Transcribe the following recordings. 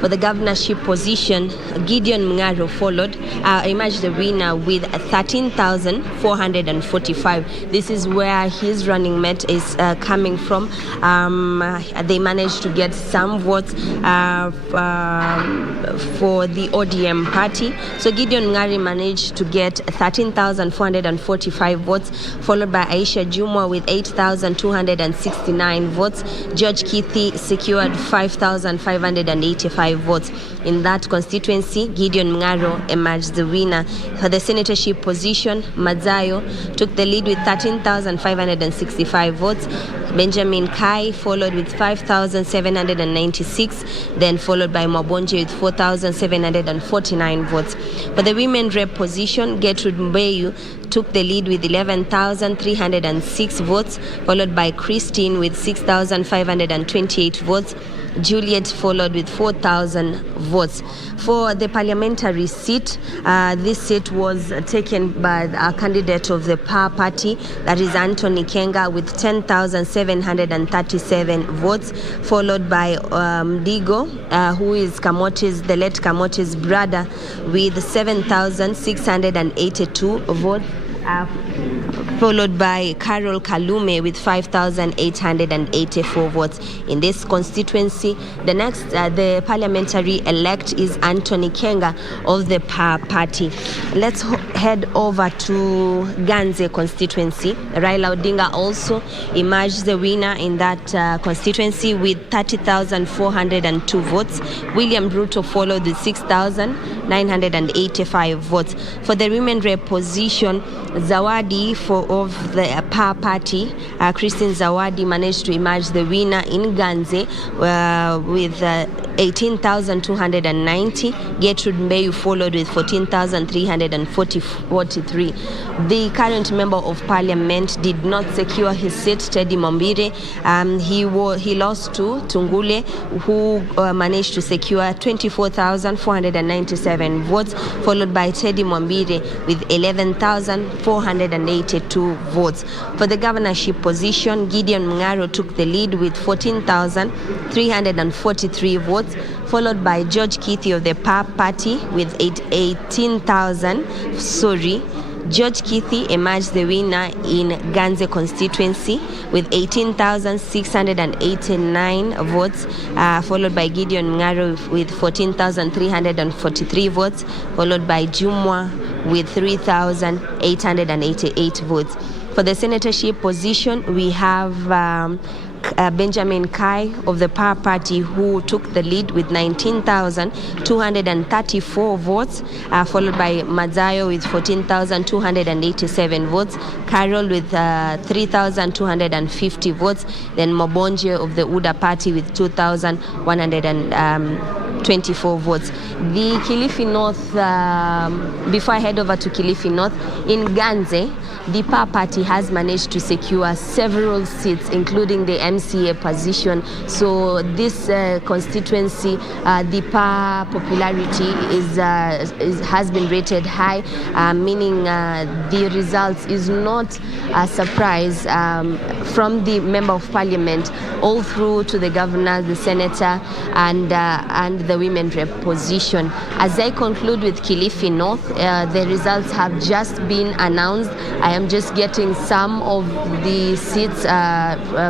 For the governorship position, Gideon Mng'aro followed, emerged the winner with 13,445. This is where his running mate is coming from. They managed to get some votes for the ODM party. So Gideon Mng'aro managed to get 13,445 votes, followed by Aisha Jumwa with 8,269 votes. George Kithi secured 5,585 votes. In that constituency, Gideon Mng'aro emerged the winner. For the senatorship position, Madzayo took the lead with 13,565 votes. Benjamin Kai followed with 5,796, then followed by Mabonje with 4,749 votes. For the women rep position, Gertrude Mbeyu took the lead with 11,306 votes, followed by Christine with 6,528 votes. Juliet followed with 4,000 votes. For the parliamentary seat, this seat was taken by a candidate of the PAR party, that is Anthony Kenga, with 10,737 votes, followed by Digo, who is the late Kamote's brother, with 7,682 votes. Followed by Carol Kalume with 5,884 votes. In this constituency, the next, the parliamentary elect is Anthony Kenga of the PAR party. Let's head over to Ganze constituency. Raila Odinga also emerged the winner in that constituency with 30,402 votes. William Ruto followed with 6,985 votes. For the women rep position, Zawadi of the PAR party, Christine Zawadi managed to emerge the winner in Ganze with 18,290. Gertrude Mbeyu followed with 14,343. The current member of parliament did not secure his seat, Teddy Mombire. He lost to Tungule, who managed to secure 24,497 votes, followed by Teddy Mombire with 11,482 votes. For the governorship position, Gideon Mng'aro took the lead with 14,343 votes, followed by George Kithi of the PAR party with 18,000. George Kithi emerged the winner in Ganze constituency with 18,689 votes, followed by Gideon Mng'aro with 14,343 votes, followed by Jumwa with 3,888 votes. For the senatorship position, we have Benjamin Kai of the PAR party, who took the lead with 19,234 votes, followed by Madzayo with 14,287 votes, Carol with 3,250 votes, then Mobonje of the UDA party with 2,124 votes. The Kilifi North, before I head over to Kilifi North, in Ganze, the PAR party has managed to secure several seats, including the MCA position. So this constituency, the PAR popularity has been rated high, meaning the results is not a surprise from the member of parliament all through to the governor, the senator, and the women rep position. As I conclude with Kilifi North, the results have just been announced. I am just getting some of the seats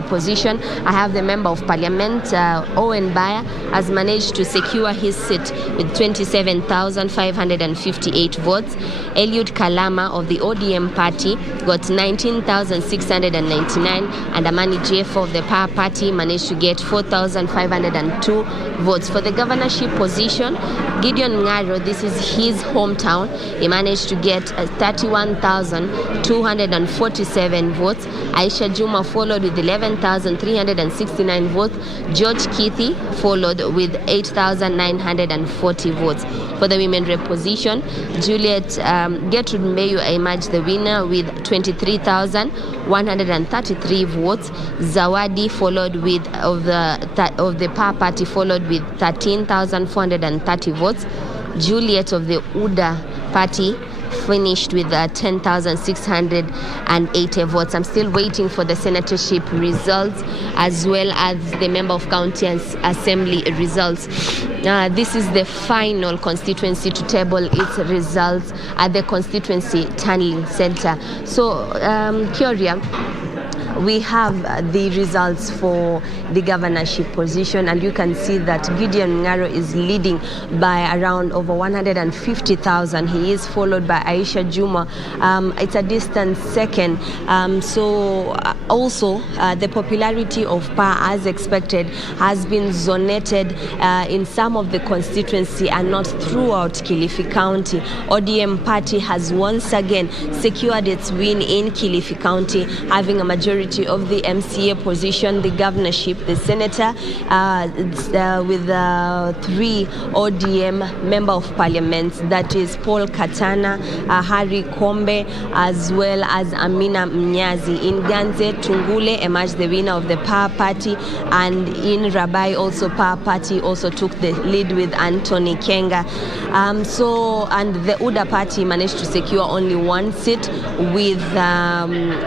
position. I have the member of parliament, Owen Bayer, has managed to secure his seat with 27,558 votes. Eliud Kalama of the ODM party got 19,699, and Amani Jeffo of the PAR party managed to get 4,502 votes. For the governorship position, Gideon Mng'aro, this is his hometown, he managed to get 31,247 votes. Aisha Juma followed with 11,369 votes. George Kithi followed with 8,940 votes. For the women rep position, Juliet Gertrude Mbeyu emerged the winner with 23,133 votes. Zawadi followed with of the PAR party followed with 13,430 votes. Juliet of the UDA party finished with 10,680 votes. I'm still waiting for the senatorship results as well as the member of county assembly results. This is the final constituency to table its results at the constituency Tallying Center. So, Kyoria, we have the results for the governorship position, and you can see that Gideon Ngaro is leading by around over 150,000. He is followed by Aisha Juma. It's a distant second. Also, the popularity of PA, as expected, has been zonated in some of the constituency and not throughout Kilifi County. ODM party has once again secured its win in Kilifi County, having a majority of the MCA position, the governorship, the senator, with 3 ODM member of parliament, that is Paul Katana, Harry Kombe, as well as Amina Mnyazi. In Ganze, Tungule emerged the winner of the PA party, and in Rabai also PA party also took the lead with Anthony Kenga. And the UDA party managed to secure only 1 seat with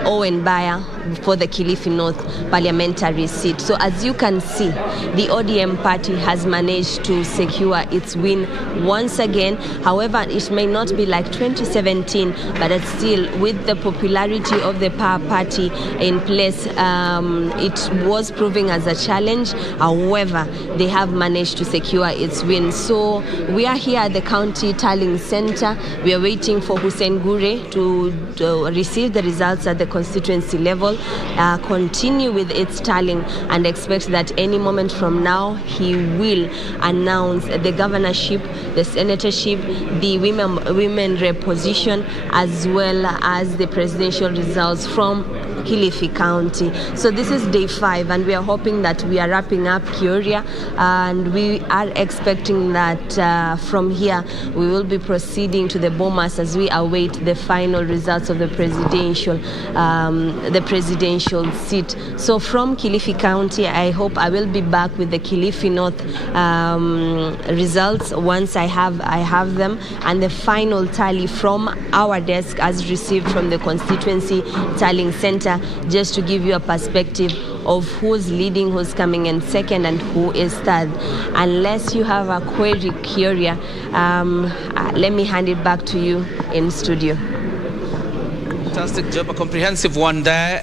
Owen Bayer for the Kilifi North Parliamentary seat. So as you can see, the ODM party has managed to secure its win once again. However, it may not be like 2017, but it's still, with the popularity of the PA party in place, it was proving as a challenge. However, they have managed to secure its win. So we are here at the County Tallying Center. We are waiting for Hussein Gure to receive the results at the constituency level, continue with its tallying, and expect that any moment from now he will announce the governorship, the senatorship, the women rep position, as well as the presidential results from Kilifi County. So this is day 5, and we are hoping that we are wrapping up Kyoria, and we are expecting that from here we will be proceeding to the Bomas as we await the final results of the presidential seat. So from Kilifi County, I hope I will be back with the Kilifi North results once I have them, and the final tally from our desk as received from the Constituency Tallying Center, just to give you a perspective of who's leading, who's coming in second, and who is third. Unless you have a query, Kyoria, let me hand it back to you in studio. Fantastic job, a comprehensive one there.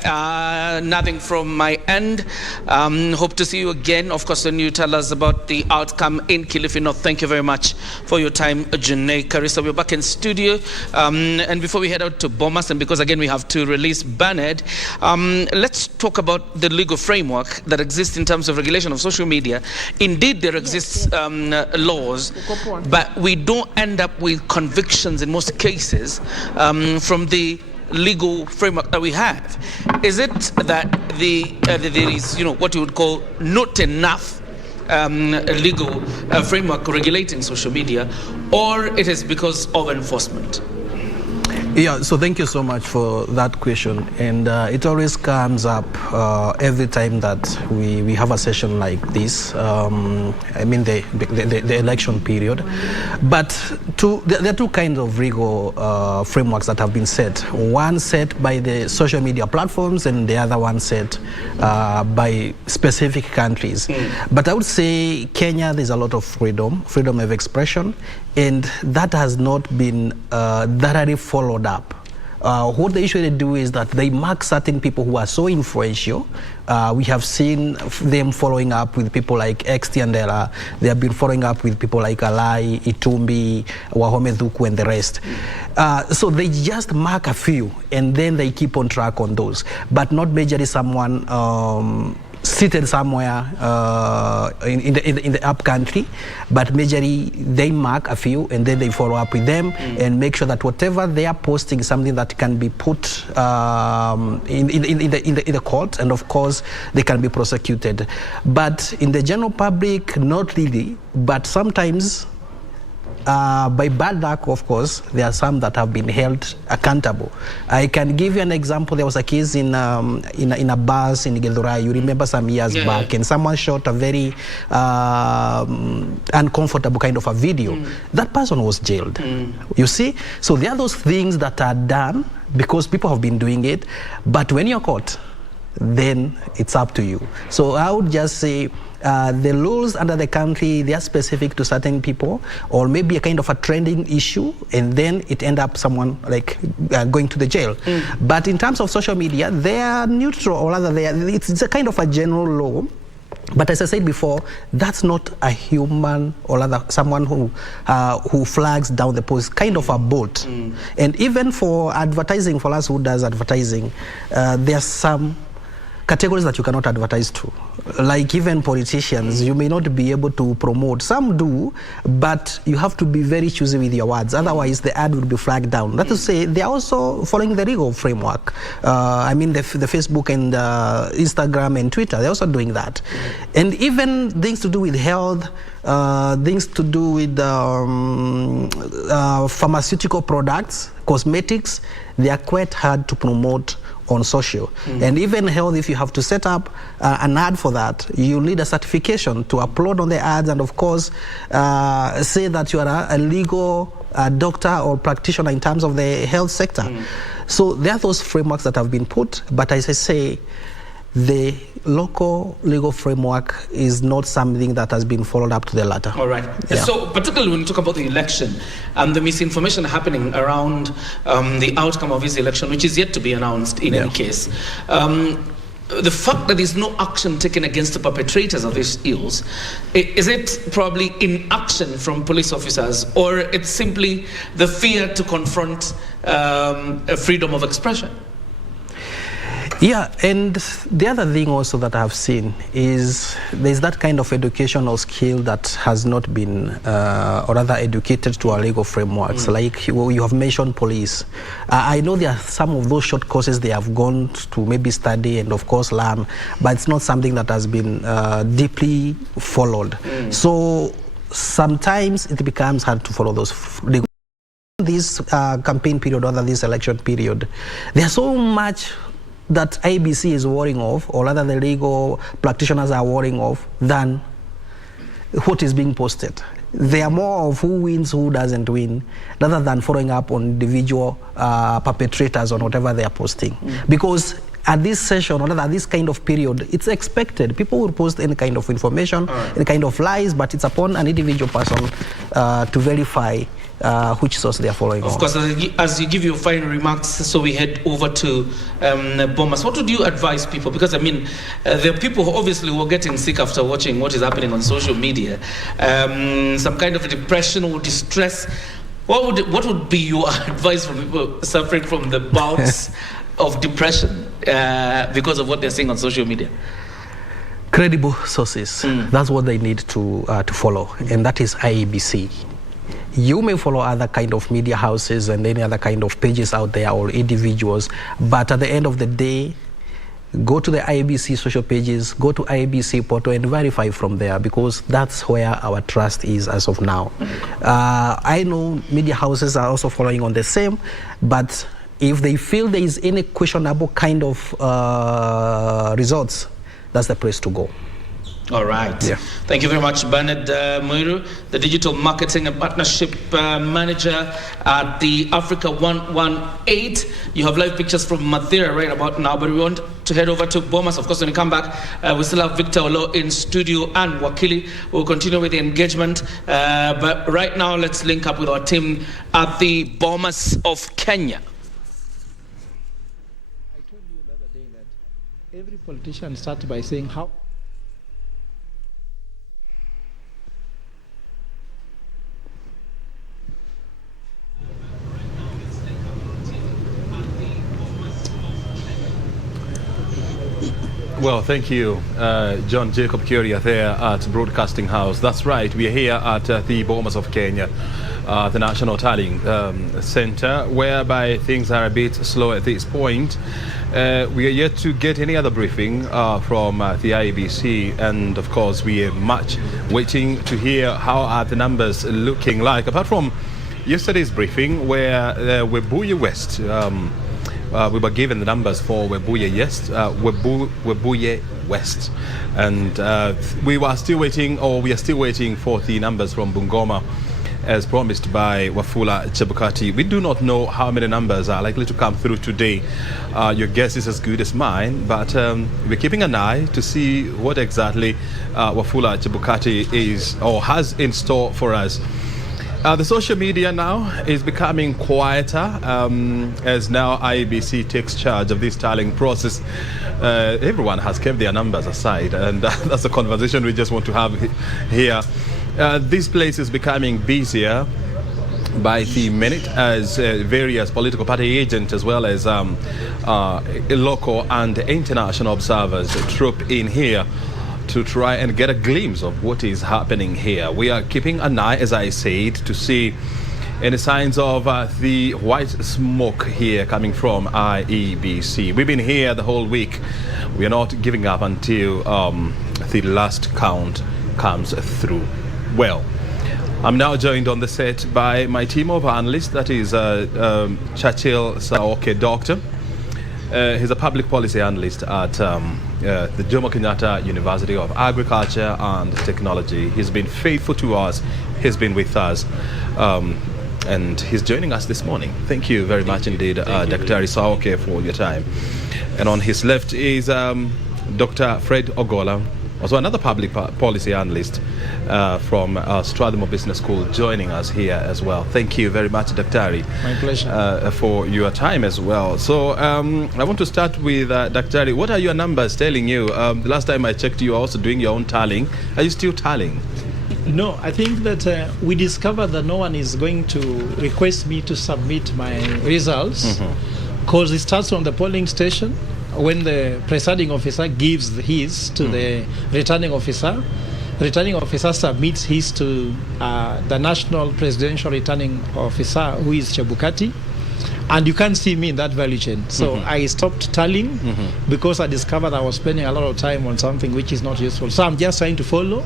Nothing from my end. Hope to see you again, of course, when you tell us about the outcome in Kilifi North. Thank you very much for your time, Janae. Carissa, we're back in studio. And before we head out to Bomas, and because again we have to release Bernard, let's talk about the legal framework that exists in terms of regulation of social media. Indeed, there exists laws, but we don't end up with convictions in most cases from the legal framework that we have. Is it that there is, what you would call not enough legal framework regulating social media, or it is because of enforcement? Yeah, so thank you so much for that question. And it always comes up every time that we have a session like this, I mean the election period. But there are 2 kinds of legal frameworks that have been set. One set by the social media platforms, and the other one set by specific countries. But I would say Kenya, there's a lot of freedom of expression, and that has not been thoroughly followed up. What they usually do is that they mark certain people who are so influential. We have seen them following up with people like Extiandela. They have been following up with people like Alai, Itumbi, Wahome Dhuku, and the rest. So they just mark a few, and then they keep on track on those, but not majorly someone seated somewhere in the up country, but majorly they mark a few, and then they follow up with them and make sure that whatever they are posting is something that can be put in the court, and of course they can be prosecuted. But in the general public, not really. But sometimes by bad luck, of course, there are some that have been held accountable. I can give you an example. There was a case in a bus in Githurai. You remember some years back, and someone shot a very uncomfortable kind of a video. That person was jailed. You see? So there are those things that are done because people have been doing it, but when you're caught, then it's up to you. So I would just say the rules under the country, they are specific to certain people, or maybe a kind of a trending issue, and then it end up someone like going to the jail. But in terms of social media, they are neutral, or rather it's a kind of a general law. But as I said before, that's not a human, or rather someone who flags down the post, kind of a bot. And even for advertising, for us who does advertising, there's some categories that you cannot advertise to. Like even politicians, you may not be able to promote. Some do, but you have to be very choosy with your words. Otherwise, the ad will be flagged down. That is to say, they are also following the legal framework. I mean, the Facebook and Instagram and Twitter, they're also doing that. And even things to do with health, things to do with pharmaceutical products, cosmetics, they are quite hard to promote on social. And even health, if you have to set up an ad for that, you need a certification to upload on the ads, and of course say that you are a legal doctor or practitioner in terms of the health sector. So there are those frameworks that have been put, but as I say, the local legal framework is not something that has been followed up to the latter. All right. Yeah. So particularly when you talk about the election and the misinformation happening around the outcome of this election, which is yet to be announced in any case, the fact that there's no action taken against the perpetrators of these ills, is it probably inaction from police officers, or it's simply the fear to confront freedom of expression? Yeah, and the other thing also that I've seen is there's that kind of educational skill that has not been, or rather educated to our legal frameworks. Like you have mentioned police. I know there are some of those short courses they have gone to maybe study and of course learn, but it's not something that has been deeply followed. So sometimes it becomes hard to follow those legal. This campaign period, or this election period, there's so much that IEBC is worrying of, or rather the legal practitioners are worrying of, than what is being posted. They are more of who wins, who doesn't win, rather than following up on individual perpetrators on whatever they are posting. Because at this session, or rather at this kind of period, it's expected. People will post any kind of information, any kind of lies, but it's upon an individual person to verify which source they are following. Of course, as you give your final remarks, so we head over to Bomas. What would you advise people? Because I mean, there are people who obviously were getting sick after watching what is happening on social media. Some kind of depression or distress. What would be your advice for people suffering from the bouts of depression because of what they're seeing on social media? Credible sources. That's what they need to follow, and that is IEBC. You may follow other kind of media houses and any other kind of pages out there, or individuals, but at the end of the day, go to the IEBC social pages, go to IEBC portal and verify from there, because that's where our trust is as of now. I know media houses are also following on the same, but if they feel there is any questionable kind of results, that's the place to go. All right. Yeah. Thank you very much, Bernard Muiru, the Digital Marketing and Partnership Manager at the Africa 118. You have live pictures from Mathira right about now, but we want to head over to Bomas. Of course, when we come back, we still have Victor Olo in studio and Wakili. We'll continue with the engagement. But right now, let's link up with our team at the Bomas of Kenya. I told you the other day that every politician starts by saying how. Well, thank you, John Jacob Curia there at Broadcasting House. That's right, we are here at the Bomas of Kenya, the National Tallying Center, whereby things are a bit slow at this point. We are yet to get any other briefing from the IEBC, and of course we are much waiting to hear how are the numbers looking like. Apart from yesterday's briefing where Webuye West, we were given the numbers for Webuye West, and we are still waiting for the numbers from Bungoma, as promised by Wafula Chebukati. We do not know how many numbers are likely to come through today. Your guess is as good as mine, but we're keeping an eye to see what exactly Wafula Chebukati is or has in store for us. The social media now is becoming quieter as now IEBC takes charge of this tallying process. Everyone has kept their numbers aside, and that's a conversation we just want to have here. This place is becoming busier by the minute as various political party agents as well as local and international observers troop in here to try and get a glimpse of what is happening here. We are keeping an eye, as I said, to see any signs of the white smoke here coming from IEBC. We've been here the whole week. We are not giving up until the last count comes through. Well, I'm now joined on the set by my team of analysts, that is Churchill Saoke Doctor. He's a public policy analyst at the Jomo Kenyatta University of Agriculture and Technology. He's been faithful to us. He's been with us. And he's joining us this morning. Thank you very much indeed, Dr. Saoke, for your time. And on his left is Dr. Fred Ogola, also another public policy analyst from Strathmore Business School, joining us here as well. Thank you very much, Dr. My pleasure. For your time as well. So I want to start with Dr. What are your numbers telling you? The last time I checked, you were also doing your own tallying. Are you still tallying? No, I think that we discovered that no one is going to request me to submit my results because it starts from the polling station. When the presiding officer gives his to the returning officer submits his to the national presidential returning officer, who is Chebukati, and you can't see me in that value chain. So I stopped tallying because I discovered I was spending a lot of time on something which is not useful. So I'm just trying to follow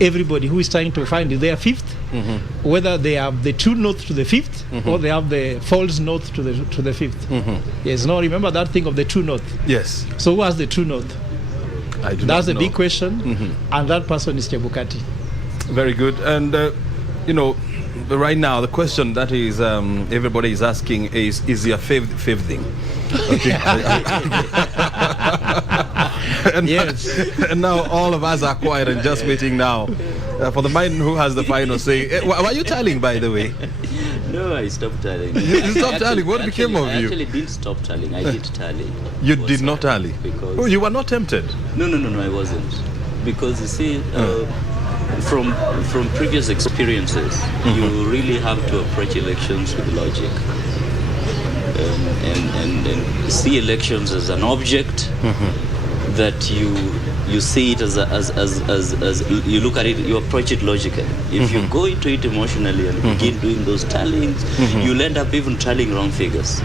everybody who is trying to find their fifth, whether they have the true north to the fifth or they have the false north to the fifth. Yes, now remember that thing of the true north. Yes. So who has the true north? I do That's not the know. big question, and that person is Chebukati. Very good. And right now the question that is everybody is asking is your fifth thing. Okay. And yes. And now all of us are quiet and just waiting now for the man who has the final say. Were you tallying, by the way? No, I stopped tallying. You stopped tallying? What became of you? I actually didn't stop tallying. I did tally. You did not tally? Because Oh, you were not tempted? No, I wasn't. Because you see, from previous experiences, you really have to approach elections with logic. And see elections as an object that you see it as you look at it, you approach it logically. If you go into it emotionally and begin doing those tallings, you'll end up even tallying wrong figures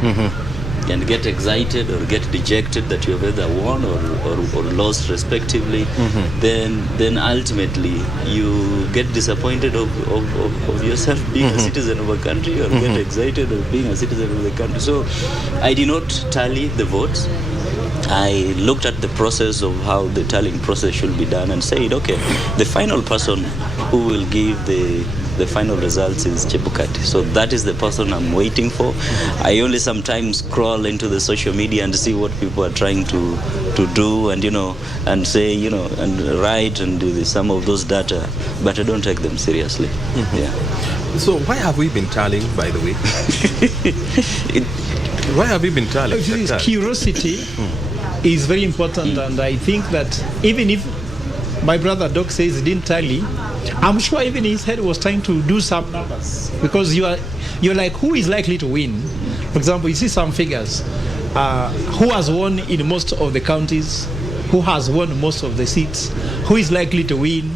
and get excited or get dejected that you have either won or lost respectively. Then ultimately you get disappointed of yourself being a citizen of a country, or get excited of being a citizen of the country. So I did not tally the votes. I looked at the process of how the tallying process should be done and said, okay, the final person who will give the final results is Chebukati. So that is the person I'm waiting for. I only sometimes scroll into the social media and see what people are trying to do and, and say, and write and do some of those data, but I don't take them seriously. Yeah. So why have we been tallying, by the way? Why have we been tallying? Curiosity is very important, and I think that even if my brother Doc says he didn't tally, I'm sure even his head was trying to do some numbers, because you're like, who is likely to win? For example, you see some figures, who has won in most of the counties, who has won most of the seats, who is likely to win,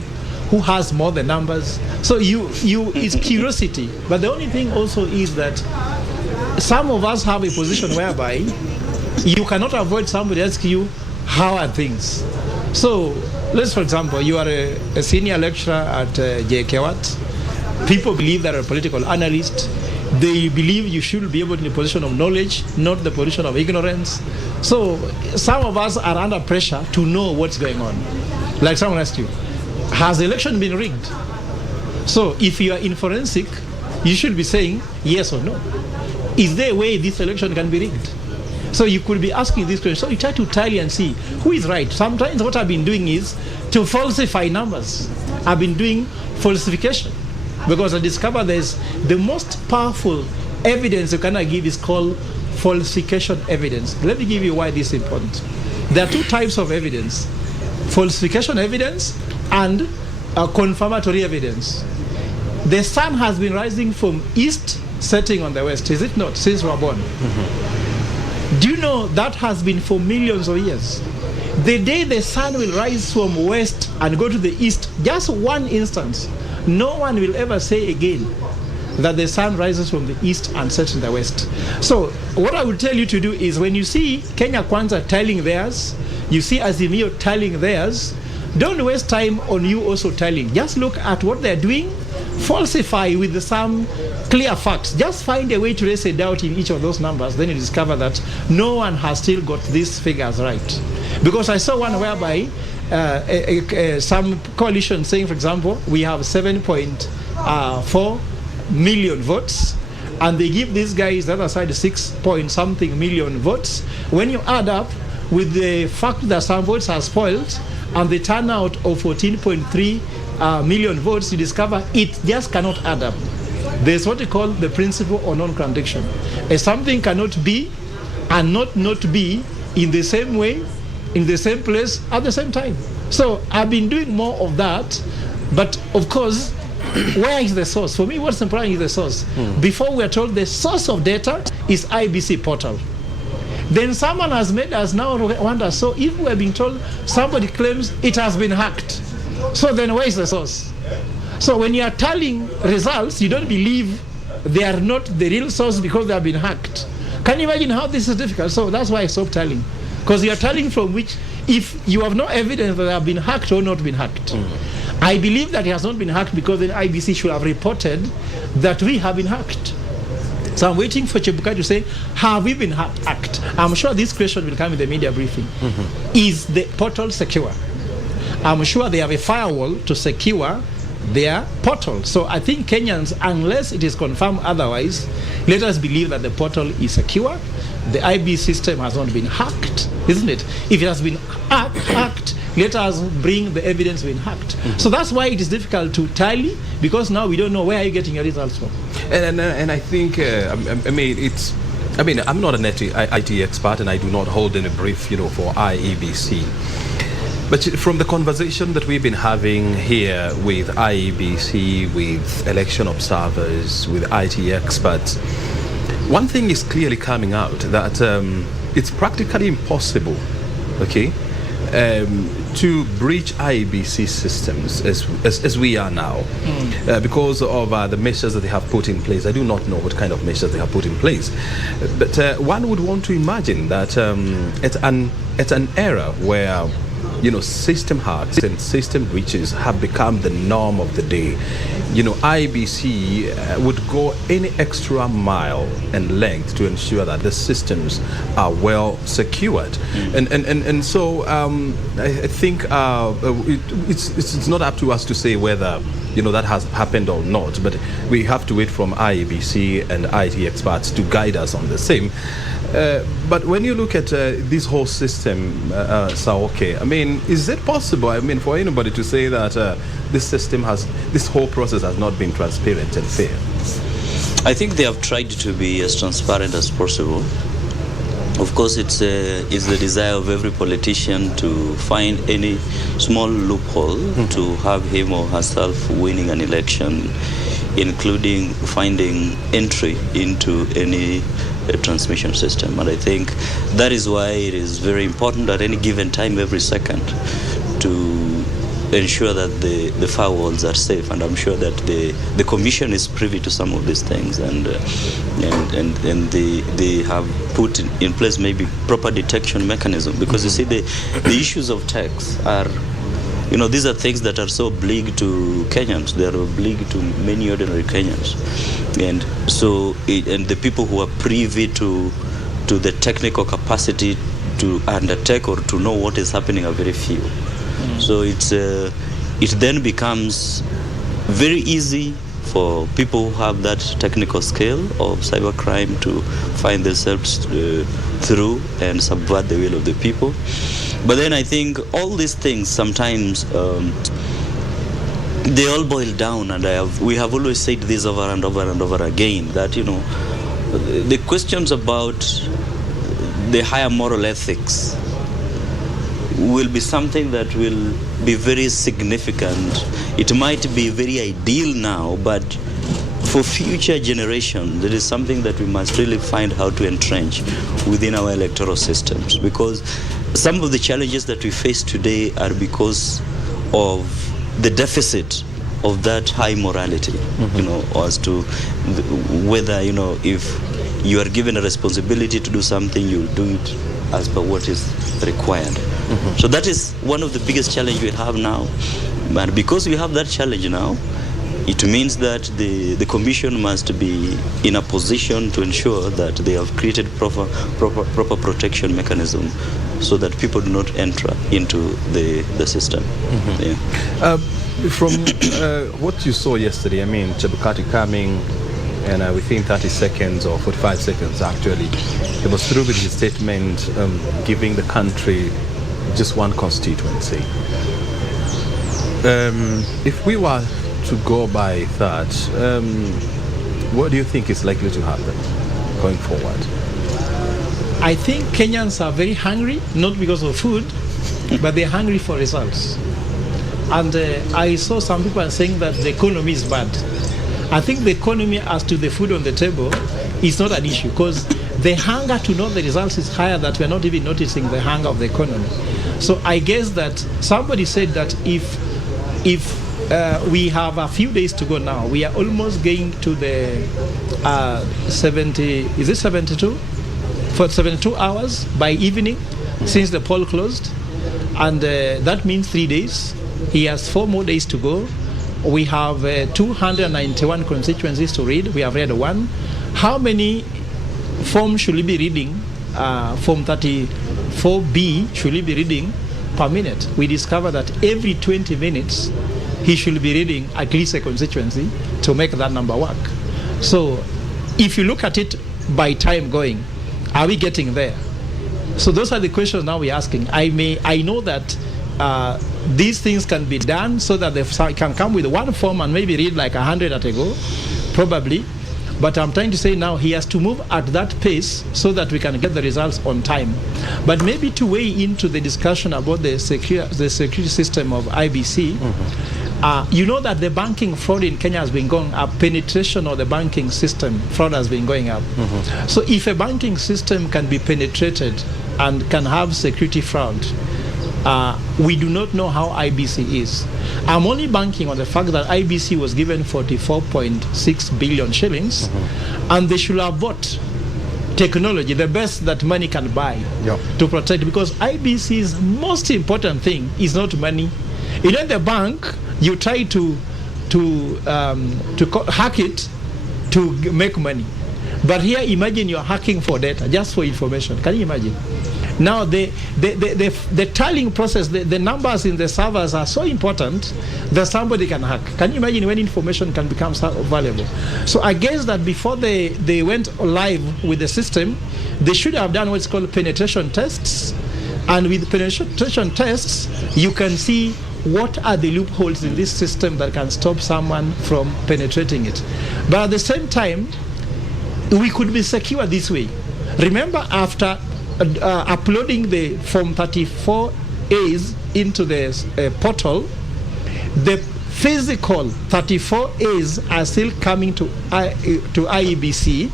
who has more the numbers. So it's curiosity. But the only thing also is that some of us have a position whereby you cannot avoid somebody asking you, how are things? So let's, for example, you are a senior lecturer at JKWAT. People believe that you're a political analyst. They believe you should be able to be in a position of knowledge, not the position of ignorance. So some of us are under pressure to know what's going on. Like someone asked you, has the election been rigged? So if you are in forensic, you should be saying yes or no. Is there a way this election can be rigged? So you could be asking this question. So you try to tally and see who is right. Sometimes what I've been doing is to falsify numbers. I've been doing falsification because I discovered there's the most powerful evidence you cannot give is called falsification evidence. Let me give you why this is important. There are two types of evidence: falsification evidence and confirmatory evidence. The sun has been rising from east, setting on the west, is it not, since we were born? Do you know that has been for millions of years? The day the sun will rise from west and go to the east, just one instance, no one will ever say again that the sun rises from the east and sets in the west. So what I will tell you to do is, when you see Kenya Kwanza tallying theirs, you see Azimio tallying theirs, don't waste time on you also tallying. Just look at what they're doing, falsify with some clear facts. Just find a way to raise a doubt in each of those numbers. Then you discover that no one has still got these figures right. Because I saw one whereby some coalition saying, for example, we have 7.4 million votes, and they give these guys the other side 6 point something million votes. When you add up with the fact that some votes are spoiled and the turnout of 14.3 million votes, you discover it just cannot add up. There's what we call the principle of non-contradiction. Something cannot be and not be in the same way, in the same place, at the same time. So I've been doing more of that, but of course, where is the source? For me, what's important is the source. Before we are told the source of data is IEBC portal. Then someone has made us now wonder, so if we're being told somebody claims it has been hacked, so then where is the source? So when you are tallying results, you don't believe they are not the real source because they have been hacked. Can you imagine how this is difficult? So that's why I stopped tallying. Because you are tallying from which, if you have no evidence that they have been hacked or not been hacked. I believe that it has not been hacked because the IEBC should have reported that we have been hacked. So I'm waiting for Chebukati to say, have we been hacked? I'm sure this question will come in the media briefing. Is the portal secure? I'm sure they have a firewall to secure their portal. So I think Kenyans, unless it is confirmed otherwise, let us believe that the portal is secure. The IB system has not been hacked, isn't it? If it has been hacked, let us bring the evidence being hacked. So that's why it is difficult to tally, because now we don't know where are you getting your results from. And I think, I'm not an IT expert, and I do not hold any brief, for IEBC. But from the conversation that we've been having here with IEBC, with election observers, with IT experts, one thing is clearly coming out, that it's practically impossible, to breach IEBC systems as we are now, because of the measures that they have put in place. I do not know what kind of measures they have put in place, but one would want to imagine that it's an era where system hacks and system breaches have become the norm of the day. IEBC would go any extra mile and length to ensure that the systems are well secured. And so I think it's not up to us to say whether that has happened or not, but we have to wait from IEBC and IT experts to guide us on the same. But when you look at this whole system, Saoke, is it possible, for anybody to say that this whole process has not been transparent and fair? I think they have tried to be as transparent as possible. Of course, it's the desire of every politician to find any small loophole to have him or herself winning an election, including finding entry into any transmission system. And I think that is why it is very important at any given time, every second, to ensure that the firewalls are safe. And I'm sure that the Commission is privy to some of these things, and they have put in place maybe proper detection mechanism. Because you see, the issues of tax are, these are things that are so oblique to Kenyans. They are oblique to many ordinary Kenyans. And so, and the people who are privy to the technical capacity to undertake or to know what is happening are very few. So it then becomes very easy for people who have that technical skill of cybercrime to find themselves through and subvert the will of the people. But then I think all these things sometimes they all boil down, and we have always said this over and over and over again, that the questions about the higher moral ethics will be something that will be very significant. It might be very ideal now, but for future generations, there is something that we must really find how to entrench within our electoral systems, because some of the challenges that we face today are because of the deficit of that high morality, as to whether, if you are given a responsibility to do something, you'll do it as per what is required. So that is one of the biggest challenges we have now. But because we have that challenge now, it means that the Commission must be in a position to ensure that they have created proper protection mechanism so that people do not enter into the system. Yeah. From what you saw yesterday, Chebukati coming, and within 30 seconds or 45 seconds actually, he was through with his statement giving the country just one constituency. If we were to go by that, what do you think is likely to happen going forward? I think Kenyans are very hungry, not because of food, but they're hungry for results. And I saw some people are saying that the economy is bad. I think the economy, as to the food on the table, is not an issue, because the hunger to know the results is higher, that we're not even noticing the hunger of the economy. So I guess that somebody said that if we have a few days to go now, we are almost getting to the 72? For 72 hours by evening since the poll closed. And that means 3 days. He has 4 more days to go. We have 291 constituencies to read. We have read one. How many forms should he be reading? Form 34B should he be reading per minute? We discovered that every 20 minutes he should be reading at least a constituency to make that number work. So if you look at it by time going, are we getting there? So those are the questions now we're asking. I know that these things can be done so that they can come with one form and maybe read like 100 at a go, probably. But I'm trying to say now he has to move at that pace so that we can get the results on time. But maybe to weigh into the discussion about the security system of IEBC, you know that the banking fraud in Kenya has been going up. Penetration of the banking system fraud has been going up. So if a banking system can be penetrated and can have security fraud, we do not know how IEBC is. I'm only banking on the fact that IEBC was given 44.6 billion shillings, and they should have bought technology, the best that money can buy, to protect, because IEBC's most important thing is not money. In the bank, you try to hack it to make money. But here, imagine you're hacking for data, just for information. Can you imagine? Now, the tallying process, the numbers in the servers are so important that somebody can hack. Can you imagine when information can become so valuable? So I guess that before they went live with the system, they should have done what's called penetration tests. And with penetration tests, you can see what are the loopholes in this system that can stop someone from penetrating it. But at the same time, we could be secure this way. Remember, after uploading the Form 34As into the portal, the physical 34 A's are still coming to IEBC,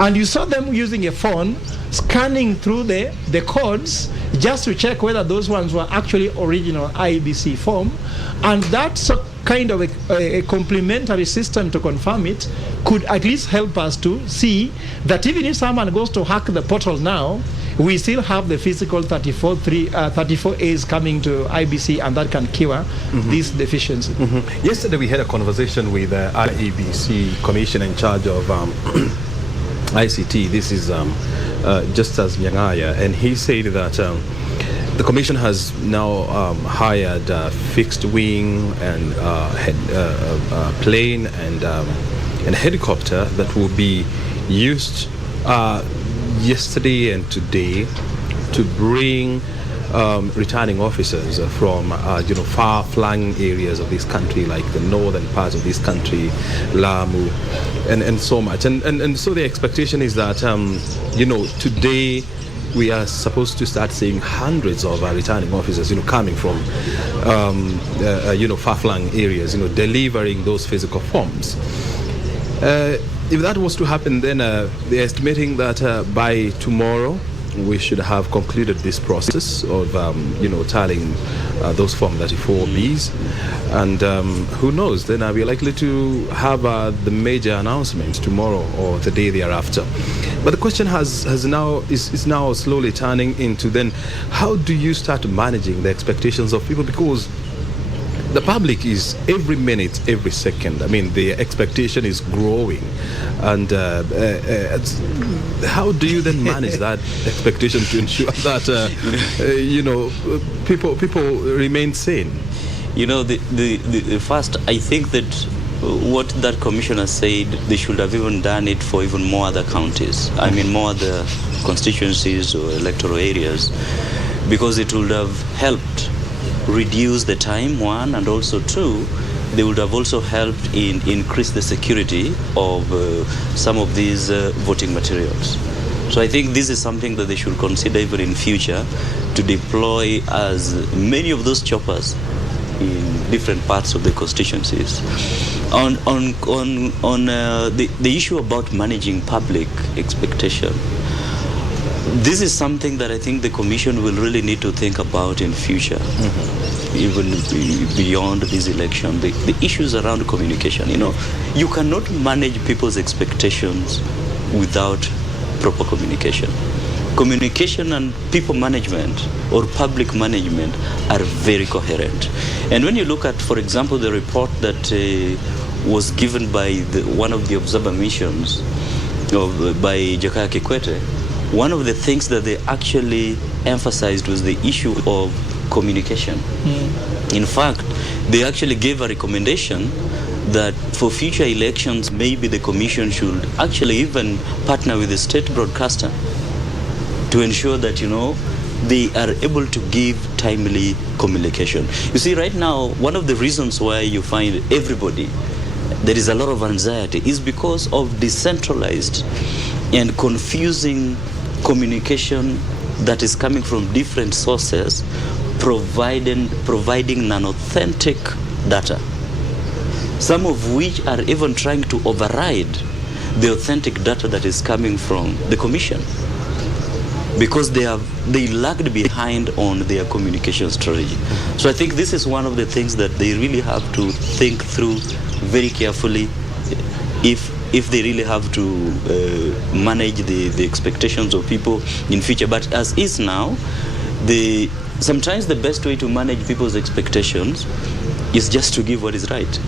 and you saw them using a phone, scanning through the codes just to check whether those ones were actually original IEBC form, and that's a kind of a complementary system to confirm it could at least help us to see that even if someone goes to hack the portal now, we still have the physical 34 A's coming to IBC, and that can cure this deficiency. Yesterday we had a conversation with the IEBC Commissioner in charge of ICT. This is Justus Nyangaya, and he said that the Commission has now hired a fixed wing and plane and helicopter that will be used yesterday and today to bring returning officers from far-flung areas of this country, like the northern parts of this country, Lamu, and so much. And so the expectation is that today we are supposed to start seeing hundreds of returning officers, coming from far-flung areas, delivering those physical forms. If that was to happen, then they're estimating that by tomorrow we should have concluded this process of tallying those Form 34Bs, and who knows, then we're likely to have the major announcements tomorrow or the day thereafter. But the question is now slowly turning into, then how do you start managing the expectations of people? Because the public is every minute, every second. I mean, the expectation is growing, and how do you then manage that expectation to ensure that people remain sane? The first, I think that what that commissioner said, they should have even done it for even more other counties. I mean, more other constituencies or electoral areas, because it would have helped reduce the time, one, and also two, they would have also helped in increase the security of some of these voting materials. So I think this is something that they should consider even in future, to deploy as many of those choppers in different parts of the constituencies. On the issue about managing public expectation, this is something that I think the Commission will really need to think about in future, even beyond this election. The issues around communication, you cannot manage people's expectations without proper communication. Communication and people management or public management are very coherent. And when you look at, for example, the report that was given by one of the observer missions by Jakaya Kikwete, one of the things that they actually emphasized was the issue of communication. In fact, they actually gave a recommendation that for future elections, maybe the Commission should actually even partner with the state broadcaster to ensure that, they are able to give timely communication. You see, right now, one of the reasons why you find there is a lot of anxiety is because of decentralized and confusing communication that is coming from different sources, providing non-authentic data, some of which are even trying to override the authentic data that is coming from the Commission, because they lagged behind on their communication strategy. So I think this is one of the things that they really have to think through very carefully if they really have to manage the expectations of people in future. But as is now, sometimes the best way to manage people's expectations is just to give what is right.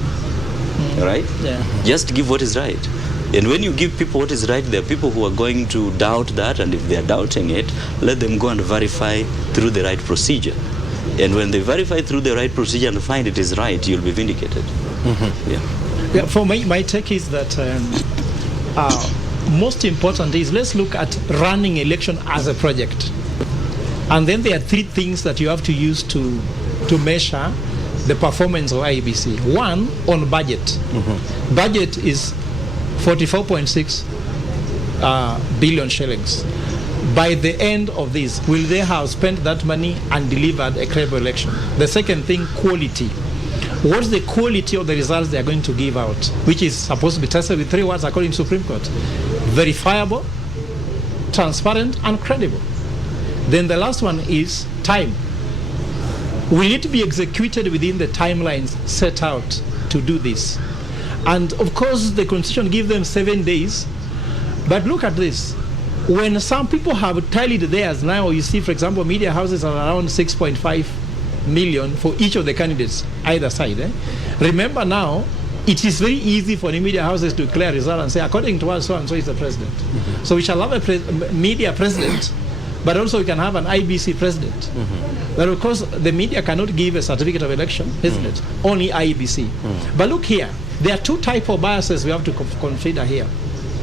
Right? Yeah. Just give what is right. And when you give people what is right, there are people who are going to doubt that, and if they are doubting it, let them go and verify through the right procedure. And when they verify through the right procedure and find it is right, you'll be vindicated. Yeah, for my take is that most important is, let's look at running election as a project. And then there are three things that you have to use to measure the performance of IEBC. One, on budget. Budget is 44.6 billion shillings. By the end of this, will they have spent that money and delivered a credible election? The second thing, quality. What's the quality of the results they are going to give out, which is supposed to be tested with 3 words according to Supreme Court: verifiable, transparent, and credible. Then the last one is time. We need to be executed within the timelines set out to do this. And of course, the Constitution gives them 7 days. But look at this. When some people have tallied theirs now, you see, for example, media houses are around 6.5 million for each of the candidates, either side. Remember now, it is very easy for the media houses to declare result and say, according to us, so and so is the president. So we shall have a media president, but also we can have an IEBC president. But of course, the media cannot give a certificate of election, isn't it? Only IEBC. But look here, there are 2 types of biases we have to consider here.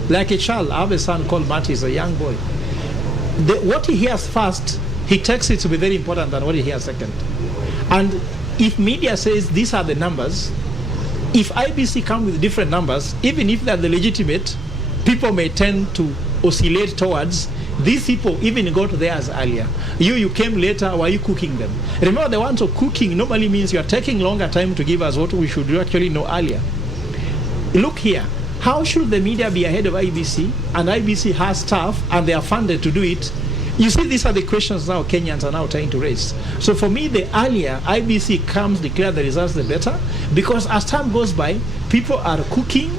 Like a child, I have a son called Matty, he's a young boy. What he hears first, he takes it to be very important than what he hears second. And if media says these are the numbers, if IEBC come with different numbers, even if they're the legitimate, people may tend to oscillate towards these people even got theirs earlier. You came later, why are you cooking them? Remember, the ones of cooking normally means you are taking longer time to give us what we should actually know earlier. Look here, how should the media be ahead of IEBC, and IEBC has staff and they are funded to do it? You see, these are the questions now Kenyans are now trying to raise. So for me, the earlier IEBC comes, declare the results, the better, because as time goes by, people are cooking,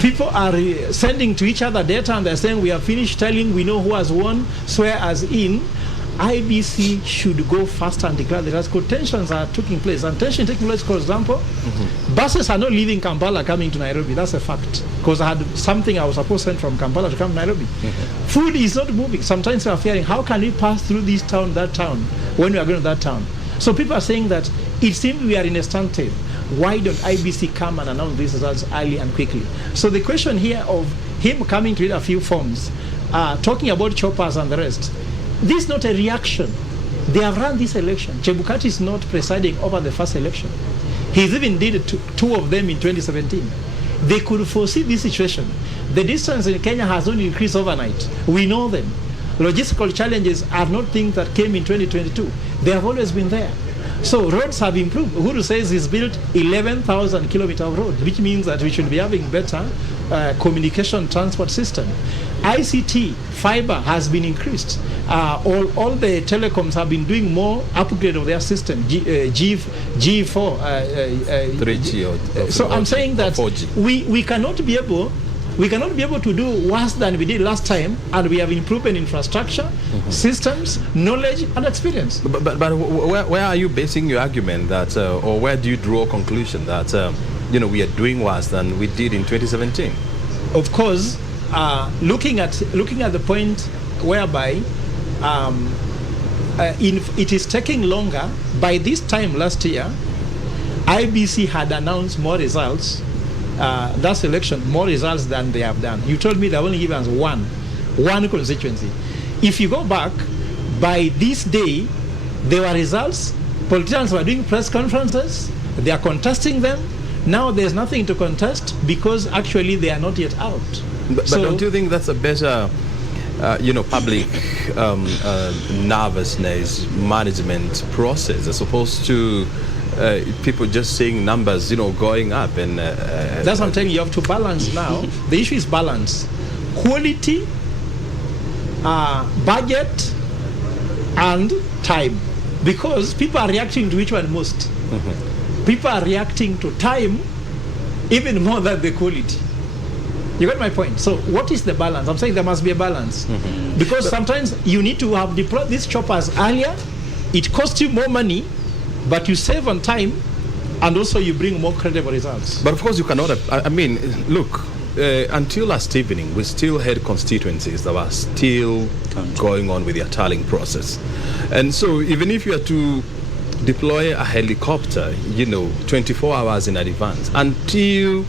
people are sending to each other data, and they're saying we have finished telling, we know who has won, swear as in. IEBC should go faster and declare the results, because tensions are taking place. And tension taking place, for example, buses are not leaving Kampala coming to Nairobi. That's a fact. Because I had something I was supposed to send from Kampala to come to Nairobi. Food is not moving. Sometimes we are fearing, how can we pass through this town, that town, when we are going to that town? So people are saying that it seems we are in a standstill. Why don't IEBC come and announce these results early and quickly? So the question here of him coming to read a few forms, talking about choppers and the rest, this is not a reaction. They have run this election. Chebukati is not presiding over the first election. He's even did 2 of them in 2017. They could foresee this situation. The distance in Kenya has only increased overnight. We know them. Logistical challenges are not things that came in 2022. They have always been there. So roads have improved. Uhuru says he's built 11,000 kilometers of road, which means that we should be having better communication transport system. ICT, fiber has been increased. All the telecoms have been doing more upgrade of their system, G4. 3G so I'm saying that 4G. we cannot be able to do worse than we did last time, and we have improved in infrastructure, systems, knowledge, and experience. But where are you basing your argument that, or where do you draw a conclusion that we are doing worse than we did in 2017? Of course, looking at the point whereby it is taking longer. By this time last year, IEBC had announced more results. That election, more results than they have done. You told me they only given us one constituency. If you go back, by this day, there were results. Politicians were doing press conferences. They are contesting them. Now there's nothing to contest because actually they are not yet out. But don't you think that's a better, public nervousness management process as opposed to people just seeing numbers, going up? And that's what I'm telling you. You have to balance now. The issue is balance, quality, budget, and time, because people are reacting to which one most. People are reacting to time even more than the quality. You got my point? So what is the balance? I'm saying there must be a balance. Because sometimes you need to have deployed these choppers earlier. It costs you more money, but you save on time, and also you bring more credible results. But of course you cannot, look, until last evening, we still had constituencies that were still going on with their tallying process. And so even if you are to deploy a helicopter, 24 hours in advance, until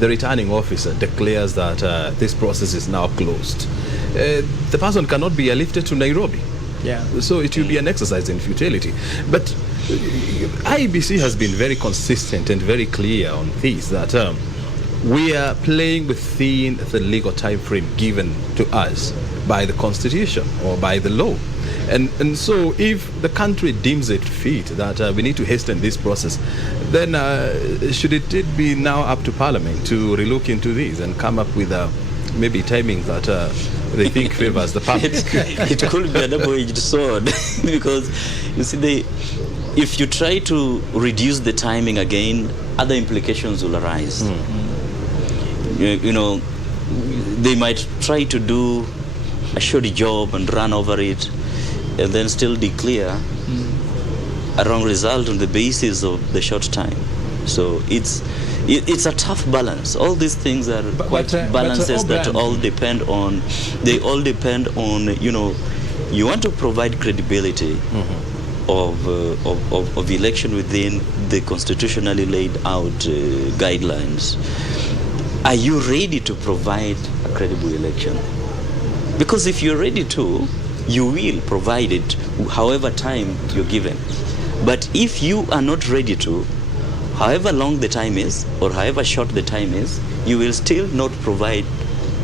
the returning officer declares that this process is now closed, the person cannot be airlifted to Nairobi. Yeah. So it will be an exercise in futility. But IEBC has been very consistent and very clear on this, that we are playing within the legal time frame given to us by the Constitution or by the law. And so if the country deems it fit that we need to hasten this process, then should it be now up to Parliament to relook into this and come up with maybe timing that they think favors the public? It could be a double-edged sword because, you see, if you try to reduce the timing again, other implications will arise. You know, they might try to do a shoddy job and run over it and then still declare a wrong result on the basis of the short time. So it's a tough balance. All these things are balances that all depend on, you know, you want to provide credibility of election within the constitutionally laid out guidelines. Are you ready to provide a credible election? Because if you're ready to, you will provide it however time you're given. But if you are not ready to, however long the time is or however short the time is, you will still not provide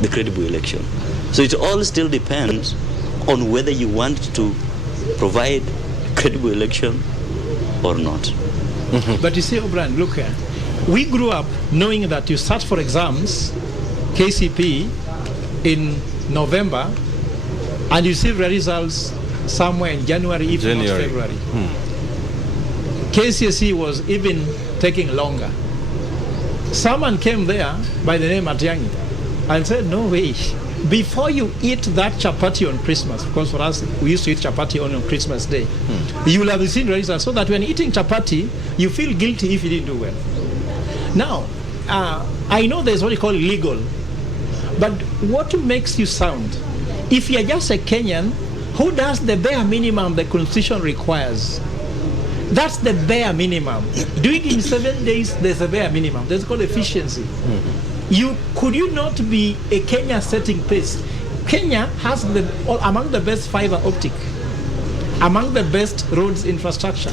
the credible election. So it all still depends on whether you want to provide credible election or not. But you see, O'Brien, look here. We grew up knowing that you start for exams, KCP, in November, and you see the results somewhere in January, if not February. KCSE was even taking longer. Someone came there by the name Atiangi and said, no way, before you eat that chapati on Christmas, because for us, we used to eat chapati on Christmas Day, you will have seen the results, so that when eating chapati, you feel guilty if you didn't do well. Now, I know there's what you call legal, but what makes you sound? If you're just a Kenyan who does the bare minimum the Constitution requires, that's the bare minimum. Doing it in 7 days, there's a bare minimum. That's called efficiency. Could you not be a Kenya setting pace? Kenya has among the best fiber optic, among the best roads infrastructure,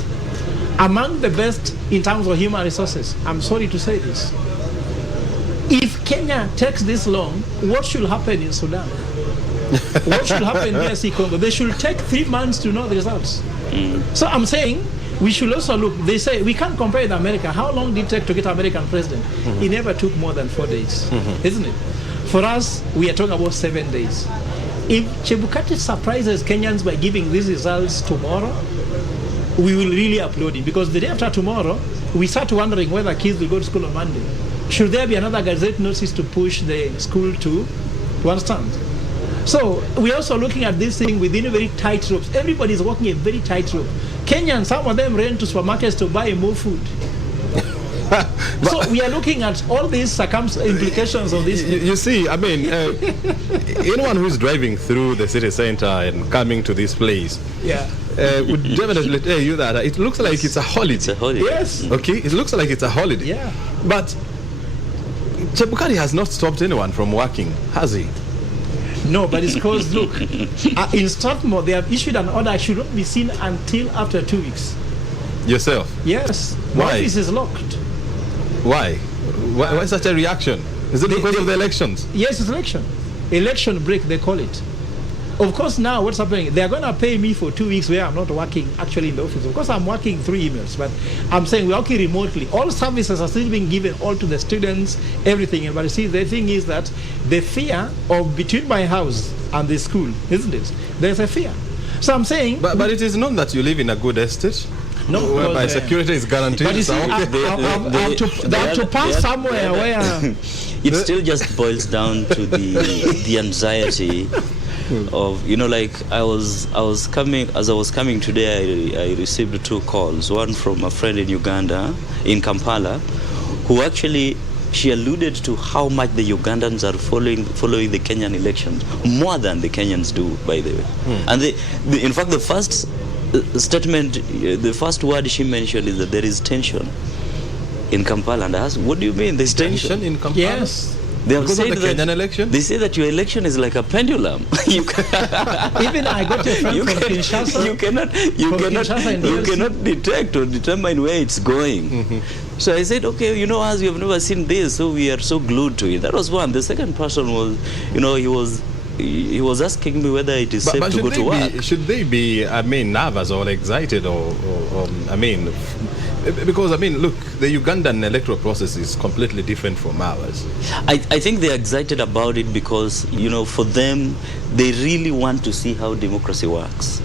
among the best in terms of human resources. I'm sorry to say this. If Kenya takes this long, what should happen in Sudan? What should happen in DRC Congo? They should take 3 months to know the results. So I'm saying we should also look. They say we can't compare with America. How long did it take to get an American president? It never took more than 4 days, isn't it? For us, we are talking about 7 days. If Chebukati surprises Kenyans by giving these results tomorrow, we will really applaud him, because the day after tomorrow, we start wondering whether kids will go to school on Monday. Should there be another Gazette notice to push the school to understand? So we're also looking at this thing within a very tight ropes. Everybody's walking a very tight rope. Kenyans, some of them ran to supermarkets to buy more food. So we are looking at all these implications of this. You see, I mean, anyone who's driving through the city center and coming to this place, would definitely tell you that it looks like it's a holiday. It's a holiday. Yes. Okay, it looks like it's a holiday. Yeah. But Chebukati has not stopped anyone from working, has he? No, but it's because, look, in Strathmore, they have issued an order I should not be seen until after 2 weeks. Yourself? Yes. Why? The office is locked. Why? Why such a reaction? Is it because of the elections? Yes, it's election. Election break, they call it. Of course, now what's happening? They're going to pay me for 2 weeks where I'm not working actually in the office. Of course, I'm working through emails, but I'm saying we're working remotely. All services are still being given all to the students, everything. But you see, the thing is that the fear of between my house and the school, isn't it? There's a fear. So I'm saying... But it is not that you live in a good estate. No, whereby security is guaranteed. But you see, I have to pass somewhere where... It still just boils down to the anxiety of, you know, like as I was coming today, I received 2 calls. One from a friend in Uganda, in Kampala, who actually, she alluded to how much the Ugandans are following the Kenyan elections, more than the Kenyans do, by the way. And in fact, the first statement, the first word she mentioned is that there is tension in Kampala. And I asked, what do you mean there's tension in Kampala? Yes. They have because said of the Kenyan election? They say that your election is like a pendulum. Even I got a friend from Kinshasa. You cannot detect or determine where it's going. So I said, okay, you know, as we have never seen this, so we are so glued to it. That was one. The second person was, you know, he was he was asking me whether it is safe to go to work. Should they be, nervous or excited or because, look, the Ugandan electoral process is completely different from ours. I think they're excited about it because, for them, they really want to see how democracy works.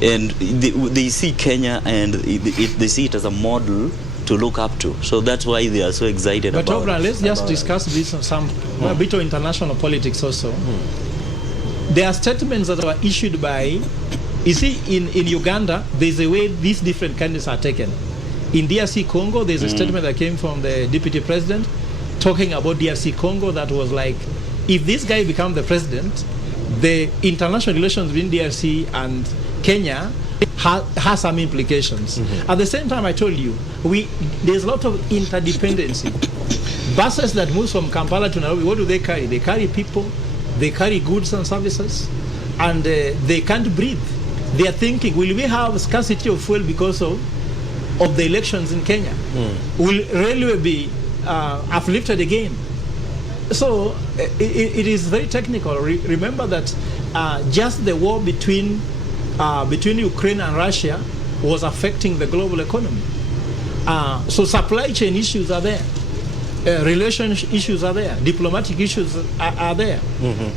And they see Kenya and they see it as a model to look up to. So that's why they are so excited about it. But Obra, let's just discuss this on a bit of international politics also. There are statements that were issued by, you see, in Uganda, there's a way these different candidates are taken. In DRC Congo, there's a statement that came from the deputy president talking about DRC Congo that was like, if this guy becomes the president, the international relations between DRC and Kenya has some implications. At the same time, I told you, there's a lot of interdependency. Buses that move from Kampala to Nairobi, what do they carry? They carry people, they carry goods and services, and they can't breathe. They are thinking, will we have scarcity of fuel because of the elections in Kenya? Will railway be uplifted again? So it is very technical. Remember that just the war between Ukraine and Russia was affecting the global economy. So supply chain issues are there. Relationship issues are there. Diplomatic issues are there.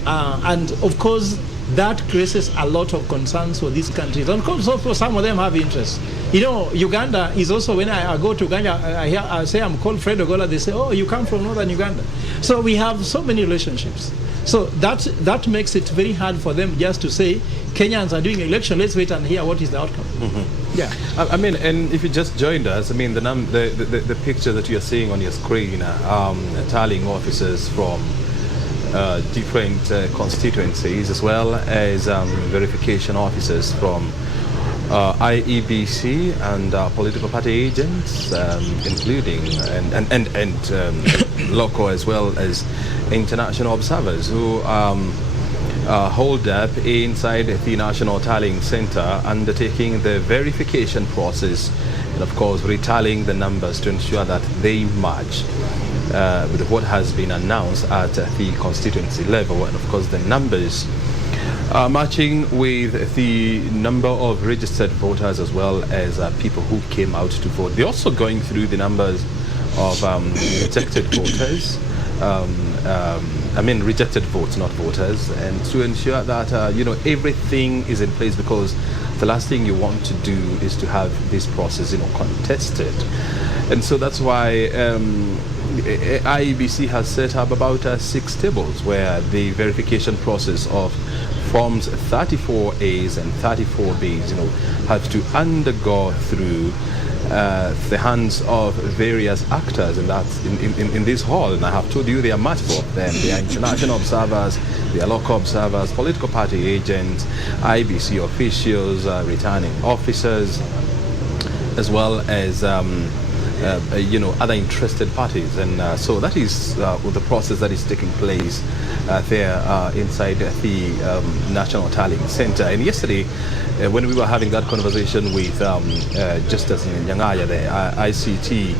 And of course, that creates a lot of concerns for these countries. And of course, some of them have interests. Uganda is also, when I go to Uganda, I say I'm called Fred Ogola, they say, oh, you come from northern Uganda. So we have so many relationships. So that makes it very hard for them just to say, Kenyans are doing election, let's wait and hear what is the outcome. Yeah. And if you just joined us, the picture that you're seeing on your screen, tallying officers from different constituencies, as well as verification officers from IEBC and political party agents, including and local as well as international observers who hold up inside the National Tallying Center, undertaking the verification process and, of course, retallying the numbers to ensure that they match with what has been announced at the constituency level, and of course the numbers matching with the number of registered voters as well as people who came out to vote. They're also going through the numbers of rejected voters, rejected votes, not voters, and to ensure that everything is in place, because the last thing you want to do is to have this process contested. And so that's why IEBC has set up about 6 tables where the verification process of forms 34As and 34Bs have to undergo through the hands of various actors, and that's in this hall. And I have told you there are multiple of them. There are international observers, there are local observers, political party agents, IEBC officials, returning officers, as well as other interested parties. And so that is the process that is taking place there inside the National Tallying Center. And yesterday, when we were having that conversation with Justice Nyangaya, the ICT,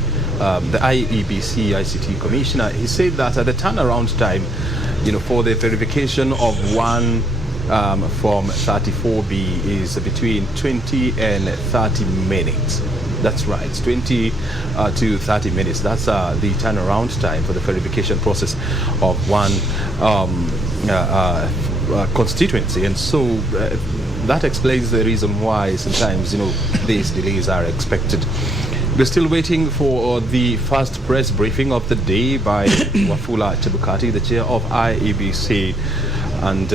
the IEBC ICT Commissioner, he said that the turnaround time, for the verification of one Form 34B is between 20 and 30 minutes. That's right, it's 20 to 30 minutes. That's the turnaround time for the verification process of one constituency. And so that explains the reason why sometimes, these delays are expected. We're still waiting for the first press briefing of the day by Wafula Chebukati, the chair of IEBC. And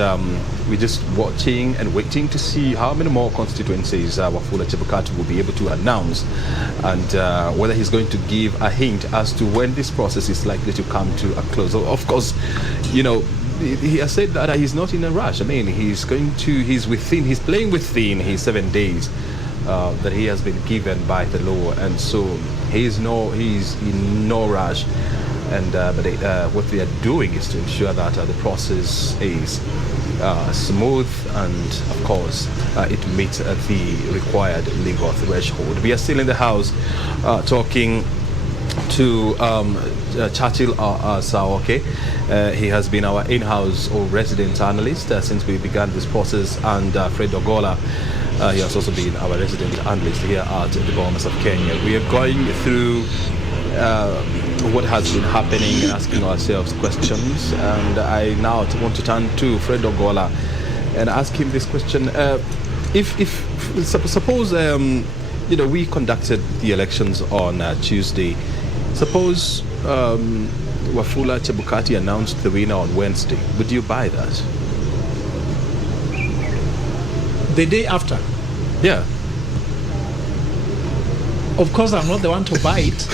we're just watching and waiting to see how many more constituencies Wafula Chebukati will be able to announce, and whether he's going to give a hint as to when this process is likely to come to a close. Of course, he has said that he's not in a rush. He's playing within his 7 days that he has been given by the law, and so he's in no rush. And what they are doing is to ensure that the process is smooth, and of course it meets the required legal threshold. We are still in the House talking to Churchill Saoke. He has been our in-house or resident analyst since we began this process, and Fred Ogola, he has also been our resident analyst here at the Bomas of Kenya. We are going through what has been happening and asking ourselves questions, and I now want to turn to Fred Ogola and ask him this question. Suppose we conducted the elections on Tuesday. Suppose Wafula Chebukati announced the winner on Wednesday. Would you buy that? The day after? Yeah. Of course, I'm not the one to buy it.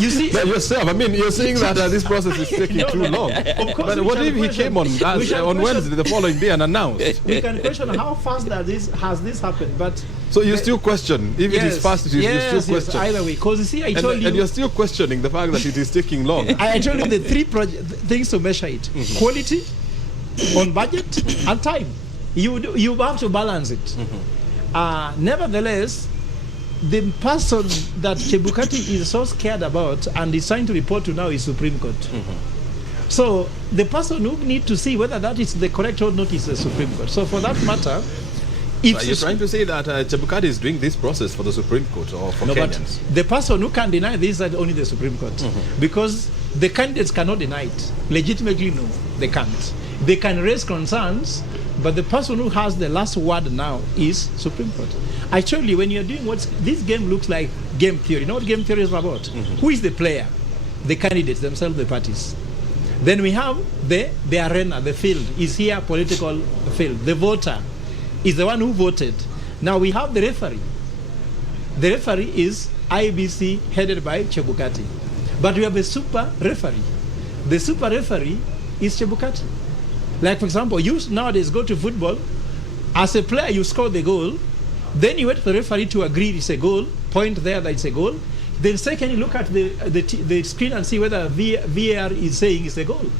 you see. But yourself, I mean, you're saying that this process is taking too long. Of course, but what if he came on Wednesday, the following day, and announced? We can question how fast has this happened, but. So you still question if it is fast. You still question. Either way, because you see, I told you, and you're still questioning the fact that it is taking long. I told you the three things to measure it: quality, on budget, and time. You have to balance it. Nevertheless, the person that Chebukati is so scared about and is trying to report to now is Supreme Court. So the person who need to see whether that is the correct or not is the Supreme Court. So for that matter, if you're trying to say that Chebukati is doing this process for the Supreme Court or for Kenyans? But the person who can deny this is only the Supreme Court, because the candidates cannot deny it. Legitimately, no, they can't. They can raise concerns, but the person who has the last word now is Supreme Court. I told you, when you're doing this game looks like game theory. You know what game theory is about? Who is the player? The candidates themselves, the parties. Then we have the arena, the field. Is here political field. The voter is the one who voted. Now we have the referee. The referee is IEBC headed by Chebukati. But we have a super referee. The super referee is Chebukati. Like, for example, you nowadays go to football, as a player you score the goal, then you wait for the referee to agree it's a goal, point there that it's a goal, then second you look at the screen and see whether VAR is saying it's a goal.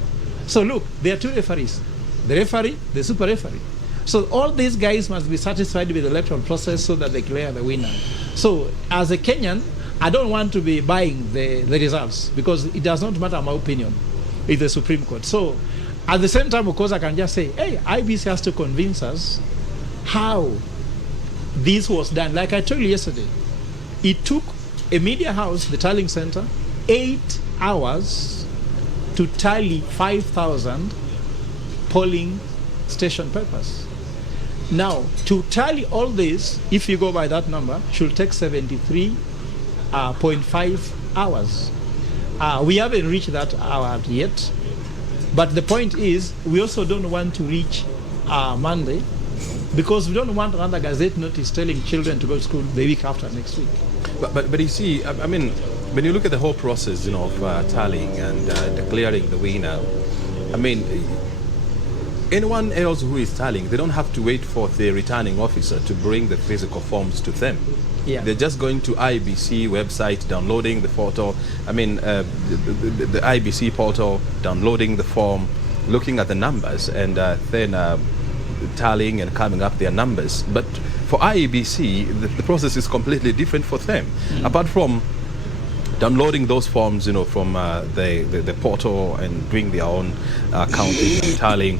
So look, there are two referees, the referee, the super referee. So all these guys must be satisfied with the electoral process so that they declare the winner. So as a Kenyan, I don't want to be buying the results, because it does not matter my opinion. It's the Supreme Court. So at the same time, of course, I can just say, hey, IEBC has to convince us how this was done. Like I told you yesterday, it took a media house, the Tallying Center, 8 hours to tally 5,000 polling station papers. Now, to tally all this, if you go by that number, should take 73.5 hours. We haven't reached that hour yet. But the point is, we also don't want to reach Monday, because we don't want another Gazette notice telling children to go to school the week after next week. But you see, I mean, when you look at the whole process, of tallying and declaring the winner, I mean, anyone else who is tallying, they don't have to wait for the returning officer to bring the physical forms to them. Yeah. They're just going to IEBC website, downloading the photo. I mean, the IEBC portal, downloading the form, looking at the numbers, and then tallying and coming up their numbers. But for IEBC, the process is completely different for them. Apart from downloading those forms, from the portal and doing their own counting and tallying,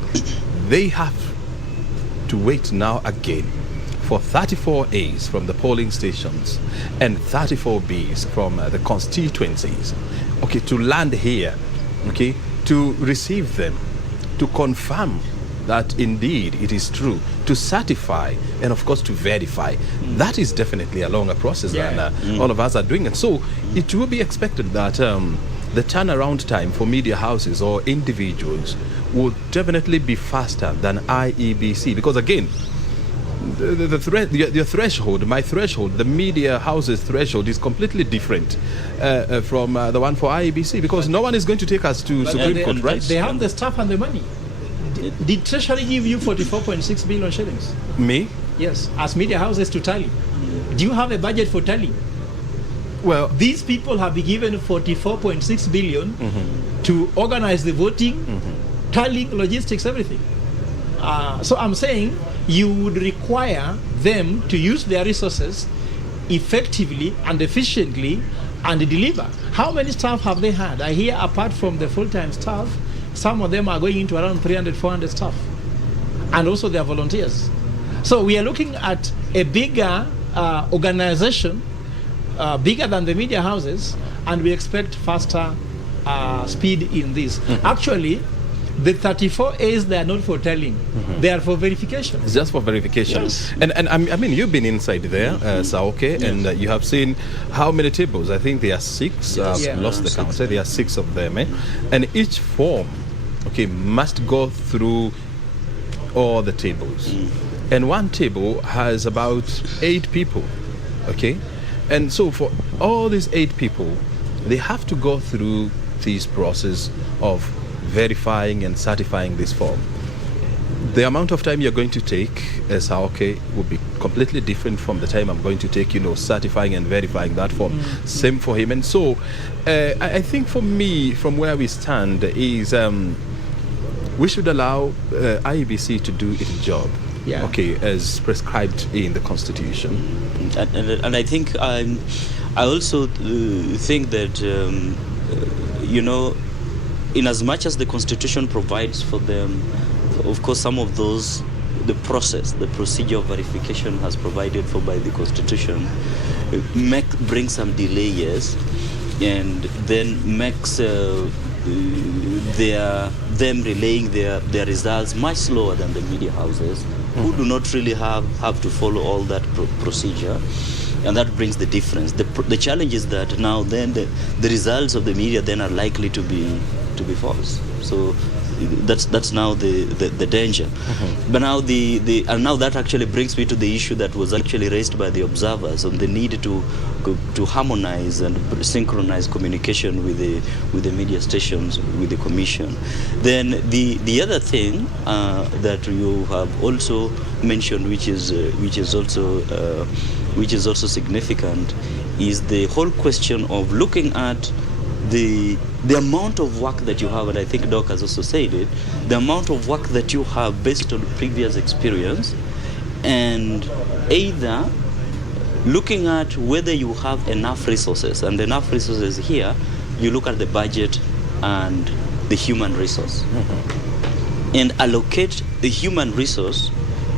they have to wait now again for 34 A's from the polling stations and 34 B's from the constituencies, to land here, to receive them, to confirm that indeed it is true, to certify, and of course to verify. That is definitely a longer process than all of us are doing. And so it will be expected that the turnaround time for media houses or individuals would definitely be faster than IEBC, because again, your threshold, my threshold, the media house's threshold is completely different from the one for IEBC, because no one is going to take us to Supreme Court, right? They have the staff and the money. Did Treasury give you 44.6 billion shillings? Me? Yes, as media houses to tally. Do you have a budget for tally? Well, these people have been given 44.6 billion to organize the voting, tallying, logistics, everything. So I'm saying you would require them to use their resources effectively and efficiently and deliver. How many staff have they had? I hear apart from the full-time staff, some of them are going into around 300, 400 staff. And also their volunteers. So we are looking at a bigger organization, bigger than the media houses, and we expect faster speed in this. Actually, the 34 A's, they are not for telling. They are for verification. It's just for verification. Yes. And I mean, you've been inside there, Saoke, and you have seen how many tables? I think there are 6. I've lost the count. So there are 6 of them. And each form, must go through all the tables. And one table has about 8 people. And so for all these 8 people, they have to go through this process of verifying and certifying this form. The amount of time you're going to take as Saoke will be completely different from the time I'm going to take, certifying and verifying that form. Same for him. And so I think for me, from where we stand, is we should allow IEBC to do its job. As prescribed in the Constitution. And I think I also think that in as much as the Constitution provides for them, of course, some of those, the procedure of verification has provided for by the Constitution, bring some delay, yes, and then makes them relaying their results much slower than the media houses, who do not really have to follow all that procedure. And that brings the difference. The challenge is that now then the results of the media then are likely to be false. So that's now the danger. But now and now that actually brings me to the issue that was actually raised by the observers on the need to harmonize and synchronize communication with the media stations, with the commission. Then the other thing that you have also mentioned, which is also significant, is the whole question of looking at the amount of work that you have, and I think Doc has also said it, the amount of work that you have based on previous experience, and either looking at whether you have enough resources, and enough resources here, you look at the budget and the human resource, and allocate the human resource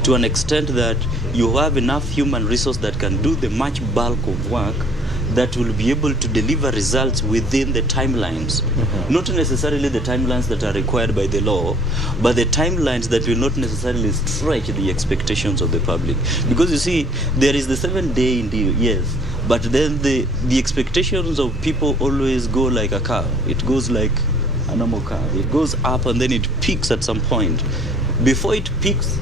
to an extent that you have enough human resource that can do the much bulk of work that will be able to deliver results within the timelines. Not necessarily the timelines that are required by the law, but the timelines that will not necessarily stretch the expectations of the public. Because you see, there is the 7-day deal, yes, but then the expectations of people always go like a curve. It goes like a normal curve. It goes up and then it peaks at some point. Before it peaks,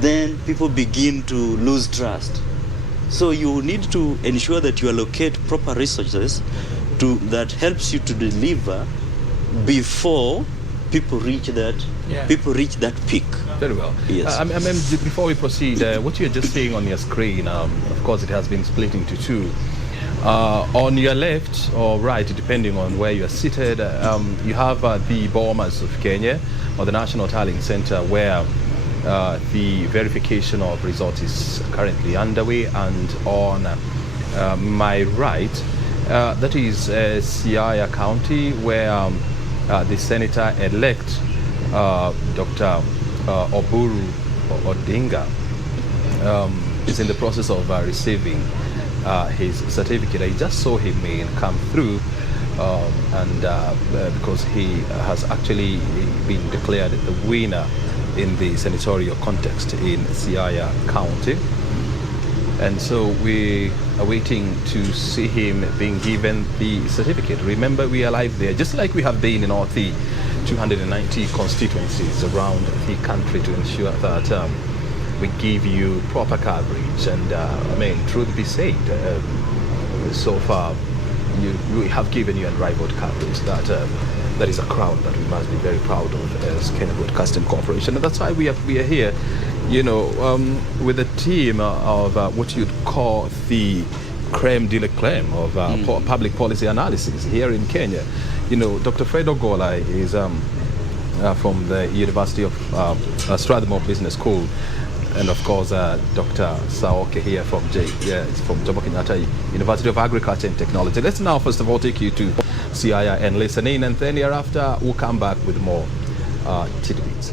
then people begin to lose trust. So you need to ensure that you allocate proper resources that helps you to deliver before people reach that peak. Very well. Yes. Before we proceed, what you're just seeing on your screen, of course, it has been split into 2. On your left or right, depending on where you are seated, you have the Bomas of Kenya, or the National Tallying Center, where the verification of results is currently underway. And on my right, that is Siaya County, where the Senator-elect, Dr. Oburu Odinga, is in the process of receiving his certificate. I just saw him come through, because he has actually been declared the winner in the senatorial context in Siaya County. And so we are waiting to see him being given the certificate. Remember, we are live there, just like we have been in all the 290 constituencies around the country, to ensure that we give you proper coverage. And truth be said, so far we have given you unrivaled coverage. That is a crown that we must be very proud of as Kenya Broadcasting Corporation. And that's why we are here, with a team of what you'd call the creme de la creme of public policy analysis here in Kenya. Dr. Fred Ogola is from the University of Strathmore Business School. and of course Dr. Saoke here from from Jomo Kenyatta University of Agriculture and Technology. Let's now first of all take you to Siaya and listen in, and then hereafter we'll come back with more tidbits.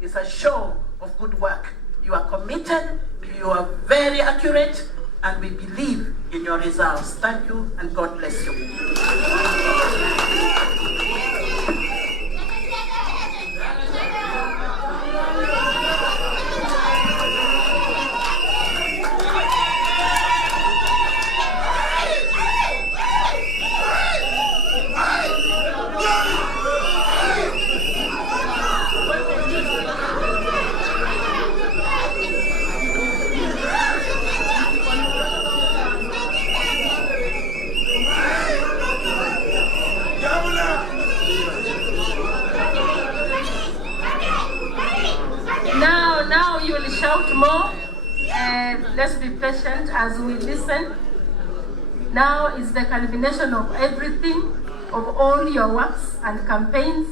It's a show of good work. You are committed, you are very accurate, and we believe in your results. Thank you, and God bless you. Now you will shout more, and let's be patient as we listen. Now is the culmination of everything, of all your works and campaigns,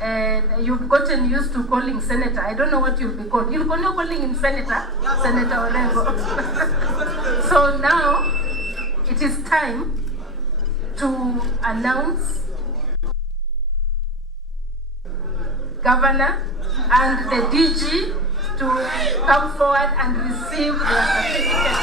and you've gotten used to calling Senator. I don't know what you'll be called. You'll continue calling him Senator, Senator Olengo. So now it is time to announce Governor and the DG to come forward and receive their certificate.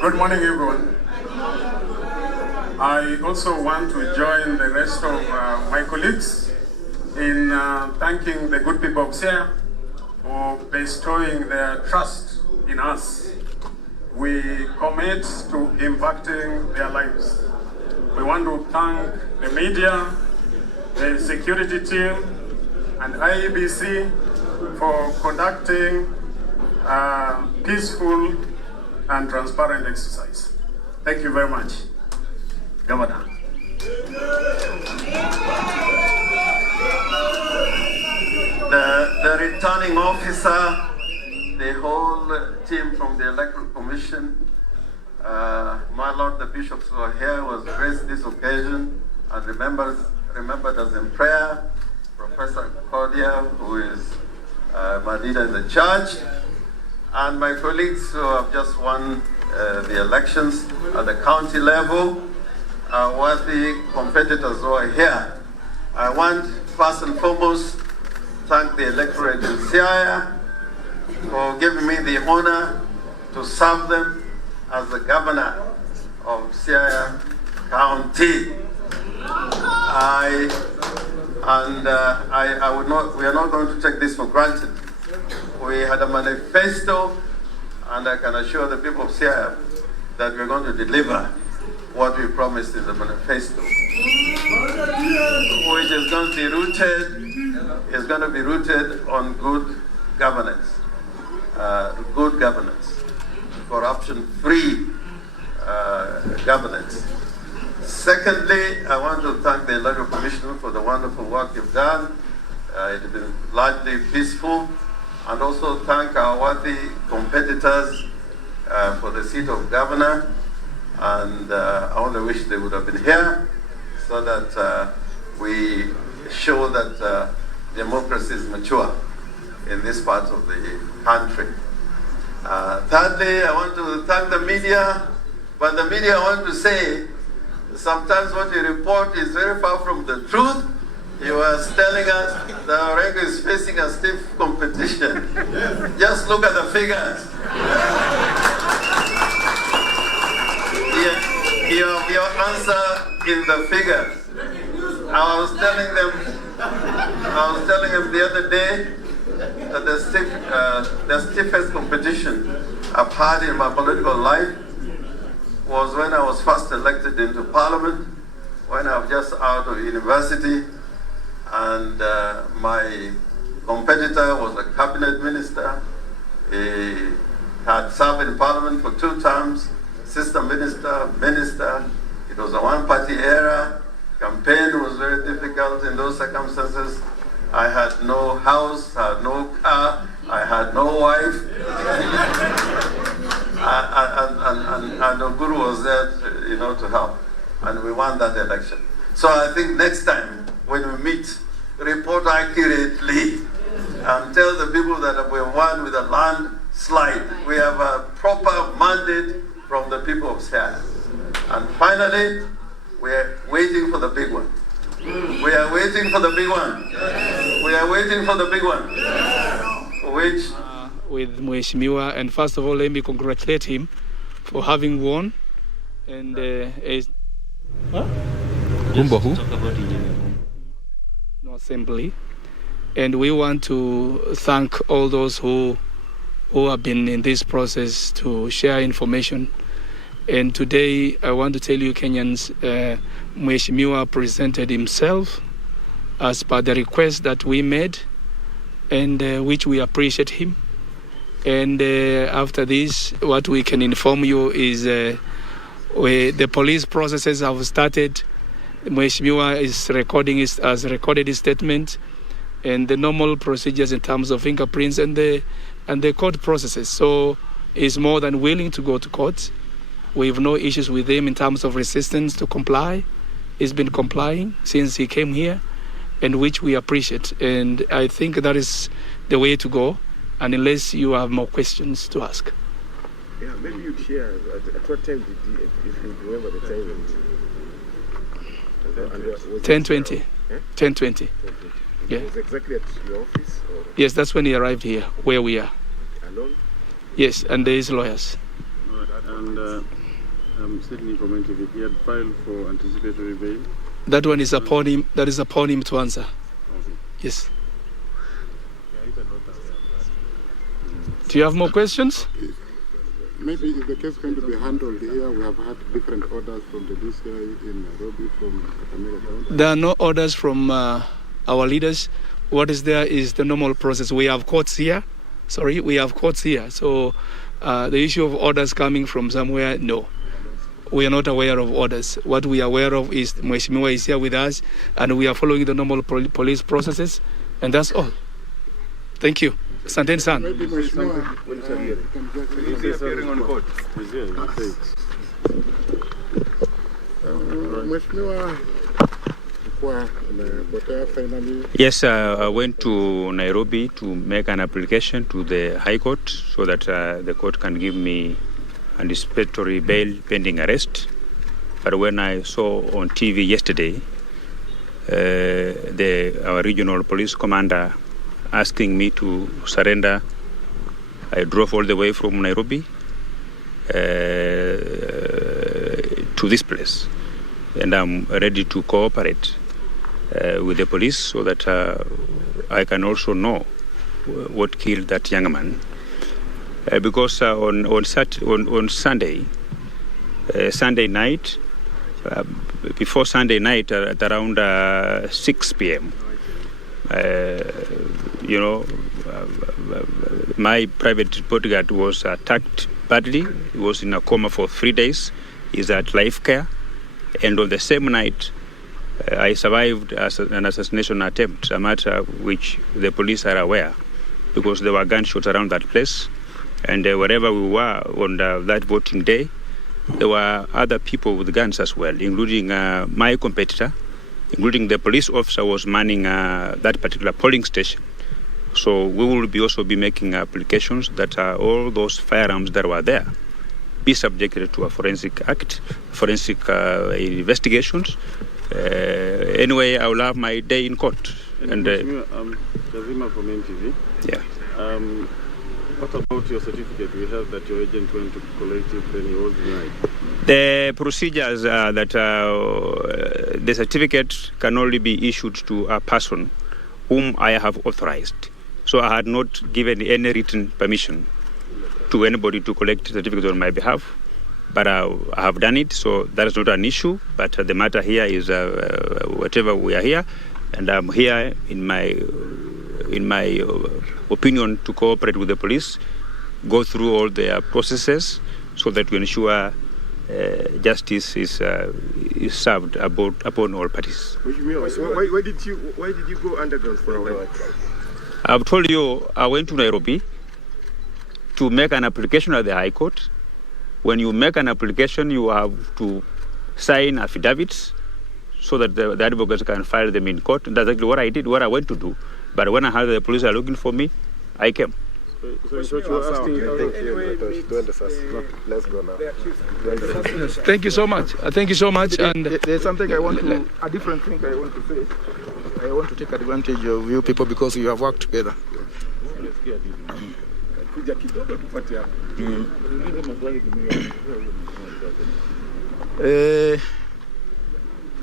Good morning, everyone. I also want to join the rest of my colleagues in thanking the good people of Siaya for bestowing their trust in us. We commit to impacting their lives. We want to thank the media, the security team, and IEBC for conducting peaceful and transparent exercise. Thank you very much, Governor. The returning officer, the whole team from the Electoral Commission, my Lord, the bishops who are here, was graced this occasion and remembered us in prayer. Professor Cordia, who is my leader in the church, and my colleagues who have just won the elections at the county level, worthy competitors who are here. I want first and foremost thank the electorate in Siaya for giving me the honor to serve them as the governor of Siaya County. We are not going to take this for granted. We had a manifesto, and I can assure the people of Siaya that we're going to deliver what we promised in the manifesto, which is going to be rooted on good governance, corruption-free governance. Secondly, I want to thank the Electoral Commission for the wonderful work you've done. It's been largely peaceful. And also thank our worthy competitors for the seat of governor. And I only wish they would have been here so that we show that democracy is mature in this part of the country. Thirdly, I want to thank the media. But the media, I want to say, sometimes what you report is very far from the truth. You were telling us that Orengo is facing a stiff competition. Just look at the figures. Your answer in the figures. I was telling them I was telling him the other day that the stiffest competition I've had in my political life was when I was first elected into Parliament, when I was just out of university, and my competitor was a cabinet minister. He had served in Parliament for 2 terms, assistant minister. It was a one-party era. Campaign was very difficult in those circumstances. I had no house, I had no car, I had no wife. and Oguru was there to help. And we won that election. So I think next time when we meet, report accurately and tell the people that we won with a landslide. We have a proper mandate from the people of Siaya. And finally, we are waiting for the big one. We are waiting for the big one. We are waiting for the big one. Which with Mheshimiwa, and first of all, let me congratulate him for having won. And no assembly. And we want to thank all those who have been in this process to share information. And today, I want to tell you, Kenyans, Mheshimiwa presented himself as per the request that we made, and which we appreciate him. And after this, what we can inform you is the police processes have started. Mheshimiwa has recorded his statement, and the normal procedures in terms of fingerprints and the court processes. So he's more than willing to go to court. We have no issues with him in terms of resistance to comply. He's been complying since he came here, and which we appreciate. And I think that is the way to go, and unless you have more questions to ask. Yeah, maybe you'd share at what time did you, if you remember the time? 10:20. 10:20. Yeah. Was exactly at your office? Or? Yes, that's when he arrived here, where we are. Alone? Yes, and there is lawyers. And Sydney commented if he had filed for anticipatory bail. That one is upon him. That is upon him to answer. Yes. Do you have more questions? Maybe if the case is going to be handled here, we have had different orders from the DCI in Nairobi, from Kakamega County. There are no orders from our leaders. What is there is the normal process. We have courts here. So the issue of orders coming from somewhere, no. We are not aware of orders. What we are aware of is Mheshimiwa is here with us, and we are following the normal police processes, and that's all. Thank you. Asanteni sana. Yes, I went to Nairobi to make an application to the High Court so that the court can give me anticipatory bail pending arrest. But when I saw on TV yesterday our regional police commander asking me to surrender, I drove all the way from Nairobi to this place, and I'm ready to cooperate with the police so that I can also know what killed that young man. Because on Sunday night, before Sunday night at around 6 p.m., my private bodyguard was attacked badly. He was in a coma for 3 days. He's at life care. And on the same night, I survived an assassination attempt, a matter which the police are aware, because there were gunshots around that place. And wherever we were on that voting day, there were other people with guns as well, including my competitor, including the police officer was manning that particular polling station. So we will also be making applications that all those firearms that were there be subjected to a forensic investigations. Anyway, I will have my day in court. And Kazima from NTV. Yeah. What about your certificate? We heard that your agent went to collect it, then he was denied. The procedures that the certificate can only be issued to a person whom I have authorized. So I had not given any written permission to anybody to collect certificates on my behalf, but I have done it, so that is not an issue. But the matter here is whatever we are here, and I'm here in my opinion to cooperate with the police, go through all their processes so that we ensure justice is served upon all parties. Why did you go underground for a while? I've told you I went to Nairobi to make an application at the High Court. When you make an application, you have to sign affidavits so that the advocates can file them in court. That's exactly what I did, what I went to do. But when I heard the police are looking for me, I came. Let's go now. Thank you so much. Thank you so much. And there's something a different thing I want to say. I want to take advantage of you people because you have worked together.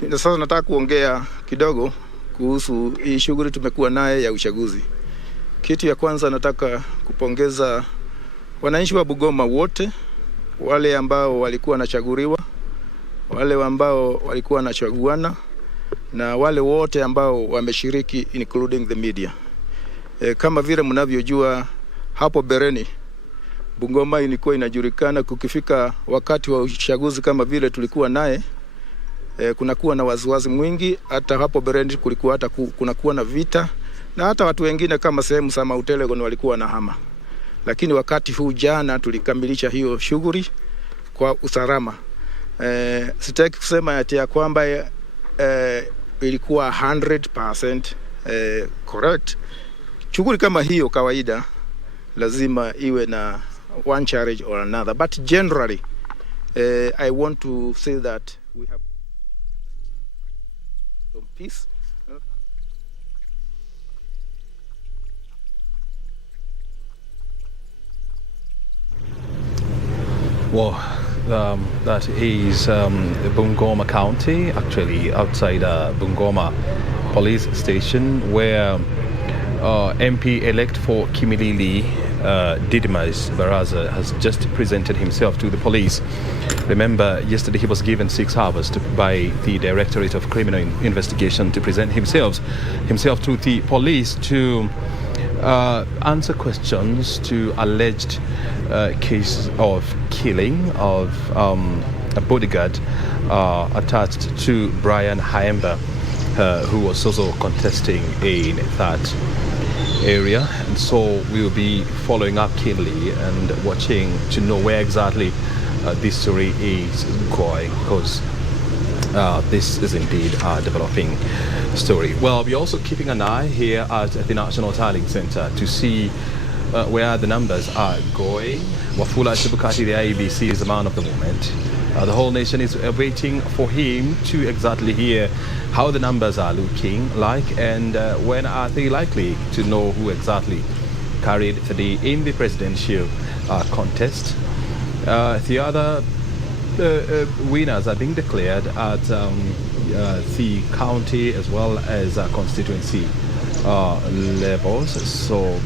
Sasa nataka kuongea kidogo kuhusu hii shughuli tumekuwa naye ya uchaguzi. Kitu ya kwanza nataka kupongeza wananchi wa Bungoma wote, wale ambao walikuwa wanachaguliwa, wale ambao walikuwa wanachaguana, na wale wote ambao wameshiriki including the media. Kama vile mnavyojua hapo bereni Bungoma ilikuwa inajulikana kukifika wakati wa uchaguzi kama vile tulikuwa naye, kunakuwa na wasiwasi mwingi. Hata hapo bereni kulikuwa hata kunakuwa na vita, na hata watu wengine kama sehemu za Mount Elgon walikuwa na hama. Lakini wakati huu jana tulikamilisha hiyo shughuli kwa usalama. Sitaki kusema ati ya kwamba ilikuwa 100% correct. Shughuli kama hiyo kawaida lazima iwe na one challenge or another, but generally I want to say that we have some peace. Well, that is Bungoma County, actually outside Bungoma Police Station, where MP-elect for Kimilili, Didmas Baraza, has just presented himself to the police. Remember, yesterday he was given 6 hours by the Directorate of Criminal Investigation to present himself to the police to answer questions to alleged case of killing of a bodyguard attached to Brian Haemba, who was also contesting in that area. And so we will be following up keenly and watching to know where exactly this story is going, because this is indeed a developing story. Well, we're also keeping an eye here at the National Tallying Center to see where the numbers are going. Wafula Chebukati, the IEBC, is the man of the moment. The whole nation is waiting for him to exactly hear how the numbers are looking like and when are they likely to know who exactly carried the day in the presidential contest. The other winners are being declared at the county as well as constituency levels, so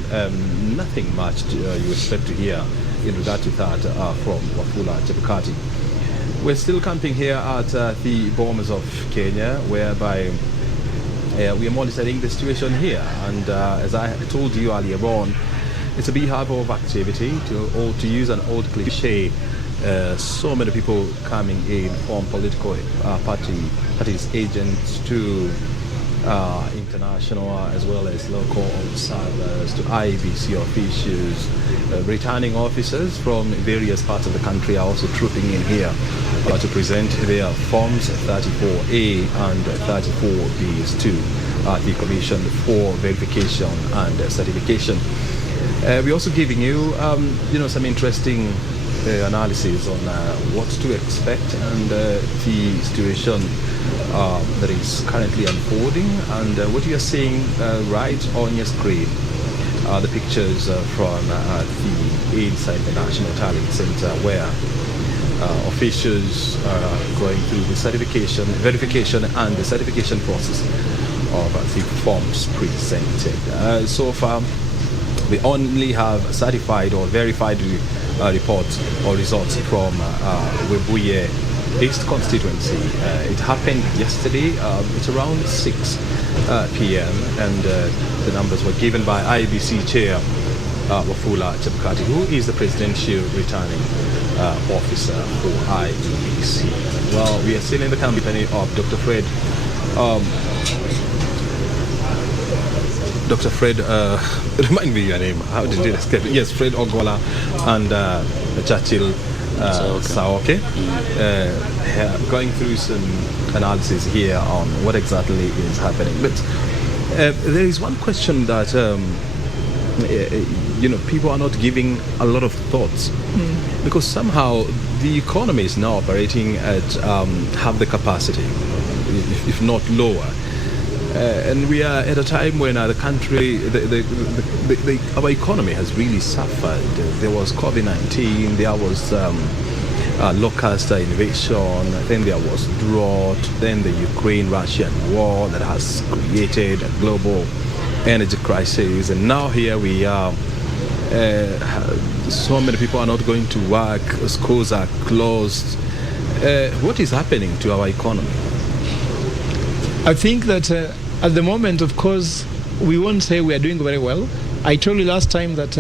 nothing much you expect to hear in regard to that from Wafula Chebukati. We're still camping here at the Bomas of Kenya, whereby we are monitoring the situation here, and as I told you earlier on, it's a beehive of activity. To use an old cliche, so many people coming in from political parties, agents to international as well as local observers to IEBC officials, returning officers from various parts of the country are also trooping in here to present their forms 34A and 34Bs to the Commission for verification and certification. We're also giving you, some interesting analysis on what to expect and the situation that is currently unfolding, and what you are seeing right on your screen are the pictures from the inside the National Tallying Center, where officials are going through the verification and the certification process of the forms presented. So far, we only have certified or verified reports or results from Webuye East Constituency. It happened yesterday. It's around 6 p.m. and the numbers were given by IEBC Chair Wafula Chebukati, who is the presidential returning officer for IEBC. Well, we are still in the company of Dr. Fred. Dr. Fred, remind me your name. How did you escape? Yes, Fred Ogola and Churchill Saoke. Going through some analysis here on what exactly is happening. But there is one question that people are not giving a lot of thoughts, because somehow the economy is now operating at half the capacity, if not lower. And we are at a time when the country, our economy has really suffered. There was COVID-19, there was locust invasion, then there was drought, then the Ukraine-Russian war that has created a global energy crisis, and now here we are. So many people are not going to work, schools are closed. What is happening to our economy? I think that at the moment, of course, we won't say we are doing very well. I told you last time that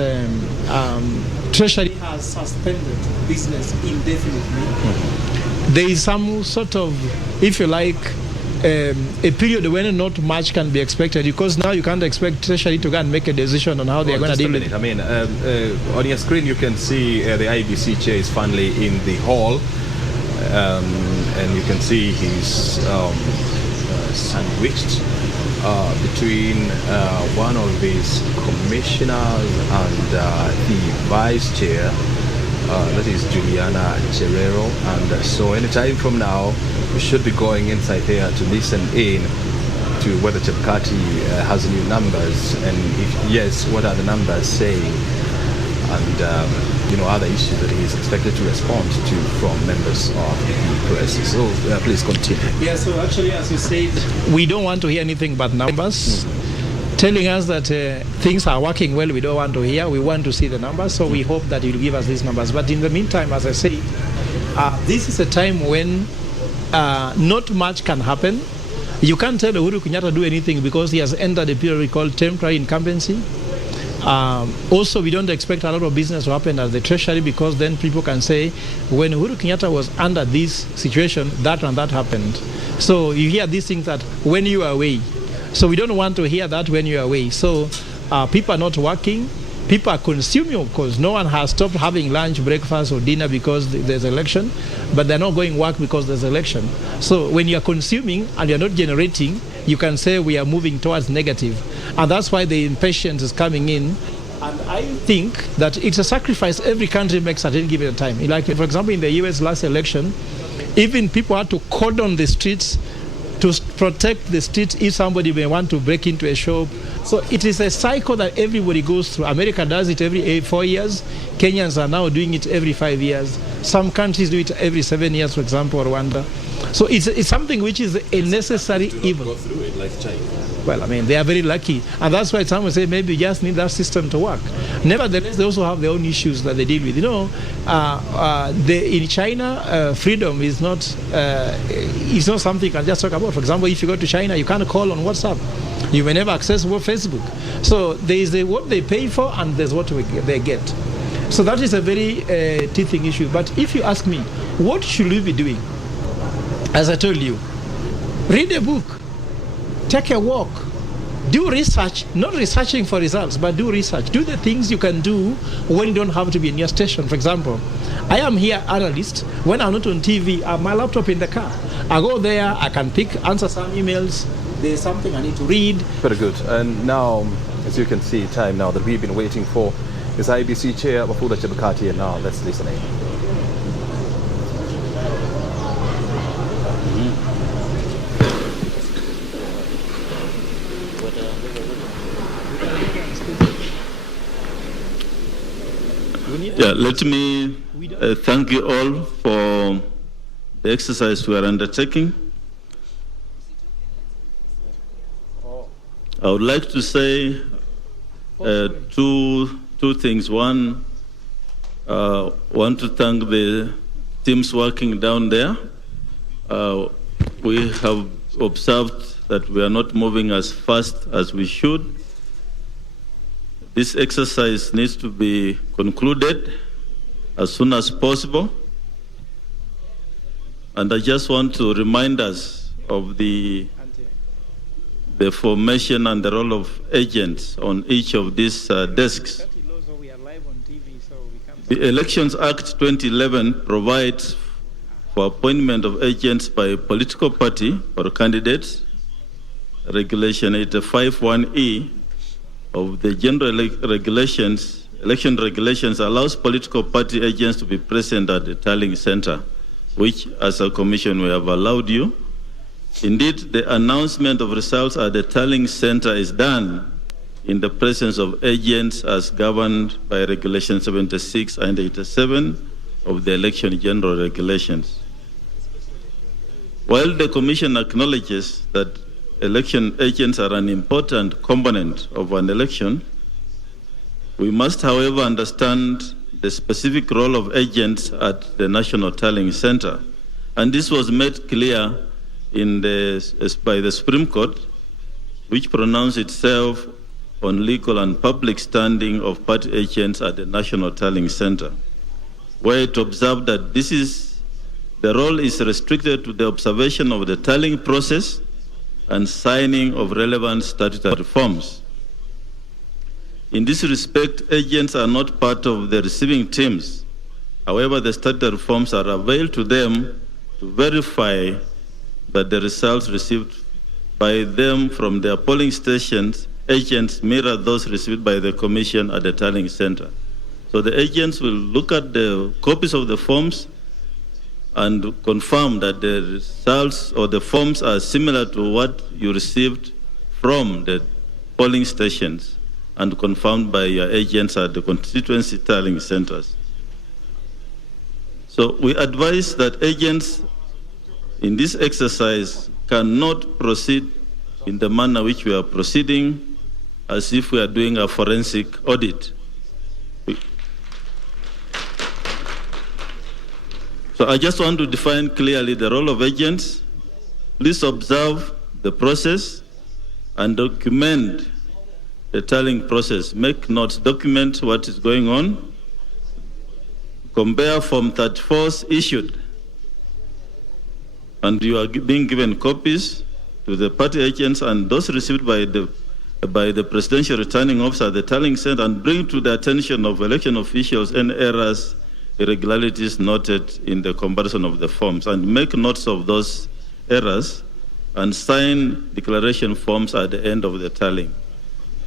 Treasury has suspended business indefinitely. There is some sort of, if you like, a period when not much can be expected, because now you can't expect Treasury to go and make a decision on how they are going to deal with it. I mean, on your screen you can see the IEBC chair is finally in the hall, and you can see he's sandwiched between one of his commissioners and the vice chair, that is Juliana Cherero, and so any time from now we should be going inside here to listen in to whether Chebukati has new numbers, and if yes, what are the numbers saying, and other issues that he is expected to respond to from members of the press. So please continue. Yeah, so actually, as you said, we don't want to hear anything but numbers. Telling us that things are working well, we don't want to hear. We want to see the numbers, so we hope that you'll give us these numbers. But in the meantime, as I said, this is a time when not much can happen. You can't tell Uhuru Kenyatta do anything because he has entered a period we call temporary incumbency. Also, we don't expect a lot of business to happen at the Treasury, because then people can say, when Uhuru Kenyatta was under this situation, that and that happened. So you hear these things that when you are away. So we don't want to hear that when you are away. So people are not working. People are consuming, of course. No one has stopped having lunch, breakfast, or dinner because there's election, but they're not going work because there's election. So when you're consuming and you're not generating, you can say we are moving towards negative. And that's why the impatience is coming in. And I think that it's a sacrifice every country makes at any given time. Like, for example, in the US last election, even people had to cordon the streets to protect the streets if somebody may want to break into a shop. So it is a cycle that everybody goes through. America does it every 4 years. Kenyans are now doing it every 5 years. Some countries do it every 7 years, for example, Rwanda. So it's something which is a necessary evil. Go through it like China. Well, I mean, they are very lucky. And that's why some will say maybe you just need that system to work. Nevertheless, they also have their own issues that they deal with. In China, freedom is not something you can just talk about. For example, if you go to China, you can't call on WhatsApp. You may never access Facebook. So there is what they pay for and there's what they get. So that is a very teething issue. But if you ask me, what should we be doing? As I told you, read a book, take a walk, do research, not researching for results, but do research. Do the things you can do when you don't have to be in your station. For example, I am here analyst. When I'm not on TV, I have my laptop in the car. I go there, I can answer some emails. There's something I need to read. Very good. And now, as you can see, time now that we've been waiting for is IEBC Chair Wafula Chebukati, and now let's listen in. Yeah, let me thank you all for the exercise we are undertaking. I would like to say two things. One, want to thank the teams working down there. We have observed that we are not moving as fast as we should. This exercise needs to be concluded as soon as possible. And I just want to remind us of the formation and the role of agents on each of these desks. The Elections Act 2011 provides for appointment of agents by a political party or candidates. Regulation 851E of the general election regulations allows political party agents to be present at the tallying center, which as a commission we have allowed you. Indeed, the announcement of results at the tallying center is done in the presence of agents as governed by Regulation 76 and 87 of the Election General Regulations. While the Commission acknowledges that election agents are an important component of an election, we must, however, understand the specific role of agents at the National Tallying Center. And this was made clear by the Supreme Court, which pronounced itself on legal and public standing of party agents at the National Tallying Center, where it observed that the role is restricted to the observation of the tallying process and signing of relevant statutory forms. In this respect, agents are not part of the receiving teams. However, the statutory forms are available to them to verify that the results received by them from their polling stations, agents mirror those received by the Commission at the tallying center. So the agents will look at the copies of the forms and confirm that the results or the forms are similar to what you received from the polling stations and confirmed by your agents at the constituency tallying centers. So we advise that agents in this exercise cannot proceed in the manner which we are proceeding, as if we are doing a forensic audit. So I just want to define clearly the role of agents. Please observe the process and document the tallying process. Make notes, document what is going on. Compare Form 34 issued, and you are being given copies to the party agents and those received by the presidential returning officer at the tallying center, and bring to the attention of election officials any errors, irregularities noted in the comparison of the forms, and make notes of those errors and sign declaration forms at the end of the tallying.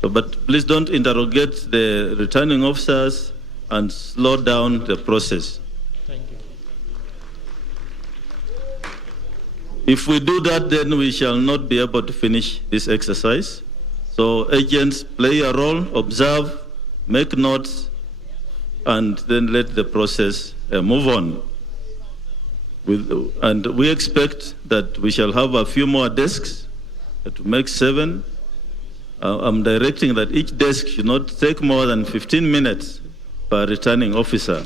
So, but please don't interrogate the returning officers and slow down the process. Thank you. If we do that, then we shall not be able to finish this exercise. So agents play a role, observe, make notes, and then let the process move on. And we expect that we shall have a few more desks to make 7. I'm directing that each desk should not take more than 15 minutes per returning officer.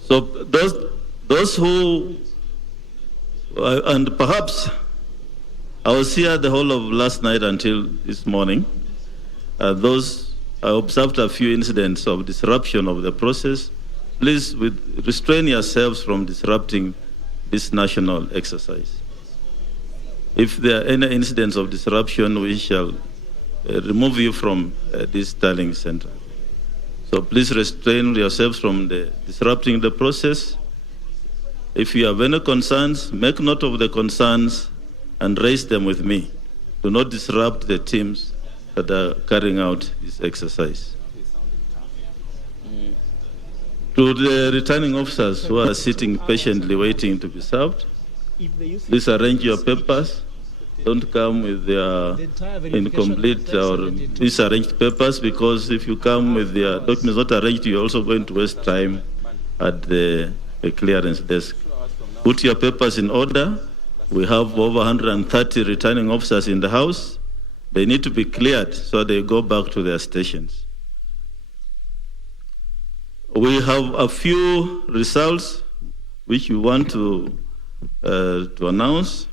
So those who, and perhaps I was here the whole of last night until this morning. I observed a few incidents of disruption of the process. Please restrain yourselves from disrupting this national exercise. If there are any incidents of disruption, we shall remove you from this tallying center. So please restrain yourselves from disrupting the process. If you have any concerns, make note of the concerns and raise them with me. Do not disrupt the teams that are carrying out this exercise. To the returning officers who are sitting patiently waiting to be served, please arrange your papers. Don't come with their incomplete or disarranged papers, because if you come with their documents not arranged, you're also going to waste time at the clearance desk. Put your papers in order We have over 130 returning officers in the House. They need to be cleared so they go back to their stations. We have a few results which we want to announce.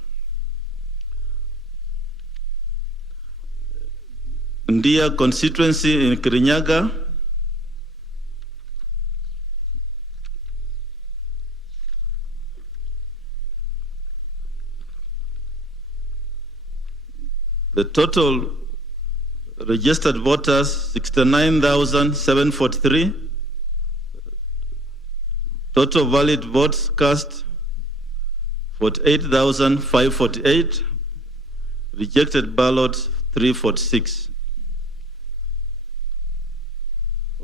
Ndia constituency in Kirinyaga, the total registered voters 69,743. Total valid votes cast 48,548. Rejected ballots 346.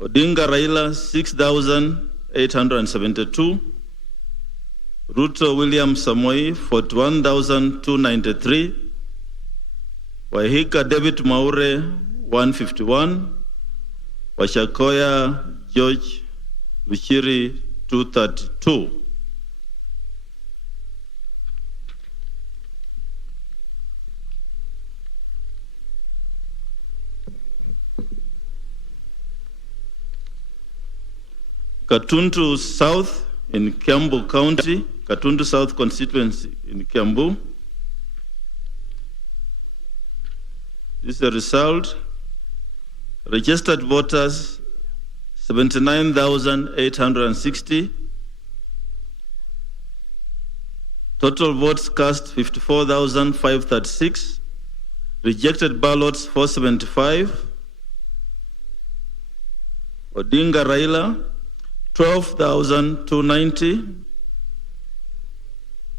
Odinga Raila 6,872. Ruto William Samoei 41,293. Wahika David Maure 151. Washakoya George Luchiri 232. Katuntu South in Kiambu County, Katuntu South constituency in Kiambu. This is the result. Registered voters 79,860. Total votes cast 54,536. Rejected ballots 475. Odinga Raila 12,290.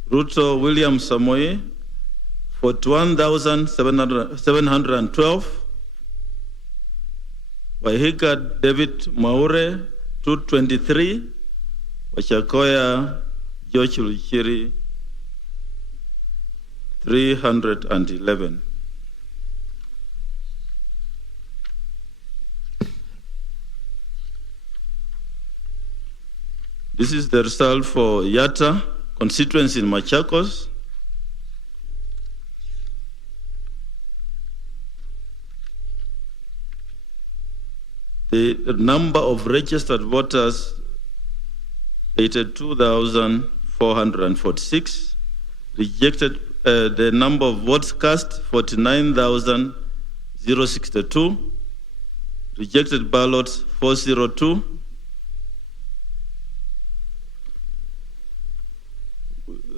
Ruto William Samoei 41,712. Wahika David Maure 223. Wachakoya George Luchiri 311. This is the result for Yatta constituency in Machakos. The number of registered voters 82,446. Rejected, the number of votes cast 49,062. Rejected ballots 402.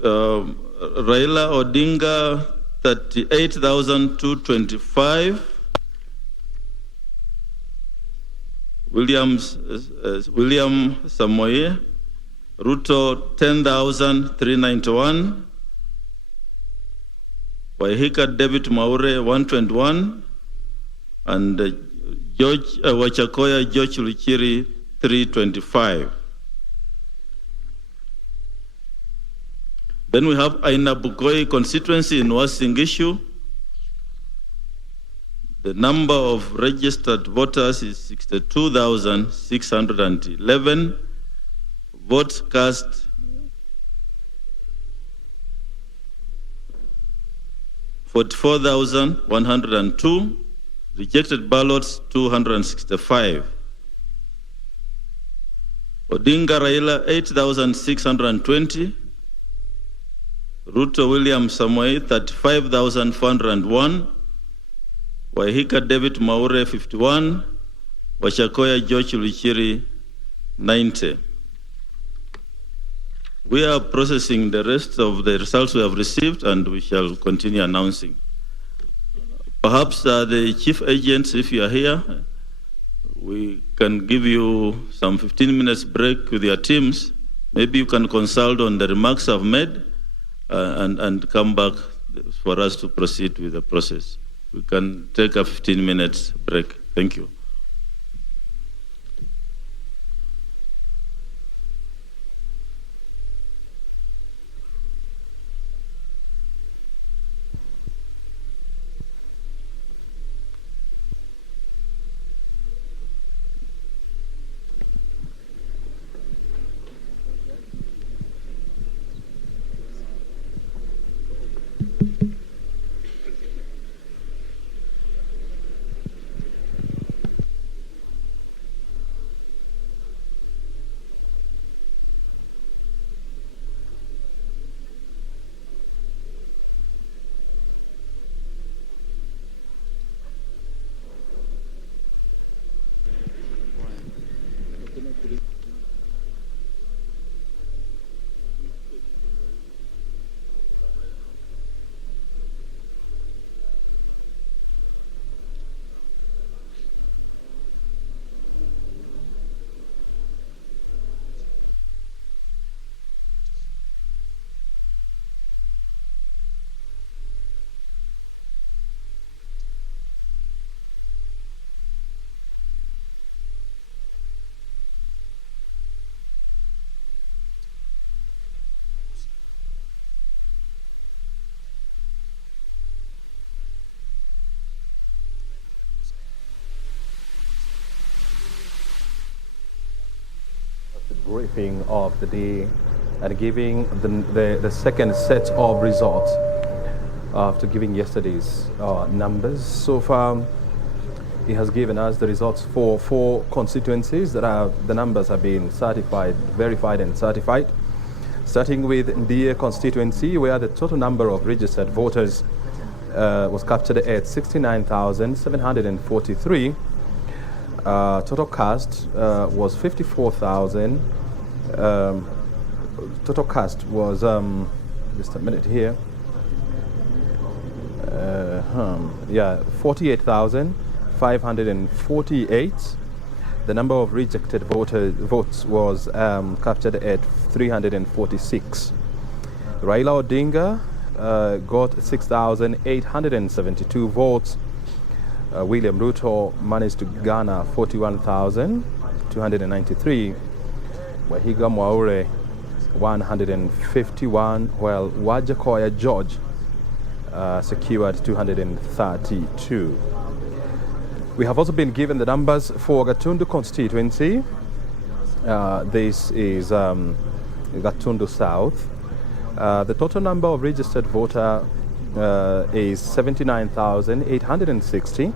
Raila Odinga 38,225. William Samoei, Ruto 10,391. Wahika David Maure 121. And Wachakoya George Luchiri 325. Then we have Aina Bukoi constituency in Uasin Gishu. The number of registered voters is 62,611. Votes cast 44,102. Rejected ballots 265. Odinga Raila 8,620. Ruto William Samoei 35,401. Wahika David Maure 51. Wachakoya George Luchiri 90. We are processing the rest of the results we have received, and we shall continue announcing. Perhaps the chief agents, if you are here, we can give you some 15 minutes break with your teams. Maybe you can consult on the remarks I've made and come back for us to proceed with the process. We can take a 15 minutes break. Thank you. briefing of the day and giving the second set of results after giving yesterday's numbers. So far, he has given us the results for 4 constituencies that the numbers have been verified and certified. Starting with Nyeri constituency, where the total number of registered voters was captured at 69,743. Total cast was 54,000. Total cast was, just a minute here, 48,548. The number of rejected votes was captured at 346. Raila Odinga got 6,872 votes. William Ruto managed to garner 41,293. Wahiga Mwaure 151, while Wajakoya George secured 232. We have also been given the numbers for Gatundu constituency. This is Gatundu South. The total number of registered voter is 79,860.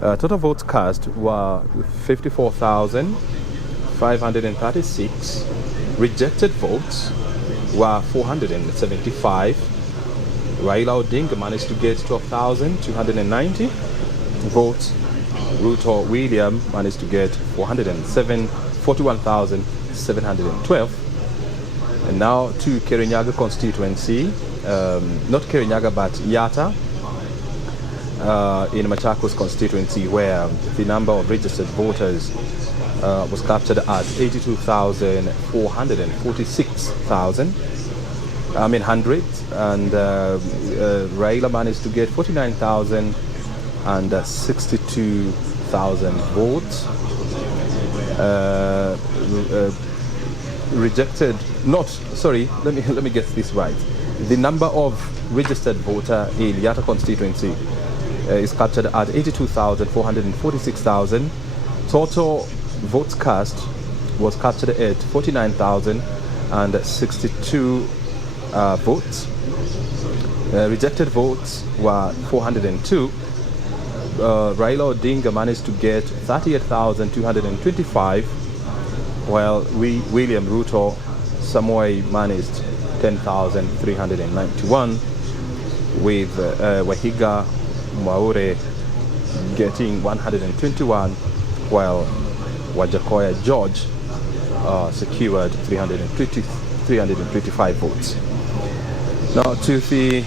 Total votes cast were 54,536. Rejected votes were 475. Raila Odinga managed to get 12,290 votes. Ruto William managed to get 41,712. And now to Kirinyaga constituency, not Kirinyaga but Yatta, in Machakos constituency, where the number of registered voters was captured at 82,446,100, and Raila managed to get 49,062,000 votes. Rejected, let me get this right. The number of registered voter in Yatta constituency is captured at 82,446,000. Total votes cast was captured at 49,062 votes. Rejected votes were 402. Raila Odinga managed to get 38,225, while William Ruto Samoei managed 10,391, with Wahiga Mwaure getting 121, while Wajakoya George secured 325 votes. Now to the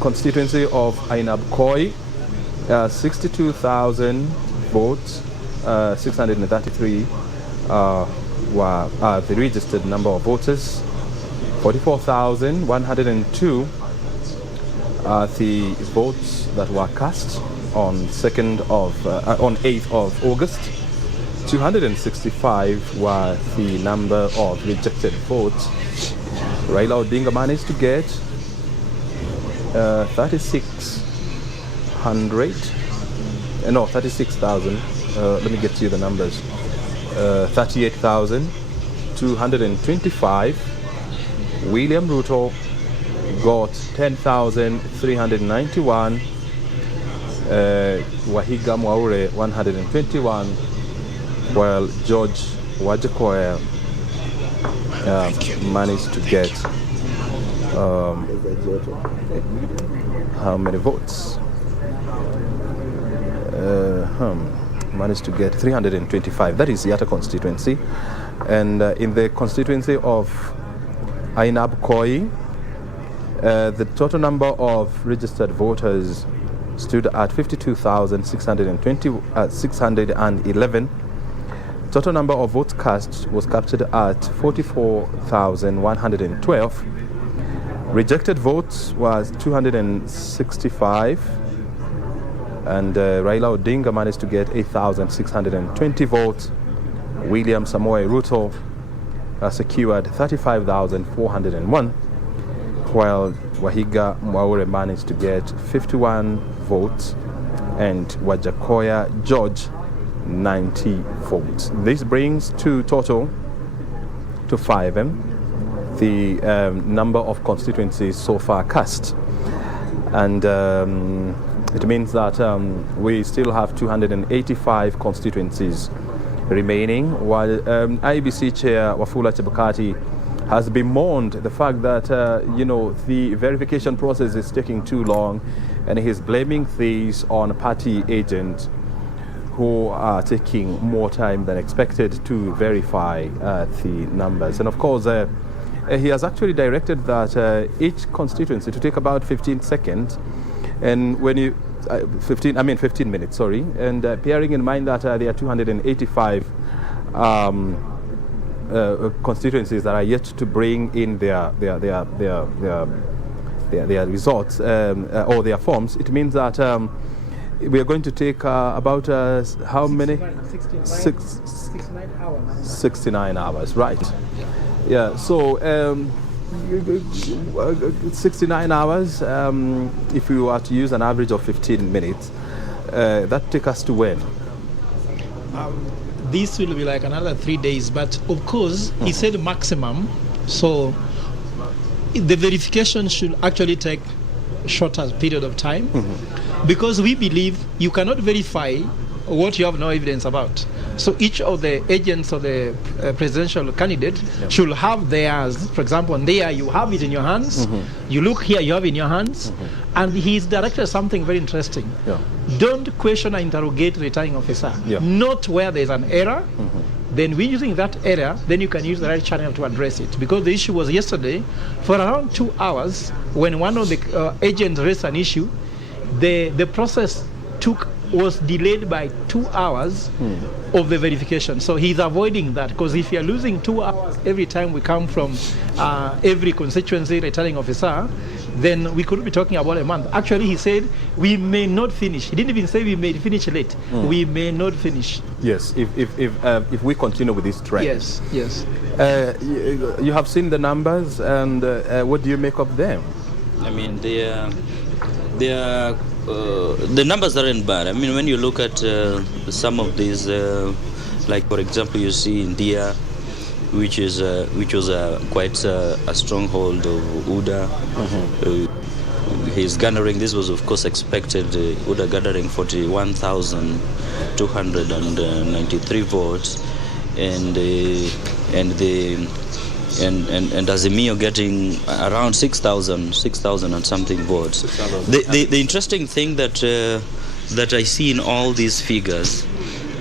constituency of Ainabkoi, 62,000 votes, 633 were the registered number of voters. 44,102 are the votes that were cast on 8th of August. 265 were the number of rejected votes. Raila Odinga managed to get 36,000. Let me get you the numbers. 38,225. William Ruto got 10,391. Wahiga Mwaure 121, while George Wajakoya managed to get how many votes? Managed to get 325. That is Yatta constituency. And in the constituency of Ainabkoi, the total number of registered voters stood at 52,611. Total number of votes cast was captured at 44,112. Rejected votes was 265, and Raila Odinga managed to get 8,620 votes. William Samoei Ruto secured 35,401, while Wahiga Mwaure managed to get 51 votes, and Wajakoya George 90 votes. This brings to total to 5 the number of constituencies so far cast. And it means that we still have 285 constituencies remaining, while IEBC Chair Wafula Chebukati has bemoaned the fact that, the verification process is taking too long, and he's blaming these on party agents who are taking more time than expected to verify the numbers. And of course, he has actually directed that each constituency to take about 15 seconds, and when you 15 minutes, sorry, and bearing in mind that there are 285 constituencies that are yet to bring in their results or their forms, it means that we are going to take about how many? 69 hours. 69 hours, right? Yeah. So 69 hours. If we were to use an average of 15 minutes, that take us to when? This will be like another 3 days, but of course, he said maximum, so the verification should actually take a shorter period of time, because we believe you cannot verify what you have no evidence about. So each of the agents of the presidential candidate should have theirs. For example, there you have it in your hands. You look here, you have it in your hands. And he's directed something very interesting. Don't question or interrogate the returning officer. Not where there's an error. Then we're using that error, then you can use the right channel to address it. Because the issue was yesterday, for around 2 hours, when one of the agents raised an issue, the process was delayed by 2 hours of the verification. So he's avoiding that, because if you're losing 2 hours every time we come from every constituency returning officer, then we could be talking about a month. Actually, he said we may not finish. He didn't even say we may finish late. We may not finish. Yes, if we continue with this trend. Yes. You have seen the numbers, and what do you make of them? I mean, the numbers aren't bad. I mean, when you look at some of these, like for example, you see India, which was quite a stronghold of UDA. He's garnering. This was of course expected. UDA gathering 41,293 votes, and Azimio getting around 6,000 and something votes. The interesting thing that I see in all these figures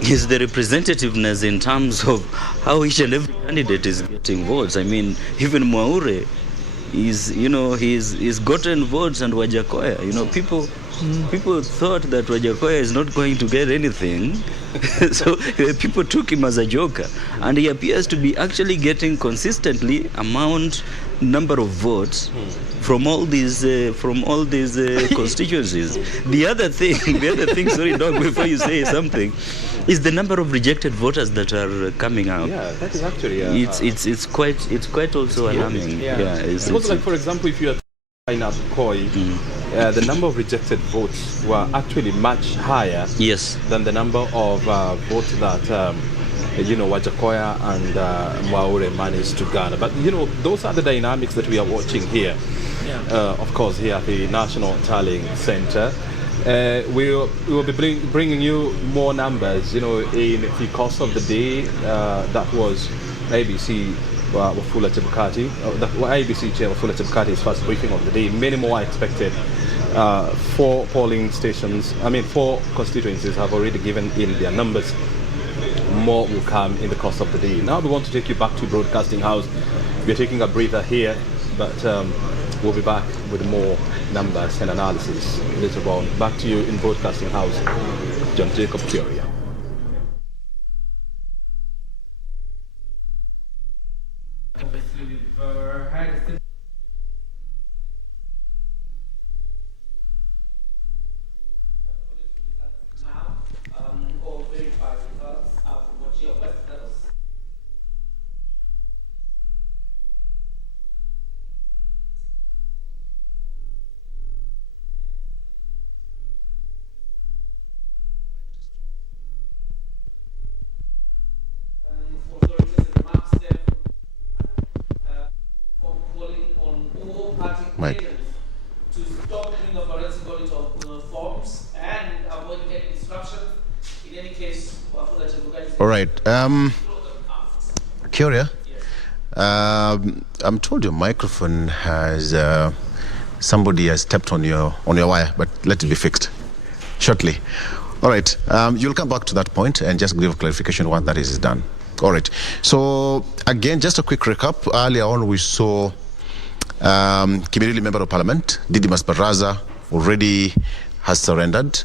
is the representativeness in terms of how each and every candidate is getting votes. I mean, even Mwaure he's gotten votes, and Wajakoya, people thought that Wajakoya is not going to get anything. So people took him as a joker, and he appears to be actually getting consistently number of votes from all these constituencies. The other thing, sorry, Doc, before you say something, is the number of rejected voters that are coming out. Yeah, that is actually it's quite also alarming. It's like, for example, if you are tying up Koi, the number of rejected votes were actually much higher than the number of votes that Wajakoya and Mwaure managed to garner. But those are the dynamics that we are watching here. Of course, here at the National Tallying Center. We will be bringing you more numbers, in the course of the day. That was IEBC Wafula Chebukati. IEBC Chair Wafula Chebukati's first briefing of the day. Many more are expected. 4 polling stations, 4 constituencies have already given in their numbers. More will come in the course of the day. Now we want to take you back to Broadcasting House. We're taking a breather here, but we'll be back with more numbers and analysis later on. Back to you in Broadcasting House, John Jacob Curia. all party Mike. to stop doing a forensic audit of forms and avoid any disruption. In any case, all right. Curia, I'm told your microphone has somebody has stepped on your wire, but let it be fixed shortly. All right. You'll come back to that point and just give clarification once that is done. All right. So again, just a quick recap. Earlier on, we saw Kimilili Member of Parliament, Didimas Baraza, already has surrendered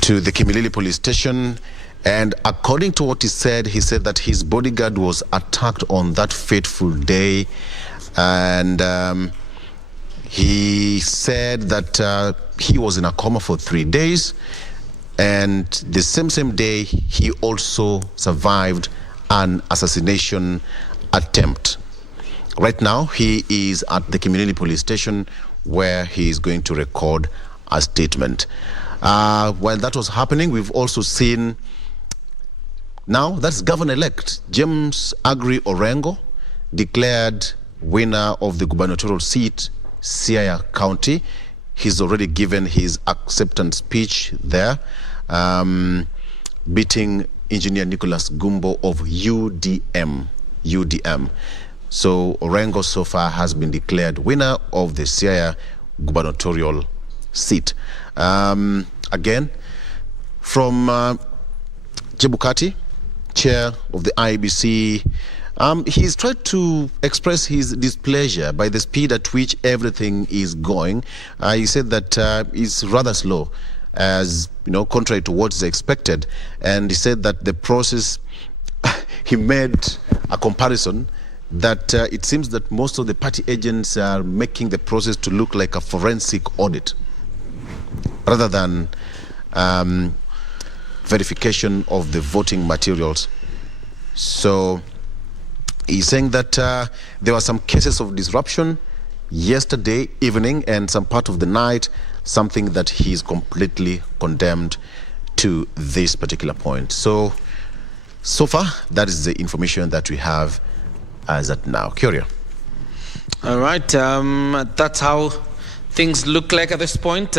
to the Kimilili police station. And according to what he said that his bodyguard was attacked on that fateful day. And he said that he was in a coma for 3 days. And the same day, he also survived an assassination attempt. Right now, he is at the Kimilili police station where he is going to record a statement. While that was happening, we've also seen now that's Governor-elect James Agri Orengo declared winner of the gubernatorial seat, Siaya County. He's already given his acceptance speech there, beating Engineer Nicholas Gumbo of UDM. So Orengo so far has been declared winner of the Siaya gubernatorial seat. Again, from Chebukati, chair of the IEBC, he's tried to express his displeasure by the speed at which everything is going. He said that it's rather slow, as contrary to what is expected. And he said that the process, he made a comparison that it seems that most of the party agents are making the process to look like a forensic audit rather than verification of the voting materials. So he's saying that there were some cases of disruption yesterday evening and some part of the night, something that he's completely condemned to this particular point. So far, that is the information that we have as at now. Curia. All right. That's how things look like at this point.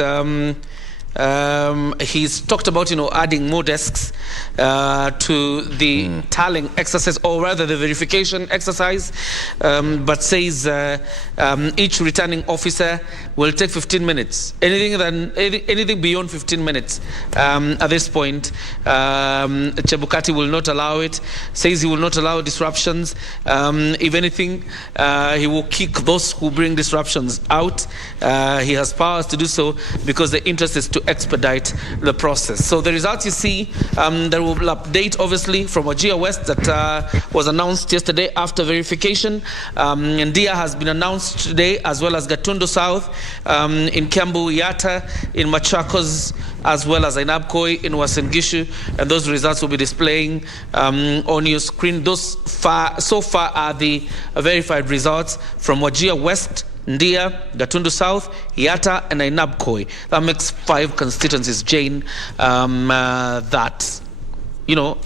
He's talked about, adding more desks to the tallying exercise, or rather the verification exercise, but says each returning officer will take 15 minutes. Anything beyond 15 minutes at this point, Chebukati will not allow it. Says he will not allow disruptions. If anything, he will kick those who bring disruptions out. He has powers to do so because the interest is to expedite the process. So the results you see, there will be update obviously from Wajir West that was announced yesterday after verification. Ndia has been announced today, as well as Gatundu South, in Kiambu, Yatta, in Machakos, as well as Ainabkoi in Uasin Gishu, and those results will be displaying on your screen. So far are the verified results from Wajir West, Ndia, Gatundu South, Yatta, and Ainabkoi. That makes 5 constituencies, Jane, that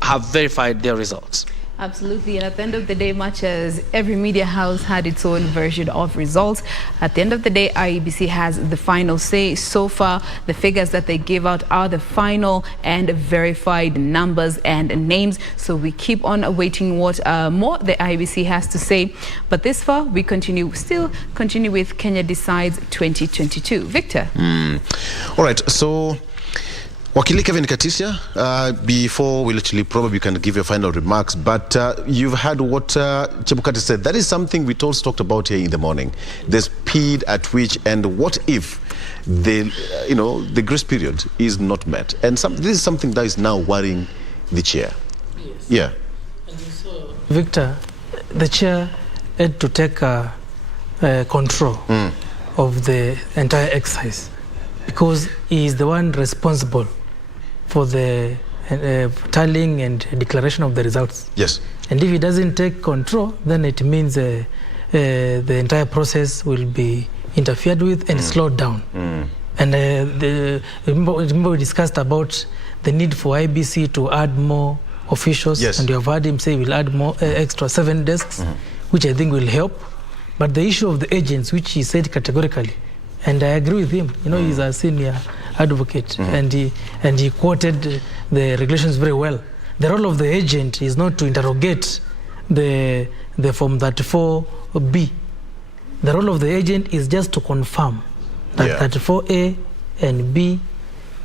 have verified their results. Absolutely, and at the end of the day, much as every media house had its own version of results, at the end of the day, IEBC has the final say. So far, the figures that they give out are the final and verified numbers and names. So we keep on awaiting what more the IEBC has to say. But this far, we still continue with Kenya Decides 2022. Victor. All right, so Wakili Kevin Katisia, before we literally probably can give your final remarks, but you've heard what Chebukati said. That is something we also talked about here in the morning. The speed at which, and what if the grace period is not met? And this is something that is now worrying the chair. Yes. Yeah. And so, Victor, the chair had to take control of the entire exercise because he is the one responsible for the tallying and declaration of the results. Yes. And if he doesn't take control, then it means the entire process will be interfered with and slowed down. And remember we discussed about the need for IEBC to add more officials. Yes. And you have heard him say we'll add more extra 7 desks, which I think will help But the issue of the agents, which he said categorically, and I agree with him, he's a senior advocate, and he quoted the regulations very well. The role of the agent is not to interrogate the Form 34B. The role of the agent is just to confirm that 34A and B,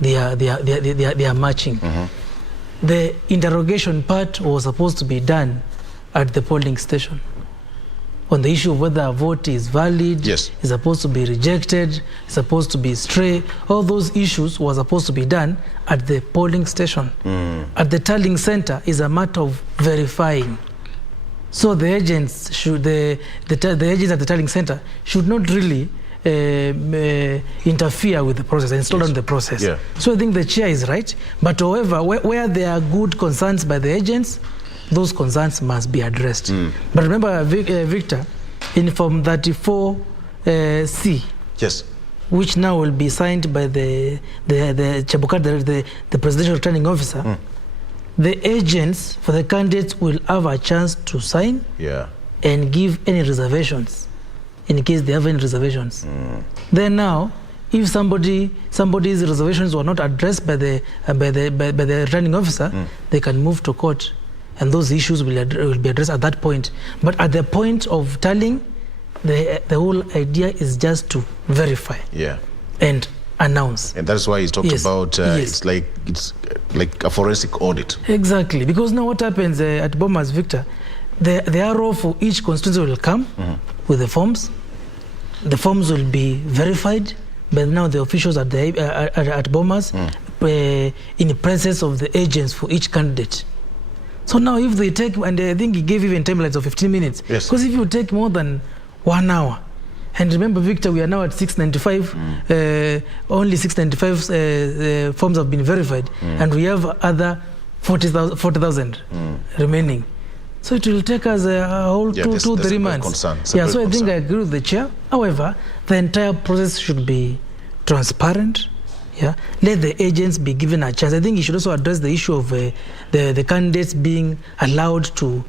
they are matching. The interrogation part was supposed to be done at the polling station on the issue of whether a vote is valid, is supposed to be rejected, is supposed to be stray. All those issues were supposed to be done at the polling station. At the tallying center is a matter of verifying. So the agents the agents at the tallying center should not really interfere with the process and slow down the process. So I think the chair is right. But however, where there are good concerns by the agents, those concerns must be addressed. But remember, Victor, in Form 34C, which now will be signed by the Chebukati, the presidential returning officer, the agents for the candidates will have a chance to sign and give any reservations in case they have any reservations. Then now, if somebody's reservations were not addressed by the returning officer, they can move to court, and those issues will be addressed at that point. But at the point of tallying, the whole idea is just to verify and announce. And that's why he's talked about it's like a forensic audit. Exactly, because now what happens at Bomas, Victor, the RO for each constituency will come with the forms. The forms will be verified, but now the officials at Bomas in the presence of the agents for each candidate. So now if they take, and I think he gave even timelines of 15 minutes, because if you take more than 1 hour, and remember, Victor, we are now at 695, only 695 forms have been verified, and we have other 40,000 remaining. So it will take us a whole 2-3 months. So I think I agree with the chair. However, the entire process should be transparent. Let the agents be given a chance. I think he should also address the issue of the candidates being allowed to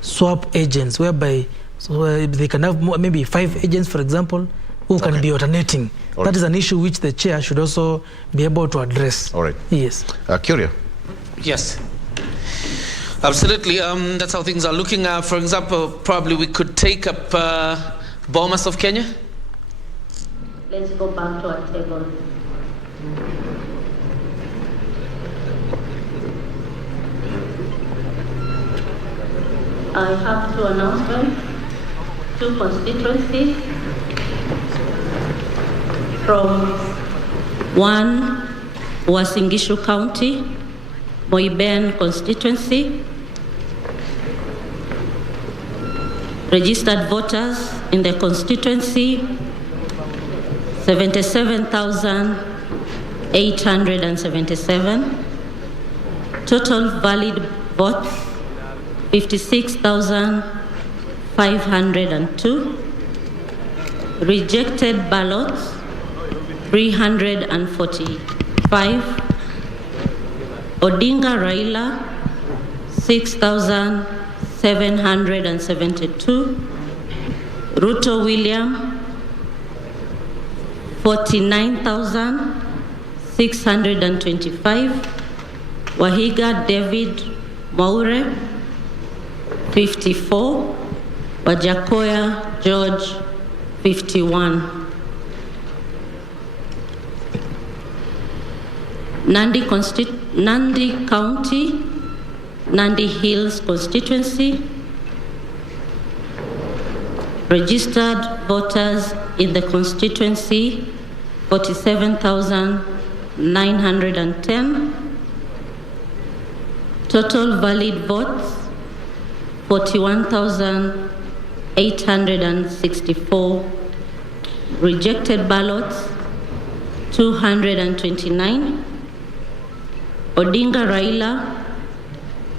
swap agents, whereby they can have maybe 5 agents, for example, who can be alternating. That is an issue which the chair should also be able to address. All right. Yes. Curio. Yes. Absolutely. That's how things are looking. For example, probably we could take up Bomas of Kenya. Let's go back to our table. I have 2 announcements, 2 constituencies. From 1 Uasin Gishu County, Moiben constituency. Registered voters in the constituency, 77,877. Total valid votes, 56,502. Rejected ballots, 345. Odinga Raila, 6,772. Ruto William, 49,625. Wahiga David Maure, 54. Wajakoya George, 51. Nandi County, Nandi Hills constituency. Registered voters in the constituency, 47,910. Total valid votes, 41,864. Rejected ballots, 229. Odinga Raila,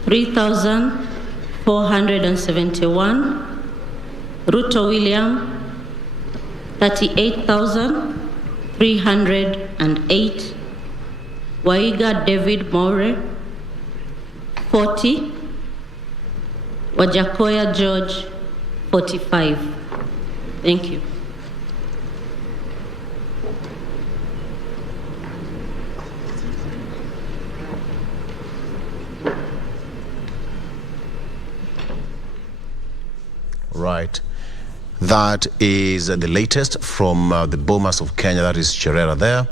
3,471. Ruto William, 38,308. Waiga David Maure, 40. Wajakoya George, 45. Thank you. Right. That is the latest from the Bomas of Kenya. That is Cherera there,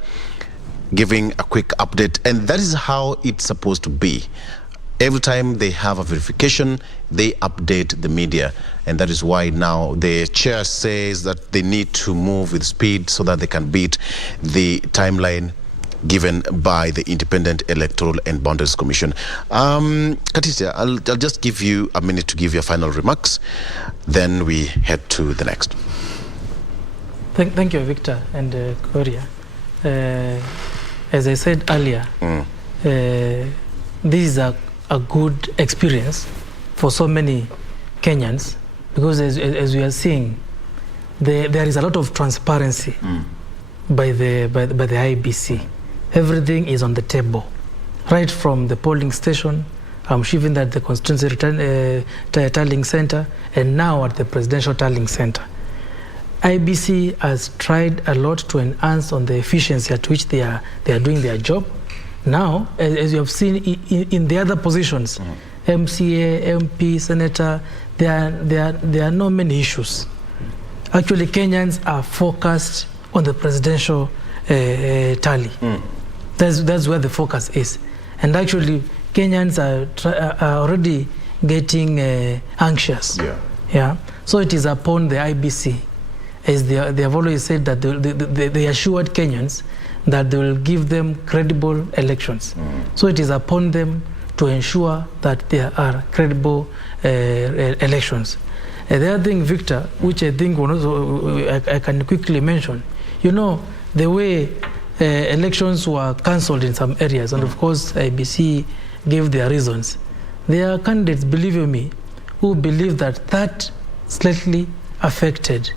giving a quick update. And that is how it's supposed to be. Every time they have a verification, they update the media. And that is why now the chair says that they need to move with speed so that they can beat the timeline given by the Independent Electoral and Boundaries Commission. Katisia, I'll just give you a minute to give your final remarks. Then we head to the next. Thank you, Victor and Korea. As I said earlier, this is a good experience for so many Kenyans, because as we are seeing, there is a lot of transparency by the IEBC. Everything is on the table, right from the polling station, even at the Constituency Tallying Center, and now at the Presidential Tallying Center. IEBC has tried a lot to enhance on the efficiency at which they are doing their job. Now, as you have seen in the other positions, MCA, MP, Senator, there are not many issues. Actually, Kenyans are focused on the presidential tally. That's where the focus is. And actually, Kenyans are already getting anxious. Yeah. So it is upon the IEBC, as they have always said, that they assured Kenyans that they will give them credible elections. So it is upon them to ensure that there are credible elections. The other thing, Victor, which I think I can quickly mention, the way elections were cancelled in some areas, and of course IEBC gave their reasons. There are candidates, believe you me, who believe that slightly affected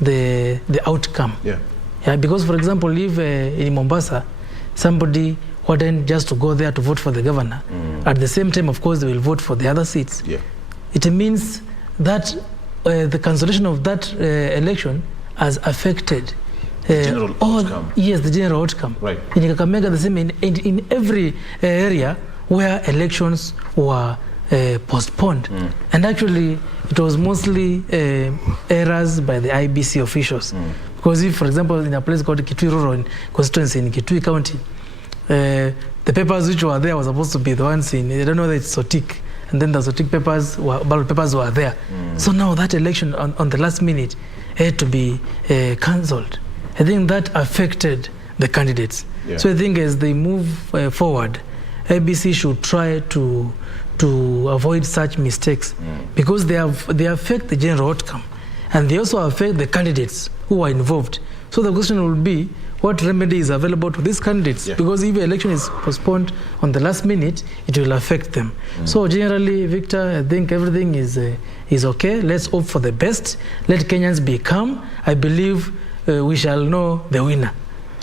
the outcome. Yeah, because for example, if in Mombasa, somebody wanted just to go there to vote for the governor, at the same time, of course, they will vote for the other seats. It means that the cancellation of that election has affected general outcome. Yes, the general outcome. Right. In Kakamega, the same in every area where elections were postponed. And actually, it was mostly errors by the IEBC officials. Because if, for example, in a place called Kitui Rural Constituency in Kitui County, the papers which were there were supposed to be the ones in, I don't know whether it's Sotik, and then the Sotik papers, ballot papers were there. So now that election on the last minute had to be cancelled. I think that affected the candidates. So I think as they move forward, IEBC should try to avoid such mistakes, because they affect the general outcome, and they also affect the candidates who are involved. So the question will be, what remedy is available to these candidates? Because if the election is postponed on the last minute, it will affect them. So generally, Victor, I think everything is okay. Let's hope for the best. Let Kenyans be calm. I believe we shall know the winner.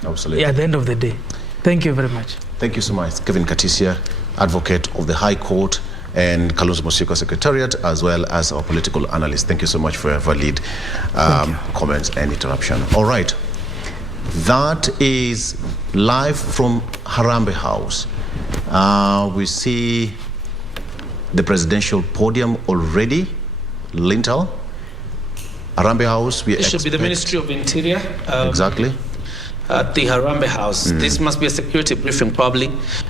Absolutely. At the end of the day. Thank you very much. Thank you so much, Kevin Katisia, advocate of the High Court, and Kalonzo Musyoka Secretariat, as well as our political analyst. Thank you so much for your valid comments and interruption. All right. That is live from Harambee House. We see the presidential podium already, lintel. Harambee House, it should be the Ministry of Interior. Exactly. At the Harambee House. This must be a security briefing, probably,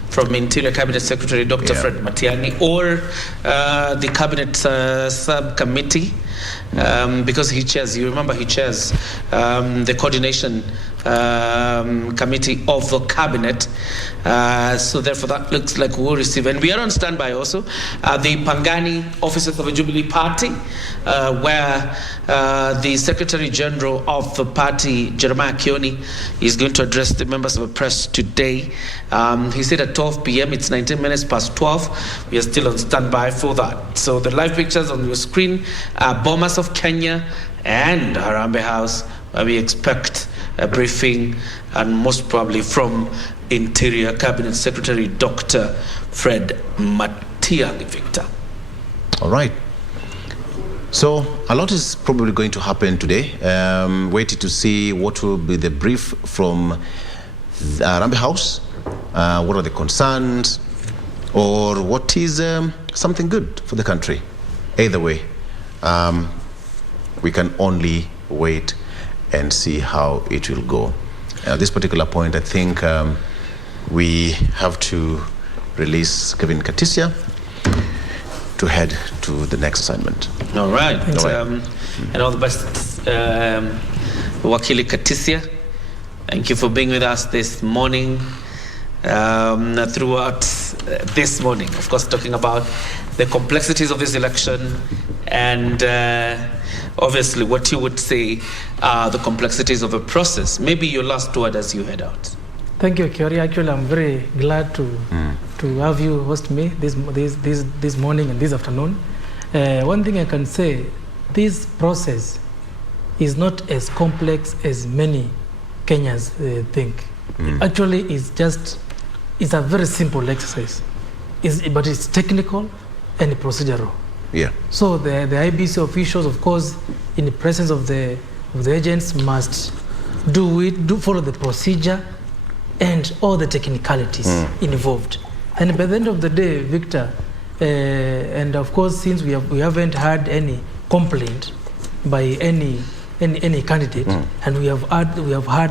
from Interior Cabinet Secretary Dr. Fred Matiang'i, or the Cabinet Subcommittee, because he chairs, you remember he chairs the Coordination Committee of the Cabinet. So therefore that looks like we'll receive. And we are on standby also, the Pangani officers of the Jubilee Party, where the Secretary General of the party, Jeremiah Kioni, is going to address the members of the press today. He said at 12 p.m., it's 19 minutes past 12. We are still on standby for that. So the live pictures on your screen are Bomas of Kenya and Harambee House, where we expect a briefing, and most probably from Interior Cabinet Secretary Dr. Fred Matiang'i. Victor. All right. So a lot is probably going to happen today. Waiting to see what will be the brief from the Harambee House. What are the concerns, or what is something good for the country? Either way, we can only wait and see how it will go. At this particular point, I think we have to release Kevin Katisia to head to the next assignment. All right. All right. And all the best, Wakili Katisia. Thank you for being with us this morning, throughout this morning. Of course, talking about the complexities of this election and obviously what you would say are the complexities of a process. Maybe your last word as you head out. Thank you, Kiori. Actually, I'm very glad to have you host me this morning and this afternoon. One thing I can say, this process is not as complex as many Kenyans think. Actually, it's a very simple exercise, but it's technical and procedural. Yeah. So the IEBC officials, of course, in the presence of the agents, must follow the procedure and all the technicalities involved. And by the end of the day, Victor, and of course, since we haven't had any complaint by any candidate, and we have heard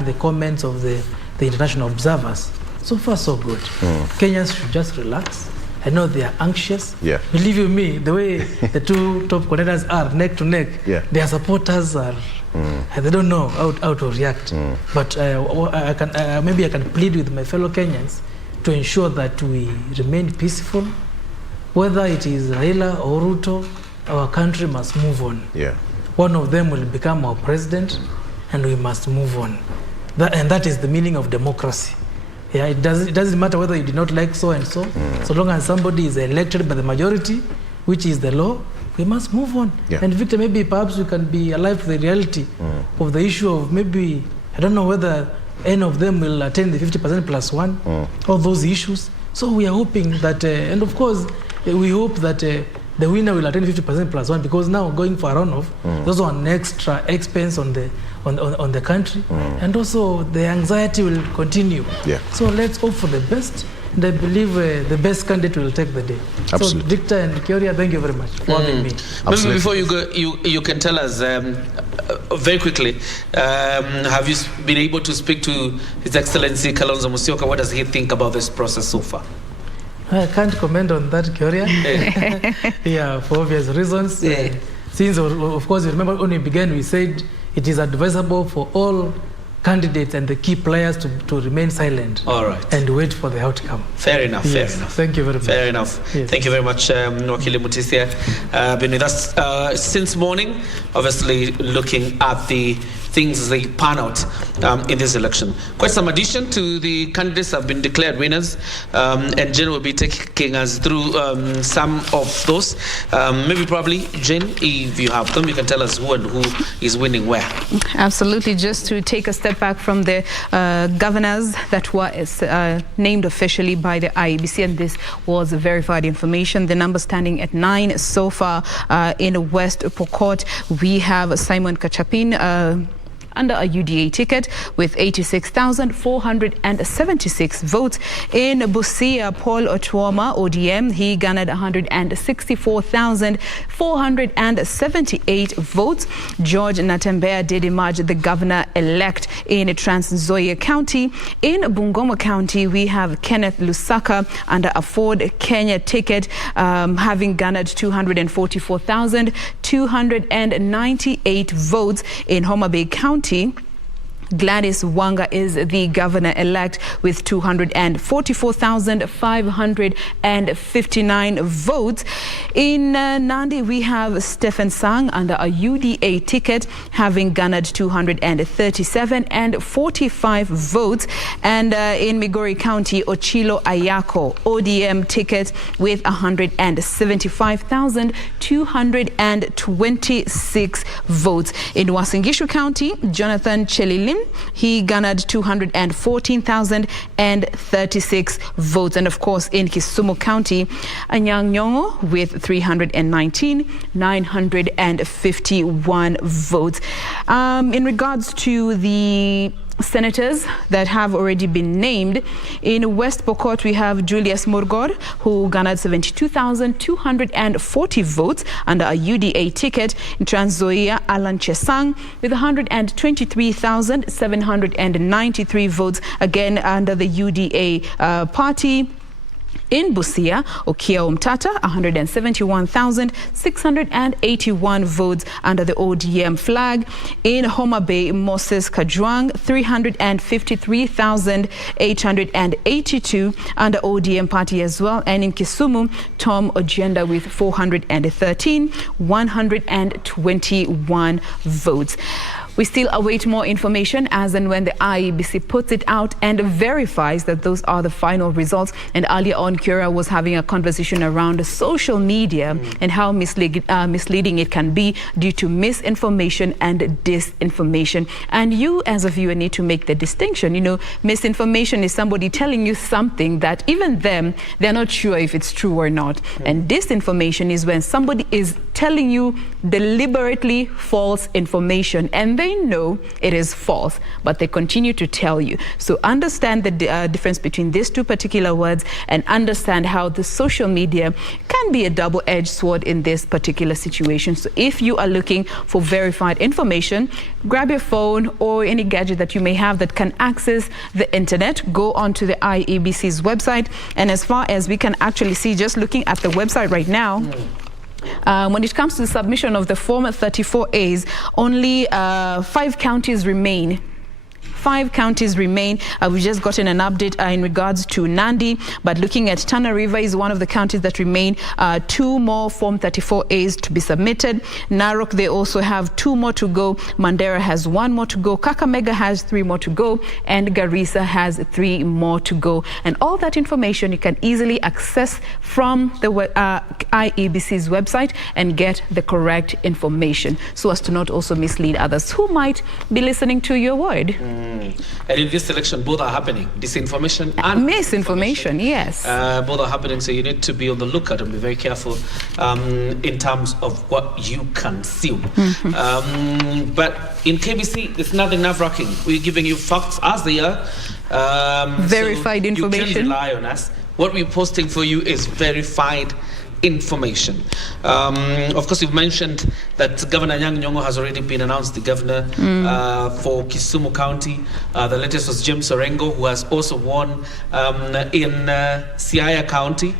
the comments of the international observers, so far so good. Kenyans should just relax. I know they are anxious. Yeah. Believe you me, the way the two top contenders are neck to neck, their supporters are. They don't know how to react. But maybe I can plead with my fellow Kenyans to ensure that we remain peaceful. Whether it is Raila or Ruto, our country must move on. Yeah. One of them will become our president, and we must move on. That is the meaning of democracy. Yeah, it doesn't matter whether you did not like so and so. So long as somebody is elected by the majority, which is the law, we must move on. Yeah. And Victor, maybe perhaps we can be alive to the reality of the issue of maybe, I don't know whether any of them will attend the 50% plus one, all those issues. So we are hoping that, and of course, we hope that the winner will attend 50% plus one, because now going for a runoff, there's also an extra expense on the country, and also the anxiety will continue. Yeah. So let's hope for the best, and I believe the best candidate will take the day. Absolutely. So Victor and Kioria, thank you very much for having me. Maybe before you go, you can tell us very quickly, have you been able to speak to His Excellency Kalonzo Musyoka? What does he think about this process so far? I can't comment on that, Kioria. Yeah, for obvious reasons. Since, of course, you remember when we began, we said it is advisable for all candidates and the key players to remain silent. All right. And wait for the outcome. Fair enough. Yes. Fair enough. Thank you very much. Fair enough. Yes. Thank you very much, Wakili Mutisia. Been with us since morning, obviously looking at the things they pan out in this election. Quite some addition to the candidates have been declared winners, and Jen will be taking us through some of those. Maybe probably, Jen, if you have them, you can tell us who and who is winning where. Absolutely. Just to take a step back from the governors that were named officially by the IEBC, and this was verified information. The number standing at 9 so far in West Pokot. We have Simon Kachapin under a UDA ticket with 86,476 votes. In Busia, Paul Otuoma, ODM, he garnered 164,478 votes. George Natembea did emerge the governor-elect in Trans Nzoia County. In Bungoma County, we have Kenneth Lusaka under a Ford Kenya ticket, having garnered 244,298 votes. In Homa Bay County, Gladys Wanga is the governor-elect with 244,559 votes. In Nandi, we have Stephen Sang under a UDA ticket, having garnered 237,045 votes. And in Migori County, Ochilo Ayako, ODM ticket with 175,226 votes. In Uasin Gishu County, Jonathan Chelilim he garnered 214,036 votes. And of course, in Kisumu County, Anyang' Nyong'o with 319,951 votes. In regards to the senators that have already been named, in West Pokot we have Julius Murgor, who garnered 72,240 votes under a UDA ticket. In Trans Nzoia, Alan Chesang with 123,793 votes, again under the UDA party. In Busia, Okia Omtata, 171,681 votes under the ODM flag. In Homa Bay, Moses Kajwang, 353,882 under ODM party as well. And in Kisumu, Tom Ojenda with 413,121 votes. We still await more information as and when the IEBC puts it out and verifies that those are the final results. And earlier on, Kira was having a conversation around social media and how misleading it can be due to misinformation and disinformation. And you as a viewer need to make the distinction. You know, misinformation is somebody telling you something that even them, they're not sure if it's true or not. And disinformation is when somebody is telling you deliberately false information and they know it is false, but they continue to tell you. So understand the difference between these two particular words and understand how the social media can be a double-edged sword in this particular situation. So if you are looking for verified information, grab your phone or any gadget that you may have that can access the internet, go onto the IEBC's website. And as far as we can actually see, just looking at the website right now, when it comes to the submission of the Form 34As, only 5 counties remain. 5 counties remain. We've just gotten an update in regards to Nandi, but looking at Tana River is one of the counties that remain. 2 more Form 34As to be submitted. Narok, they also have 2 more to go. Mandera has 1 more to go. Kakamega has 3 more to go. And Garissa has 3 more to go. And all that information you can easily access from the IEBC's website and get the correct information so as to not also mislead others who might be listening to your word. And in this election, both are happening, disinformation and misinformation. Yes. Both are happening, so you need to be on the lookout and be very careful in terms of what you consume. But in KBC, it's nothing nerve-wracking. We're giving you facts as they are. Verified so information. You can rely on us. What we're posting for you is verified information. Of course, you've mentioned that Governor Anyang' Nyong'o has already been announced the governor for Kisumu County. The latest was James Orengo, who has also won in Siaya County.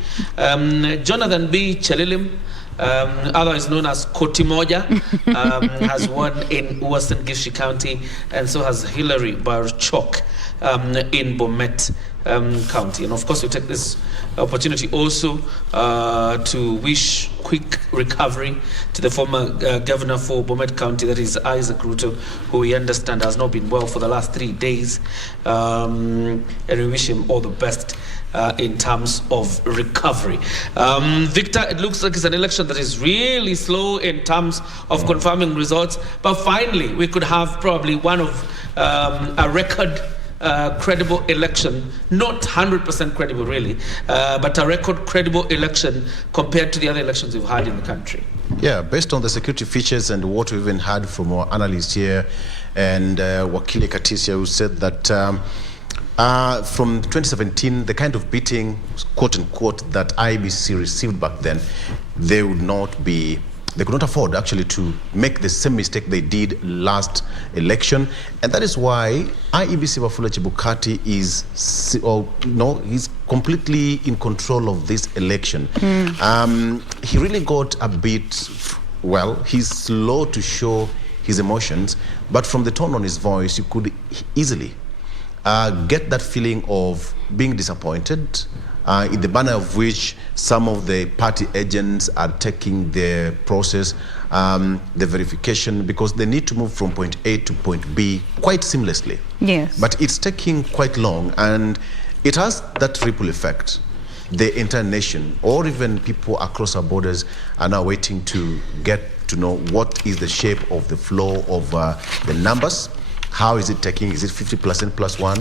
Jonathan B. Chelilim, otherwise known as Kotimoja, has won in Western Gishi County, and so has Hilary Barchok in Bomet County. And of course, we take this opportunity also to wish quick recovery to the former governor for Bomet County, that is Isaac Ruto, who we understand has not been well for the last 3 days. And we wish him all the best in terms of recovery. Victor, it looks like it's an election that is really slow in terms of confirming results, but finally we could have probably one of a record credible election, not 100% credible really, but a record credible election compared to the other elections we've had in the country. Yeah, based on the security features and what we've even heard from our analysts here and Wakili Katisia, who said that from 2017, the kind of beating, quote unquote, that IEBC received back then, they could not afford actually to make the same mistake they did last election. And that is why IEBC Wafula Chebukati he's completely in control of this election. He really got a bit, he's slow to show his emotions, but from the tone on his voice, you could easily get that feeling of being disappointed, in the manner of which some of the party agents are taking the process, the verification, because they need to move from point A to point B quite seamlessly. Yes. But it's taking quite long, and it has that ripple effect. The entire nation, or even people across our borders, are now waiting to get to know what is the shape of the flow of the numbers. How is it taking? Is it 50% plus one?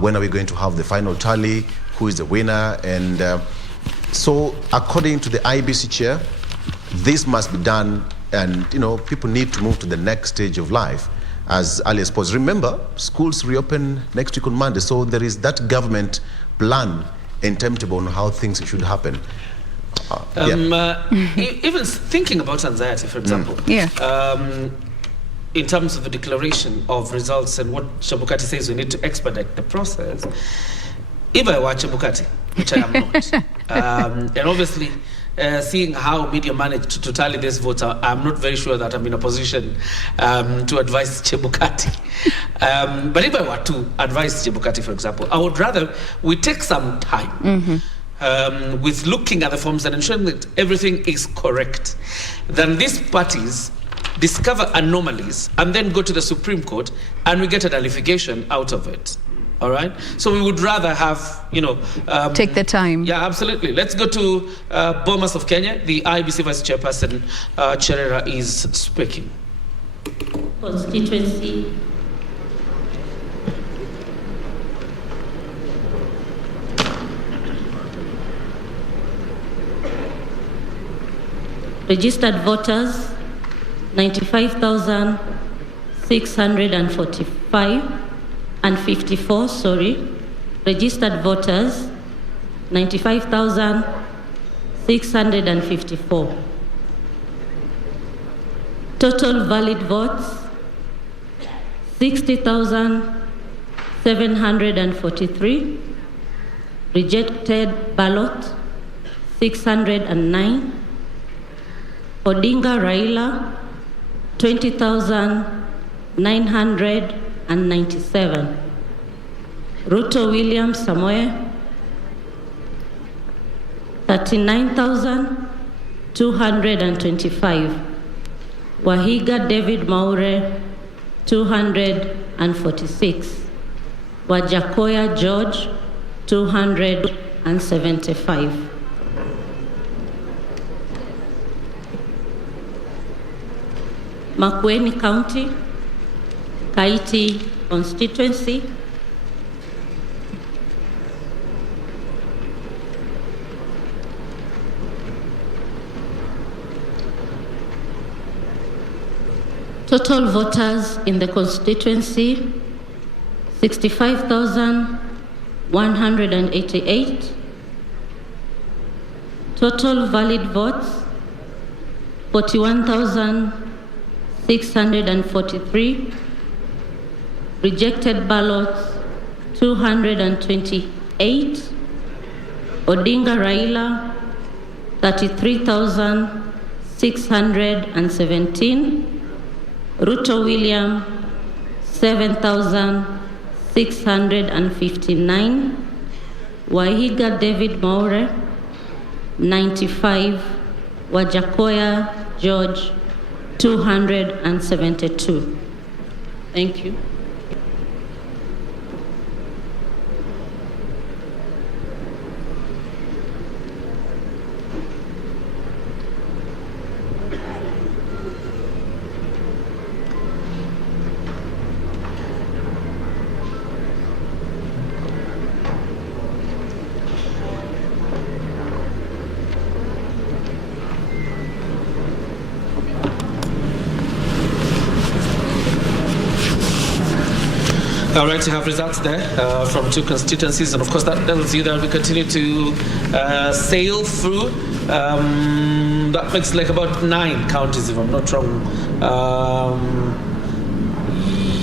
When are we going to have the final tally? Who is the winner? And so according to the IEBC chair, this must be done, and people need to move to the next stage of life as early as possible. Remember, schools reopen next week on Monday, so there is that government plan and timetable on how things should happen. Even thinking about anxiety, for example, in terms of the declaration of results and what Chebukati says we need to expedite the process, if I were Chebukati, which I am not, and obviously seeing how media managed to tally this vote, I'm not very sure that I'm in a position to advise Chebukati. But if I were to advise Chebukati, for example, I would rather we take some time with looking at the forms and ensuring that everything is correct, than these parties discover anomalies and then go to the Supreme Court and we get a nullification out of it. All right? So we would rather have, take the time. Yeah, absolutely. Let's go to Bomas of Kenya. The IEBC Vice Chairperson, Cherera, is speaking. Constituency. Registered voters, 95,645 and 54, registered voters, 95,654. Total valid votes, 60,743. Rejected ballot, 609. Odinga Raila, 20,997. Ruto William Samoe, 39,225. Wahiga David Maure, 246. Wajakoya George, 275. Makueni County, Kaiti Constituency, total voters in the constituency, 65,188. Total valid votes, 41,643. Rejected ballots, 228. Odinga Raila, 33,617. Ruto William, 7,659. Wahiga David Maure, 95. Wajakoya George, 272. Thank you. All right, you have results there from two constituencies, and of course that tells you that we continue to sail through. That makes like about 9 counties, if I'm not wrong.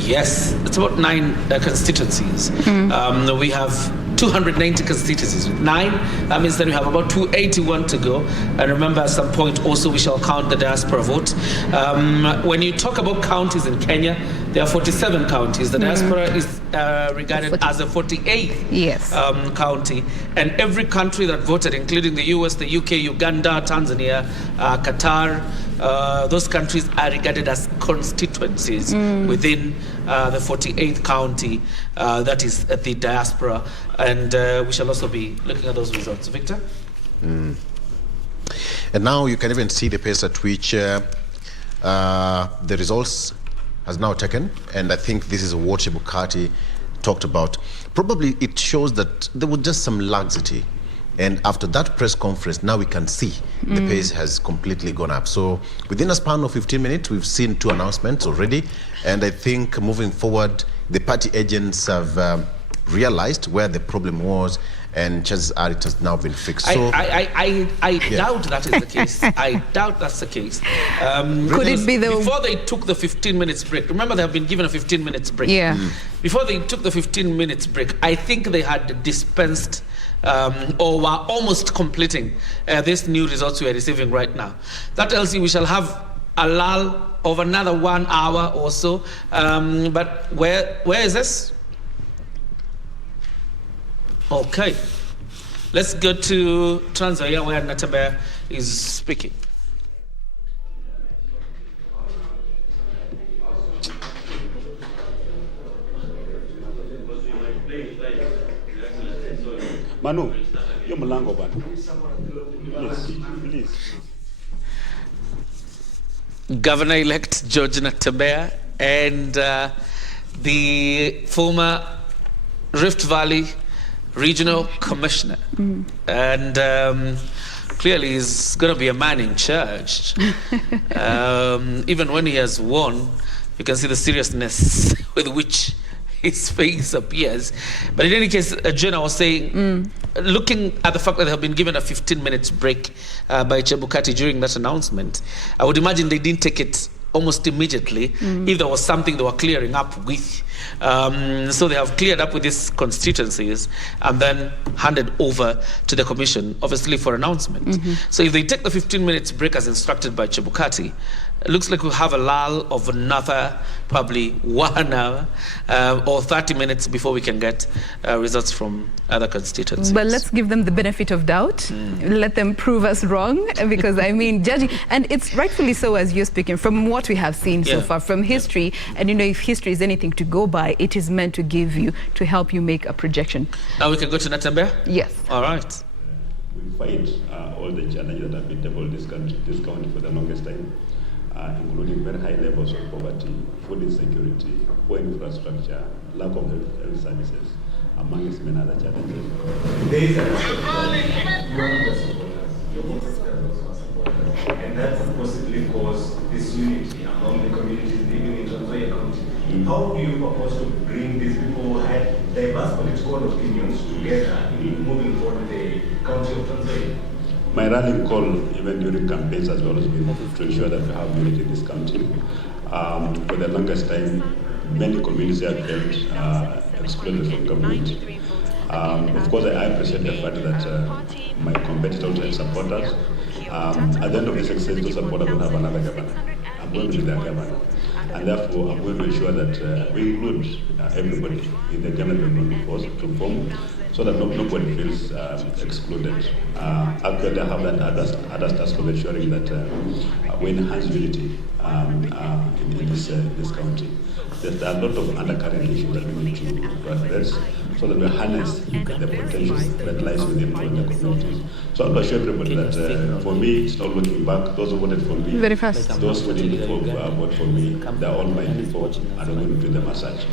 Yes, it's about 9 constituencies. We have 290 constituencies with 9. That means that we have about 281 to go. And remember, at some point also we shall count the diaspora vote. When you talk about counties in Kenya, there are 47 counties. The diaspora is regarded as a 48th county. And every country that voted, including the US, the UK, Uganda, Tanzania, Qatar, those countries are regarded as constituencies within the 48th county, that is the diaspora. And we shall also be looking at those results. Victor? And now you can even see the pace at which the results has now taken, and I think this is what Chebukati talked about. Probably it shows that there was just some laxity. And after that press conference, now we can see the pace has completely gone up. So within a span of 15 minutes, we've seen 2 announcements already. And I think moving forward, the party agents have realized where the problem was, and chances are it has now been fixed. So I doubt that is the case. I doubt that's the case. Could it be the... Before they took the 15 minutes break, remember they have been given a 15 minutes break. Yeah. Before they took the 15 minutes break, I think they had dispensed or were almost completing these new results we are receiving right now. That tells you we shall have a lull of another 1 hour or so. But where is this? Okay. Let's go to Trans Nzoia, where Natembeya is speaking. Manu, you're Mulango, Yes, please. Governor-elect George Natembeya and the former Rift Valley Regional Commissioner. And clearly he's going to be a man in charge. Even when he has won, you can see the seriousness with which his face appears. But in any case, Jenna was saying, looking at the fact that they have been given a 15 minutes break by Chebukati during that announcement, I would imagine they didn't take it almost immediately if there was something they were clearing up with. So they have cleared up with these constituencies and then handed over to the commission, obviously for announcement. So if they take the 15 minutes break as instructed by Chebukati, it looks like we'll have a lull of another probably 1 hour or 30 minutes before we can get results from other constituencies. But let's give them the benefit of doubt. Let them prove us wrong, because I mean, judging, and it's rightfully so as you're speaking, from what we have seen so far, from history, and you know, if history is anything to go by, it is meant to give you, to help you make a projection. Now we can go to Natembeya? Yes. All right. We fight all the challenges that have been tabled this county for the longest time, including very high levels of poverty, food insecurity, poor infrastructure, lack of health services, amongst many other challenges. There is a and that possibly caused disunity among the communities living in Trans Nzoia County. How do you propose to bring these people who had diverse political opinions together in moving forward the county of Trans Nzoia? My rallying call, even during campaigns, has always been to ensure that we have unity in this country. For the longest time, many communities have felt excluded from government. Of course, I appreciate the fact that my competitors and supporters, at the end of this exercise, those supporters will have another governor. I'm going to be their governor. And therefore, I'm going to ensure that we include everybody in the general government to form, so that nobody feels excluded. Actually, I have that other task of ensuring that we enhance unity in this county. There are a lot of undercurrent issues that we need to address, so that we harness the potential that lies within the communities. So I'll assure everybody that for me, it's not looking back. Those who voted for me, very fast. Those who didn't vote for me, they're all my people, and I'm going to do them as such.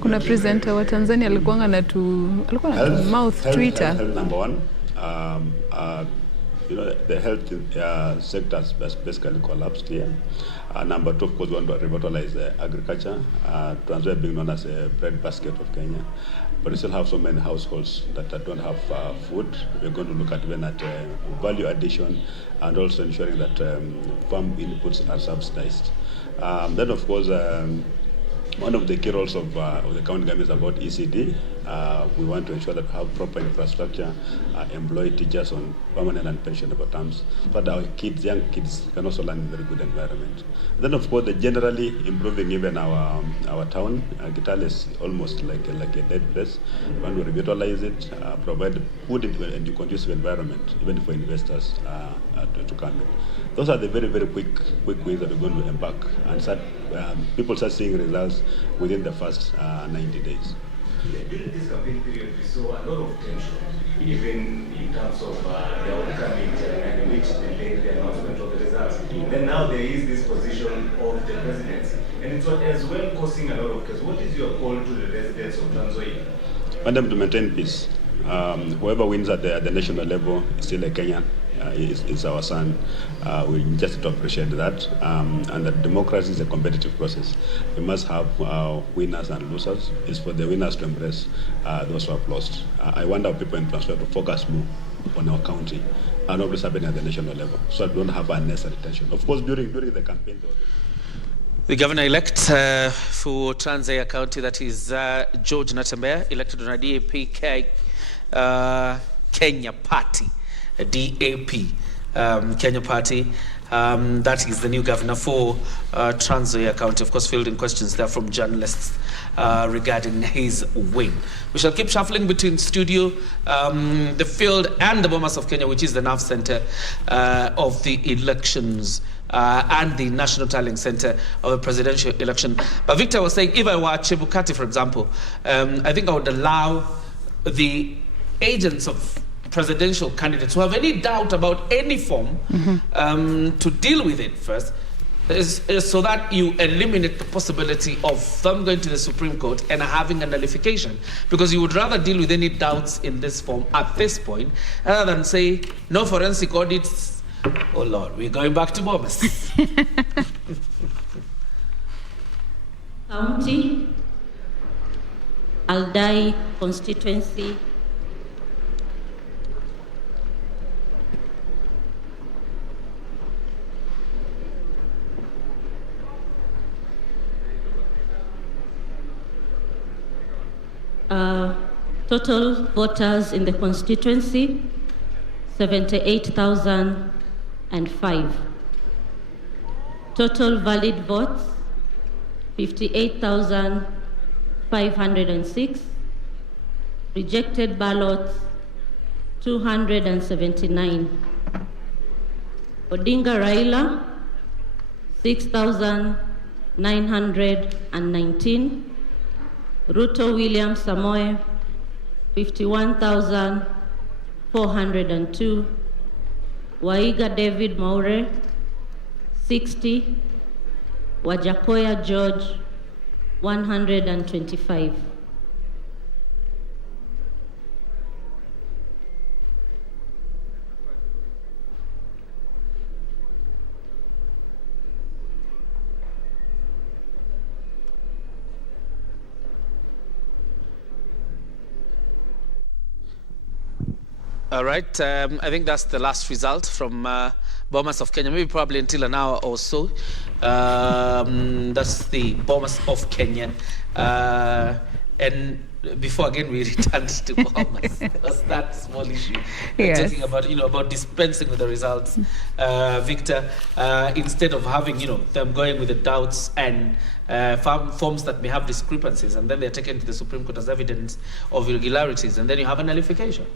Kuna presenter wa Tanzania alikuwa na mouth Twitter. Health number one. You know, the health sector has basically collapsed here. Number two, of course, we want to revitalize agriculture. Trans Nzoia being known as a bread basket of Kenya. But we still have so many households that don't have food. We're going to look at even at value addition and also ensuring that farm inputs are subsidized. Then, of course, one of the key roles of the county government is about ECD. We want to ensure that we have proper infrastructure, employ teachers on permanent and pensionable terms, so that our kids, young kids, can also learn in a very good environment. Then, of course, generally improving even our town. Kitale is almost like a dead place. We want to revitalize it, provide good and conducive environment, even for investors to come in. Those are the very, very quick ways that we're going to embark and start. People start seeing results within the first 90 days. During this campaign period, we saw a lot of tension, even in terms of the outcome in which they made the announcement of the results. Then now there is this position of the presidency. and it's as well causing a lot of chaos. What is your call to the residents of Trans Nzoia? I want them to maintain peace. Whoever wins at the national level is still a Kenyan. It's our son. We just have to appreciate that. And that democracy is a competitive process. We must have winners and losers. It's for the winners to embrace those who have lost. I want our people in Trans Nzoia to focus more on our county and not what's happening at the national level, so we don't have unnecessary tension. Of course, during the campaign, the governor-elect for Trans Nzoia County, that is George Natembeya, elected on a DAP Kenya Party, a DAP Kenya Party. That is the new governor for Trans Nzoia County. Of course, fielding questions there from journalists regarding his win. We shall keep shuffling between studio, the field, and the Bomas of Kenya, which is the nerve center of the elections and the National Tallying Center of the presidential election. But Victor was saying, if I were Chebukati, for example, I think I would allow the agents of presidential candidates who have any doubt about any form to deal with it first, is so that you eliminate the possibility of them going to the Supreme Court and having a nullification. Because you would rather deal with any doubts in this form at this point, rather than say, no forensic audits. Oh Lord, we're going back to Bomas. County, Aldai Constituency, total voters in the constituency, 78,005. Total valid votes, 58,506. Rejected ballots, 279. Odinga Raila, 6,919. Ruto William Samoe, 51,402. Waiga David Maure, 60. Wajakoya George, 125. All right, I think that's the last result from Bomas of Kenya, maybe probably until an hour or so. That's the Bomas of Kenya. And before again we returned to Bomas, there was that small issue. Yes. Talking about, about dispensing with the results. Victor, instead of having, them going with the doubts and forms that may have discrepancies, and then they're taken to the Supreme Court as evidence of irregularities, and then you have a nullification.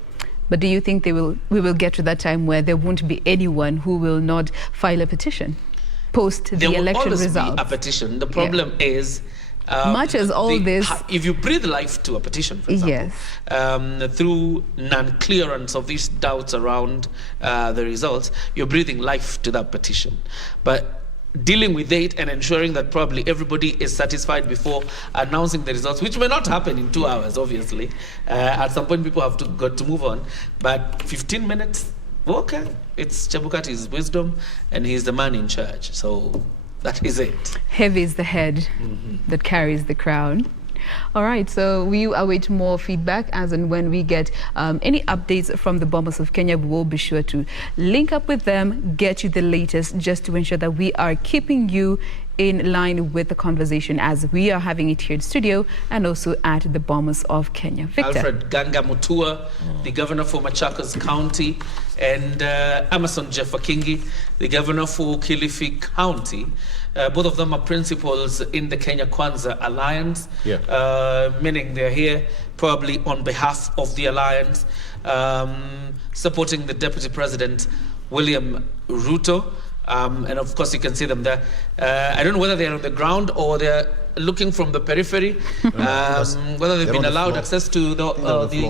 But do you think we will get to that time where there won't be anyone who will not file a petition post the election results? There will always be a petition. The problem is, much as all this, if you breathe life to a petition, for example, through non-clearance of these doubts around the results, you're breathing life to that petition. But dealing with it and ensuring that probably everybody is satisfied before announcing the results, which may not happen in 2 hours, obviously. At some point, people have got to move on. But 15 minutes, okay. It's Chebukati's wisdom, and he's the man in charge. So that is it. Heavy is the head that carries the crown. All right, so we await more feedback as and when we get any updates from the Bomas of Kenya. We will be sure to link up with them, get you the latest, just to ensure that we are keeping you in line with the conversation as we are having it here in studio and also at the Bomas of Kenya. Victor. Alfred Ganga Mutua, the governor for Machakos County, and Amason Jeffakingi, the governor for Kilifi County. Both of them are principals in the Kenya Kwanza Alliance, meaning they're here probably on behalf of the alliance, supporting the Deputy President, William Ruto. And of course, you can see them there. I don't know whether they're on the ground or they're looking from the periphery, whether they've been allowed access to the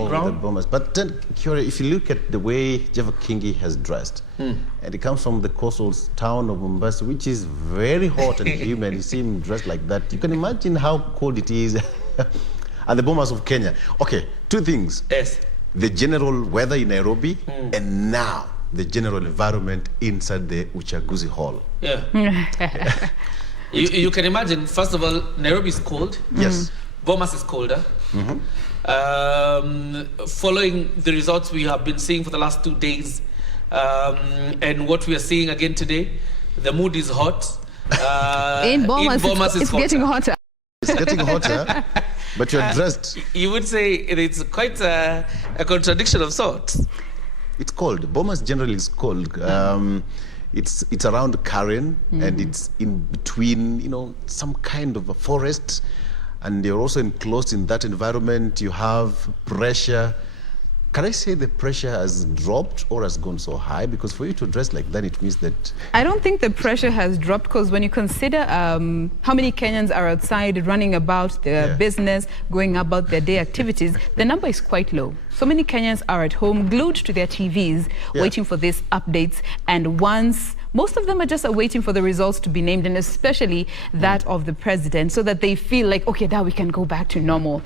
ground. Bomas. But then, Kyori, if you look at the way Jeff Kingi has dressed, and he comes from the coastal town of Mombasa, which is very hot and humid, you see him dressed like that, you can imagine how cold it is at the Bomas of Kenya. Okay, two things. Yes. The general weather in Nairobi, and now the general environment inside the Uchaguzi Hall. Yeah. You can imagine, first of all, Nairobi is cold. Yes. Bomas is colder. Following the results we have been seeing for the last 2 days, and what we are seeing again today, the mood is hot. In Bomas, it's getting hotter. It's getting hotter, but you're dressed. You would say it's quite a contradiction of sorts. It's cold. Bomas generally is cold. It's around Karen, and it's in between, some kind of a forest, and you're also enclosed in that environment. You have pressure. Can I say the pressure has dropped or has gone so high? Because for you to dress like that, it means that... I don't think the pressure has dropped, because when you consider how many Kenyans are outside running about their business, going about their day activities, the number is quite low. So many Kenyans are at home, glued to their TVs, waiting for these updates. And most of them are just waiting for the results to be named, and especially that of the president, so that they feel like, okay, now we can go back to normal,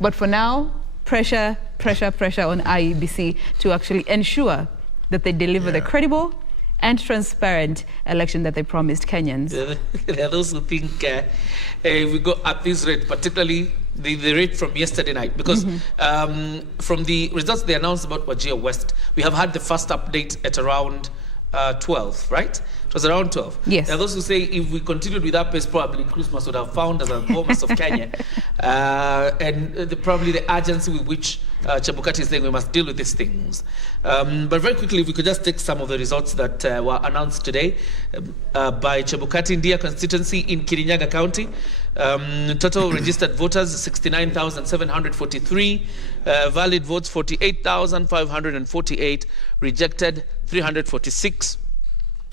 But for now, pressure on IEBC to actually ensure that they deliver the credible and transparent election that they promised Kenyans. There are those who think if we go at this rate, particularly the rate from yesterday night, because from the results they announced about Wajir West, we have had the first update at around 12, right? It was around 12. Yes. There are those who say if we continued with that pace, probably Christmas would have found us a Bomas of Kenya. And probably the urgency with which Chebukati is saying we must deal with these things. But very quickly, if we could just take some of the results that were announced today by Chebukati in Dia Constituency in Kirinyaga County. Total registered voters 69,743, valid votes 48,548, rejected 346.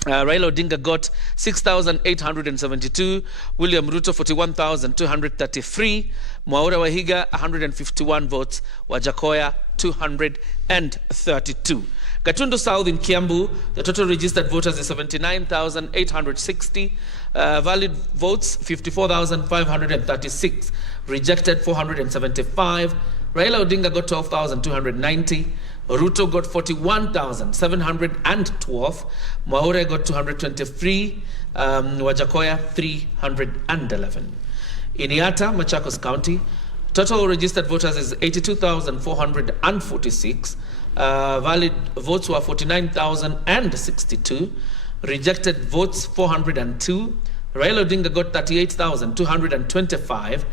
Raila Odinga got 6,872, William Ruto 41,233, Mwaura Wahiga 151 votes, Wajakoya 232. Gatundu South in Kiambu, the total registered voters is 79,860, valid votes 54,536, rejected 475. Raila Odinga got 12,290. Ruto got 41,712. Mwaura got 223. Wajakoya 311. In Iata, Machakos County, total registered voters is 82,446. Valid votes were 49,062. Rejected votes 402. Raila Odinga got 38,225.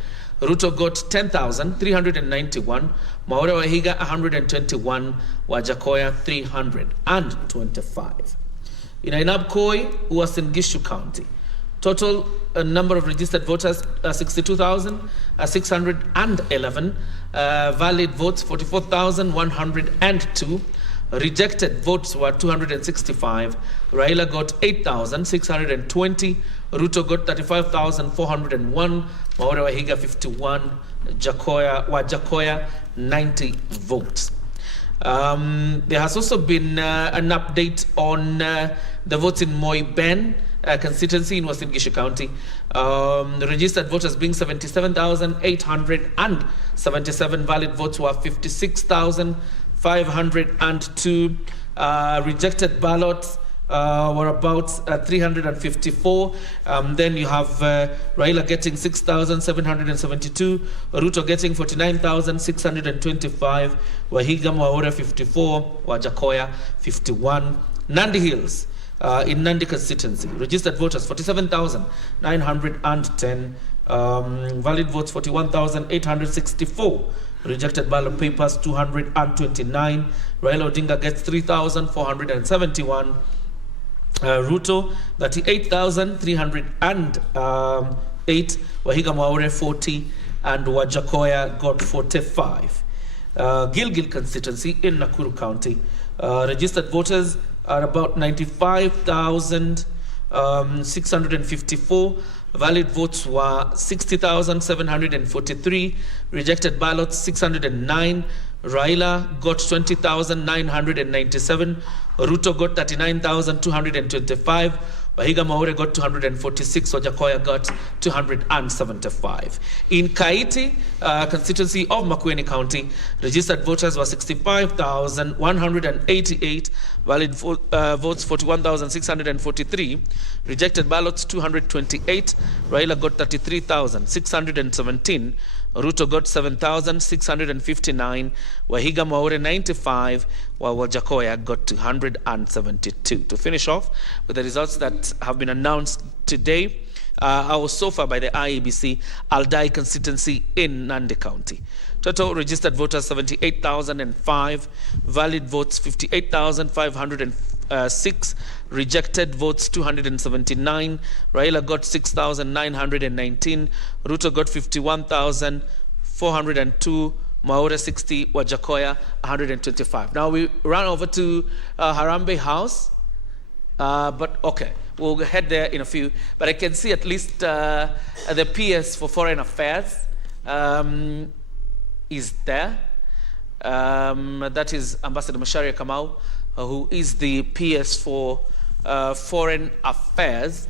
Ruto got 10,391, Mwaura Wahiga 121, Wajakoya 325. In Ainabkoi, Uasin Gishu County, total number of registered voters 62,611, valid votes 44,102, rejected votes were 265. Raila got 8,620. Ruto got 35,401. Mwaura Wahiga 51. Wajakoya 90 votes. There has also been an update on the votes in Moi Ben constituency in Uasin Gishu County. The registered voters being 77,877. Valid votes were 56,502. Rejected ballots were about 354. Then you have Raila getting 6,772, Ruto getting 49,625, Wahiga Mwaura 54, Wajakoya 51. Nandi Hills in Nandi constituency, registered voters 47,910, valid votes 41,864. Rejected ballot papers 229. Raila Odinga gets 3,471. Ruto 38,308. Wahiga Mwaura 40, and Wajakoya got 45. Gilgil constituency in Nakuru County, registered voters are about 95,654. Valid votes were 60,743. Rejected ballots 609. Raila got 20,997. Ruto got 39,225. Wahiga Maure got 246, Wajakoya got 275. In Kaiti, constituency of Makueni County, registered voters were 65,188, valid votes 41,643, rejected ballots 228, Raila got 33,617, Ruto got 7,659, Wahiga Maure 95, while Wajakoya got 272. To finish off with the results that have been announced today, so far by the IEBC, Aldai constituency in Nandi County. Total registered voters 78,005, valid votes 58,506, rejected votes 279, Raila got 6,919, Ruto got 51,402, Maure 60, Wajakoya 125. Now we run over to Harambee House, but okay, we'll head there in a few. But I can see at least the PS for Foreign Affairs is there. That is Ambassador Macharia Kamau, who is the PS for Foreign Affairs.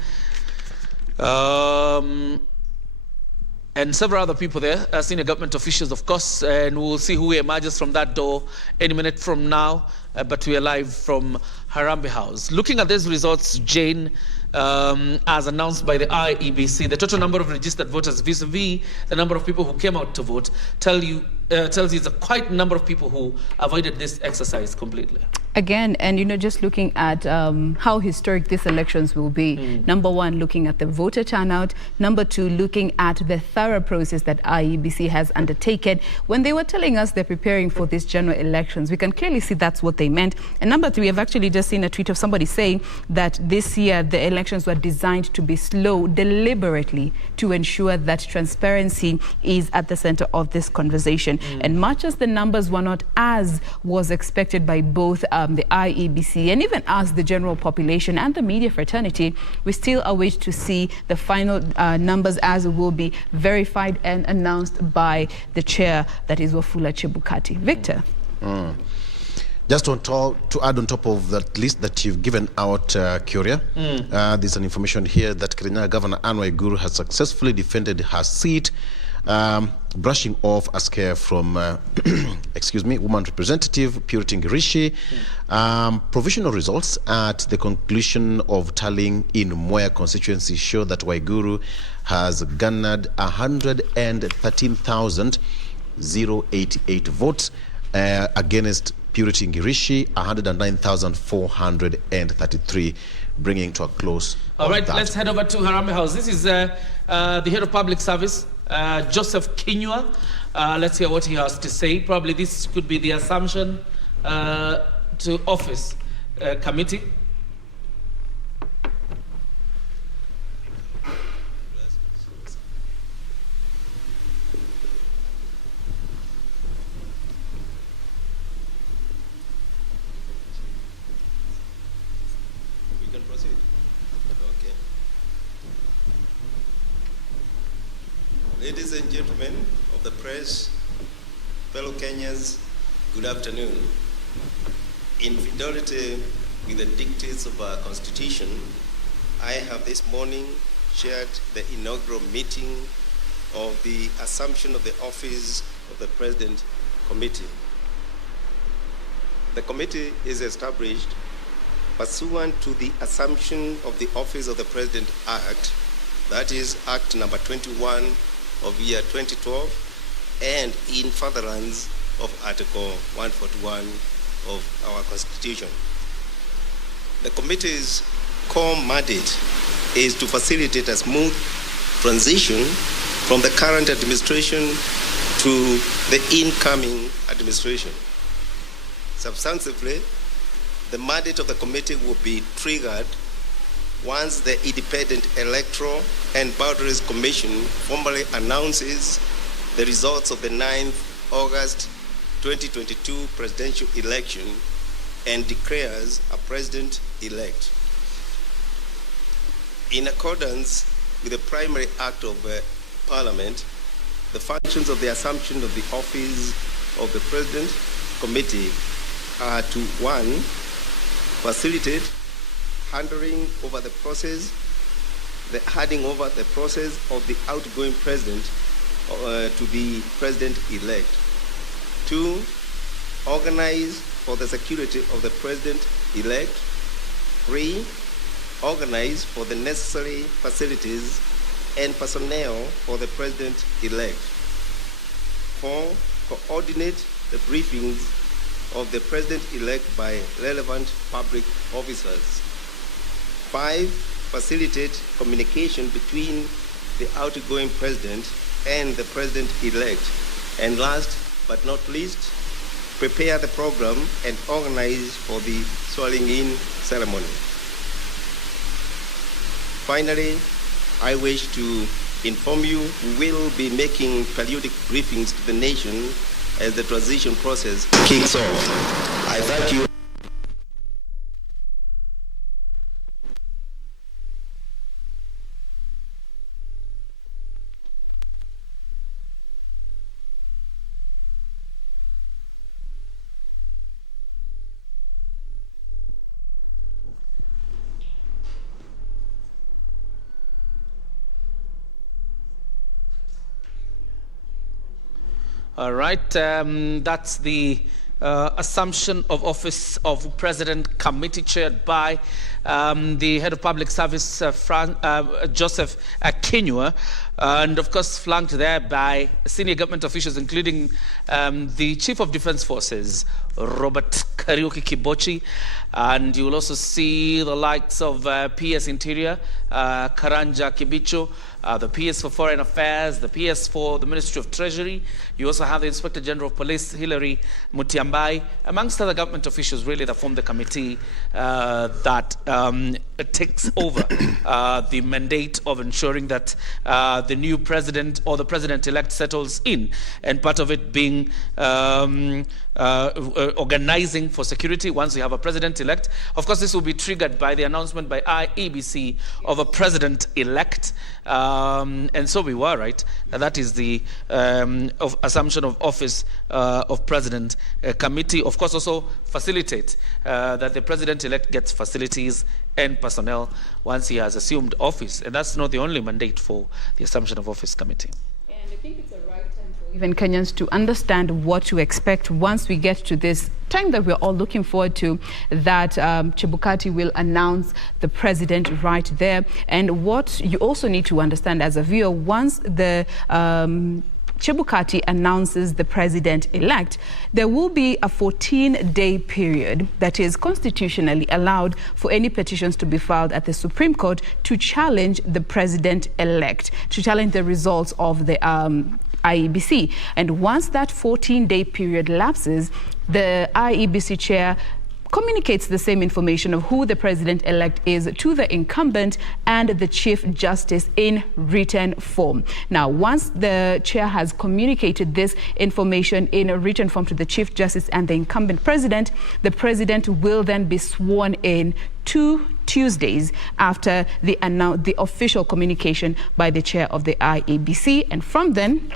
And several other people there, senior government officials, of course, and we'll see who emerges from that door any minute from now. But we are live from Harambee House. Looking at these results, Jane, as announced by the IEBC, the total number of registered voters vis-a-vis the number of people who came out to vote tells you it's a quite number of people who avoided this exercise completely. Again, and just looking at how historic these elections will be. Number one, looking at the voter turnout. Number two, looking at the thorough process that IEBC has undertaken. When they were telling us they're preparing for these general elections, we can clearly see that's what they meant. And number three, I've actually just seen a tweet of somebody saying that this year the elections were designed to be slow deliberately to ensure that transparency is at the center of this conversation. And much as the numbers were not as was expected by both the IEBC and even as the general population and the media fraternity, we still await to see the final numbers as it will be verified and announced by the chair, that is Wafula Chebukati. Victor. Just to add on top of that list that you've given out, Curia, there's an information here that Kirinyaga Governor Anne Waiguru has successfully defended her seat, brushing off a scare from, woman representative Purity Ngirishi. Provisional results at the conclusion of tallying in Mwea constituency show that Waiguru has garnered 113,088 votes against Purity Ngirishi 109,433, bringing to a close. All right, let's head over to Harambee House. This is the head of public service, Joseph Kinyua. Let's hear what he has to say. Probably this could be the assumption to office committee. Ladies and gentlemen of the press, fellow Kenyans, good afternoon. In fidelity with the dictates of our Constitution, I have this morning chaired the inaugural meeting of the Assumption of the Office of the President Committee. The committee is established pursuant to the Assumption of the Office of the President Act, that is Act number 21 of year 2012, and in furtherance of Article 141 of our Constitution. The committee's core mandate is to facilitate a smooth transition from the current administration to the incoming administration. Substantively, the mandate of the committee will be triggered once the Independent Electoral and Boundaries Commission formally announces the results of the 9th August 2022 presidential election and declares a president-elect. In accordance with the primary act of Parliament, the functions of the assumption of the office of the President Committee are to 1, facilitate handing over the process of the outgoing President to the President-elect. 2, organize for the security of the President-elect. 3, organize for the necessary facilities and personnel for the President-elect. 4, coordinate the briefings of the President-elect by relevant public officers. 5, facilitate communication between the outgoing President and the President-elect. And last but not least, prepare the program and organize for the swearing-in ceremony. Finally, I wish to inform you we will be making periodic briefings to the nation as the transition process kicks off. I thank you. All right, that's the assumption of office of President Committee chaired by the Head of Public Service, Joseph Akinyua, and of course flanked there by senior government officials, including the Chief of Defense Forces, Robert Kariuki Kibochi, and you will also see the likes of PS Interior, Karanja Kibicho, the PS for Foreign Affairs, the PS for the Ministry of Treasury. You also have the Inspector General of Police, Hilary Mutiambai, amongst other government officials really that form the committee that takes over the mandate of ensuring that the new president or the president-elect settles in, and part of it being organizing for security once we have a president-elect. Of course, this will be triggered by the announcement by IEBC of a president-elect, and so we were, right? That is the of assumption of office of President Committee. Of course, also facilitate that the president-elect gets facilities and personnel once he has assumed office. And that's not the only mandate for the Assumption of Office Committee. And I think it's a right time for even Kenyans to understand what to expect once we get to this time that we're all looking forward to, that Chebukati will announce the president right there. And what you also need to understand as a viewer, once the Chebukati announces the president-elect, there will be a 14-day period that is constitutionally allowed for any petitions to be filed at the Supreme Court to challenge the president-elect, to challenge the results of the IEBC. And once that 14-day period lapses, the IEBC chair communicates the same information of who the president-elect is to the incumbent and the Chief Justice in written form. Now, once the chair has communicated this information in a written form to the Chief Justice and the incumbent president, the president will then be sworn in 2 Tuesdays after the official communication by the chair of the IEBC, and from then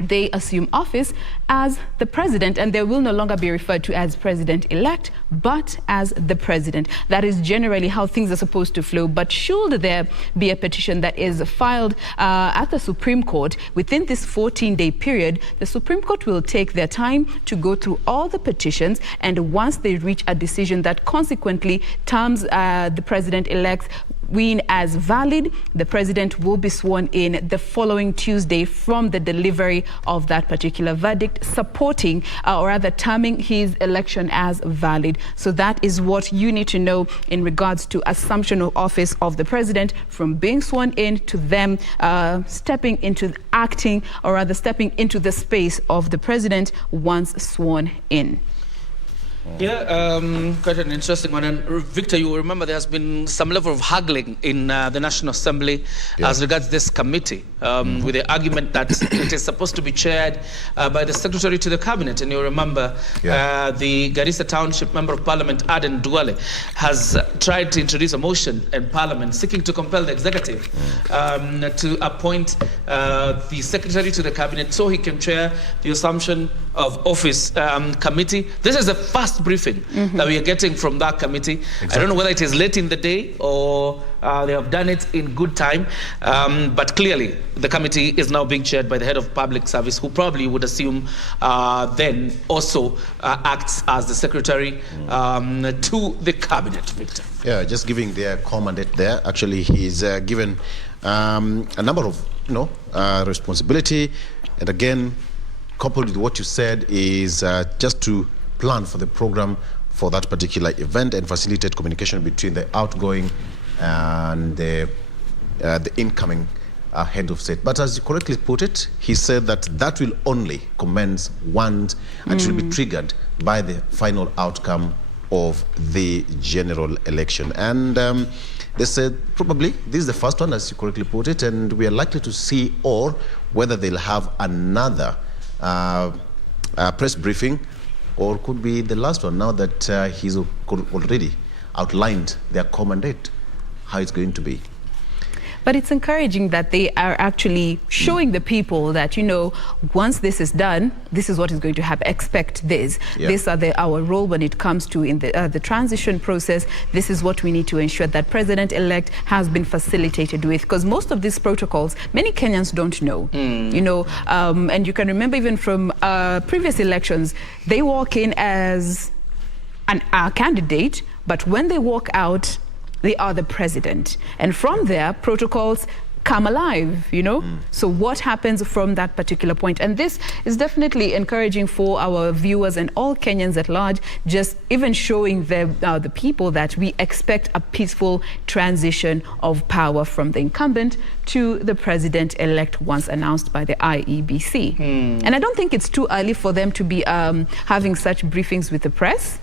they assume office as the president, and they will no longer be referred to as president-elect, but as the president. That is generally how things are supposed to flow. But should there be a petition that is filed at the Supreme Court within this 14-day period, the Supreme Court will take their time to go through all the petitions, and once they reach a decision that consequently terms the president-elect's win as valid, the president will be sworn in the following Tuesday from the delivery of that particular verdict, supporting or rather terming his election as valid. So that is what you need to know in regards to assumption of office of the president, from being sworn in to them stepping into acting, or rather stepping into the space of the president once sworn in. Yeah, quite an interesting one. And Victor, you will remember there has been some level of haggling in the National Assembly as regards this committee, with the argument that it is supposed to be chaired by the Secretary to the Cabinet. And you remember the Garissa Township Member of Parliament, Aden Duale, has tried to introduce a motion in Parliament seeking to compel the Executive to appoint the Secretary to the Cabinet so he can chair the Assumption of Office Committee. This is the first briefing that we are getting from that committee. I don't know whether it is late in the day or they have done it in good time, but clearly the committee is now being chaired by the head of public service, who probably would assume then also acts as the secretary to the cabinet. Victor. Yeah, just giving their commandate there. Actually, he's given a number of responsibility, and again, coupled with what you said, is just to plan for the program for that particular event and facilitate communication between the outgoing and the incoming head of state. But as you correctly put it, he said that will only commence once and should be triggered by the final outcome of the general election. And they said probably this is the first one, as you correctly put it, and we are likely to see or whether they'll have another press briefing, or could be the last one now that he's already outlined their commandate, how it's going to be. But it's encouraging that they are actually showing the people that, once this is done, this is what is going to happen. Expect this. Yeah. These are our role when it comes to in the transition process. This is what we need to ensure that President-elect has been facilitated with. Because most of these protocols, many Kenyans don't know. And you can remember even from previous elections, they walk in as a candidate, but when they walk out, they are the president. And from there, protocols come alive, So what happens from that particular point? And this is definitely encouraging for our viewers and all Kenyans at large, just even showing the people that we expect a peaceful transition of power from the incumbent to the president-elect once announced by the IEBC. And I don't think it's too early for them to be having such briefings with the press,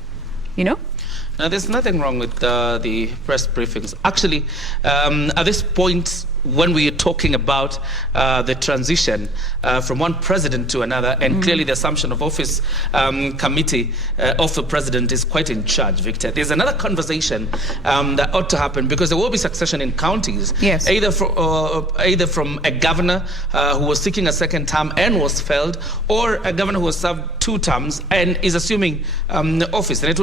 Now, there's nothing wrong with the press briefings. Actually, at this point, when we are talking about the transition from one president to another, and clearly the Assumption of Office Committee of the president is quite in charge, Victor. There's another conversation that ought to happen, because there will be succession in counties, either from a governor who was seeking a second term and was failed, or a governor who has served 2 terms and is assuming the office. And it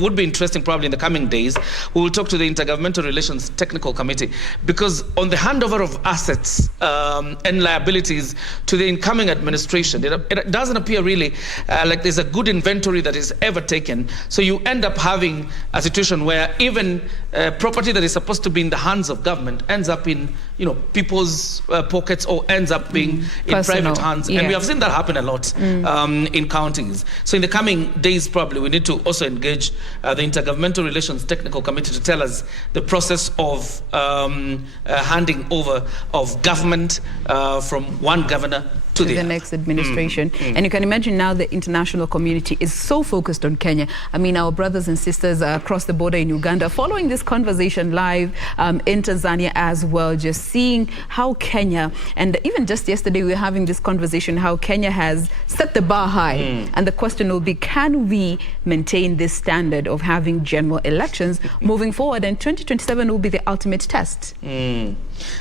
would be interesting probably in the coming days. We will talk to the Intergovernmental Relations Technical Committee, because on the handover of assets and liabilities to the incoming administration, it doesn't appear really like there's a good inventory that is ever taken. So you end up having a situation where even property that is supposed to be in the hands of government ends up in people's pockets, or ends up being in private hands. And we have seen that happen a lot in counties. So in the coming days, probably we need to also engage the Intergovernmental Relations Technical Committee to tell us the process of handing over of government from one governor to the next administration. And you can imagine now the international community is so focused on Kenya. I mean, our brothers and sisters across the border in Uganda, following this conversation live in Tanzania as well, just seeing how Kenya, and even just yesterday we were having this conversation, how Kenya has set the bar high. And the question will be, can we maintain this standard of having general elections moving forward? And 2027 will be the ultimate test.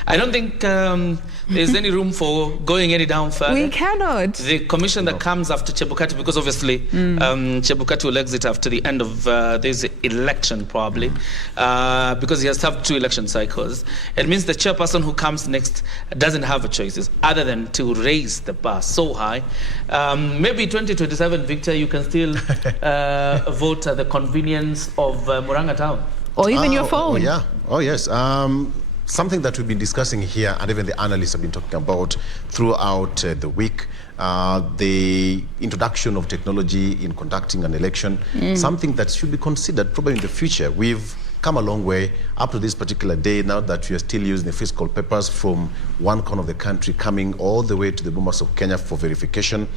I don't think there's any room for going any down further. We cannot. The commission that comes after Chebukati, because obviously Chebukati will exit after the end of this election probably, because he has served 2 election cycles. It means the chairperson who comes next doesn't have a choice other than to raise the bar so high. Maybe 2027, Victor, you can still vote at the convenience of Murang'a town. Or even your phone. Oh yes. Something that we've been discussing here, and even the analysts have been talking about throughout the week, the introduction of technology in conducting an election, something that should be considered probably in the future. We've come a long way up to this particular day, now that we are still using the physical papers from one corner of the country coming all the way to the Bomas of Kenya for verification.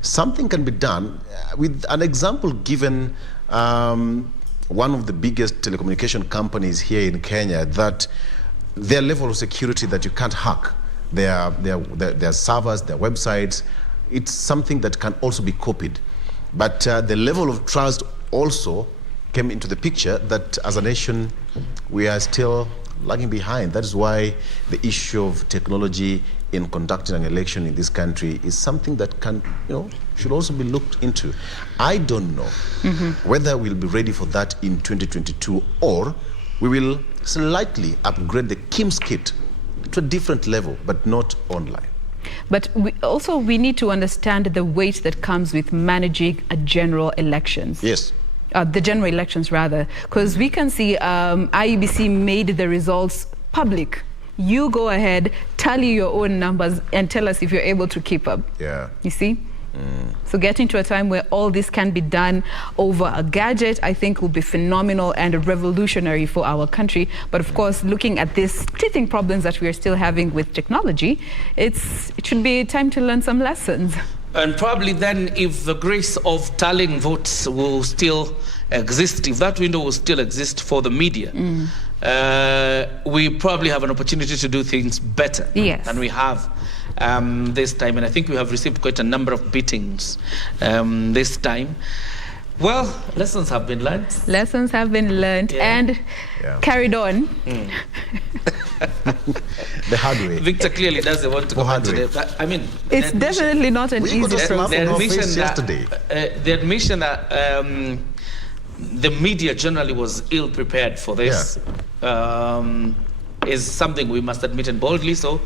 Something can be done with an example given one of the biggest telecommunication companies here in Kenya, that their level of security that you can't hack, their servers, their websites, it's something that can also be copied. But the level of trust also came into the picture that as a nation, we are still lagging behind. That is why the issue of technology in conducting an election in this country is something that can, should also be looked into. I don't know whether we'll be ready for that in 2022, or we will slightly upgrade the KIMS kit to a different level, but not online. But we need to understand the weight that comes with managing a general elections. Yes. The general elections, rather, because we can see IEBC made the results public. You go ahead, tally your own numbers, and tell us if you're able to keep up. Yeah. You see? So getting to a time where all this can be done over a gadget, I think will be phenomenal and revolutionary for our country. But of course, looking at these teething problems that we are still having with technology, it should be time to learn some lessons. And probably then, if the grace of tallying votes will still exist, if that window will still exist for the media, we probably have an opportunity to do things better than we have this time. And I think we have received quite a number of beatings this time. Well, lessons have been learned. Lessons have been learned and carried on. The hard way. Victor clearly doesn't want to comment today. But, I mean, it's definitely not an easy process. The admission that the media generally was ill prepared for this is something we must admit, and boldly so.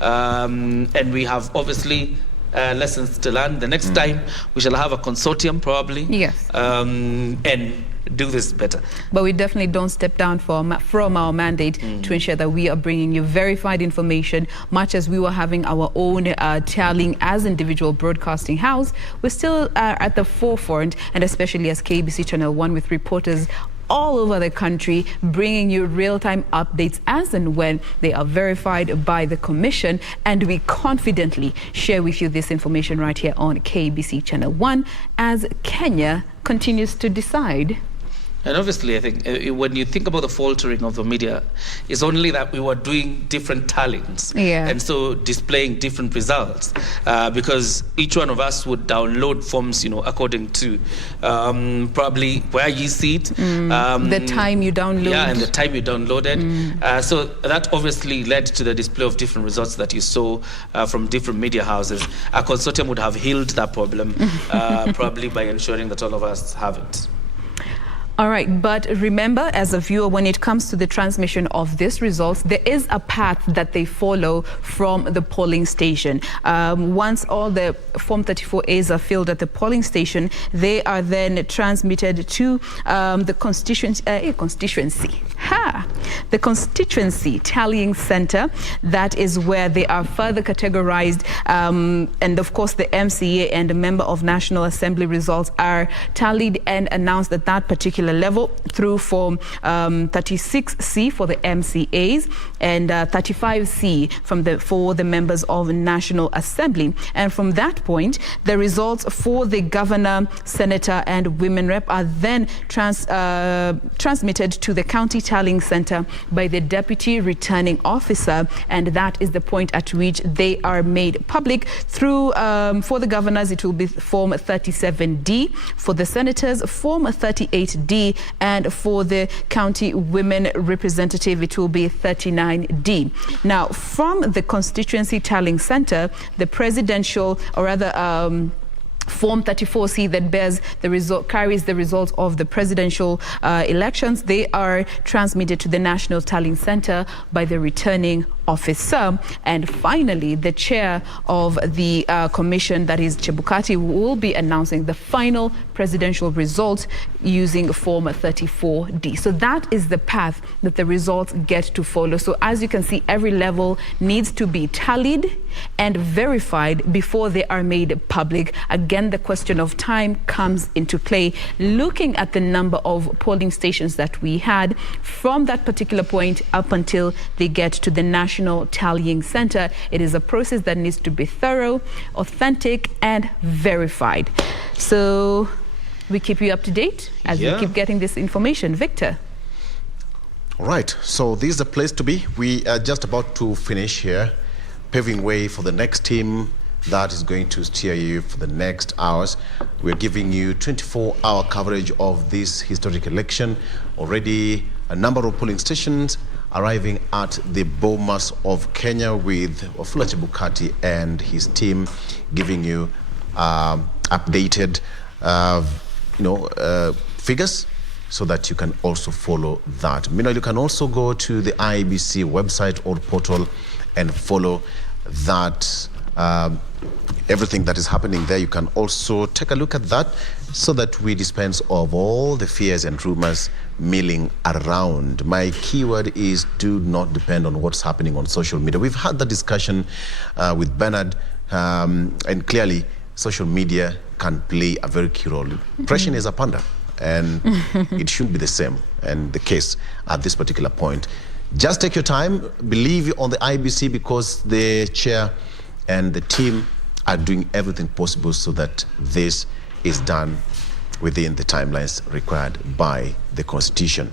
And we have obviously lessons to learn. The next time we shall have a consortium probably. Yes. And do this better. But we definitely don't step down from our mandate to ensure that we are bringing you verified information. Much as we were having our own tallying as individual broadcasting house, we're still at the forefront, and especially as KBC Channel 1 with reporters all over the country, bringing you real-time updates as and when they are verified by the Commission. And we confidently share with you this information right here on KBC Channel 1 as Kenya continues to decide. And obviously, I think when you think about the faltering of the media, it's only that we were doing different tallings and so displaying different results, because each one of us would download forms, according to probably where you see it, the time you download. Yeah, and the time you downloaded. So that obviously led to the display of different results that you saw from different media houses. A consortium would have healed that problem probably by ensuring that all of us have it. All right, but remember, as a viewer, when it comes to the transmission of these results, there is a path that they follow from the polling station. Once all the Form 34As are filled at the polling station, they are then transmitted to the constituency tallying center. That is where they are further categorized, and of course the MCA and a member of National Assembly results are tallied and announced at that particular level through Form 36C for the MCAs and 35C for the members of National Assembly. And from that point, the results for the governor, senator, and women rep are then transmitted to the county tallying center by the deputy returning officer, and that is the point at which they are made public. Through for the governors, it will be Form 37D, for the senators, Form 38D, and for the county women representative, it will be 39D. Now, from the constituency tallying center, the presidential, or rather Form 34C that carries the results of the presidential elections, they are transmitted to the National Tallying Center by the returning officer. And finally, the chair of the commission, that is Chebukati, will be announcing the final presidential results using Form 34D. So that is the path that the results get to follow. So as you can see, every level needs to be tallied and verified before they are made public. Again, the question of time comes into play. Looking at the number of polling stations that we had from that particular point up until they get to the National Tallying Center, it is a process that needs to be thorough, authentic, and verified. So we keep you up to date as we keep getting this information. Victor. All right, so this is the place to be. We are just about to finish here, paving way for the next team that is going to steer you for the next hours. We're giving you 24-hour coverage of this historic election. Already a number of polling stations arriving at the Bomas of Kenya, with Wafula Chebukati and his team giving you updated figures, so that you can also follow that. Meanwhile, you can also go to the IEBC website or portal and follow that, everything that is happening there. You can also take a look at that, so that we dispense of all the fears and rumors milling around. My keyword is do not depend on what's happening on social media. We've had the discussion with Bernard, and clearly social media can play a very key role. Pressure is a panda, and it should be the same and the case at this particular point. Just take your time, believe on the IBC, because the chair and the team are doing everything possible so that this is done within the timelines required by the Constitution.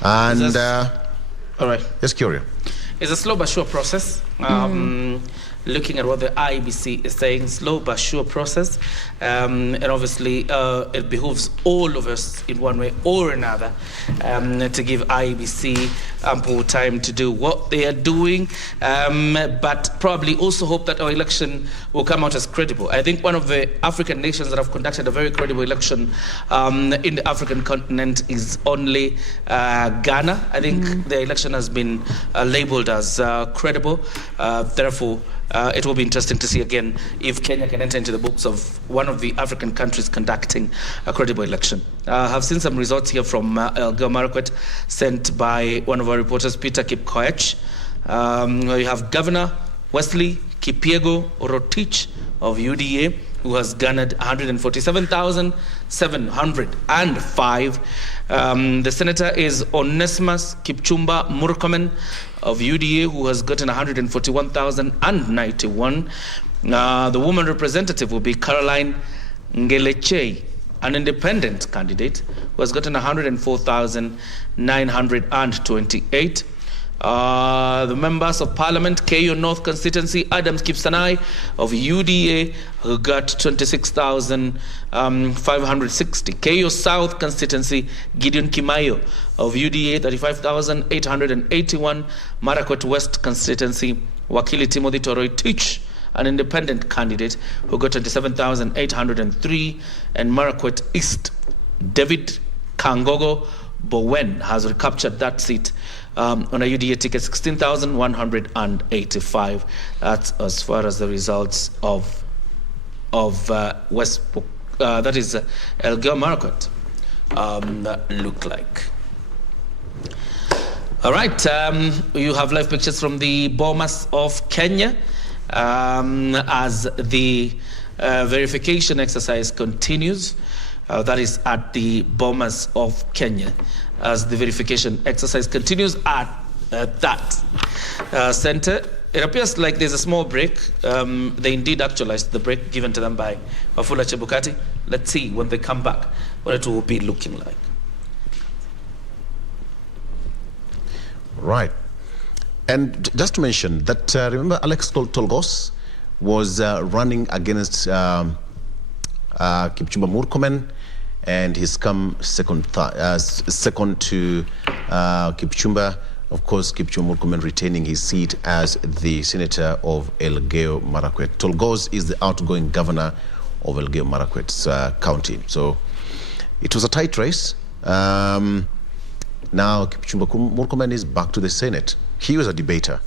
And all right, just curious. It's a slow but sure process. Looking at what the IEBC is saying, slow but sure process, and obviously it behooves all of us in one way or another to give IEBC ample time to do what they are doing, but probably also hope that our election will come out as credible. I think one of the African nations that have conducted a very credible election in the African continent is only Ghana. I think the election has been labeled as credible. Therefore, it will be interesting to see again if Kenya can enter into the books of one of the African countries conducting a credible election. I've seen some results here from Elgeyo Marakwet, sent by one of our reporters, Peter Kipkoech. You have Governor Wesley Kipyego Rotich of UDA, who has garnered 147,705. The senator is Onesimus Kipchumba Murkomen of UDA, who has gotten 141,091. The woman representative will be Caroline Ngeleche, an independent candidate, who has gotten 104,928. The members of Parliament, KBC North Constituency, Adams Kipsanai of UDA, who got 26,560. KBC South Constituency, Gideon Kimayo of UDA, 35,881. Marakwet West Constituency, Wakili Timothy Toroitich, an independent candidate, who got 27,803. And Marakwet East, David Kangogo Bowen has recaptured that seat on a UDA ticket, 16,185. That's as far as the results of West, that is Elgeyo Marakwet, look like. All right, you have live pictures from the Bomas of Kenya as the verification exercise continues. That is at the Bomas of Kenya, as the verification exercise continues at that center. It appears like there's a small break. They indeed actualized the break given to them by Wafula Chebukati. Let's see when they come back what it will be looking like. Right. And just to mention that, remember Alex Tolgos was running against Kipchumba Murkomen, and he's come second to Kipchumba. Of course, Kipchumba Murkomen retaining his seat as the senator of Elgeyo Marakwet. Tolgos is the outgoing governor of Elgeyo Marakwet's county. So it was a tight race. Now Kipchumba Murkomen is back to the Senate. He was a debater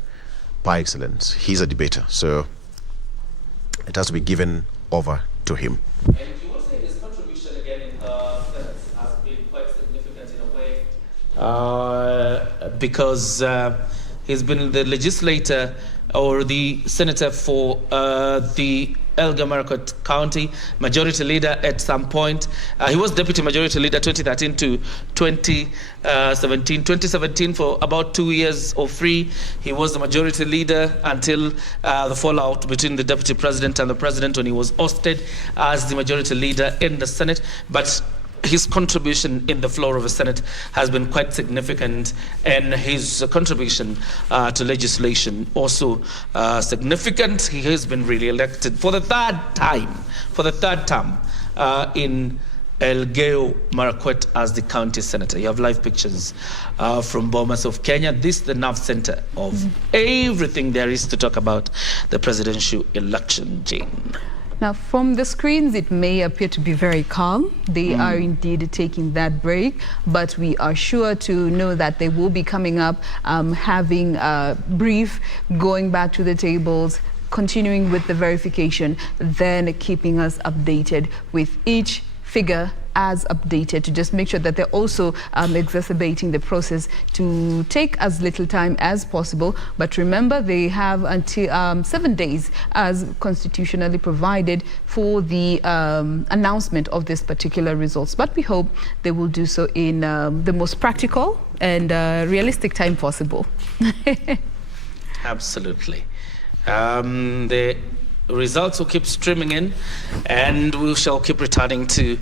par excellence. He's a debater, so it has to be given over to him. And you will say his contribution again in the Senate has been quite significant in a way, because he's been the legislator or the senator for the Elgeyo-Marakwet County, majority leader at some point. He was deputy majority leader 2013 to 2017. 2017 for about 2 years or 3. He was the majority leader until the fallout between the deputy president and the president when he was ousted as the majority leader in the Senate. But his contribution in the floor of the Senate has been quite significant, and his contribution to legislation also significant. He has been re-elected for the third term in Elgeyo-Marakwet as the county senator. You have live pictures from Bomas of Kenya. This is the nerve center of everything there is to talk about the presidential election, Jane. Now, from the screens, it may appear to be very calm. They are indeed taking that break, but we are sure to know that they will be coming up, having a brief, going back to the tables, continuing with the verification, then keeping us updated with each figure as updated, to just make sure that they're also exacerbating the process to take as little time as possible. But remember, they have until 7 days as constitutionally provided for the announcement of this particular results. But we hope they will do so in the most practical and realistic time possible. Absolutely. The results will keep streaming in, and we shall keep returning to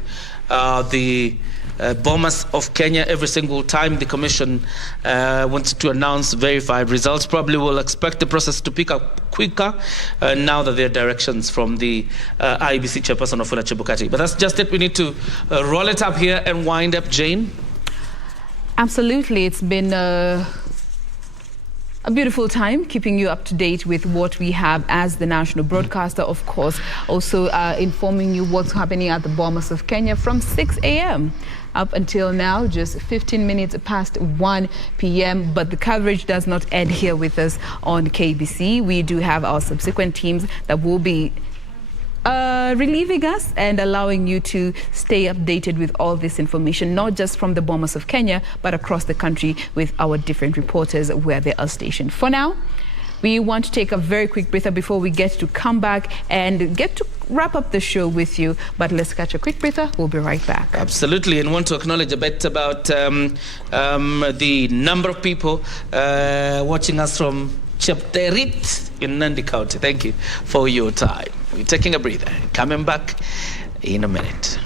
the Bomas of Kenya every single time the commission wants to announce verified results. Probably will expect the process to pick up quicker now that there are directions from the IEBC chairperson Wafula Chebukati. But that's just it. We need to roll it up here and wind up, Jane. Absolutely. It's been a beautiful time keeping you up to date with what we have as the national broadcaster. Of course, also informing you what's happening at the Bomas of Kenya from 6 a.m. up until now, just 15 minutes past 1 p.m. But the coverage does not end here with us on KBC. We do have our subsequent teams that will be relieving us and allowing you to stay updated with all this information, not just from the Bomas of Kenya, but across the country with our different reporters where they are stationed. For now, we want to take a very quick breather before we get to come back and get to wrap up the show with you. But let's catch a quick breather. We'll be right back. Absolutely, and want to acknowledge a bit about the number of people watching us from Chepterit in Nandi County. Thank you for your time. We're taking a breather. Coming back in a minute.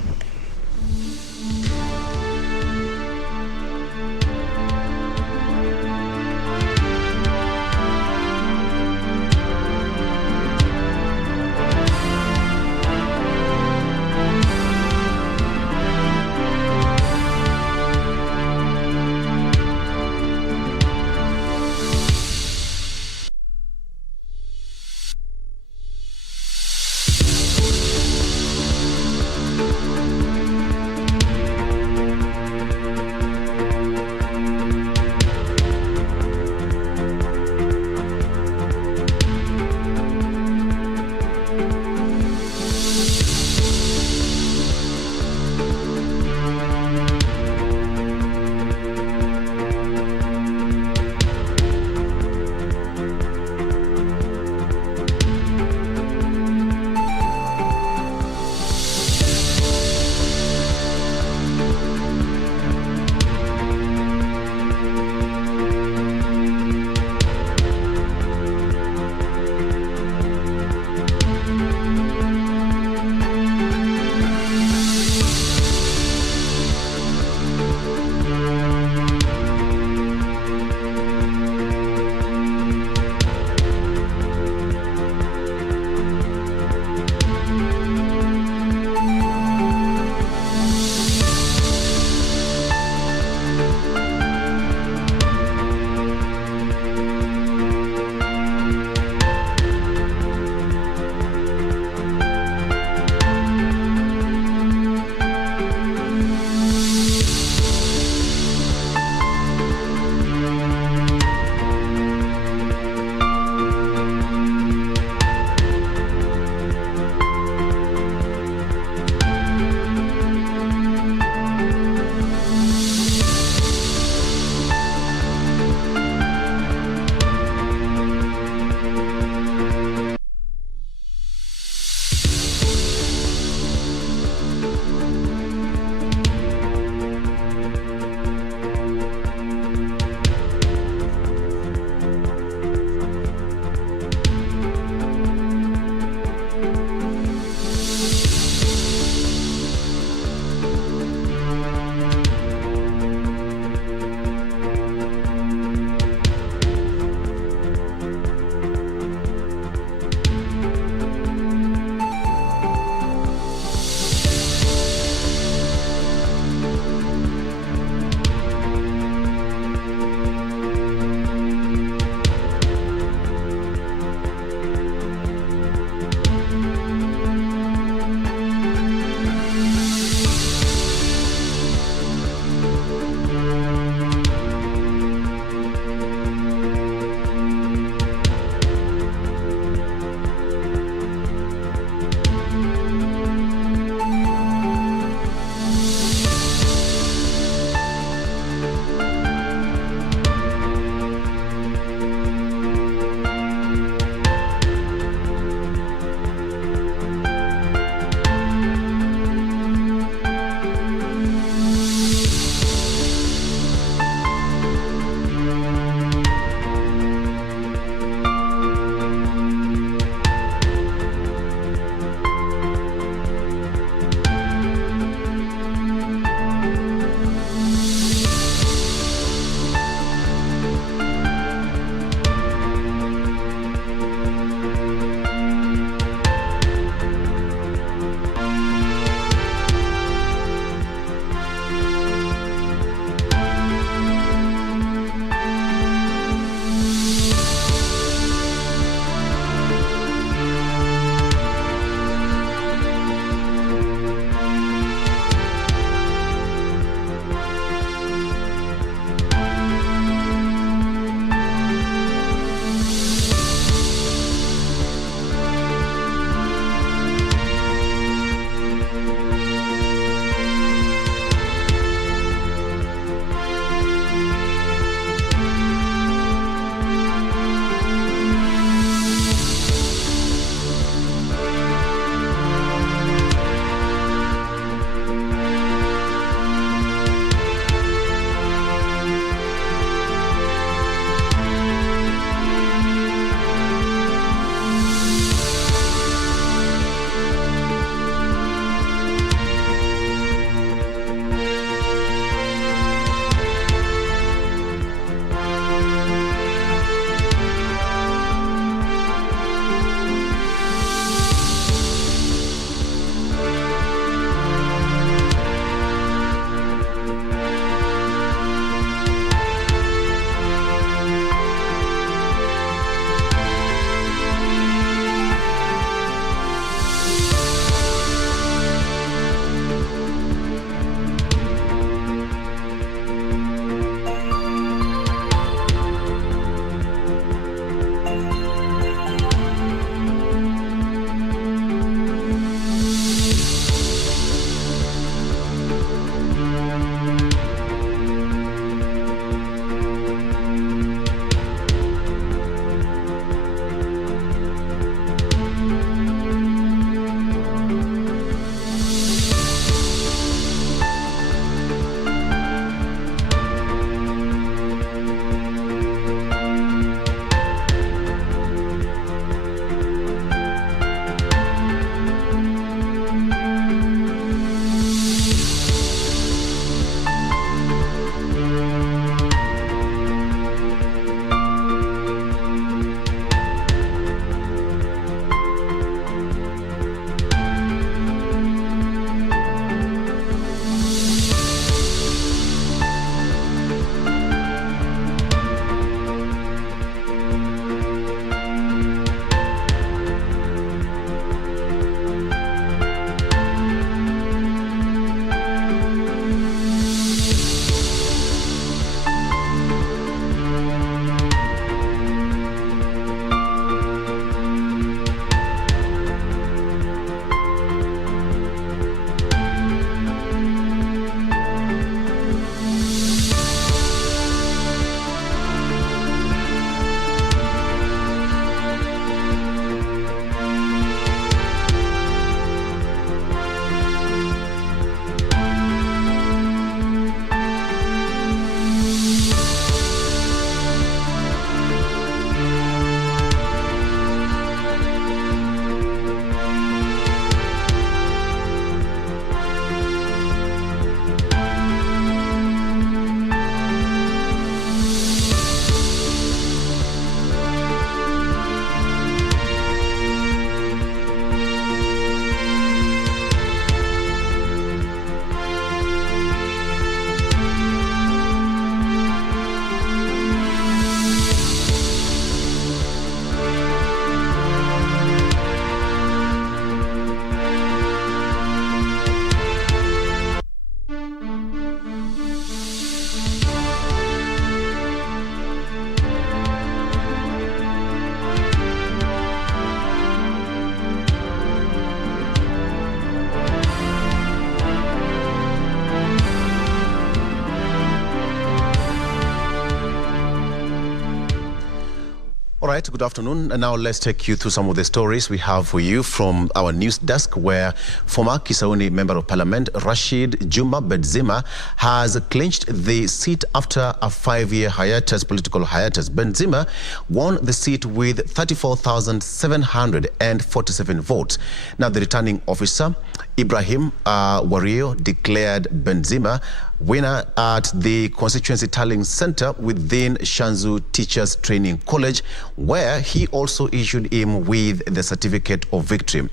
All right, good afternoon. And now let's take you through some of the stories we have for you from our news desk, where former Kisauni Member of Parliament Rashid Juma Benzema has clinched the seat after a 5-year hiatus, political hiatus. Benzema won the seat with 34,747 votes. Now, the returning officer, Ibrahim Wario, declared Benzema winner at the Constituency Tallying Center within Shanzu Teachers Training College, where he also issued him with the certificate of victory.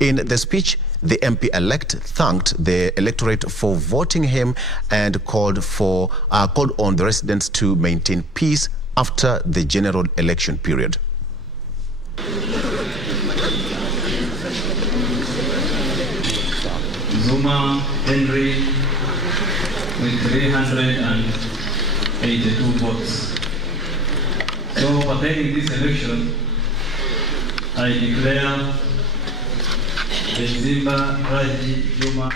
In the speech, the MP-elect thanked the electorate for voting him and called on the residents to maintain peace after the general election period. Zuma Henry with 382 votes. So, pertaining this election, I declare Benzema Rashid Juma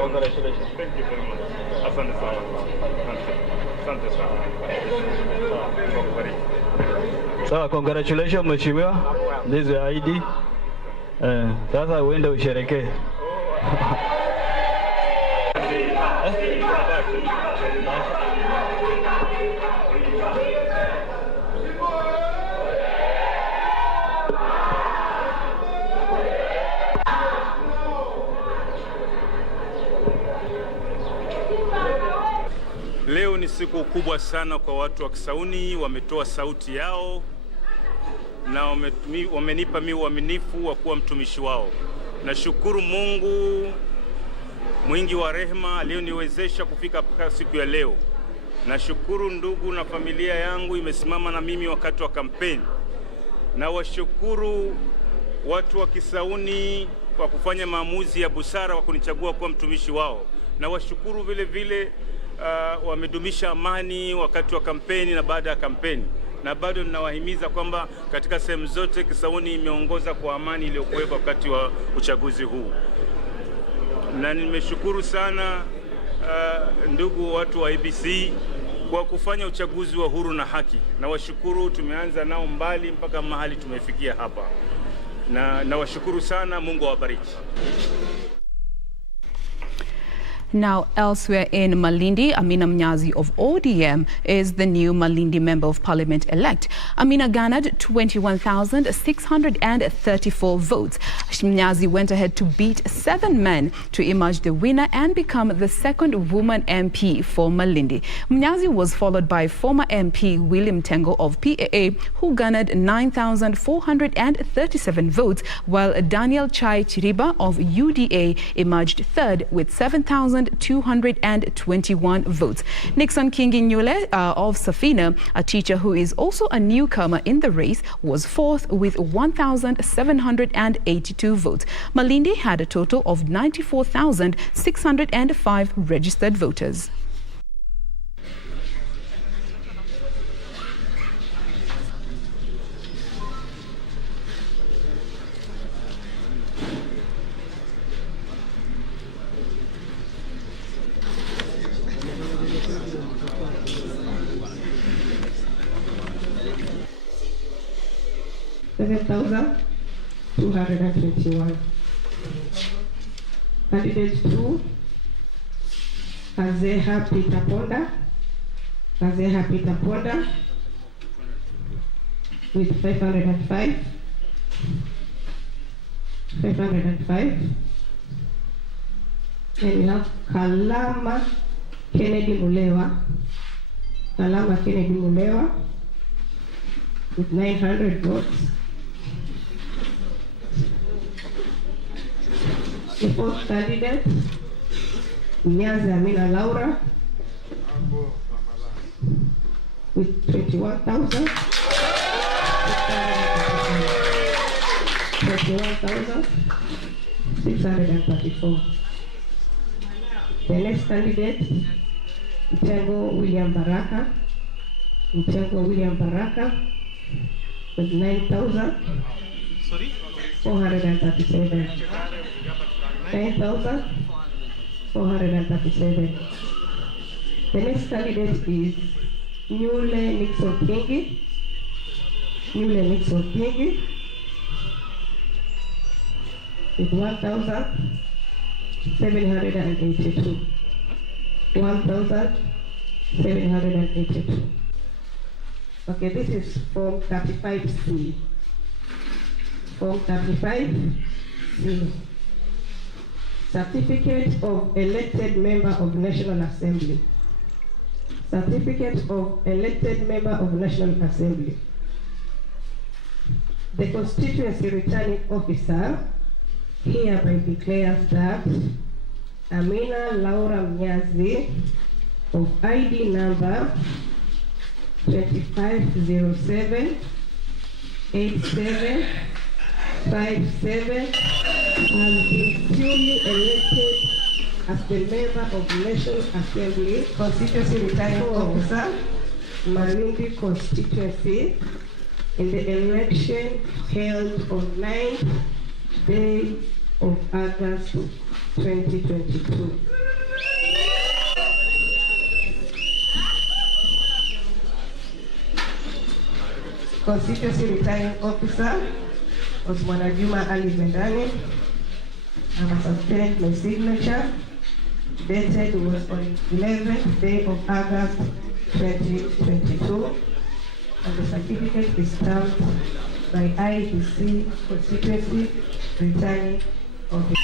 Congratulations. Thank you very much. Asante sana. Asante sana. So, congratulations mheshimiwa. This is your ID. Sasa uende usherekee. Leo ni siku kubwa sana kwa watu wa Kisauni, wametoa sauti yao na wamenipa mimi uaminifu wa kuwa mtumishi wao. Nashukuru Mungu mwingi wa rehema aliyoniwezesha kufika mpaka siku ya leo. Nashukuru ndugu na familia yangu imesimama na mimi wakati wa kampeni. Na washukuru watu wa Kisauni kwa kufanya maamuzi ya busara wa kunichagua kuwa mtumishi wao. Na washukuru vile vile wamedumisha amani wakati wa kampeni na baada ya kampeni. Na bado ninawahimiza kwamba katika sehemu zote Kisauni imeongoza kwa amani iliyokuwepo wakati wa uchaguzi huu. Na nimeshukuru sana ndugu watu wa IEBC kwa kufanya uchaguzi wa huru na haki. Na washukuru, tumeanza nao mbali mpaka mahali tumefikia hapa. Na washukuru sana, Mungu awabariki. Now, elsewhere in Malindi, Amina Mnyazi of ODM is the new Malindi Member of Parliament elect. Amina garnered 21,634 votes. Mnyazi went ahead to beat 7 men to emerge the winner and become the second woman MP for Malindi. Mnyazi was followed by former MP William Tengo of PAA, who garnered 9,437 votes, while Daniel Chai Chiriba of UDA emerged third with 7,221 votes. Nixon Kingi Nyule of Safina, a teacher who is also a newcomer in the race, was fourth with 1,782 votes. Malindi had a total of 94,605 registered voters. $7,221. Candidate 2, Kazeha Peter Ponda. Kazeha Peter Ponda with 505. And we have Kalama Kennedy Mulewa. Kalama Kennedy Mulewa with 900 votes. The fourth candidate Nyazi Amina Laura with 21,000. 21,634. The next candidate, Mtengo William Baraka. Mtengo William Baraka with 9,437. 9,437. The next candidate is Newle Nixon Kingi. Newle Nixon Kingi with 1,782. 1,782. Okay, this is Form 35C. Form 35C. Certificate of elected member of National Assembly. Certificate of elected member of National Assembly. The Constituency Returning Officer hereby declares that Amina Laura Mnyazi of ID number 25078757 has been duly elected as the member of National Assembly, Constituency Returning Officer, Malindi Constituency, in the election held on 9th day of August 2022. Constituency Returning Officer was Mwanajuma Ali Bendani. I must obtain my signature. Dated was on 11th day of August 2022. And the certificate is stamped by IEBC Constituency Returning Officer.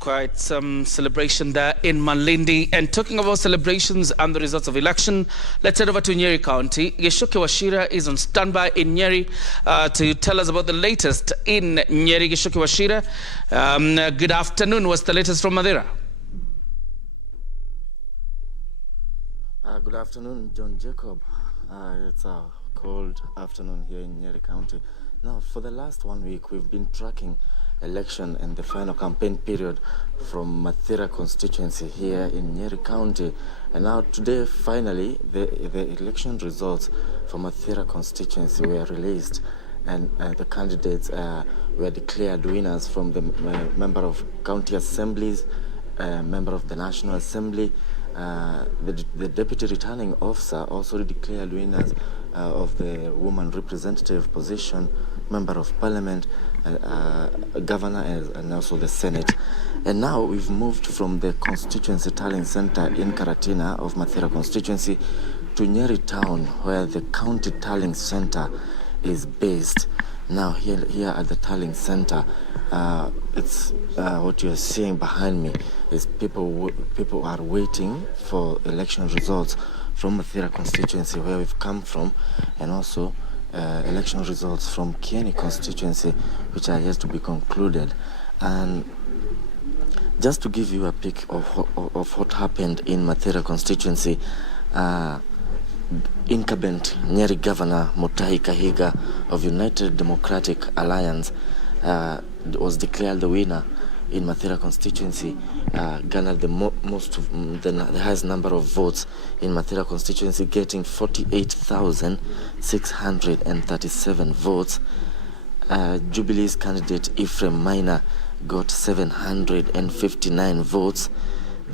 Quite some celebration there in Malindi. And talking about celebrations and the results of election, let's head over to Nyeri County. Geshoke Washira is on standby in Nyeri to tell us about the latest in Nyeri. Geshoke Washira, good afternoon. What's the latest from Madeira? Good afternoon, John Jacob. It's a cold afternoon here in Nyeri County. Now, for the last 1 week, we've been tracking election and the final campaign period from Mathira constituency here in Nyeri County. And now today, finally, the election results for Mathira constituency were released, and the candidates were declared winners from the member of county assemblies, member of the National Assembly. The deputy returning officer also declared winners of the woman representative position, member of parliament, governor, and also the Senate. And now we've moved from the constituency tallying center in Karatina of Mathira constituency to Nyeri town, where the county tallying center is based. Now here at the tallying center, it's what you're seeing behind me is people are waiting for election results from Mathira constituency, where we've come from, and also election results from Kieni constituency, which are yet to be concluded. And just to give you a peek of what happened in Mathira constituency, incumbent Nyeri Governor Mutahi Kahiga of United Democratic Alliance was declared the winner in Mathira constituency, garnered the highest number of votes in Mathira constituency, getting 48,637 votes. Jubilee's candidate Ephraim Maina got 759 votes.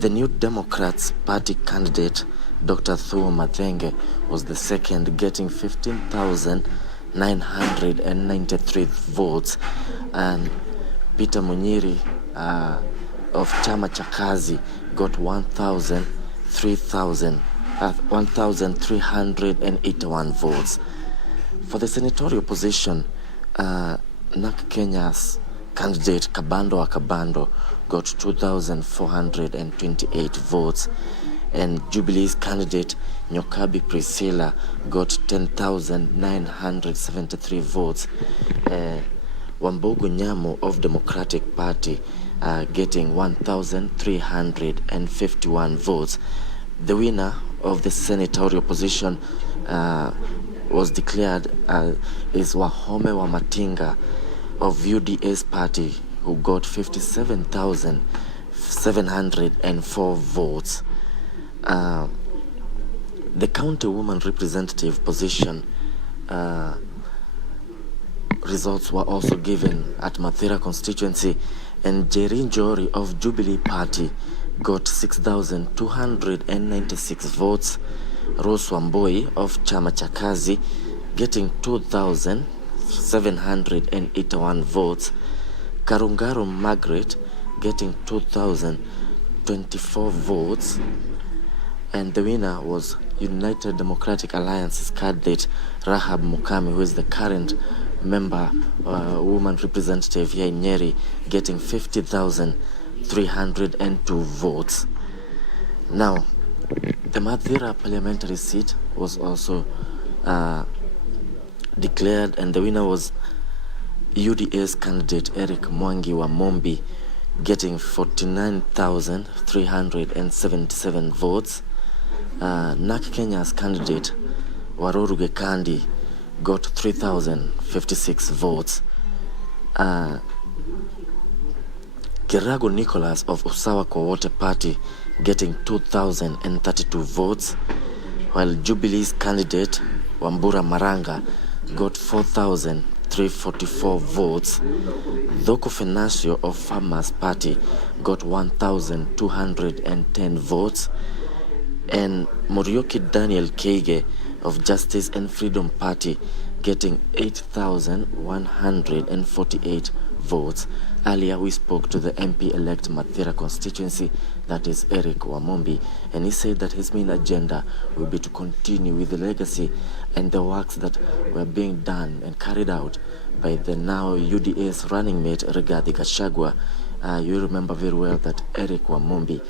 The New Democrats Party candidate Dr. Thuo Mathenge was the second, getting 15,993 votes. And Peter Munyiri of Chama Chakazi got 1,381 votes. For the senatorial position, NAK Kenya's candidate Kabando Akabando got 2,428 votes, and Jubilee's candidate Nyokabi Priscilla got 10,973 votes. Wambugu Nyamo of Democratic Party getting 1,351 votes. The winner of the senatorial position was declared is Wahome Wamatinga of UDA's party, who got 57,704 votes. The county woman representative position results were also given at Mathira constituency, and Jerry Njori of Jubilee party got 6,296 votes. Rose Wamboi of Chama Chakazi getting 2,781 votes. Karungaro Margaret getting 2,024 votes. And the winner was United Democratic Alliance's candidate Rahab Mukami, who is the current member, woman representative here in Nyeri, getting 50,302 votes. Now, the Mathira parliamentary seat was also declared, and the winner was UDA's candidate Eric Mwangi wa Mombi, getting 49,377 votes. NAK Kenya's candidate Waroru Gekandi got 3,056 votes. Kirago Nicholas of Usawa kwa Wote Party getting 2,032 votes, while Jubilee's candidate Wambura Maranga got 4,344 votes. Dhoko Fenasio of Farmers Party got 1,210 votes, and Morioki Daniel Keige of Justice and Freedom Party getting 8,148 votes. Earlier we spoke to the MP-elect Mathira constituency, that is Eric Wamombi, and he said that his main agenda will be to continue with the legacy and the works that were being done and carried out by the now UDA's running mate Rigathi Gachagua. You remember very well that Eric Wamombi,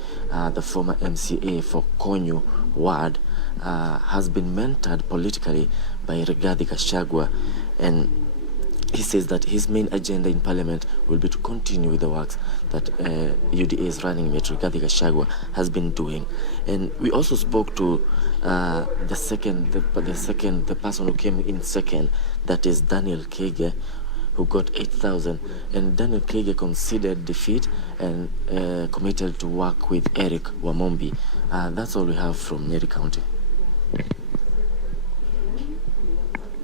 the former MCA for Konyu Ward, has been mentored politically by Rigathi Gachagua, and he says that his main agenda in Parliament will be to continue with the works that UDA's running mate Rigathi Gachagua has been doing. And we also spoke to the person who came in second, that is Daniel Keige, who got 8,000, and Daniel Keige conceded defeat and committed to work with Eric Wamombi. That's all we have from Nyeri County.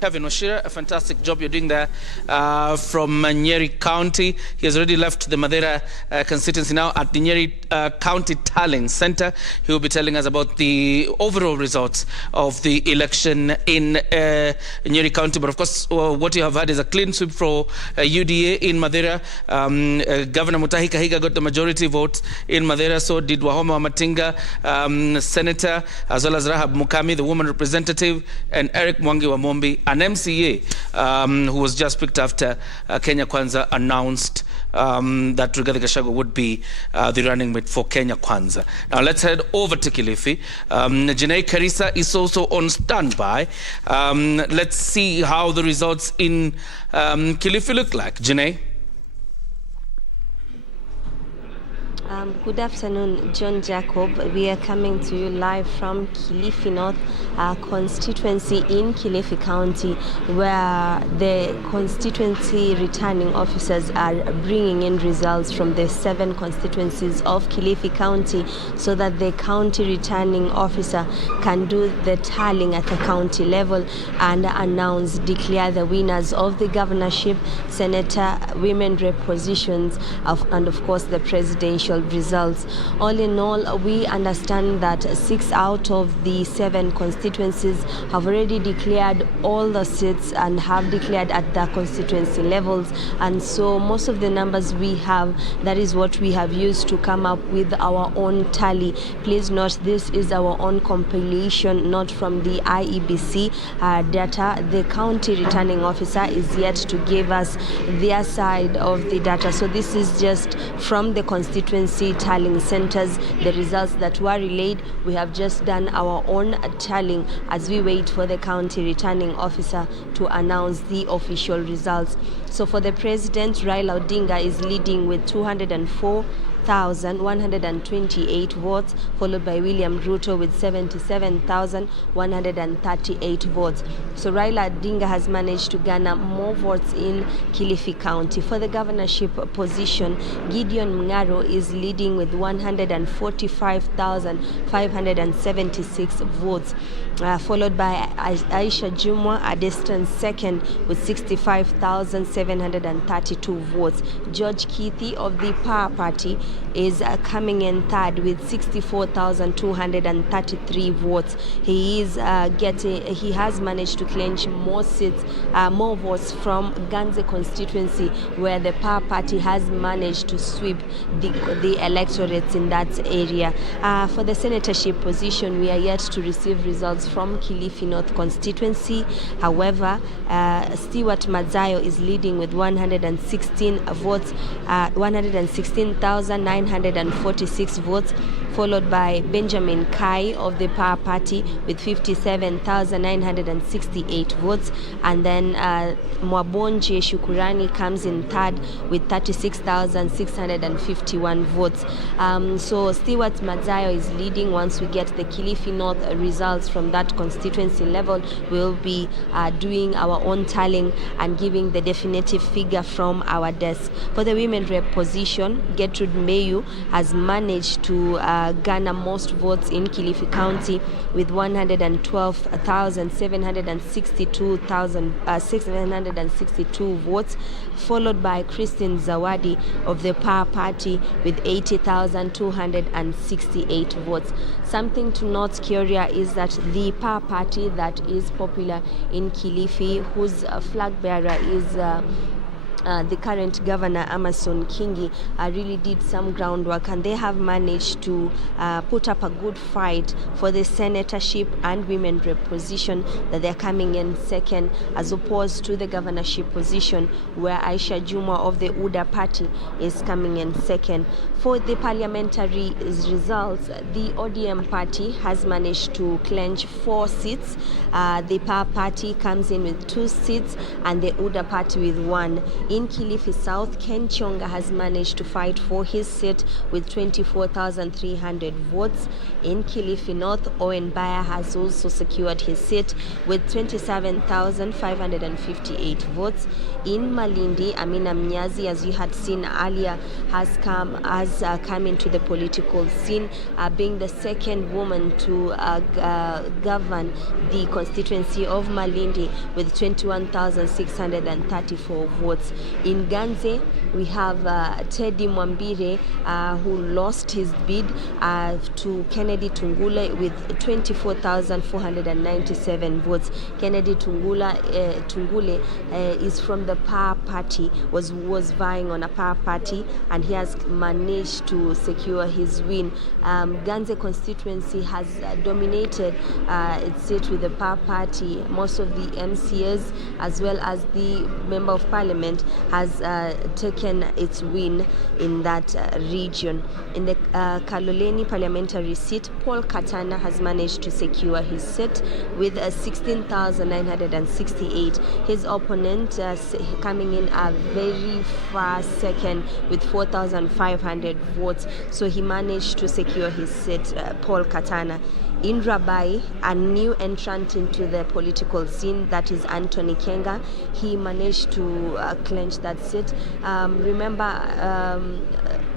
Kevin Washira, a fantastic job you're doing there from Nyeri County. He has already left the Mathira constituency now at the Nyeri County Tallying Center. He will be telling us about the overall results of the election in Nyeri County. But of course, what you have had is a clean sweep for UDA in Mathira. Governor Mutahi Kahiga got the majority votes in Mathira, so did Wahome Wamatinga, Senator, as well as Rahab Mukami, the woman representative, and Eric Mwangi wa Mombi, an MCA who was just picked after Kenya Kwanza announced that Rigathi Gachagua would be the running mate for Kenya Kwanza. Now let's head over to Kilifi. Janae Karisa is also on standby. Let's see how the results in Kilifi look like. Janae? Good afternoon, John Jacob. We are coming to you live from Kilifi North constituency in Kilifi County, where the constituency returning officers are bringing in results from the 7 constituencies of Kilifi County, so that the county returning officer can do the tallying at the county level and declare the winners of the governorship, senator, women rep positions, and of course the presidential official results. All in all, we understand that 6 out of the 7 constituencies have already declared all the seats and have declared at the constituency levels. And so most of the numbers we have, that is what we have used to come up with our own tally. Please note, this is our own compilation, not from the IEBC data. The county returning officer is yet to give us their side of the data. So this is just from the constituency tallying centers, the results that were relayed. We have just done our own tallying as we wait for the county returning officer to announce the official results. So for the president, Raila Odinga is leading with 204,128 votes, followed by William Ruto with 77,138 votes. So Raila Odinga has managed to garner more votes in Kilifi County. For the governorship position, Gideon Mung'aro is leading with 145,576 votes, followed by Aisha Jumwa, a distant second with 65,732 votes. George Kithi of the Power Party is coming in third with 64,233 votes. He has managed to clinch more seats, more votes from Ganze constituency, where the Power Party has managed to sweep the electorates in that area. For the senatorship position, we are yet to receive results from Kilifi North constituency. However, Stewart Mazayo is leading with 116 votes, 116,946 votes, followed by Benjamin Kai of the Power Party with 57,968 votes, and then Mwabonje Shukurani comes in third with 36,651 votes. So Stewart Mazayo is leading. Once we get the Kilifi North results from that constituency level, we'll be doing our own tallying and giving the definitive figure from our desk. For the women rep position, Gertrude Mayu has managed to garner most votes in Kilifi County with 112,762 votes, followed by Christine Zawadi of the Power Party with 80,268 votes. Something to note, Kioria, is that the Power Party that is popular in Kilifi, whose flag bearer is the current governor, Amason Kingi, really did some groundwork, and they have managed to put up a good fight for the senatorship and women rep position, that they're coming in second, as opposed to the governorship position, where Aisha Juma of the UDA party is coming in second. For the parliamentary results, the ODM party has managed to clinch 4 seats. The Power Party comes in with 2 seats, and the UDA party with 1. In Kilifi South, Ken Chonga has managed to fight for his seat with 24,300 votes. In Kilifi North, Owen Bayer has also secured his seat with 27,558 votes. In Malindi, Amina Mnyazi, as you had seen earlier, has come into the political scene, being the second woman to govern the constituency of Malindi with 21,634 votes. In Ganze, we have Teddy Mwambire, who lost his bid to Kennedy Tungule with 24,497 votes. Kennedy Tungule is from the Power Party, was vying on a Power Party, and he has managed to secure his win. Ganze constituency has dominated its seat with the Power Party. Most of the MCAs, as well as the Member of Parliament, has taken its win in that region. In the Kaloleni parliamentary seat, Paul Katana has managed to secure his seat with 16,968. His opponent coming in a very far second with 4,500 votes. So he managed to secure his seat, Paul Katana. In Rabai, a new entrant into the political scene, that is Anthony Kenga, he managed to clinch that seat. Remember,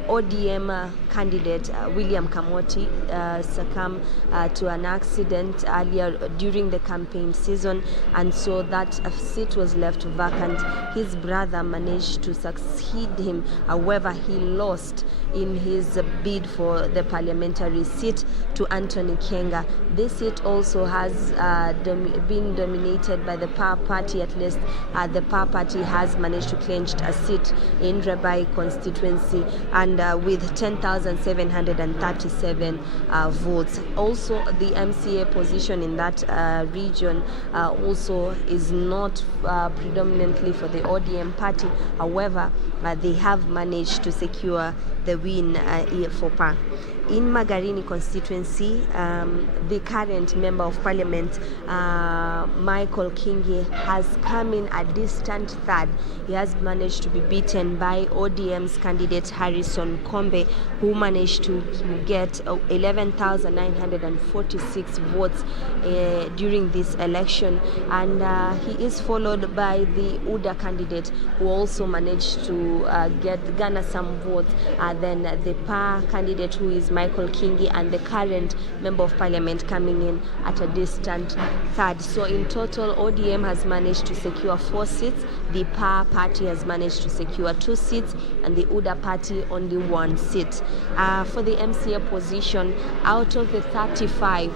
ODM candidate William Kamoti succumbed to an accident earlier during the campaign season, and so that seat was left vacant. His brother managed to succeed him. However, he lost in his bid for the parliamentary seat to Anthony Kenga. This seat also has been dominated by the PAR party. At least the PAR party has managed to clinch a seat in Rabai constituency, and with 10,737 votes. Also, the MCA position in that region also is not predominantly for the ODM party. However, they have managed to secure the win for PAR. In Magarini constituency, the current member of parliament, Michael Kingi, has come in a distant third. He has managed to be beaten by ODM's candidate Harrison Kombe, who managed to get 11,946 votes during this election, and he is followed by the UDA candidate, who also managed to garner some votes. Then the PAR candidate, who is Michael Kingi, and the current member of parliament coming in at a distant third. So in total, ODM has managed to secure 4 seats, the PAR party has managed to secure 2 seats, and the UDA party only 1 seat. For the MCA position, out of the 35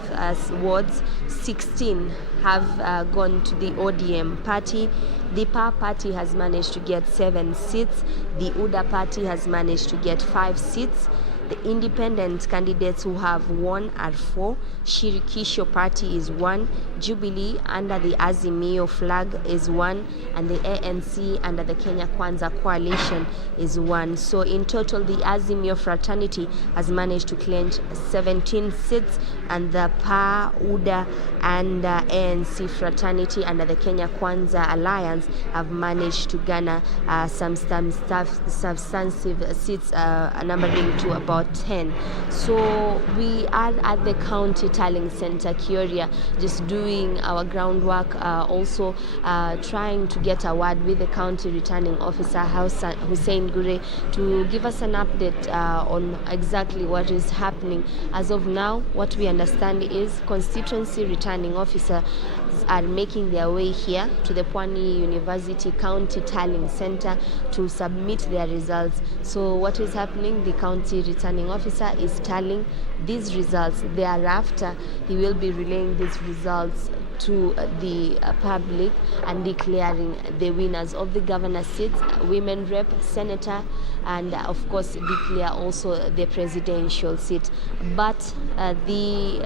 wards, 16 have gone to the ODM party. The PAR party has managed to get 7 seats. The UDA party has managed to get 5 seats. The independent candidates who have won are 4. Shirikisho party is 1. Jubilee under the Azimio flag is 1. And the ANC under the Kenya Kwanza coalition is 1. So in total, the Azimio fraternity has managed to clinch 17 seats, and the PAR, UDA, and ANC fraternity under the Kenya Kwanza alliance have managed to garner some substantive seats, numbering to about 10. So we are at the county tallying center, Kioria, just doing our groundwork, also trying to get a word with the county returning officer Hussein Gure to give us an update on exactly what is happening. As of now, what we understand is constituency returning officers are making their way here to the Pwani University County Tallying Center to submit their results. So what is happening? The county returning officer is tallying these results. Thereafter, he will be relaying these results to the public and declaring the winners of the governor seats, women rep, senator, and of course declare also the presidential seat. But the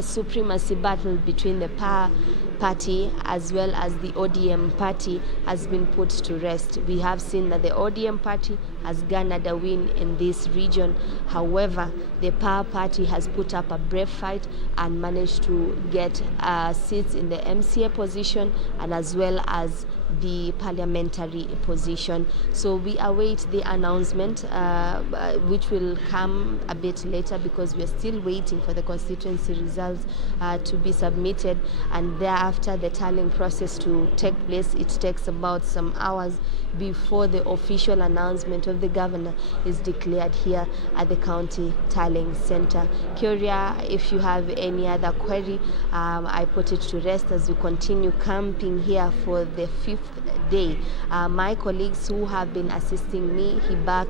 supremacy battle between the PAR party as well as the ODM party has been put to rest. We have seen that the ODM party has garnered a win in this region. However, the PAR party has put up a brave fight and managed to get seats in the MCA position and as well as the parliamentary position. So we await the announcement, which will come a bit later, because we are still waiting for the constituency results to be submitted, and thereafter the tallying process to take place. It takes about some hours before the official announcement of the governor is declared here at the county tallying center. Kioria, if you have any other query, I put it to rest as we continue camping here for the 5th day. My colleagues who have been assisting me, Hibak,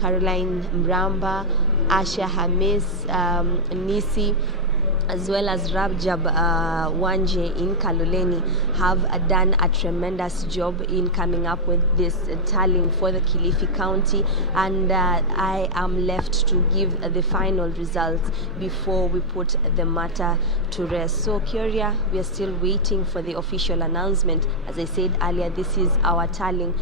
Caroline Mramba, Asha Hamis, Nisi, as well as Rabjab Wanje in Kaloleni, have done a tremendous job in coming up with this tallying for the Kilifi County, and I am left to give the final results before we put the matter to rest. So Kioria, we are still waiting for the official announcement. As I said earlier, this is our tallying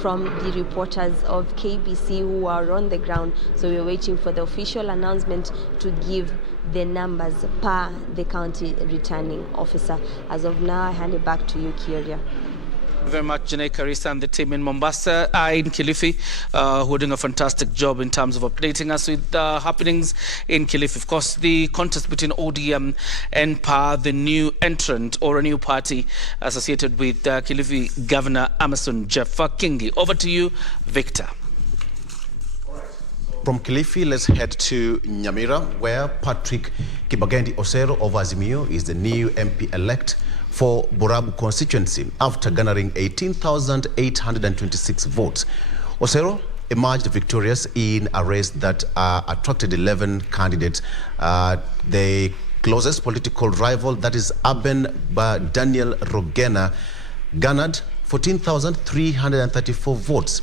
from the reporters of KBC who are on the ground. So we are waiting for the official announcement to give the numbers per the county returning officer. As of now, I hand it back to you, Kioria. Thank you very much, Janae Karisa and the team in Mombasa, in Kilifi, who are doing a fantastic job in terms of updating us with happenings in Kilifi. Of course, the contest between ODM and PAR, the new entrant or a new party associated with Kilifi Governor Amason Jeffa Kingi. Over to you, Victor. from Kilifi, let's head to Nyamira, where Patrick Kibagendi Osero of Azimio is the new MP-elect for Borabu constituency after garnering 18,826 votes. Osero emerged victorious in a race that attracted 11 candidates. The closest political rival, that is Aben Daniel Rogena, garnered 14,334 votes.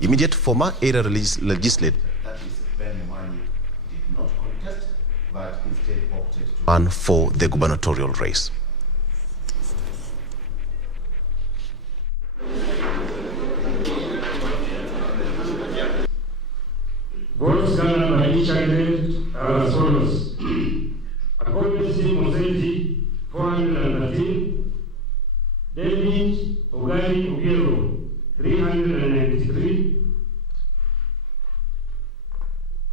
Immediate former area legislator, that is Ben Mwani, did not contest, but instead opted to run for the gubernatorial race. Votes garnered by each candidate are as follows. According to Moseti, 413, David Ogali Ubiero, 393,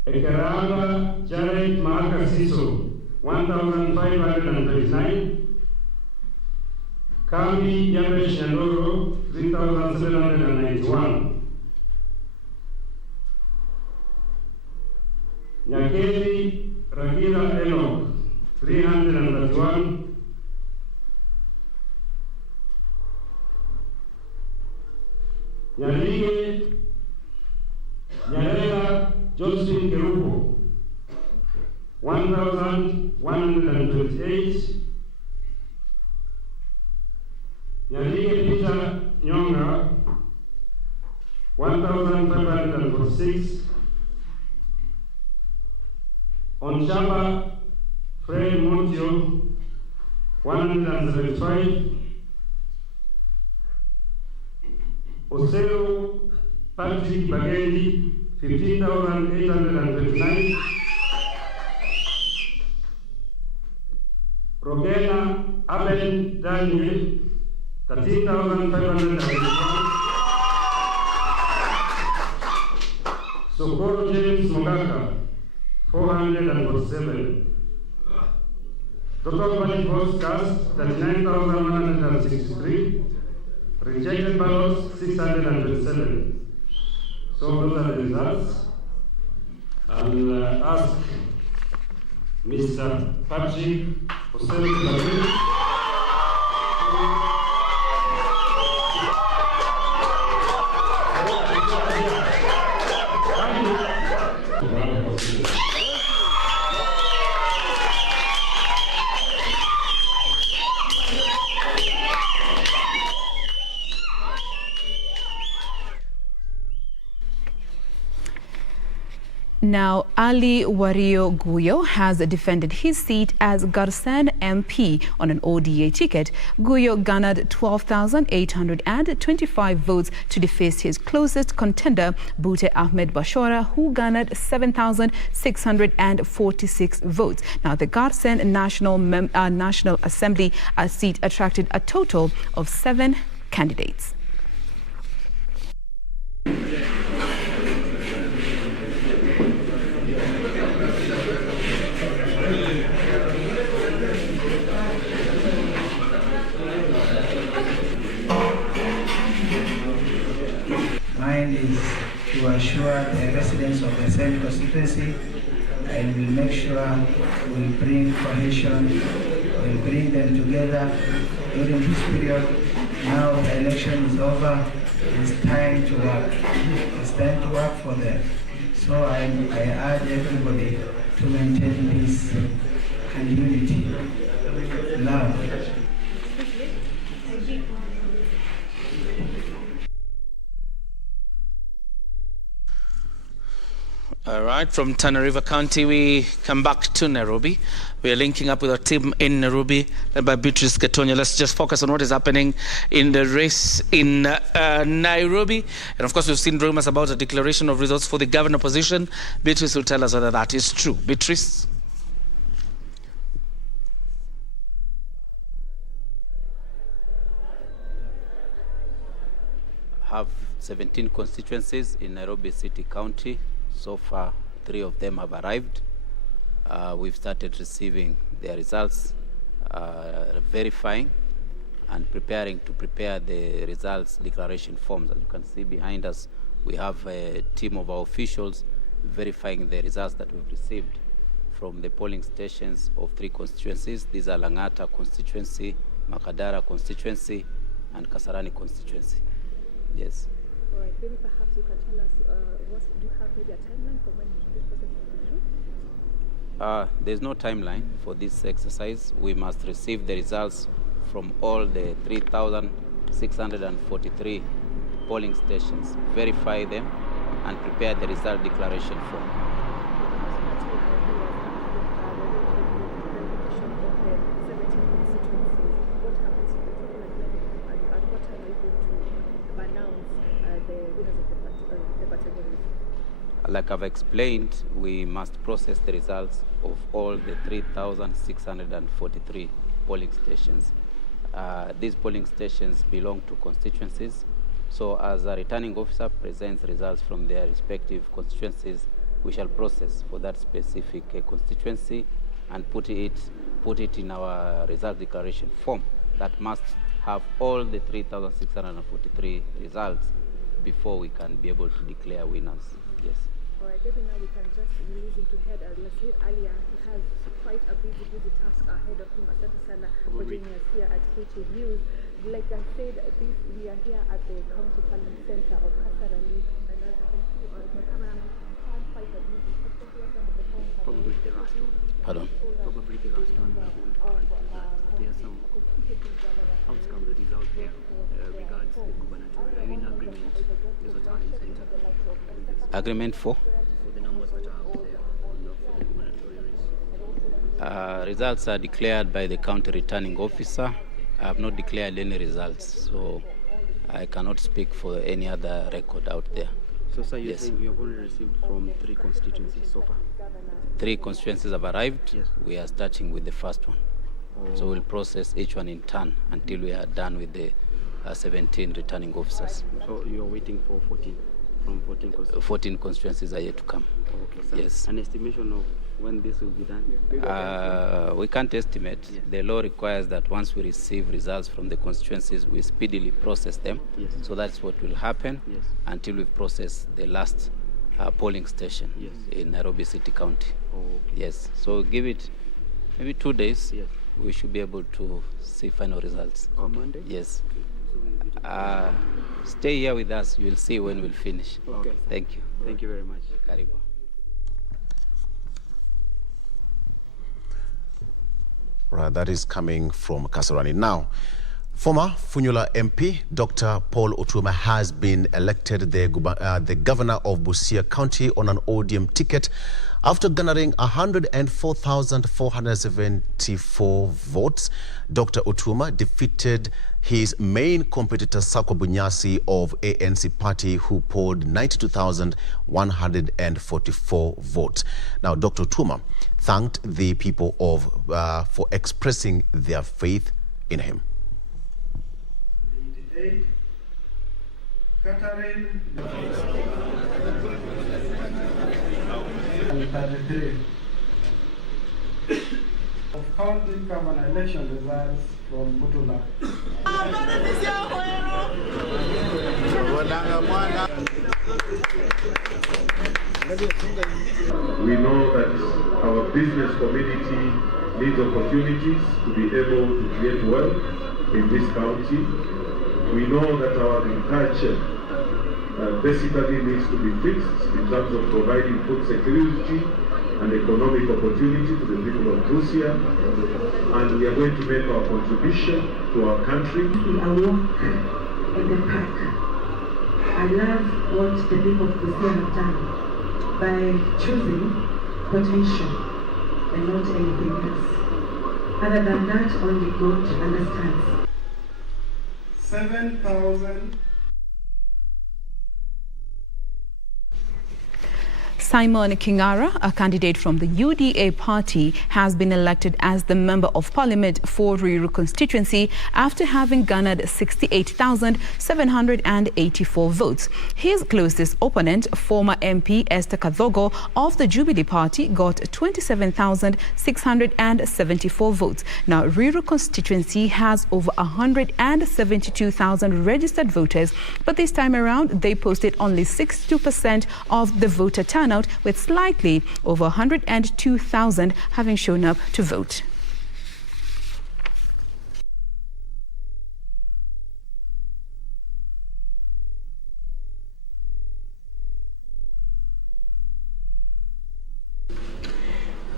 Ekaraba Jared Maaka Siso, 1,539, Kambi Yabesh Nandoro, 3,791, Nyakeli Ragira Enoch, 331, Nyalige Nyarela Josephine Kerupo, 1,128, Nyalige Peter Nyonga, 1,546, Onshaba Fred Montio, 175, Osero Patrick Bagendi, 15,829, Rogena Aben Daniel, 13,591, Socorro James Mogaka, 447. Total valid votes cast, 39,163. Rejected ballots, 627. So those are the results. I'll ask Mr. Patrick Osero. Now, Ali Wario Guyo has defended his seat as Ganze MP on an ODA ticket. Guyo garnered 12,825 votes to deface his closest contender, Bute Ahmed Bashora, who garnered 7,646 votes. Now, the Ganze National Assembly seat attracted a total of 7 candidates. Mine is to assure the residents of the same constituency, and we'll make sure we'll bring cohesion, we'll bring them together during this period. Now the election is over, it's time to work. It's time to work for them. So I urge everybody to maintain peace and unity, love. All right, from Tana River County, we come back to Nairobi. We are linking up with our team in Nairobi, led by Beatrice Ketonya. Let's just focus on what is happening in the race in Nairobi. And of course, we've seen rumors about a declaration of results for the governor position. Beatrice will tell us whether that is true. Beatrice? Have 17 constituencies in Nairobi City County. So far, 3 of them have arrived. We've started receiving their results, verifying and preparing to prepare the results declaration forms. As you can see behind us, we have a team of our officials verifying the results that we've received from the polling stations of 3 constituencies. These are Langata constituency, Makadara constituency, and Kasarani constituency. Yes. All right, maybe perhaps you can tell us, do you have maybe a timeline for when this process will be through? There's no timeline for this exercise. We must receive the results from all the 3,643 polling stations, verify them, and prepare the result declaration form. Like I've explained, we must process the results of all the 3,643 polling stations. These polling stations belong to constituencies. So as a returning officer presents results from their respective constituencies, we shall process for that specific constituency and put it in our result declaration form that must have all the 3,643 results before we can be able to declare winners. Yes. All right, maybe now we can just release him to head. As I said earlier, he has quite a busy task ahead of him. Asante sana for joining us here at KT News. Like I said, we are here at the County Parliament Center of Kasarani, and as you can see on the cameraman, quite a busy. Probably the last one. Pardon? Probably the last one. There are some outcomes that is out there regards the gubernatorial. Are you in agreement with the Tallying Center? Agreement for? For the numbers that are out there for the gubernatorial race. Results are declared by the county returning officer. I have not declared any results, so I cannot speak for any other record out there. So, sir, you're saying you have only received from 3 constituencies so far? 3 constituencies have arrived. Yes. We are starting with the first one. Oh. So we'll process each one in turn until we are done with the 17 returning officers. So you're waiting for 14 from 14 constituencies? 14 constituencies are yet to come. Okay, sir. Yes. An estimation of when this will be done? We can't estimate. Yes. The law requires that once we receive results from the constituencies, we speedily process them. Yes. So that's what will happen Yes. until we process the last polling station Yes. in Nairobi City County. Okay. Yes. So give it maybe 2 days. Yes. We should be able to see final results. On Monday? Yes. Stay here with us. You will see when we'll finish. Okay. Thank you. Thank you very much. Karibu. Right, that is coming from Kasarani. Now, former Funyula MP, Dr. Paul Otuoma, has been elected the governor of Busia County on an ODM ticket after garnering 104,474 votes. Dr. Otuoma defeated his main competitor, Sako Bunyasi of ANC party, who polled 92,144 votes. Now, Dr. Otuoma thanked the people of for expressing their faith in him. 88, Catherine, 33. Of county government election results from Butula. We know that our business community needs opportunities to be able to create wealth in this county. We know that our agriculture basically needs to be fixed in terms of providing food security and economic opportunity to the people of Busia, and we are going to make our contribution to our country. A walk in the park. I love what the people of Busia have done by choosing potential and not anything else. Other than that, only God understands. 7,000. Simon Kingara, a candidate from the UDA party, has been elected as the Member of Parliament for Ruiru constituency after having garnered 68,784 votes. His closest opponent, former MP Esther Kadhogo of the Jubilee party, got 27,674 votes. Now, Ruiru constituency has over 172,000 registered voters, but this time around they posted only 62% of the voter turnout turnout, with slightly over 102,000 having shown up to vote.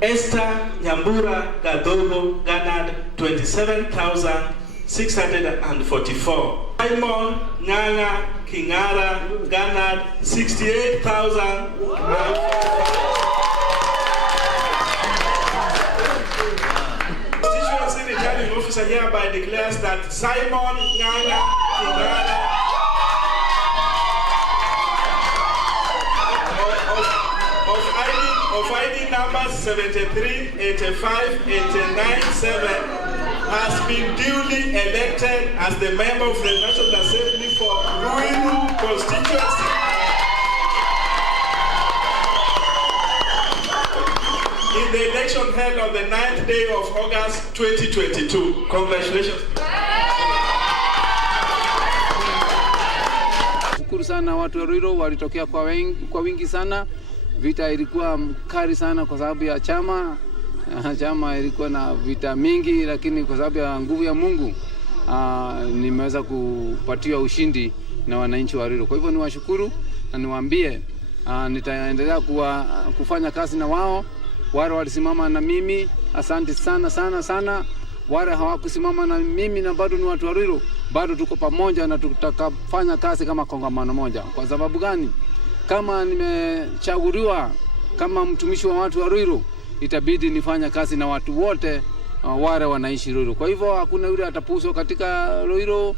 Esther Nyambura Gadogo garnered 27,644. Simon Nyanga Kingara garnered 68,000. Constituency returning officer hereby declares that Simon Nyanga Kingara of ID numbers 73, 85, 89, 7 has been duly elected as the member of the National Assembly for Ruiru constituency. In the election held on the 9th day of August 2022. Congratulations. Shukuru sana watu wa Ruiru walitokea kwa wingi sana. Vita ilikuwa mkali sana kwa sababu ya chama ilikuwa na vita mingi, lakini kwa sababu ya nguvu ya Mungu nimeweza kupatiwa ushindi na wananchi wa Ruiru. Kwa hivyo niwashukuru na niwaambie nitaendelea kufanya kazi na wao. Wale walisimama na mimi, asante sana sana sana. Wale hawakusimama na mimi na bado ni watu wa Ruiru, bado tuko pamoja na tutakafanya kazi kama kongamano moja. Kwa sababu gani? Kama nimechaguliwa kama mtumishi wa watu wa Ruiru, itabidi nifanye kazi na watu wote wale wanaishi Ruiru. Kwa hivyo hakuna yule atapuswa katika Ruiru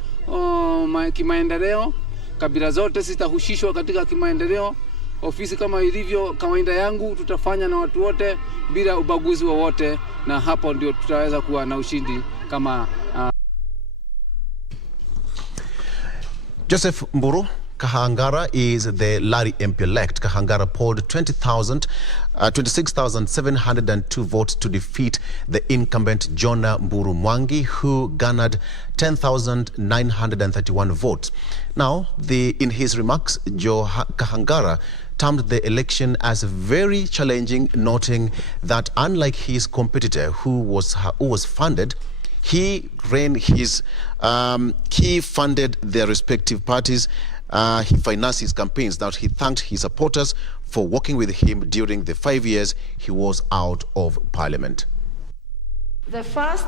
kimaendeleo. Kabila zote zitahushishwa katika kimaendeleo. Ofisi kama ilivyo kawaida yangu, tutafanya na watu wote bila ubaguzi wowote, na hapo ndio tutaweza kuwa na ushindi kama Joseph Mburu Kahangara is the Lari MP-elect. Kahangara polled 26,702 votes to defeat the incumbent Jonah Mburu Mwangi, who garnered 10,931 votes. Now, in his remarks, Joe Kahangara termed the election as very challenging, noting that unlike his competitor who was funded, he funded their respective parties. He financed his campaigns. Now, he thanked his supporters for working with him during the 5 years he was out of Parliament. The first,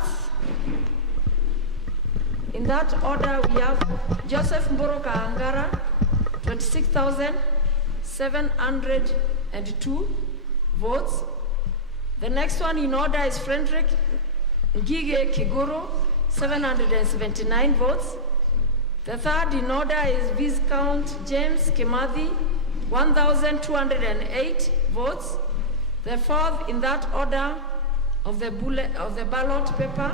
in that order, we have Joseph Mburu Kahangara, 26,702 votes. The next one in order is Frederick Ngige Kiguru, 779 votes. The third in order is Viscount James Kimathi, 1,208 votes. The fourth in that order of the ballot paper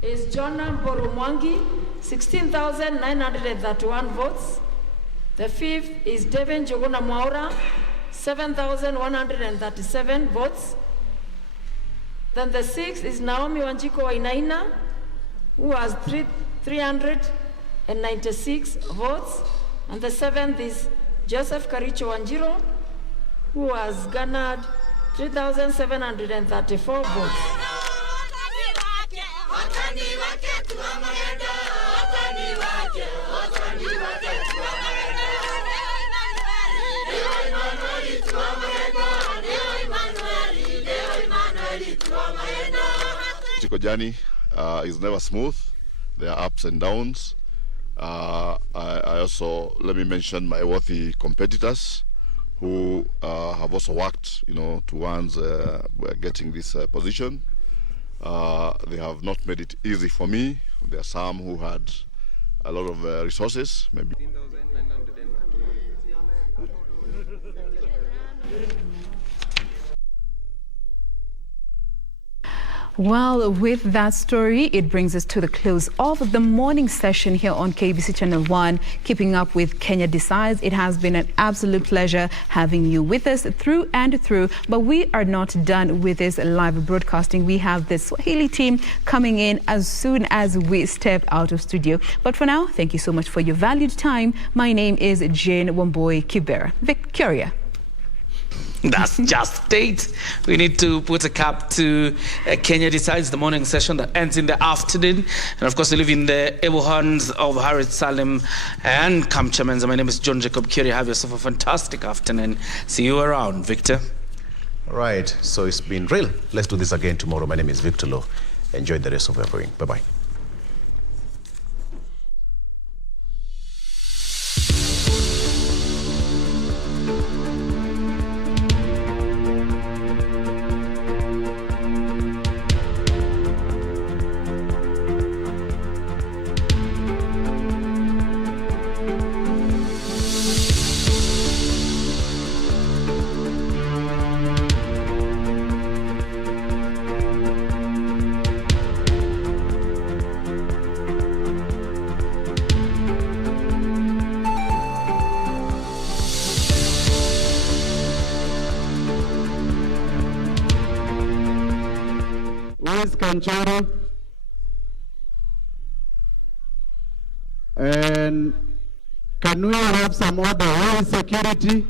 is Jonah Mburu Mwangi, 16,931 votes. The fifth is Devin Jogona Mwaura, 7,137 votes. Then the sixth is Naomi Wanjiko Wainaina, who has 396 votes. And the seventh is Joseph Karicho Wanjiro, who has garnered 3,734 votes. Political journey is never smooth. There are ups and downs. I also, let me mention my worthy competitors who have also worked, towards getting this position. They have not made it easy for me. There are some who had a lot of resources, maybe. Well, with that story, it brings us to the close of the morning session here on KBC Channel 1, keeping up with Kenya Decides. It has been an absolute pleasure having you with us through and through, but we are not done with this live broadcasting. We have the Swahili team coming in as soon as we step out of studio. But for now, thank you so much for your valued time. My name is Jane Wamboi Kibera. Victoria. That's just it. We need to put a cap to Kenya Decides, the morning session that ends in the afternoon. And of course, we live in the able hands of Harith Salim and Kamcha Menza. My name is John Jacob Kiri. Have yourself a fantastic afternoon. See you around, Victor. All right, so it's been real. Let's do this again tomorrow. My name is Victor Lowe. Enjoy the rest of your viewing. Bye-bye. Kanchari, and can we have some order? Where is security?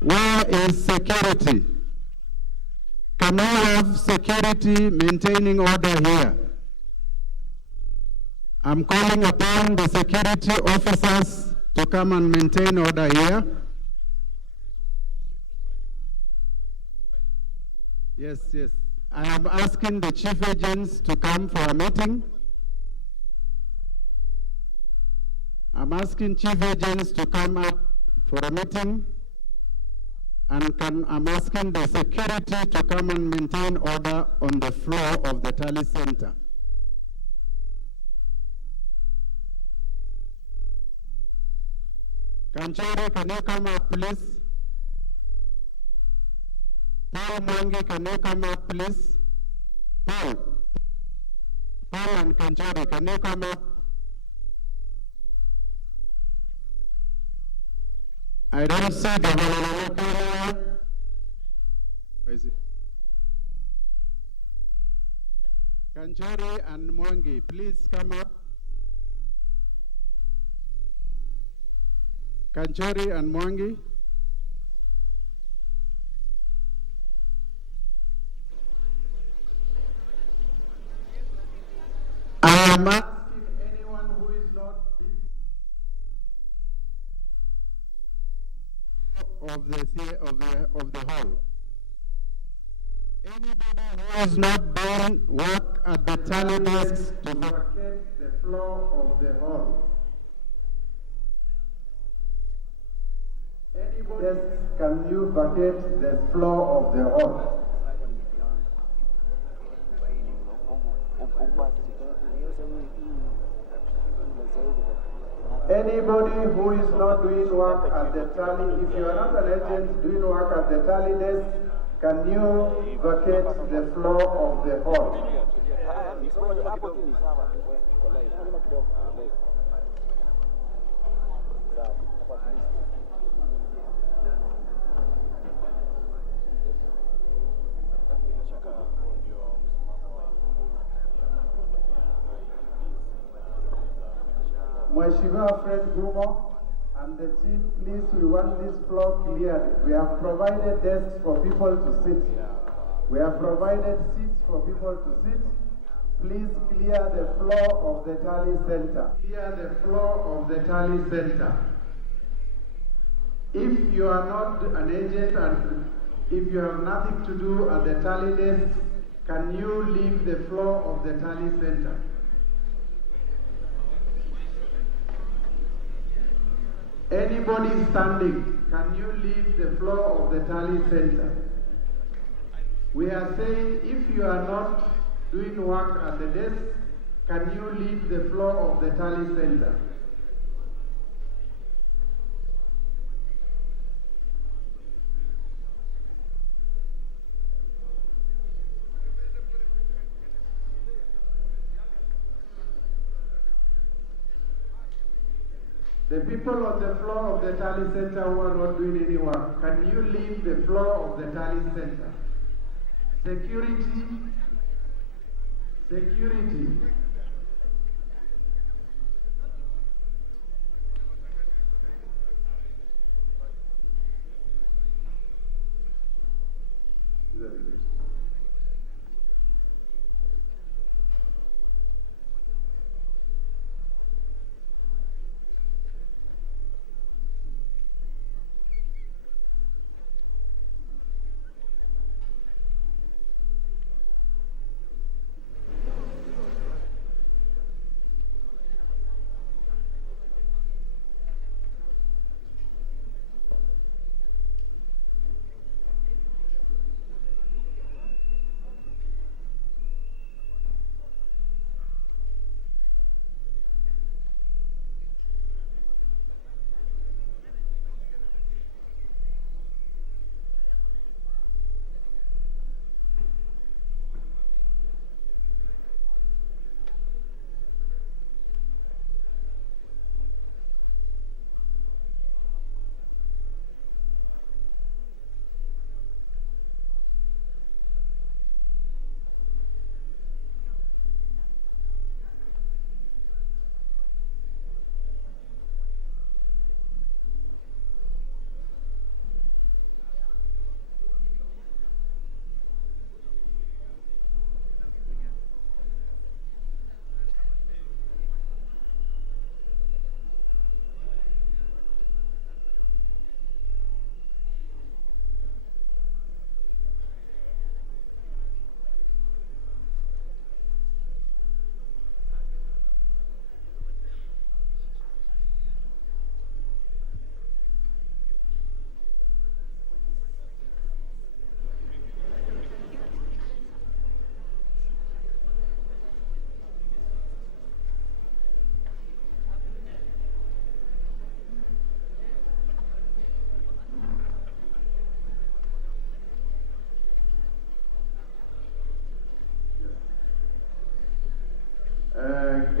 Where is security? Can we have security maintaining order here? I'm calling upon the security officers to come and maintain order here. Yes, yes. I am asking the chief agents to come for a meeting. I'm asking chief agents to come up for a meeting. And I'm asking the security to come and maintain order on the floor of the tally center. Kanchari, can you come up, please? Paul Mwangi, can you come up, please? Paul and Kanchari, can you come up? I don't see Governor. Where is he? Kanchari and Mwangi, please come up. Kanchari and Mwangi. I am asking anyone who is not of the hall. Anybody who is not doing work at the tally desks to vacate the floor of the hall. Anybody, can you vacate the floor of the hall? Anybody who is not doing work at the tally, if you are not an agent doing work at the tally desk, can you vacate the floor of the hall? Mheshimiwa Fred Gumo and the chief, please, we want this floor cleared. We have provided desks for people to sit. We have provided seats for people to sit. Please clear the floor of the tally center. Clear the floor of the tally center. If you are not an agent and if you have nothing to do at the tally desk, can you leave the floor of the tally center? Anybody standing, can you leave the floor of the tally center? We are saying if you are not doing work at the desk, can you leave the floor of the tally center? The people on the floor of the tally center who are not doing any work, can you leave the floor of the tally center? Security. Security.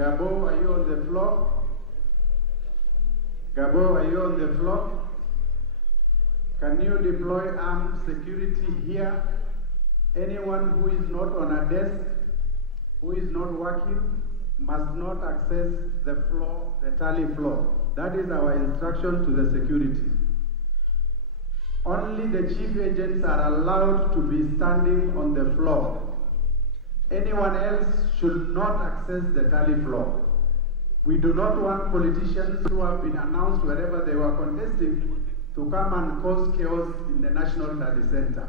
Gabo, are you on the floor? Gabo, are you on the floor? Can you deploy armed security here? Anyone who is not on a desk, who is not working, must not access the floor, the tally floor. That is our instruction to the security. Only the chief agents are allowed to be standing on the floor. Anyone else should not access the tally floor. We do not want politicians who have been announced wherever they were contesting to come and cause chaos in the National Tally Center.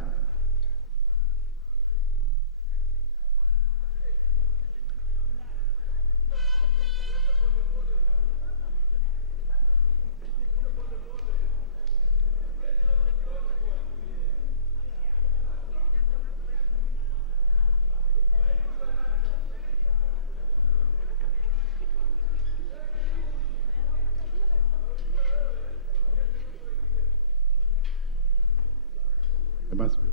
It must be.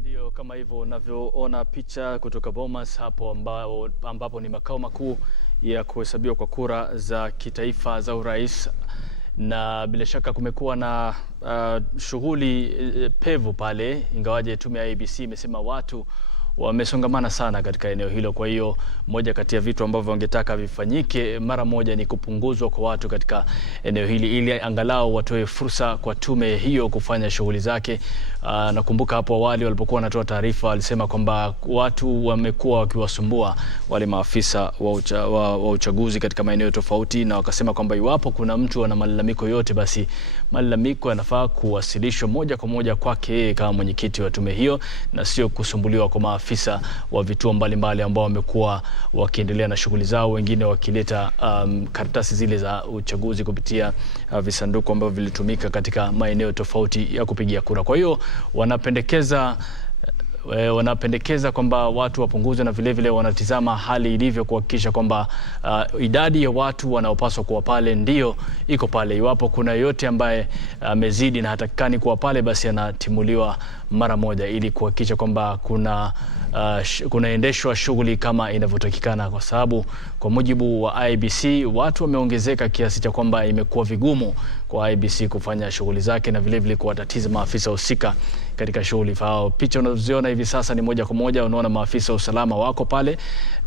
Ndio kama hivyo unavyoona picha kutoka Bomas hapo ambapo ni makao makuu ya kuhesabiwa kwa kura za kitaifa za urais, na bila shaka kumekuwa na shughuli pevu pale, ingawaje tume ya IEBC imesema watu wamesongamana sana katika eneo hilo. Kwa hiyo moja kati ya vitu ambavyo wangetaka vifanyike mara moja ni kupunguzwa kwa watu katika eneo hili ili angalau watoe fursa kwa tume hiyo kufanya shughuli zake. Nakumbuka hapo awali walipokuwa wanatoa taarifa walisema kwamba watu wamekuwa wakiwasumbua wale maafisa wa uchaguzi katika maeneo tofauti, na wakasema kwamba iwapo kuna mtu ana malalamiko yote, basi malalamiko yanafaa kuwasilishwa moja kwa moja kwake kama mwenyekiti wa tume hiyo, na sio kusumbuliwa kwa maafisa wa vituo mbalimbali ambao wamekuwa wakiendelea na shughuli zao, wengine wakileta karatasi zile za uchaguzi kupitia visanduku ambavyo vilitumika katika maeneo tofauti ya kupigia kura. Kwa hiyo wanapendekeza kwamba watu wapunguzwe, na vile vile wanatizama hali ilivyo kuhakikisha kwamba idadi ya watu wanaopaswa kuwa pale ndio iko pale. Iwapo kuna yote ambaye amezidi na hatakikani kuwa pale, basi anatimuliwa mara moja ili kuhakikisha kwamba kunaendeshwa shughuli kama inavyotakikana, kwa sababu kwa mujibu wa IEBC watu wameongezeka kiasi cha kwamba imekuwa vigumu kwa IEBC kufanya shughuli zake na vile vile kuwatatiza maafisa husika katika shughuli zao. Picha unazoziona hivi sasa ni moja kwa moja, unaona maafisa wa usalama wako pale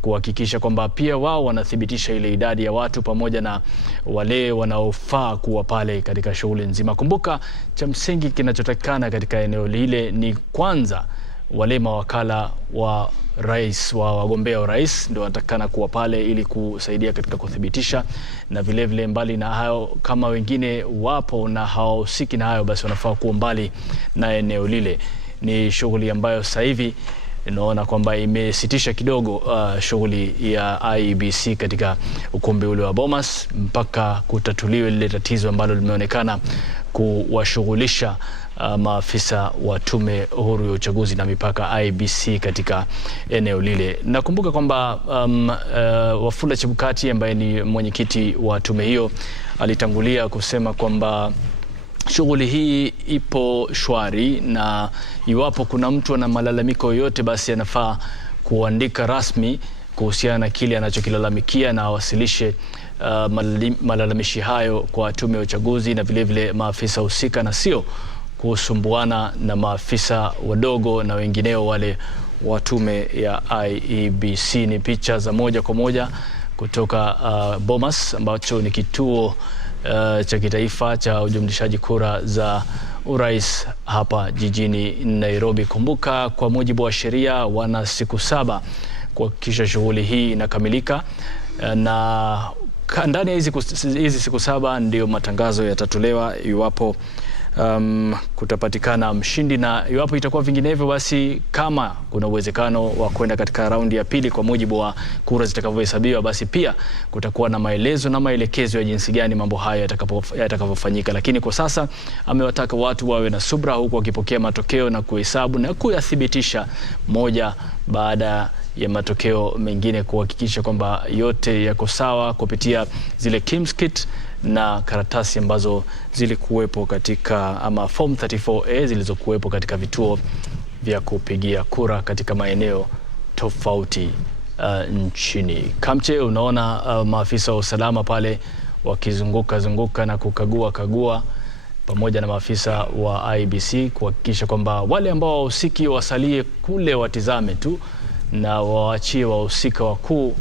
kuhakikisha kwamba pia wao wanathibitisha ile idadi ya watu pamoja na wale wanaofaa kuwa pale katika shughuli nzima. Kumbuka cha msingi kinachotakikana katika eneo lile ni kwanza wale mawakala wa rais wa wagombea wa rais ndio wanatakana kuwa pale ili kusaidia katika kuthibitisha, na vile vile mbali na hayo kama wengine wapo na hawahusiki na hayo, basi wanafaa kuwa mbali na eneo lile. Ni shughuli ambayo sasa hivi inaona kwamba imesitisha kidogo shughuli ya IEBC katika ukumbi ule wa Bomas mpaka kutatuliwe lile tatizo ambalo limeonekana kuwashughulisha maafisa wa tume huru ya uchaguzi na mipaka IEBC katika eneo lile. Nakumbuka kwamba Wafula Chebukati ambaye ni mwenyekiti wa tume hiyo alitangulia kusema kwamba shughuli hii ipo shwari, na iwapo kuna mtu ana malalamiko yote, basi anafaa kuandika rasmi kuhusiana na kile anachokilalamikia na awasilishe malalamishi hayo kwa tume ya uchaguzi na vile vile maafisa husika, na sio kusumbuana na maafisa wadogo na wengineo wale wa tume ya IEBC. Ni picha za moja kwa moja kutoka Bomas ambacho ni kituo cha kitaifa cha ujumlishaji kura za urais hapa jijini Nairobi. Kumbuka, kwa mujibu wa sheria wana siku 7 kuhakikisha shughuli hii inakamilika, na ndani ya hizi siku 7 ndio matangazo yatatolewa iwapo kutapatikana mshindi, na iwapo itakuwa vinginevyo, basi kama kuna uwezekano wa kwenda katika raundi ya pili kwa mujibu wa kura zitakavyohesabiwa, basi pia kutakuwa na maelezo na maelekezo ya jinsi gani mambo hayo yatakavyofanyika. Lakini kwa sasa amewataka watu wawe na subra, huku wakipokea matokeo na kuhesabu na kuyathibitisha moja baada ya matokeo mengine, kuhakikisha kwamba yote yako sawa kupitia zile KIMS kit na karatasi ambazo zilikuwepo katika ama form 34A zilizokuwepo katika vituo vya kupigia kura katika maeneo tofauti nchini. Kamche, unaona maafisa wa usalama pale wakizunguka na kukagua pamoja na maafisa wa IEBC kuhakikisha kwamba wale ambao wahusiki wasalie kule watizame tu na waachie wahusika wakuu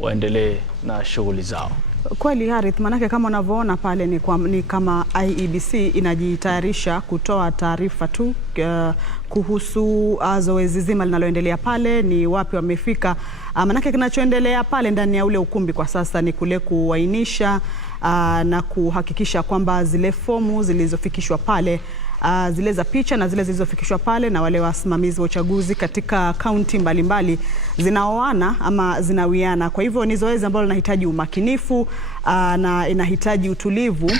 waendelee na shughuli zao. Kweli Harith, manake kama unavyoona pale ni kama IEBC inajitayarisha kutoa taarifa tu kuhusu zoezi zima linaloendelea pale, ni wapi wamefika. Manake kinachoendelea pale ndani ya ule ukumbi kwa sasa ni kule kuainisha na kuhakikisha kwamba zile fomu zilizofikishwa pale, zile za picha na zile zilizofikishwa pale na wale wasimamizi wa uchaguzi katika kaunti mbalimbali zinaoana ama zinawiana. Kwa hivyo ni zoezi ambalo linahitaji umakinifu na inahitaji utulivu,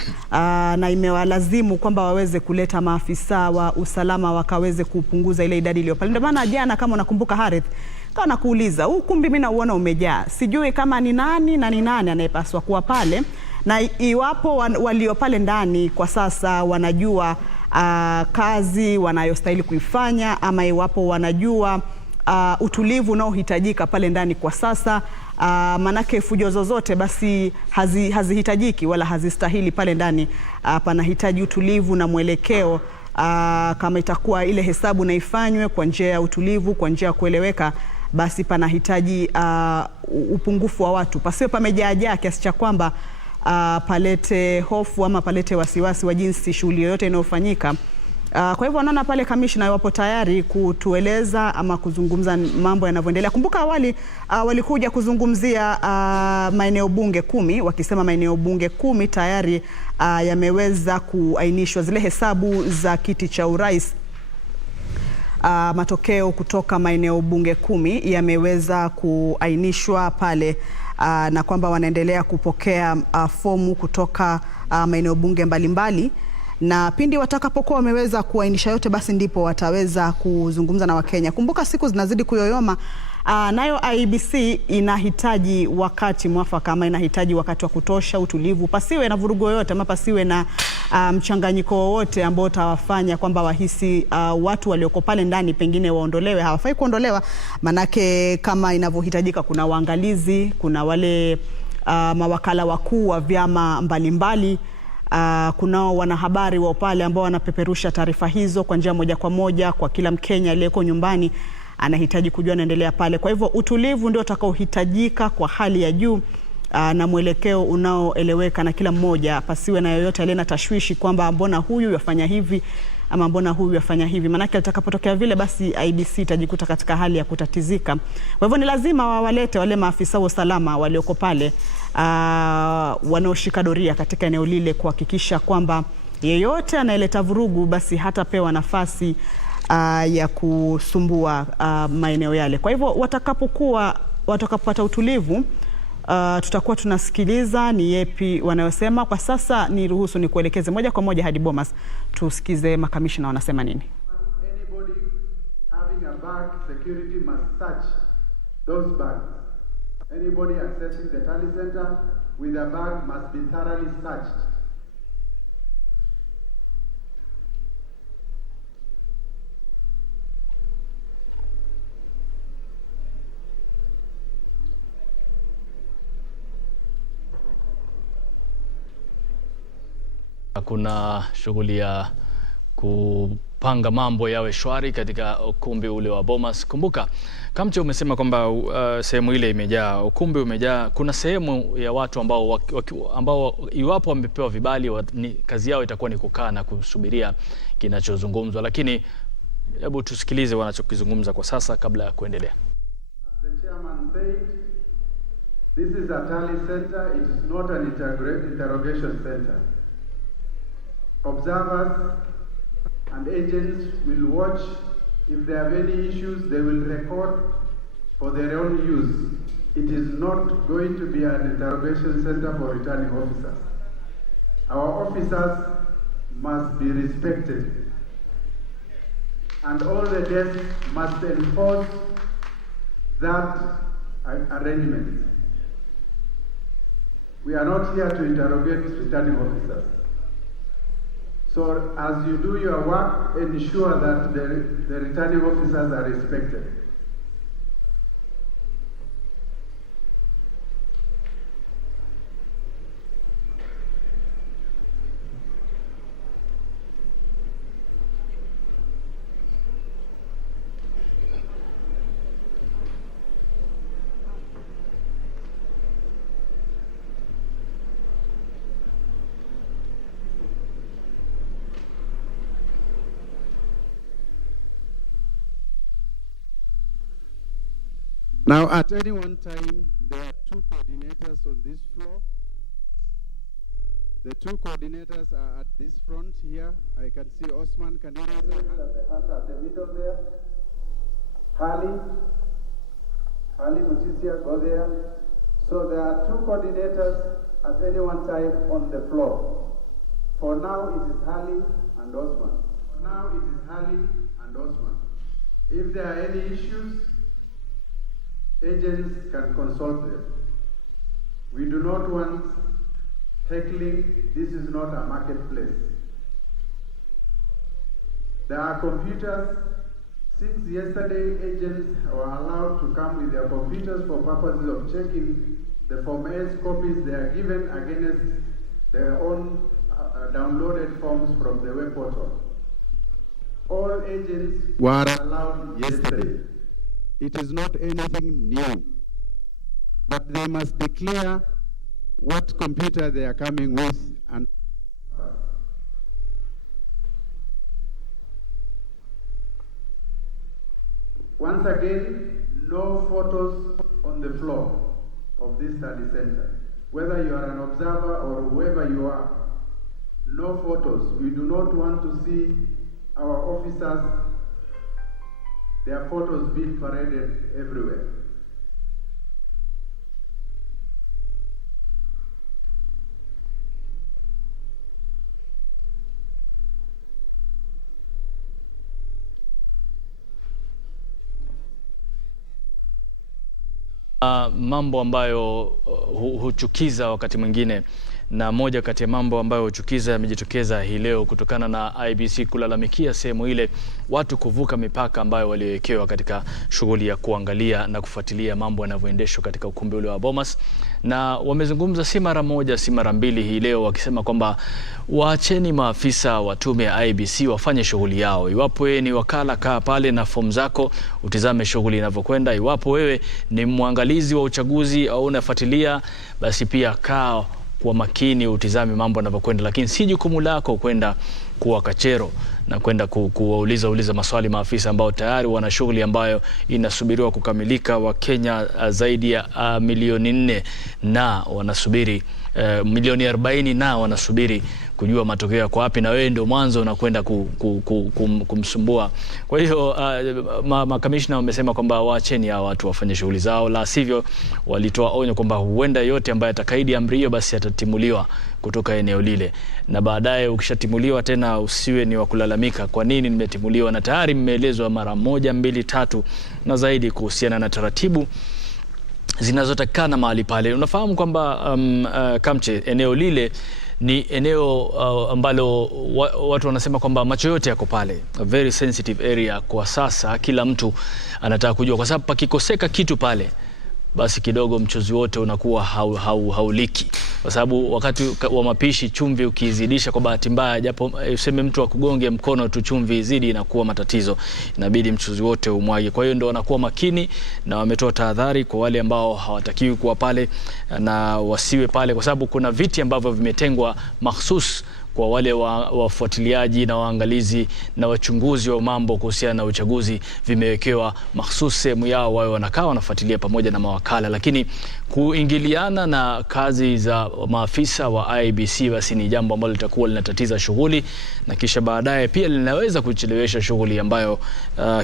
na imewalazimu kwamba waweze kuleta maafisa wa usalama wakaweze kupunguza ile idadi iliyo pale. Ndio maana jana, kama unakumbuka Harith, kwa nakuuliza huu kumbi mimi nauona umejaa, sijui kama ni nani anayepaswa kuwa pale, na iwapo walio pale ndani kwa sasa wanajua kazi wanayostahili kuifanya, ama iwapo wanajua utulivu unaohitajika pale ndani kwa sasa. Manake fujo zozote basi hazihitajiki wala hazistahili pale ndani. Panahitaji utulivu na mwelekeo. Kama itakuwa ile hesabu na ifanywe kwa njia ya utulivu, kwa njia ya kueleweka, basi panahitaji upungufu wa watu, pasiwe pamejaa kiasi cha kwamba palete hofu ama palete wasiwasi wa jinsi shughuli yoyote inayofanyika. Kwa hivyo naona pale kamishna wapo tayari kutueleza ama kuzungumza mambo yanavyoendelea. Kumbuka awali walikuja kuzungumzia maeneo bunge 10, wakisema maeneo bunge 10 tayari yameweza kuainishwa zile hesabu za kiti cha urais. Matokeo kutoka maeneo bunge 10 yameweza kuainishwa pale, na kwamba wanaendelea kupokea fomu kutoka maeneo bunge mbalimbali, na pindi watakapokuwa wameweza kuainisha yote, basi ndipo wataweza kuzungumza na Wakenya. Kumbuka siku zinazidi kuyoyoma, nayo IEBC inahitaji wakati mwafaka, ama inahitaji wakati wa kutosha, utulivu, pasiwe na vurugu yoyote, ama pasiwe na mchanganyiko wowote ambao utawafanya kwamba wahisi watu walioko pale ndani pengine waondolewe. Hawafai kuondolewa, manake kama inavyohitajika kuna waangalizi, kuna wale mawakala wakuu wa vyama mbalimbali, kunao wanahabari wa pale ambao wanapeperusha taarifa hizo kwa njia moja kwa moja kwa kila Mkenya aliyeko nyumbani anahitaji kujua naendelea pale. Kwa hivyo utulivu ndio utakaohitajika kwa hali ya juu, na mwelekeo unaoeleweka na kila mmoja, pasiwe na yoyote aliye na tashwishi kwamba mbona huyu yafanya hivi ama mbona huyu yafanya hivi. Manake atakapotokea vile, basi IEBC itajikuta katika hali ya kutatizika. Kwa hivyo ni lazima wawalete wale maafisa wa usalama walioko pale, wanaoshika doria katika eneo lile, kuhakikisha kwamba yeyote anayeleta vurugu basi hatapewa nafasi ya kusumbua maeneo yale. Kwa hivyo watakapopata utulivu, tutakuwa tunasikiliza ni yepi wanayosema. Kwa sasa ni ruhusu ni kuelekeze moja kwa moja hadi Bomas, tusikize makamishna wanasema nini. Anybody having a bag, security must search those bags. Anybody accessing the tally center with a bag must be thoroughly searched. Kuna shughuli ya panga mambo yawe shwari katika ukumbi ule wa Bomas. Kumbuka Kamche umesema kwamba sehemu ile imejaa, ukumbi umejaa. Kuna sehemu ya watu ambao iwapo wamepewa vibali kazi yao itakuwa ni kukaa na kusubiria kinachozungumzwa, lakini hebu tusikilize wanachokizungumza kwa sasa kabla ya kuendelea. The chairman said, this is a tally center, it is not an interrogation center. Observers and agents will watch. If there are any issues, they will record for their own use. It is not going to be an interrogation center for returning officers. Our officers must be respected, and all the desks must enforce that arrangement. We are not here to interrogate returning officers. So as you do your work, ensure that the returning officers are respected. Now, at any one time, there are two coordinators on this floor. The two coordinators are at this front here. I can see Osman. Can you raise your hand? At the middle there. Ali Mutisia, go there. So there are two coordinators at any one time on the floor. For now, it is Hali and Osman. If there are any issues, agents can consult them. We do not want heckling. This is not a marketplace. There are computers. Since yesterday, agents were allowed to come with their computers for purposes of checking the Form S copies they are given against their own downloaded forms from the web portal. All agents were allowed yesterday. It is not anything new, but they must declare what computer they are coming with. And once again, no photos on the floor of this study center. Whether you are an observer or whoever you are, no photos. We do not want to see our officers, their photos being paraded everywhere. Mambo ambayo huchukiza wakati mwingine, na moja kati ya mambo ambayo huchukiza yamejitokeza hii leo kutokana na IEBC kulalamikia sehemu ile watu kuvuka mipaka ambayo waliowekewa katika shughuli ya kuangalia na kufuatilia mambo yanavyoendeshwa katika ukumbi ule wa Bomas. Na wamezungumza si mara moja si mara mbili hii leo wakisema kwamba waacheni maafisa wa tume ya IEBC wafanye shughuli yao. Iwapo wewe ni wakala, kaa pale na fomu zako utizame shughuli inavyokwenda. Iwapo wewe ni mwangalizi wa uchaguzi au unafuatilia, basi pia kaa kwa makini utizame mambo yanavyokwenda, lakini si jukumu lako kwenda kuwa kachero na kwenda kuwauliza maswali maafisa ambao tayari wana shughuli ambayo inasubiriwa kukamilika. Wa Kenya zaidi ya milioni 4 na wanasubiri milioni 40 na wanasubiri kujua matokeo yako wapi, na wewe ndio mwanzo unakwenda kumsumbua. Kwa hiyo makamishna wamesema kwamba waacheni hao watu wafanye shughuli zao, la sivyo walitoa onyo kwamba huenda yote ambaye atakaidi amri hiyo basi atatimuliwa kutoka eneo lile, na baadaye ukishatimuliwa tena usiwe ni wa kulalamika kwa nini nimetimuliwa, na tayari mmeelezwa mara 1, 2, 3 na zaidi kuhusiana na taratibu zinazotakana mahali pale. Unafahamu kwamba Kamche, eneo lile ni eneo ambalo watu wanasema kwamba macho yote yako pale, a very sensitive area kwa sasa. Kila mtu anataka kujua, kwa sababu pakikoseka kitu pale basi kidogo mchuzi wote unakuwa hauliki. Kwa sababu wakati wa mapishi chumvi ukizidisha kwa bahati mbaya, japo useme mtu akugonge mkono tu chumvi izidi, inakuwa matatizo. Inabidi mchuzi wote umwage. Kwa hiyo ndio wanakuwa makini na wametoa tahadhari kwa wale ambao hawatakiwi kuwa pale na wasiwe pale, kwa sababu kuna viti ambavyo vimetengwa mahsus kwa wale wafuatiliaji na waangalizi na wachunguzi wa mambo kuhusiana na uchaguzi. Vimewekewa mahsus sehemu yao, wao wanakaa wanafuatilia pamoja na mawakala. Lakini kuingiliana na kazi za maafisa wa IEBC basi ni jambo ambalo litakuwa linatatiza shughuli, na kisha baadaye pia linaweza kuchelewesha shughuli ambayo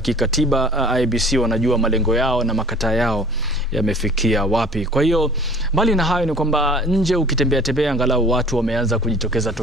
kikatiba IEBC wanajua malengo yao na makataa yao yamefikia wapi. Kwa hiyo mbali na hayo ni kwamba nje ukitembea tembea angalau watu wameanza kujitokeza,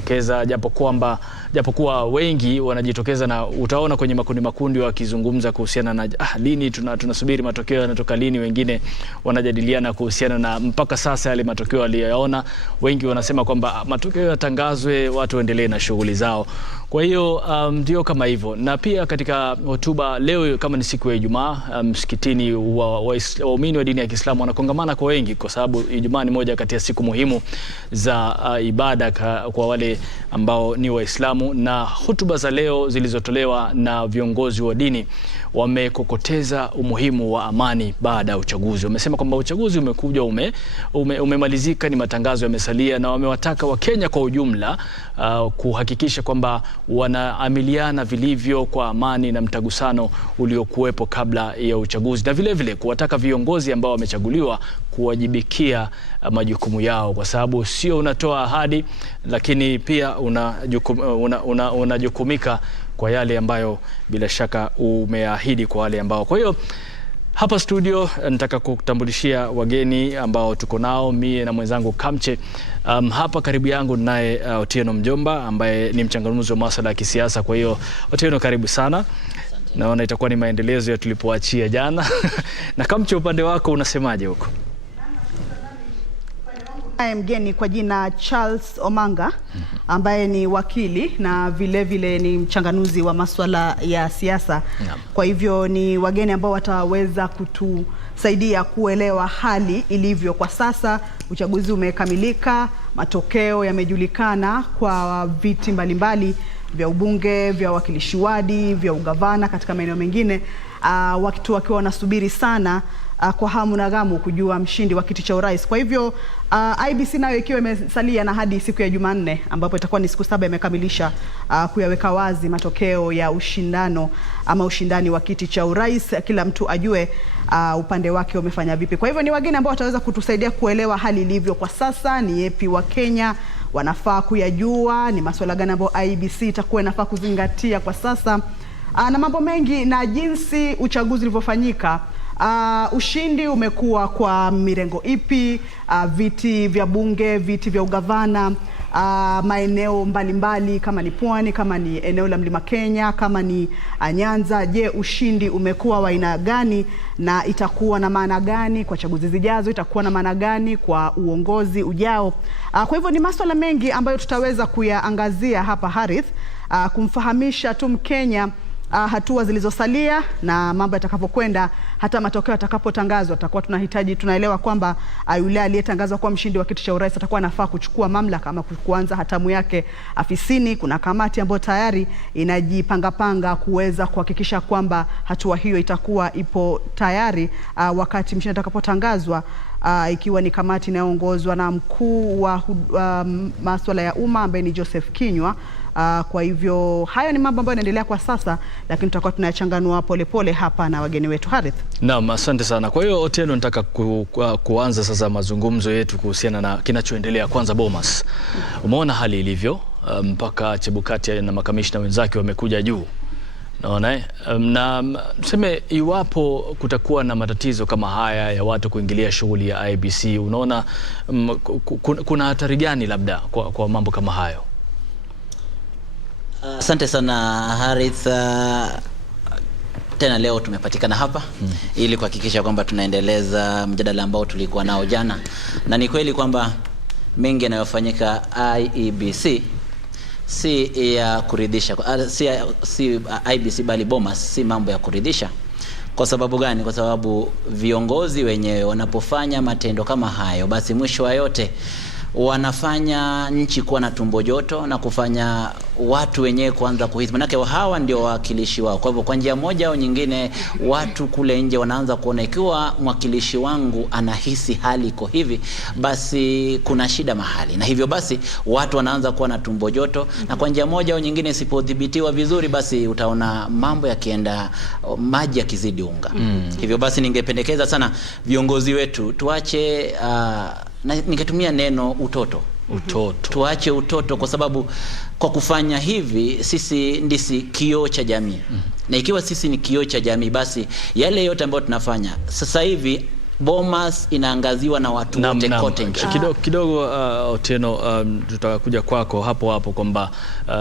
japokuwa wengi wanajitokeza, na utaona kwenye makundi wakizungumza kuhusiana na lini tunasubiri matokeo yanatoka lini. Wengine wanajadiliana kuhusiana na mpaka sasa yale matokeo aliyoyaona. Wengi wanasema kwamba matokeo yatangazwe, watu waendelee na shughuli zao. Kwa hiyo ndio kama hivyo. Na pia katika hotuba leo, kama ni siku ya Ijumaa, msikitini waumini wa dini ya Kiislamu wanakongamana kwa wengi, kwa sababu Ijumaa ni moja kati ya siku muhimu za ibada kwa wale ambao ni Waislamu. Na hotuba za leo zilizotolewa na viongozi wa dini wamekokoteza umuhimu wa amani baada ya uchaguzi. Wamesema kwamba uchaguzi umekuja umemalizika, ni matangazo yamesalia, na wamewataka Wakenya kwa ujumla kuhakikisha kwamba wanaamiliana vilivyo kwa amani na mtagusano uliokuwepo kabla ya uchaguzi, na vile vile kuwataka viongozi ambao wamechaguliwa kuwajibikia majukumu yao, kwa sababu sio unatoa ahadi lakini pia unajukumika kwa yale ambayo bila shaka umeahidi kwa wale ambao. Kwa hiyo hapa studio nataka kutambulishia wageni ambao tuko nao, mie na mwenzangu Kamche. Hapa karibu yangu naye Otieno Mjomba ambaye ni mchanganuzi wa masuala ya kisiasa. Kwa hiyo Otieno, karibu sana. Naona itakuwa ni maendelezo ya tulipoachia jana. Na Kamche, upande wako unasemaje huko? Mgeni kwa jina Charles Omanga ambaye ni wakili na vile vile ni mchanganuzi wa masuala ya siasa. Kwa hivyo ni wageni ambao wataweza kutusaidia kuelewa hali ilivyo kwa sasa. Uchaguzi umekamilika, matokeo yamejulikana kwa viti mbalimbali vya ubunge, vya wakilishi wadi, vya ugavana katika maeneo mengine. Watu wakiwa wanasubiri sana kwa hamu na gamu kujua mshindi wa kiti cha urais. Kwa hivyo IEBC nayo ikiwa imesalia na hadi siku ya Jumanne ambapo itakuwa ni siku 7 imekamilisha kuyaweka wazi matokeo ya ushindani wa kiti cha urais, kila mtu ajue upande wake umefanya vipi. Kwa hivyo ni wageni ambao wataweza kutusaidia kuelewa hali ilivyo kwa sasa, ni yapi wa Kenya wanafaa kuyajua, ni masuala gani ambayo IEBC itakuwa inafaa kuzingatia kwa sasa, na mambo mengi, na jinsi uchaguzi ulivyofanyika. Ushindi umekuwa kwa mirengo ipi, viti vya bunge, viti vya ugavana, maeneo mbalimbali, kama ni pwani, kama ni eneo la Mlima Kenya, kama ni Nyanza. Je, ushindi umekuwa wa aina gani na itakuwa na maana gani kwa chaguzi zijazo? Itakuwa na maana gani kwa uongozi ujao? Kwa hivyo ni masuala mengi ambayo tutaweza kuyaangazia hapa Harith, kumfahamisha tu Mkenya hatua zilizosalia na mambo yatakapokwenda, hata matokeo yatakapotangazwa. Tunaelewa kwamba yule aliyetangazwa kuwa mshindi wa kiti cha urais atakuwa anafaa kuchukua mamlaka ama kuanza hatamu yake afisini. Kuna kamati ambayo tayari inajipanga kuweza kuhakikisha kwamba hatua hiyo itakuwa ipo tayari wakati mshindi atakapotangazwa, ikiwa ni kamati inayoongozwa na mkuu wa masuala ya umma ambaye ni Joseph Kinyua. Kwa hivyo hayo ni mambo ambayo yanaendelea kwa sasa, lakini tutakuwa tunayachanganua polepole hapa na wageni wetu Harith. Naam, asante sana. Kwa hiyo Otieno, nataka kuanza sasa mazungumzo yetu kuhusiana na kinachoendelea. Kwanza Bomas, umeona hali ilivyo, mpaka Chebukati na makamishna wenzake wamekuja juu. Naona na tuseme iwapo kutakuwa na matatizo kama haya ya watu kuingilia shughuli ya IEBC, unaona kuna hatari gani labda kwa mambo kama hayo? Asante sana Harith. Tena leo tumepatikana hapa ili kuhakikisha kwamba tunaendeleza mjadala ambao tulikuwa nao jana, na ni kweli kwamba mengi yanayofanyika IEBC si ya kuridhisha, si IEBC bali Bomas, si mambo ya kuridhisha, Kwa sababu gani? Kwa sababu viongozi wenyewe wanapofanya matendo kama hayo, basi mwisho wa yote wanafanya nchi kuwa na tumbo joto na kufanya watu wenyewe kuanza kuhisi, manake hawa ndio wawakilishi wao. Kwa hivyo kwa njia moja au nyingine watu kule nje wanaanza kuona ikiwa mwakilishi wangu anahisi hali iko hivi, basi kuna shida mahali, na hivyo basi watu wanaanza kuwa na tumbo joto, na kwa njia moja au nyingine isipodhibitiwa vizuri, basi utaona mambo yakienda maji yakizidi unga. Hivyo basi ningependekeza sana viongozi wetu tuache na ningetumia neno utoto. Tuache utoto, kwa sababu kwa kufanya hivi sisi ndisi kioo cha jamii. Na ikiwa sisi ni kioo cha jamii, basi yale yote ambayo tunafanya sasa hivi Bomas inaangaziwa na watu wote kote nchini. Kidogo Otieno, tutakuja kwako hapo kwamba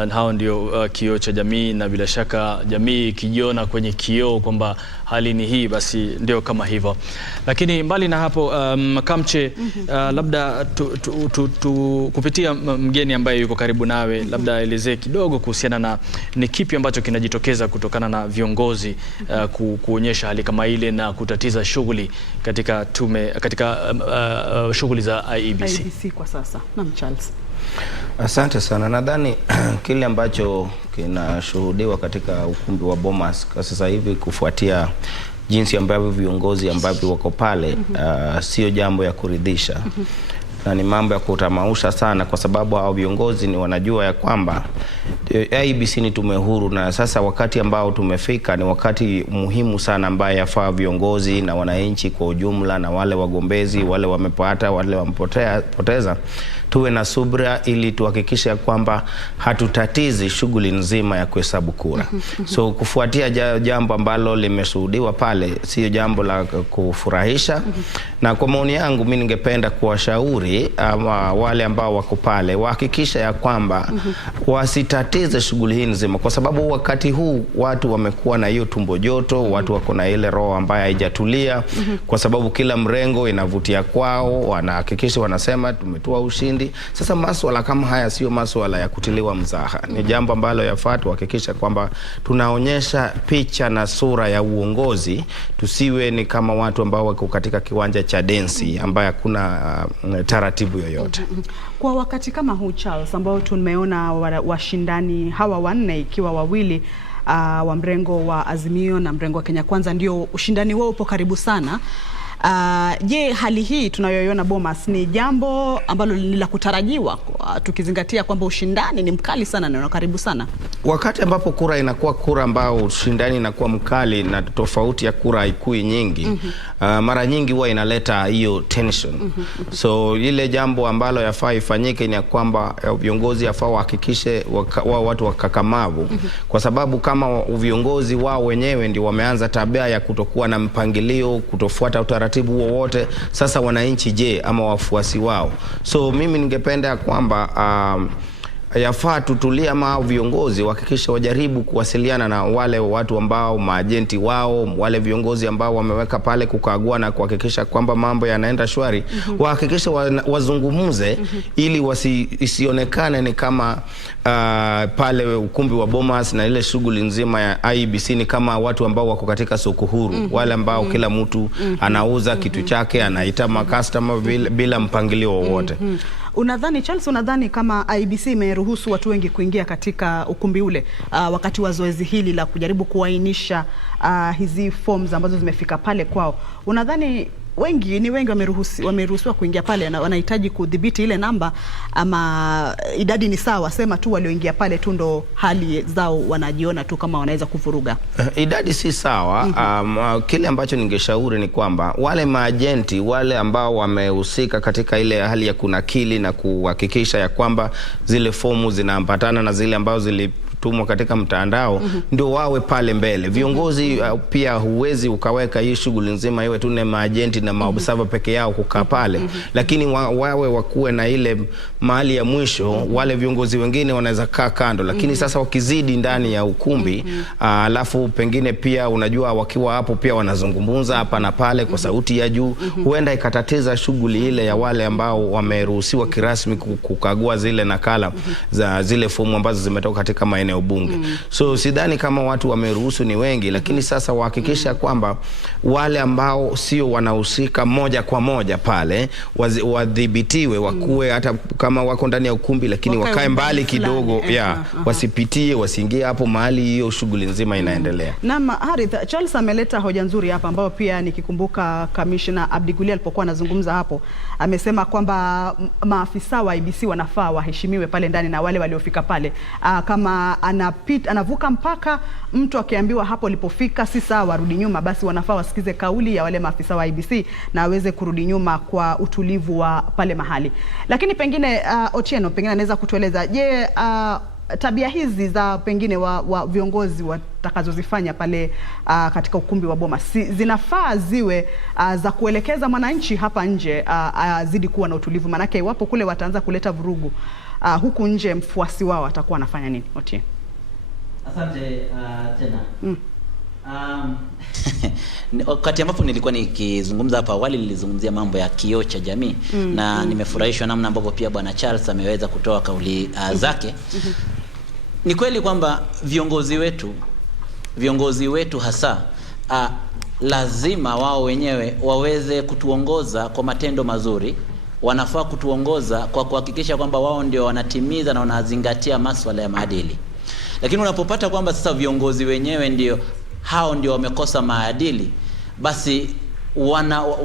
hao ndio kioo cha jamii, na bila shaka jamii ikijiona kwenye kioo kwamba hali ni hii, basi ndio kama hivyo. Lakini mbali na hapo Kamche, labda kupitia mgeni ambaye yuko karibu nawe, labda elezee kidogo kuhusiana na ni kipi ambacho kinajitokeza kutokana na viongozi kuonyesha hali kama ile na kutatiza shughuli katika shughuli za IEBC kwa sasa. Naam, Charles. Asante sana. Nadhani kile ambacho kinashuhudiwa katika ukumbi wa Bomas kwa sasa hivi kufuatia jinsi ambavyo viongozi ambavyo wako pale sio jambo ya kuridhisha. Na ni mambo ya kutamausha sana, kwa sababu hao viongozi ni wanajua ya kwamba IEBC ni tume huru, na sasa wakati ambao tumefika ni wakati muhimu sana ambaye yafaa viongozi na wananchi kwa ujumla na wale wagombezi, wale wamepata, wale wamepoteza, tuwe na subira ili tuhakikishe kwamba hatutatizi shughuli nzima ya kuhesabu kura. So kufuatia jambo ambalo limeshuhudiwa pale sio jambo la kufurahisha, na kwa maoni yangu mimi ningependa kuwashauri wale ambao wako pale wahakikisha ya kwamba wasitatize shughuli hii nzima, kwa sababu wakati huu watu wamekuwa na hiyo tumbo joto, watu wako na ile roho ambayo haijatulia, kwa sababu kila mrengo inavutia kwao, wanahakikisha wanasema tumetoa ushindi. Sasa masuala kama haya sio masuala ya kutiliwa mzaha. Ni jambo ambalo yafaa tuhakikisha kwamba tunaonyesha picha na sura ya uongozi, tusiwe ni kama watu ambao wako katika kiwanja cha densi ambaye hakuna taratibu yoyote. Kwa wakati kama huu Charles, ambao tumeona washindani hawa wanne ikiwa wawili wa mrengo wa Azimio na mrengo wa Kenya Kwanza ndio ushindani wao upo karibu sana. Je, hali hii tunayoiona Bomas ni jambo ambalo ni la kutarajiwa tukizingatia kwamba ushindani ni mkali sana na karibu sana? Wakati ambapo kura inakuwa kura ambao ushindani inakuwa mkali na tofauti ya kura haikui nyingi, mara nyingi huwa inaleta hiyo tension. So ile jambo ambalo yafaa ifanyike ni kwamba viongozi yafaa wahakikishe watu wakakamavu, kwa sababu kama viongozi wao wenyewe ndio wameanza tabia ya kutokuwa na mpangilio, kutofuata utaratibu wowote, sasa wananchi je ama wafuasi wao? So mimi ningependa kwamba yafaa tutulia ama viongozi wahakikisha wajaribu kuwasiliana na wale watu ambao maajenti wao, wale viongozi ambao wameweka pale kukagua na kuhakikisha kwamba mambo yanaenda shwari, wahakikisha wazungumuze ili isionekane ni kama pale ukumbi wa Bomas na ile shughuli nzima ya IEBC ni kama watu ambao wako katika soko huru, wale ambao kila mtu anauza kitu chake, anaita makastoma bila mpangilio wowote. Unadhani Charles, unadhani kama IEBC imeruhusu watu wengi kuingia katika ukumbi ule wakati wa zoezi hili la kujaribu kuainisha hizi forms ambazo zimefika pale kwao, unadhani wengi wameruhusiwa kuingia pale na wanahitaji kudhibiti ile namba, ama idadi ni sawa, sema tu walioingia pale tu ndo hali zao wanajiona tu kama wanaweza kuvuruga? Idadi si sawa. Kile ambacho ningeshauri ni kwamba wale maajenti, wale ambao wamehusika katika ile hali ya kunakili na kuhakikisha ya kwamba zile fomu zinaambatana na zile ambazo zilitumwa katika mtandao, ndio wawe pale mbele. Viongozi pia huwezi ukaweka hii shughuli nzima iwe tu ni maajenti na maobserver peke yao kukaa pale, lakini wawe wakuwe na ile mahali ya mwisho, wale viongozi wengine wanaweza kaa kando, lakini sasa wakizidi ndani ya ukumbi, alafu pengine pia unajua wakiwa hapo pia wanazungumza hapa na pale kwa sauti ya juu, huenda ikatatiza shughuli ile ya wale ambao wameruhusiwa kirasmi kukagua zile nakala za zile fomu ambazo zimetoka katika maeneo eneo bunge. So sidhani kama watu wameruhusu ni wengi, lakini sasa wahakikisha kwamba wale ambao sio wanahusika moja kwa moja pale wadhibitiwe, wakuwe hata kama wako ndani ya ukumbi lakini wakae mbali kidogo, wasipitie, wasiingie hapo mahali hiyo shughuli nzima inaendelea. Na Harith, Charles ameleta hoja nzuri hapa ambayo pia nikikumbuka Commissioner Abdigulia alipokuwa anazungumza hapo, amesema kwamba maafisa wa IEBC wanafaa waheshimiwe pale ndani na wale waliofika pale. Kama anavuka mpaka, mtu akiambiwa hapo alipofika si sawa warudi nyuma, basi wanafaa wasikize kauli ya wale maafisa wa IEBC na aweze kurudi nyuma kwa utulivu wa pale mahali. Lakini pengine Otieno pengine anaweza kutueleza, je, tabia hizi za pengine wa viongozi watakazozifanya pale katika ukumbi wa Bomas zinafaa ziwe za kuelekeza mwananchi hapa nje azidi kuwa na utulivu? Manake iwapo kule wataanza kuleta vurugu huku nje, mfuasi wao atakuwa anafanya nini? Otieno. Asante tena. Wakati ambapo nilikuwa nikizungumza hapa awali nilizungumzia mambo ya kioo cha jamii, na nimefurahishwa namna ambavyo pia Bwana Charles ameweza kutoa kauli zake. Ni kweli kwamba viongozi wetu hasa lazima wao wenyewe waweze kutuongoza kwa matendo mazuri. Wanafaa kutuongoza kwa kuhakikisha kwamba wao ndio wanatimiza na wanazingatia masuala ya maadili. Lakini unapopata kwamba sasa viongozi wenyewe ndio wamekosa maadili, basi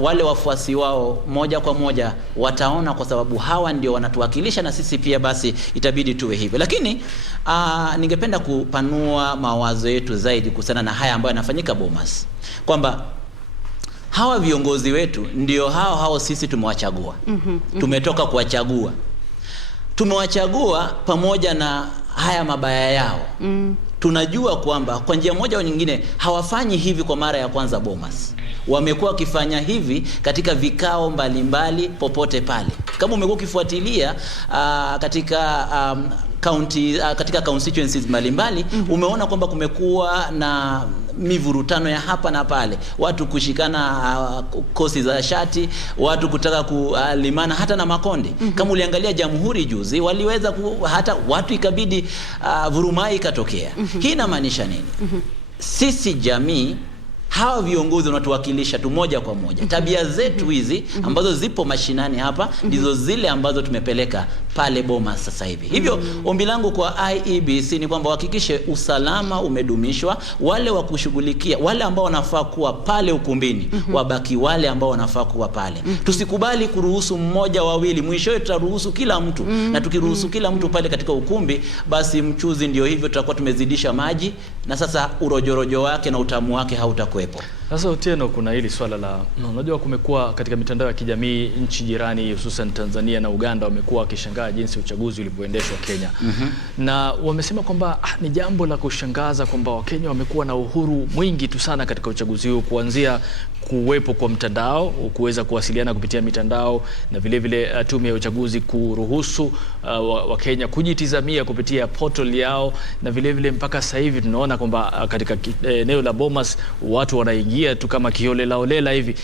wale wafuasi wao moja kwa moja wataona kwa sababu hawa ndio wanatuwakilisha na sisi pia basi itabidi tuwe hivyo. Lakini ningependa kupanua mawazo yetu zaidi kuhusiana na haya ambayo yanafanyika Bomas, kwamba hawa viongozi wetu ndio hao sisi tumewachagua. Tumetoka kuwachagua. Tumewachagua pamoja na haya mabaya yao. Tunajua kwamba kwa njia moja au nyingine hawafanyi hivi kwa mara ya kwanza Bomas. Wamekuwa wakifanya hivi katika vikao mbalimbali popote pale. Kama umekuwa ukifuatilia katika katika constituencies mbalimbali, umeona kwamba kumekuwa na mivurutano ya hapa na pale, watu kushikana kosi za shati, watu kutaka kulimana hata na makonde. Kama uliangalia Jamhuri juzi, waliweza hata watu ikabidi vurumai ikatokea. Hii inamaanisha nini? Sisi jamii, hawa viongozi wanatuwakilisha tu moja kwa moja. Tabia zetu hizi ambazo zipo mashinani hapa ndizo zile ambazo tumepeleka pale Bomas sasa hivi. Hivyo ombi langu kwa IEBC ni kwamba wahakikishe usalama umedumishwa, wale wa kushughulikia wale ambao wanafaa kuwa pale ukumbini wabaki wale ambao wanafaa kuwa pale. Tusikubali kuruhusu mmoja wawili, mwishowe tutaruhusu kila mtu. Na tukiruhusu kila mtu pale katika ukumbi, basi mchuzi ndio hivyo tutakuwa tumezidisha maji, na sasa urojorojo wake na utamu wake hautakuwepo. Sasa Otieno, kuna hili swala la unajua kumekuwa katika mitandao ya kijamii nchi jirani hususan Tanzania na Uganda wamekuwa wakishangaa jinsi uchaguzi ulivyoendeshwa Kenya. Na wamesema kwamba ni jambo la kushangaza kwamba Wakenya wamekuwa na uhuru mwingi tu sana katika uchaguzi huu, kuanzia kuwepo kwa mtandao, kuweza kuwasiliana kupitia mitandao, na vile vile tume ya uchaguzi kuruhusu Wakenya kujitizamia kupitia portal yao, na vile vile mpaka sasa hivi tunaona kwamba katika eneo la Bomas watu wanaingia tu kama kiholela hivi.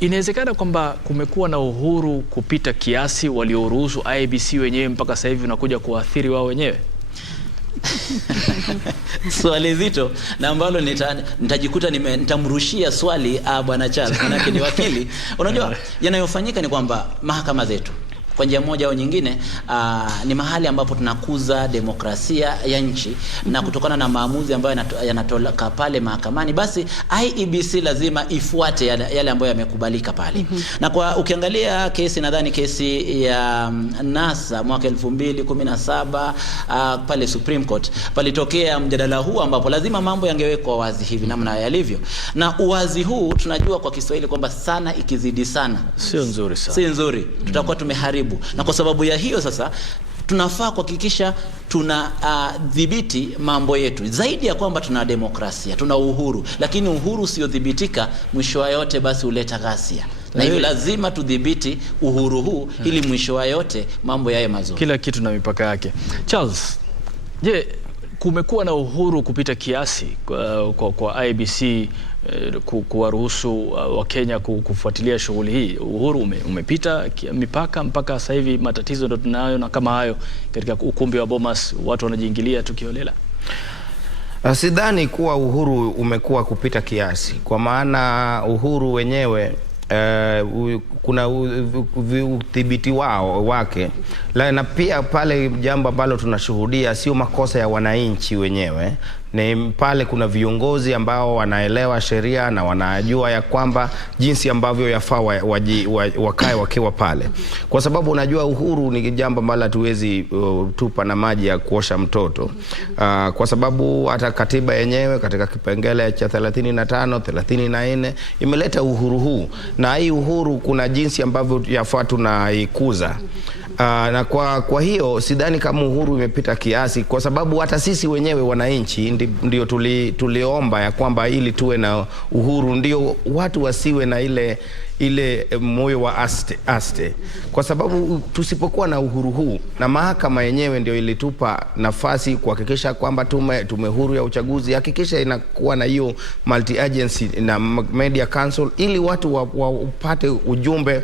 Inawezekana kwamba kumekuwa na uhuru kupita kiasi walioruhusu IEBC wenyewe mpaka sasa hivi unakuja kuathiri wao wenyewe? Swali zito na ambalo nitajikuta nitamrushia swali Bwana Charles, manake ni wakili. Unajua yanayofanyika ni kwamba mahakama zetu kwa njia moja au nyingine ni mahali ambapo tunakuza demokrasia ya nchi, na kutokana na maamuzi ambayo yanatoka pale mahakamani, basi IEBC lazima ifuate yale ambayo yamekubalika pale. Na kwa ukiangalia kesi, nadhani kesi ya NASA mwaka 2017 pale Supreme Court, palitokea mjadala huu ambapo lazima mambo yangewekwa wazi hivi namna yalivyo. Na uwazi huu tunajua kwa Kiswahili kwamba sana ikizidi sana sio nzuri sana. Si nzuri. Tutakuwa tumeharibu. Na kwa sababu ya hiyo sasa tunafaa kuhakikisha tuna dhibiti mambo yetu. Zaidi ya kwamba tuna demokrasia, tuna uhuru, lakini uhuru usiodhibitika mwisho wa yote basi huleta ghasia. Na hivyo lazima tudhibiti uhuru huu ili mwisho wa yote mambo yawe mazuri. Kila kitu na mipaka yake. Charles, je, kumekuwa na uhuru kupita kiasi kwa IEBC kuwaruhusu Wakenya kufuatilia shughuli hii? Uhuru umepita mipaka mpaka sasa hivi matatizo ndio tunayo na kama hayo katika ukumbi wa Bomas, watu wanajiingilia tukiholela? Sidhani kuwa uhuru umekuwa kupita kiasi, kwa maana uhuru wenyewe kuna udhibiti wake na pia pale jambo ambalo tunashuhudia sio makosa ya wananchi wenyewe, ni pale kuna viongozi ambao wanaelewa sheria na wanajua ya kwamba jinsi ambavyo yafaa wakae wakiwa pale, kwa sababu unajua uhuru ni jambo ambalo hatuwezi tupa na maji ya kuosha mtoto, kwa sababu hata katiba yenyewe katika kipengele cha 35 34 imeleta uhuru huu, na hii uhuru kuna jinsi ambavyo yafaa tunaikuza. Na kwa hiyo sidhani kama uhuru imepita kiasi, kwa sababu hata sisi wenyewe wananchi ndio tuliomba ya kwamba ili tuwe na uhuru, ndio watu wasiwe na ile moyo wa aste, kwa sababu tusipokuwa na uhuru huu, na mahakama yenyewe ndio ilitupa nafasi kuhakikisha kwamba tume huru ya uchaguzi hakikisha inakuwa na hiyo multi agency na media council, ili watu wapate ujumbe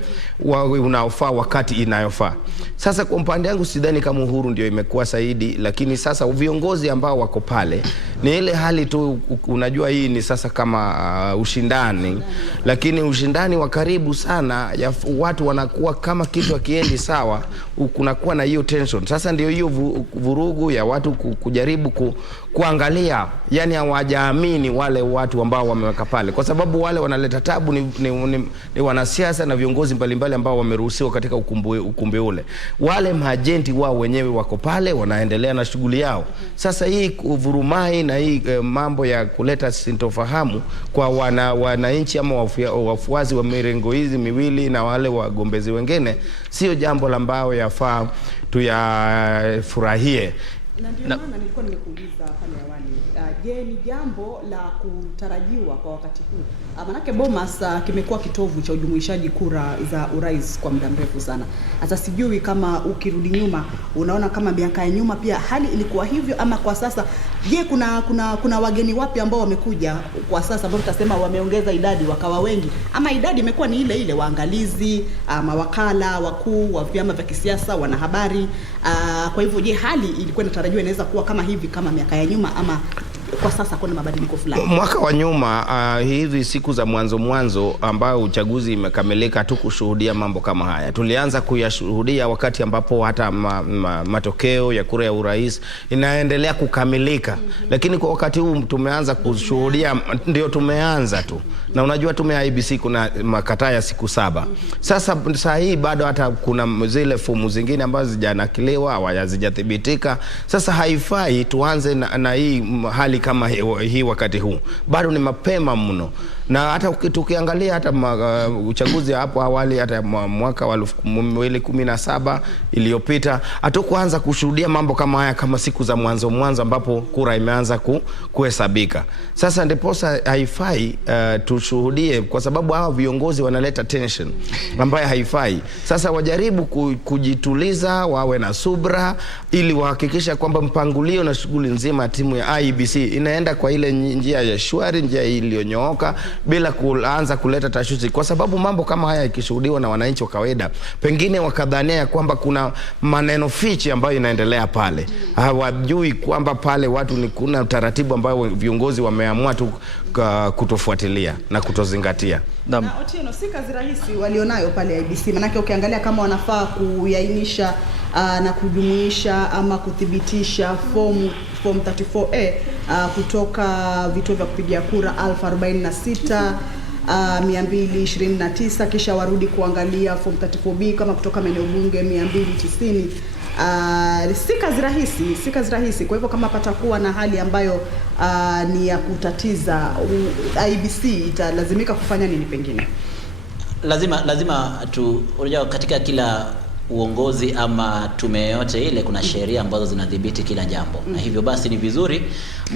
unaofaa wakati inayofaa. Sasa kwa upande wangu sidhani kama uhuru ndio imekuwa zaidi, lakini sasa viongozi ambao wako pale ni ile hali tu, unajua hii ni sasa kama ushindani, lakini ushindani wa karibu sana ya watu wanakuwa kama kitu akiendi sawa, kunakuwa na hiyo tension. Sasa ndio hiyo vurugu ya watu kujaribu kuangalia, yani hawajaamini wale watu ambao wameweka pale, kwa sababu wale wanaleta tabu ni wanasiasa na viongozi mbalimbali ambao wameruhusiwa katika ukumbi ule. Wale maagenti wao wenyewe wako pale wanaendelea na shughuli yao. Sasa hii vurumai na hii mambo ya kuleta sintofahamu kwa wananchi ama wafuazi wa mirengo hizi miwili na wale wagombezi wengine, sio jambo ambalo yafaa tuyafurahie. Na ndio maana nilikuwa nimekuuliza pale awali, je, ni jambo la kutarajiwa kwa wakati huu? Manake Bomas kimekuwa kitovu cha ujumuishaji kura za urais kwa muda mrefu sana. Hata sijui kama ukirudi nyuma unaona kama miaka ya nyuma pia hali ilikuwa hivyo, ama kwa sasa je, kuna wageni wapi ambao wamekuja kwa sasa ambao tutasema wameongeza idadi wakawa wengi, ama idadi imekuwa ni ile ile, waangalizi, mawakala wakuu wa vyama vya kisiasa, wanahabari? Kwa hivyo je, hali ilikuwa inatarajiwa inaweza kuwa kama hivi kama miaka ya nyuma, ama kwa sasa kuna mabadiliko fulani? Mwaka wa nyuma hivi siku za mwanzo ambao uchaguzi imekamilika tu kushuhudia mambo kama haya. Tulianza kuyashuhudia wakati ambapo hata matokeo ya kura ya urais inaendelea kukamilika. Lakini kwa wakati huu tumeanza kushuhudia, ndio tumeanza tu. Na unajua tume ya IEBC kuna makataa ya siku 7. Sasa saa hii bado hata kuna zile fomu zingine ambazo zijanakiliwa au hazijathibitika. Sasa haifai tuanze na hii hali kama hii wakati huu. Bado ni mapema mno. Na hata tukiangalia hata uchaguzi hapo awali, hata mwaka wa 2017 iliyopita, hatukuanza kushuhudia mambo kama haya kama siku za mwanzo ambapo kura imeanza kuhesabika. Sasa ndiposa haifai tushuhudie, kwa sababu hao viongozi wanaleta tension ambayo haifai. Sasa wajaribu kujituliza, wawe na subra, ili wahakikisha kwamba mpangilio na shughuli nzima timu ya IEBC inaenda kwa ile njia ya shwari, njia iliyonyooka, bila kuanza kuleta tashwishi, kwa sababu mambo kama haya ikishuhudiwa na wananchi wa kawaida, pengine wakadhania kwamba kuna maneno fichi ambayo inaendelea pale. Hawajui kwamba pale watu ni kuna taratibu ambayo viongozi wameamua tu kutofuatilia na kutozingatia. Na Otieno, si kazi rahisi walionayo pale IEBC, manake ukiangalia kama wanafaa kuyainisha na kujumuisha ama kuthibitisha form 34A kutoka vituo vya kupigia kura 1046,229, kisha warudi kuangalia form 34B kama kutoka maeneo bunge 290. Si kazi rahisi. Kwa hivyo kama patakuwa na hali ambayo ni ya kutatiza, IEBC italazimika kufanya nini pengine? Lazima unajua katika kila uongozi ama tume yote ile kuna sheria ambazo zinadhibiti kila jambo. Na hivyo basi ni vizuri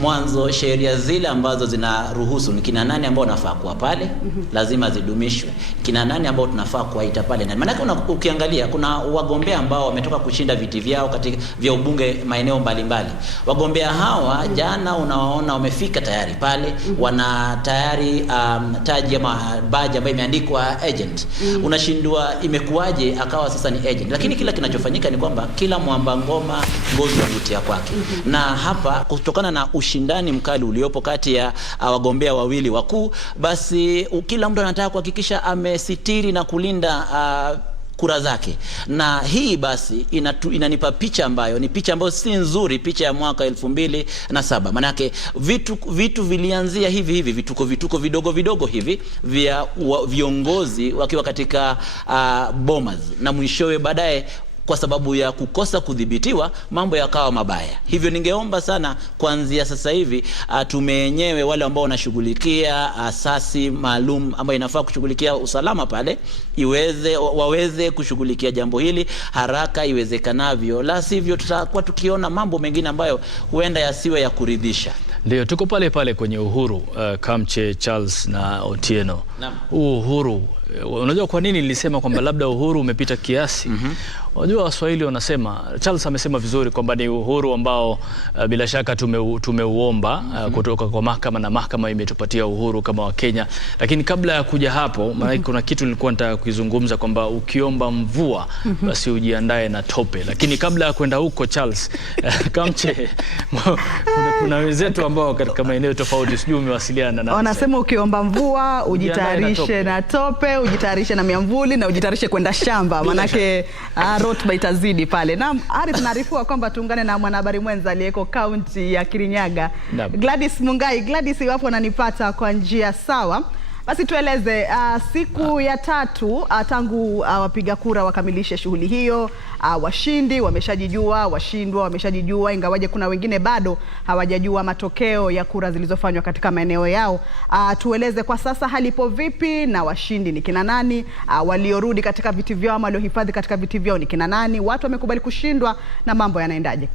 mwanzo sheria zile ambazo zinaruhusu ni kina nani ambao wanafaa kuwa pale, lazima zidumishwe. Kina nani ambao tunafaa kuwaita pale. Na maana ukiangalia kuna wagombea ambao wametoka kushinda viti vyao katika vya ubunge maeneo mbalimbali. Wagombea hawa jana unawaona wamefika tayari pale, wana tayari taji ama badge ambayo imeandikwa agent. Unashindwa imekuaje akawa sasa ni agent. lakini kila kinachofanyika ni kwamba kila mwamba ngoma ngozi yavutia kwake. Na hapa kutokana na ushindani mkali uliopo kati ya wagombea wawili wakuu, basi kila mtu anataka kuhakikisha amesitiri na kulinda kura zake. Na hii basi inanipa picha ambayo ni picha ambayo si nzuri, picha ya mwaka 2007. Manake vitu vilianzia hivi vituko vidogo hivi vya viongozi wakiwa katika Bomas, na mwishowe baadaye kwa sababu ya kukosa kudhibitiwa mambo yakawa mabaya. Hivyo ningeomba sana kuanzia sasa hivi tume yenyewe, wale ambao wanashughulikia asasi maalum ambayo inafaa kushughulikia usalama pale, waweze kushughulikia jambo hili haraka iwezekanavyo, la sivyo tutakuwa tukiona mambo mengine ambayo huenda yasiwe ya kuridhisha. Ndio tuko pale kwenye uhuru, Kamche, Charles na Otieno. Uhuru, unajua kwa nini nilisema kwamba labda uhuru umepita kiasi? Unajua Waswahili wanasema, Charles amesema vizuri kwamba ni uhuru ambao bila shaka tumeuomba kutoka kwa mahakama, na mahakama imetupatia uhuru kama wa Kenya. Lakini kabla ya kuja hapo, maana kuna kitu nilikuwa nataka kuzungumza kwamba ukiomba mvua basi ujiandae na tope. Lakini kabla ya kwenda huko Charles, Kamche, kuna wenzetu ambao katika maeneo tofauti, sijui umewasiliana na wanasema ukiomba mvua ujitayarishe na tope, ujitayarishe na miamvuli, na ujitayarishe kwenda shamba, manake rotba itazidi pale. Na tunaarifiwa kwamba tuungane na mwanahabari mwenza aliyeko kaunti ya Kirinyaga, Gladys Mungai. Gladys, iwapo unanipata kwa njia sawa, basi tueleze siku ya 3 tangu wapiga kura wakamilishe shughuli hiyo. Washindi wameshajijua, washindwa wameshajijua, ingawaje kuna wengine bado hawajajua matokeo ya kura zilizofanywa katika maeneo yao. Tueleze kwa sasa halipo vipi, na washindi ni kina nani? Waliorudi katika viti vyao ama waliohifadhi katika viti vyao ni kina nani? Watu wamekubali kushindwa na mambo yanaendaje?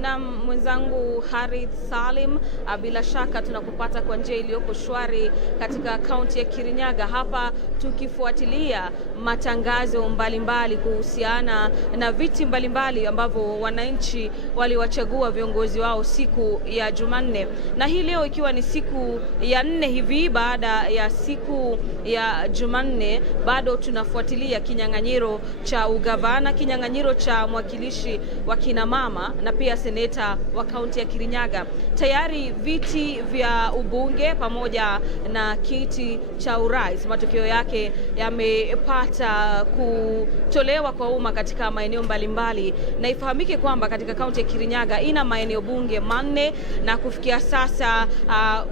Na mwenzangu Harith Salim, bila shaka tunakupata kwa njia iliyoko shwari katika kaunti ya Kirinyaga, hapa tukifuatilia matangazo mbalimbali kuhusiana na viti mbalimbali ambavyo wananchi waliwachagua viongozi wao siku ya Jumanne. Na hii leo ikiwa ni siku ya 4 hivi baada ya siku ya Jumanne, bado tunafuatilia kinyang'anyiro cha ugavana, kinyang'anyiro cha mwakilishi wa kina mama na pia seneta wa kaunti ya Kirinyaga. Tayari viti vya ubunge pamoja na kiti cha urais, matokeo yake yamepata kutolewa kwa umma katika maeneo mbalimbali. Na ifahamike kwamba katika kaunti ya Kirinyaga ina maeneo bunge 4, na kufikia sasa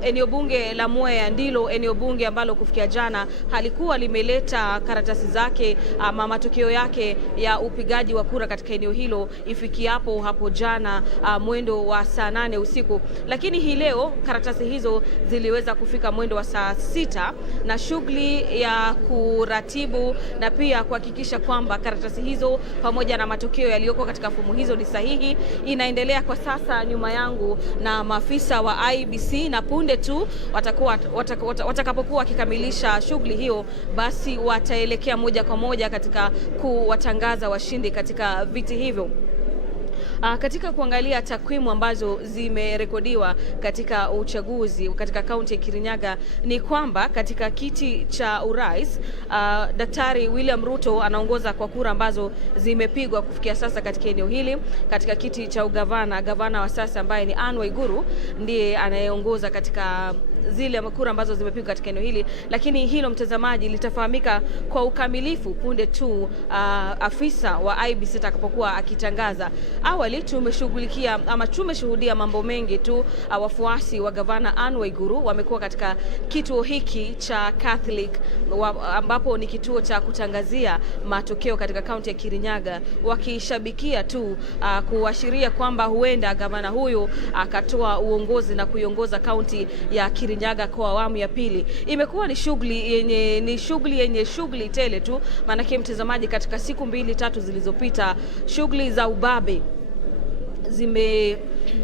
eneo bunge la Mwea ndilo eneo bunge ambalo kufikia jana halikuwa limeleta karatasi zake ama matokeo yake ya upigaji wa kura katika eneo hilo ifikiapo hapo jana mwendo wa saa 8 usiku. Lakini hii leo karatasi hizo ziliweza kufika mwendo wa saa 6, na shughuli ya kuratibu na pia kuhakikisha kwamba karatasi hizo pamoja na matokeo yaliyoko katika fomu hizo ni sahihi inaendelea kwa sasa nyuma yangu na maafisa wa IEBC, na punde tu watakapokuwa wakikamilisha shughuli hiyo, basi wataelekea moja kwa moja katika kuwatangaza washindi katika viti hivyo. Katika kuangalia takwimu ambazo zimerekodiwa katika uchaguzi katika kaunti ya Kirinyaga ni kwamba katika kiti cha urais Daktari William Ruto anaongoza kwa kura ambazo zimepigwa kufikia sasa katika eneo hili. Katika kiti cha ugavana, gavana wa sasa ambaye ni Anne Waiguru ndiye anayeongoza katika zile kura ambazo zimepigwa katika eneo hili, lakini hilo mtazamaji litafahamika kwa ukamilifu punde tu afisa wa IEBC atakapokuwa akitangaza. Awali tumeshuhudia mambo mengi tu. Wafuasi wa gavana Anne Waiguru wamekuwa katika kituo hiki cha Catholic ambapo ni kituo cha kutangazia matokeo katika kaunti ya Kirinyaga, wakishabikia tu kuashiria kwamba huenda gavana huyu akatoa uongozi na kuiongoza kaunti ya Kirinyaga kwa awamu ya pili. Imekuwa ni shughuli yenye shughuli tele tu, maanake mtazamaji, katika siku 2-3 zilizopita shughuli za ubabe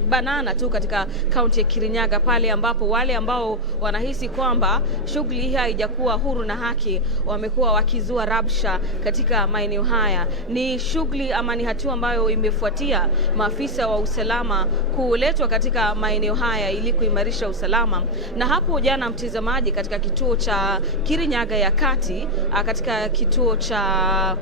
banana tu katika kaunti ya Kirinyaga, pale ambapo wale ambao wanahisi kwamba shughuli hii haijakuwa huru na haki wamekuwa wakizua rabsha katika maeneo haya. Ni shughuli ama ni hatua ambayo imefuatia maafisa wa usalama kuletwa katika maeneo haya ili kuimarisha usalama. Na hapo jana, mtazamaji, katika kituo cha Kirinyaga ya kati, katika kituo cha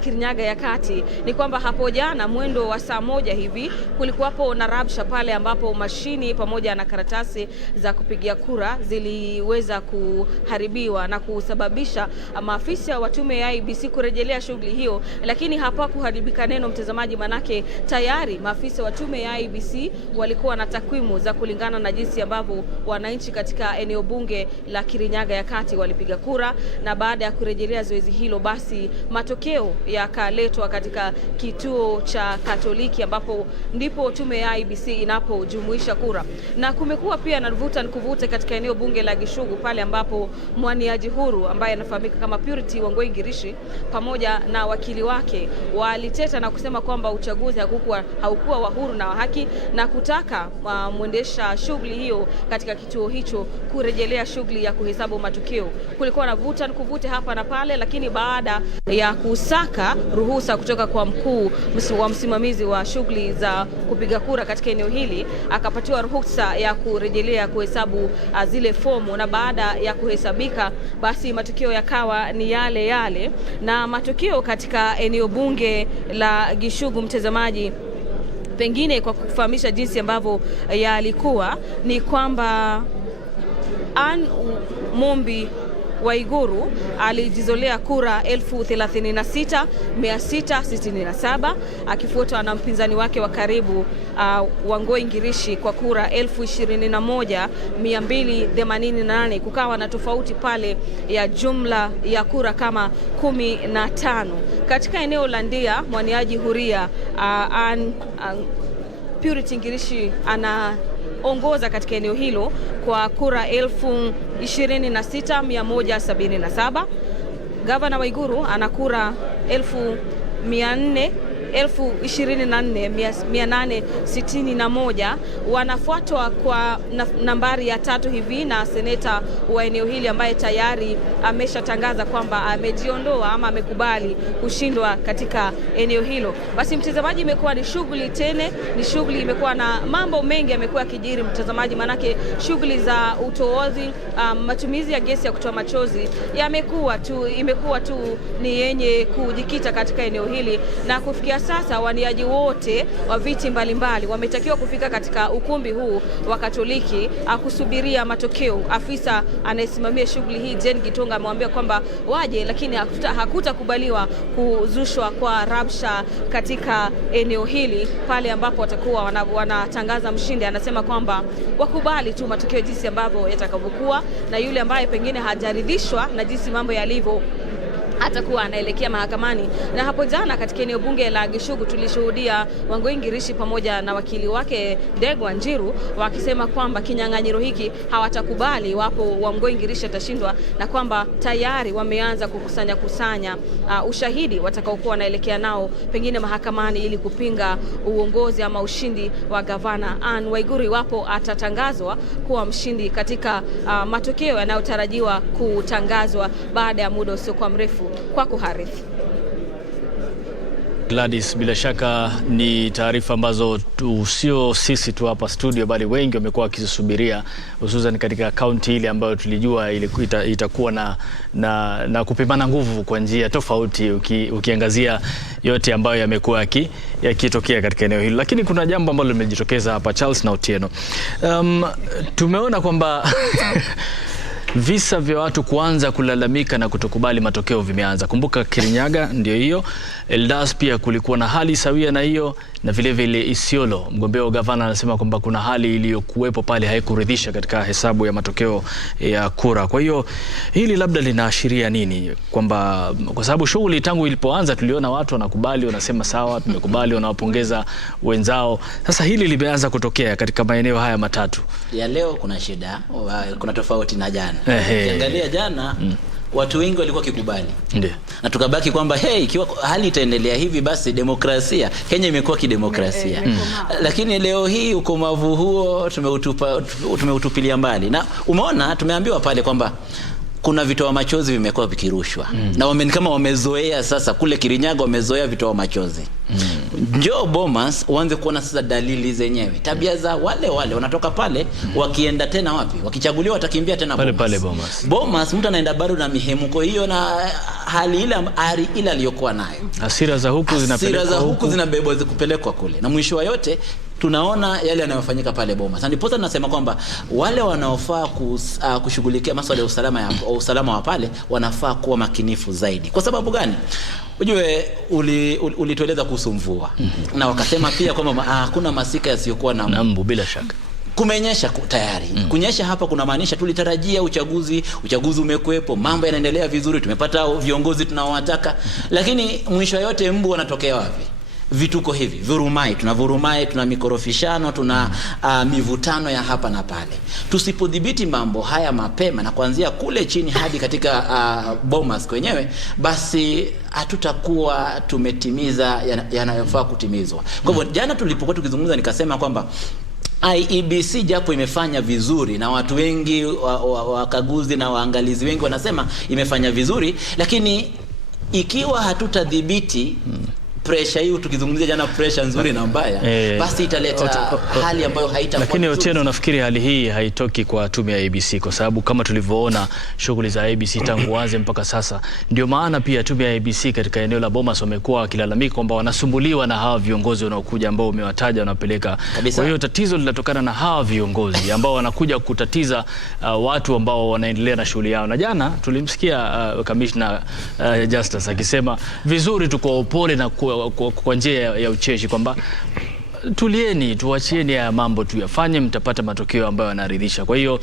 Kirinyaga ya kati, ni kwamba hapo jana mwendo wa saa 1 hivi kulikuwapo na rabsha pale ambapo mashini pamoja na karatasi za kupigia kura ziliweza kuharibiwa na kusababisha maafisa wa tume ya IEBC kurejelea shughuli hiyo, lakini hapakuharibika neno, mtazamaji, manake tayari maafisa wa tume ya IEBC walikuwa na takwimu za kulingana na jinsi ambavyo wananchi katika eneo bunge la Kirinyaga ya kati walipiga kura, na baada ya kurejelea zoezi hilo basi matokeo yakaletwa katika kituo cha Katoliki ambapo ndipo tume ya IEBC inapojumuisha kura. Na kumekuwa pia na vuta nikuvute katika eneo bunge la Gishugu, pale ambapo mwaniaji huru ambaye anafahamika kama Purity Wangoi Ngirishi pamoja na wakili wake waliteta na kusema kwamba uchaguzi haukuwa wa huru na wa haki, na kutaka mwendesha shughuli hiyo katika kituo hicho kurejelea shughuli ya kuhesabu matokeo. Kulikuwa na vuta nikuvute hapa na pale, lakini baada ya kusaka ruhusa kutoka kwa mkuu wa msimamizi wa shughuli za kupiga kura katika eneo hili, akapatiwa ruhusa ya kurejelea kuhesabu zile fomu, na baada ya kuhesabika basi matokeo yakawa ni yale yale. Na matokeo katika eneo bunge la Gishugu, mtazamaji, pengine kwa kufahamisha jinsi ambavyo yalikuwa, ni kwamba Mombi Waiguru alijizolea kura 36,667 akifuatwa na mpinzani wake wa karibu Wangoi Ngirishi kwa kura 21,288. Kukawa na tofauti pale ya jumla ya kura kama 15. Katika eneo la Ndia, mwaniaji huria Purity Ngirishi anaongoza katika eneo hilo kwa kura 26,177. Gavana Waiguru ana kura 24,861. Wanafuatwa kwa nambari ya 3 hivi na seneta wa eneo hili ambaye tayari ameshatangaza kwamba amejiondoa ama amekubali kushindwa katika eneo hilo. Basi mtazamaji, imekuwa ni shughuli tene, ni shughuli imekuwa na mambo mengi yamekuwa kijiri, mtazamaji, manake shughuli za utoaji matumizi ya gesi ya kutoa machozi imekuwa tu ni yenye kujikita katika eneo hili, na kufikia sasa waniaji wote wa viti mbalimbali wametakiwa kufika katika ukumbi huu wa Katoliki kusubiria matokeo. Afisa anayesimamia shughuli hii Jen Gitonga amewambia kwamba waje, lakini hakutakubaliwa kuzushwa kwa rabsha katika eneo hili pale ambapo watakuwa wanatangaza mshindi. Anasema kwamba wakubali tu matokeo jinsi ambavyo yatakavyokuwa, na yule ambaye pengine hajaridhishwa na jinsi mambo yalivyo atakuwa anaelekea mahakamani. Na hapo jana katika eneo bunge la Gishugu tulishuhudia Wangoi Ngirishi pamoja na wakili wake Degwa Njiru wakisema kwamba kinyang'anyiro hiki hawatakubali wapo Wangoi Ngirishi atashindwa, na kwamba tayari wameanza kukusanya ushahidi watakaokuwa wanaelekea nao pengine mahakamani ili kupinga uongozi ama ushindi wa gavana Anne Waiguru iwapo atatangazwa kuwa mshindi katika matokeo yanayotarajiwa kutangazwa baada ya muda usiokuwa mrefu. Kwako Harith. Gladys, bila shaka ni taarifa ambazo sio sisi tu hapa studio bali wengi wamekuwa wakisubiria, hususan katika kaunti ile ambayo tulijua itakuwa na kupimana nguvu kwa njia tofauti, ukiangazia yote ambayo yamekuwa yakitokea katika eneo hilo. Lakini kuna jambo ambalo limejitokeza hapa, Charles na Otieno. Tumeona kwamba visa vya watu kuanza kulalamika na kutokubali matokeo vimeanza. Kumbuka Kirinyaga ndio hiyo, Eldas pia kulikuwa na hali sawia na hiyo, na vile vile Isiolo mgombea wa gavana anasema kwamba kuna hali iliyokuwepo pale haikuridhisha katika hesabu ya matokeo ya kura. Kwa hiyo hili labda linaashiria nini? Kwamba kwa sababu shughuli tangu ilipoanza tuliona watu wanakubali, wanasema sawa, tumekubali, wanawapongeza wenzao. Sasa hili limeanza kutokea katika maeneo haya matatu. Ya leo kuna shida, kuna tofauti na jana. Ukiangalia jana watu wengi walikuwa kikubali. Ndio. Na tukabaki kwamba ikiwa hali itaendelea hivi basi demokrasia, Kenya imekuwa kidemokrasia. Lakini leo hii ukomavu huo tumeutupilia mbali. Na umeona tumeambiwa pale kwamba kuna vitoa machozi vimekuwa vikirushwa. Na kama wamezoea sasa kule Kirinyaga wamezoea vitoa machozi. Njoo Bomas uanze kuona sasa dalili zenyewe. Tabia za wale wanatoka pale wakienda tena wapi? Wakichaguliwa watakimbia tena Bomas. Pale Bomas. Bomas mtu anaenda bado na mihemuko hiyo na hali ile aliyokuwa nayo. Hasira za huku zinabebwa kupelekwa kule. Na mwisho wa yote tunaona yale yanayofanyika pale Bomas. Ndipo tunasema kwamba wale wanaofaa kushughulikia masuala ya usalama wa pale wanafaa kuwa makinifu zaidi. Kwa sababu gani? Ujue ulitueleza kuhusu mvua. Na wakasema pia kwamba hakuna masika yasiyokuwa na mbu. Bila shaka kumenyesha tayari. Kunyesha hapa kuna maanisha tulitarajia uchaguzi umekuepo, mambo yanaendelea vizuri, tumepata viongozi tunaowataka, lakini mwisho yote mbu wanatokea wapi? Vituko hivi, vurumai, tuna mikorofishano, tuna mivutano ya hapa na pale. Tusipodhibiti mambo haya mapema na kuanzia kule chini hadi katika Bomas kwenyewe, basi hatutakuwa tumetimiza yanayofaa kutimizwa. Kwa hivyo jana tulipokuwa tukizungumza nikasema kwamba IEBC japo imefanya vizuri na watu wengi wakaguzi na waangalizi wengi wanasema imefanya vizuri, lakini ikiwa hatutadhibiti pressure hiyo, tukizungumzia jana pressure nzuri na mbaya, basi italeta hali ambayo haitakuwa. Lakini Otieno, nafikiri hali hii haitoki kwa tume ya IEBC, kwa sababu kama tulivyoona shughuli za IEBC tangu waanze mpaka sasa. Ndio maana pia tume ya IEBC katika eneo la Bomas wamekuwa wakilalamika kwamba wanasumbuliwa na hawa viongozi wanaokuja ambao umewataja wanapeleka. Kwa hiyo tatizo linatokana na hawa viongozi ambao wanakuja kutatiza watu ambao wanaendelea na shughuli yao. Na jana tulimsikia Commissioner Justice akisema vizuri tu kwa upole na kwa njia ya ucheshi kwamba tulieni, tuachieni ya mambo tuyafanye, mtapata matokeo ambayo yanaridhisha. Kwa hiyo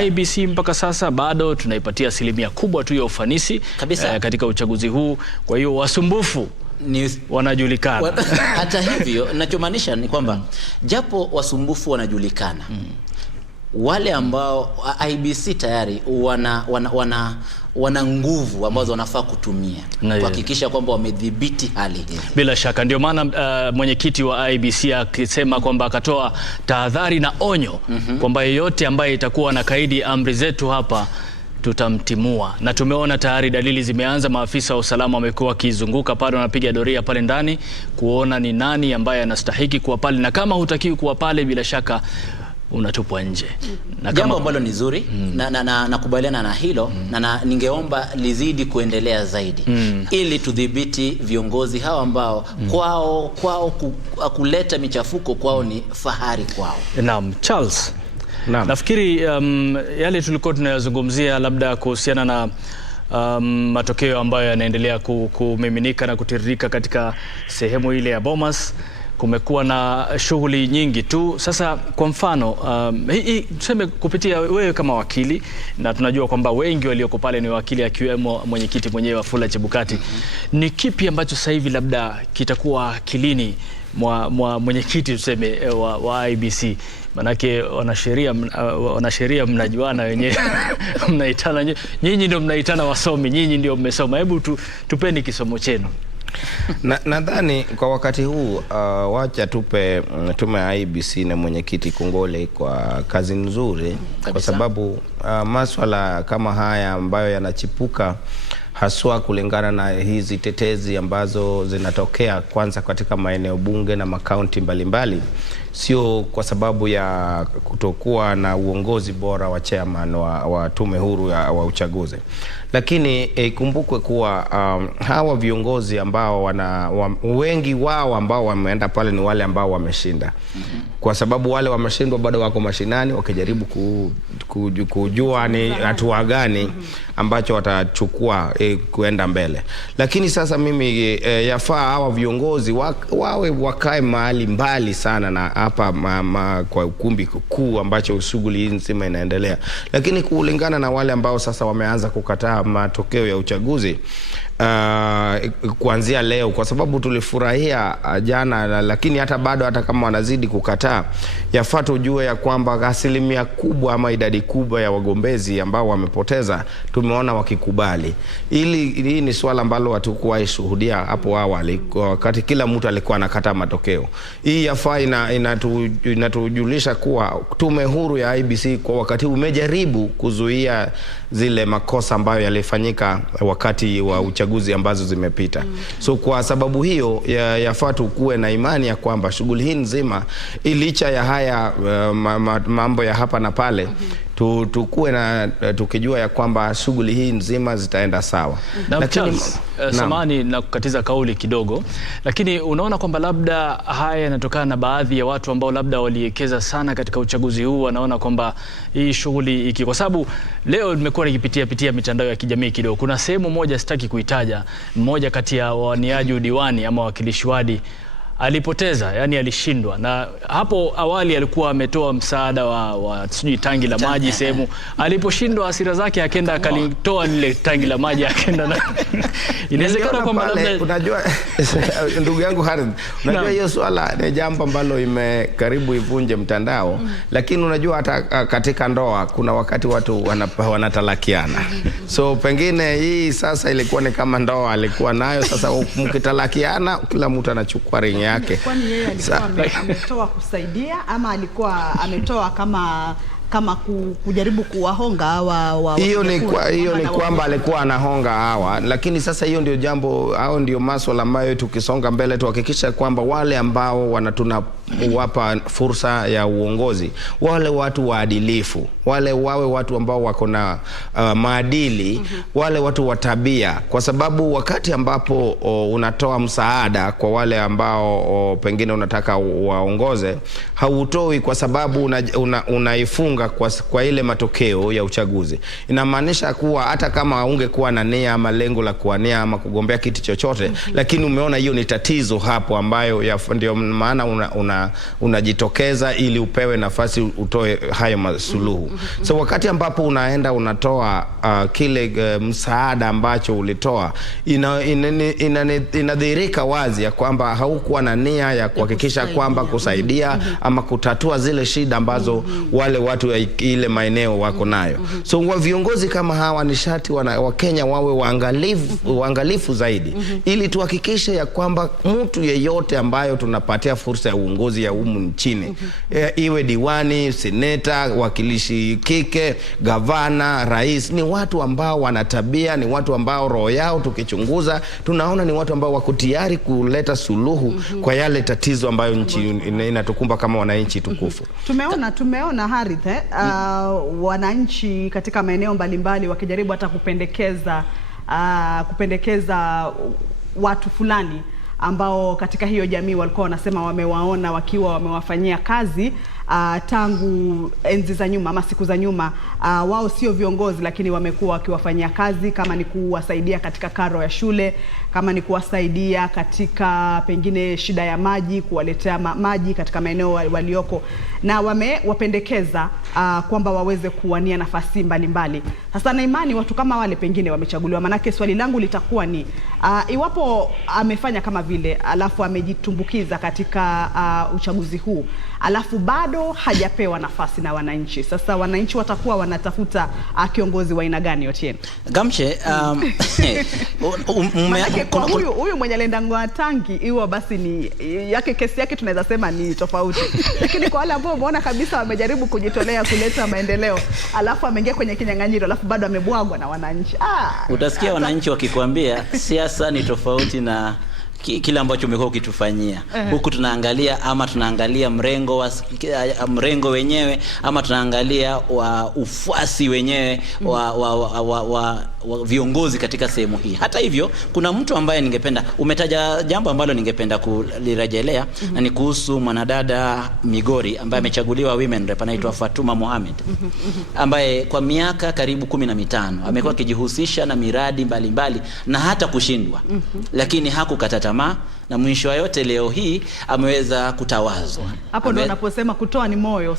IEBC mpaka sasa bado tunaipatia asilimia kubwa tu ya ufanisi katika uchaguzi huu. Kwa hiyo wasumbufu wanajulikana. Hata hivyo ninachomaanisha ni kwamba japo wasumbufu wanajulikana, wale ambao IEBC tayari wana nguvu ambazo wanafaa kutumia kuhakikisha kwamba wamedhibiti hali hii. Bila shaka ndio maana mwenyekiti wa IEBC akisema kwamba akatoa tahadhari na onyo kwamba yeyote ambaye itakuwa na kaidi amri zetu hapa tutamtimua. Na tumeona tayari dalili zimeanza, maafisa wa usalama wamekuwa wakizunguka pale, wanapiga doria pale ndani kuona ni nani ambaye anastahili kuwa pale, na kama hutakiwi kuwa pale bila shaka unatupwa nje. Na jambo ambalo ni zuri na nakubaliana na hilo, na ningeomba lizidi kuendelea zaidi ili tudhibiti viongozi hawa ambao kwao kuleta michafuko kwao ni fahari kwao. Naam, Charles. Naam. Nafikiri yale tulikuwa tunayazungumzia labda kuhusiana na matokeo ambayo yanaendelea kumiminika na kutiririka katika sehemu ile ya Bomas. Kumekuwa na shughuli nyingi tu. Sasa kwa mfano tuseme kupitia wewe kama wakili, na tunajua kwamba wengi walioko pale ni wakili akiwemo mwenyekiti mwenyewe Wafula Chebukati, ni kipi ambacho sasa hivi labda kitakuwa akilini mwa mwenyekiti tuseme wa IEBC? Manake wanasheria mnajuana wenyewe mnaitana, nyinyi ndio mnaitana wasomi, nyinyi ndio mmesoma. Hebu tupeni kisomo chenu. Nadhani kwa wakati huu wacha tupe tume ya IEBC na mwenyekiti kongole kwa kazi nzuri kabisa. Kwa sababu masuala kama haya ambayo yanachipuka haswa kulingana na hizi tetezi ambazo zinatokea kwanza katika maeneo bunge na makaunti mbalimbali, sio kwa sababu ya kutokuwa na uongozi bora wa chairman wa tume huru wa uchaguzi. Lakini ikumbukwe kuwa hawa viongozi ambao wengi wao ambao wameenda pale ni wale ambao wameshinda. Kwa sababu wale wameshindwa bado wako mashinani wakijaribu kujua ni hatua gani ambacho watachukua kuenda mbele. Lakini sasa mimi yafaa hawa viongozi wakae mahali mbali sana na hapa kwa ukumbi kuu ambacho shughuli nzima inaendelea. Lakini kulingana na wale ambao sasa wameanza kukataa matokeo ya uchaguzi, kuanzia leo, kwa sababu tulifurahia jana, lakini hata bado, hata kama wanazidi kukataa, yafaa tujue ya kwamba asilimia kubwa ama idadi kubwa ya wagombezi ambao wamepoteza tumeona wakikubali. Hii ni swala ambalo hatukuwahi shuhudia hapo awali, wakati kila mtu alikuwa anakata matokeo. Hii yafaa inatujulisha kuwa tume huru ya IEBC kwa wakati umejaribu kuzuia zile makosa ambayo yalifanyika wakati wa uchaguzi ambazo zimepita. So kwa sababu hiyo yafaa tukuwe na imani ya kwamba shughuli hii nzima, licha ya haya mambo ya hapa na pale, tukue na tukijua ya kwamba shughuli hii nzima zitaenda sawa. Lakini samani na kukatiza kauli kidogo, lakini unaona kwamba labda haya yanatokana na baadhi ya watu ambao labda waliwekeza sana katika uchaguzi huu, wanaona kwamba hii shughuli kwa sababu leo nimekuwa nikipitia mitandao ya kijamii kidogo, kuna sehemu moja sitaki kuitaja, mmoja kati ya waniaji udiwani ama wakilishi wadi alipoteza, yani alishindwa, na hapo awali alikuwa ametoa msaada wa sijui tangi la maji sehemu. Aliposhindwa hasira zake akaenda akalitoa lile tangi la maji akaenda na inawezekana kwamba labda, unajua ndugu yangu Harith, unajua hiyo swala ni jambo ambalo imekaribu ivunje mtandao, lakini unajua hata katika ndoa kuna wakati watu wanatalakiana. So pengine hii sasa ilikuwa ni kama ndoa alikuwa nayo, sasa mkitalakiana kila mtu anachukua ringi yake. Kwani yeye alikuwa ametoa kusaidia ama alikuwa ametoa kama kujaribu kuwahonga hawa? Hiyo ni kwamba alikuwa anahonga hawa, lakini sasa hiyo ndio jambo, hao ndio masuala ambayo tukisonga mbele tuhakikisha kwamba wale ambao tunawapa fursa ya uongozi, wale watu waadilifu, wale wawe watu ambao wako na maadili, wale watu wa tabia, kwa sababu wakati ambapo unatoa msaada kwa wale ambao pengine unataka waongoze, hautoi kwa sababu unaifunga kwa ile matokeo ya uchaguzi. Inamaanisha kuwa hata kama ungekuwa na nia ama lengo la kuwania ama kugombea kiti chochote, lakini umeona hiyo ni tatizo hapo ambayo ndio maana unajitokeza ili upewe nafasi utoe hayo masuluhu. So wakati ambapo unaenda unatoa kile msaada ambacho ulitoa, inadhihirika wazi ya kwamba haukuwa na nia ya kuhakikisha kwamba kusaidia ama kutatua zile shida ambazo wale watu ile maeneo wako nayo. So viongozi kama hawa ni sharti wa Kenya wawe waangalifu zaidi, ili tuhakikishe ya kwamba mtu yeyote ambayo tunapatia fursa ya uongozi ya humu nchini, iwe diwani, seneta, wakilishi kike, gavana, rais, ni watu ambao wanatabia, ni watu ambao roho yao tukichunguza tunaona ni watu ambao wako tayari kuleta suluhu kwa yale tatizo ambayo nchi inatukumba kama wananchi tukufu. Tumeona Harith, wananchi katika maeneo mbalimbali wakijaribu hata kupendekeza watu fulani ambao katika hiyo jamii walikuwa wanasema wamewaona wakiwa wamewafanyia kazi tangu enzi za nyuma ama siku za nyuma. Wao sio viongozi, lakini wamekuwa wakiwafanyia kazi, kama ni kuwasaidia katika karo ya shule, kama ni kuwasaidia katika pengine shida ya maji, kuwaletea maji katika maeneo walioko, na wamewapendekeza kwamba waweze kuwania nafasi mbalimbali. Sasa na imani watu kama wale pengine wamechaguliwa. Manake swali langu litakuwa ni iwapo amefanya kama vile, alafu amejitumbukiza katika uchaguzi huu, alafu bado hajapewa nafasi na wananchi, sasa wananchi watakuwa wanatafuta kiongozi wa aina gani? Otieno Gamche, huyu mwenye lendangwa tangi hiyo basi ni yake, kesi yake tunaweza sema ni tofauti. Lakini kwa wale ambao umeona kabisa wamejaribu kujitolea kuleta maendeleo, alafu ameingia kwenye kinyang'anyiro, alafu bado amebwagwa na wananchi, utasikia wananchi wakikwambia siasa ni tofauti na kile ambacho umekuwa ukitufanyia. Huku tunaangalia mrengo wenyewe, ama tunaangalia ufuasi wenyewe wa viongozi katika sehemu hii. Hata hivyo, kuna mtu ambaye ningependa, umetaja jambo ambalo ningependa kulirejelea, na ni kuhusu mwanadada Migori ambaye amechaguliwa women rep, anaitwa Fatuma Mohamed, ambaye kwa miaka karibu 15 amekuwa akijihusisha na miradi mbalimbali na hata kushindwa, lakini hakukata tamaa, na mwisho wa yote leo hii ameweza kutawazwa. Hapo ndo unaposema kutoa ni moyo.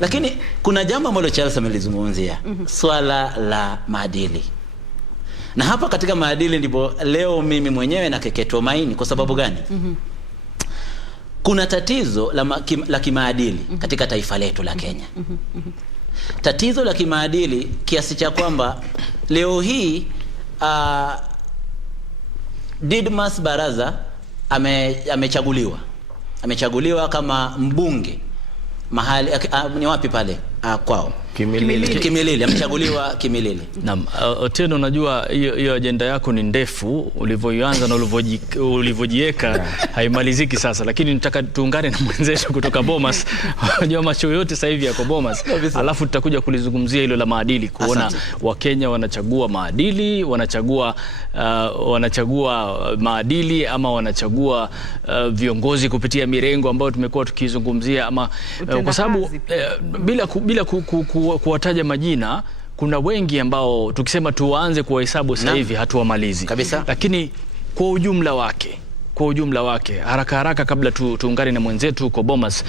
Lakini kuna jambo ambalo Charles amelizungumzia, swala la maadili. Na hapa katika maadili ndipo leo mimi mwenyewe na keketo maini. Kwa sababu gani? Kuna tatizo la kimaadili katika taifa letu la Kenya. Tatizo la kimaadili kiasi cha kwamba leo hii Didmas Baraza amechaguliwa kama mbunge mahali ni wapi pale kwao? Kimilili, amechaguliwa Kimilili. Naam, Otieno, unajua hiyo ajenda yako ni ndefu, ulivyoanza na ulivyojiweka haimaliziki sasa, lakini nataka tuungane na mwenzetu kutoka Bomas. Unajua macho yote sasa hivi yako Bomas. Alafu tutakuja kulizungumzia hilo la maadili, kuona Wakenya wanachagua maadili, wanachagua maadili ama wanachagua viongozi kupitia mirengo ambayo tumekuwa tukizungumzia, ama kwa sababu bila kuwataja majina, kuna wengi ambao tukisema tuanze kuwahesabu sasa hivi hatuwamalizi kabisa. Lakini kwa ujumla wake haraka kabla tuungane na mwenzetu kwa Bomas,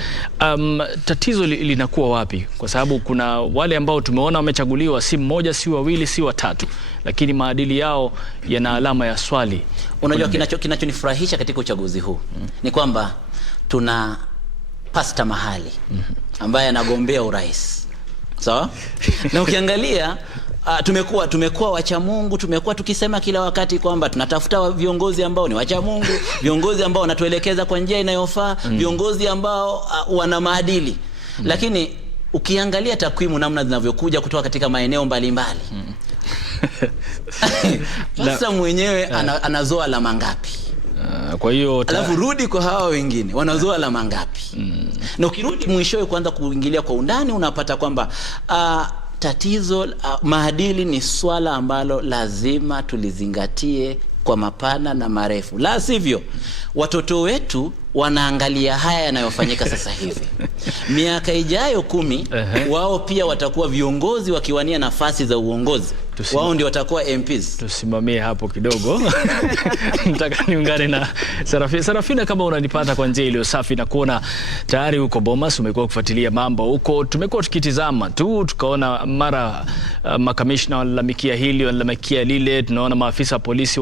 tatizo linakuwa wapi? Kwa sababu kuna wale ambao tumeona wamechaguliwa, si mmoja, si wawili, si watatu, lakini maadili yao yana alama ya swali. Unajua kinachonifurahisha katika uchaguzi huu ni kwamba tuna pasta mahali ambaye anagombea urais. Sawa? Na ukiangalia tumekuwa wacha Mungu, tumekuwa tukisema kila wakati kwamba tunatafuta viongozi ambao ni wacha Mungu, viongozi ambao wanatuelekeza kwa njia inayofaa, viongozi ambao wana maadili. Lakini ukiangalia takwimu namna zinavyokuja kutoka katika maeneo mbalimbali, sasa mwenyewe anazoa alama ngapi? Kwa hiyo alafu rudi kwa hawa wengine wanazoa alama ngapi? Na ukirudi mwishowe kuanza kuingilia kwa undani, unapata kwamba tatizo maadili ni swala ambalo lazima tulizingatie kwa mapana na marefu. La sivyo watoto wetu wanaangalia haya yanayofanyika sasa hivi. Miaka ijayo 10 wao pia watakuwa viongozi wakiwania nafasi za uongozi. Wao ndio watakuwa MPs. Tusimamie hapo kidogo. Nataka niungane na Sarafina, kama unanipata kwa njia iliyo safi, na kuona tayari huko Bomas umekuwa kufuatilia mambo huko. Tumekuwa tukitizama tu, tukaona mara makamishna walalamikia hili, walalamikia lile, tunaona maafisa polisi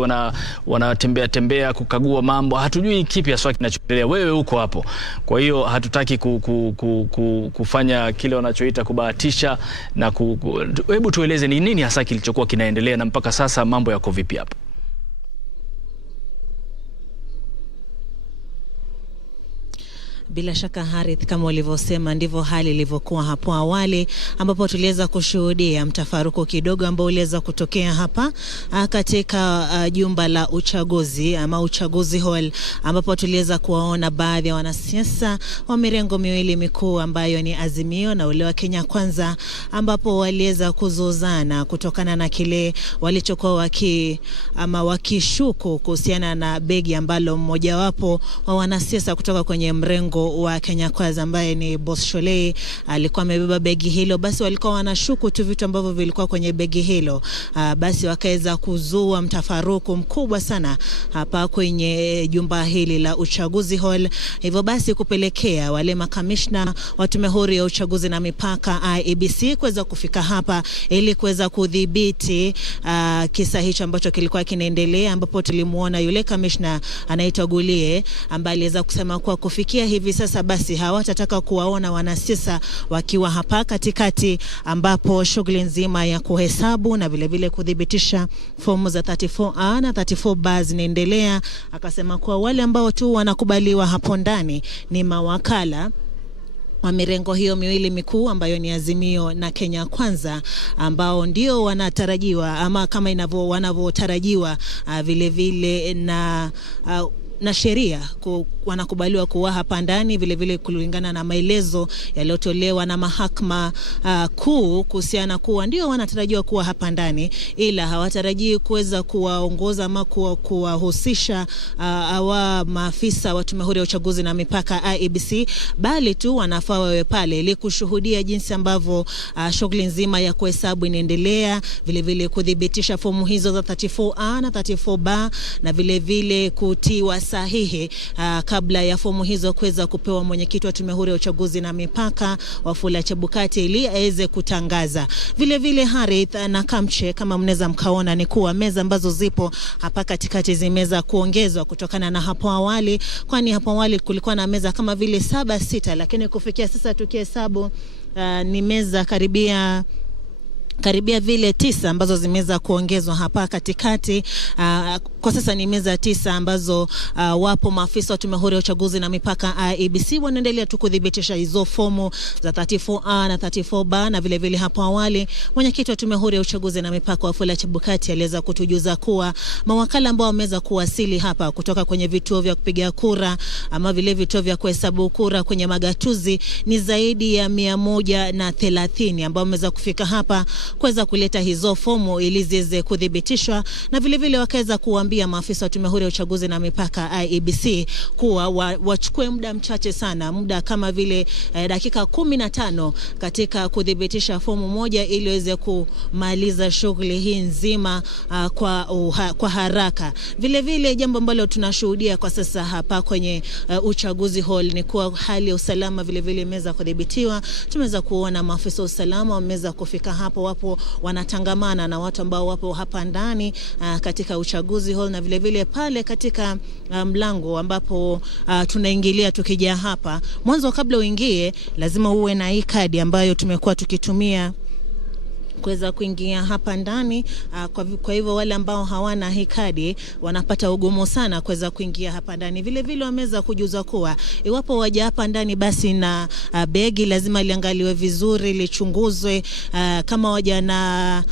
wanatembea kukagua mambo. Hatujui kipi hasa kinachoendelea. Wewe huko hapo. Kwa hiyo hatutaki kufanya kile wanachoita kubahatisha, na hebu tueleze ni nini hasa kilichokuwa kinaendelea na mpaka sasa mambo yako vipi hapo? Bila shaka Harith, kama ulivyosema ndivyo hali ilivyokuwa hapo awali, ambapo tuliweza kushuhudia mtafaruku kidogo ambao uliweza kutokea hapa katika jumba la uchaguzi ama uchaguzi hall, ambapo tuliweza kuwaona baadhi ya wanasiasa wa mirengo miwili mikuu ambayo ni Azimio na ule wa Kenya Kwanza, ambapo waliweza kuzozana kutokana na kile walichokuwa wakishuku kuhusiana na begi ambalo mmoja wapo wa wanasiasa kutoka kwenye mrengo wa Kenya Kwanza ambaye ni Boss Sholei alikuwa amebeba begi hilo. Basi walikuwa wanashuku tu vitu ambavyo vilikuwa kwenye begi hilo. Basi wakaweza kuzua mtafaruku mkubwa sana hapa kwenye jumba hili la uchaguzi hall. Hivyo basi kupelekea wale makamishna wa Tume Huru ya Uchaguzi na Mipaka IEBC kuweza kufika hapa ili kuweza kudhibiti kisa hicho ambacho kilikuwa kinaendelea, ambapo tulimuona yule kamishna anaitwa Gulie ambaye aliweza kusema kwa kufikia hivi sasa basi hawatataka kuwaona wanasiasa wakiwa hapa katikati, ambapo shughuli nzima ya kuhesabu na vile vile kudhibitisha fomu za 34A na 34B zinaendelea. Akasema kwa wale ambao tu wanakubaliwa hapo ndani ni mawakala wa mirengo hiyo miwili mikuu ambayo ni Azimio na Kenya Kwanza, ambao ndio wanatarajiwa ama kama wanavyotarajiwa vile vile na sheria wanakubaliwa kuwa hapa ndani, vile vile kulingana na maelezo yaliyotolewa na mahakama kuu kuhusiana kuwa ndio wanatarajiwa kuwa hapa ndani, ila hawatarajii kuweza kuwaongoza ama kuwahusisha hawa maafisa wa Tume Huru ya Uchaguzi na Mipaka IEBC, bali tu wanafaa wawe pale ili kushuhudia jinsi ambavyo shughuli nzima ya kuhesabu inaendelea, vile vile kudhibitisha fomu hizo za 34A na 34B na vile vile kutiwa sahihi kabla ya fomu hizo kuweza kupewa mwenyekiti wa Tume Huru ya Uchaguzi na Mipaka Wafula Chebukati ili aweze kutangaza. Vile vile Harith na Kamche, kama mnaweza mkaona ni kuwa meza ambazo zipo hapa katikati zimeza kuongezwa kutokana na hapo awali, kwani hapo awali kulikuwa na meza kama vile 7-6, lakini kufikia sasa tukihesabu ni meza karibia vile 9 ambazo zimeza kuongezwa hapa katikati. Kwa sasa ni meza 9 ambazo wapo maafisa wa Tume Huru ya Uchaguzi na Mipaka IEBC wanaendelea tu kudhibitisha hizo fomu za 34A na 34B, na vile vile hapo awali mwenyekiti wa Tume Huru ya Uchaguzi na Mipaka Wafula Chebukati aliweza kutujuza kuwa mawakala ambao wameweza kuwasili hapa kutoka kwenye vituo vya kupiga kura ama vile vituo vya kuhesabu kura kwenye magatuzi ni zaidi ya 130 ambao wameweza kufika hapa kuweza kuleta hizo fomu ili ziweze kudhibitishwa, na vile vile wakaweza kuambia maafisa wa Tume Huru ya Uchaguzi na Mipaka IEBC kuwa wachukue muda mchache sana, muda kama vile dakika 15 katika kudhibitisha fomu moja ili waweze kumaliza shughuli hii nzima kwa haraka. Vile vile jambo ambalo tunashuhudia kwa sasa hapa kwenye uchaguzi hall ni kuwa hali ya usalama vile vile imeweza kudhibitiwa. Tumeweza kuona maafisa wa usalama wameweza kufika hapo, wapo wanatangamana na watu ambao wapo hapa ndani katika uchaguzi hall, na vile vile pale katika mlango ambapo tunaingilia tukija hapa. Mwanzo kabla uingie lazima uwe na hii kadi ambayo tumekuwa tukitumia kuweza kuingia hapa ndani. Kwa hivyo wale ambao hawana hii kadi wanapata ugumu sana kuweza kuingia hapa ndani. Vile vile wameweza kujuza kuwa iwapo waja hapa ndani basi na begi lazima liangaliwe vizuri, lichunguzwe. Kama waja na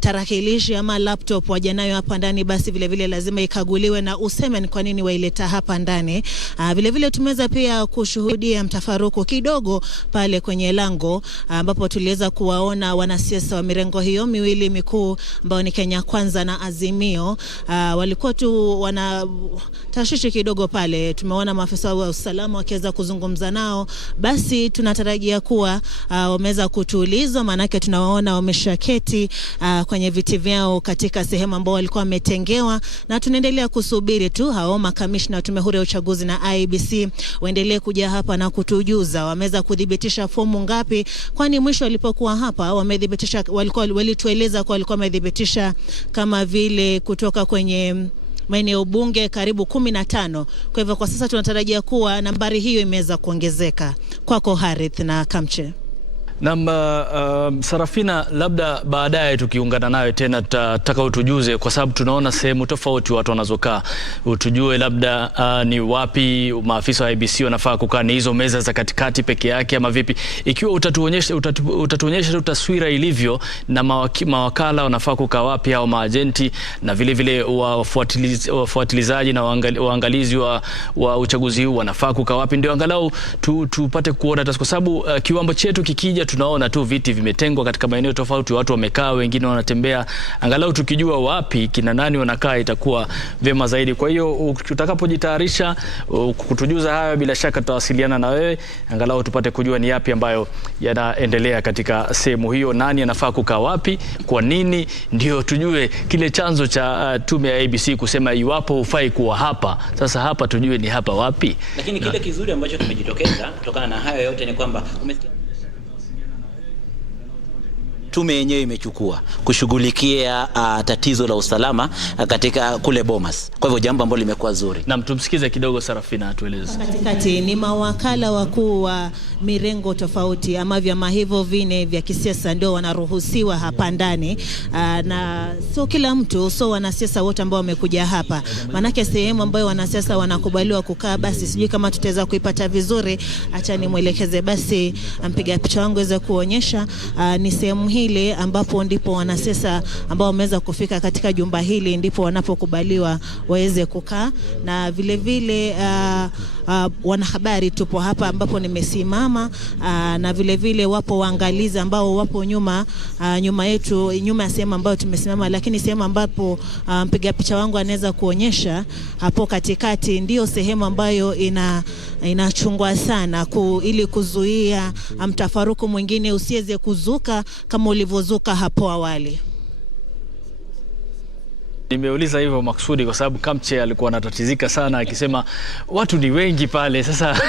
tarakilishi ama laptop waja nayo hapa ndani basi vile vile lazima ikaguliwe na useme ni kwa nini waileta hapa ndani. Vile vile tumeweza pia kushuhudia mtafaruku kidogo pale kwenye lango ambapo tuliweza kuwaona wanasiasa wa mirengo hiyo miwili mikuu ambao ni Kenya Kwanza na Azimio. Walikuwa tu wana tashishi kidogo pale. Tumeona maafisa wa usalama wakiweza kuzungumza nao. Basi tunatarajia kuwa wameweza kutulizwa, manake tunawaona wameshaketi kwenye viti vyao katika sehemu ambao walikuwa wametengewa, na tunaendelea kusubiri tu hao makamishna wa Tume Huru ya Uchaguzi na IEBC waendelee kuja hapa na kutujuza wameweza kudhibitisha fomu ngapi, kwani mwisho walipokuwa hapa wamedhibitisha, walitueleza kwa walikuwa wamedhibitisha kama vile kutoka kwenye maeneo bunge karibu 15. Kwa hivyo kwa sasa tunatarajia kuwa nambari hiyo imeweza kuongezeka. Kwako Harith na Kamche. Sarafina, labda baadaye tukiungana nawe tena tutataka utujuze, kwa sababu tunaona sehemu tofauti watu wanazokaa. Utujue labda ni wapi maafisa wa IEBC wanafaa kukaa, ni hizo meza za katikati peke yake ama vipi? Ikiwa utatuonyesha taswira ilivyo na mawakala wanafaa kukaa wapi au maajenti, na vile vile wafuatilizaji na waangalizi wa uchaguzi huu wanafaa kukaa wapi, ndio angalau tupate kuona, kwa sababu kiwambo chetu kikija tunaona tu viti vimetengwa katika maeneo tofauti, watu wamekaa, wengine wanatembea. Angalau tukijua wapi kina nani wanakaa itakuwa vyema zaidi. Kwa hiyo tutakapojitayarisha kutujuza hayo, bila shaka tutawasiliana na wewe angalau tupate kujua ni yapi ambayo yanaendelea katika sehemu hiyo, nani anafaa kukaa wapi, kwa nini, ndio tujue kile chanzo cha tume ya IEBC kusema iwapo hufai kuwa hapa. Sasa hapa tujue ni hapa wapi. Lakini kile kizuri ambacho kimejitokeza kutokana na hayo yote ni kwamba umesikia tume yenyewe imechukua kushughulikia tatizo la usalama katika kule Bomas. Kwa hivyo jambo ambalo limekuwa zuri. Na tumsikize kidogo Sarafina atueleze. Katikati ni mawakala wakuu wa mirengo tofauti ama vyama hivyo vine vya kisiasa ndio wanaruhusiwa hapa ndani, na sio kila mtu, sio wanasiasa wote ambao wamekuja hapa. Manake sehemu ambayo wanasiasa wanakubaliwa kukaa, basi sijui kama tutaweza kuipata vizuri. Acha nimwelekeze basi mpiga picha wangu aweze kuonyesha ni sehemu hili ambapo ndipo wanasiasa ambao wameweza kufika katika jumba hili ndipo wanapokubaliwa waweze kukaa, na vile vile wanahabari tupo hapa ambapo nimesimama, na vile vile wapo waangalizi ambao wapo nyuma yetu, nyuma ya sehemu ambayo tumesimama, lakini sehemu ambapo mpiga picha wangu anaweza kuonyesha hapo katikati ndio sehemu ambayo inachungwa sana ili kuzuia mtafaruku mwingine usiweze kuzuka kama ulivyozuka hapo awali. Nimeuliza hivyo maksudi kwa sababu Kamche alikuwa anatatizika sana akisema watu ni wengi pale. Sasa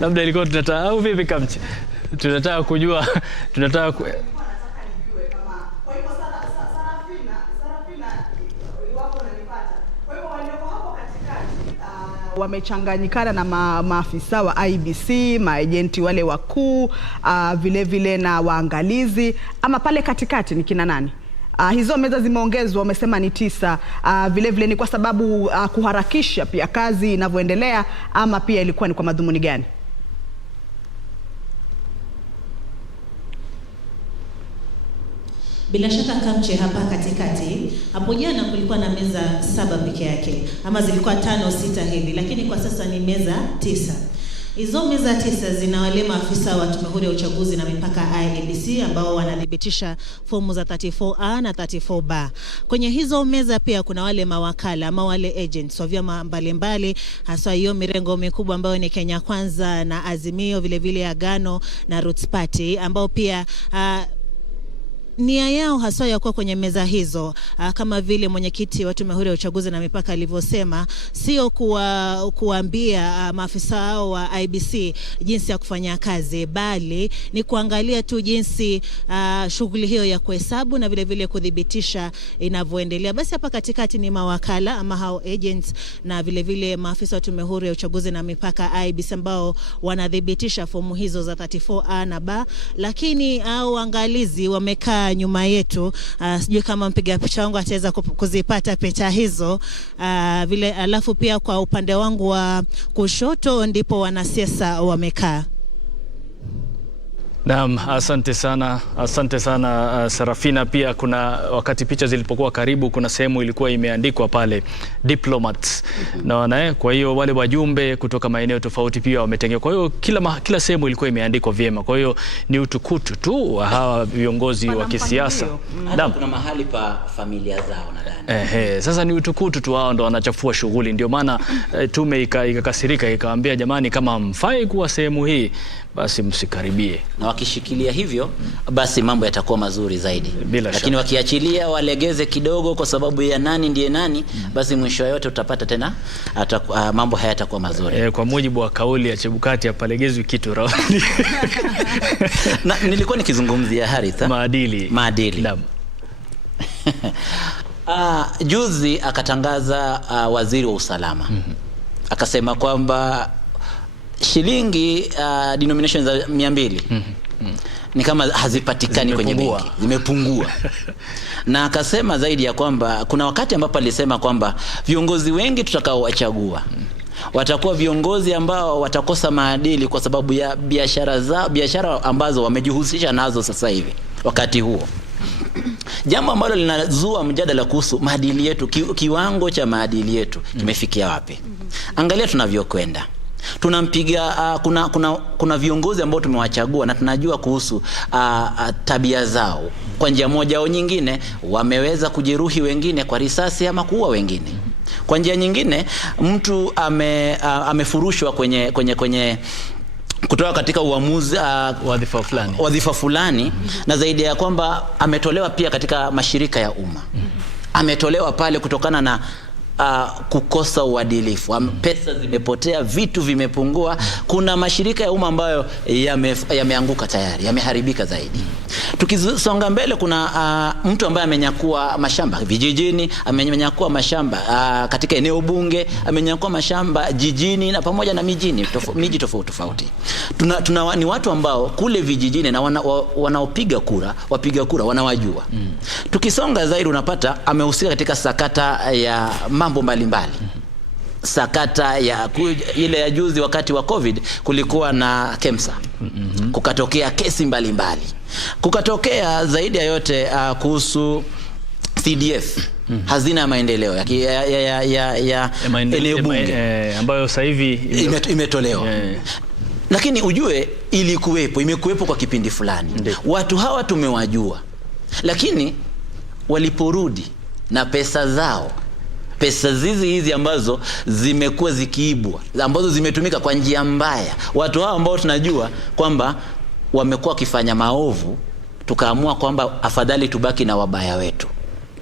labda ilikuwa tunataka au vipi Kamche? Tunataka kujua, wamechanganyikana na maafisa wa IEBC, maejenti wale wakuu, vile vile na waangalizi, ama pale katikati ni kina nani? Hizo meza zimeongezwa, wamesema ni 9. Vile vile ni kwa sababu kuharakisha pia kazi inavyoendelea, ama pia ilikuwa ni kwa madhumuni gani? Bila shaka Kamche, hapa katikati, hapo jana kulikuwa na meza 7 peke yake, ama zilikuwa 5 6 hivi, lakini kwa sasa ni meza 9. Hizo meza 9 zina wale maafisa wa Tume Huru ya Uchaguzi na Mipaka IEBC ambao wanadhibitisha fomu za 34A na 34B. Kwenye hizo meza pia kuna wale mawakala ama wale agents wa vyama mbalimbali, hasa hiyo mirengo mikubwa ambayo ni Kenya Kwanza na Azimio, vile vile Agano na Roots Party, ambao pia nia yao haswa ya kuwa kwenye meza hizo, kama vile mwenyekiti wa Tume Huru ya Uchaguzi na Mipaka alivyosema, sio kuambia maafisa hao wa IEBC jinsi ya kufanya kazi, bali ni kuangalia tu jinsi shughuli hiyo ya kuhesabu na vile vile kudhibitisha inavyoendelea. Basi hapa katikati ni mawakala ama hao agents na vile vile maafisa wa Tume Huru ya Uchaguzi na Mipaka IEBC ambao wanadhibitisha fomu hizo za 34A na B, lakini waangalizi wamekaa nyuma yetu. Sijui kama mpiga picha wangu ataweza kuzipata picha hizo. Vile alafu pia kwa upande wangu wa kushoto ndipo wanasiasa wamekaa. Naam, asante sana Sarafina. Pia kuna wakati picha zilipokuwa karibu, kuna sehemu ilikuwa imeandikwa pale diplomats. Naona kwa hiyo wale wajumbe kutoka maeneo tofauti pia wametengewa. Kwa hiyo kila sehemu ilikuwa imeandikwa vyema. Kwa hiyo ni utukutu tu wa hawa viongozi wa kisiasa. Naam, kuna mahali pa familia zao nadhani. Sasa ni utukutu tu, wao ndo wanachafua shughuli. Ndio maana tume ikakasirika ikawaambia, jamani, kama mfai kuwa sehemu hii basi msikaribie. Na wakishikilia hivyo basi mambo yatakuwa mazuri zaidi. Lakini wakiachilia walegeze kidogo kwa sababu ya nani ndiye nani, basi mwisho yote utapata tena mambo hayatakuwa mazuri. Kwa mujibu wa kauli ya Chebukati, hapalegezwi kitu raundi. Na nilikuwa nikizungumzia Haritha maadili. Naam. Juzi akatangaza waziri wa usalama. Akasema kwamba shilingi denomination za 200 ni kama hazipatikani kwenye benki, zimepungua. Na akasema zaidi ya kwamba kuna wakati ambapo alisema kwamba viongozi wengi tutakaowachagua watakuwa viongozi ambao watakosa maadili kwa sababu ya biashara ambazo wamejihusisha nazo sasa hivi wakati huo. Jambo ambalo linazua mjadala kuhusu maadili yetu, kiwango cha maadili yetu kimefikia wapi. Angalia tunavyokwenda. Tunampiga kuna viongozi ambao tumewachagua na tunajua kuhusu tabia zao. Kwa njia moja au nyingine wameweza kujeruhi wengine kwa risasi ama kuua wengine. Kwa njia nyingine mtu amefurushwa kwenye kutoka katika uamuzi wadhifa fulani, na zaidi ya kwamba ametolewa pia katika mashirika ya umma. Ametolewa pale kutokana na kukosa uadilifu. Pesa zimepotea, vitu vimepungua. Kuna mashirika ya umma ambayo yameanguka tayari, yameharibika zaidi. Tukisonga mbele, kuna mtu ambaye amenyakua mashamba vijijini, amenyakua mashamba katika eneo bunge, amenyakua mashamba jijini na pamoja na miji tofauti. Ni watu ambao kule vijijini na wanaopiga kura, wapiga kura wanawajua. Tukisonga zaidi unapata amehusika katika sakata ya mambo mbalimbali. Sakata ya ile ya juzi wakati wa COVID kulikuwa na KEMSA. Kukatokea kesi mbalimbali. Kukatokea zaidi ya yote kuhusu CDF, hazina ya maendeleo ya eneo bunge ambayo sasa hivi imetolewa. Lakini ujue imekuwepo kwa kipindi fulani. Watu hawa tumewajua. Lakini waliporudi na pesa zao, pesa hizi ambazo zimekuwa zikiibwa, ambazo zimetumika kwa njia mbaya, watu hao ambao tunajua kwamba wamekuwa wakifanya maovu, tukaamua kwamba afadhali tubaki na wabaya wetu,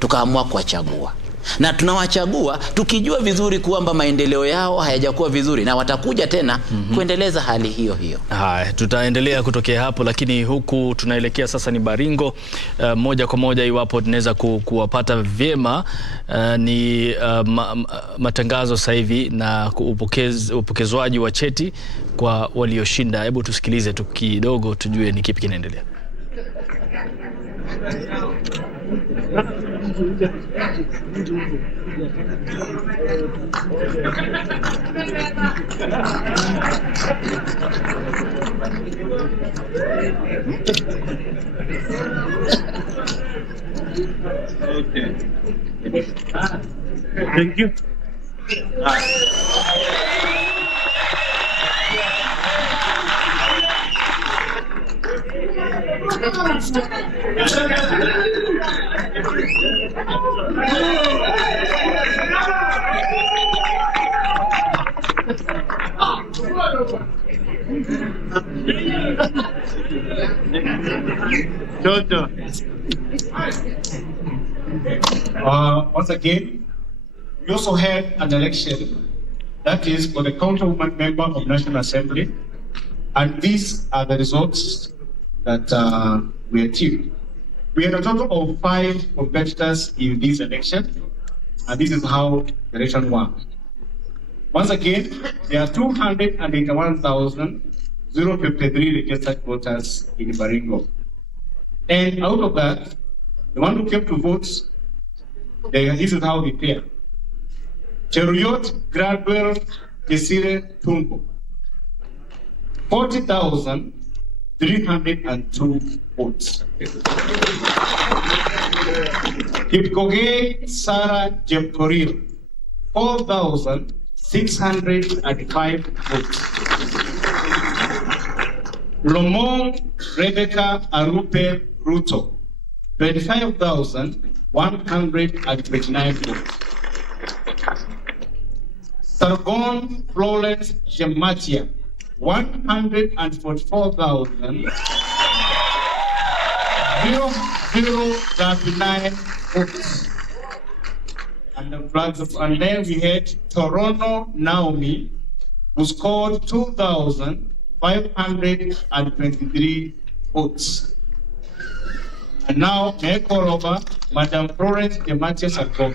tukaamua kuwachagua. na tunawachagua tukijua vizuri kwamba maendeleo yao hayajakuwa vizuri na watakuja tena kuendeleza hali hiyo hiyo. Haya, tutaendelea kutokea hapo, lakini huku tunaelekea sasa ni Baringo. Moja kwa moja, iwapo tunaweza kuwapata vyema, ni matangazo sasa hivi na upokezwaji wa cheti kwa walioshinda. Hebu tusikilize tu kidogo tujue ni kipi kinaendelea. Thank you. Once again, we also had an election that is for the councilwoman member of National Assembly, and these are the results that we achieved. We had a total of 5 competitors in this election, and this is how the election worked. Once again, there are 281,053 registered voters in Baringo. And out of that, the one who came to vote, this is how they pair. Cheruyot, Gradwell, Desire, Tumbo. 40,302 votes. Kipkoge, Sarah Jemkoril, 4,605 votes. Lomong, Rebecca Arupe Ruto, 25,129 votes. Sargon Florence Gematia, 144,039 votes. And then we had Toronto Naomi, who scored 2,523 votes. And now, may I call over Madam Florence Gematia Sargon.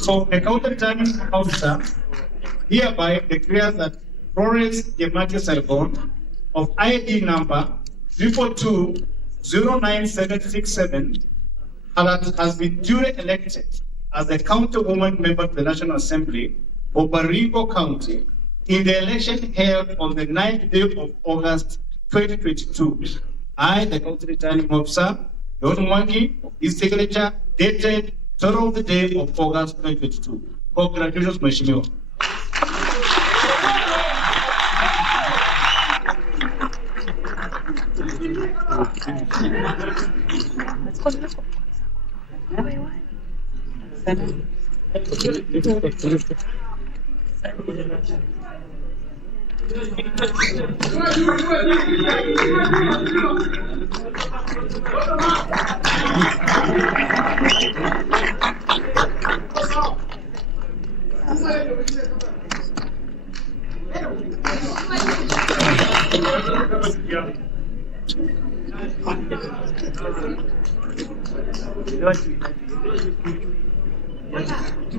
So, the counter returning officer hereby declares that Florence Gematia Sargon of ID number 342-09767 has been duly elected as a councilwoman member of the National Assembly of Baringo County in the election held on the 9th day of August 2022. I, the county returning officer, Don Mwangi, of this signature, dated 12th of the day of August 2022. Congratulations, Mheshimiwa.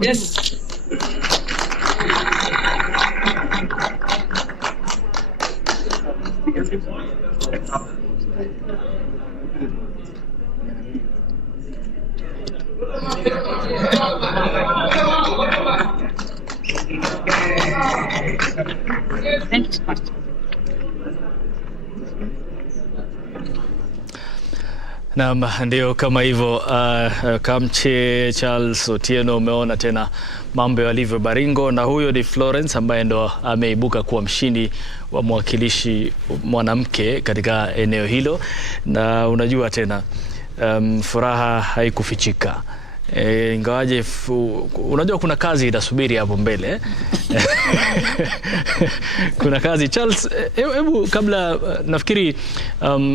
Yes. Naam, ndio kama hivyo. Kamche Charles Otieno, umeona tena mambo yalivyo Baringo, na huyo ni Florence ambaye ndo ameibuka kuwa mshindi wa mwakilishi mwanamke katika eneo hilo. Na unajua tena furaha haikufichika. Ingawaje unajua kuna kazi inasubiri hapo mbele. Kuna kazi. Charles, hebu kabla, nafikiri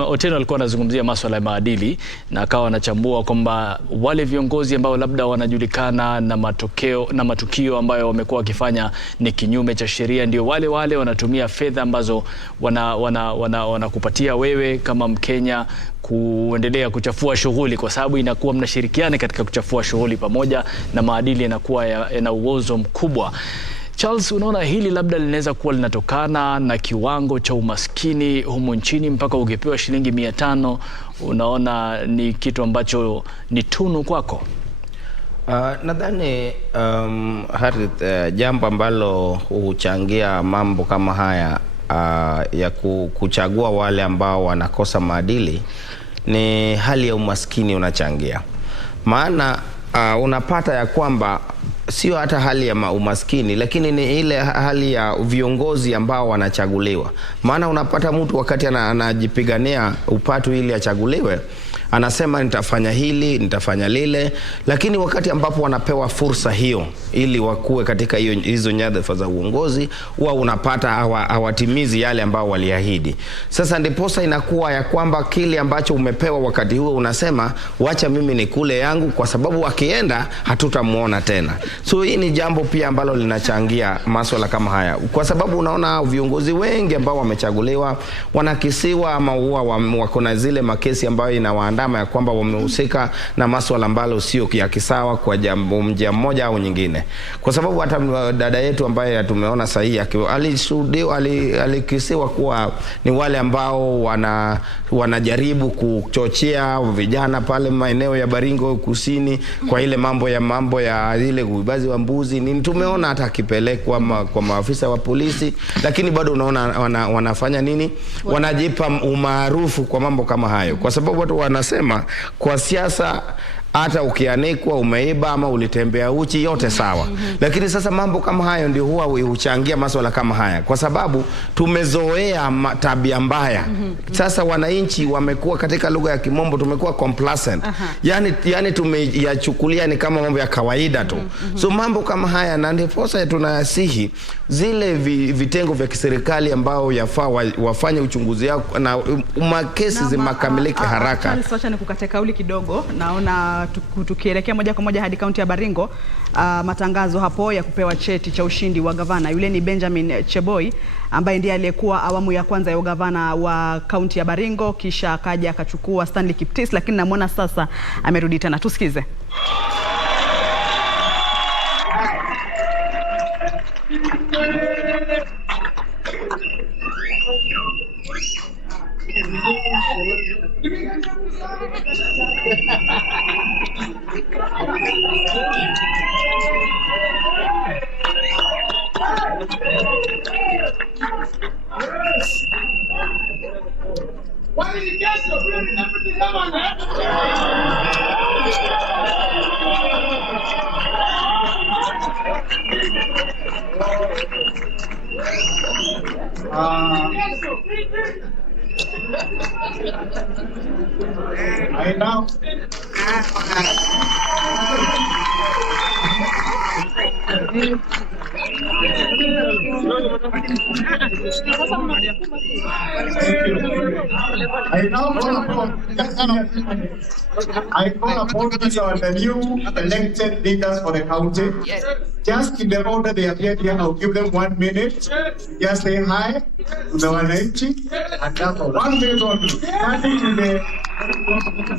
Otieno alikuwa anazungumzia masuala ya maadili na akawa anachambua kwamba wale viongozi ambao labda wanajulikana na matukio ambayo wamekuwa wakifanya ni kinyume cha sheria ndio wale wanatumia fedha ambazo wanakupatia wewe kama Mkenya kuendelea kuchafua shughuli, kwa sababu inakuwa mnashirikiana katika kuchafua shughuli pamoja na maadili yanakuwa yana uozo mkubwa. Charles, unaona hili labda linaweza kuwa linatokana na kiwango cha umaskini humu nchini mpaka ukipewa shilingi 500 unaona ni kitu ambacho ni tunu kwako? Nadhani jambo ambalo huchangia mambo kama haya ya kuchagua wale ambao wanakosa maadili ni hali ya umaskini unachangia. Maana unapata ya kwamba sio hata hali ya umaskini, lakini ni ile hali ya viongozi ambao wanachaguliwa. Maana unapata mtu wakati anajipigania upatu ili achaguliwe, anasema nitafanya hili, nitafanya lile, lakini wakati ambapo wanapewa fursa hiyo ili wakue katika hizo nyadhifa za uongozi, huwa unapata hawatimizi yale ambao waliahidi. Sasa ndiposa inakuwa ya kwamba kile ambacho umepewa wakati huo unasema wacha mimi nikule yangu, kwa sababu wakienda hatutamuona tena. So hii ni jambo pia ambalo linachangia masuala kama haya, kwa sababu unaona viongozi wengi ambao wamechaguliwa wanakisiwa ama huwa wako na zile makesi ambayo inawaandama ya kwamba wamehusika na masuala ambalo sio ya kisawa kwa njia moja au nyingine. Kwa sababu hata dada yetu ambaye tumeona sahihi alishuhudiwa, alikisiwa kuwa ni wale ambao wanajaribu kuchochea vijana pale maeneo ya Baringo Kusini kwa ile mambo ya ile uibazi wa mbuzi. Ni tumeona hata akipelekwa kwa maafisa wa polisi, lakini bado unaona wanafanya nini? Wanajipa umaarufu kwa mambo kama hayo, kwa sababu watu wanasema kwa siasa hata ukianikwa umeiba ama ulitembea uchi yote sawa. Lakini sasa mambo kama hayo ndio huwa huchangia masuala kama haya, kwa sababu tumezoea tabia mbaya. Sasa wananchi wamekuwa, katika lugha ya Kimombo tumekuwa complacent. Yani tumeyachukulia ni kama mambo ya kawaida tu. So mambo kama haya, na ndiposa tunasihi zile vitengo vya kiserikali ambao yafaa wafanye uchunguzi yao na makesi zimakamilike haraka. Charles, wacha nikukate kauli kidogo. Naona tukielekea moja kwa moja hadi kaunti ya Baringo, matangazo hapo ya kupewa cheti cha ushindi wa gavana. Yule ni Benjamin Cheboi ambaye ndiye aliyekuwa awamu ya kwanza ya ugavana wa kaunti ya Baringo, kisha akaja akachukua Stanley Kiptis, lakini namuona sasa amerudi tena. Tusikize. I now call upon the new elected leaders for the county. Just in the order they appeared here, I'll give them 1 minute. Just say hi to the wananchi, and that's for 1 minute only. Starting to the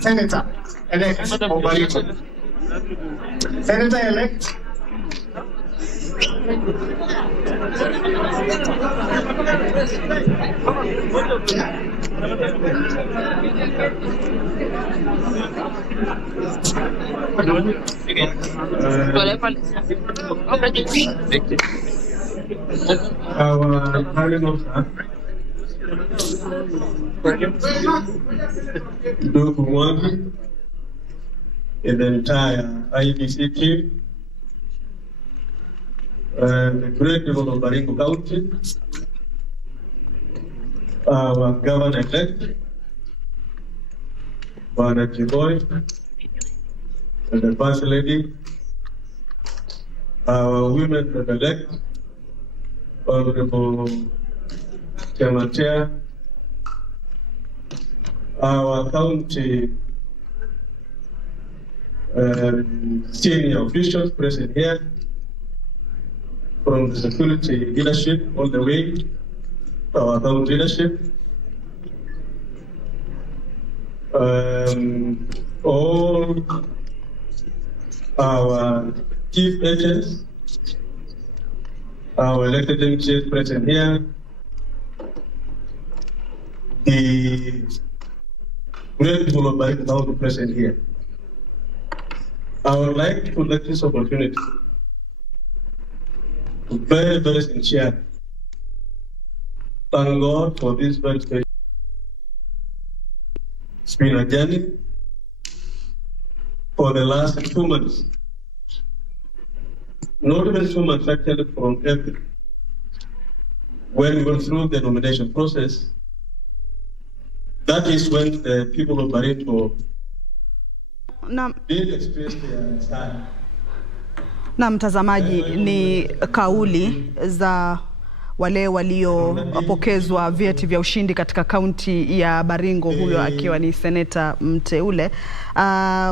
Senator-elect of Baringo. Senator-elect. Our Parliament, ndugu wangu in the entire IEBC team, the great people of Baringo County, our governor-elect, Bwana Cheboi, and the first lady, our women-elect, Honorable Chairman Chair, our county senior officials present here, from the security leadership all the way to our county leadership, all our chief agents, our elected MCs present here, the great people of Bariki County present here. I would like to take this opportunity to very, very sincere thank God for this very special. It's been a journey for the last 2 months. Not even 2 months, actually, from April, when we went through the nomination process. That is when the people of Barito did experience their time. Na mtazamaji, ni kauli za wale waliopokezwa vyeti vya ushindi katika kaunti ya Baringo, huyo akiwa ni seneta mteule.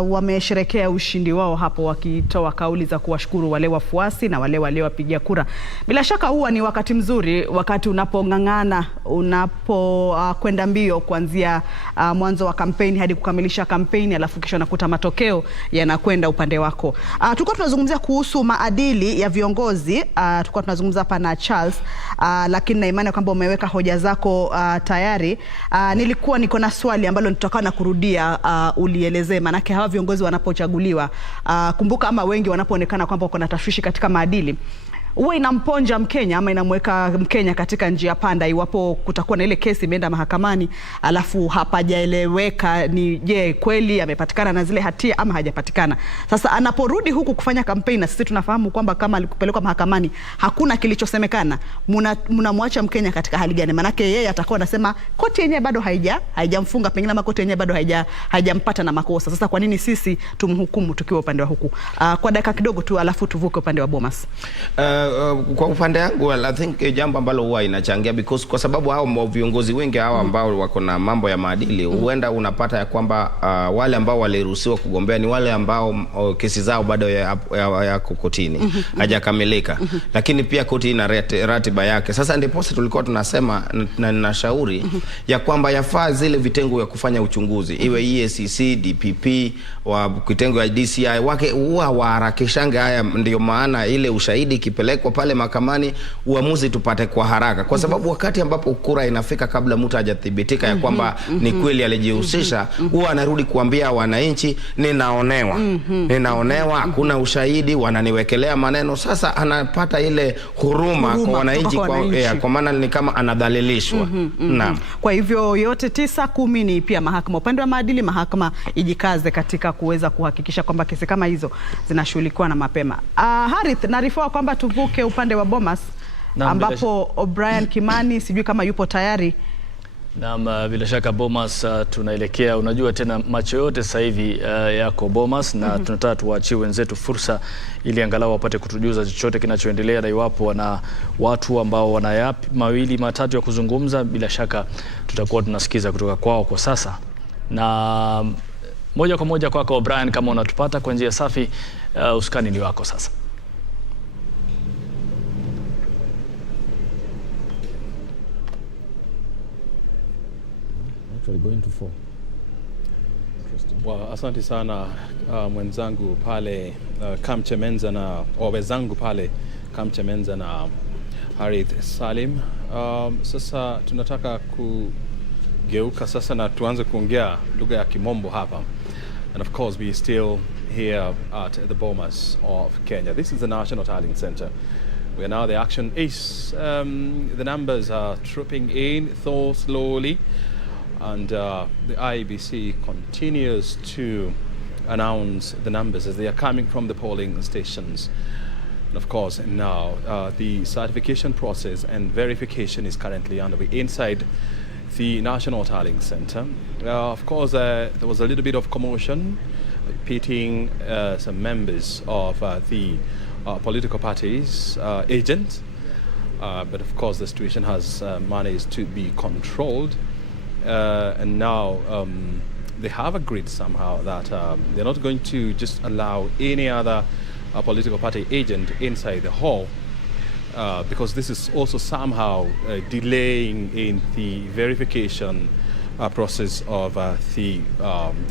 Wamesherekea ushindi wao hapo wakitoa kauli za kuwashukuru wale wafuasi na wale waliowapigia kura. Bila shaka huwa ni wakati mzuri, wakati unapongangana, kwenda mbio kuanzia mwanzo wa kampeni hadi kukamilisha kampeni, alafu kisha nakuta matokeo yanakwenda upande wako. Tulikuwa tunazungumzia kuhusu maadili ya viongozi, tulikuwa tunazungumza hapa na Charles, lakini na imani kwamba umeweka hoja zako tayari. Nilikuwa niko na swali ambalo nitaka na kurudia ulielezee, manake hawa viongozi wanapochaguliwa, kumbuka ama wengi wanapoonekana kwamba wako na tashwishi katika maadili, huwa inamponja Mkenya ama inamweka Mkenya katika njia panda iwapo kutakuwa na ile kesi imeenda mahakamani alafu hapajaeleweka ni je kweli amepatikana na zile hatia ama hajapatikana. Sasa anaporudi huku kufanya kampeni, na sisi tunafahamu kwamba kama alikupelekwa mahakamani hakuna kilichosemekana, mnamwacha Mkenya katika hali gani? Manake yeye atakuwa anasema koti yenyewe bado haijamfunga, pengine ama koti yenyewe bado haijampata na makosa. Sasa kwa nini sisi tumhukumu tukiwa upande wa huku? Kwa dakika kidogo tu alafu tuvuke upande wa Bomas. Kwa upande wangu, I think jambo ambalo huwa inachangia, because kwa sababu hao viongozi wengi hao ambao wako na mambo ya maadili, huenda unapata ya kwamba wale ambao waliruhusiwa kugombea ni wale ambao kesi zao bado yako kotini, hajakamilika. Lakini pia koti ina ratiba yake. Sasa ndipo tulikuwa tunasema na ninashauri ya kwamba yafaa zile vitengo ya kufanya uchunguzi, iwe EACC, DPP, wa kitengo ya DCI wake huwa waharakishange haya, ndio maana ile ushahidi kipelekwa pale mahakamani, uamuzi tupate kwa haraka, kwa sababu wakati ambapo kura inafika kabla mtu hajathibitika ya kwamba ni kweli alijihusisha, huwa anarudi kuambia wananchi ninaonewa, hakuna ushahidi, wananiwekelea maneno. Sasa anapata ile huruma kwa wananchi, kwa maana ni kama anadhalilishwa. Naam. Kwa hivyo yote 9-10 ni pia mahakama, upande wa maadili mahakama ijikaze katika kuweza kuhakikisha kwamba kesi kama hizo zinashughulikiwa na mapema. Harith, naarifiwa kwamba tuvuke upande wa Bomas ambapo O'Brien Kimani sijui kama yupo tayari. Naam, bila shaka Bomas, tunaelekea, unajua tena macho yote sasa hivi yako Bomas, na tunataka tuwaachie wenzetu fursa ili angalau wapate kutujuza chochote kinachoendelea, na iwapo wana watu ambao wana yapi mawili matatu ya kuzungumza, bila shaka tutakuwa tunasikiza kutoka kwao kwa sasa. Na moja kwa moja kwako O'Brien, kama unatupata kwa njia safi, usukani ni wako sasa. Going to 4. Asante sana mwenzangu pale Kamchemenza na wenzangu pale Kamchemenza na Harith Salim. Sasa tunataka kugeuka sasa na tuanze kuongea lugha ya Kimombo hapa. And of course we still here at the Bomas of Kenya. This is the National Tallying Center, where now the action is, the numbers are trooping in though slowly. And the IEBC continues to announce the numbers as they are coming from the polling stations. And of course, now the certification process and verification is currently underway inside the National Tallying Center. Of course, there was a little bit of commotion pitting some members of the political parties' agents But of course, the situation has managed to be controlled. And now they have agreed somehow that they're not going to just allow any other political party agent inside the hall, because this is also somehow delaying in the verification process of the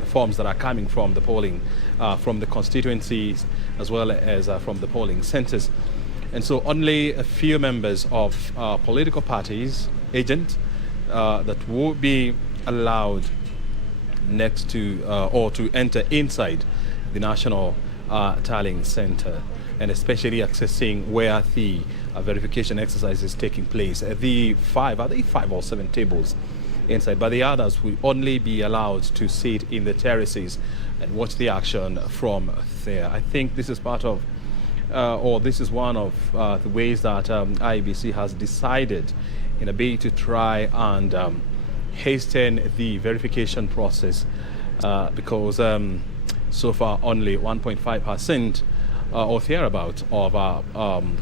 forms that are coming from the polling, from the constituencies as well as from the polling centers. And so only a few members of political parties, agent, that will be allowed next to or to enter inside the National Tallying Center, and especially accessing where the verification exercise is taking place. The five or seven tables inside, but the others will only be allowed to sit in the terraces and watch the action from there. I think this is part of or this is one of the ways that IEBC has decided in a bid to try and hasten the verification process, because so far only 1.5% or thereabout of our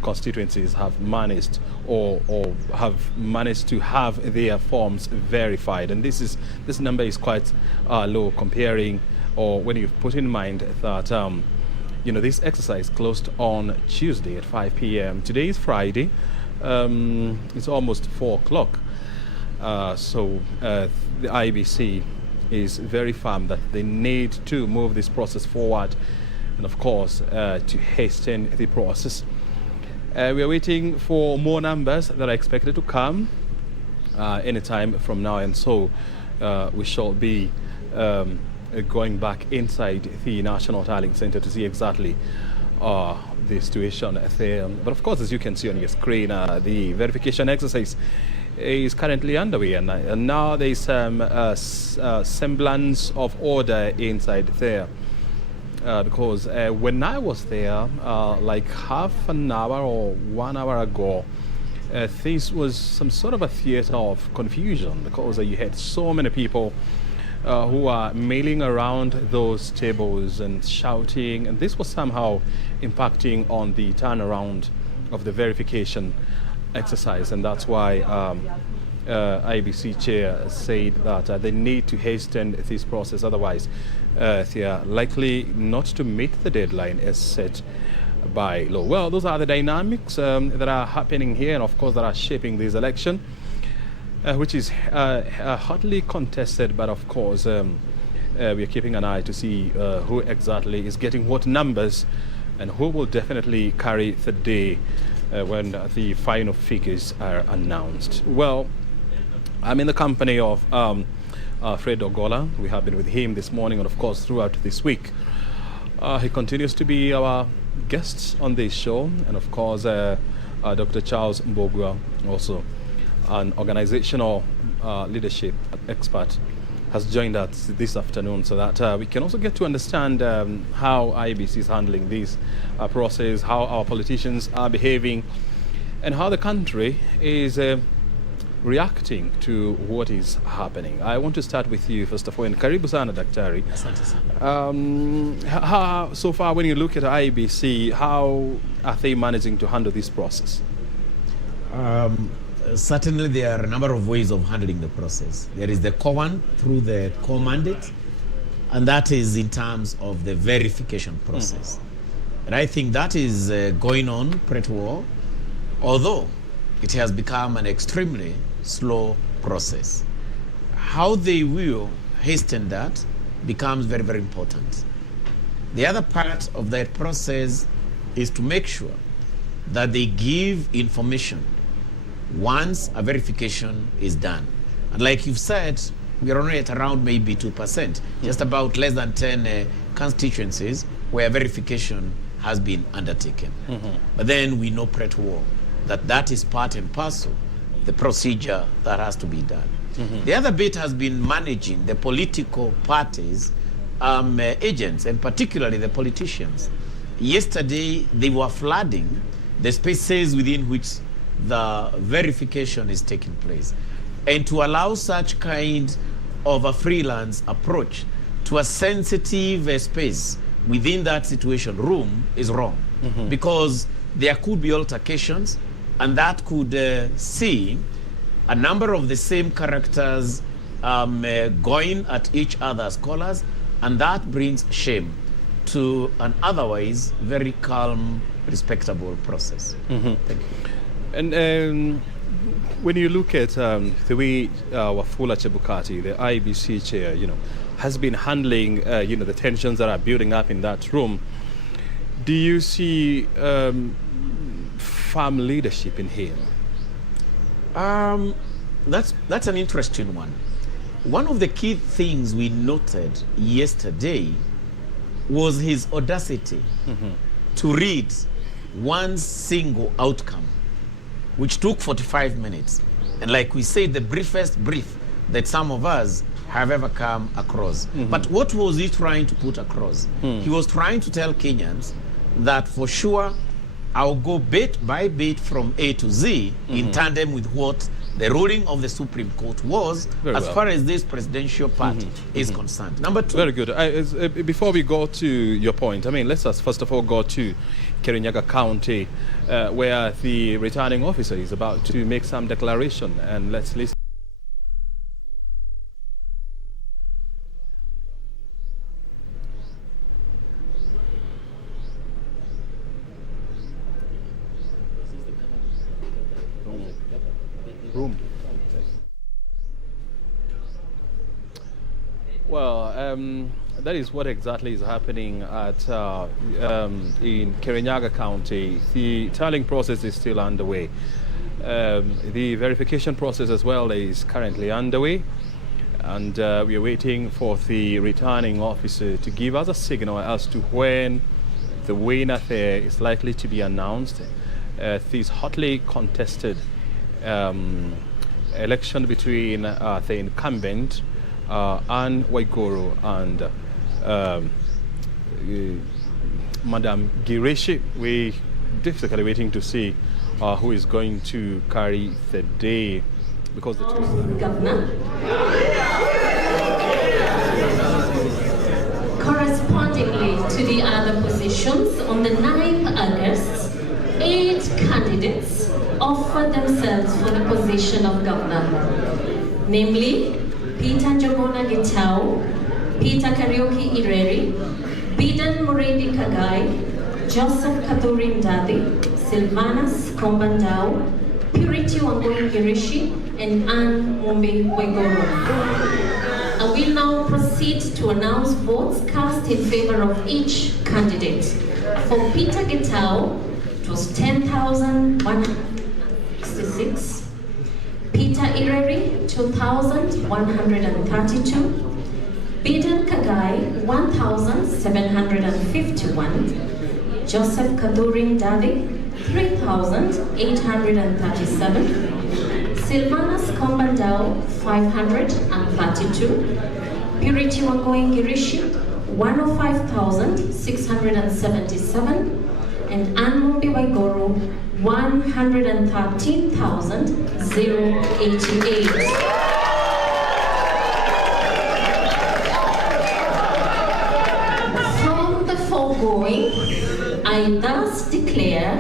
constituencies have managed or have managed to have their forms verified, and this number is quite low comparing, or when you put in mind that this exercise closed on Tuesday at 5 p.m. Today is Friday. It's almost 4 o'clock. So the IEBC is very firm that they need to move this process forward, and of course to hasten the process. We are waiting for more numbers that are expected to come anytime from now, and so we shall be going back inside the National Tallying Center to see exactly the situation there. But of course, as you can see on your screen, the verification exercise is currently underway, and now there is some semblance of order inside there, because when I was there like half an hour or 1 hour ago, this was some sort of a theater of confusion, because you had so many people who are milling around those tables and shouting, and this was somehow impacting on the turnaround of the verification exercise, and that's why IEBC chair said that they need to hasten this process, otherwise they are likely not to meet the deadline as set by law. Well, those are the dynamics that are happening here, and of course that are shaping this election, which is hotly contested, but of course we are keeping an eye to see who exactly is getting what numbers and who will definitely carry the day when the final figures are announced. Well, I'm in the company of Fred Ogola. We have been with him this morning and of course throughout this week. He continues to be our guest on this show, and of course Dr. Charles Mbogwa, also an organizational leadership expert, has joined us this afternoon, so that we can also get to understand how IEBC is handling this process, how our politicians are behaving, and how the country is reacting to what is happening. I want to start with you first of all, and karibu sana daktari. How, so far when you look at IEBC, how are they managing to handle this process? Certainly there are a number of ways of handling the process. There is the core one through the core mandate, and that is in terms of the verification process. And I think that is going on pretty well, although it has become an extremely slow process. How they will hasten that becomes very, very important. The other part of that process is to make sure that they give information once a verification is done. And like you've said, we are only at around maybe 2%, just about less than 10 constituencies where verification has been undertaken. But then we know pretty well that that is part and parcel of the procedure that has to be done. The other bit has been managing the political parties, agents, and particularly the politicians. Yesterday, they were flooding the spaces within which the verification is taking place. And to allow such kind of a freelance approach to a sensitive space within that situation room is wrong. Because there could be altercations, and that could see a number of the same characters going at each other's collars, and that brings shame to an otherwise very calm, respectable process. Mm-hmm. Thank you. And when you look at the way Wafula Chebukati, the IEBC chair, has been handling, the tensions that are building up in that room, do you see firm leadership in him? That's an interesting one. One of the key things we noted yesterday was his audacity to read one single outcome, which took 45 minutes. And like we said, the briefest brief that some of us have ever come across. But what was he trying to put across? He was trying to tell Kenyans that for sure, I'll go bit by bit from A to Z in tandem with what the ruling of the Supreme Court was as far as this presidential party is concerned. Number two. Very good. Before we go to your point, let's first of all go to Kirinyaga County, where the returning officer is about to make some declaration, and let's listen. Well, that is what exactly is happening at in Kirinyaga County. The tallying process is still underway. The verification process as well is currently underway, and we are waiting for the returning officer to give us a signal as to when the winner there is likely to be announced. This hotly contested election between the incumbent Anne Waiguru and Madam Gireshi. We're difficultly waiting to see who is going to carry the day, because the two... Governor. Correspondingly to the other positions, on the 9th August, 8 candidates offered themselves for the position of governor, namely Peter Njogona Gitau, Peter Kariuki Ireri, Bidan Muredi Kagai, Joseph Kathurin Dadi, Silvanus Kombandao, Purity Wangui Girishi, and Anne Mumbi Waiguru. I will now proceed to announce votes cast in favor of each candidate. For Peter Gitau, it was 10,166. Peter Ireri, 2,132. Bidan Kagai, 1,751. Joseph Kathurin Dadi, 3,837. Silvanus Kombandao, 532. Purity Wangui Girishi, 105,677. And Anne Mumbi Waiguru, 113,088. From the foregoing, I thus declare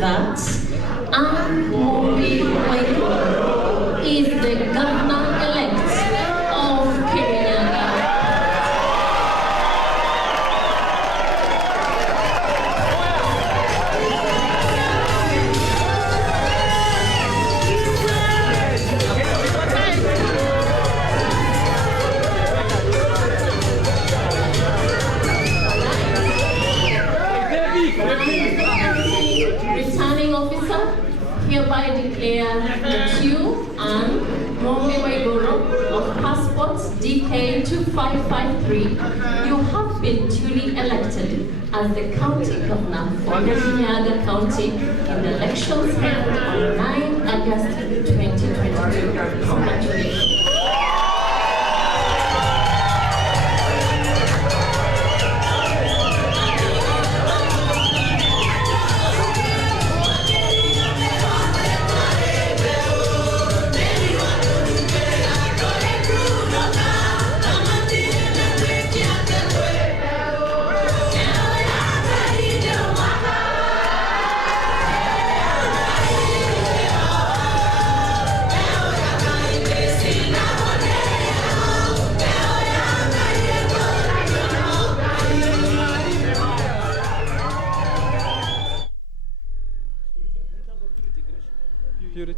that Anne Mumbi Waiguru is the governor-elect of Kirinyaga. Returning officer, hereby declare that you, Anne Mumbi Waiguru, of passport DK2553, you have been duly elected as the county governor for Kirinyaga County in the elections held on 9 August 2022. Congratulations.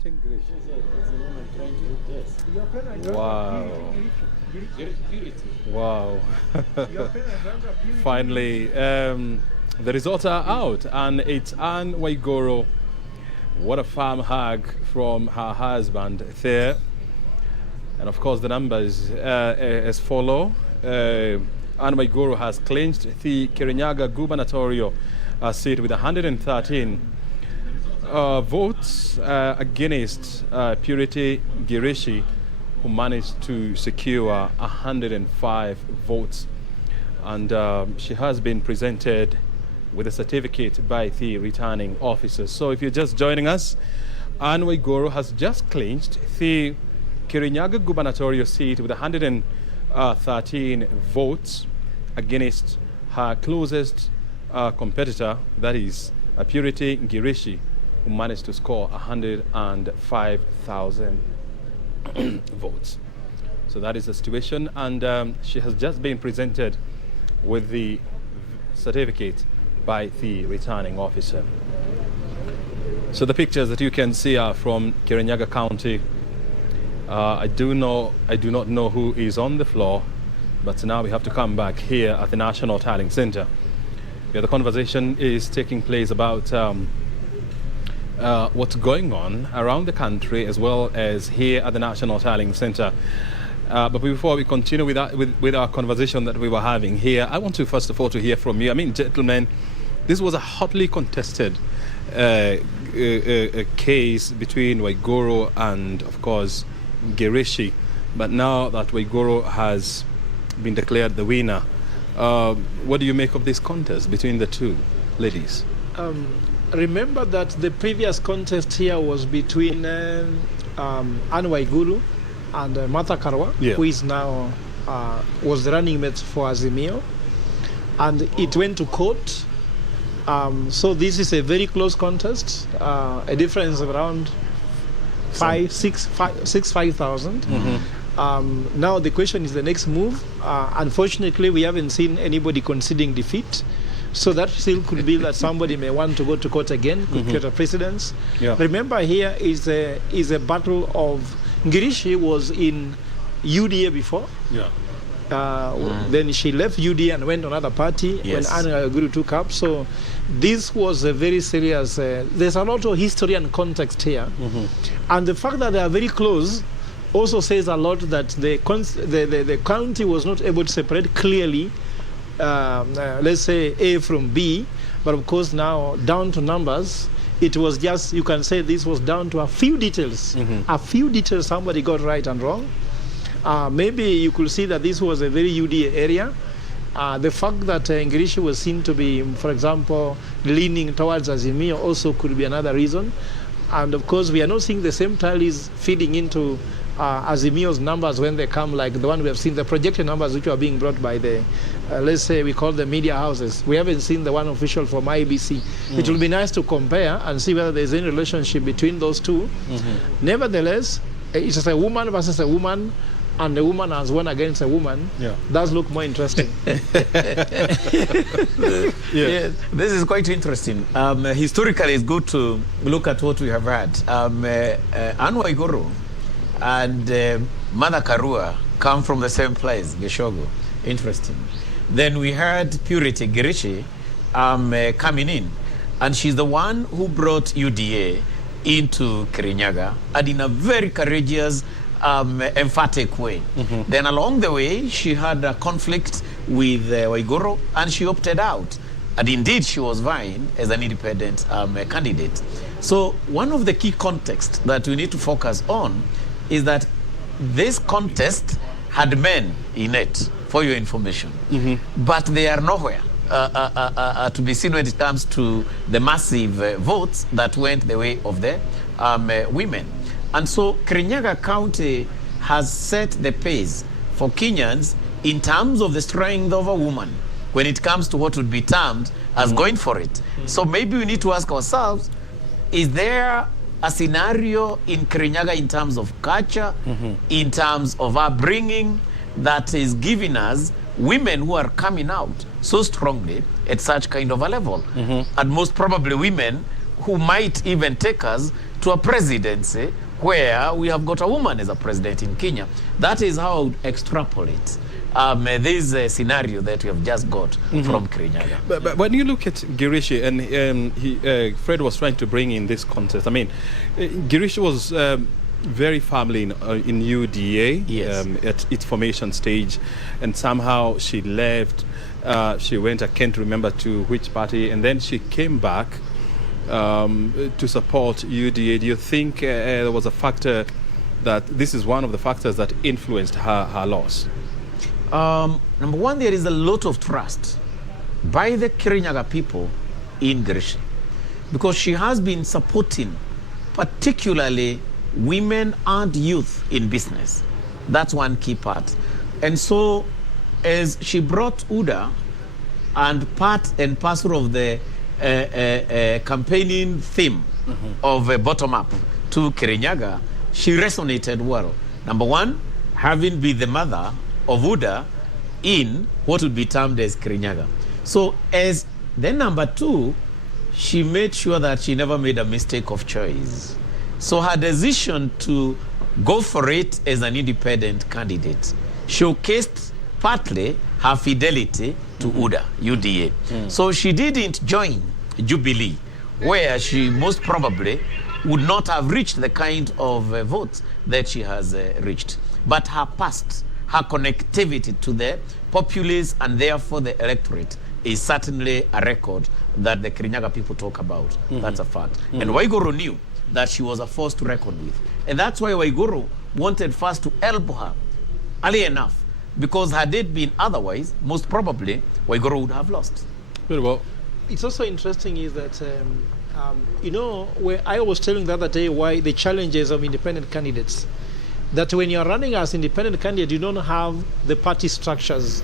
Tallying Wow. Wow. Finally, the results are out, and it's Anne Waiguru. What a farm hug from her husband there. And of course, the numbers as follow. Anne Waiguru has clinched the Kirinyaga gubernatorial seat with 113 votes against Purity Girishi, who managed to secure 105 votes. And she has been presented with a certificate by the returning officers. So if you're just joining us, Anne Waiguru has just clinched the Kirinyaga gubernatorial seat with 113 votes against her closest competitor, that is Purity Girishi, who managed to score 105,000 votes. So that is the situation, and she has just been presented with the certificate by the returning officer. So the pictures that you can see are from Kirinyaga County. I do not know who is on the floor, but now we have to come back here at the National Tallying Center, where the conversation is taking place about what's going on around the country as well as here at the National Tallying Center. But before we continue with our conversation that we were having here, I want to first of all to hear from you. I mean, gentlemen, this was a hotly contested case between Waiguru and, of course, Girishi. But now that Waiguru has been declared the winner, what do you make of this contest between the two ladies? Remember that the previous contest here was between Anne Waiguru and Martha Karua, who is now was the running mate for Azimio, and it went to court. So this is a very close contest, a difference of around 5,000. Now the question is the next move. Unfortunately, we haven't seen anybody conceding defeat. So that still could be that somebody may want to go to court again, could create a precedence. Remember, here is a battle of Girishi was in UDA before. Then she left UDA and went to another party when Anne Waiguru took up. So this was a very serious. There's a lot of history and context here, and the fact that they are very close also says a lot that the county was not able to separate clearly. Let's say A from B, but of course now down to numbers, it was just, you can say this was down to a few details. A few details somebody got right and wrong. Maybe you could see that this was a very UDA area. The fact that Girishi was seen to be, for example, leaning towards Azimio also could be another reason. And of course, we are not seeing the same tallies feeding into Azimio's numbers when they come, like the one we have seen, the projected numbers which are being brought by the, let's say we call the media houses. We haven't seen the one official from IEBC. It will be nice to compare and see whether there's any relationship between those two. Nevertheless, it's a woman versus a woman, and a woman has won against a woman. Does look more interesting. Yes, this is quite interesting. Historically, it's good to look at what we have had. Anne Waiguru and Martha Karua come from the same place, Geshogo. Interesting. Then we had Purity Girishi coming in, and she's the one who brought UDA into Kirinyaga, and in a very courageous, emphatic way. Then along the way, she had a conflict with Waiguru, and she opted out. And indeed, she was vying as an independent candidate. So one of the key contexts that we need to focus on is that this contest had men in it, for your information. But they are nowhere to be seen when it comes to the massive votes that went the way of the women. And so Kirinyaga County has set the pace for Kenyans in terms of the strength of a woman when it comes to what would be termed as going for it. So maybe we need to ask ourselves, is there a scenario in Kirinyaga in terms of culture, in terms of our bringing, that is giving us women who are coming out so strongly at such kind of a level? And most probably women who might even take us to a presidency where we have got a woman as a president in Kenya. That is how I would extrapolate this scenario that we have just got from Kirinyaga. But when you look at Girishi, and Fred was trying to bring in this concept, I mean, Girishi was very firmly in UDA at its formation stage, and somehow she left. She went, I can't remember to which party, and then she came back to support UDA. Do you think there was a factor that this is one of the factors that influenced her loss? Number one, there is a lot of trust by the Kirinyaga people in Girishi, because she has been supporting particularly women and youth in business. That's one key part. And so as she brought UDA and part and parcel of the campaigning theme of bottom-up to Kirinyaga, she resonated well. Number one, having been the mother of UDA in what would be termed as Kirinyaga. So as then number two, she made sure that she never made a mistake of choice. So her decision to go for it as an independent candidate showcased partly her fidelity to UDA. So she didn't join Jubilee, where she most probably would not have reached the kind of votes that she has reached. But her past, her connectivity to the populace and therefore the electorate is certainly a record that the Kirinyaga people talk about. That's a fact. And Waiguru knew that she was a force to reckon with. And that's why Waiguru wanted first to elbow her early enough, because had it been otherwise, most probably Waiguru would have lost. Very well. It's also interesting is that, you know, where I was telling the other day why the challenges of independent candidates, that when you're running as independent candidate, you don't have the party structures.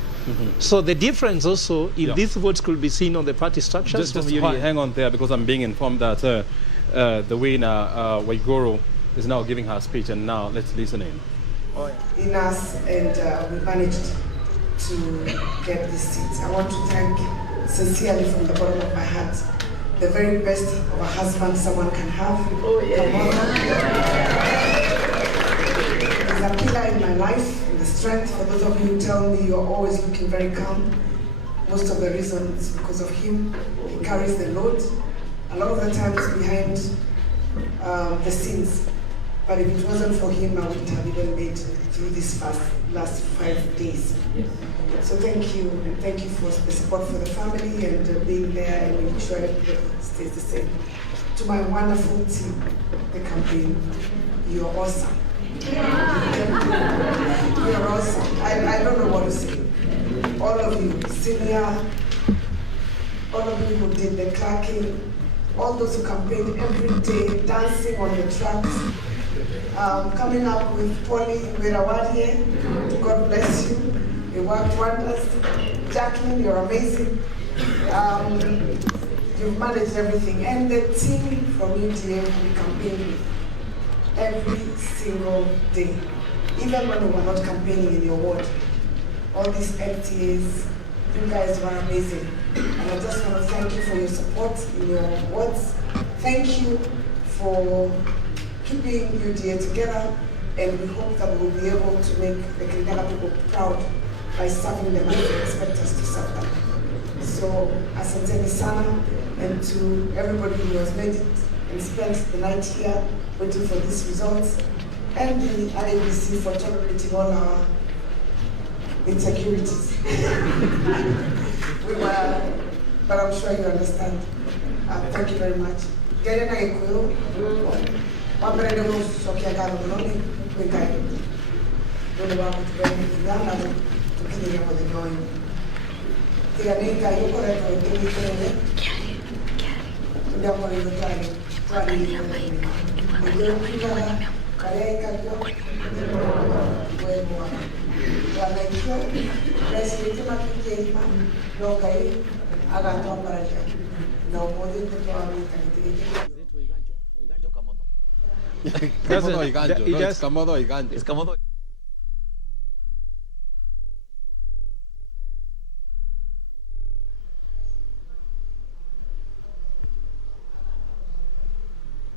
So the difference also in these votes could be seen on the party structures. Just hang on there, because I'm being informed that the winner, Waiguru, is now giving her speech, and now let's listen in. In us, and we managed to get these seats. I want to thank sincerely from the bottom of my heart the very best of a husband someone can have. He's a pillar in my life, and the strength. For those of you who tell me you're always looking very calm, most of the reason is because of him. He carries the load a lot of the times behind the scenes. But if it wasn't for him, I wouldn't have even made it through these last 5 days. So thank you, and thank you for the support for the family and being there and making sure everybody stays the same. To my wonderful team, the campaign, you're awesome. You're awesome. I don't know what to say. All of you, senior, all of you who did the clerking, all those who campaigned every day, dancing on the tracks, coming up with Polly Wirawadie, God bless you. You worked wonders. Jacqueline, you're amazing. You've managed everything. And the team from UDA we campaigned with every single day. Even when we were not campaigning in your ward. All these FTAs, you guys were amazing. And I just want to thank you for your support in your words. Thank you for keeping UDA together, and we hope that we'll be able to make the Kirinyaga people proud by serving them as they expect us to serve them. So, asanteni sana, and to everybody who has made it and spent the night here waiting for these results, and the IEBC for tolerating all our insecurities. But I'm sure you understand. Thank you very much.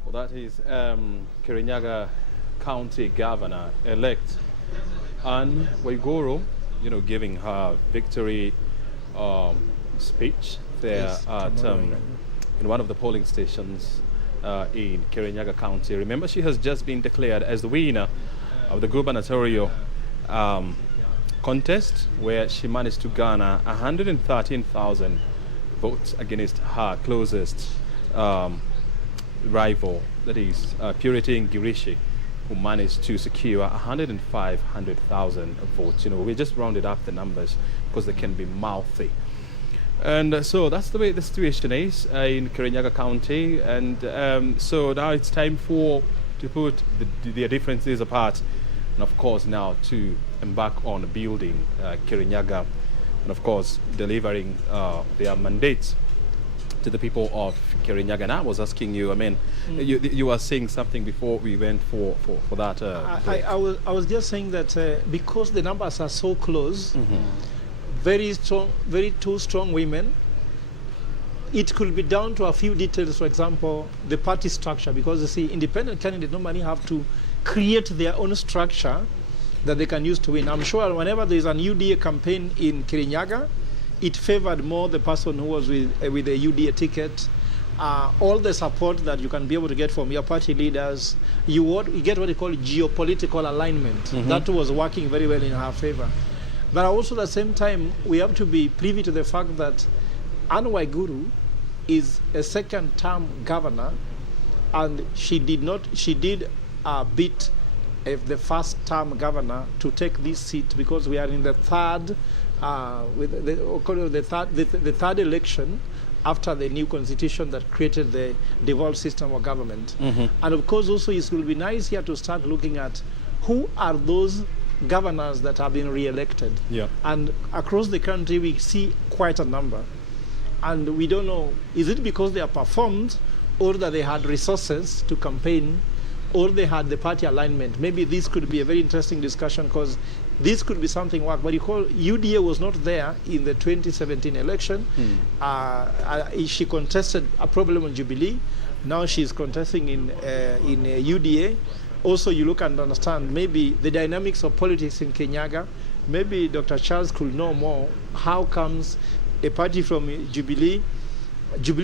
Well, that is Kirinyaga County Governor-elect Anne Waiguru, giving her victory speech there at in one of the polling stations in Kirinyaga County. Remember, she has just been declared as the winner of the gubernatorial contest, where she managed to garner 113,000 votes against her closest rival, that is Purity Ngirishi, who managed to secure 105,000 votes. We just rounded up the numbers because they can be mouthy. And so that's the way the situation is in Kirinyaga County. And so now it's time to put the differences apart, and of course now to embark on building Kirinyaga, and of course delivering their mandates to the people of Kirinyaga. And I was asking you, you were saying something before we went for that. I was just saying that because the numbers are so close, very two strong women, it could be down to a few details. For example, the party structure, because you see, independent candidates normally have to create their own structure that they can use to win. I'm sure whenever there's an UDA campaign in Kirinyaga, it favored more the person who was with a UDA ticket. All the support that you can be able to get from your party leaders, you get what you call geopolitical alignment. That was working very well in her favor. But also at the same time, we have to be privy to the fact that Anne Waiguru is a second-term governor, and she did beat the first-term governor to take this seat, because we are in the third, the third election after the new constitution that created the devolved system of government. And of course, also it will be nice here to start looking at who are those governors that have been re-elected. And across the country, we see quite a number. And we don't know, is it because they are performed, or that they had resources to campaign, or they had the party alignment? Maybe this could be a very interesting discussion, because this could be something what you call UDA was not there in the 2017 election. She contested a problem on Jubilee. Now she's contesting in UDA. Also, you look and understand maybe the dynamics of politics in Kirinyaga. Maybe Dr. Charles could know more. How comes a party from Jubilee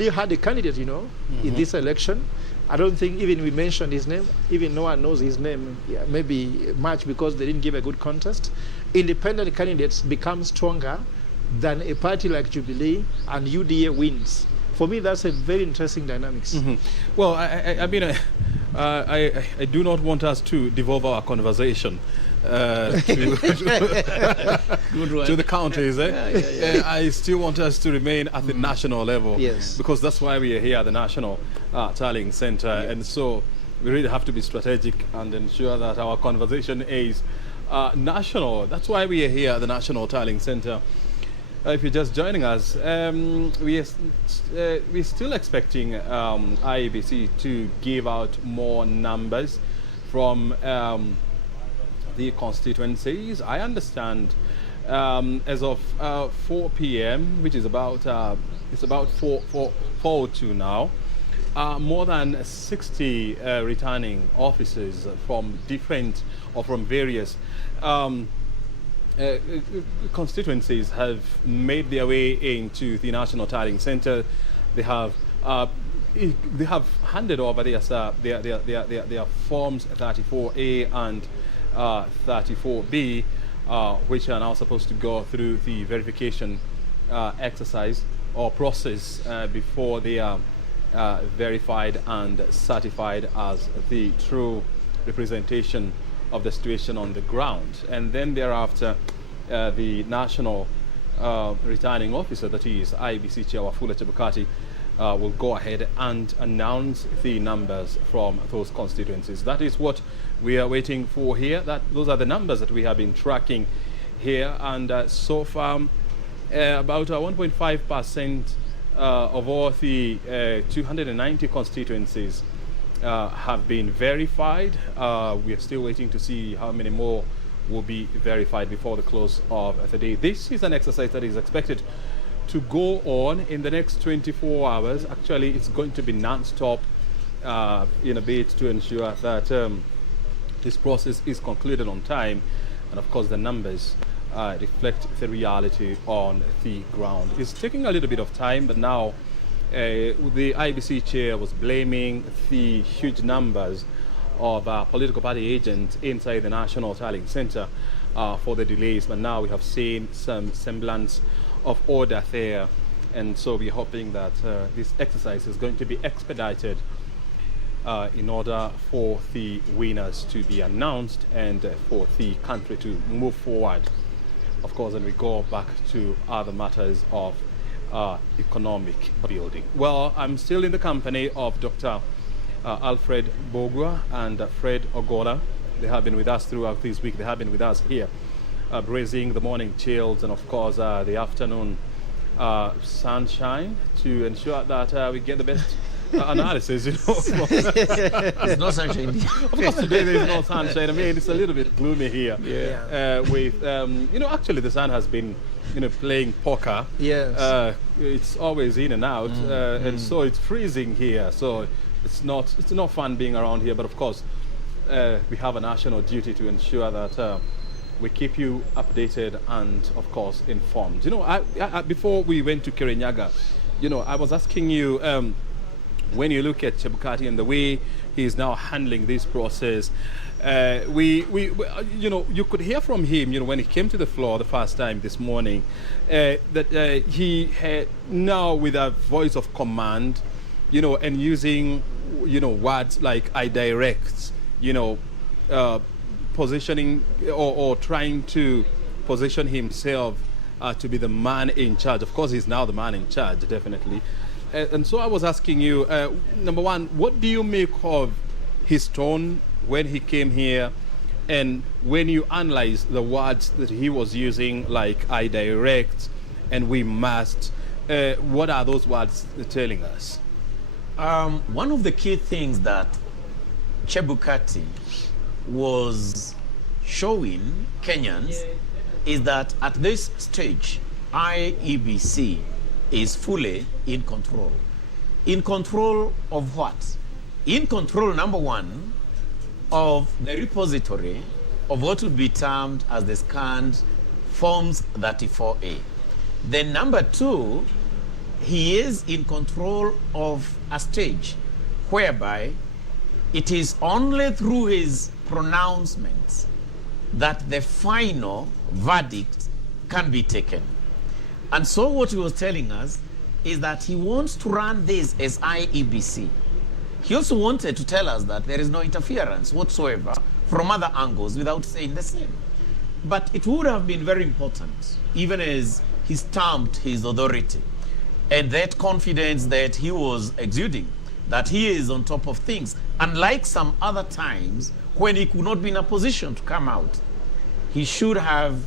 had a candidate, in this election. I don't think even we mentioned his name. Even no one knows his name, maybe much because they didn't give a good contest. Independent candidates become stronger than a party like Jubilee, and UDA wins. For me, that's a very interesting dynamics. Well, I do not want us to devolve our conversation to the counties. I still want us to remain at the national level, because that's why we are here at the National Tallying Center. And so we really have to be strategic and ensure that our conversation is national. That's why we are here at the National Tallying Center. If you're just joining us, we're still expecting IEBC to give out more numbers from the constituencies. I understand as of 4 p.m., which is about 4:02 now, more than 60 returning officers from different or from various constituencies have made their way into the National Tallying Center. They have handed over their forms 34A and 34B, which are now supposed to go through the verification exercise or process before they are verified and certified as the true representation of the situation on the ground. And then thereafter, the national returning officer, that is IEBC Chair Wafula Chebukati, will go ahead and announce the numbers from those constituencies. That is what we are waiting for here. Those are the numbers that we have been tracking here, and so far about 1.5% of all the 290 constituencies have been verified. We are still waiting to see how many more will be verified before the close of the day. This is an exercise that is expected to go on in the next 24 hours. Actually, it's going to be non-stop in a bid to ensure that this process is concluded on time, and of course the numbers reflect the reality on the ground. It's taking a little bit of time, but now the IEBC chair was blaming the huge numbers of political party agents inside the National Tallying Center for the delays, but now we have seen some semblance of order there, and so we're hoping that this exercise is going to be expedited in order for the winners to be announced and for the country to move forward. Of course, and we go back to other matters of economic building. Well, I'm still in the company of Dr. Alfred Bogwa and Fred Ogola. They have been with us throughout this week. They have been with us here, brazing the morning chills and of course the afternoon sunshine to ensure that we get the best analysis, you know. There's no sunshine. Of course, today there's no sunshine. I mean, it's a little bit gloomy here. Yeah. With, you know, actually the sun has been, you know, playing poker. Yes. It's always in and out, and so it's freezing here. So it's not fun being around here. But of course, we have a national duty to ensure that we keep you updated and, of course, informed. You know, I before we went to Kirinyaga, you know, I was asking you, when you look at Chebukati and the way he is now handling this process, we you know, you could hear from him, you know, when he came to the floor the first time this morning, that he had now with a voice of command, you know, and using, you know, words like I direct, you know, positioning or trying to position himself to be the man in charge. Of course, he's now the man in charge, definitely. And so I was asking you, number one, what do you make of his tone when he came here, and when you analyze the words that he was using, like I direct and we must, what are those words telling us? One of the key things that Chebukati was showing Kenyans is that at this stage, IEBC is fully in control. In control of what? In control, number one, of the repository of what would be termed as the scanned Forms 34A. Then number two, he is in control of a stage whereby it is only through his pronouncements that the final verdict can be taken. And so what he was telling us is that he wants to run this as IEBC. He also wanted to tell us that there is no interference whatsoever from other angles without saying the same. But it would have been very important, even as he stamped his authority and that confidence that he was exuding, that he is on top of things, unlike some other times when he could not be in a position to come out. He should have,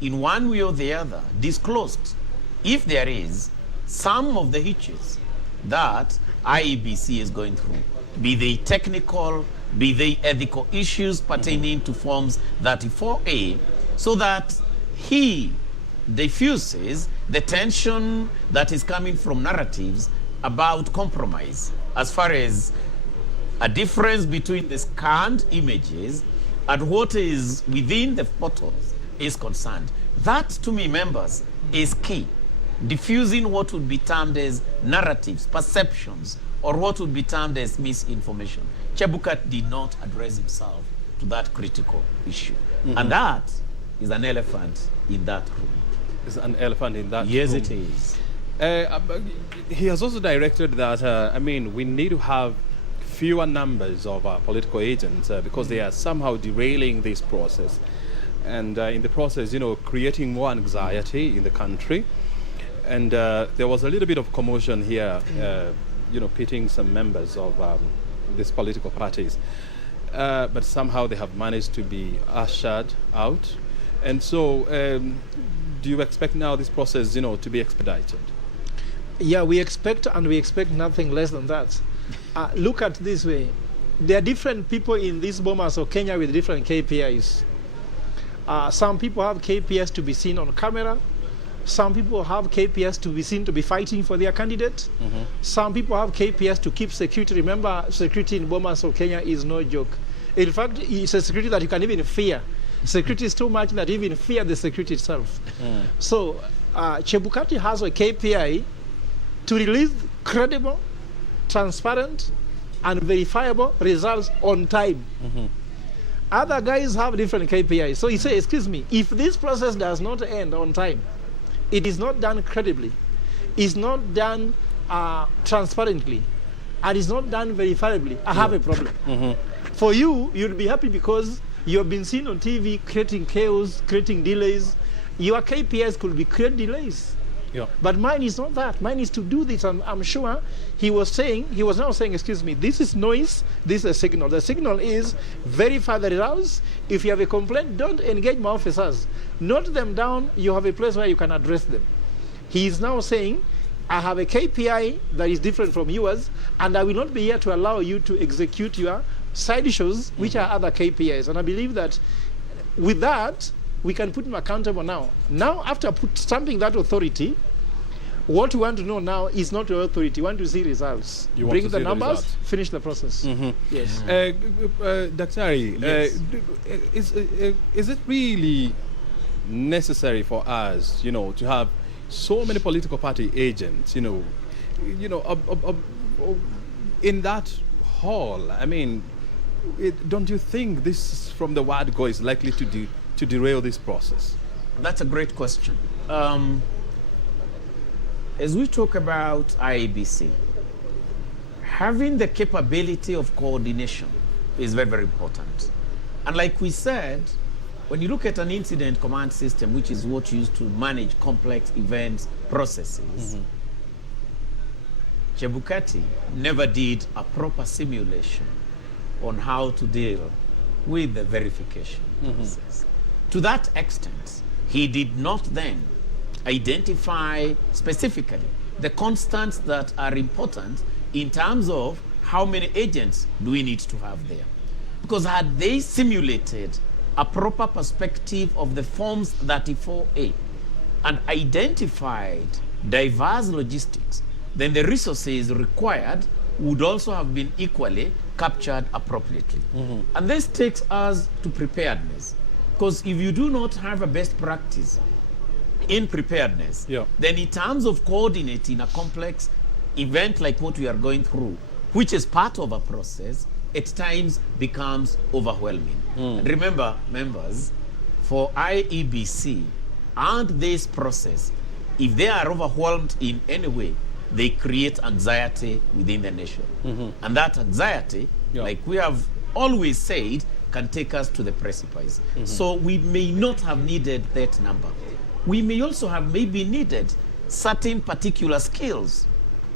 in one way or the other, disclosed, if there is, some of the hitches that IEBC is going through, be they technical, be they ethical issues pertaining to Forms 34A, so that he diffuses the tension that is coming from narratives about compromise as far as a difference between the scanned images and what is within the portals is concerned. That, to me, members, is key. Diffusing what would be termed as narratives, perceptions, or what would be termed as misinformation. Chebukat did not address himself to that critical issue. And that is an elephant in that room. It's an elephant in that room. Yes, it is. He has also directed that, I mean, we need to have fewer numbers of political agents because they are somehow derailing this process. And in the process, you know, creating more anxiety in the country. And there was a little bit of commotion here, you know, pitting some members of these political parties. But somehow they have managed to be ushered out. And so do you expect now this process, you know, to be expedited? Yeah, we expect, and we expect nothing less than that. Look at this way. There are different people in this Bomas or Kenya with different KPIs. Some people have KPIs to be seen on camera. Some people have KPIs to be seen to be fighting for their candidate. Some people have KPIs to keep security. Remember, security in Bomas of Kenya is no joke. In fact, it's a security that you can even fear. Security is too much that you even fear the security itself. So Chebukati has a KPI to release credible, transparent, and verifiable results on time. Other guys have different KPIs. So he says, excuse me, if this process does not end on time, it is not done credibly, it's not done transparently, and it's not done verifiably, I have a problem. For you, you'll be happy because you have been seen on TV creating chaos, creating delays. Your KPIs could be create delays. But mine is not that. Mine is to do this. And I'm sure he was now saying, excuse me, this is noise, this is a signal. The signal is verify the results. If you have a complaint, don't engage my officers. Note them down. You have a place where you can address them. He is now saying, I have a KPI that is different from yours, and I will not be here to allow you to execute your side issues, which are other KPIs. And I believe that with that, we can put him accountable now. Now, after stamping that authority, what we want to know now is not your authority. We want to see results. Bring the numbers, finish the process. Yes. Daktari, is it really necessary for us, to have so many political party agents, in that hall? I mean, don't you think this, from the word go, is likely to derail this process? That's a great question. As we talk about IEBC, having the capability of coordination is very, very important. And like we said, when you look at an incident command system, which is what you use to manage complex events, processes, Chebukati never did a proper simulation on how to deal with the verification process. To that extent, he did not then identify specifically the constants that are important in terms of how many agents do we need to have there. Because had they simulated a proper perspective of the Forms 34A and identified diverse logistics, then the resources required would also have been equally captured appropriately. And this takes us to preparedness. Because if you do not have a best practice in preparedness, then in terms of coordinating a complex event like what we are going through, which is part of a process, at times becomes overwhelming. And remember, members, for IEBC and this process, if they are overwhelmed in any way, they create anxiety within the nation. And that anxiety, like we have always said, can take us to the precipice. So we may not have needed that number. We may also have maybe needed certain particular skills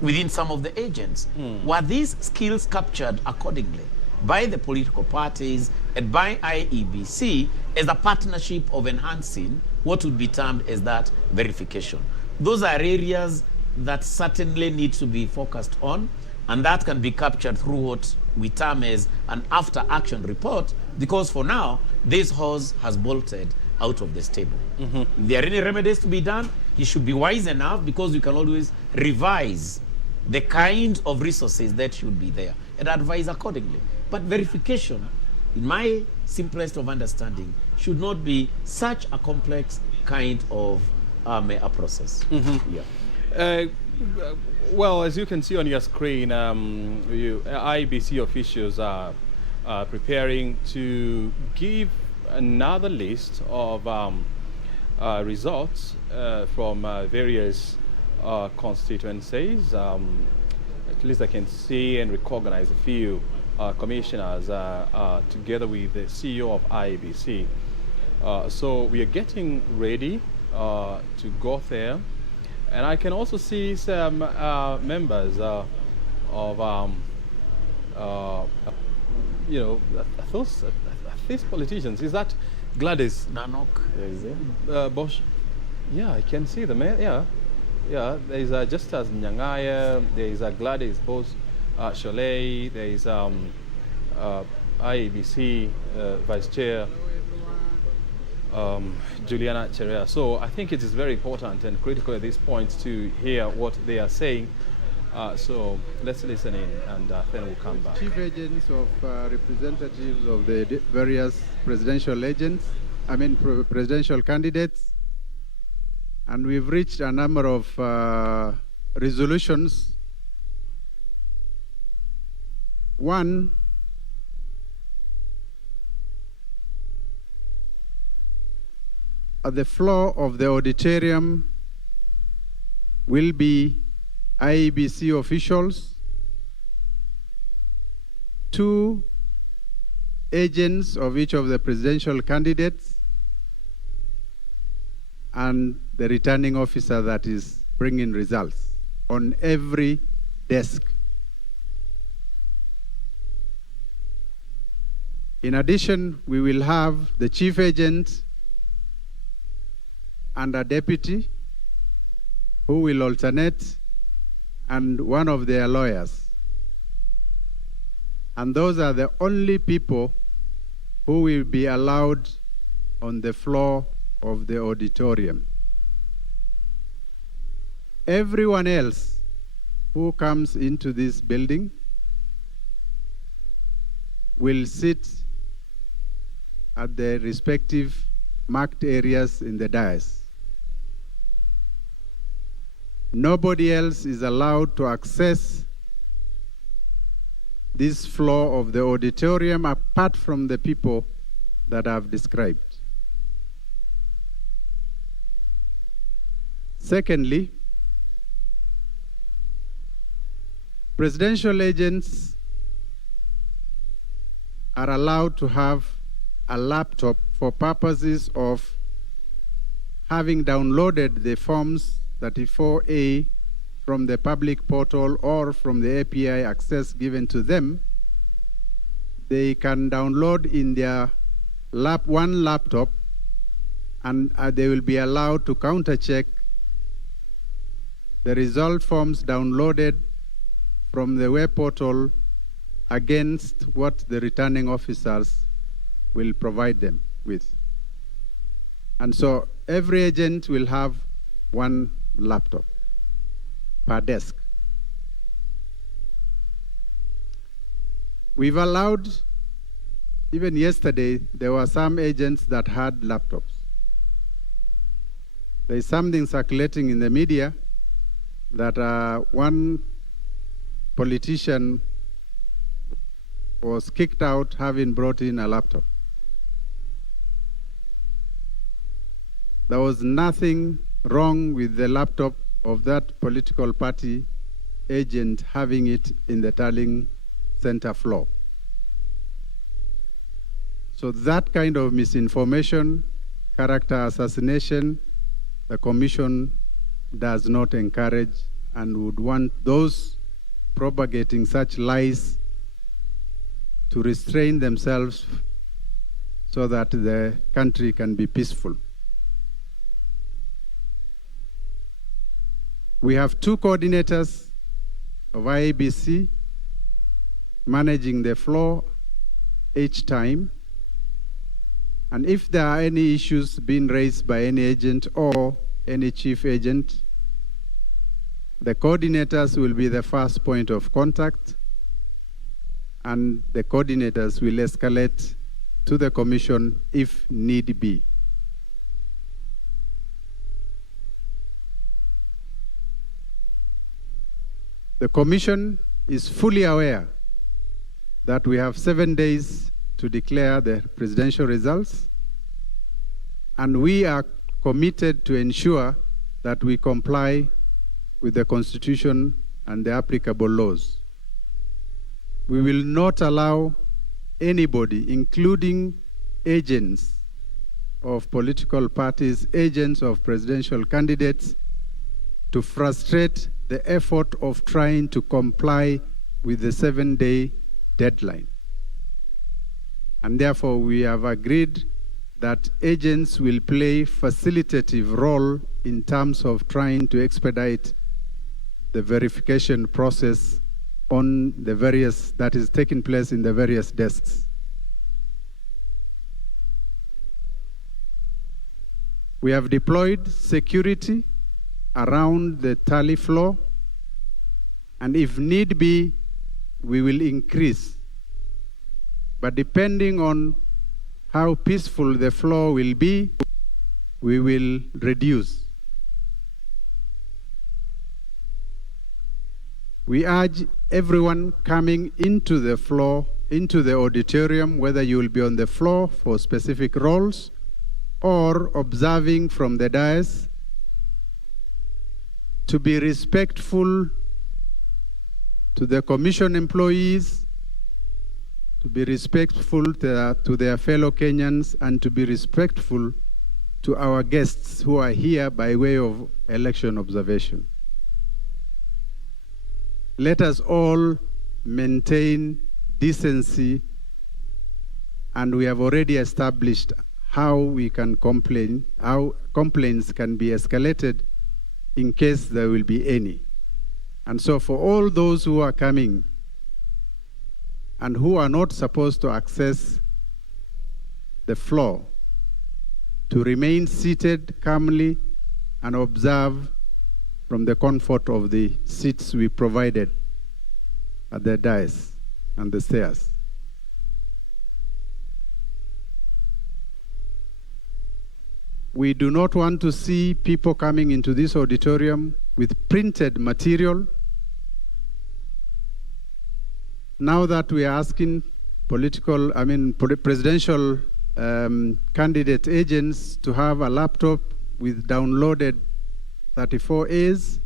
within some of the agents. Were these skills captured accordingly by the political parties and by IEBC as a partnership of enhancing what would be termed as that verification? Those are areas that certainly need to be focused on, and that can be captured through what we term as an after-action report, because for now, this horse has bolted out of the stable. If there are any remedies to be done, he should be wise enough, because we can always revise the kind of resources that should be there and advise accordingly. But verification, in my simplest of understanding, should not be such a complex kind of a process. Well, as you can see on your screen, IEBC officials are preparing to give another list of results from various constituencies. At least I can see and recognize a few commissioners together with the CEO of IEBC. So we are getting ready to go there. And I can also see some members of, these politicians. Is that Gladys? Nanok. Bosch? Yeah, I can see them. Yeah. There is Justus Nyangaya. There is Gladys Bosch, Cholet. There is IEBC Vice Chair. Juliana Cherea. So I think it is very important and critical at this point to hear what they are saying. So let's listen in and then we'll come back. Chief agents of representatives of the various presidential presidential candidates, and we've reached a number of resolutions. One, at the floor of the auditorium will be IEBC officials, 2 agents of each of the presidential candidates, and the returning officer that is bringing results on every desk. In addition, we will have the chief agent and a deputy who will alternate, and one of their lawyers. And those are the only people who will be allowed on the floor of the auditorium. Everyone else who comes into this building will sit at the respective marked areas in the dais. Nobody else is allowed to access this floor of the auditorium apart from the people that I've described. Secondly, presidential agents are allowed to have a laptop for purposes of having downloaded the forms 34A from the public portal or from the API access given to them. They can download in their one laptop, and they will be allowed to counter-check the result forms downloaded from the web portal against what the returning officers will provide them with. And so every agent will have one laptop per desk. We've allowed, even yesterday, there were some agents that had laptops. There is something circulating in the media that one politician was kicked out having brought in a laptop. There was nothing wrong with the laptop of that political party agent having it in the Tallying center floor. So that kind of misinformation, character assassination, the Commission does not encourage and would want those propagating such lies to restrain themselves so that the country can be peaceful. We have 2 coordinators of IEBC managing the floor each time. And if there are any issues being raised by any agent or any chief agent, the coordinators will be the first point of contact, and the coordinators will escalate to the Commission if need be. The Commission is fully aware that we have 7 days to declare the presidential results, and we are committed to ensure that we comply with the Constitution and the applicable laws. We will not allow anybody, including agents of political parties, agents of presidential candidates, to frustrate the effort of trying to comply with the 7-day deadline. And therefore, we have agreed that agents will play facilitative role in terms of trying to expedite the verification process on the various, that is taking place in the various desks. We have deployed security around the tally floor, and if need be, we will increase. But depending on how peaceful the floor will be, we will reduce. We urge everyone coming into the floor, into the auditorium, whether you will be on the floor for specific roles or observing from the dais, to be respectful to the commission employees, to be respectful to their fellow Kenyans, and to be respectful to our guests who are here by way of election observation. Let us all maintain decency, and we have already established how we can complain, how complaints can be escalated in case there will be any. And so for all those who are coming and who are not supposed to access the floor, to remain seated calmly and observe from the comfort of the seats we provided at the dais and the stairs. We do not want to see people coming into this auditorium with printed material. Now that we are asking presidential candidate agents to have a laptop with downloaded 34As,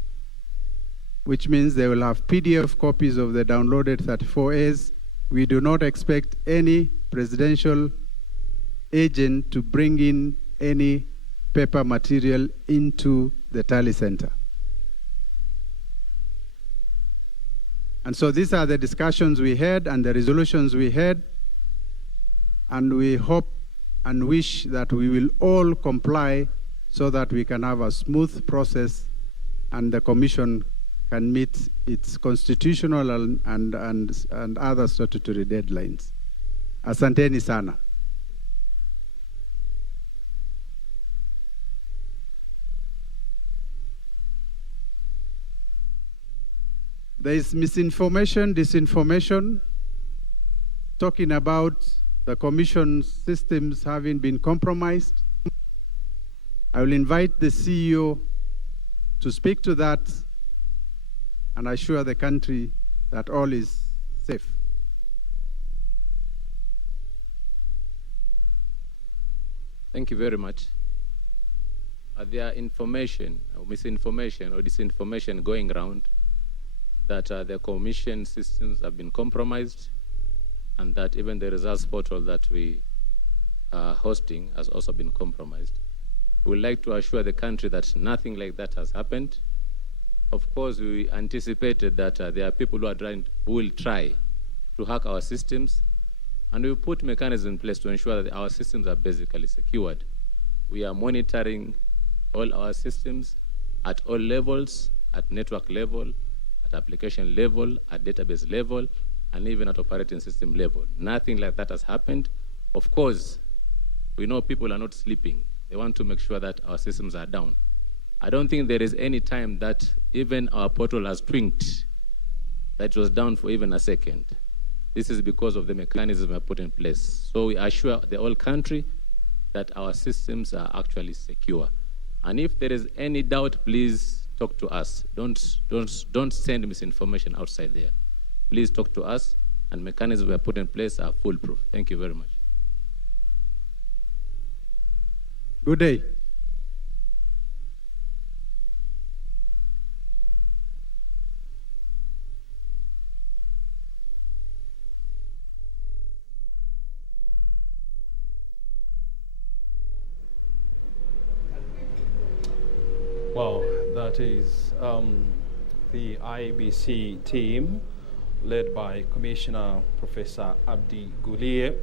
which means they will have PDF copies of the downloaded 34As. We do not expect any presidential agent to bring in any paper material into the tally center. And so these are the discussions we had and the resolutions we had, and we hope and wish that we will all comply so that we can have a smooth process and the commission can meet its constitutional and other statutory deadlines. Asanteni sana. There is misinformation, disinformation, talking about the commission's systems having been compromised. I will invite the CEO to speak to that and assure the country that all is safe. Thank you very much. There are information, or misinformation, or disinformation going around that the commission systems have been compromised, and that even the results portal that we are hosting has also been compromised. We would like to assure the country that nothing like that has happened. Of course, we anticipated that there are people who will try to hack our systems, and we put mechanisms in place to ensure that our systems are basically secured. We are monitoring all our systems at all levels, at network level, at application level, at database level, and even at operating system level. Nothing like that has happened. Of course, we know people are not sleeping. They want to make sure that our systems are down. I don't think there is any time that even our portal has twinked that it was down for even a second. This is because of the mechanism we have put in place. So we assure the whole country that our systems are actually secure. And if there is any doubt, please talk to us. Don't send misinformation outside there. Please talk to us, and mechanisms we have put in place are foolproof. Thank you very much. Good day. Well, that is the IEBC team led by Commissioner Professor Abdi Guliye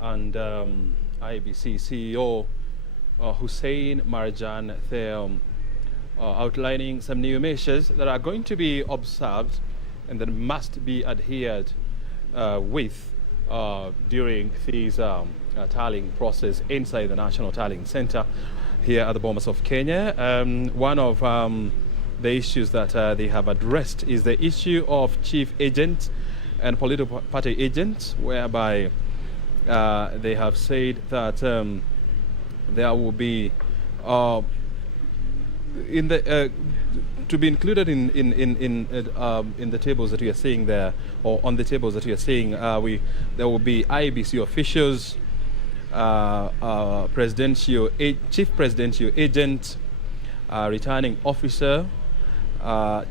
and IEBC CEO Hussein Marjan Theum, outlining some new measures that are going to be observed and that must be adhered with during this tallying process inside the National Tallying Center here at the Bomas of Kenya. One of the issues that they have addressed is the issue of chief agent and political party agents, whereby they have said that there will be to be included in the tables that we are seeing there, or on the tables that we are seeing, there will be IEBC officials, chief presidential agent, returning officer,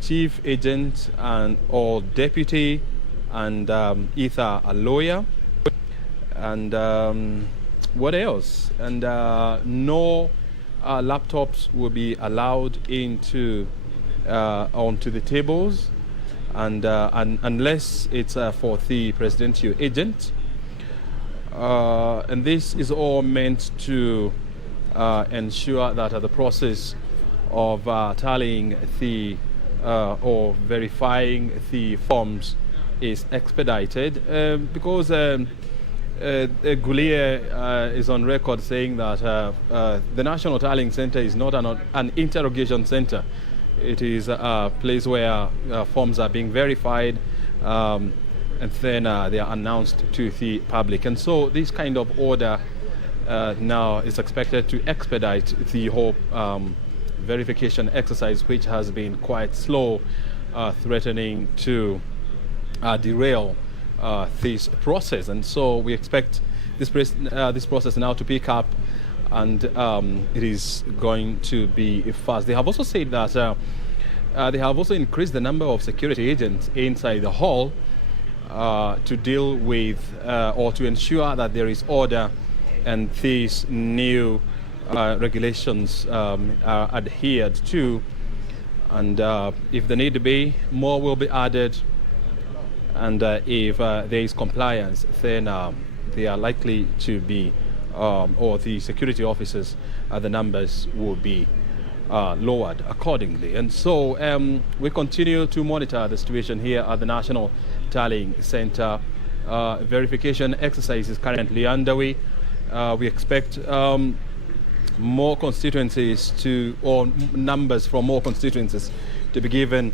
chief agent and or deputy, and either a lawyer, and what else? And no laptops will be allowed into onto the tables, and unless it's for the presidential agent. And this is all meant to ensure that the process of tallying the or verifying the forms is expedited, because Gulia is on record saying that the National Tallying Center is not an interrogation center. It is a place where forms are being verified, and then they are announced to the public. And so this kind of order now is expected to expedite the whole verification exercise, which has been quite slow, threatening to derail this process. And so we expect this process now to pick up, and it is going to be fast. They have also said that they have also increased the number of security agents inside the hall to deal with or to ensure that there is order and these new regulations are adhered to. And if the need be, more will be added. And if there is compliance, then they are likely to be, or the security officers, the numbers will be lowered accordingly. And so we continue to monitor the situation here at the National Tallying Center. Verification exercise is currently underway. We expect more constituencies or numbers from more constituencies to be given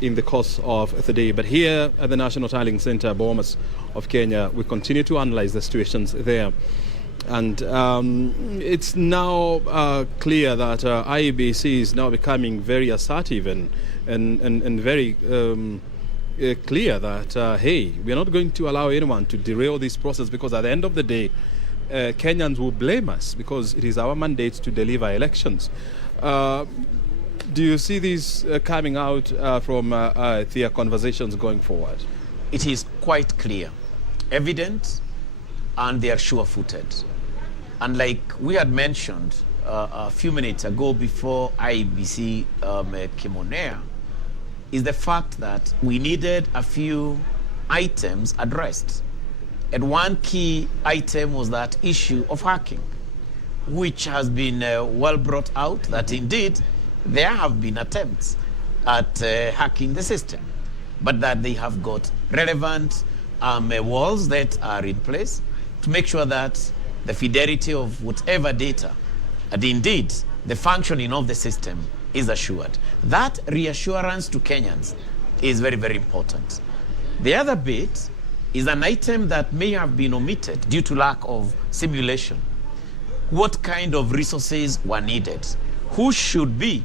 in the course of the day. But here at the National Tallying Center, Bomas of Kenya, we continue to analyze the situations there. And it's now clear that IEBC is now becoming very assertive and very clear that, hey, we're not going to allow anyone to derail this process, because at the end of the day, Kenyans will blame us because it is our mandate to deliver elections. Do you see this coming out from their conversations going forward? It is quite clear, evident, and they are sure-footed. And like we had mentioned a few minutes ago before IEBC came on air, is the fact that we needed a few items addressed. And one key item was that issue of hacking, which has been well brought out, that indeed there have been attempts at hacking the system, but that they have got relevant walls that are in place to make sure that the fidelity of whatever data and indeed the functioning of the system is assured. That reassurance to Kenyans is very, very important. The other bit is an item that may have been omitted due to lack of simulation. What kind of resources were needed? Who should be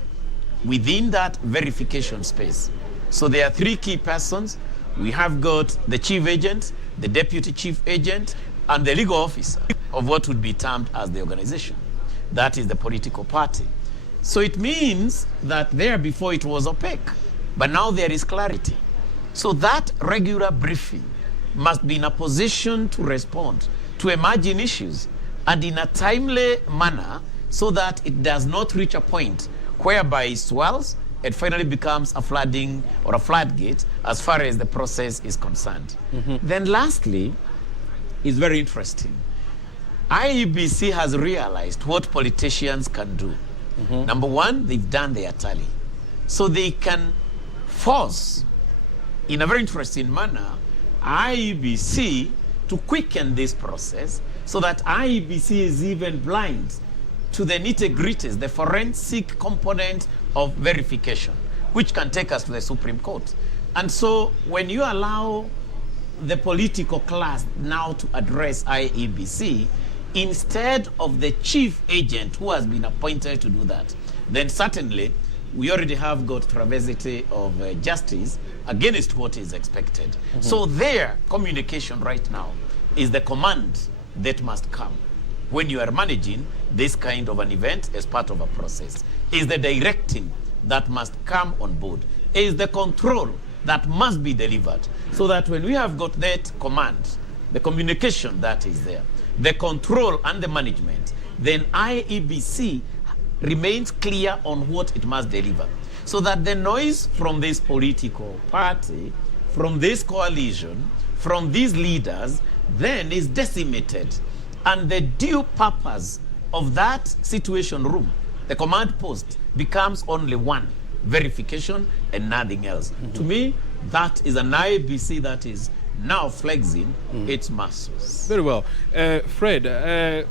within that verification space? So there are three key persons. We have got the chief agent, the deputy chief agent, and the legal officer of what would be termed as the organization. That is the political party. So it means that there before it was opaque, but now there is clarity. So that regular briefing must be in a position to respond to emerging issues and in a timely manner, so that it does not reach a point whereby it swells, it finally becomes a flooding or a floodgate as far as the process is concerned. Then lastly, is very interesting. IEBC has realized what politicians can do. Number one, they've done their tally. So they can force, in a very interesting manner, IEBC to quicken this process, so that IEBC is even blind to the nitty-gritties, the forensic component of verification, which can take us to the Supreme Court. And so when you allow the political class now to address IEBC, instead of the chief agent who has been appointed to do that, then certainly we already have got travesty of justice against what is expected. So their communication right now is the command that must come when you are managing this kind of an event as part of a process. Is the directing that must come on board. Is the control that must be delivered, so that when we have got that command, the communication that is there, the control and the management, then IEBC remains clear on what it must deliver, so that the noise from this political party, from this coalition, from these leaders, then is decimated. And the due purpose of that situation room, the command post, becomes only one: verification and nothing else. To me, that is an IEBC that is now flexing its muscles. Very well. Fred,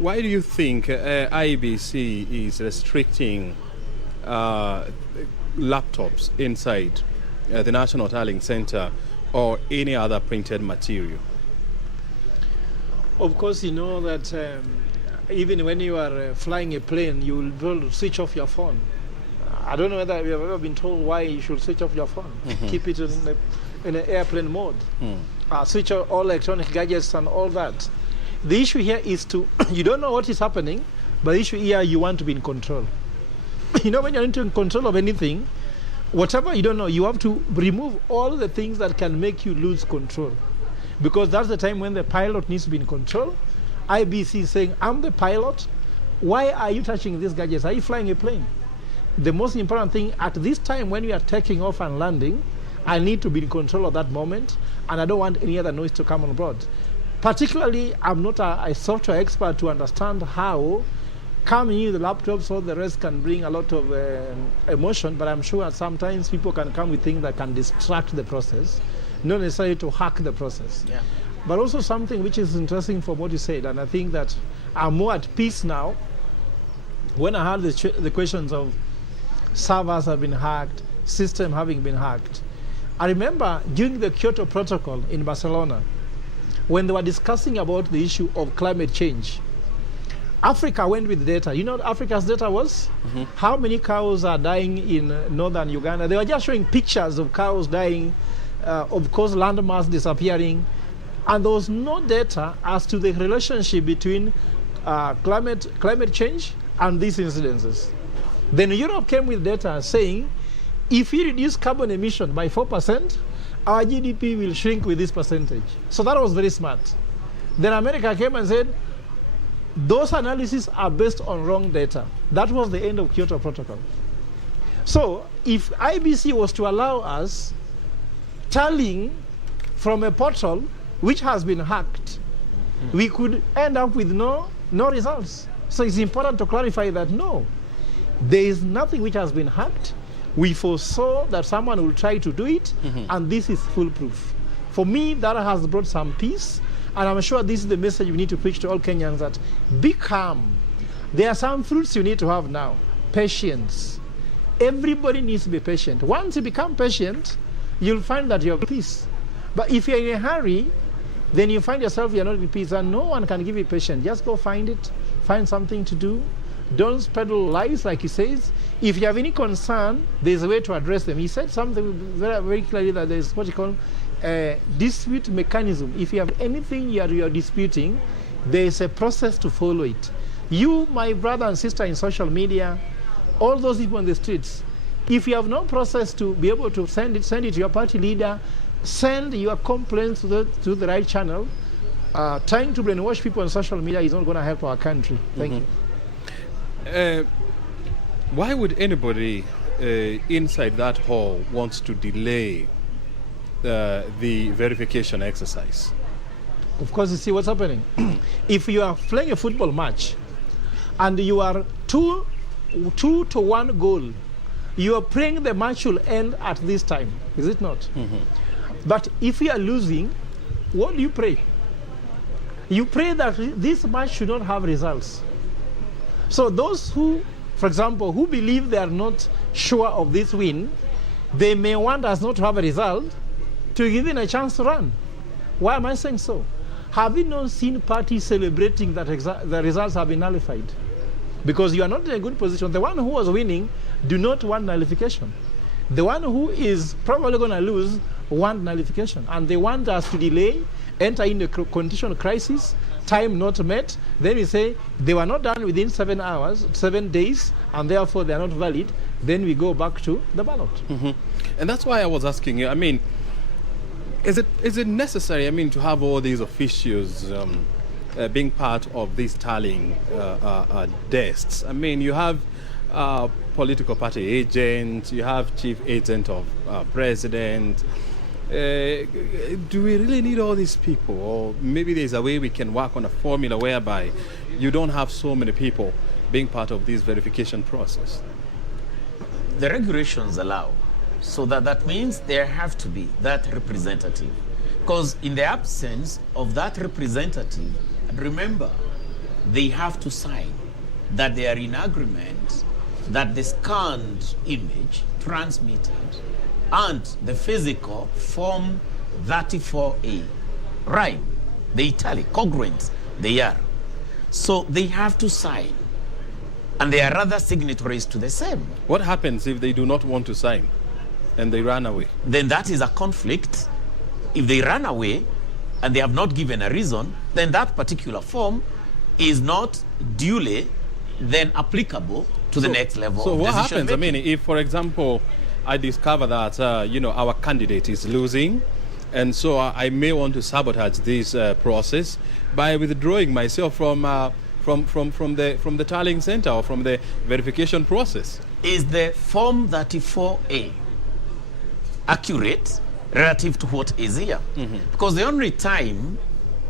why do you think IEBC is restricting laptops inside the National Tallying Center or any other printed material? Of course, you know that even when you are flying a plane, you will switch off your phone. I don't know whether you have ever been told why you should switch off your phone. Keep it in an airplane mode. Switch off all electronic gadgets and all that. The issue here is to, you don't know what is happening, but the issue here, you want to be in control. You know, when you're in control of anything, whatever you don't know, you have to remove all the things that can make you lose control. Because that's the time when the pilot needs to be in control. IEBC is saying, I'm the pilot. Why are you touching these gadgets? Are you flying a plane? The most important thing at this time when you are taking off and landing, I need to be in control of that moment, and I don't want any other noise to come on board. Particularly, I'm not a software expert to understand how coming in the laptops or the rest can bring a lot of emotion, but I'm sure sometimes people can come with things that can distract the process, not necessarily to hack the process. Yeah. But also something which is interesting from what you said, and I think that I'm more at peace now. When I heard the questions of servers have been hacked, system having been hacked, I remember during the Kyoto Protocol in Barcelona, when they were discussing about the issue of climate change, Africa went with data. You know what Africa's data was? How many cows are dying in northern Uganda? They were just showing pictures of cows dying, of course landmass disappearing, and there was no data as to the relationship between climate change and these incidences. Then Europe came with data saying, if we reduce carbon emission by 4%, our GDP will shrink with this percentage. So that was very smart. Then America came and said, those analyses are based on wrong data. That was the end of Kyoto Protocol. So if IEBC was to allow us tallying from a portal which has been hacked, we could end up with no results. So it's important to clarify that no, there is nothing which has been hacked. We foresaw that someone will try to do it, and this is foolproof. For me, that has brought some peace, and I'm sure this is the message we need to preach to all Kenyans, that be calm. There are some fruits you need to have now. Patience. Everybody needs to be patient. Once you become patient, you'll find that you're at peace. But if you're in a hurry, then you find yourself you're not in peace, and no one can give you patience. Just go find it, find something to do. Don't peddle lies, like he says. If you have any concern, there's a way to address them. He said something very, very clearly, that there's what you call a dispute mechanism. If you have anything you're disputing, there's a process to follow it. You, my brother and sister in social media, all those people on the streets, if you have no process to be able to send it to your party leader, send your complaints to the right channel. Trying to brainwash people on social media is not going to help our country. Thank you. Why would anybody inside that hall want to delay the verification exercise? Of course, you see what's happening. If you are playing a football match and you are 2-1 goal, you are praying the match will end at this time, is it not? But if you are losing, what do you pray? you pray that this match should not have results. So those who, for example, who believe they are not sure of this win, they may want us not to have a result to give them a chance to run. Why am I saying so? Have you not seen parties celebrating that the results have been nullified? Because you are not in a good position. The one who was winning do not want nullification. The one who is probably going to lose want nullification. And they want us to delay, enter in a constitutional crisis, time not met. Then we say they were not done within 7 hours, 7 days, and therefore they are not valid. Then we go back to the ballot. And that's why I was asking you, I mean, is it necessary, I mean, to have all these officials being part of these tallying desks? I mean, you have political party agents, you have chief agent of president. Do we really need all these people? Or maybe there's a way we can work on a formula whereby you don't have so many people being part of this verification process? The regulations allow. So that means there have to be that representative. Because in the absence of that representative, and remember, they have to sign that they are in agreement that the scanned image transmitted and the physical form 34A, right, the italic, congruent, they are. So they have to sign. And there are other signatories to the same. What happens if they do not want to sign and they run away? Then that is a conflict. If they run away and they have not given a reason, then that particular form is not duly then applicable to the next level. So of what decision happens? making. I mean, if, for example, I discover that our candidate is losing, and so I may want to sabotage this process by withdrawing myself from the tallying center or from the verification process. Is the form 34A accurate relative to what is here? Because the only time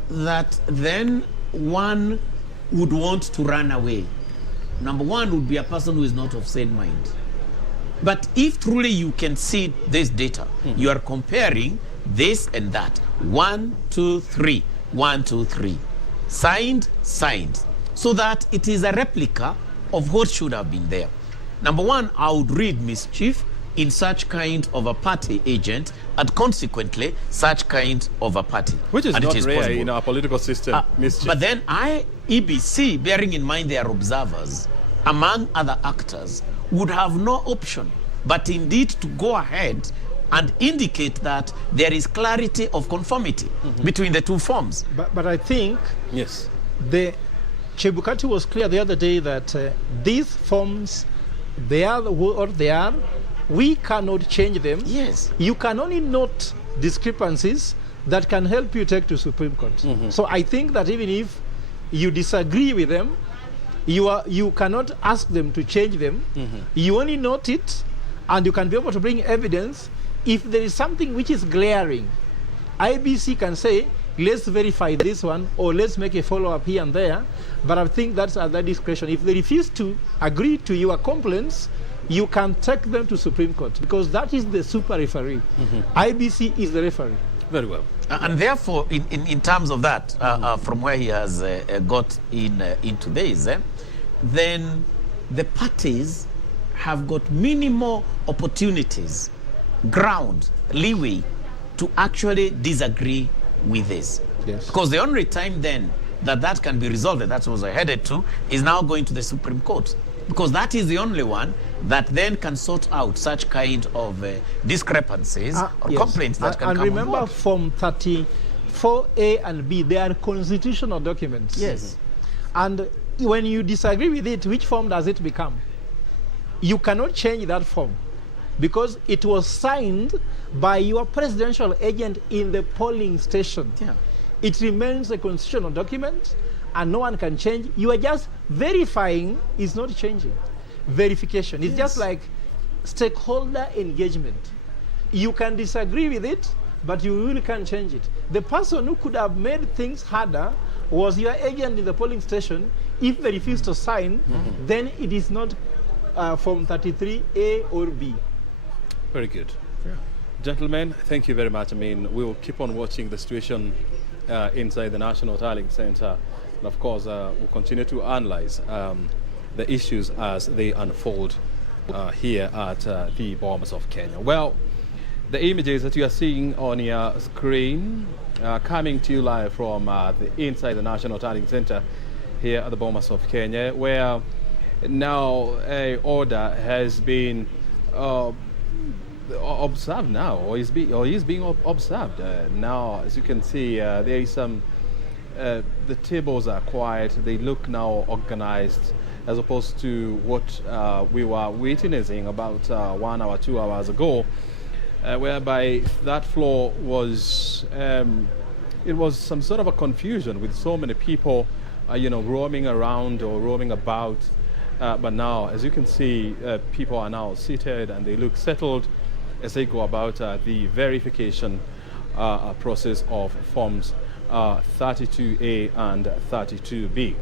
that then one would want to run away, number one, would be a person who is not of sane mind. But if truly you can see this data, you are comparing this and that. 1, 2, 3. 1, 2, 3. Signed, signed. So that it is a replica of what should have been there. Number one, I would read mischief in such kind of a party agent, and consequently such kind of a party. Which is and not it is rare possible in our political system, mischief. But then IEBC, bearing in mind their observers, among other actors, would have no option but indeed to go ahead and indicate that there is clarity of conformity between the two forms. But I think yes, the Chebukati was clear the other day that these forms, they are what they are. We cannot change them. Yes. You can only note discrepancies that can help you take to Supreme Court. So I think that even if you disagree with them, you cannot ask them to change them. You only note it, and you can be able to bring evidence. If there is something which is glaring, IEBC can say, let's verify this one, or let's make a follow-up here and there. But I think that's at their discretion. If they refuse to agree to your complaints, you can take them to Supreme Court, because that is the super referee. IEBC is the referee. Very well. And therefore, in terms of that, from where he has got into this, then the parties have got minimal opportunities, ground, leeway to actually disagree with this. Yes. Because the only time then that can be resolved, and that's what I headed to, is now going to the Supreme Court. Because that is the only one that then can sort out such kind of discrepancies or complaints that can come And remember, on board. Form 34A and B, they are constitutional documents. Yes. And when you disagree with it, which form does it become? You cannot change that form, because it was signed by your presidential agent in the polling station. Yeah. It remains a constitutional document, and no one can change. You are just verifying, is not changing. Verification is just like stakeholder engagement. You can disagree with it, but you really can't change it. The person who could have made things harder was your agent in the polling station. If they refuse to sign, then it is not Form 33A or B. Very good. Yeah. Gentlemen, thank you very much. I mean, we will keep on watching the situation inside the National Tallying Center. And of course, we'll continue to analyze the issues as they unfold here at the Bomas of Kenya. Well, the images that you are seeing on your screen coming to you live from inside the National Tallying Center here at the Bomas of Kenya, where now a order has been observed now, or is being observed now. As you can see, there is some. The tables are quiet. They look now organized, as opposed to what we were witnessing about 1 hour, 2 hours ago, whereby that floor was it was some sort of a confusion with so many people, roaming around or roaming about. But now, as you can see, people are now seated and they look settled as they go about the verification process of forms 32A and 32B.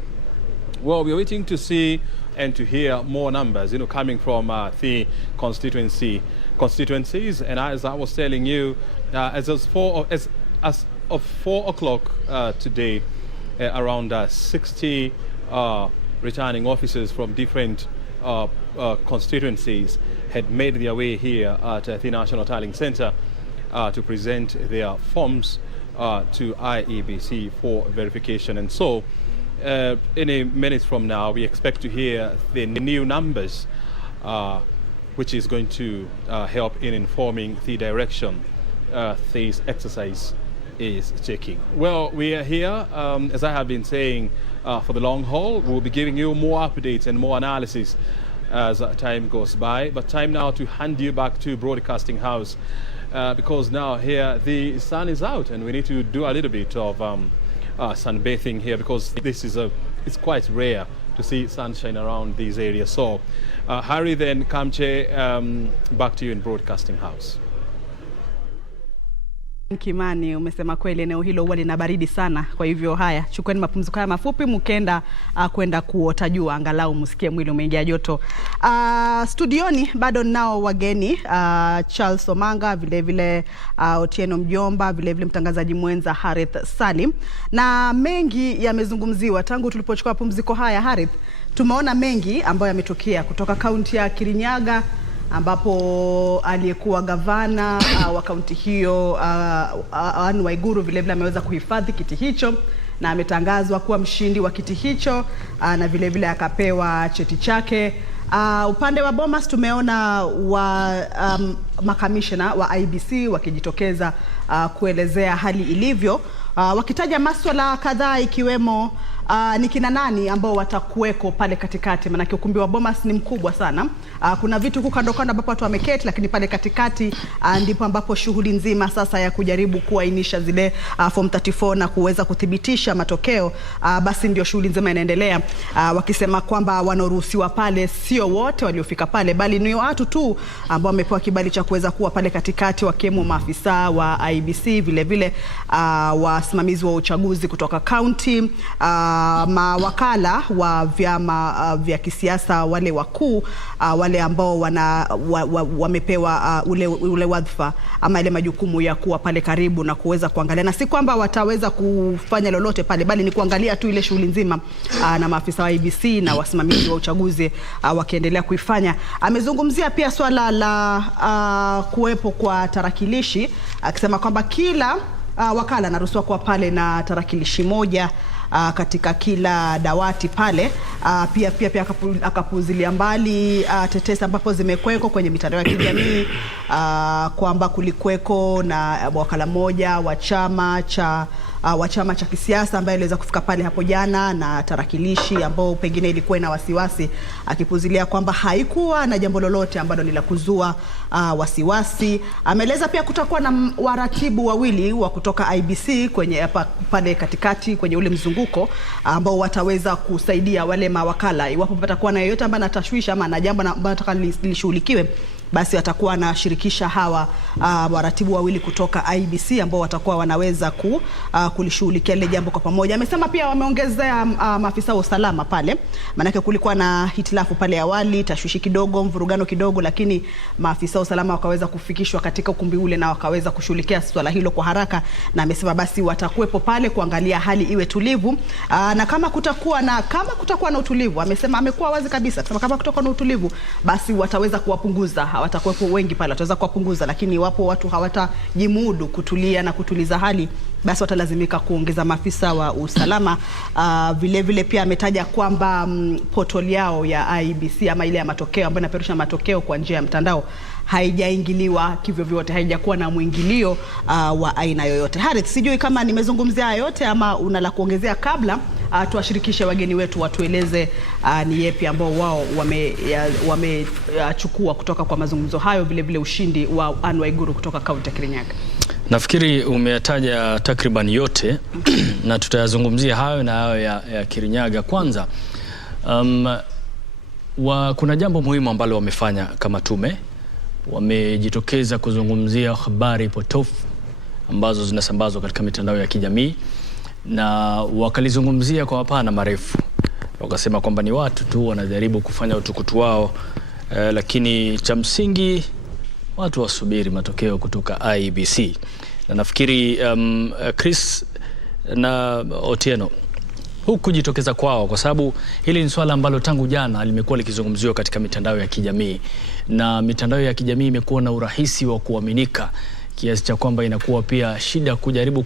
Well, we're waiting to see and to hear more numbers, coming from the constituencies. And as I was telling you, as of 4 o'clock today, around 60 returning officers from different constituencies had made their way here at the National Tallying Center to present their forms to IEBC for verification. And so in a minute from now, we expect to hear the new numbers, which is going to help in informing the direction this exercise is taking. Well, we are here, as I have been saying, for the long haul. We'll be giving you more updates and more analysis as time goes by. But time now to hand you back to Broadcasting House, because now here the sun is out and we need to do a little bit of sunbathing here, because it's quite rare to see sunshine around these areas. So Harry, then Kamche, back to you in Broadcasting House. Kimani, umesema kweli eneo hilo huwa lina baridi sana. Kwa hivyo haya, chukueni mapumziko haya mafupi, mkenda kwenda kuota jua, angalau msikie mwili umeingia joto. Studioni bado nao wageni, Charles Omanga, vile vile Otieno Mjomba, vile vile mtangazaji mwenza Harith Salim. Na mengi yamezungumziwa tangu tulipochukua pumziko haya. Harith, tumeona mengi ambayo yametokea kutoka kaunti ya Kirinyaga, ambapo aliyekuwa gavana wa kaunti hiyo Anne Waiguru vile vile ameweza kuhifadhi kiti hicho na ametangazwa kuwa mshindi wa kiti hicho, na vile vile akapewa cheti chake. Upande wa Bomas tumeona makamishna wa IEBC wakijitokeza kuelezea hali ilivyo, wakitaja masuala kadhaa ikiwemo ni kina nani ambao watakuweko pale katikati, maana ukumbi wa Bomas ni mkubwa sana. Kuna vitu huko kando kando ambapo watu wameketi, lakini pale katikati ndipo ambapo shughuli nzima sasa ya kujaribu kuainisha zile form 34 na kuweza kuthibitisha matokeo, basi ndio shughuli nzima inaendelea, wakisema kwamba wanaruhusiwa pale sio wote waliofika pale, bali ni watu tu ambao wamepewa kibali cha kuweza kuwa pale katikati, wakiwemo maafisa wa IEBC, vile vile wasimamizi wa uchaguzi kutoka county, mawakala wa vyama vya kisiasa, wale wakuu, wale ambao wamepewa ule wadhifa ama ile majukumu ya kuwa pale karibu na kuweza kuangalia, na si kwamba wataweza kufanya lolote pale, bali ni kuangalia tu ile shughuli nzima, na maafisa wa IEBC na wasimamizi wa uchaguzi wakiendelea kuifanya. Amezungumzia pia swala la kuwepo kwa tarakilishi, akisema kwamba kila wakala anaruhusiwa kuwa pale na tarakilishi moja katika kila dawati pale. Pia akapuzilia mbali tetesi ambapo zimekweko kwenye mitandao ya kijamii, kwamba kulikuweko na wakala moja wa chama cha kisiasa ambaye aliweza kufika pale hapo jana na tarakilishi ambao pengine ilikuwa ina wasiwasi, akipuzilia kwamba haikuwa na jambo lolote ambalo ni la kuzua wasiwasi. Ameeleza pia kutakuwa na waratibu wawili wa kutoka IEBC kwenye pale katikati kwenye ule mzunguko, ambao wataweza kusaidia wale mawakala iwapo patakuwa na yeyote ambaye anatashwisha ama na jambo ambalo nataka lishughulikiwe, basi atakuwa anashirikisha hawa waratibu wawili kutoka IEBC ambao watakuwa wanaweza kulishughulikia ile jambo kwa pamoja. Amesema pia wameongezea maafisa wa usalama pale, manake kulikuwa na hitilafu pale awali, tashwishi kidogo, mvurugano kidogo, lakini maafisa wa usalama wakaweza kufikishwa katika ukumbi ule na wakaweza kushughulikia swala hilo kwa haraka, na amesema basi watakuwepo pale kuangalia hali iwe tulivu. Na kama kutakuwa na utulivu, amesema, amekuwa wazi kabisa kusema kama kutakuwa na utulivu basi wataweza kuwapunguza, hawatakuwepo wengi pale, wataweza kuwapunguza, lakini wapo watu hawatajimudu kutulia na kutuliza hali, basi watalazimika kuongeza maafisa wa usalama. Vile vile pia ametaja kwamba portal yao ya IEBC ama ile ya matokeo ambayo inapeperusha matokeo kwa njia ya mtandao haijaingiliwa kivyo vyote, haijakuwa na mwingilio wa aina yoyote. Harith, sijui kama nimezungumzia yote ama una la kuongezea kabla tuwashirikishe wageni wetu watueleze ni yepi ambao wao wamechukua kutoka kwa mazungumzo hayo, vile vile ushindi wa Anne Waiguru kutoka kaunti ya Kirinyaga. Nafikiri umeyataja takriban yote na tutayazungumzia hayo na hayo ya Kirinyaga. Kwanza kuna jambo muhimu ambalo wamefanya kama tume. Wamejitokeza kuzungumzia habari potofu ambazo zinasambazwa katika mitandao ya kijamii, na wakalizungumzia kwa mapana marefu. Wakasema kwamba ni watu tu wanajaribu kufanya utukutu wao, lakini cha msingi watu wasubiri matokeo kutoka IEBC. Na nafikiri Chris na Otieno, huku kujitokeza kwao, kwa sababu hili ni swala ambalo tangu jana limekuwa likizungumziwa katika mitandao ya kijamii, na mitandao ya kijamii imekuwa na urahisi wa kuaminika kiasi cha kwamba inakuwa pia shida kujaribu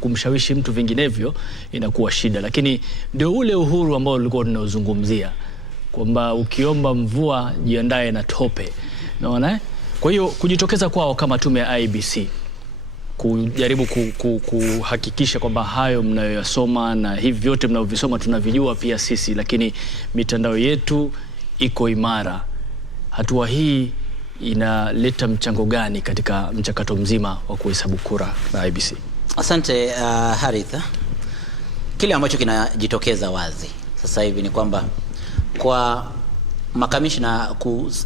kumshawishi mtu, vinginevyo inakuwa shida. Lakini ndio ule uhuru ambao ulikuwa tunaozungumzia kwamba ukiomba mvua jiandae na tope, unaona. Kwa hiyo kujitokeza kwao kama tume ya IEBC kujaribu kuhakikisha kwamba hayo mnayoyasoma na hivi vyote mnayovisoma tunavijua pia sisi, lakini mitandao yetu iko imara. Hatua hii inaleta mchango gani katika mchakato mzima wa kuhesabu kura na IEBC? Asante Haritha. Kile ambacho kinajitokeza wazi sasa hivi ni kwamba kwa makamishna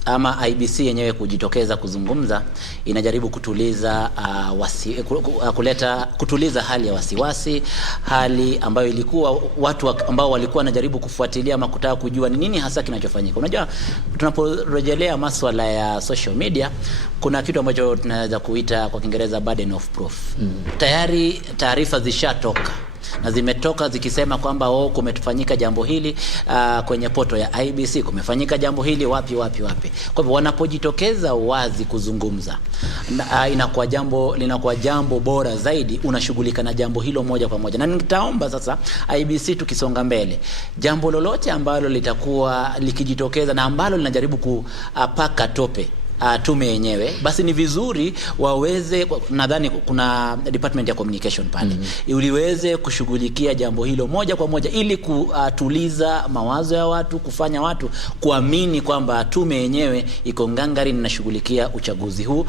ama IEBC yenyewe kujitokeza kuzungumza, inajaribu kutuliza kutuliza hali ya wasiwasi, hali ambayo ilikuwa watu ambao walikuwa wanajaribu kufuatilia ama kutaka kujua ni nini hasa kinachofanyika. Unajua, tunaporejelea masuala ya social media, kuna kitu ambacho tunaweza kuita kwa Kiingereza burden of proof. Tayari taarifa zishatoka na zimetoka zikisema kwamba kumetufanyika jambo hili kwenye poto ya IEBC, kumefanyika jambo hili wapi. Kwa hivyo wanapojitokeza wazi kuzungumza, linakuwa jambo bora zaidi, unashughulika na jambo hilo moja kwa moja. Na nitaomba sasa IEBC tukisonga mbele, jambo lolote ambalo litakuwa likijitokeza na ambalo linajaribu kupaka tope tume yenyewe, basi ni vizuri waweze, nadhani kuna department ya communication pale, uliweze kushughulikia jambo hilo moja kwa moja, ili kutuliza mawazo ya watu, kufanya watu kuamini kwamba tume yenyewe iko ngangari na shughulikia uchaguzi huu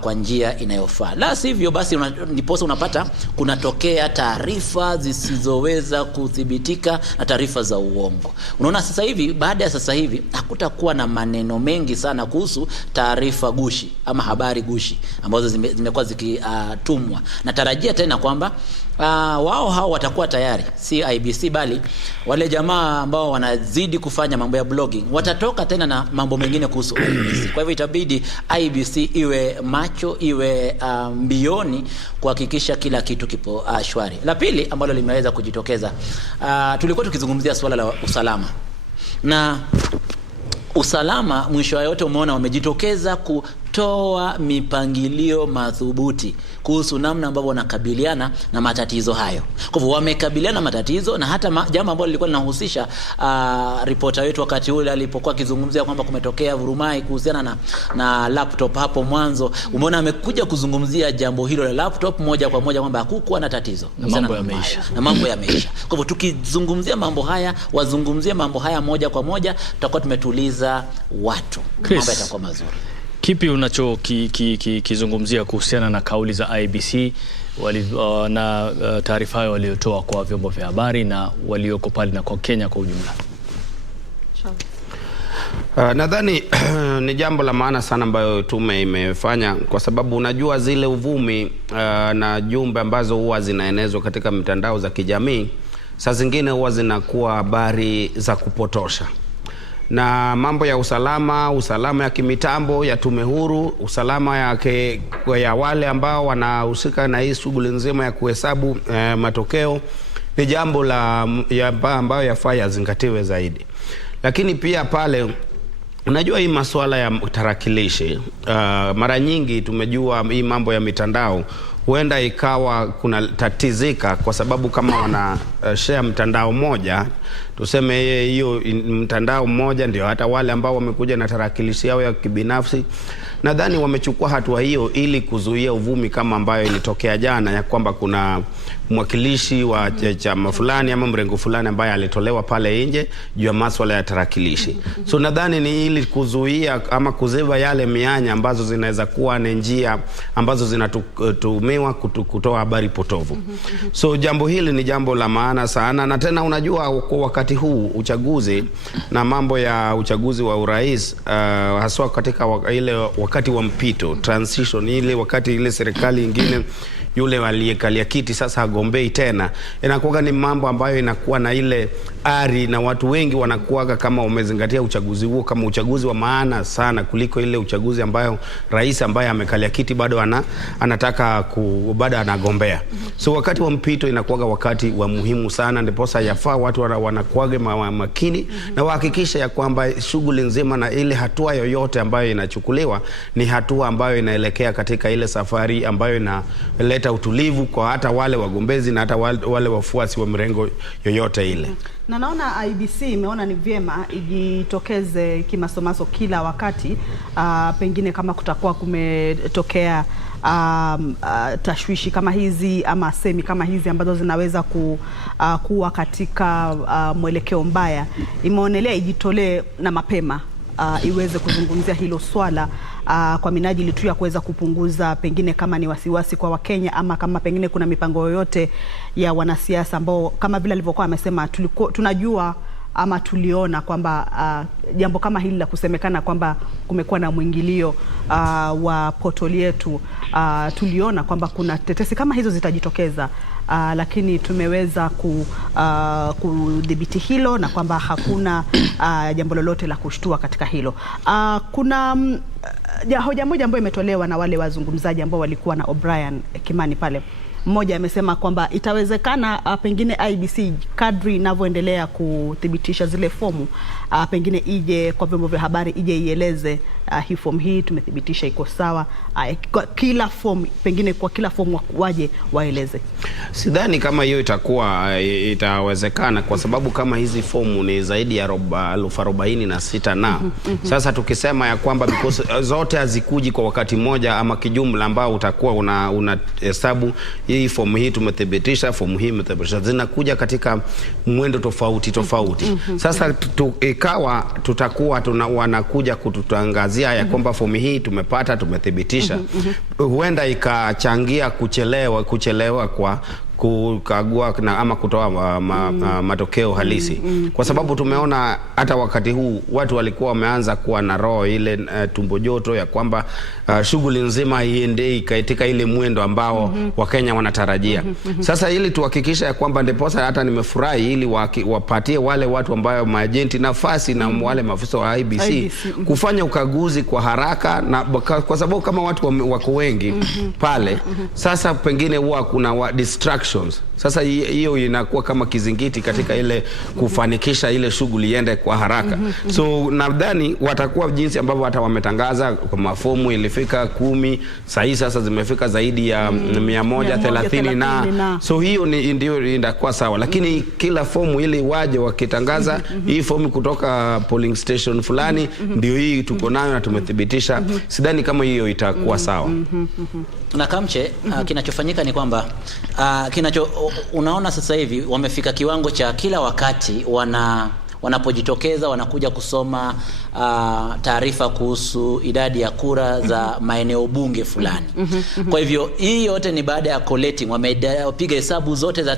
kwa njia inayofaa. La sivyo basi ndiposa unapata kunatokea taarifa zisizoweza kuthibitika na taarifa za uongo. Unaona, sasa hivi, baada ya sasa hivi hakutakuwa na maneno mengi sana kuhusu taarifa gushi ama habari gushi ambazo zimekuwa zikitumwa. Natarajia tena kwamba hao watakuwa tayari, si IEBC bali wale jamaa ambao wanazidi kufanya mambo ya blogging watatoka tena na mambo mengine kuhusu IEBC. Kwa hivyo itabidi IEBC iwe macho, iwe mbioni kuhakikisha kila kitu kipo shwari. La pili ambalo limeweza kujitokeza, tulikuwa tukizungumzia swala la usalama, na usalama mwisho wa yote umeona wamejitokeza kutoa mipangilio madhubuti kuhusu namna ambavyo wanakabiliana na matatizo hayo. Kwa hivyo wamekabiliana na matatizo, na hata jambo ambalo lilikuwa linahusisha reporter wetu wakati ule alipokuwa akizungumzia kwamba kumetokea vurumai kuhusiana na laptop hapo mwanzo, umeona amekuja kuzungumzia jambo hilo la laptop moja kwa moja kwamba hakukuwa na tatizo na mambo yameisha. Kwa hivyo tukizungumzia mambo haya, wazungumzie mambo haya moja kwa moja, tutakuwa tumetuliza watu, mambo yatakuwa mazuri. Kipi unachokizungumzia kuhusiana na kauli za IEBC na taarifa hayo waliotoa kwa vyombo vya habari na walioko pale na kwa Kenya kwa ujumla? Nadhani ni jambo la maana sana ambayo tume imefanya, kwa sababu unajua zile uvumi na jumbe ambazo huwa zinaenezwa katika mitandao za kijamii saa zingine huwa zinakuwa habari za kupotosha. Na mambo ya usalama ya kimitambo ya tume huru, usalama ya wale ambao wanahusika na hii shughuli nzima ya kuhesabu matokeo ni jambo la ambayo yafaa yazingatiwe zaidi. Lakini pia pale unajua hii masuala ya tarakilishi, mara nyingi tumejua hii mambo ya mitandao huenda ikawa kuna tatizika, kwa sababu kama wana share mtandao moja, tuseme hiyo mtandao mmoja ndio hata wale ambao wamekuja na tarakilishi yao ya kibinafsi. Nadhani wamechukua hatua hiyo ili kuzuia uvumi kama ambayo ilitokea jana, ya kwamba kuna mwakilishi wa chama fulani ama mrengo fulani ambaye alitolewa pale nje juu ya masuala ya tarakilishi. So nadhani ni ili kuzuia ama kuziba yale mianya ambazo zinaweza kuwa ni njia ambazo zinatumiwa kutoa habari potovu. So jambo hili ni jambo la maana sana, na tena unajua kwa wakati huu uchaguzi na mambo ya uchaguzi wa urais, haswa katika ile wakati wa mpito, transition, ile wakati ile serikali nyingine yule aliyekalia kiti sasa hagombei tena, inakuwa ni mambo ambayo inakuwa na ile ari, na watu wengi wanakuwa kama umezingatia uchaguzi huo kama uchaguzi wa maana sana kuliko ile uchaguzi ambayo rais ambaye amekalia kiti bado anataka bado anagombea. So wakati wa mpito inakuwa wakati wa muhimu sana, ndipo sasa yafaa watu wanakuwa makini na wahakikisha ya kwamba shughuli nzima na ile hatua yoyote ambayo inachukuliwa ni hatua ambayo inaelekea katika ile safari ambayo inaleta utulivu kwa hata wale wagombezi na hata wale wafuasi wa mrengo yoyote ile. Na naona IEBC imeona ni vyema ijitokeze kimasomaso kila wakati, pengine kama kutakuwa kumetokea tashwishi kama hizi ama semi kama hizi ambazo zinaweza kuwa katika mwelekeo mbaya, imeonelea ijitolee na mapema iweze kuzungumzia hilo swala kwa minajili tu ya kuweza kupunguza pengine kama ni wasiwasi kwa Wakenya, ama kama pengine kuna mipango yoyote ya wanasiasa ambao kama vile alivyokuwa amesema tunajua ama tuliona kwamba jambo kama hili la kusemekana kwamba kumekuwa na mwingilio wa portoli yetu, tuliona kwamba kuna tetesi kama hizo zitajitokeza, lakini tumeweza kudhibiti hilo na kwamba hakuna jambo lolote la kushtua katika hilo. Kuna hoja moja ambayo imetolewa na wale wazungumzaji ambao walikuwa na O'Brien Kimani pale. Mmoja amesema kwamba itawezekana pengine IEBC kadri inavyoendelea kuthibitisha zile fomu, pengine ije kwa vyombo vya habari, ije ieleze hii fomu hii tumethibitisha iko sawa, kila fomu, pengine kwa kila fomu waje waeleze. Sidhani kama hiyo itawezekana, kwa sababu kama hizi fomu ni zaidi ya 46 na sasa tukisema ya kwamba because zote hazikuji kwa wakati mmoja ama kijumla ambao utakuwa unahesabu hii fomu hii tumethibitisha, fomu hii tumethibitisha, zinakuja katika mwendo tofauti. Sasa ikawa tutakuwa wanakuja kututangazia ya kwamba fomu hii tumepata, tumethibitisha, huenda ikachangia kuchelewa kwa kukagua ama kutoa matokeo halisi. Kwa sababu tumeona hata wakati huu watu walikuwa wameanza kuwa na roho ile tumbo joto ya kwamba shughuli nzima iende katika ile mwendo ambao Wakenya wanatarajia. Sasa ili tuhakikisha ya kwamba ndiposa hata nimefurahi ili wapatie wale watu ambao maajenti nafasi na wale maafisa wa IEBC kufanya ukaguzi kwa haraka, na kwa sababu kama watu wako wengi pale, sasa pengine huwa kuna distractions. Sasa hiyo inakuwa kama kizingiti katika ile kufanikisha ile shughuli iende kwa haraka. So nadhani watakuwa jinsi ambavyo hata wametangaza kwa mafomu ilifika 10, sasa zimefika zaidi ya 130 na so hiyo ndio inakuwa sawa, lakini kila fomu ili waje wakitangaza hii fomu kutoka polling station fulani ndio hii tuko nayo na tumethibitisha, sidhani kama hiyo itakuwa sawa. Na Kamche, kinachofanyika ni kwamba unaona sasa hivi wamefika kiwango cha kila wakati wanapojitokeza wanakuja kusoma taarifa kuhusu idadi ya kura za maeneo bunge fulani. Kwa hivyo hii yote ni baada ya collating, wamepiga hesabu zote za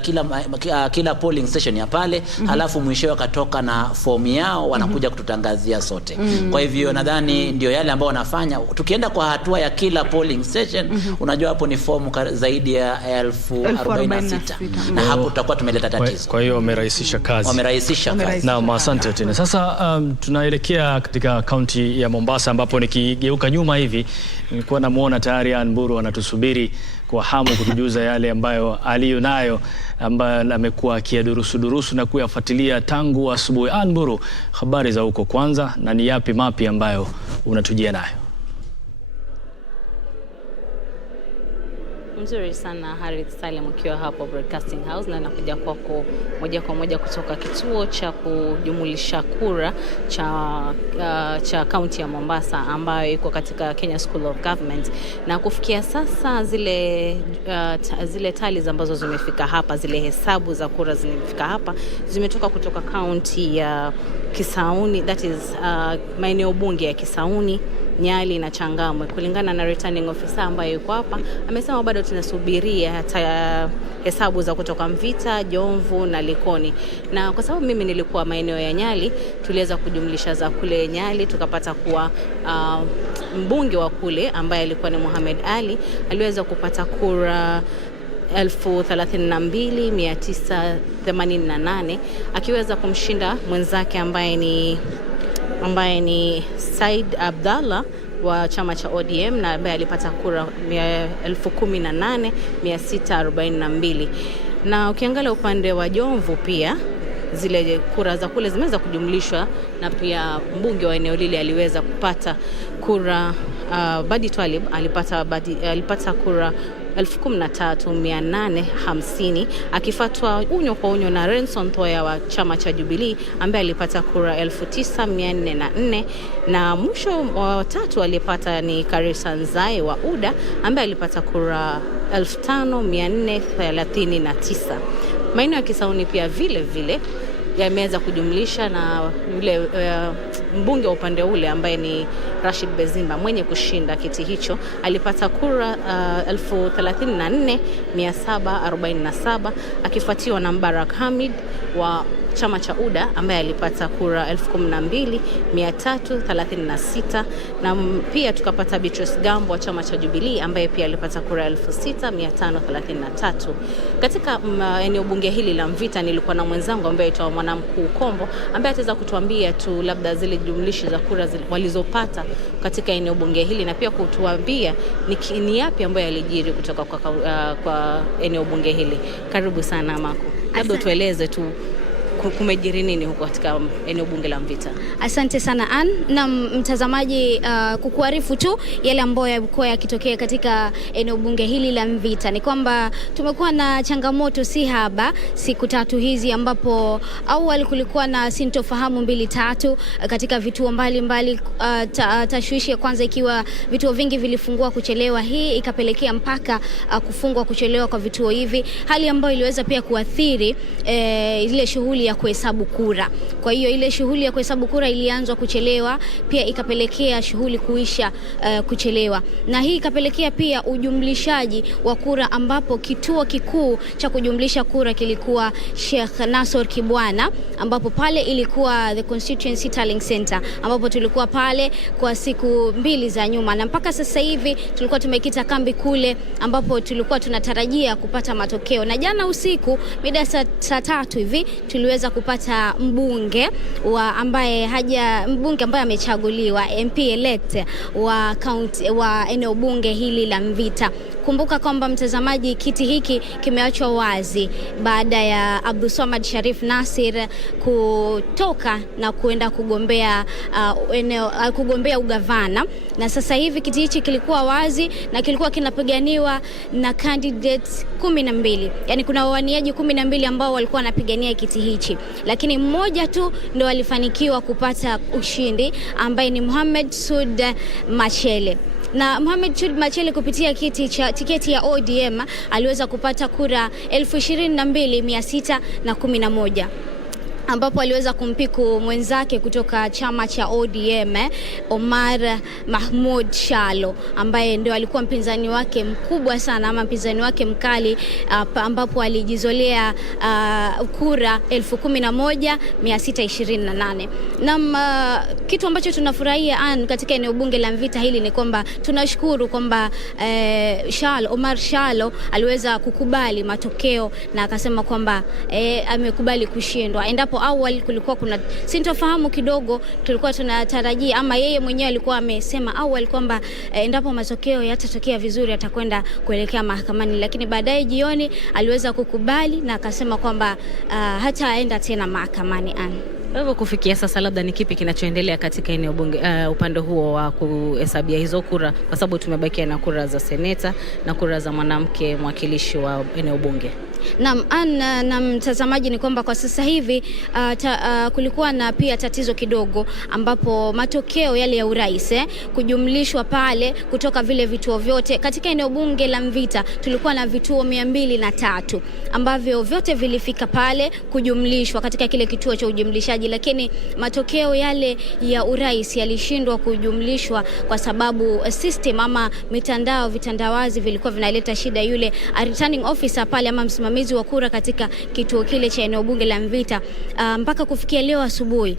kila polling station ya pale, halafu mwisho wakatoka na fomu yao wanakuja kututangazia sote. Kwa hivyo nadhani ndio yale ambao wanafanya. Tukienda kwa hatua ya kila polling station, unajua hapo ni fomu zaidi ya 1046 na hapo tutakuwa tumeleta tatizo. Kwa hiyo wamerahisisha kazi. Na asante tena. Sasa tunaelekea katika kaunti ya Mombasa, ambapo nikigeuka nyuma hivi nilikuwa namuona tayari Anburu anatusubiri kwa hamu kutujuza yale ambayo aliyonayo, ambayo amekuwa akiyadurusu na kuyafuatilia tangu asubuhi. Anburu, habari za huko kwanza, na ni yapi mapi ambayo unatujia nayo? Mzuri sana Harith Salim ukiwa hapo Broadcasting House, na nakuja kwako moja kwa moja kutoka kituo cha kujumulisha kura cha kaunti ya Mombasa ambayo iko katika Kenya School of Government. Na kufikia sasa zile tali ambazo zimefika hapa, zile hesabu za kura zimefika hapa, zimetoka kutoka kaunti ya Kisauni, that is maeneo bunge ya Kisauni, Nyeri na Changamwe. Kulingana na returning officer ambaye yuko hapa, amesema bado tunasubiria hesabu za kutoka Mvita, Jomvu na Likoni. Na kwa sababu mimi nilikuwa maeneo ya Nyeri, tuliweza kujumlisha za kule Nyeri, tukapata kuwa mbunge wa kule ambaye alikuwa ni Mohamed Ali aliweza kupata kura 32,988 akiweza kumshinda mwenzake ambaye ni Said Abdallah wa chama cha ODM, na ambaye alipata kura 18,642. Na ukiangalia upande wa Jomvu pia zile kura za kule zimeweza kujumlishwa, na pia mbunge wa eneo lile aliweza kupata kura Badi Twalib alipata kura 13,850 akifuatwa unyo kwa unyo na Renson Thoya wa chama cha Jubilee ambaye alipata kura 9,404, na mwisho wa tatu alipata ni Karisa Nzai wa UDA ambaye alipata kura 5,439. Maeneo ya Kisauni pia vile yameweza kujumlisha, na yule mbunge wa upande ule ambaye ni Rashid Bezimba mwenye kushinda kiti hicho alipata kura 34,747 akifuatiwa na Mbarak Hamid wa chama cha UDA ambaye alipata kura 12,336, na pia tukapata Beatrice Gambo wa chama cha Jubilee ambaye pia alipata kura 6,533. Katika eneo bunge hili la Mvita nilikuwa na mwenzangu ambaye aitwa Mwanamkuu Kombo ambaye ataweza kutuambia tu labda zile jumlishi za kura walizopata katika eneo bunge hili, na pia kutuambia ni yapi ambayo yalijiri kutoka kwa eneo bunge hili. Karibu sana Mako. Labda tueleze tu kumejiri nini huko katika eneo bunge la Mvita. Asante sana Ann. Na mtazamaji, kukuarifu tu yale ambayo yalikuwa yakitokea katika eneo bunge hili la Mvita ni kwamba tumekuwa na changamoto si haba siku tatu hizi, ambapo awali kulikuwa na sintofahamu 2-3 katika vituo mbalimbali. Tashwishi ya kwanza ikiwa vituo vingi vilifungua kuchelewa, hii ikapelekea mpaka kufungwa kuchelewa kwa vituo hivi, hali ambayo iliweza pia kuathiri ile shughuli ya kuhesabu kura. Kwa hiyo ile shughuli ya kuhesabu kura ilianzwa kuchelewa, pia ikapelekea shughuli kuisha kuchelewa, na hii ikapelekea pia ujumlishaji wa kura, ambapo kituo kikuu cha kujumlisha kura kilikuwa Sheikh Nasor Kibwana, ambapo pale ilikuwa the Constituency Tallying Center, ambapo tulikuwa pale kwa siku 2 za nyuma, na mpaka sasa hivi tulikuwa tumekita kambi kule, ambapo tulikuwa tunatarajia kupata matokeo. Na jana usiku mida saa 3 hivi tuliweza kupata mbunge ambaye amechaguliwa MP elect wa eneo bunge hili la Mvita. Kumbuka kwamba mtazamaji, kiti hiki kimeachwa wazi baada ya Abdulswamad Sharif Nasir kutoka na kuenda kugombea ugavana, na sasa hivi kiti hichi kilikuwa wazi na kilikuwa kinapiganiwa na candidates 12. Yani kuna wawaniaji 12 ambao walikuwa wanapigania kiti hichi, lakini mmoja tu ndio alifanikiwa kupata ushindi, ambaye ni Mohamed Sud Machele. Na Mohamed Sud Machele kupitia tiketi ya ODM aliweza kupata kura 22,611. ambapo aliweza kumpiku mwenzake kutoka chama cha ODM Omar Mahmoud Shalo, ambaye ndio alikuwa mpinzani wake mkubwa sana ama mpinzani wake mkali, ambapo alijizolea kura 11,628. Na kitu ambacho tunafurahia katika eneo bunge la Mvita hili ni kwamba tunashukuru kwamba Omar Shalo aliweza kukubali matokeo na akasema kwamba amekubali kushindwa. Endapo awali kulikuwa kuna sintofahamu kidogo, tulikuwa tunatarajia ama yeye mwenyewe alikuwa amesema awali kwamba endapo matokeo yatatokea vizuri atakwenda kuelekea mahakamani, lakini baadaye jioni aliweza kukubali na akasema kwamba hataenda tena mahakamani. Kwa hivyo kufikia sasa labda ni kipi kinachoendelea katika eneo bunge upande huo wa kuhesabia hizo kura, kwa sababu tumebakia na kura za seneta na kura za mwanamke mwakilishi wa eneo bunge? Na mtazamaji, ni kwamba kwa sasa hivi kulikuwa na pia tatizo kidogo, ambapo matokeo yale ya urais kujumlishwa pale kutoka vile vituo vyote katika eneo bunge la Mvita. Tulikuwa na vituo 203 ambavyo vyote vilifika pale kujumlishwa katika kile kituo cha ujumlishaji, lakini matokeo yale ya urais yalishindwa kujumlishwa kwa sababu system ama vitandawazi vilikuwa vinaleta shida. Yule returning officer pale ama msimamizi wa kura katika kituo kile cha eneo bunge la Mvita, mpaka kufikia leo asubuhi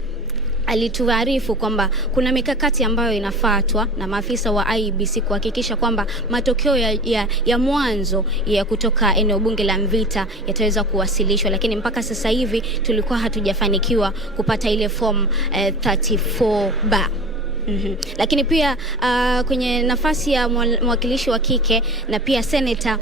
alituarifu kwamba kuna mikakati ambayo inafuatwa na maafisa wa IEBC kuhakikisha kwamba matokeo ya mwanzo ya kutoka eneo bunge la Mvita yataweza kuwasilishwa, lakini mpaka sasa hivi tulikuwa hatujafanikiwa kupata ile form 34B. Lakini pia kwenye nafasi ya mwakilishi wa kike na pia senator,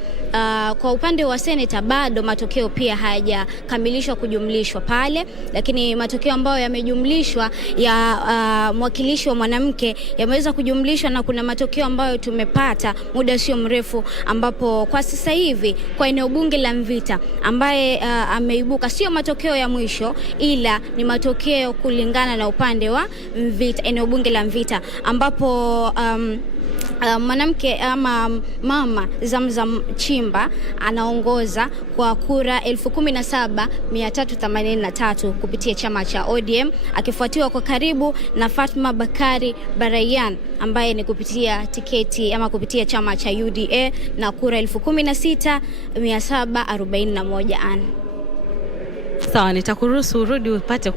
kwa upande wa senator bado matokeo pia hayajakamilishwa kujumlishwa pale, lakini matokeo ambayo yamejumlishwa ya mwakilishi wa mwanamke yameweza kujumlishwa, na kuna matokeo ambayo tumepata muda sio mrefu, ambapo kwa sasa hivi kwa eneo bunge la Mvita ambaye ameibuka sio matokeo ya mwisho, ila ni matokeo kulingana na upande wa Mvita, eneo bunge la Mvita, ambapo mwanamke ama mama Zamzam Chimba anaongoza kwa kura 17,383 kupitia chama cha ODM, akifuatiwa kwa karibu na Fatma Bakari Barayan ambaye ni kupitia tiketi ama kupitia chama cha UDA na kura 16,741. Sawa, nitakuruhusu urudi upate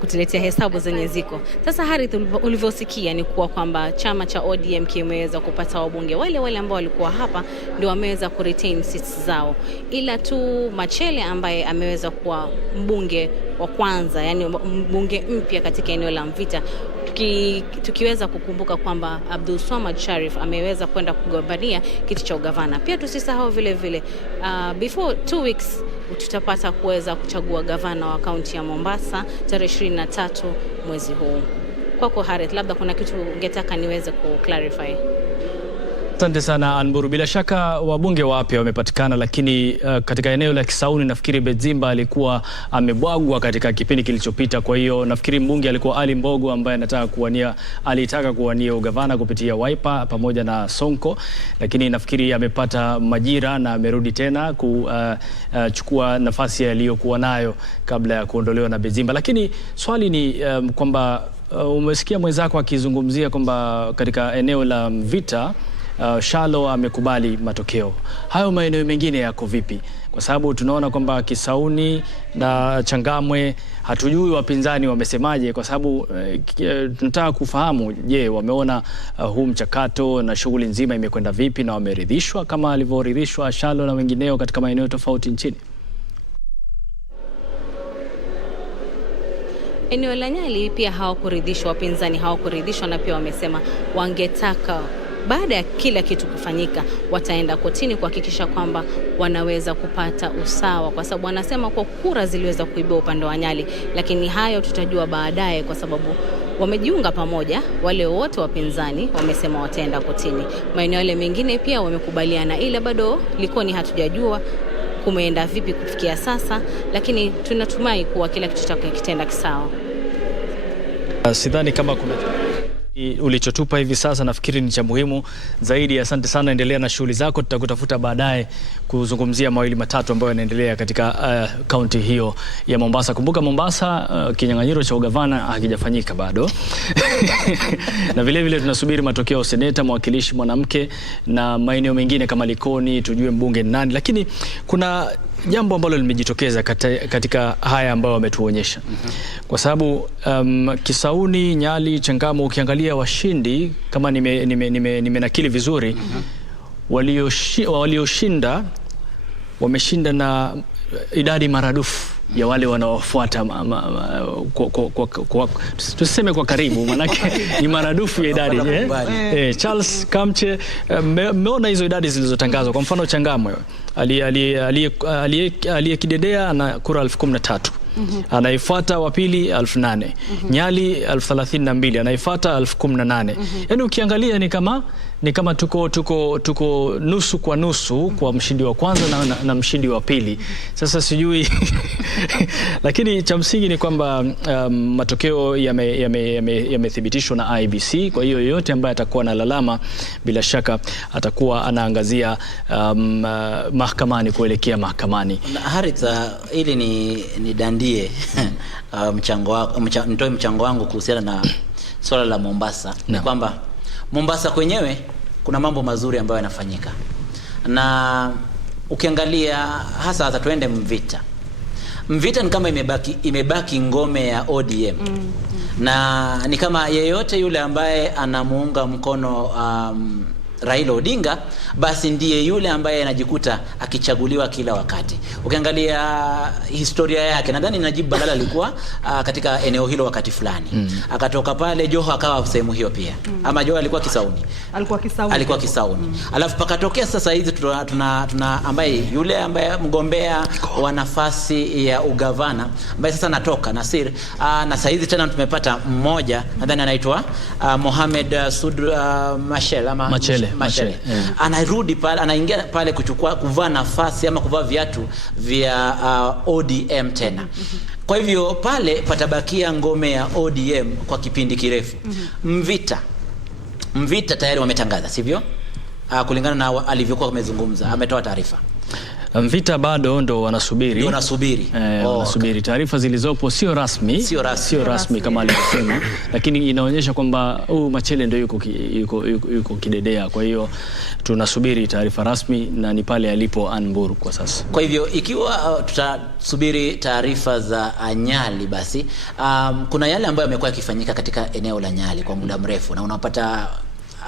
kutuletea hesabu zenye ziko. Sasa Harith, ulivyosikia ni kuwa kwamba chama cha ODM kimeweza kupata wabunge wale ambao walikuwa hapa ndio wameweza kuretain seats zao, ila tu Machele ambaye ameweza kuwa mbunge wa kwanza, yani mbunge mpya katika eneo la Mvita. Tukiweza kukumbuka kwamba Abdul Swamad Sharif ameweza kwenda kugombania kiti cha ugavana. Pia tusisahau vile before 2 weeks tutapata kuweza kuchagua gavana wa kaunti ya Mombasa tarehe 23 mwezi huu. Kwako Harith, labda kuna kitu ungetaka niweze ku-clarify? Asante sana Anburu. Bila shaka wabunge wapya wamepatikana, lakini katika eneo la Kisauni nafikiri Bedzimba alikuwa amebwagwa katika kipindi kilichopita. Kwa hiyo nafikiri mbunge alikuwa Ali Mbogo ambaye alitaka kuwania ugavana kupitia Wiper pamoja na Sonko, lakini nafikiri amepata majira na amerudi tena kuchukua nafasi aliyokuwa nayo kabla ya kuondolewa na Bedzimba. Lakini swali ni kwamba umesikia mwenzako akizungumzia kwamba katika eneo la Mvita Shalo amekubali matokeo. Hayo maeneo mengine yako vipi? Kwa sababu tunaona kwamba Kisauni na Changamwe hatujui wapinzani wamesemaje, kwa sababu tunataka kufahamu, je, wameona huu mchakato na shughuli nzima imekwenda vipi na wameridhishwa kama alivyoridhishwa Shalo na wengineo katika maeneo tofauti nchini? Eneo la Nyali pia hawakuridhishwa, wapinzani hawakuridhishwa, na pia wamesema wangetaka baada ya kila kitu kufanyika wataenda kotini kuhakikisha kwamba wanaweza kupata usawa, kwa sababu wanasema kwa kura ziliweza kuibiwa upande wa Nyali, lakini hayo tutajua baadaye, kwa sababu wamejiunga pamoja. Wale wote wapinzani wamesema wataenda kotini. Maeneo yale mengine pia wamekubaliana, ila bado Likoni hatujajua kumeenda vipi kufikia sasa, lakini tunatumai kuwa kila kitu kitenda kisawa. Sidhani kama kuna Ulichotupa hivi sasa nafikiri ni cha muhimu zaidi. Asante sana, endelea na shughuli zako, tutakutafuta baadaye kuzungumzia mawili matatu ambayo yanaendelea katika kaunti hiyo ya Mombasa. Kumbuka Mombasa, kinyang'anyiro cha ugavana hakijafanyika bado. Na vile vile tunasubiri matokeo ya seneta, mwakilishi mwanamke na maeneo mengine kama Likoni, tujue mbunge ni nani. Lakini kuna jambo ambalo limejitokeza katika haya ambayo wametuonyesha. Kwa sababu Kisauni, Nyali, Changamwe, ukiangalia washindi kama nimenakili vizuri, walioshinda wameshinda na idadi maradufu ya wale wanaofuata tuseme kwa karibu, manake ni maradufu ya idadi. Charles Kamche, mmeona hizo idadi zilizotangazwa. Kwa mfano Changamwe aliyekidedea ana kura 13,000. Anaifuata wa pili 8,000. Nyali 32,000, anaifuata 18,000. Yaani ukiangalia ni kama tuko nusu kwa nusu kwa mshindi wa kwanza na mshindi wa pili. Sasa sijui lakini cha msingi ni kwamba matokeo yamethibitishwa na IEBC. Kwa hiyo yoyote ambaye atakuwa na lalama bila shaka atakuwa anaangazia mahakamani, kuelekea mahakamani. Haritha, ili ni dandie nitoe mchango wangu kuhusiana na swala la Mombasa. Ni kwamba Mombasa kwenyewe kuna mambo mazuri ambayo yanafanyika, na ukiangalia hasa tuende Mvita ni kama imebaki ngome ya ODM. Na ni kama yeyote yule ambaye anamuunga mkono Raila Odinga, basi ndiye yule ambaye anajikuta akichaguliwa kila wakati. Ukiangalia historia yake, nadhani Najib Balala alikuwa katika eneo hilo wakati fulani. Akatoka pale Joho akawa sehemu hiyo pia. Ama Joho alikuwa Kisauni. Alikuwa Kisauni. Alafu pakatokea sasa hizi tuna ambaye yule ambaye mgombea wa nafasi ya ugavana ambaye sasa natoka Nasir, na sasa hizi tena tumepata mmoja nadhani anaitwa Mohamed Machel ama Machele. Anarudi pale, anaingia pale kuvaa nafasi ama kuvaa viatu vya ODM tena. Kwa hivyo pale patabakia ngome ya ODM kwa kipindi kirefu. Mvita tayari wametangaza, sivyo? Kulingana na alivyokuwa amezungumza, ametoa taarifa. Mvita bado ndo wanasubiri. Wanasubiri. Taarifa zilizopo sio rasmi kama alivyosema, lakini inaonyesha kwamba Machele ndio yuko kidedea. Kwa hiyo tunasubiri taarifa rasmi, na ni pale alipo Anbur kwa sasa. Kwa hivyo ikiwa tutasubiri taarifa za Nyali, basi kuna yale ambayo yamekuwa yakifanyika katika eneo la Nyali kwa muda mrefu, na unapata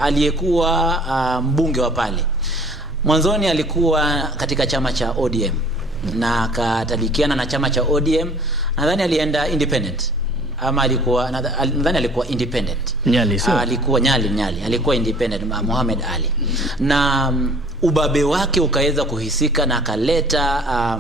aliyekuwa mbunge wa pale mwanzoni alikuwa katika chama cha ODM na akatalikiana na chama cha ODM. Nadhani alienda independent ama nadhani alikuwa independent. Nyali sio? Alikuwa Nyali alikuwa independent, Mohamed Ali. Na ubabe wake ukaweza kuhisika na akaleta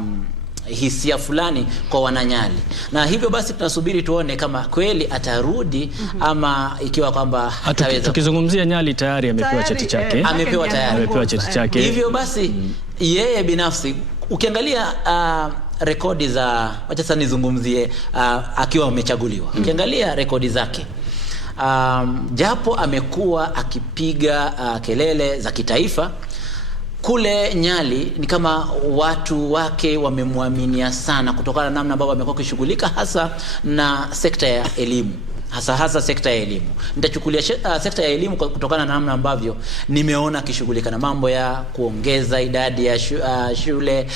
hisia fulani kwa wananyali. Na hivyo basi tunasubiri tuone kama kweli atarudi ama ikiwa kwamba hataweza. Tukizungumzia Nyali tayari amepewa cheti chake. Amepewa cheti chake. Hivyo basi yeye binafsi ukiangalia rekodi za, wacha sasa nizungumzie akiwa amechaguliwa. Ukiangalia rekodi zake, japo amekuwa akipiga kelele za kitaifa, kule Nyali ni kama watu wake wamemwaminia sana kutokana na namna ambavyo amekuwa akishughulika hasa na sekta ya elimu. Hasa sekta ya elimu. Nitachukulia sekta ya elimu kutokana na namna ambavyo nimeona akishughulika na mambo ya kuongeza idadi ya shule,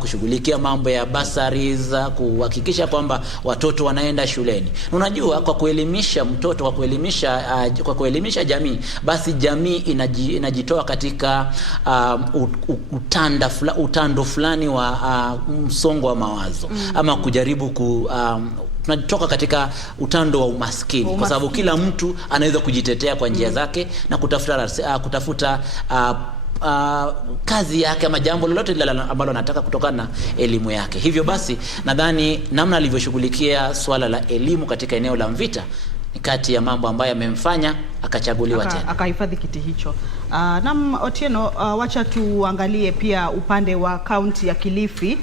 kushughulikia mambo ya bursaries, kuhakikisha kwamba watoto wanaenda shuleni. Unajua, kwa kuelimisha mtoto, kwa kuelimisha jamii, basi jamii inajitoa katika utando fulani wa msongo wa mawazo ama kujaribu tunatoka katika utando wa umaskini, kwa sababu kila mtu anaweza kujitetea kwa njia zake na kutafuta kazi yake ama jambo lolote ambalo anataka kutokana na elimu yake. Hivyo basi nadhani namna alivyoshughulikia swala la elimu katika eneo la Mvita ni kati ya mambo ambayo yamemfanya akachaguliwa tena, akahifadhi kiti hicho. Otieno, wacha tuangalie pia upande wa kaunti ya Kilifi.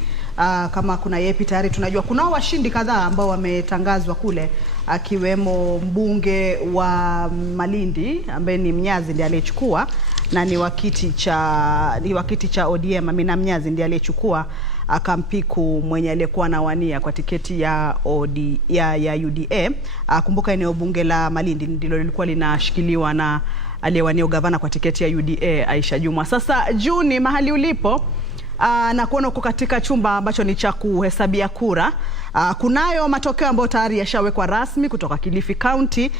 kama kuna yepi tayari tunajua. Kunao washindi kadhaa ambao wametangazwa kule, akiwemo mbunge wa Malindi ambaye ni Mnyazi ndiye aliyechukua, na ni wakiti cha ODM Amina Mnyazi ndiye aliyechukua, akampiku mwenye aliyekuwa anawania kwa tiketi ya UDA. Kumbuka eneo bunge la Malindi ndilo lilikuwa linashikiliwa na aliyewania ugavana kwa tiketi ya UDA Aisha Jumwa. Sasa Juni, mahali ulipo na kuona uko katika chumba ambacho ni cha kuhesabia kura, kunayo matokeo ambayo tayari yashawekwa rasmi kutoka Kilifi County.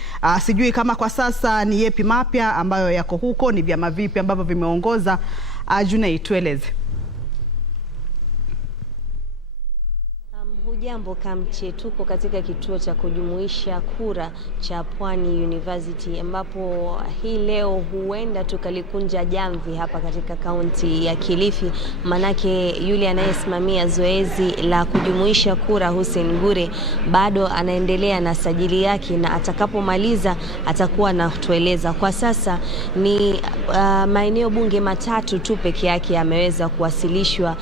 Sijui kama kwa sasa ni yepi mapya ambayo yako huko, ni vyama vipi ambavyo vimeongoza. Junei, tueleze. Hujambo Kamche, tuko katika kituo cha kujumuisha kura cha Pwani University, ambapo hii leo huenda tukalikunja jamvi hapa katika kaunti ya Kilifi, manake yule anayesimamia zoezi la kujumuisha kura Hussein Gure bado anaendelea na sajili yake, na atakapomaliza atakuwa na kutueleza. Kwa sasa ni maeneo bunge matatu tu peke yake yameweza kuwasilishwa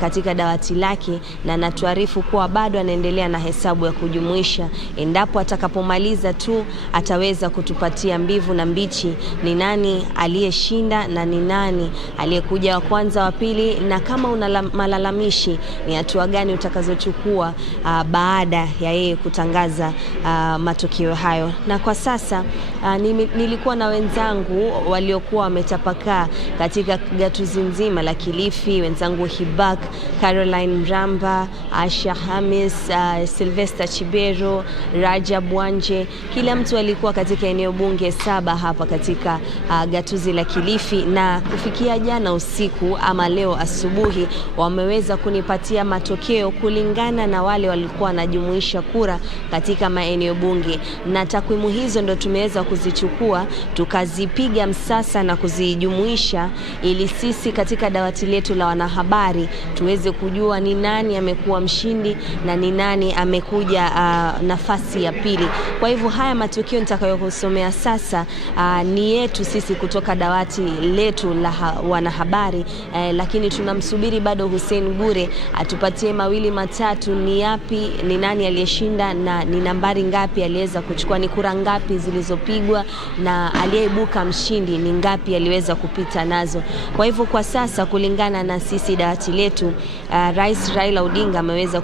katika dawati lake, na natuarifu kuwa bado anaendelea na hesabu ya kujumuisha. Endapo atakapomaliza tu ataweza kutupatia mbivu na mbichi, ni nani aliyeshinda na ni nani aliyekuja wa kwanza, wa pili, na kama una malalamishi ni hatua gani utakazochukua baada ya yeye kutangaza matokeo hayo. Na kwa sasa nilikuwa na wenzangu waliokuwa wametapakaa katika gatuzi nzima la Kilifi, wenzangu Hibak, Caroline Mramba, Asha Hamis, Sylvester Chibero, Rajab Wanje. Kila mtu alikuwa katika eneo bunge 7 hapa katika gatuzi la Kilifi, na kufikia jana usiku ama leo asubuhi wameweza kunipatia matokeo kulingana na wale walikuwa wanajumuisha kura katika maeneo bunge, na takwimu hizo ndo tumeweza kuzichukua tukazipiga msasa na kuzijumuisha, ili sisi katika dawati letu la wanahabari tuweze kujua ni nani amekuwa mshindi na ni nani amekuja nafasi ya pili. Kwa hivyo haya matokeo nitakayokusomea sasa ni yetu sisi kutoka dawati letu la wanahabari, lakini tunamsubiri bado Hussein Gure atupatie mawili matatu, ni yapi, ni nani aliyeshinda na ni nambari ngapi aliweza kuchukua, ni kura ngapi zilizopigwa, na aliyeibuka mshindi ni ngapi aliweza kupita nazo. Kwa hivyo kwa sasa kulingana na sisi dawati letu, Rais Raila Odinga ameweza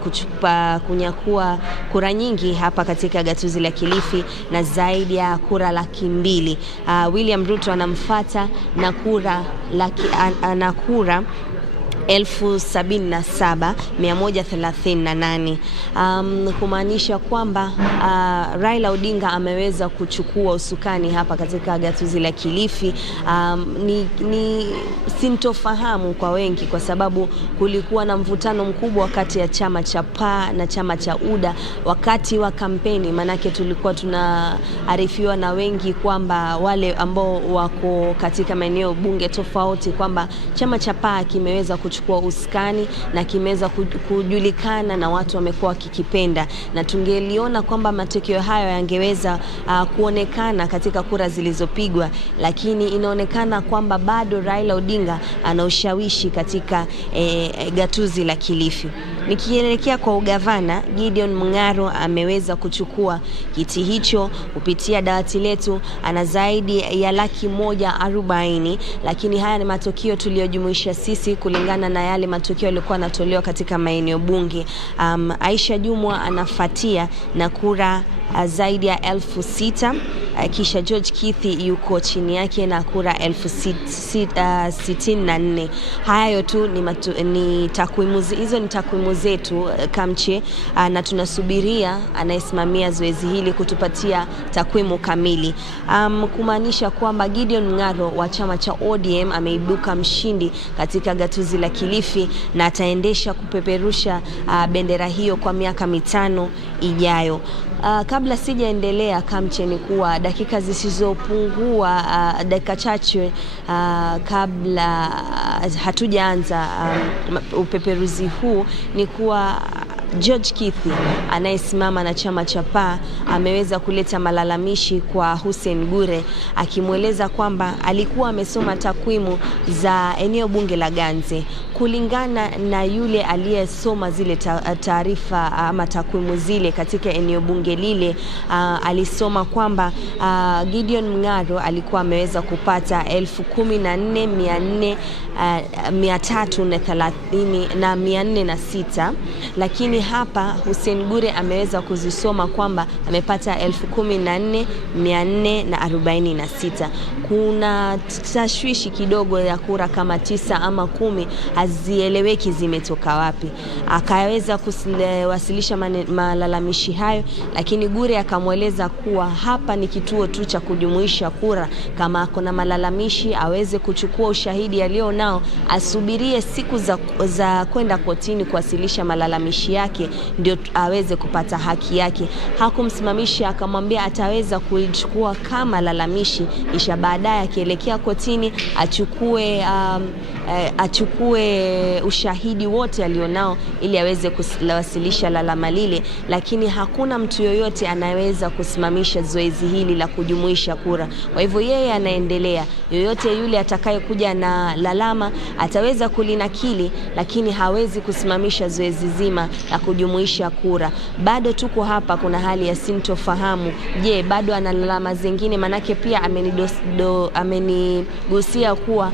kunyakua kura nyingi hapa katika gatuzi la Kilifi na zaidi ya kura 200,000. William Ruto anamfuata na kura 77,138, kumaanisha kwamba Raila Odinga ameweza kuchukua usukani hapa katika gatuzi la Kilifi. Ni sintofahamu kwa wengi, kwa sababu kulikuwa na mvutano mkubwa kati ya chama cha PA na chama cha UDA wakati wa kampeni, manake tulikuwa tunaarifiwa na wengi kwamba wale ambao wako katika maeneo bunge tofauti kwamba chama cha PA kimeweza kuchukua uskani na kimeweza kujulikana na watu wamekuwa wakikipenda, na tungeliona kwamba matokeo hayo yangeweza kuonekana katika kura zilizopigwa, lakini inaonekana kwamba bado Raila Odinga ana ushawishi katika gatuzi la Kilifi. Nikielekea kwa ugavana, Gideon Mung'aro ameweza kuchukua kiti hicho kupitia dawati letu, ana zaidi ya 140,000, lakini haya ni matokeo tuliyojumuisha sisi kulingana na yale matokeo yalikuwa yanatolewa katika maeneo bunge. Aisha Jumwa anafuatia na kura zaidi ya 6,000, kisha George Kithi yuko chini yake na kura 64,000. Hayo tu ni takwimu, hizo ni takwimu zetu Kamche, na tunasubiria anayesimamia zoezi hili kutupatia takwimu kamili, kumaanisha kwamba Gideon Mung'aro wa chama cha ODM ameibuka mshindi katika gatuzi la Kilifi na ataendesha kupeperusha bendera hiyo kwa miaka 5 ijayo. Kabla sijaendelea Kamche, ni kuwa dakika zisizopungua dakika chache kabla hatujaanza upeperuzi huu, ni kuwa George Kithi anayesimama na chama cha PA ameweza kuleta malalamishi kwa Hussein Gure, akimweleza kwamba alikuwa amesoma takwimu za eneo bunge la Ganze. Kulingana na yule aliyesoma zile taarifa ama takwimu zile katika eneo bunge lile, alisoma kwamba Gideon Mng'aro alikuwa ameweza kupata 14,336, lakini hapa Hussein Gure ameweza kuzisoma kwamba amepata 14,446. Kuna tashwishi kidogo ya kura kama 9 ama 10 hazieleweki zimetoka wapi. Akaweza kuwasilisha malalamishi hayo, lakini Gure akamweleza kuwa hapa ni kituo tu cha kujumuisha kura. Kama kuna malalamishi aweze kuchukua ushahidi alio nao, asubirie siku za kwenda kotini kuwasilisha malalamishi yake ndio aweze kupata haki yake. Hakumsimamisha, akamwambia ataweza kuichukua kama lalamishi, kisha baadaye akielekea kotini achukue ushahidi wote alionao ili aweze kuwasilisha lalama lile. Lakini hakuna mtu yoyote anaweza kusimamisha zoezi hili la kujumuisha kura. Kwa hivyo yeye anaendelea. Yoyote yule atakayekuja na lalama ataweza kulinakili, lakini hawezi kusimamisha zoezi zima la kujumuisha kura. Bado tuko hapa, kuna hali ya sintofahamu. Je, bado ana lalama zingine? Manake pia amenigusia kuwa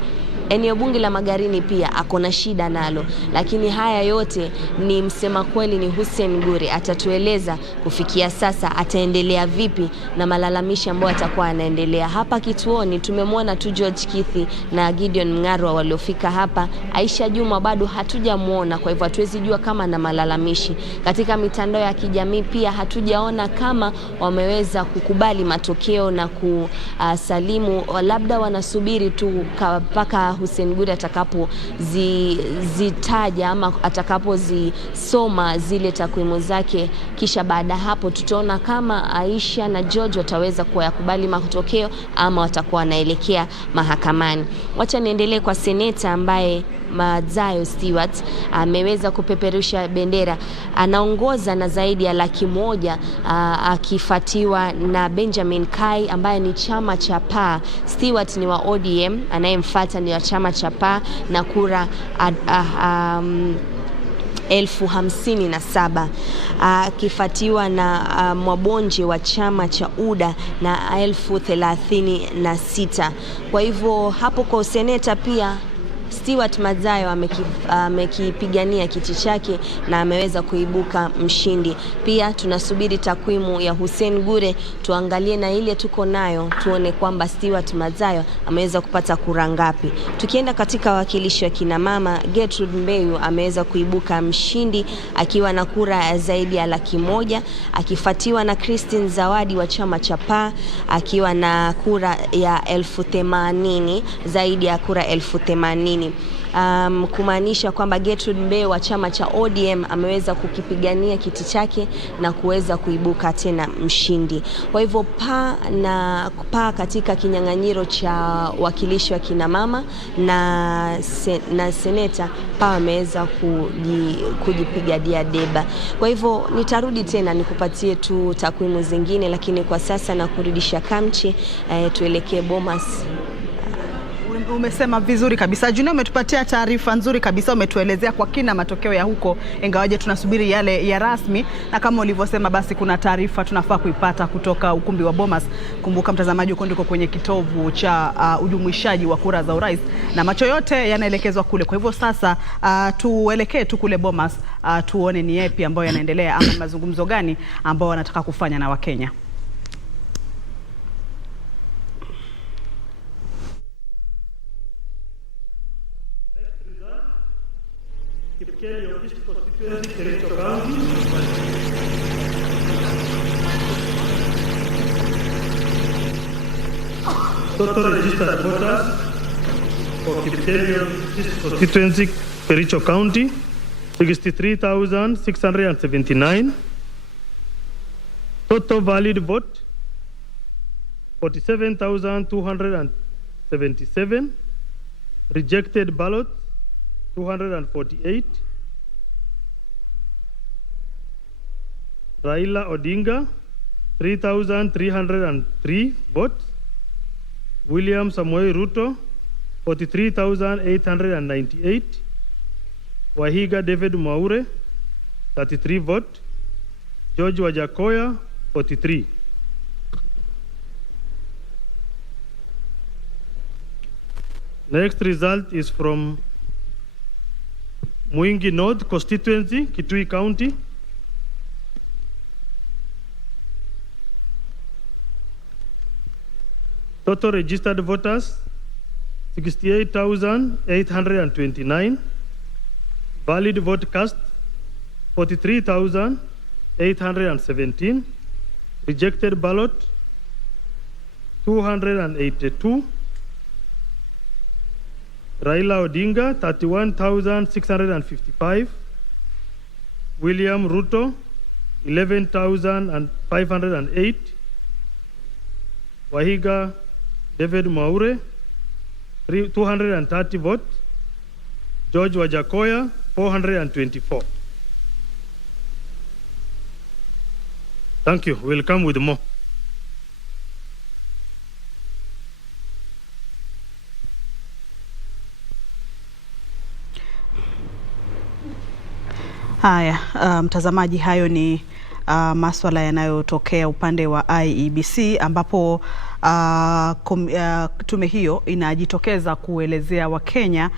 eneo bunge la Magarini pia akona shida nalo. Lakini haya yote ni msema kweli ni Hussein Gure atatueleza kufikia sasa ataendelea vipi na malalamishi ambayo atakuwa anaendelea. Hapa kituoni tumemwona tu George Kithi na Gideon Mng'aro waliofika hapa. Aisha Juma bado hatujamuona, kwa hivyo hatuwezi jua kama na malalamishi. Katika mitandao ya kijamii pia hatujaona kama wameweza kukubali matokeo na kusalimu. Labda wanasubiri tu mpaka Hussein Gure atakapozitaja ama atakapozisoma zile takwimu zake, kisha baada hapo tutaona kama Aisha na George wataweza kuyakubali matokeo ama watakuwa wanaelekea mahakamani. Wacha niendelee kwa seneta ambaye Madzayo Stewart ameweza kupeperusha bendera. Anaongoza na zaidi ya 100,000, akifatiwa na Benjamin Kai ambaye ni chama cha PA. Stewart ni wa ODM, anayemfuata ni wa chama cha PA na kura 57,000, akifatiwa na Mwabonje wa chama cha UDA na 36,000. Kwa hivyo hapo kwa seneta pia Stewart Madzayo amekipigania kiti chake na ameweza kuibuka mshindi. Pia tunasubiri takwimu ya Hussein Gure, tuangalie na ile tuko nayo tuone kwamba Stewart Madzayo ameweza kupata kura ngapi. Tukienda katika wakilishi wa kina mama, Gertrude Mbeyu ameweza kuibuka mshindi akiwa na kura zaidi ya 100,000, akifuatiwa na Christine Zawadi wa chama cha PA akiwa na kura ya 80,000, zaidi ya kura 80,000. Kumaanisha kwamba Gertrude Mbeyu wa chama cha ODM ameweza kukipigania kiti chake na kuweza kuibuka tena mshindi. Kwa hivyo PA katika kinyang'anyiro cha wakilishi wa kina mama na seneta, PA ameweza kujipigadia deba. Kwa hivyo nitarudi tena nikupatie tu takwimu zingine, lakini kwa sasa na kurudisha kamchi, tuelekee Bomas. Umesema vizuri kabisa Junior, umetupatia taarifa nzuri kabisa, umetuelezea kwa kina matokeo ya huko, ingawaje tunasubiri yale ya rasmi, na kama ulivyosema basi kuna taarifa tunafaa kuipata kutoka ukumbi wa Bomas. Kumbuka mtazamaji, uko ndiko kwenye kitovu cha ujumuishaji wa kura za urais na macho yote yanaelekezwa kule. Kwa hivyo sasa tuelekee tu kule Bomas, tuone ni yapi ambayo yanaendelea ama mazungumzo gani ambao wanataka kufanya na Wakenya. Constituency, Electoral County. Total registered voters for Kilifi Constituency, Kericho County, 63,679. Total valid vote, 47,277. Rejected ballots, 248. Raila Odinga, 3,303 votes. William Samoei Ruto, 43,898. Wahiga David Mwaure, 33 votes. George Wajakoya, 43. Next result is from Mwingi North Constituency, Kitui County. Total registered voters, 68,829. Valid vote cast, 43,817. Rejected ballot, 282. Raila Odinga, 31,655. William Ruto, 11,508. Wahiga David Mwaure, 230 votes. George Wajakoya, 424. Thank you. We'll come with more. Haya, mtazamaji, hayo ni maswala yanayotokea upande wa IEBC ambapo tume hiyo inajitokeza kuelezea Wakenya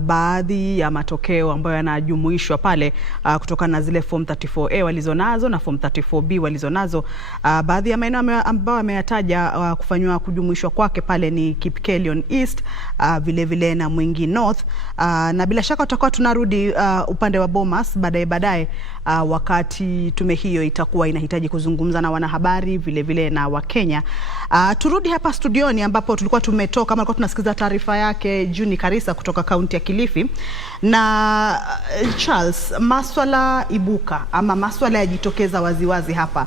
baadhi ya matokeo ambayo yanajumuishwa pale kutokana na zile form 34A walizonazo na form 34B walizonazo. Baadhi ya maeneo ambayo ameyataja kufanywa kujumuishwa kwake pale ni Kipkelion East, vile vile na Mwingi North, na bila shaka tutakuwa tunarudi upande wa Bomas baadaye wakati tume hiyo itakuwa inahitaji kuzungumza na wanahabari vile vile na Wakenya. Turudi hapa studioni ambapo tulikuwa tumetoka kama tulikuwa tunasikiza taarifa yake Juni Karisa kutoka kaunti ya Kilifi. Na Charles, maswala ibuka ama maswala yajitokeza waziwazi hapa.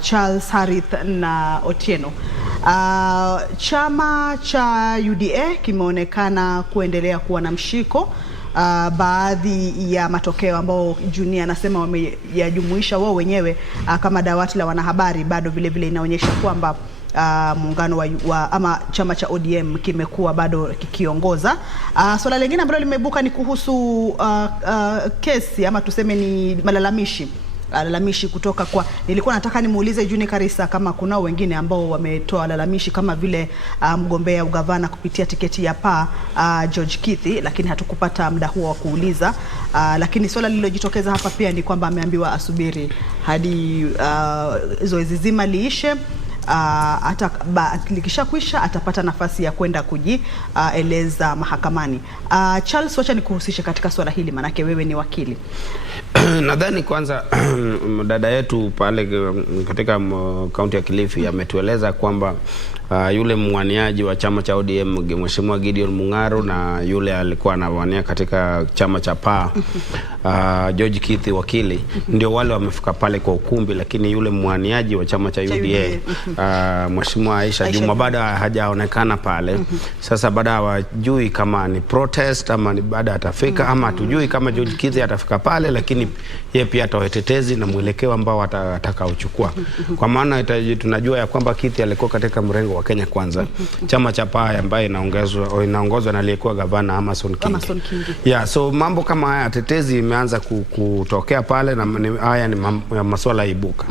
Charles, Harith na Otieno. Chama cha UDA kimeonekana kuendelea kuwa na mshiko. Baadhi ya matokeo ambao Juni anasema wameyajumuisha wao wenyewe kama dawati la wanahabari bado vile vile inaonyesha kwamba muungano ama chama cha ODM kimekuwa bado kikiongoza. Swala lingine ambalo limeibuka ni kuhusu kesi ama tuseme ni malalamishi kutoka kwa, nilikuwa nataka nimuulize Juni Karisa kama kuna wengine ambao wametoa lalamishi kama vile mgombea ugavana kupitia tiketi ya PA George Kithi, lakini hatukupata muda huo wa kuuliza. Lakini swala lililojitokeza hapa pia ni kwamba ameambiwa asubiri hadi zoezi zima liishe. Likishakwisha atapata nafasi ya kwenda kujieleza mahakamani. Charles, wacha nikuhusishe katika swala hili manake wewe ni wakili. Nadhani kwanza dada yetu pale katika kaunti ya Kilifi ametueleza kwamba yule mwaniaji wa chama cha ODM Mheshimiwa Gideon Mung'aro na yule alikuwa anawania katika chama cha PA George Kithi wakili ndio wale wamefika pale kwa ukumbi, lakini yule mwaniaji wa chama cha UDA Mheshimiwa Aisha Juma bado hajaonekana pale. Sasa bado hawajui kama ni protest ama ni baada atafika ama hatujui kama George Kithi atafika pale, lakini yeye pia atawatetezi na mwelekeo ambao atakaochukua. Kwa maana tunajua ya kwamba Kithi alikuwa katika mrengo wa Kenya Kwanza, chama cha PA ambaye inaongozwa na aliyekuwa gavana Amason Kingi. Yeah, so mambo kama haya tetezi imeanza kutokea pale na haya ni masuala ibuka.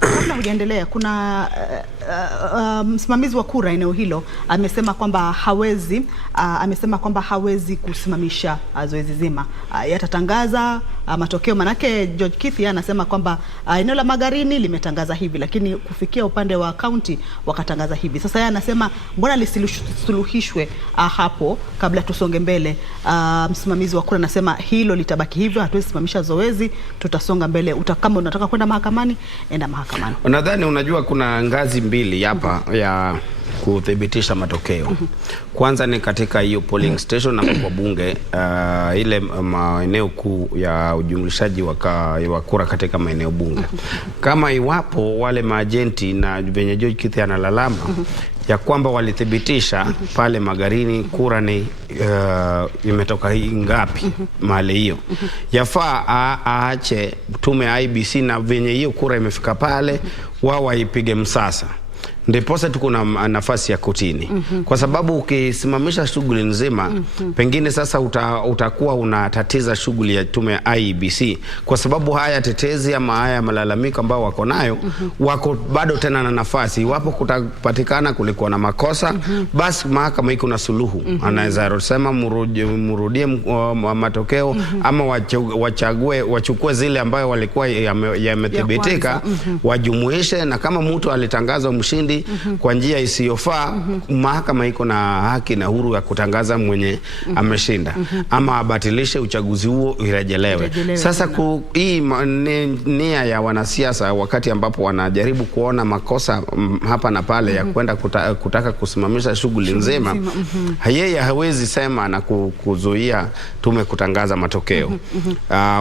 Kabla hujaendelea, kuna msimamizi wa kura eneo hilo amesema kwamba hawezi kusimamisha zoezi zima. Yatatangaza matokeo, manake George Kithi anasema kwamba eneo la Magarini limetangaza hivi, lakini kufikia upande wa county wakatangaza hivi. Sasa yeye anasema mbona lisuluhishwe hapo kabla tusonge mbele. Msimamizi wa kura anasema hilo litabaki hivyo, hatuwezi simamisha zoezi, tutasonga mbele. Kama unataka kwenda mahakamani, enda mahakamani. Nadhani unajua kuna ngazi mbili hapa ya kuthibitisha matokeo. Kwanza ni katika hiyo polling station na kwa bunge, ile maeneo kuu ya ujumlishaji wa kura katika maeneo bunge. Kama iwapo wale maagenti na venye George Kithi analalama ya kwamba walithibitisha pale Magarini kura ni imetoka ngapi mahali hiyo. Yafaa aache tume ya IEBC na venye hiyo kura imefika pale wao waipige msasa. Ndiposa tuko na nafasi ya kotini. Kwa sababu ukisimamisha shughuli nzima, pengine sasa utakuwa unatatiza shughuli ya tume ya IEBC. Kwa sababu haya tetezi ama haya malalamiko ambao wako nayo, wako bado tena na nafasi. Iwapo kutapatikana kulikuwa na makosa, basi mahakama iko na suluhu. Anaweza sema murudie matokeo ama wachukue zile ambayo walikuwa yamethibitika, wajumuishe, na kama mtu alitangazwa mshindi kwa njia isiyofaa, mahakama iko na haki na huru ya kutangaza mwenye ameshinda, ama abatilishe uchaguzi huo irejelewe. Sasa hii nia ya wanasiasa wakati ambapo wanajaribu kuona makosa hapa na pale ya kwenda kutaka kusimamisha shughuli nzima, yeye hawezi sema na kuzuia tume kutangaza matokeo.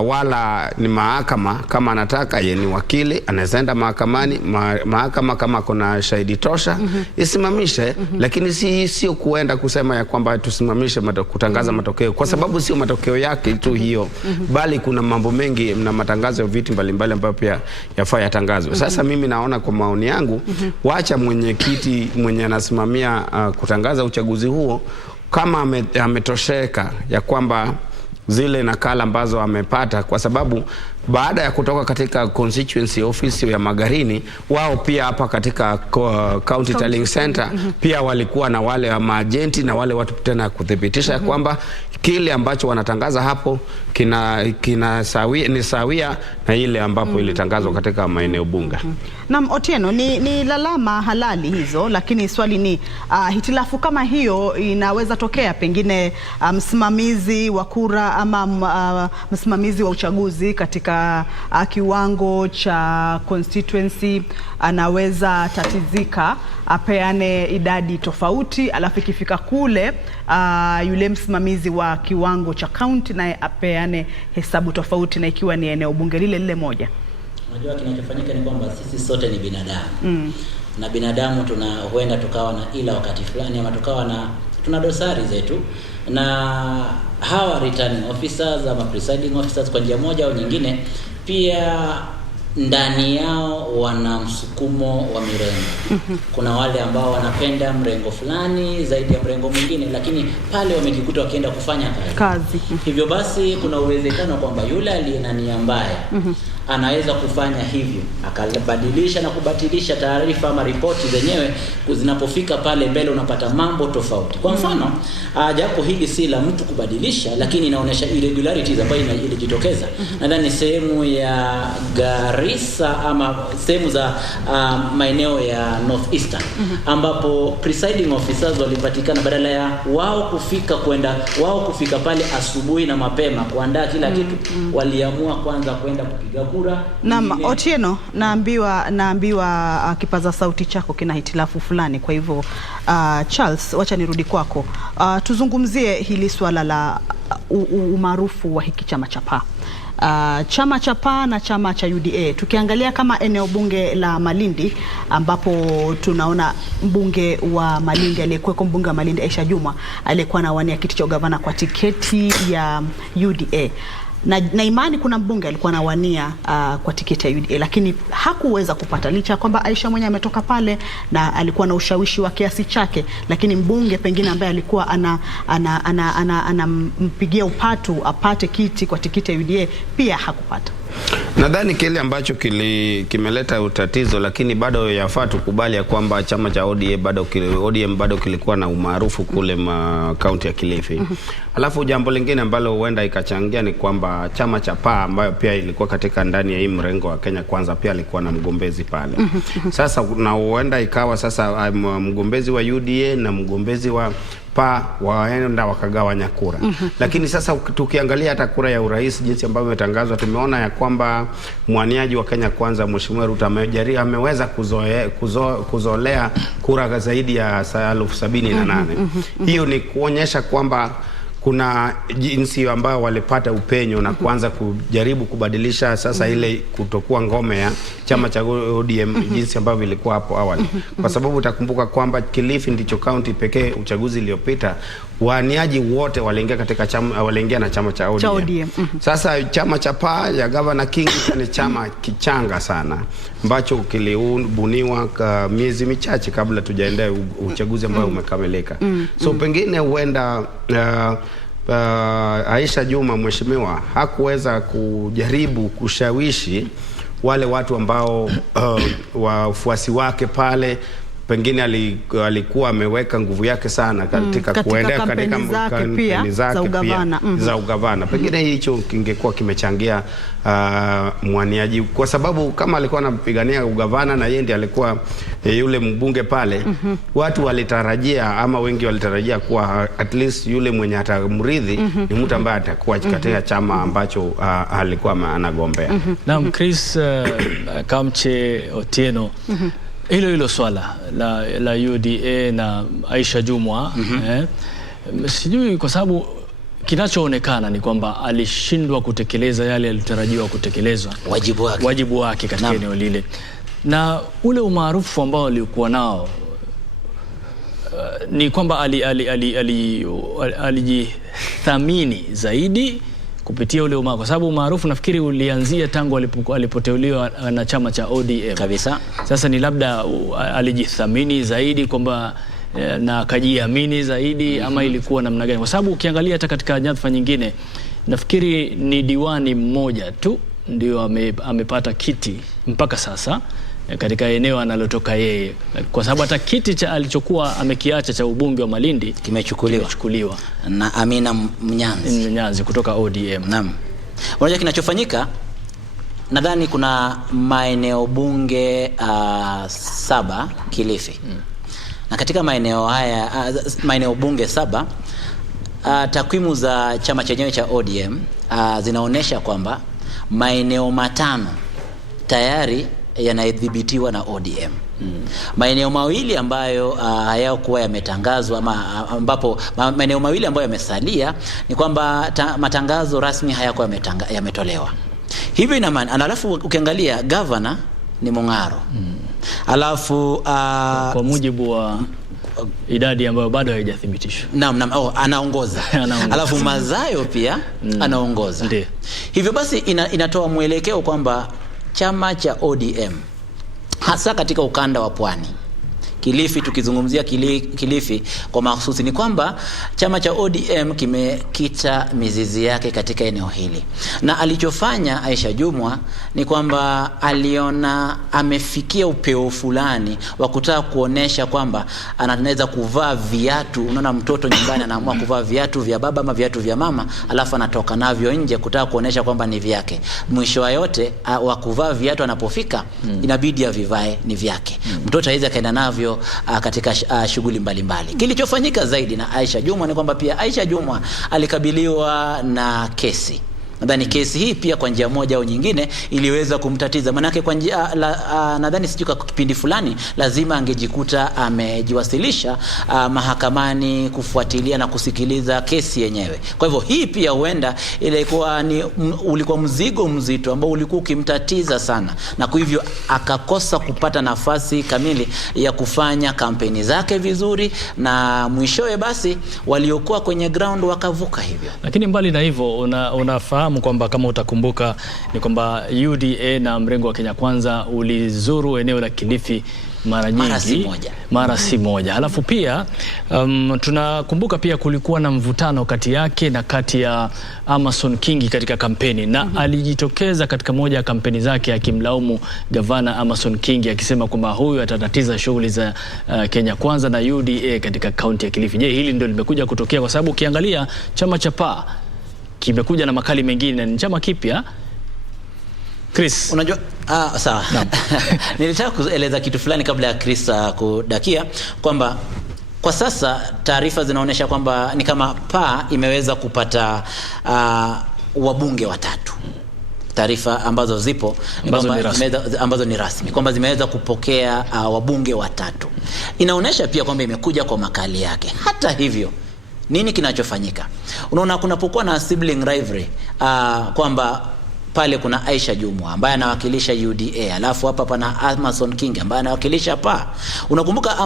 Wala ni mahakama kama anataka, yeye ni wakili, anaenda mahakamani, mahakama kama kuna shahidi tosha isimamishe, lakini sio kuenda kusema ya kwamba tusimamishe kutangaza matokeo, kwa sababu sio matokeo yake tu hiyo, bali kuna mambo mengi na matangazo ya vitu mbalimbali ambayo pia yafaa yatangazwe. Sasa mimi naona kwa maoni yangu, waacha mwenyekiti mwenye anasimamia kutangaza uchaguzi huo, kama ametosheka ya kwamba zile nakala ambazo amepata, kwa sababu baada ya kutoka katika constituency office ya Magarini, wao pia hapa katika county tallying center pia walikuwa na wale wa maagenti na wale watu tena kudhibitisha kwamba kile ambacho wanatangaza hapo ni sawia na ile ambapo ilitangazwa katika maeneo bunge. Naam, Otieno, ni lalama halali hizo, lakini swali ni hitilafu kama hiyo inaweza tokea pengine msimamizi wa kura ama msimamizi wa uchaguzi katika kiwango cha constituency anaweza tatizika, apeane idadi tofauti, alafu ikifika kule yule msimamizi wa kiwango cha county naye apeane hesabu tofauti, na ikiwa ni eneo bunge lile moja. Unajua kinachofanyika ni kwamba sisi sote ni binadamu. Na binadamu huenda tukawa na ila wakati fulani, ama tukawa tuna dosari zetu, na hawa returning officers ama presiding officers kwa njia moja au nyingine pia ndani yao wana msukumo wa mirengo. Kuna wale ambao wanapenda mrengo fulani zaidi ya mrengo mwingine, lakini pale wamejikuta wakienda kufanya kazi. Hivyo basi kuna uwezekano kwamba yule aliye na nia mbaya anaweza kufanya hivyo, akabadilisha na kubatilisha taarifa ama ripoti zenyewe. Zinapofika pale mbele unapata mambo tofauti. Kwa mfano, japo hili si la mtu kubadilisha, lakini inaonyesha irregularities ambayo ilijitokeza. Nadhani sehemu ya Garissa ama sehemu za maeneo ya North Eastern, ambapo presiding officers walipatikana badala ya wao kufika pale asubuhi na mapema kuandaa kila kitu, waliamua kwanza kwenda kupiga kura. Naam, Otieno, naambiwa kipaza sauti chako kina hitilafu fulani, kwa hivyo Charles, wacha nirudi kwako. Tuzungumzie hili swala la umaarufu wa hiki chama cha PA. Chama cha PA na chama cha UDA, tukiangalia kama eneo bunge la Malindi, ambapo tunaona mbunge wa Malindi aliyekuwa mbunge wa Malindi Aisha Juma aliyekuwa anawania kiti cha ugavana kwa tiketi ya UDA. Na imani kuna mbunge alikuwa anawania kwa tiketi ya UDA, lakini hakuweza kupata, licha kwamba Aisha mwenyewe ametoka pale na alikuwa na ushawishi wa kiasi chake, lakini mbunge pengine ambaye alikuwa anampigia upatu apate kiti kwa tiketi ya UDA pia hakupata. Nadhani kile ambacho kimeleta utatizo, lakini bado yafaa tukubali ya kwamba chama cha ODM bado kilikuwa na umaarufu kule kaunti ya Kilifi. Alafu jambo lingine ambalo huenda ikachangia ni kwamba chama cha PA ambayo pia ilikuwa katika ndani ya hii mrengo wa Kenya Kwanza pia alikuwa na mgombezi pale. Sasa na huenda ikawa sasa mgombezi wa UDA na mgombezi wa PA waenda wakagawanya kura. Lakini sasa tukiangalia hata kura ya urais jinsi ambavyo imetangazwa, tumeona ya kwamba mwaniaji wa Kenya Kwanza Mheshimiwa Ruto ameweza kuzolea kura zaidi ya 78,000. Hiyo ni kuonyesha kwamba kuna jinsi ambayo walipata upenyo na kuanza kujaribu kubadilisha sasa ile kutokuwa ngome ya chama cha ODM jinsi ambavyo ilikuwa hapo awali. Kwa sababu utakumbuka kwamba Kilifi ndicho county pekee uchaguzi uliopita waaniaji wote waliingia na chama cha ODM. Sasa chama cha PA ya Governor King ni chama kichanga sana ambacho kilibuniwa miezi michache kabla tujaendea uchaguzi ambao umekamilika. So pengine huenda Aisha Juma mheshimiwa hakuweza kujaribu kushawishi wale watu ambao wafuasi wake pale, pengine alikuwa ameweka nguvu yake sana katika kuendea katika kampeni zake pia za ugavana. Pengine hicho kingekuwa kimechangia mwaniaji, kwa sababu kama alikuwa anapigania ugavana na yeye ndiye alikuwa yule mbunge pale, watu walitarajia ama wengi walitarajia kuwa at least yule mwenye atamridhi ni mtu ambaye atakuwa katika chama ambacho alikuwa anagombea. Naam, Chris Kamche Otieno, hilo swala la UDA na Aisha Jumwa, sijui, kwa sababu kinachoonekana ni kwamba alishindwa kutekeleza yale yalitarajiwa kutekelezwa, wajibu wake katika eneo lile, na ule umaarufu ambao alikuwa nao ni kwamba alijithamini zaidi kupitia ule umaarufu, kwa sababu umaarufu nafikiri ulianzia tangu alipoteuliwa na chama cha ODM kabisa. Sasa ni labda alijithamini zaidi kwamba na akajiamini zaidi, ama ilikuwa namna gani? Kwa sababu ukiangalia hata katika nyadhifa nyingine nafikiri ni diwani mmoja tu ndio amepata kiti mpaka sasa katika eneo analotoka yeye, kwa sababu hata kiti alichokuwa amekiacha cha ubunge wa Malindi kimechukuliwa na Amina Mnyanzi kutoka ODM. Naam. Unajua kinachofanyika, nadhani kuna maeneo bunge 7 Kilifi. Na katika maeneo haya maeneo bunge 7 takwimu za chama chenyewe cha ODM zinaonesha kwamba maeneo 5 tayari yanadhibitiwa na ODM. Maeneo mawili ambayo hayakuwa yametangazwa, ama ambapo maeneo mawili ambayo yamesalia ni kwamba matangazo rasmi hayakuwa yametolewa. Hivyo ina maana, alafu ukiangalia governor ni Mung'aro. Alafu kwa mujibu wa idadi ambayo bado haijathibitishwa. Naam, anaongoza. Alafu Mazayo pia anaongoza. Hivyo basi inatoa mwelekeo kwamba chama cha ODM hasa katika ukanda wa Pwani, Kilifi, tukizungumzia Kilifi kwa mahususi, ni kwamba chama cha ODM kimekita mizizi yake katika eneo hili. Na alichofanya Aisha Jumwa ni kwamba aliona amefikia upeo fulani wa kutaka kuonesha kwamba anaweza kuvaa viatu. Unaona, mtoto nyumbani anaamua kuvaa viatu vya baba ama viatu vya mama, alafu anatoka navyo nje kutaka kuonesha kwamba ni vyake. Mwisho wa yote wa kuvaa viatu anapofika inabidi avivae ni vyake. Mtoto hawezi kaenda navyo katika shughuli mbalimbali. Kilichofanyika zaidi na Aisha Jumwa ni kwamba pia Aisha Jumwa alikabiliwa na kesi. Nadhani kesi hii pia kwa njia moja au nyingine iliweza kumtatiza, manake kwa njia nadhani sijui kwa kipindi fulani lazima angejikuta amejiwasilisha mahakamani kufuatilia na kusikiliza kesi yenyewe. Kwa hivyo hii pia huenda ulikuwa mzigo mzito ambao ulikuwa ukimtatiza sana, na kwa hivyo akakosa kupata nafasi kamili ya kufanya kampeni zake vizuri, na mwishowe basi waliokuwa kwenye ground wakavuka hivyo. Lakini mbali na hivyo unafahamu kwamba kama utakumbuka ni kwamba UDA na mrengo wa Kenya Kwanza ulizuru eneo la Kilifi mara si moja. Halafu pia tunakumbuka pia kulikuwa na mvutano kati yake na kati ya Amason Kingi katika kampeni, na alijitokeza katika moja ya kampeni zake akimlaumu gavana Amason Kingi akisema kwamba huyu atatatiza shughuli za Kenya Kwanza na UDA katika kaunti ya Kilifi. Je, hili ndio limekuja kutokea? Kwa sababu ukiangalia chama cha PA kimekuja na makali mengine, ni chama kipya. Chris, unajua sawa. Nilitaka kueleza kitu fulani kabla ya Chris kudakia kwamba kwa sasa taarifa zinaonyesha kwamba ni kama PA imeweza kupata wabunge 3. Taarifa ambazo zipo ambazo ni rasmi kwamba zimeweza kupokea wabunge 3. Inaonyesha pia kwamba imekuja kwa makali yake. Hata hivyo nini kinachofanyika? Unaona kunapokuwa na sibling rivalry, kwamba pale kuna Aisha Jumwa ambaye anawakilisha UDA, alafu hapa pana Amason King ambaye anawakilisha PA. Unakumbuka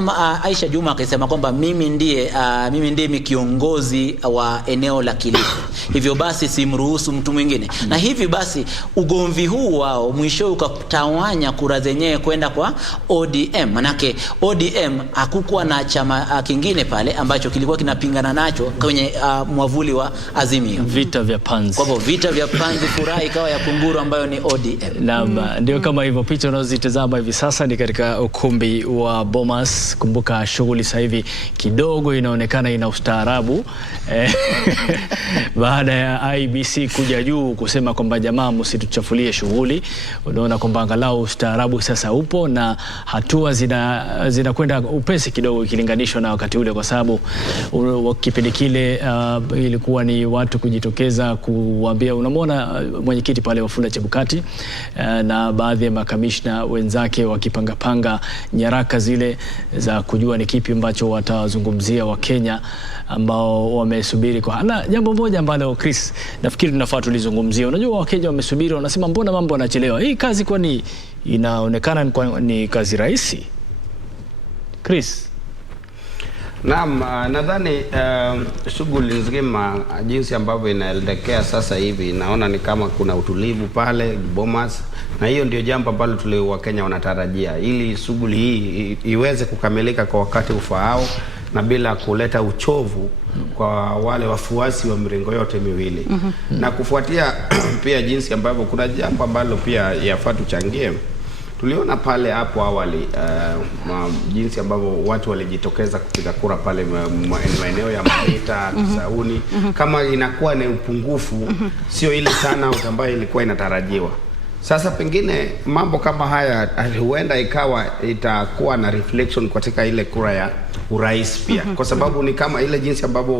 Aisha Jumwa akisema kwamba mimi ndiye kiongozi wa eneo la Kilifi, hivyo basi simruhusu mtu mwingine. Na hivi basi ugomvi huu wao mwisho ukatawanya kura zenyewe kwenda kwa ODM. Manake ODM hakukuwa na chama kingine pale ambacho kilikuwa kinapingana nacho kwenye mwavuli wa Azimio. Vita vya panzi. Kwa hivyo vita vya panzi, furaha ikawa ya kunguru ambayo ni ODM. Naam, ndio kama hivyo picha unazozitazama hivi sasa ni katika ukumbi wa Bomas. Kumbuka shughuli sasa hivi kidogo inaonekana ina ustaarabu baada ya IEBC kuja juu kusema kwamba jamaa msituchafulie shughuli. Unaona kwamba angalau ustaarabu sasa upo na hatua zinakwenda upesi kidogo ikilinganishwa na wakati ule, kwa sababu kipindi kile ilikuwa ni watu kujitokeza kuambia, unamwona mwenyekiti pale Wafula Chebukati na baadhi ya makamishna wenzake wakipanga nyaraka zile za kujua ni kipi ambacho watazungumzia Wakenya ambao wamesubiri kwa. Na jambo moja ambalo Chris nafikiri tunafaa tulizungumzia. Unajua Wakenya wamesubiri, wanasema mbona mambo yanachelewa? Hii kazi kwani inaonekana ni kazi rahisi? Chris. Naam, nadhani shughuli nzima jinsi ambavyo inaelekea sasa hivi naona ni kama kuna utulivu pale Bomas, na hiyo ndio jambo ambalo Wakenya wanatarajia, ili shughuli hii iweze kukamilika kwa wakati ufaao na bila kuleta uchovu kwa wale wafuasi wa mirengo yote miwili. Na kufuatia pia jinsi ambavyo kuna jambo ambalo pia yafaa tuchangie. Tuliona pale hapo awali jinsi ambavyo watu walijitokeza kupiga kura pale maeneo ya Maita, Kisauni, kama inakuwa ni upungufu, sio ile turnout ambayo ilikuwa inatarajiwa. Sasa pengine mambo kama haya huenda itakuwa na reflection katika ile kura ya urais pia, kwa sababu ni kama ile jinsi ambavyo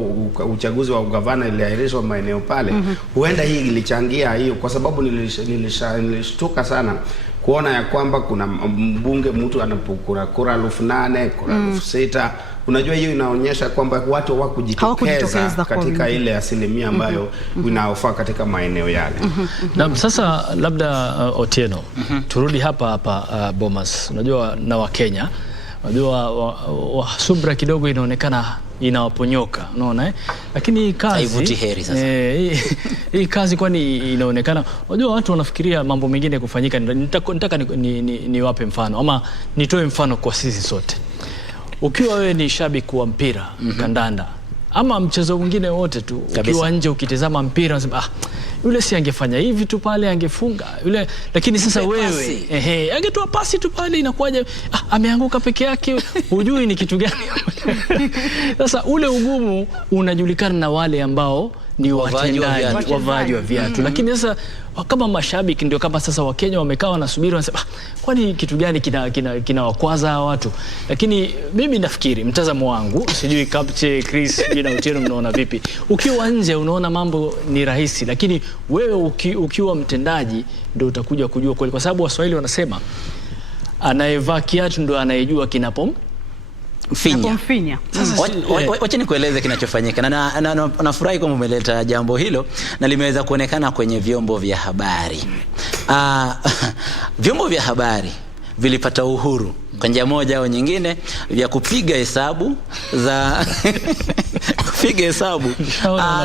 uchaguzi wa ugavana iliahirishwa maeneo pale, huenda hii ilichangia hiyo, kwa sababu nilishtuka sana kuona ya kwamba kuna mbunge mtu anapokura kura 8,000, kura 6,000. Unajua hiyo inaonyesha kwamba watu hawakujitokeza katika ile asilimia ambayo inaofaa katika maeneo yale. Na sasa labda Otieno, turudi hapa Bomas. Unajua na Wakenya, unajua subra kidogo inaonekana inawaponyoka, unaona lakini kazi haivuti heri sasa. Hii kazi kwani inaonekana, unajua watu wanafikiria mambo mengine kufanyika. Nataka niwape mfano ama nitoe mfano kwa sisi sote. Ukiwa wewe ni shabiki wa mpira, kandanda ama mchezo mwingine wote tu, ukiwa nje ukitazama mpira unasema yule si angefanya hivi tu pale, angefunga yule, lakini sasa wewe angetoa pasi tu pale, inakuwaje ameanguka peke yake, hujui ni kitu gani. Sasa ule ugumu unajulikana na wale ambao ni watendaji, wavaji wa viatu. Lakini sasa kama mashabiki ndio kama sasa Wakenya wamekaa wanasubiri, wanasema kwani kitu gani kinawakwaza watu? Lakini mimi nafikiri, mtazamo wangu, sijui Kapche, Chris, na Otieno mnaona vipi? Ukiwa nje unaona mambo ni rahisi, lakini wewe ukiwa mtendaji ndio utakuja kujua kweli, kwa sababu Waswahili wanasema anayevaa kiatu ndio anayejua kinapomfinya. Wacha nikueleze kinachofanyika, na nafurahi kwamba umeleta jambo hilo na limeweza kuonekana kwenye vyombo vya habari. Vyombo vya habari vilipata uhuru kwa njia moja au nyingine vya kupiga hesabu za kupiga hesabu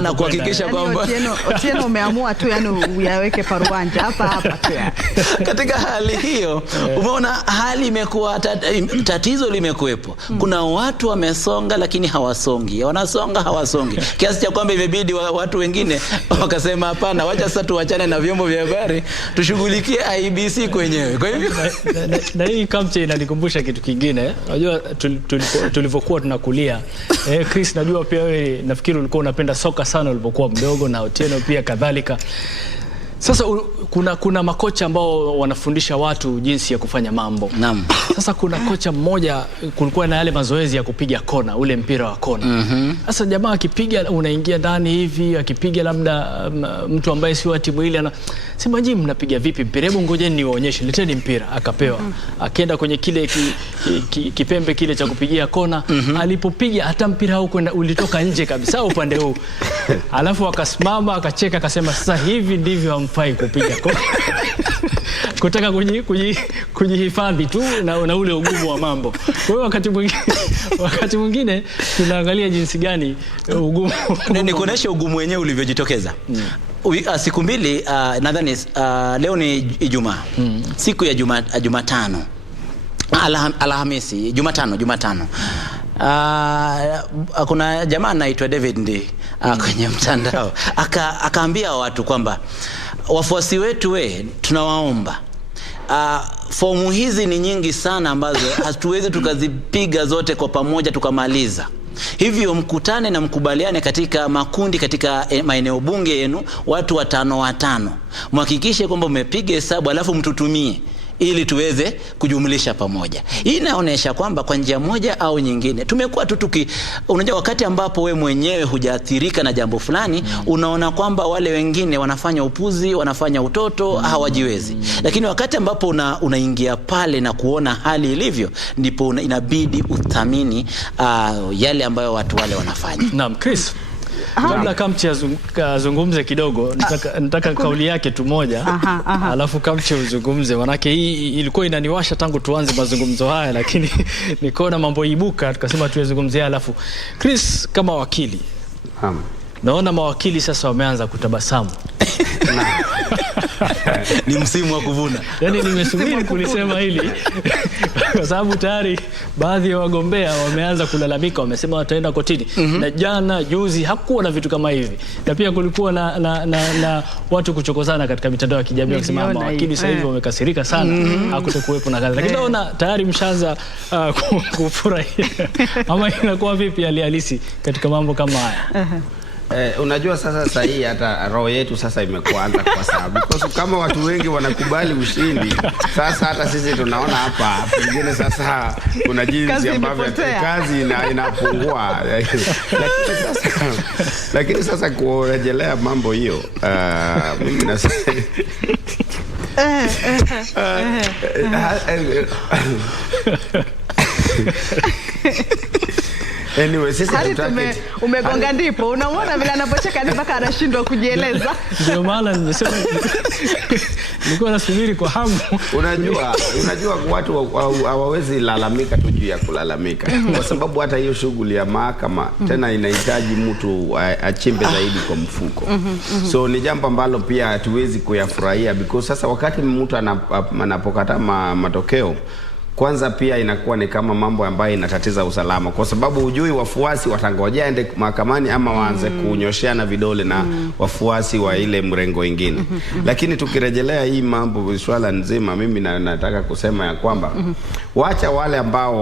na kuhakikisha kwamba Otieno umeamua tu uyaweke paruanja hapa tu. Katika hali hiyo umeona hali imekuwa tatizo limekuepo. Kuna watu wamesonga lakini hawasongi, wanasonga hawasongi, kiasi cha kwamba imebidi watu wengine wakasema hapana, wacha sasa tuachane na vyombo vya habari, tushughulikie IEBC kwenyewe. Kwa hivyo na hii Kamche inanikumbusha kitu kingine. Unajua tulivyokuwa tunakulia, Chris, najua pia wewe nafikiri ulikuwa unapenda soka sana ulipokuwa mdogo, na Otieno pia kadhalika. Sasa kuna makocha ambao wanafundisha watu jinsi ya kufanya mambo. Naam. Sasa kuna kocha mmoja, kulikuwa na yale mazoezi ya kupiga kona, ule mpira wa kona. Sasa jamaa akipiga unaingia ndani hivi, akipiga labda mtu ambaye si wa timu ile anasema, "Je, mnapiga vipi mpira? Hebu ngojeni niwaonyeshe, leteni mpira." Akapewa. Akaenda kwenye kipembe kile cha kupigia kona. Alipopiga hata mpira huu ulitoka nje kabisa upande huu. Alafu akasimama akacheka akasema sasa hivi ndivyo hamfai kupiga kona. Kutaka kujihifadhi tu na ule ugumu wa mambo. Kwa hiyo wakati mwingine tunaangalia jinsi gani ugumu nikuonesha ugumu wenyewe ulivyojitokeza. Siku mbili nadhani leo ni Ijumaa. Siku ya Jumatano. Alhamisi, Jumatano. Kuna jamaa anaitwa David Ndi kwenye mtandao akaambia watu kwamba wafuasi wetu tunawaomba, fomu hizi ni nyingi sana ambazo hatuwezi tukazipiga zote kwa pamoja tukamaliza. Hivyo mkutane na mkubaliane katika makundi katika maeneo bunge yenu, watu 5 mhakikishe kwamba umepiga hesabu alafu mtutumie ili tuweze kujumlisha pamoja. Hii inaonyesha kwamba kwa njia moja au nyingine tumekuwa unajua wakati ambapo we mwenyewe hujaathirika na jambo fulani, unaona kwamba wale wengine wanafanya upuzi, wanafanya utoto, hawajiwezi. Lakini wakati ambapo unaingia pale na kuona hali ilivyo, ndipo inabidi uthamini yale ambayo watu wale wanafanya. Naam, Chris. Kabla Kamche azungumze kidogo, nataka kauli yake tu moja. Alafu Kamche uzungumze, manake hii ilikuwa inaniwasha tangu tuanze mazungumzo haya, lakini nikaona mambo ibuka tukasema tuyazungumzie. Alafu Chris, kama wakili, naona mawakili sasa wameanza kutabasamu. Ni msimu wa kuvuna. Yaani nimesubiri kulisema hili kwa sababu tayari baadhi ya wagombea wameanza kulalamika, wamesema wataenda kotini. Na jana juzi hakuwa na vitu kama hivi. Na pia kulikuwa na watu kuchokozana katika mitandao ya kijamii wakisema mawakili sasa hivi wamekasirika sana, hakutokuwepo na kazi. Lakini naona tayari mshaanza kufurahia. Ama inakuwa vipi hali halisi katika mambo kama haya? Unajua sasa hii hata roho yetu sasa imekuanza kwa sababu because kama watu wengi wanakubali ushindi, sasa hata sisi tunaona hapa pengine sasa kuna jinsi ambavyo kazi inapungua. Lakini sasa kurejelea mambo hiyo, mimi nasema anyway, sisi umegonga ndipo unaona vile anapocheka mpaka anashindwa kujieleza. Ndio maana nimesema nilikuwa nasubiri kwa hamu. Unajua watu hawawezi lalamika tu juu ya kulalamika, kwa sababu hata hiyo shughuli ya mahakama tena inahitaji mtu achimbe zaidi kwa mfuko. So ni jambo ambalo pia hatuwezi kuyafurahia because sasa wakati mtu anapokata matokeo, kwanza pia inakuwa ni kama mambo ambayo inatatiza usalama, kwa sababu hujui wafuasi watangojea ende mahakamani ama waanze kunyosheana vidole na wafuasi wa ile mrengo ingine. Lakini tukirejelea hii mambo swala nzima, mimi nataka kusema ya kwamba wacha wale ambao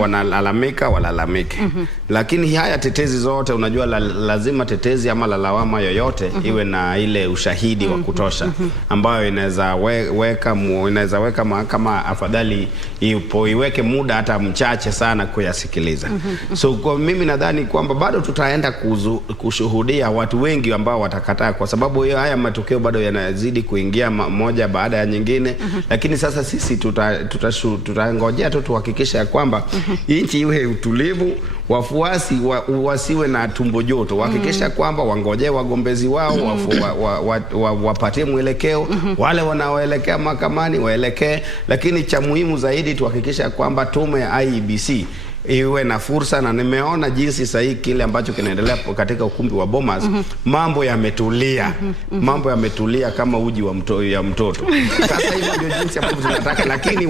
wanalalamika walalamike. Lakini haya tetezi zote, unajua lazima tetezi ama lawama yoyote iwe na ile ushahidi wa kutosha ambayo inaweza weka mahakama afadhali iweke muda hata mchache sana kuyasikiliza. So kwa mimi nadhani kwamba bado tutaenda kushuhudia watu wengi ambao watakataa, kwa sababu haya matokeo bado yanazidi kuingia moja baada ya nyingine. Lakini sasa sisi tutangojea tu tuhakikisha ya kwamba nchi iwe utulivu, wafuasi wasiwe na tumbo joto, wahakikisha kwamba wangoje wagombezi wao wapatie mwelekeo, wale wanaoelekea mahakamani waelekee. Lakini cha muhimu zaidi tuhakikisha kwamba tume ya IEBC iwe na fursa, na nimeona jinsi sahihi kile ambacho kinaendelea katika ukumbi wa Bomas. Mambo yametulia, mambo yametulia kama uji wa mtoto. Sasa hivyo ndio jinsi ambavyo tunataka, lakini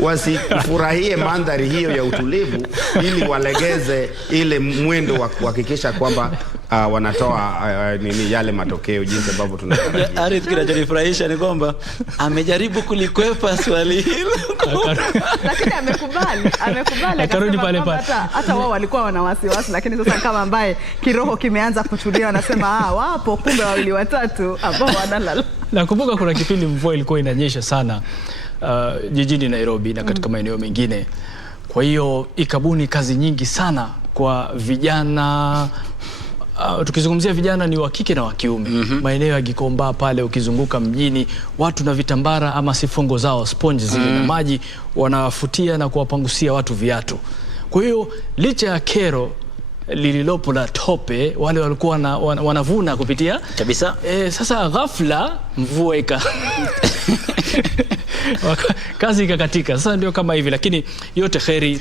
wasifurahie mandhari hiyo ya utulivu, ili walegeze ile mwendo wa kuhakikisha kwamba wanatoa yale matokeo jinsi ambavyo tunatarajia. Arith, kinachonifurahisha ni kwamba amejaribu kulikwepa swali hilo lakini amekubali akarudi pale pale. Hata wao walikuwa wana wasiwasi, lakini sasa kama ambaye kiroho kimeanza kutulia, wanasema wapo kumbe wawili watatu ambao wanalala. Nakumbuka kuna kipindi mvua ilikuwa inanyesha sana jijini Nairobi na katika maeneo mengine. Kwa hiyo ikabuni kazi nyingi sana kwa vijana tukizungumzia vijana ni wa kike na wa kiume. Maeneo ya Gikomba pale ukizunguka mjini, watu na vitambara ama sifongo zao, sponge zile na maji, wanafutia na kuwapangusia watu viatu. Kwa hiyo licha ya kero lililopo la tope, wale walikuwa wanavuna kupitia kabisa. Sasa ghafla mvua kazi ikakatika. Sasa ndio kama hivi, lakini yote kheri,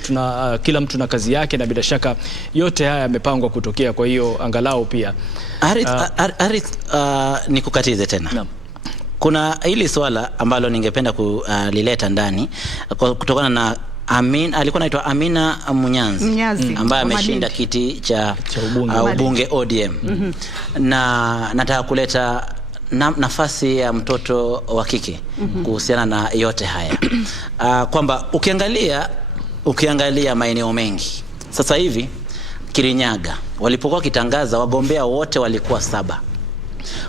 kila mtu na kazi yake, na bila shaka yote haya yamepangwa kutokea. Kwa hiyo angalau pia nikukatize tena. Naam. Kuna hili swala ambalo ningependa kulileta ndani kutokana na alikuwa anaitwa Amina Munyazi ambaye ameshinda kiti cha ubunge ODM. Na nataka kuleta nafasi ya mtoto wa kike kuhusiana na yote haya. Kwamba ukiangalia maeneo mengi sasa hivi, Kirinyaga walipokuwa kitangaza wagombea wote walikuwa 7.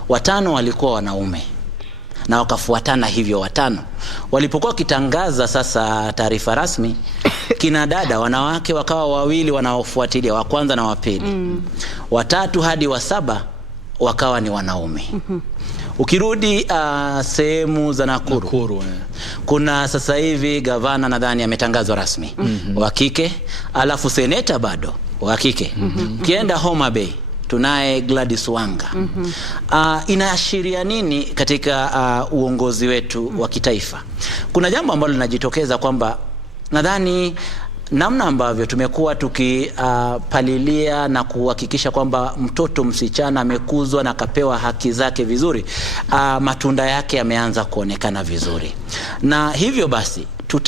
5 walikuwa wanaume na wakafuatana hivyo 5. Walipokuwa kitangaza sasa taarifa rasmi, kina dada wanawake wakawa 2 wanaofuatilia, wa kwanza na wa pili. 3 hadi wa 7 wakawa ni wanaume. Ukirudi sehemu za Nakuru, kuna sasa hivi gavana nadhani ametangazwa rasmi wa kike, alafu seneta bado wa kike. Ukienda Homa Bay tunaye Gladys Wanga. Inaashiria nini katika uongozi wetu wa kitaifa? Kuna jambo ambalo linajitokeza kwamba nadhani namna ambavyo tumekuwa tukipalilia na kuhakikisha kwamba mtoto msichana amekuzwa na kapewa haki zake vizuri, matunda yake yameanza kuonekana vizuri. Na hivyo basi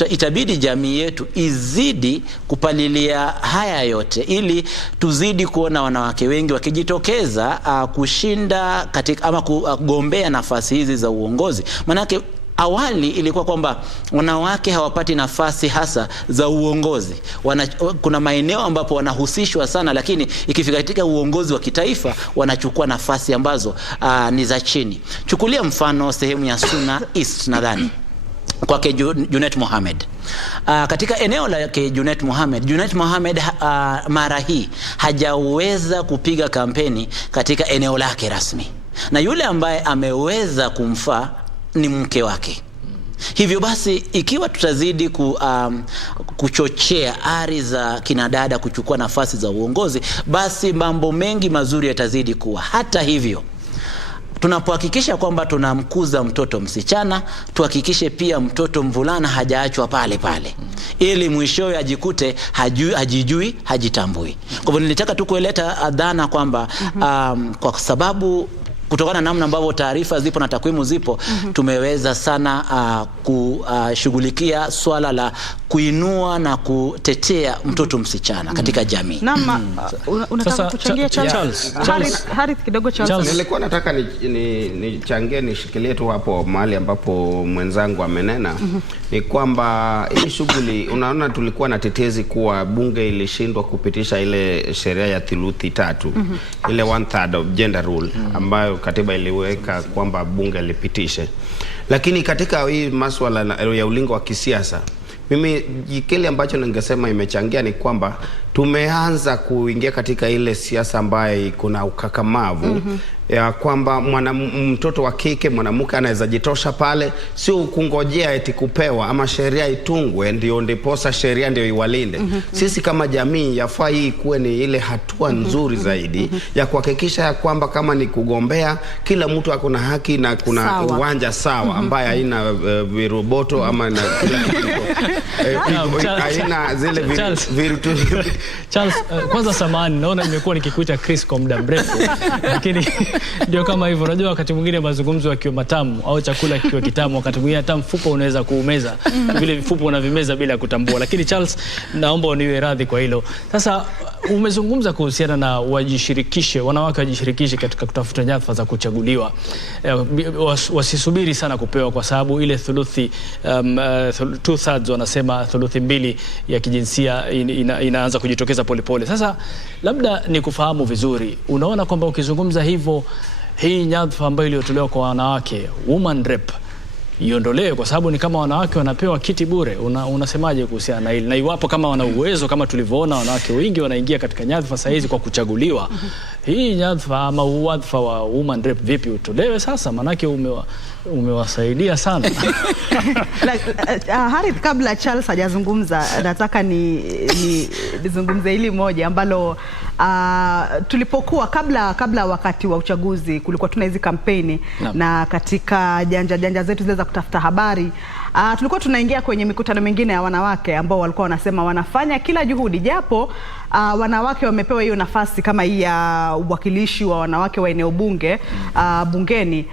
itabidi jamii yetu izidi kupalilia haya yote, ili tuzidi kuona wanawake wengi wakijitokeza kushinda katika ama kugombea nafasi hizi za uongozi. Manake awali ilikuwa kwamba wanawake hawapati nafasi hasa za uongozi. Kuna maeneo ambapo wanahusishwa sana, lakini ikifika katika uongozi wa kitaifa wanachukua nafasi ambazo ni za chini. Chukulia mfano sehemu ya Suna East nadhani kwake Junet Mohamed. Katika eneo la Junet Mohamed mara hii hajaweza kupiga kampeni katika eneo lake rasmi, na yule ambaye ameweza kumfaa ni mke wake. Hivyo basi ikiwa tutazidi kuchochea ari za kinadada kuchukua nafasi za uongozi, basi mambo mengi mazuri yatazidi kuwa. Hata hivyo, tunapohakikisha kwamba tunamkuza mtoto msichana, tuhakikishe pia mtoto mvulana hajaachwa pale pale, ili mwishowe ajikute hajijui, hajitambui. Kwa hivyo nilitaka tu kuleta dhana kwamba kwa sababu kutokana na namna ambavyo taarifa zipo na takwimu zipo, tumeweza sana kushughulikia swala la kuinua na kutetea mtoto msichana katika jamii. Unataka kuchangia Charles? Harith kidogo Charles. Nilikuwa nataka nichangie, nishikilie tu hapo mahali ambapo mwenzangu amenena. Ni kwamba hii shughuli, unaona tulikuwa na tetezi kuwa bunge ilishindwa kupitisha ile sheria ya thuluthi 3, ile 1/3 of gender rule ambayo katiba iliweka kwamba bunge lipitishe. Lakini katika hii masuala ya ulingo wa kisiasa, mimi kile ambacho ningesema imechangia ni kwamba tumeanza kuingia katika ile siasa ambayo kuna ukakamavu ya kwamba mtoto wa kike, mwanamke anaweza jitosha pale, sio kungojea eti kupewa ama sheria itungwe ndio ndiposa sheria ndio iwalinde. Sisi kama jamii yafaa hii kuwe ni ile hatua nzuri zaidi ya kuhakikisha ya kwamba kama ni kugombea, kila mtu ako na haki na kuna uwanja sawa ambaye haina viroboto ama na kila kitu haina zile virutu. Charles, kwanza samahani, naona nimekuwa nikikuita Chris kwa muda mrefu, lakini ndio kama hivyo. Unajua wakati mwingine mazungumzo yakiwa matamu au chakula kikiwa kitamu, wakati mwingine hata mfupa unaweza kuumeza, vile vifupa unavimeza bila kutambua. Lakini Charles, naomba uniwe radhi kwa hilo. Sasa umezungumza kuhusiana na wanawake wajishirikishe katika kutafuta nyadhifa za kuchaguliwa. Wasisubiri sana kupewa, kwa sababu ile thuluthi 2/3 wanasema thuluthi 2 ya kijinsia inaanza kujitokeza polepole. Sasa labda ni kufahamu vizuri, unaona kwamba ukizungumza hivyo, hii nyadhifa ambayo iliyotolewa kwa wanawake, woman rep, iondolewe, kwa sababu ni kama wanawake wanapewa kiti bure. Unasemaje kuhusiana na hili? Na iwapo kama wana uwezo, kama tulivyoona wanawake wengi wanaingia katika nyadhifa saa hizi kwa kuchaguliwa, hii nyadhifa ama wadhifa wa woman rep vipi utolewe sasa? Manake umewasaidia sana. Harith, kabla Charles hajazungumza, nataka nizungumze hili moja ambalo tulipokuwa kabla wakati wa uchaguzi kulikuwa tuna hizi kampeni na katika janja zetu zile za kutafuta habari tulikuwa tunaingia kwenye mikutano mingine ya wanawake ambao walikuwa wanasema wanafanya kila juhudi, japo wanawake wamepewa hiyo nafasi kama hii ya uwakilishi wa wanawake wa eneo bunge bungeni,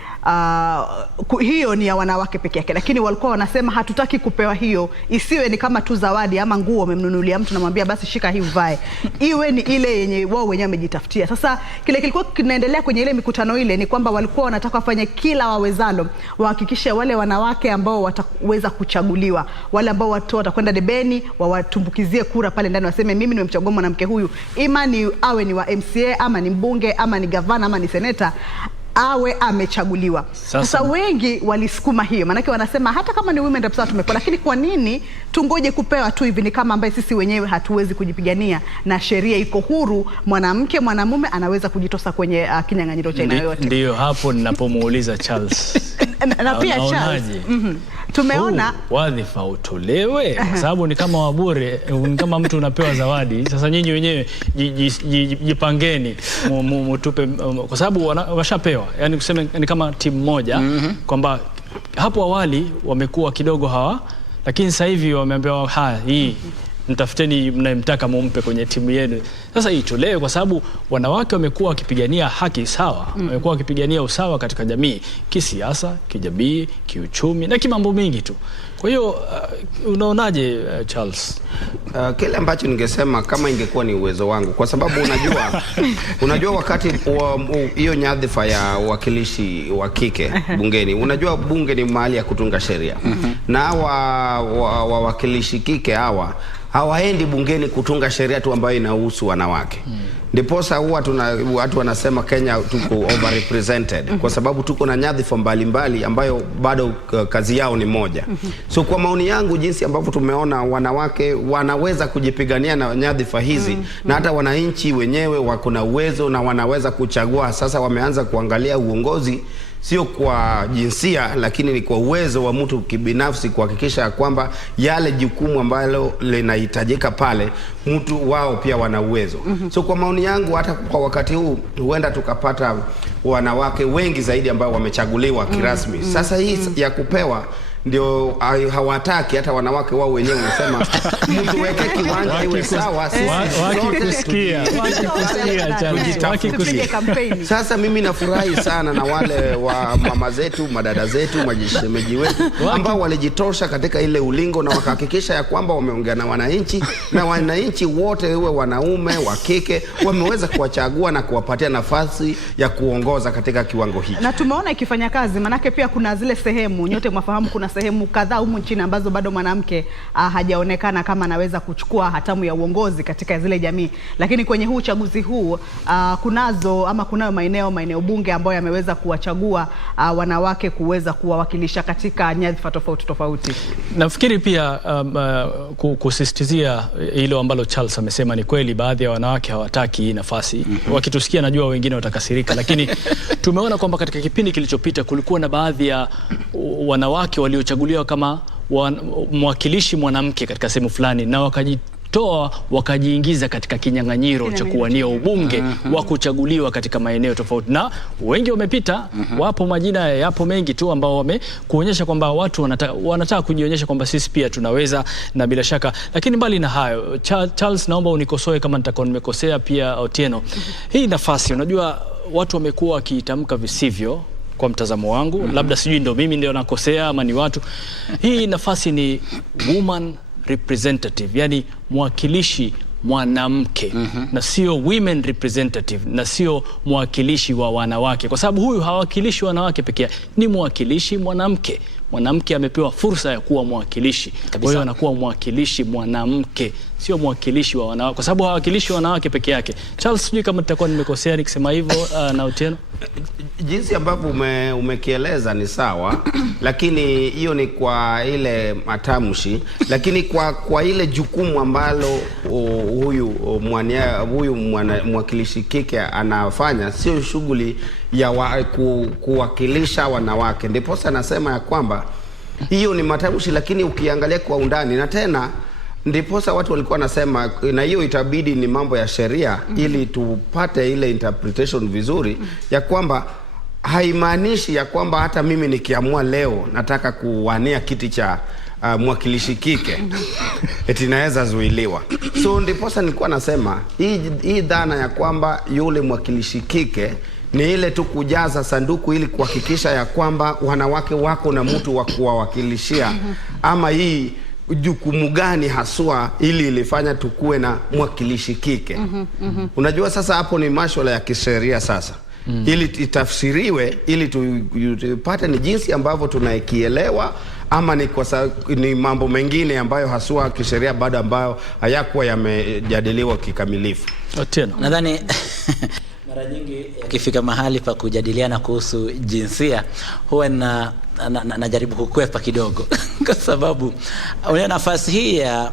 hiyo ni ya wanawake peke yake, lakini walikuwa wanasema hatutaki kupewa hiyo, isiwe ni kama tu zawadi ama nguo umemnunulia mtu na mwambia basi shika hii uvae, iwe ni ile yenye wao wenyewe wamejitafutia. Sasa kile kilikuwa kinaendelea kwenye ile mikutano ile ni kwamba walikuwa wanataka wafanye kila wawezalo wahakikishe wale wanawake ambao wataweza kuchaguliwa, wale ambao watu watakwenda debeni wawatumbukizie kura pale ndani, waseme mimi nimemchagua mwanamke huyu, ima ni awe ni wa MCA ama ni mbunge ama ni gavana ama ni seneta, awe amechaguliwa. Sasa wengi walisukuma hiyo, manake wanasema hata kama ni women representative tumepewa, lakini kwa nini tungoje kupewa tu hivi? Ni kama ambaye sisi wenyewe hatuwezi kujipigania, na sheria iko huru, mwanamke mwanamume anaweza kujitosa kwenye kinyang'anyiro cha aina yoyote. Ndio hapo ninapomuuliza Charles. Na pia Charles, tumeona wadhifa utolewe kwa sababu ni kama wabure, ni kama mtu unapewa zawadi. Sasa nyinyi wenyewe jipangeni mutupe, kwa sababu washapewa, yani kusema ni kama timu moja, kwamba hapo awali wamekuwa kidogo hawa, lakini sasa hivi wameambiwa hii mtafuteni mnayemtaka mumpe kwenye timu yenu. Sasa itolewe kwa sababu wanawake wamekuwa wakipigania haki sawa, wamekuwa wakipigania usawa katika jamii, kisiasa, kijamii, kiuchumi na kimambo mingi tu. Kwa hiyo unaonaje Charles? Kile ambacho ningesema kama ingekuwa ni uwezo wangu, kwa sababu unajua wakati hiyo nyadhifa ya uwakilishi wa kike bungeni, unajua bunge ni mahali ya kutunga sheria, na wawakilishi kike hawaendi bungeni kutunga sheria tu ambayo inahusu wanawake. Ndiposa huwa watu wanasema Kenya tuko overrepresented, kwa sababu tuko na nyadhifa mbalimbali ambayo bado kazi yao ni moja. So kwa maoni yangu, jinsi ambavyo tumeona wanawake wanaweza kujipigania na nyadhifa hizi, na hata wananchi wenyewe wako na uwezo na wanaweza kuchagua. Sasa wameanza kuangalia uongozi sio kwa jinsia, lakini ni kwa uwezo wa mtu kibinafsi, kuhakikisha kwamba yale jukumu ambalo linahitajika pale mtu wao pia wana uwezo. So kwa maoni yangu, hata kwa wakati huu huenda tukapata wanawake wengi zaidi ambao wamechaguliwa kirasmi. Sasa hii ya kupewa ndio hawataki, hata wanawake wao wenyewe wanasema mtu weke kiwanja iwe sawa, wakikusikia. Sasa mimi nafurahi sana na wale wa mama zetu, madada zetu, majishemeji wetu ambao walijitosha katika ile ulingo na wakahakikisha ya kwamba wameongea na wananchi, na wananchi wote iwe wanaume wa kike wameweza kuwachagua na kuwapatia nafasi ya kuongoza katika kiwango hiki. Na tumeona ikifanya kazi, manake pia kuna zile sehemu, nyote mwafahamu, kuna sehemu kadhaa humu nchini ambazo bado mwanamke hajaonekana kama anaweza kuchukua hatamu ya uongozi katika zile jamii, lakini kwenye huu uchaguzi huu kunayo maeneo bunge ambayo yameweza kuwachagua wanawake kuweza kuwawakilisha katika nyadhifa tofauti. Nafikiri pia kusisitizia hilo ambalo Charles amesema ni kweli, baadhi ya wanawake hawataki hii nafasi. Wakitusikia najua wengine watakasirika, lakini tumeona kwamba katika kipindi kilichopita kulikuwa na baadhi ya wanawake waliochaguliwa kama mwakilishi mwanamke katika sehemu fulani, na wakajiingiza katika kinyang'anyiro cha kuwania ubunge wa kuchaguliwa katika maeneo tofauti, na wengi wamepita. Wapo majina, yapo mengi tu ambao kuonyesha kwamba watu wanataka kujionyesha kwamba sisi pia tunaweza, na bila shaka. Lakini mbali na hayo, Charles, naomba unikosoe kama nitakuwa nimekosea, pia Otieno. Hii nafasi, unajua watu wamekuwa wakitamka visivyo kwa mtazamo wangu, labda sijui ndo mimi ndio nakosea ama ni watu. Hii nafasi ni woman representative, yani mwakilishi mwanamke, na sio women representative, na sio mwakilishi wa wanawake, kwa sababu huyu hawakilishi wanawake pekee, ni mwakilishi mwanamke. mwanamke amepewa fursa ya kuwa mwakilishi. Kwa hiyo anakuwa mwakilishi mwanamke, sio mwakilishi wa wanawake, kwa sababu hawakilishi wanawake peke yake. Charles, sijui kama nitakuwa nimekosea nikisema hivyo na Otieno. Jinsi ambavyo umekieleza ni sawa, lakini hiyo ni kwa ile matamshi, lakini kwa ile jukumu ambalo huyu mwakilishi kike anafanya, sio shughuli ya kuwakilisha wanawake. Ndipo sasa nasema ya kwamba hiyo ni matamshi, lakini ukiangalia kwa undani, na tena ndiposa watu walikuwa nasema, na hiyo itabidi ni mambo ya sheria ili tupate ile interpretation vizuri, ya kwamba haimaanishi ya kwamba hata mimi nikiamua leo nataka kuwania kiti cha mwakilishi kike eti naweza zuiliwa. So ndiposa nilikuwa nasema hii dhana ya kwamba yule mwakilishi kike ni ile tu kujaza sanduku ili kuhakikisha ya kwamba wanawake wako na mtu wa kuwawakilishia, ama hii jukumu gani haswa ili ilifanya tukue na mwakilishi kike. Unajua sasa hapo ni masuala ya kisheria sasa. Ili itafsiriwe, ili tupate ni jinsi ambavyo tunaikielewa, ama ni mambo mengine ambayo haswa kisheria bado ambayo hayakuwa yamejadiliwa kikamilifu. Otieno, nadhani mara nyingi yakifika mahali pa kujadiliana kuhusu jinsia huwa najaribu kukwepa kidogo kwa sababu una nafasi hii ya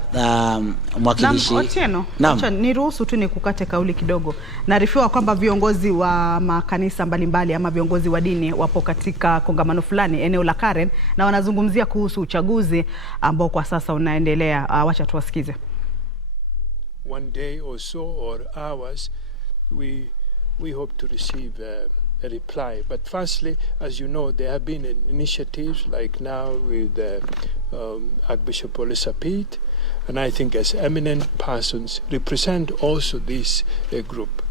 mwakilishi. Otieno, acha niruhusu tu nikukate kauli kidogo. Naarifiwa kwamba viongozi wa makanisa mbalimbali ama viongozi wa dini wapo katika kongamano fulani eneo la Karen na wanazungumzia kuhusu uchaguzi ambao kwa sasa unaendelea. Wacha tuwasikize. One day or so or hours we hope to receive a reply. But firstly, as you know, there have been initiatives like now with Archbishop Olisapit, and I think as eminent persons represent also this group.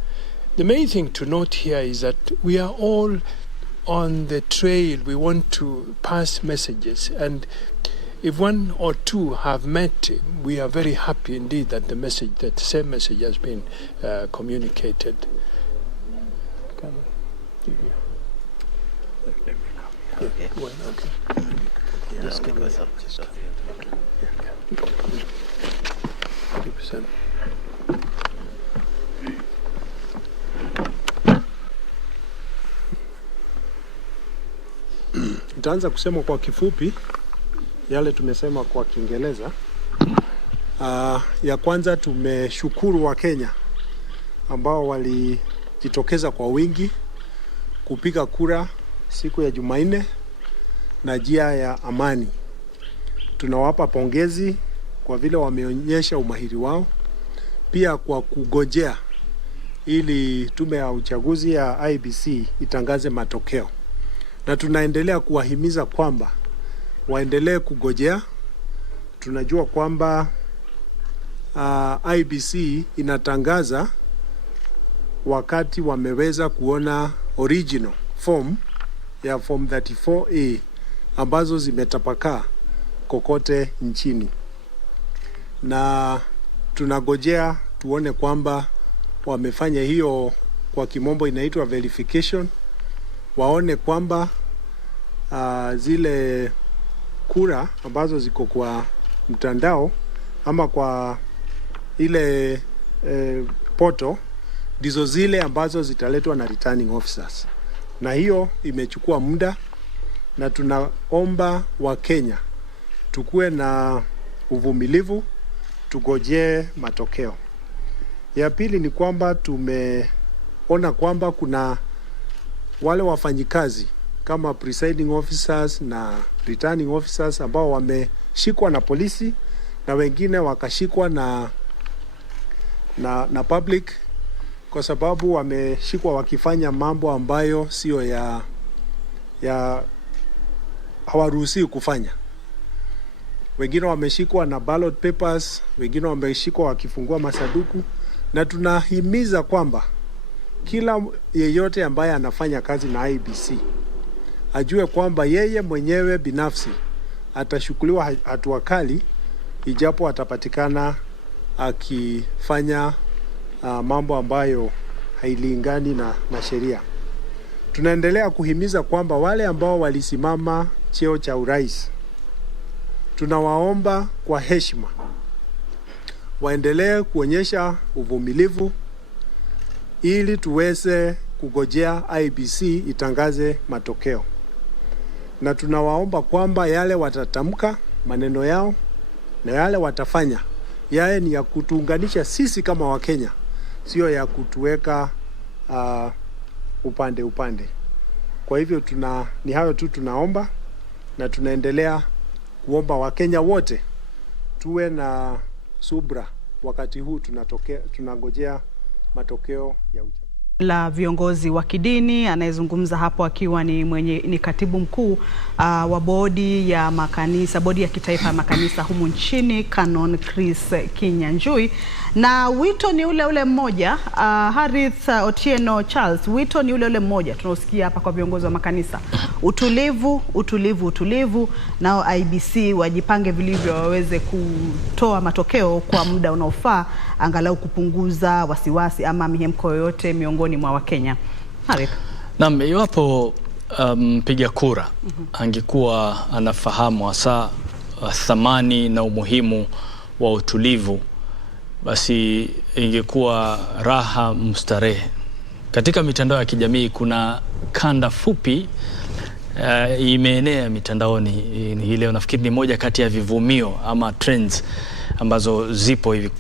The main thing to note here is that we are all on the trail. We want to pass messages, and if one or two have met, we are very happy indeed that the same message has been communicated. Nitaanza kusema kwa kifupi yale tumesema kwa Kiingereza. Ya kwanza, tumeshukuru wa Kenya ambao walijitokeza kwa wingi kupiga kura siku ya Jumanne na njia ya amani. Tunawapa pongezi kwa vile wameonyesha umahiri wao, pia kwa kugojea ili tume ya uchaguzi ya IEBC itangaze matokeo. Na tunaendelea kuwahimiza kwamba waendelee kugojea. Tunajua kwamba IEBC inatangaza wakati wameweza kuona original form ya form 34A ambazo zimetapakaa kokote nchini, na tunagojea tuone kwamba wamefanya hiyo, kwa kimombo inaitwa verification, waone kwamba zile kura ambazo ziko kwa mtandao ama kwa ile poto ndizo zile ambazo zitaletwa na returning officers. Na hiyo imechukua muda, na tunaomba wa Kenya tukue na uvumilivu, tugojee matokeo. Ya pili ni kwamba tumeona kwamba kuna wale wafanyikazi kama presiding officers na returning officers ambao wameshikwa na polisi na wengine wakashikwa na public, kwa sababu wameshikwa wakifanya mambo ambayo sio ya hawaruhusiwi kufanya. Wengine wameshikwa na ballot papers, wengine wameshikwa wakifungua masanduku, na tunahimiza kwamba kila yeyote ambaye anafanya kazi na IEBC ajue kwamba yeye mwenyewe binafsi atashukuliwa hatua kali ijapo atapatikana akifanya mambo ambayo hailingani na sheria. Tunaendelea kuhimiza kwamba wale ambao walisimama cheo cha urais, tunawaomba kwa heshima waendelee kuonyesha uvumilivu ili tuweze kugojea IEBC itangaze matokeo. Na tunawaomba kwamba yale watatamka maneno yao na yale watafanya yale ni ya kutuunganisha sisi kama Wakenya, sio ya kutuweka upande. Kwa hivyo ni hayo tu tunaomba, na tunaendelea kuomba Wakenya wote tuwe na subra wakati huu tunangojea matokeo ya uchaguzi. La viongozi wa kidini anayezungumza hapo akiwa ni katibu mkuu wa bodi ya kitaifa ya makanisa humu nchini, Canon Chris Kinyanjui, na wito ni ule mmoja. Harith Otieno Charles, wito ni ule mmoja tunausikia hapa kwa viongozi wa makanisa: utulivu, nao IEBC wajipange vilivyo waweze kutoa matokeo kwa muda unaofaa, angalau kupunguza wasiwasi ama mihemko yoyote miongoni mwa Wakenya. Harith. Naam, iwapo mpiga kura angekuwa anafahamu hasa thamani na umuhimu wa utulivu, basi ingekuwa raha mstarehe. Katika mitandao ya kijamii kuna kanda fupi imeenea mitandaoni hii leo. Nafikiri ni moja kati ya vivumio ama trends ambazo zipo hivi.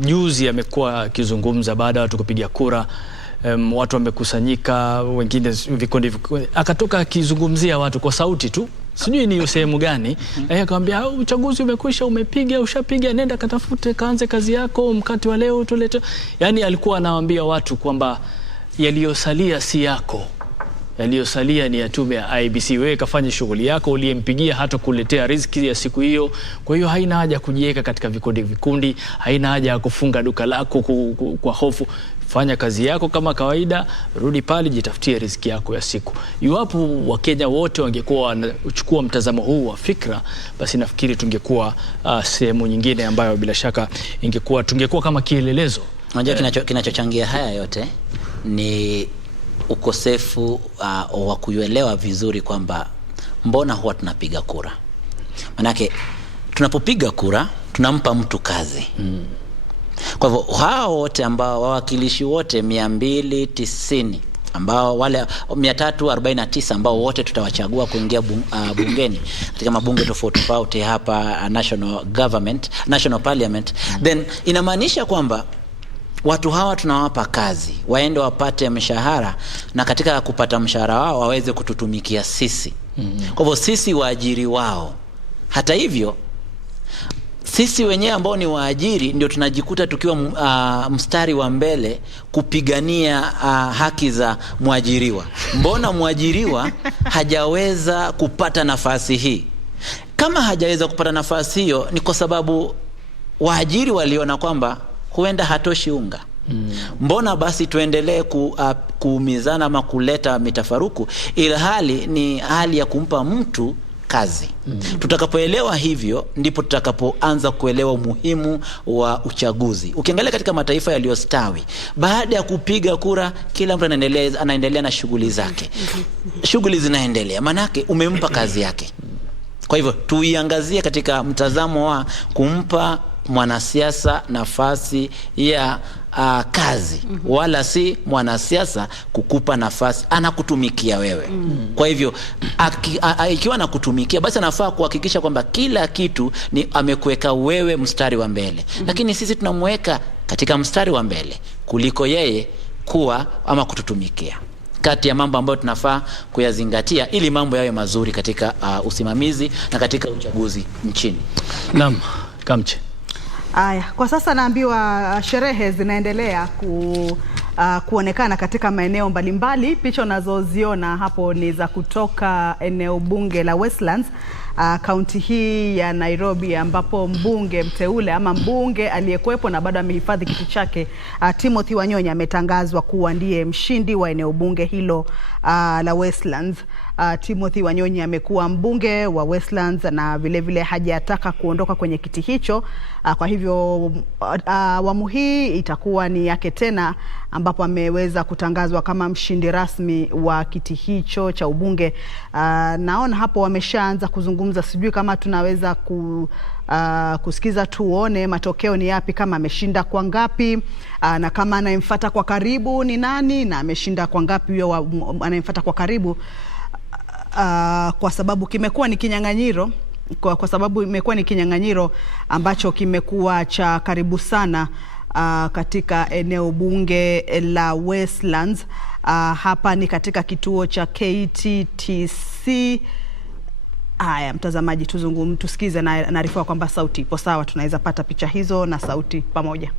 Juzi amekuwa akizungumza baada ya watu kupiga kura, watu wamekusanyika, wengine vikundi, akatoka akizungumzia watu kwa sauti tu, sijui ni sehemu gani, akamwambia uchaguzi umekwisha, ushapiga, nenda katafute, kaanze kazi yako, mkati wa leo tulete. Yani alikuwa anawaambia watu kwamba yaliyosalia si yako, yaliyosalia ni ya tume ya IEBC. Wewe kafanya shughuli yako, uliyempigia hata kuletea riziki ya siku hiyo. Kwa hiyo haina haja kujiweka katika vikundi, haina haja ya kufunga duka lako kwa hofu. Fanya kazi yako kama kawaida, rudi pale, jitafutie riziki yako ya siku. Iwapo Wakenya wote wangekuwa wanachukua mtazamo huu wa fikra, basi nafikiri tungekuwa sehemu nyingine ambayo bila shaka tungekuwa kama kielelezo. Unajua kinachochangia haya yote ni ukosefu wa kuelewa vizuri kwamba mbona huwa tunapiga kura. Manake tunapopiga kura tunampa mtu kazi. Kwa hivyo hao wote ambao wawakilishi wote 290 ambao wale 349 ambao wote tutawachagua kuingia bungeni katika mabunge tofauti hapa National Parliament, then inamaanisha kwamba watu hawa tunawapa kazi, waende wapate mshahara, na katika kupata mshahara wao waweze kututumikia sisi. Kwa hivyo sisi waajiri wao. Hata hivyo sisi wenyewe ambao ni waajiri ndio tunajikuta tukiwa mstari wa mbele kupigania haki za mwajiriwa. Mbona mwajiriwa hajaweza kupata nafasi hii? Kama hajaweza kupata nafasi hiyo ni kwa sababu waajiri waliona kwamba huenda hatoshi unga. Mbona basi tuendelee kuumizana ama kuleta mitafaruku, ila hali ni hali ya kumpa mtu kazi. Tutakapoelewa hivyo ndipo tutakapoanza kuelewa umuhimu wa uchaguzi. Ukiangalia katika mataifa yaliyostawi, baada ya kupiga kura kila mtu anaendelea na shughuli zake. Shughuli zinaendelea, manake umempa kazi yake. Kwa hivyo tuiangazie katika mtazamo wa kumpa mwanasiasa nafasi ya kazi, wala si mwanasiasa kukupa nafasi anakutumikia wewe. Kwa hivyo ikiwa anakutumikia, basi anafaa kuhakikisha kwamba kila kitu ni amekuweka wewe mstari wa mbele. Lakini sisi tunamweka katika mstari wa mbele kuliko yeye kuwa ama kututumikia. Kati ya mambo ambayo tunafaa kuyazingatia ili mambo yawe mazuri katika usimamizi na katika uchaguzi nchini. Naam, Kamche. Aya, kwa sasa naambiwa sherehe zinaendelea kuonekana katika maeneo mbalimbali. Picha unazoziona hapo ni za kutoka eneo bunge la Westlands, kaunti hii ya Nairobi, ambapo mbunge mteule ama mbunge aliyekuwepo na bado amehifadhi kiti chake, Timothy Wanyonya, ametangazwa kuwa ndiye mshindi wa eneo bunge hilo la Westlands. Timothy Wanyonyi amekuwa mbunge wa Westlands na vile hajataka kuondoka kwenye kiti hicho. Kwa hivyo awamu hii itakuwa ni yake tena, ambapo ameweza kutangazwa kama mshindi rasmi wa kiti hicho cha ubunge. Naona hapo wameshaanza kuzungumza, sijui kama tunaweza kusikiza tuone matokeo ni yapi, kama ameshinda kwa ngapi, na kama anayemfuata kwa karibu ni nani, na ameshinda kwa ngapi huyo anayemfuata kwa karibu. Kwa sababu kimekuwa ni kinyang'anyiro, kwa sababu imekuwa ni kinyang'anyiro ambacho kimekuwa cha karibu sana katika eneo bunge la Westlands. Hapa ni katika kituo cha KTTC. Haya mtazamaji, tusikize na naarifa kwamba sauti ipo sawa, tunaweza pata picha hizo na sauti pamoja.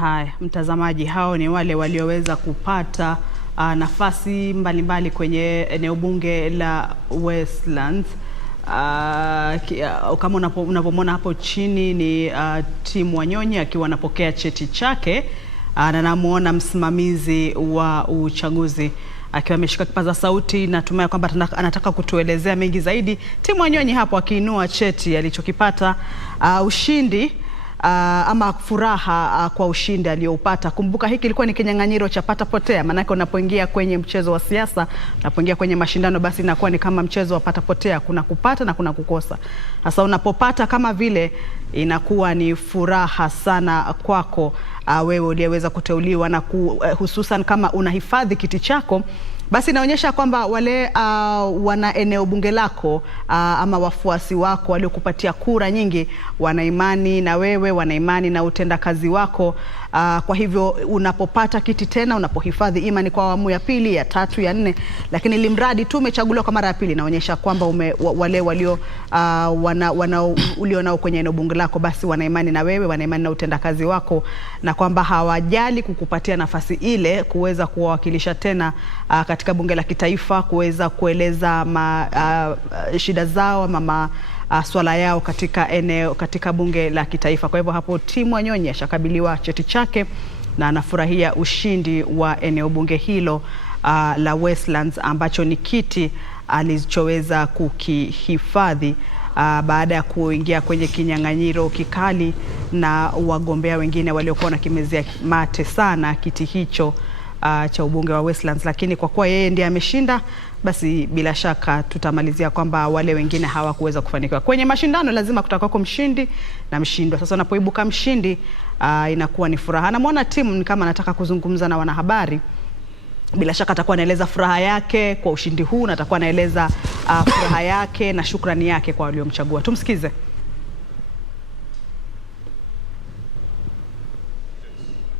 Haya mtazamaji, hao ni wale walioweza kupata nafasi mbalimbali kwenye eneo bunge la Westlands. Kama unapomwona hapo chini ni Tim Wanyonyi akiwa anapokea cheti chake, na namuona msimamizi wa uchaguzi akiwa ameshika kipaza sauti, natumai kwamba anataka kutuelezea mengi zaidi. Tim Wanyonyi hapo akiinua cheti alichokipata, ushindi ama furaha kwa ushindi aliyoupata. Kumbuka hiki ilikuwa ni kinyang'anyiro cha pata potea, maana unapoingia kwenye mchezo wa siasa, unapoingia kwenye mashindano, basi inakuwa ni kama mchezo wa pata potea, kuna kupata na kuna kukosa. Sasa unapopata kama vile, inakuwa ni furaha sana kwako wewe uliyeweza kuteuliwa, na hususan kama unahifadhi kiti chako, basi inaonyesha kwamba wale wana eneo bunge lako ama wafuasi wako waliokupatia kura nyingi wana imani na wewe, wana imani na utendakazi wako. Kwa hivyo unapopata kiti tena, unapohifadhi imani kwa awamu ya pili, ya tatu, ya nne, lakini limradi tu umechaguliwa kwa mara ya pili, inaonyesha kwamba wale walio ulionao kwenye eneo bunge lako, basi wana imani na wewe, wana imani na utendakazi wako, na kwamba hawajali kukupatia nafasi ile kuweza kuwawakilisha tena katika bunge la kitaifa, kuweza kueleza shida zao ama swala yao katika bunge la kitaifa. Kwa hivyo hapo Tim Wanyonyi ashakabiliwa cheti chake na anafurahia ushindi wa eneo bunge hilo la Westlands, ambacho ni kiti alichoweza kukihifadhi baada ya kuingia kwenye kinyang'anyiro kikali na wagombea wengine waliokuwa na kimezea mate sana kiti hicho cha ubunge wa Westlands. Lakini kwa kuwa yeye ndiye ameshinda, basi bila shaka tutamalizia kwamba wale wengine hawakuweza kufanikiwa. Kwenye mashindano lazima kutakako mshindi na mshindwa. Sasa unapoibuka mshindi, inakuwa ni furaha. Namwona Tim ni kama anataka kuzungumza na wanahabari. Bila shaka atakuwa anaeleza furaha yake kwa ushindi huu, na atakuwa anaeleza furaha yake na shukrani yake kwa waliomchagua. Tumsikize.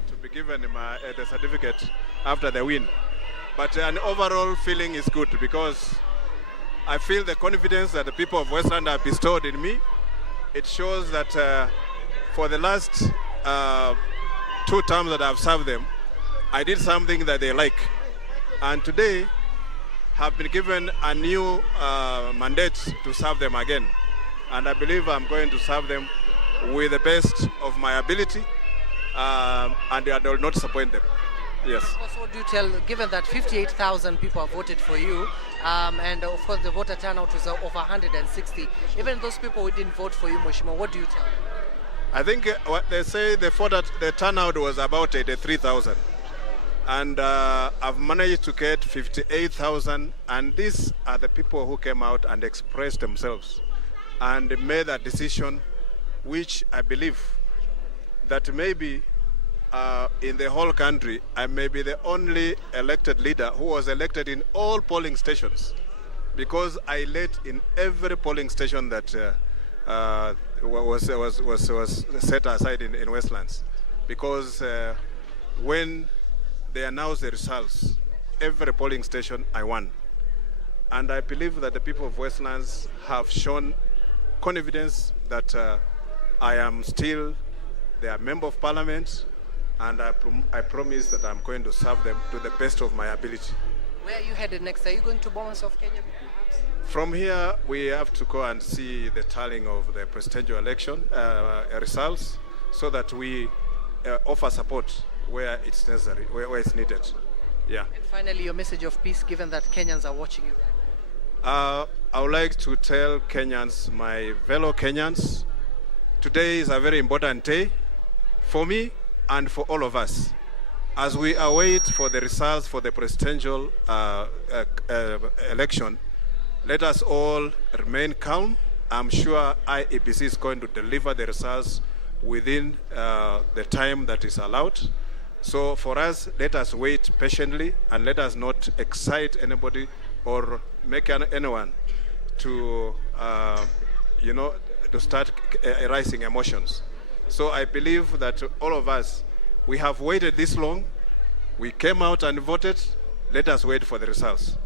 To be given the certificate after the win. But an overall feeling is good, because I feel the confidence that the people of Westland have bestowed in me. It shows that for the last 2 terms that I've served them, I did something that they like. And today, have been given a new mandate to serve them again. And I believe I'm going to serve them with the best of my ability, and I will not disappoint them. Yes. Also, what do you tell, given that 58,000 people have voted for you, and of course the voter turnout was over 160, even those people who didn't vote for you, Mheshimiwa, what do you tell them? I think what they say, the turnout was about 83,000. And I've managed to get 58,000, and these are the people who came out and expressed themselves and made a decision, which I believe that maybe in the whole country, I may be the only elected leader who was elected in all polling stations, because I led in every polling station that was set aside in Westlands, because when they announce the results, every polling station I won. And I believe that the people of Westlands have shown confidence that I am still their member of parliament, and I promise that I'm going to serve them to the best of my ability. Where are you headed next? Are you going to Bomas of Kenya perhaps? From here, we have to go and see the tallying of the presidential election results, so that we offer support where it's necessary, where it's needed. Yeah. And finally, your message of peace, given that Kenyans are watching you. I would like to tell Kenyans, my fellow Kenyans, today is a very important day for me and for all of us. As we await for the results for the presidential election, let us all remain calm. I'm sure IEBC is going to deliver the results within the time that is allowed. So for us, let us wait patiently and let us not excite anybody or make anyone to, to start rising emotions. So I believe that all of us, we have waited this long. We came out and voted. Let us wait for the results.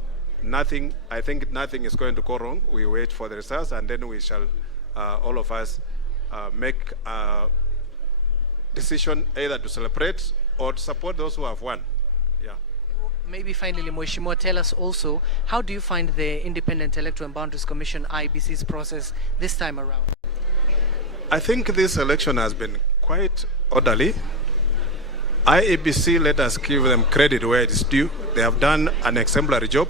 I think nothing is going to go wrong. We wait for the results, and then we shall, all of us, make a decision either to celebrate or to support those who have won. Yeah. Maybe finally, Mheshimiwa, tell us also, how do you find the Independent Electoral and Boundaries Commission IEBC's process this time around? I think this election has been quite orderly. IEBC, let us give them credit where it is due. They have done an exemplary job.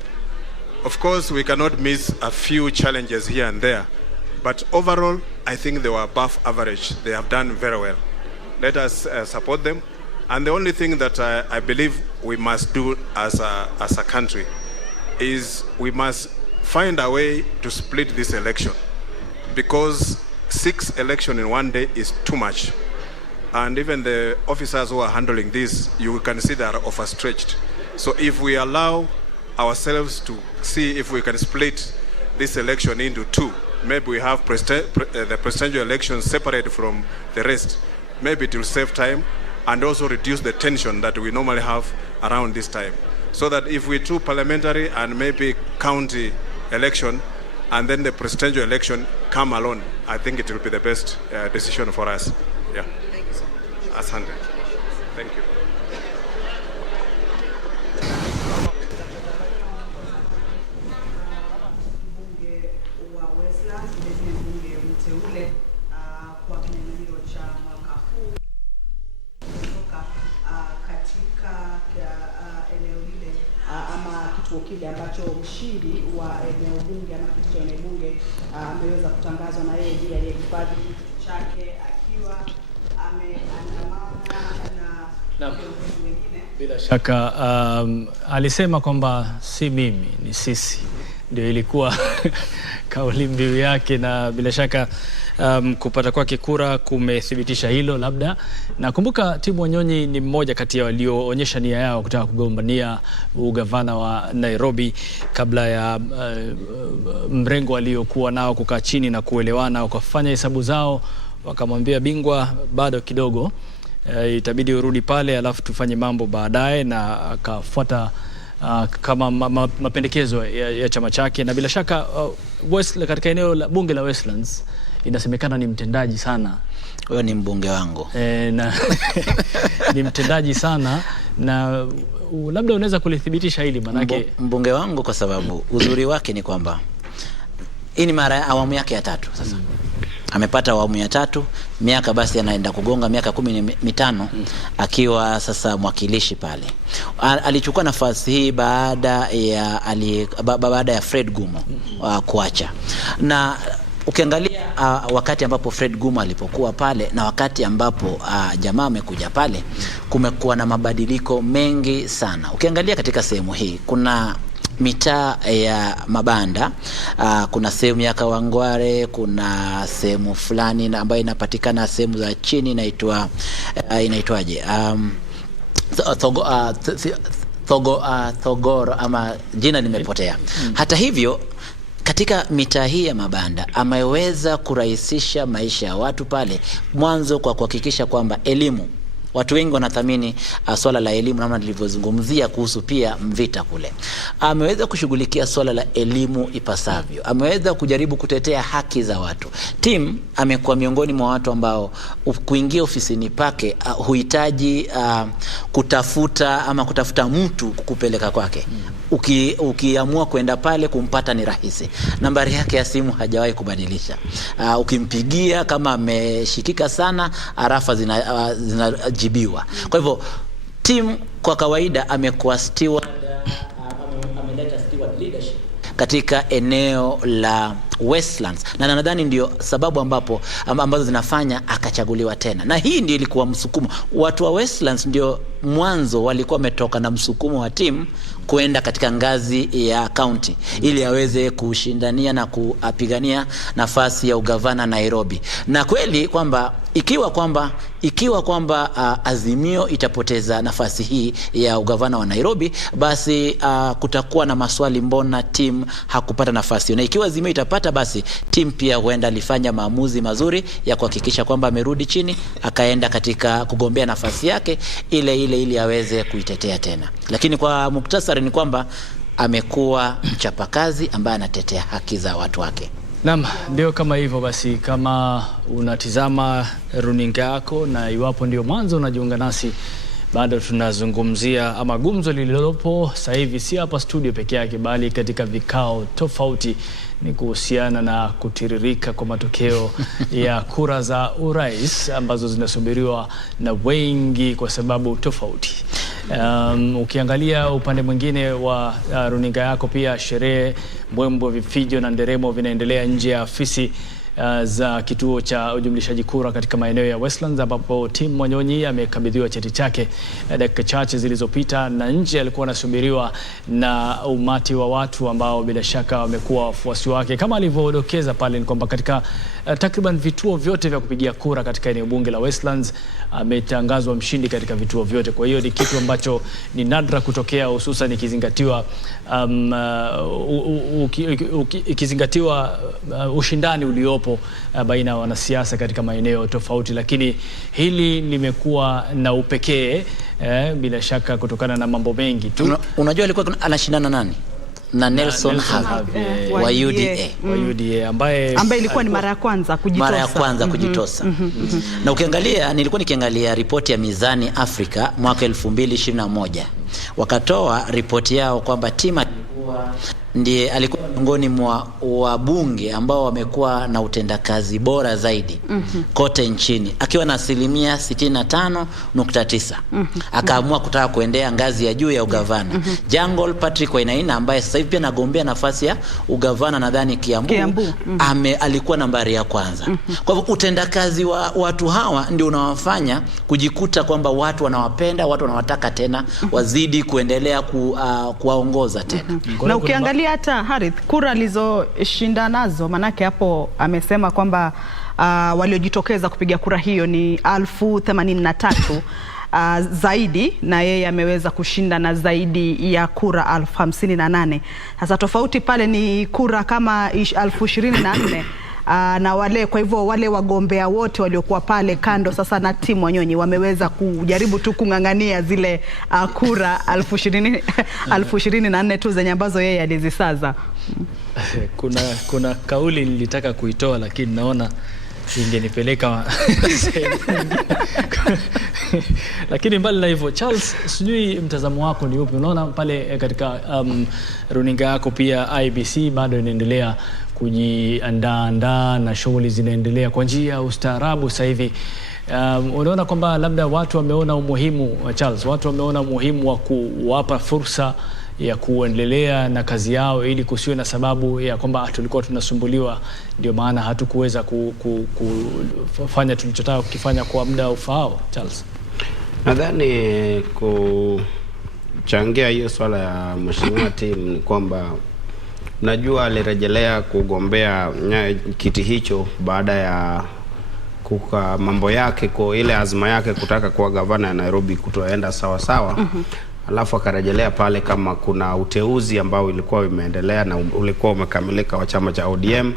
Of course, we cannot miss a few challenges here and there, but overall, I think they were above average. They have done very well. Let us support them. And the only thing that I believe we must do as a country is we must find a way to split this election, because 6 elections in one day is too much. And even the officers who are handling this, you can see they are overstretched. So if we allow ourselves to see if we can split this election into 2, maybe we have the presidential election separate from the rest, maybe it will save time and also reduce the tension that we normally have around this time. So that if we do parliamentary and maybe county election, and then the presidential election come alone, I think it will be the best decision for us. Yeah. Thank you so much. Asante. Thank you. Kile ambacho mshindi wa eneo bunge ama kiti cha eneo bunge ameweza kutangazwa, na yeye ndiye aliyehifadhi kiti chake akiwa ameandamana na viongozi wengine. Bila shaka alisema kwamba si mimi ni sisi, ndio ilikuwa kauli mbiu yake, na bila shaka kupata kwake kura kumethibitisha hilo. Labda nakumbuka Timu Wanyonyi ni mmoja kati ya walioonyesha nia yao kutaka kugombania ugavana wa Nairobi kabla ya mrengo waliokuwa nao kukaa chini na kuelewana, wakafanya hesabu zao, wakamwambia bingwa, bado kidogo, itabidi urudi pale alafu tufanye mambo baadaye, na akafuata kama mapendekezo ya chama chake. Na bila shaka katika eneo la bunge la Westlands inasemekana ni mtendaji sana. Huyo ni mbunge wangu. Na ni mtendaji sana, na labda unaweza kulithibitisha hili manake mbunge wangu, kwa sababu uzuri wake ni kwamba hii ni awamu yake ya 3 sasa. Amepata awamu ya 3, miaka basi anaenda kugonga miaka 15 akiwa sasa mwakilishi pale. Alichukua nafasi hii baada ya Fred Gumo kuacha. Na ukiangalia wakati ambapo Fred Gumo alipokuwa pale na wakati ambapo jamaa amekuja pale, kumekuwa na mabadiliko mengi sana. Ukiangalia katika sehemu hii kuna mitaa ya mabanda, kuna sehemu ya Kawangware, kuna sehemu fulani ambayo inapatikana sehemu za chini inaitwaje, Thogoro ama jina limepotea. Hata hivyo, katika mitaa hii ya mabanda ameweza kurahisisha maisha ya watu pale, mwanzo kwa kuhakikisha kwamba elimu, watu wengi wanathamini swala la elimu, namna nilivyozungumzia kuhusu pia Mvita kule. Ameweza kushughulikia swala la elimu ipasavyo. Ameweza kujaribu kutetea haki za watu. Tim amekuwa miongoni mwa watu ambao kuingia ofisini pake huhitaji kutafuta mtu kukupeleka kwake. Ukiamua kwenda pale kumpata ni rahisi. Nambari yake ya simu hajawahi kubadilisha. Ukimpigia kama ameshikika sana, arafa zinajibiwa. Kwa hivyo Tim kwa kawaida amekuwa steward, ameleta steward leadership katika eneo la Westlands, na nadhani ndio sababu ambazo zinafanya akachaguliwa tena. Na hii ndio ilikuwa msukumo. Watu wa Westlands ndio mwanzo walikuwa wametoka na msukumo wa Tim kwenda katika ngazi ya county ili aweze kushindania na kupigania nafasi ya ugavana Nairobi. Na kweli kwamba ikiwa kwamba Azimio itapoteza nafasi hii ya ugavana wa Nairobi, basi kutakuwa na maswali, mbona Tim hakupata nafasi. Na ikiwa Azimio itapata, basi Tim pia huenda alifanya maamuzi mazuri ya kuhakikisha kwamba amerudi chini, akaenda katika kugombea nafasi yake ile ili aweze kuitetea tena. Lakini kwa muktasari ni kwamba amekuwa mchapakazi ambaye anatetea haki za watu wake. Naam, ndio kama hivyo basi. Kama unatizama runinga yako na iwapo ndio mwanzo unajiunga nasi, bado tunazungumzia ama gumzo lililopo sasa hivi si hapa studio peke yake, bali katika vikao tofauti, ni kuhusiana na kutiririka kwa matokeo ya kura za urais ambazo zinasubiriwa na wengi kwa sababu tofauti. Ukiangalia upande mwingine wa runinga yako, pia sherehe, mbwembwe, vifijo na nderemo vinaendelea nje ya afisi za kituo cha ujumlishaji kura katika maeneo ya Westlands, ambapo Tim Mwanyonyi amekabidhiwa cheti chake dakika chache zilizopita, na nje alikuwa anasubiriwa na umati wa watu ambao bila shaka wamekuwa wafuasi wake. Kama alivyodokeza pale, ni kwamba katika takriban vituo vyote vya kupigia kura katika eneo bunge la Westlands ametangazwa mshindi katika vituo vyote. Kwa hiyo ni kitu ambacho ni nadra kutokea, hususan ikizingatiwa ushindani uliopo baina ya wanasiasa katika maeneo tofauti. Lakini hili limekuwa na upekee bila shaka kutokana na mambo mengi tu. Unajua alikuwa anashindana nani? Na Nelson Havi wa UDA ambaye ilikuwa ni mara ya kwanza kujitosa. Na ukiangalia, nilikuwa nikiangalia ripoti ya Mizani Afrika mwaka 2021, wakatoa ripoti yao kwamba Tim alikuwa miongoni mwa wabunge ambao wamekuwa na utendakazi bora zaidi kote nchini, akiwa na 65.9. Akaamua kutaka kuendea ngazi ya juu ya ugavana. Jungle Patrick Wainaina ambaye sasa hivi pia anagombea nafasi ya ugavana nadhani Kiambu. Alikuwa nambari ya kwanza. Kwa hivyo utendakazi wa watu hawa ndio unawafanya kujikuta kwamba watu wanawapenda, watu wanawataka tena wazidi kuendelea kuwaongoza tena. Na ukiangalia hata Harith, kura alizoshinda nazo, manake hapo amesema kwamba waliojitokeza kupiga kura hiyo ni 1083 zaidi, na yeye ameweza kushinda na zaidi ya kura 1058. Sasa tofauti pale ni kura kama 1024 na wale, kwa hivyo wale wagombea wote waliokuwa pale kando sasa na Tim Mwanyonyi wameweza kujaribu tu kung'ang'ania zile kura 1024 tu zenye ambazo yeye alizisaza. Kuna kauli nilitaka kuitoa lakini naona ingenipeleka lakini mbali na hivyo, Charles, sijui mtazamo wako ni upi? Unaona pale katika runinga yako pia IEBC bado inaendelea kujiandaa na shughuli zinaendelea kwa njia ya ustaarabu sasa hivi. Unaona kwamba labda watu wameona umuhimu, Charles, watu wameona umuhimu wa kuwapa fursa ya kuendelea na kazi yao ili kusiwe na sababu ya kwamba tulikuwa tunasumbuliwa ndio maana hatukuweza kufanya tulichotaka kukifanya kwa muda ufaao. Charles, nadhani kuchangia hiyo swala ya mheshimiwa Tim ni kwamba najua alirejelea kugombea kiti hicho baada ya mambo yake kwa ile azma yake kutaka kuwa gavana ya Nairobi kutoenda sawa sawa. Alafu akarejelea pale kama kuna uteuzi ambao ilikuwa imeendelea na ulikuwa umekamilika wa chama cha ODM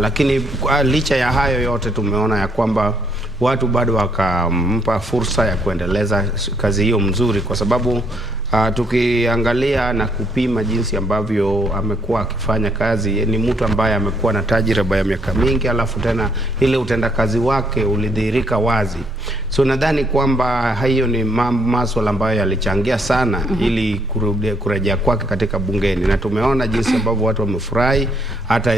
Lakini licha ya hayo yote tumeona ya kwamba watu bado wakampa fursa ya kuendeleza kazi hiyo mzuri, kwa sababu tukiangalia na kupima jinsi ambavyo amekuwa akifanya kazi, ni mtu ambaye amekuwa na tajriba ya miaka mingi, alafu tena ile utendakazi wake ulidhihirika wazi. So nadhani kwamba hiyo ni masuala ambayo yalichangia sana ili kurejea kwake katika bungeni, na tumeona jinsi ambavyo watu wamefurahi. Hata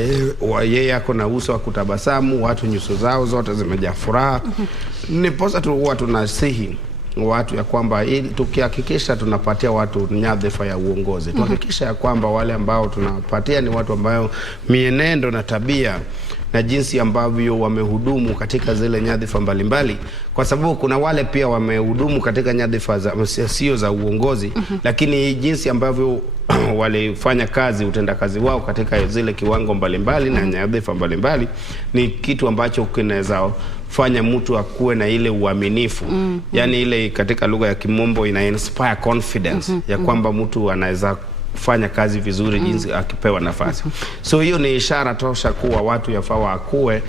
yeye ako na uso wa kutabasamu, watu nyuso zao zote zimejaa furaha. Niposa tu huwa tunasihi watu ya kwamba tukihakikisha tunapatia watu nyadhifa ya uongozi, tuhakikisha ya kwamba wale ambao tunapatia ni watu ambao mienendo na tabia na jinsi ambavyo wamehudumu katika zile nyadhifa mbalimbali, kwa sababu kuna wale pia wamehudumu katika nyadhifa sio za uongozi, lakini jinsi ambavyo walifanya kazi, utendakazi wao katika zile kiwango mbalimbali na nyadhifa mbalimbali ni kitu ambacho kinaweza fanya mtu akuwe na ile uaminifu. Yani ile katika lugha ya kimombo ina inspire confidence ya kwamba mtu anaweza kufanya kazi vizuri jinsi akipewa nafasi. So hiyo ni ishara tosha kuwa watu yafaa wakuwe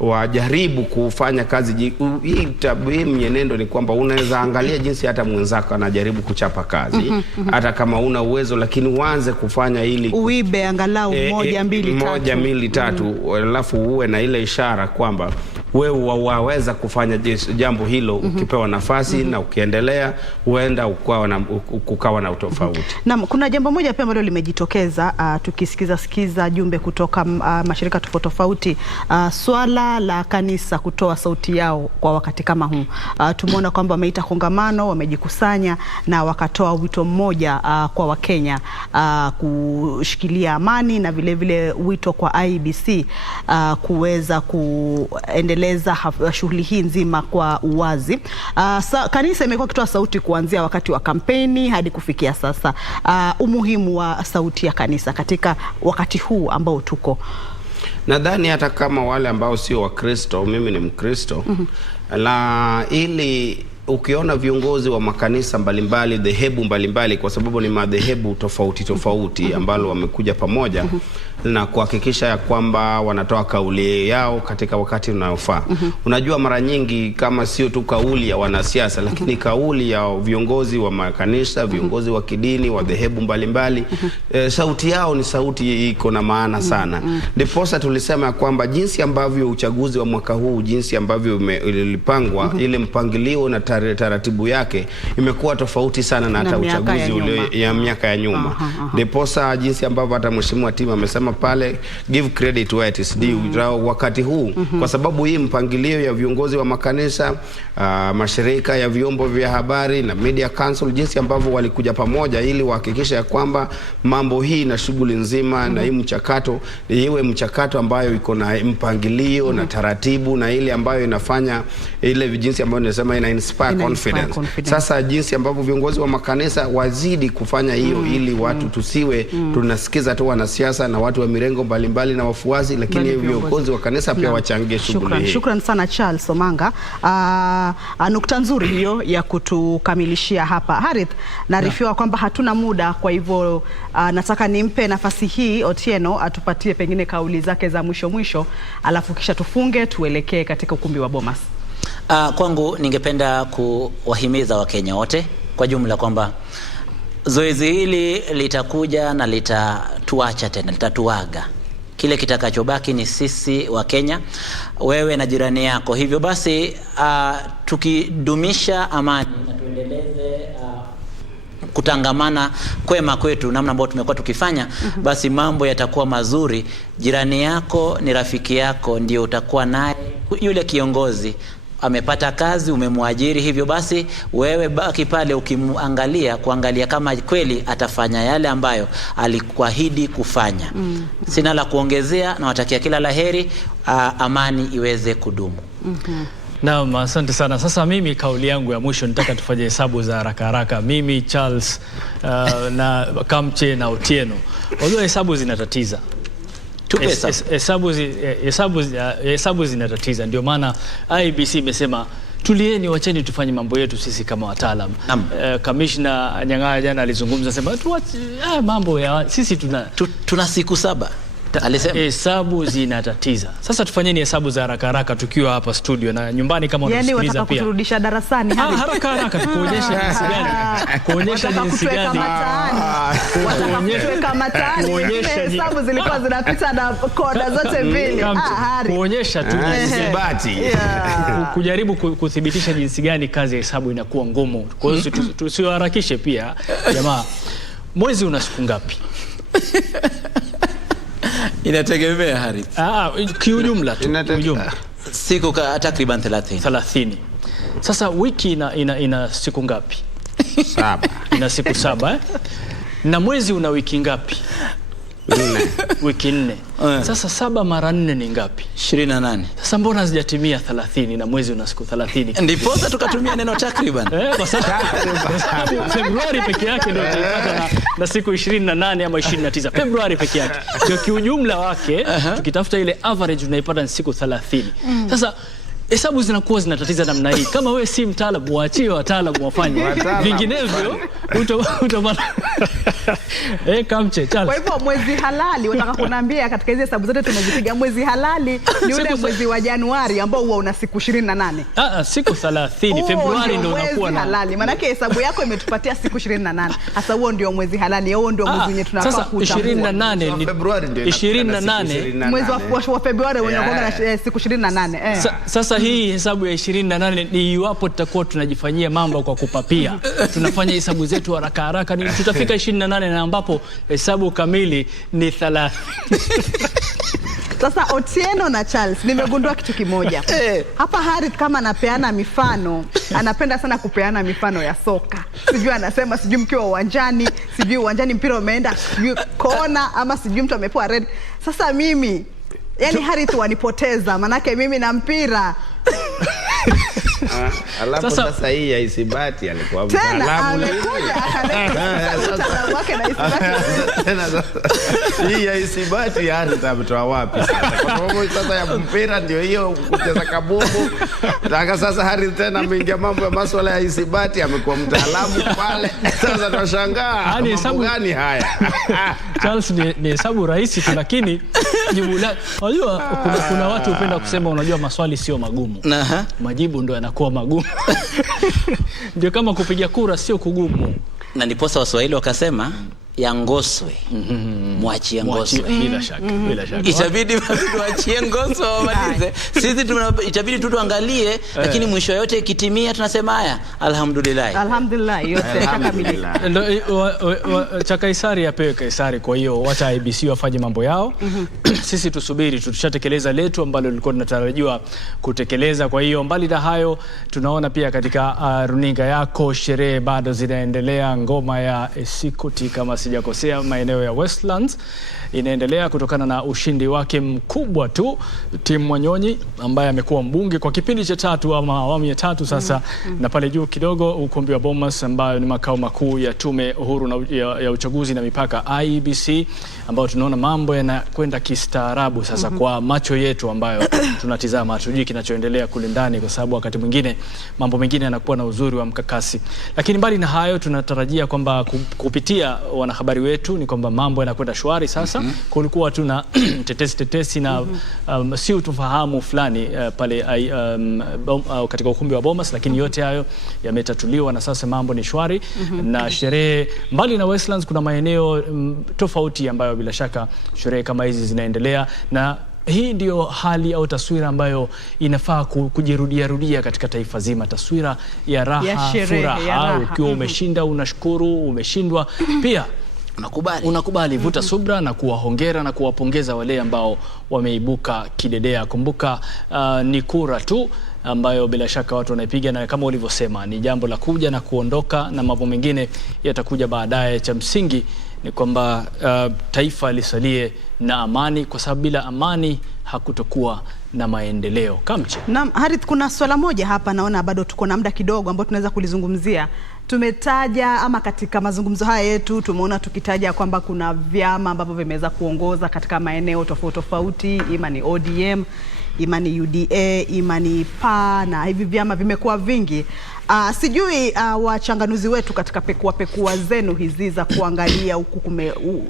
wajaribu kufanya kazi. Hii mwenendo ni kwamba unaweza angalia jinsi hata mwenzako anajaribu kuchapa kazi, hata kama una uwezo, lakini uanze kufanya ili uibe angalau 1 2 3, alafu uwe na ile ishara kwamba wewe waweza kufanya jambo hilo ukipewa nafasi na ukiendelea huenda kukawa na utofauti. Naam, kuna jambo moja pia ambalo limejitokeza tukisikiza jumbe kutoka mashirika tofauti, swala la kanisa kutoa sauti yao kwa wakati kama huu. Tumeona kwamba wameita kongamano, wamejikusanya na wakatoa wito mmoja kwa Wakenya kushikilia amani, na vile vile wito kwa IEBC kuweza kuendeleza shughuli hii nzima kwa uwazi. Kanisa imekuwa kitoa sauti kuanzia wakati wa kampeni hadi kufikia sasa. Umuhimu wa sauti ya kanisa katika wakati huu ambao tuko. Nadhani hata kama wale ambao sio Wakristo, mimi ni Mkristo, ili ukiona viongozi wa makanisa mbalimbali, dhehebu mbalimbali, kwa sababu ni madhehebu tofauti ambalo wamekuja pamoja na kuhakikisha ya kwamba wanatoa kauli yao katika wakati unaofaa. Unajua mara nyingi kama sio tu kauli ya wanasiasa, lakini kauli ya viongozi wa makanisa, viongozi wa kidini, wa dhehebu mbalimbali, sauti yao ni sauti iko na maana sana. Ndiposa tulisema kwamba jinsi ambavyo uchaguzi wa mwaka huu, jinsi ambavyo ilipangwa, ile mpangilio na taratibu yake imekuwa tofauti sana na hata uchaguzi ya miaka ya nyuma. Ndiposa jinsi ambavyo hata mheshimiwa Tim amesema pale, give credit where it is due, wakati huu, kwa sababu hii mpangilio ya viongozi wa makanisa, mashirika ya vyombo vya habari na media council, jinsi ambavyo walikuja pamoja ili wahakikisha ya kwamba mambo hii na shughuli nzima na hii mchakato iwe mchakato ambayo iko na mpangilio na taratibu, na ile ambayo inafanya ile jinsi ambayo nimesema ina inspire confidence. Sasa jinsi ambavyo viongozi wa makanisa wazidi kufanya hiyo ili watu tusiwe tunasikiza tu wanasiasa na watu wa mirengo mbalimbali na wafuasi, lakini viongozi wa kanisa pia wachangie shughuli hii. Shukran sana Charles Omanga. Nukta nzuri hiyo ya kutukamilishia hapa. Harith, naarifiwa kwamba hatuna muda, kwa hivyo nataka nimpe nafasi hii Otieno atupatie pengine kauli zake za mwisho, alafu kisha tufunge tuelekee katika ukumbi wa Bomas. Kwangu ningependa kuwahimiza Wakenya wote kwa jumla kwamba zoezi hili litakuja na litatuacha tena, litatuaga. Kile kitakachobaki ni sisi Wakenya, wewe na jirani yako. Hivyo basi tukidumisha amani na tuendeleze kutangamana kwema kwetu namna ambayo tumekuwa tukifanya, basi mambo yatakuwa mazuri. Jirani yako ni rafiki yako, ndio utakuwa naye. Yule kiongozi amepata kazi, umemwajiri, hivyo basi wewe baki pale kuangalia kama kweli atafanya yale ambayo alikuahidi kufanya. Sina la kuongezea, na watakia kila laheri, amani iweze kudumu. Naam, asante sana. Sasa mimi kauli yangu ya mwisho, nitaka tufanye hesabu za haraka. Mimi Charles na Kamche na Otieno, wajua hesabu zinatatiza. Hesabu zinatatiza, ndio maana IEBC imesema tulieni, wacheni tufanye mambo yetu sisi kama wataalam. Commissioner Nyang'aya jana alizungumza, sema mambo ya sisi tuna siku 7. hesabu zinatatiza. Sasa tufanyeni hesabu za haraka haraka tukiwa hapa studio na nyumbani kama unasikiliza pia. Yani wataka kuturudisha darasani hadi haraka haraka tukuonyeshe jinsi gani. Kuonyesha jinsi gani. Wataka kutuweka mataani. Hesabu zilikuwa zinapita na koda zote mbili. Kuonyesha tu isibati. Kujaribu kuthibitisha jinsi gani kazi ya hesabu inakuwa ngumu. Kwa hiyo tusiharakishe pia jamaa. Mwezi una siku ngapi? Inategemea Harith. Kiujumla tu. Kiujumla. Siku takriban 30. Sasa wiki ina siku ngapi? 7. Ina siku 7 Na mwezi una wiki ngapi? 4. Wiki 4. Sasa 7 mara 4 ni ngapi? 28. Sasa mbona hazijatimia 30 na mwezi una siku 30? Ndipo tukatumia neno takriban. Kwa sababu Februari peke yake ndio tutapata na siku 28 ama 29. Februari peke yake. Kwa kiujumla wake tukitafuta ile average tunaipata ni siku 30. Sasa hesabu zinakuwa zinatatiza namna hii. Kama wewe si mtaalamu, waachie wataalamu wafanye. Vinginevyo utapata kamche Charles. Kwa hivyo mwezi halali unataka kuniambia katika hizo hesabu zote tumezipiga mwezi halali ni ule mwezi wa Januari ambao huwa una siku 28. Siku 30. Februari ndio unakuwa na halali. Maana yake hesabu yako imetupatia siku 28. Sasa huo ndio mwezi halali. Huo ndio mwezi wenyewe tunafaa kutambua. 28 ni Februari ndio 28. Mwezi wa Februari unakuwa na siku 28. Sasa hii hesabu ya 28 ni iwapo tutakuwa tunajifanyia mambo kwa kupapia. Tunafanya hesabu zetu haraka haraka ni tutafika 28 na ambapo hesabu kamili ni 30. Sasa Otieno na Charles nimegundua kitu kimoja. Hapa Harith kama anapeana mifano, anapenda sana kupeana mifano ya soka. Sijui anasema sijui mkiwa uwanjani, sijui uwanjani mpira umeenda, sijui kona ama sijui mtu amepewa red. Sasa mimi yani Harith wanipoteza manake mimi na mpira. Alafu sasa hii ya isibati alikuwa mtaalamu. Hii ya isibati atamtoa wapi sasa? Kwa sababu sasa ya mpira ndio hiyo kucheza kabumbu. Nataka sasa Harith tena ameingia mambo ya masuala ya isibati amekuwa mtaalamu pale. Sasa tunashangaa ni hesabu gani haya? Charles ni hesabu rahisi tu lakini jibu la unajua kuna watu hupenda kusema unajua maswali sio magumu. Majibu ndio yanakuwa magumu. Ndio kama kupiga kura sio kugumu. Na ndiposa Waswahili wakasema yangoswe. Mwachie ngoswe. Bila shaka, bila shaka. Itabidi tuachie ngoswe wamalize. Sisi itabidi tu tuangalie lakini mwisho yote ikitimia tunasema haya alhamdulillah. Alhamdulillah yote yakamilika. Cha Kaisari apewe Kaisari, kwa hiyo wacha IEBC wafanye mambo yao. Sisi tusubiri, tutashatekeleza letu ambalo lilikuwa tunatarajiwa kutekeleza. Kwa hiyo mbali na hayo tunaona pia katika runinga yako sherehe bado zinaendelea. Ngoma ya Esikoti kama sijakosea maeneo ya Westlands inaendelea kutokana na ushindi wake mkubwa tu Tim Wanyonyi ambaye amekuwa mbunge kwa kipindi cha 3 ama awamu ya 3 sasa. Na pale juu kidogo ukumbi wa Bomas ambayo ni makao makuu ya tume huru ya uchaguzi na mipaka IEBC, ambao tunaona mambo yanakwenda kistaarabu sasa kwa macho yetu ambayo tunatizama. Hatujui kinachoendelea kule ndani kwa sababu wakati mwingine mambo mengine yanakuwa na uzuri wa mkakasi. Lakini mbali na hayo tunatarajia kwamba kupitia wanahabari wetu ni kwamba mambo yanakwenda shwari sasa. Kulikuwa tuna tetesi na si utufahamu fulani pale katika ukumbi wa Bomas, lakini yote hayo yametatuliwa na sasa mambo ni shwari. Na sherehe mbali na Westlands kuna maeneo tofauti ambayo bila shaka sherehe kama hizi zinaendelea, na hii ndio hali au taswira ambayo inafaa kujirudia katika taifa zima, taswira ya raha, furaha. Ukiwa umeshinda unashukuru, umeshindwa pia unakubali vuta subra na kuwahongera na kuwapongeza wale ambao wameibuka kidedea. Kumbuka ni kura tu ambayo bila shaka watu wanaipiga, na kama ulivyosema ni jambo la kuja na kuondoka na mambo mengine yatakuja baadaye. Cha msingi ni kwamba taifa lisalie na amani, kwa sababu bila amani hakutokuwa na maendeleo. Kamche. Naam, Harith, kuna swala moja hapa naona bado tuko na muda kidogo ambao tunaweza kulizungumzia. Tumetaja ama katika mazungumzo haya yetu tumeona tukitaja kwamba kuna vyama ambavyo vimeweza kuongoza katika maeneo tofauti tofauti, ima ni ODM, ima ni UDA, ima ni PA, na hivi vyama vimekuwa vingi. Sijui wachanganuzi wetu katika pekua zenu hizi za kuangalia huku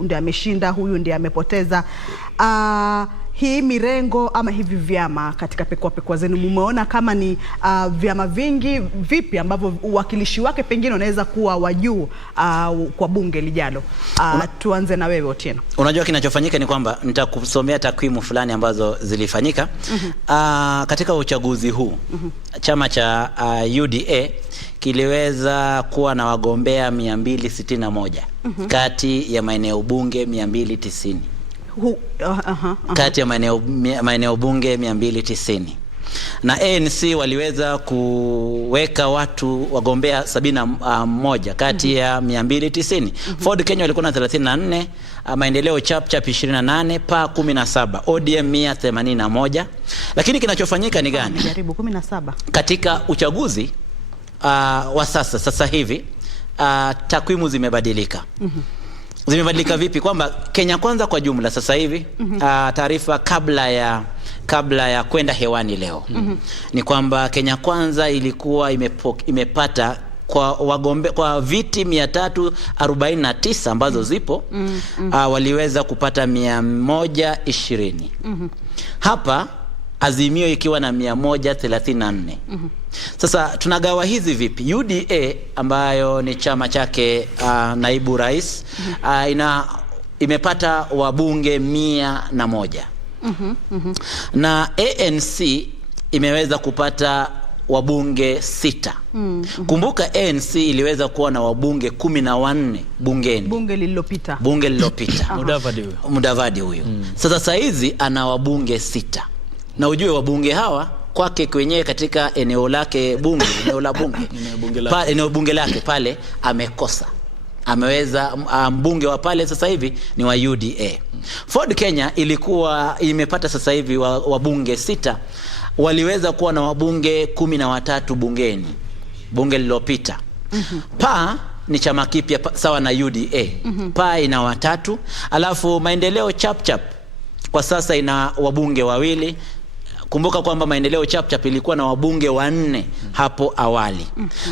ndiye ameshinda, huyu ndiye amepoteza, hii mirengo ama hivi vyama katika pekua zenu mumeona kama ni vyama vingi vipi ambavyo uwakilishi wake pengine unaweza kuwa wa juu kwa bunge lijalo? Tuanze na wewe Otieno. Unajua kinachofanyika ni kwamba nitakusomea takwimu fulani ambazo zilifanyika katika uchaguzi huu. Chama cha UDA kiliweza kuwa na wagombea 261 kati ya maeneo bunge 290. Kati ya maeneo bunge 290. Na ANC waliweza kuweka wagombea 71 kati ya 290. Ford Kenya walikuwa na 34, Maendeleo Chap 28, PA 17, ODM 181. Lakini kinachofanyika ni gani? Jaribu 17. Katika uchaguzi wa sasa hivi takwimu zimebadilika. Zimebadilika vipi? Kwamba Kenya Kwanza kwa jumla sasa hivi taarifa kabla ya kwenda hewani leo ni kwamba Kenya Kwanza ilikuwa imepata kwa viti 349 ambazo zipo waliweza kupata 120. Hapa Azimio ikiwa na 134. Sasa tunagawa hizi vipi? UDA ambayo ni chama chake naibu rais imepata wabunge 101. Na ANC imeweza kupata wabunge 6. Kumbuka ANC iliweza kuwa na wabunge 14 bungeni. Bunge lililopita. Mudavadi huyo. Sasa hizi ana wabunge 6. Na ujue wabunge hawa kwake kwenyewe katika eneo lake bunge, eneo bunge lake pale amekosa. Ameweza mbunge wa pale sasa hivi ni wa UDA. Ford Kenya ilikuwa imepata sasa hivi wabunge 6, waliweza kuwa na wabunge 13 bungeni bunge lililopita. PA ni chama kipya sawa na UDA. PA ina 3, alafu Maendeleo Chap kwa sasa ina wabunge 2. Kumbuka kwamba Maendeleo Chap ilikuwa na wabunge 4 hapo awali.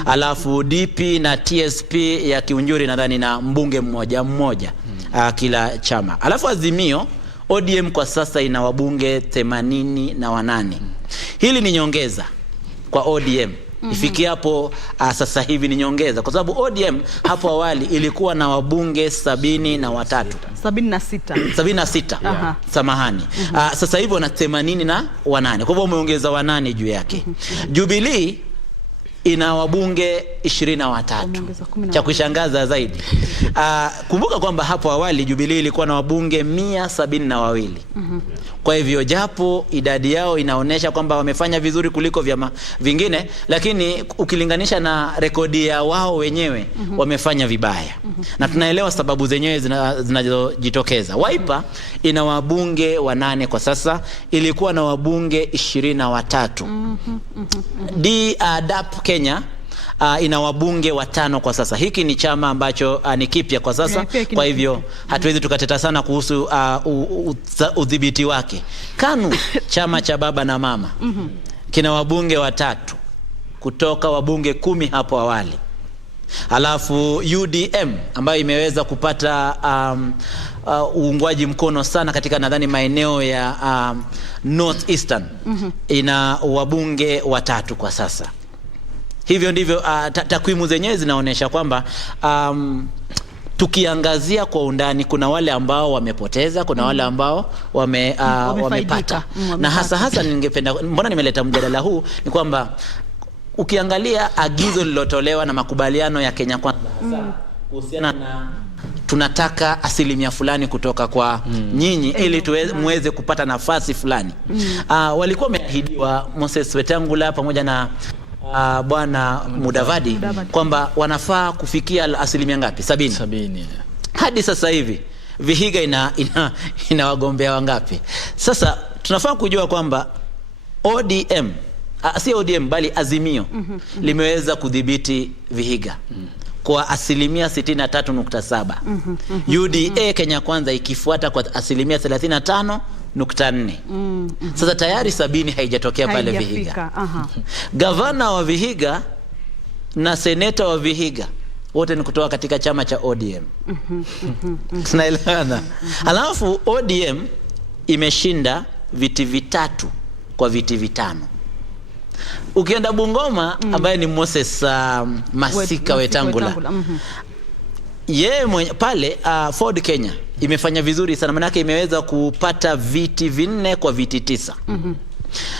Alafu DP na TSP ya Kiunjuri nadhani na mbunge mmoja kila chama. Alafu Azimio ODM kwa sasa ina wabunge 88. Hili ni nyongeza kwa ODM. Ifikia hapo sasa hivi ni nyongeza kwa sababu ODM hapo awali ilikuwa na wabunge 73. 76. Samahani. Sasa hivi wana 88. Kwa hivyo umeongeza 8 juu yake. Jubilee ina wabunge 23. Cha kushangaza zaidi. Kumbuka kwamba hapo awali Jubilee ilikuwa na wabunge 172. Kwa hivyo japo idadi yao inaonesha kwamba wamefanya vizuri kuliko vyama vingine, lakini ukilinganisha na rekodi ya wao wenyewe wamefanya vibaya. Na tunaelewa sababu zenyewe zinazojitokeza. Wiper ina wabunge 8 kwa sasa, ilikuwa na wabunge 23. DAP Kenya ina wabunge 5 kwa sasa. Hiki ni chama ambacho ni kipya kwa sasa, kwa hivyo hatuwezi tukateta sana kuhusu udhibiti wake. KANU chama cha baba na mama kina wabunge 3 kutoka wabunge 10 hapo awali. Alafu UDM ambayo imeweza kupata uungwaji mkono sana katika nadhani maeneo ya North Eastern ina wabunge 3 kwa sasa. Hivyo ndivyo takwimu zenyewe zinaonesha kwamba tukiangazia kwa undani kuna wale ambao wamepoteza, kuna wale ambao wamepata. Na hasa ningependa, mbona nimeleta mjadala huu, ni kwamba ukiangalia agizo lilotolewa na makubaliano ya Kenya Kwanza kuhusiana na tunataka 1% fulani kutoka kwa nyinyi ili muweze kupata nafasi fulani. Walikuwa wameahidiwa Moses Wetangula pamoja na bwana Mudavadi kwamba wanafaa kufikia 70% ngapi? 70. Hadi sasa hivi Vihiga ina wagombea wangapi? Sasa tunafaa kujua kwamba ODM, si ODM bali Azimio, limeweza kudhibiti Vihiga kwa 63.7%. UDA Kenya Kwanza ikifuata kwa 35.4%. Sasa tayari 70 haijatokea pale Vihiga. Gavana wa Vihiga na seneta wa Vihiga wote ni kutoka katika chama cha ODM. Tunaelewana? Alafu ODM imeshinda viti 3 kwa viti 5. Ukienda Bungoma ambaye ni Moses Masika Wetangula, yeye pale Ford Kenya imefanya vizuri sana, maana yake imeweza kupata viti 4 kwa viti 9.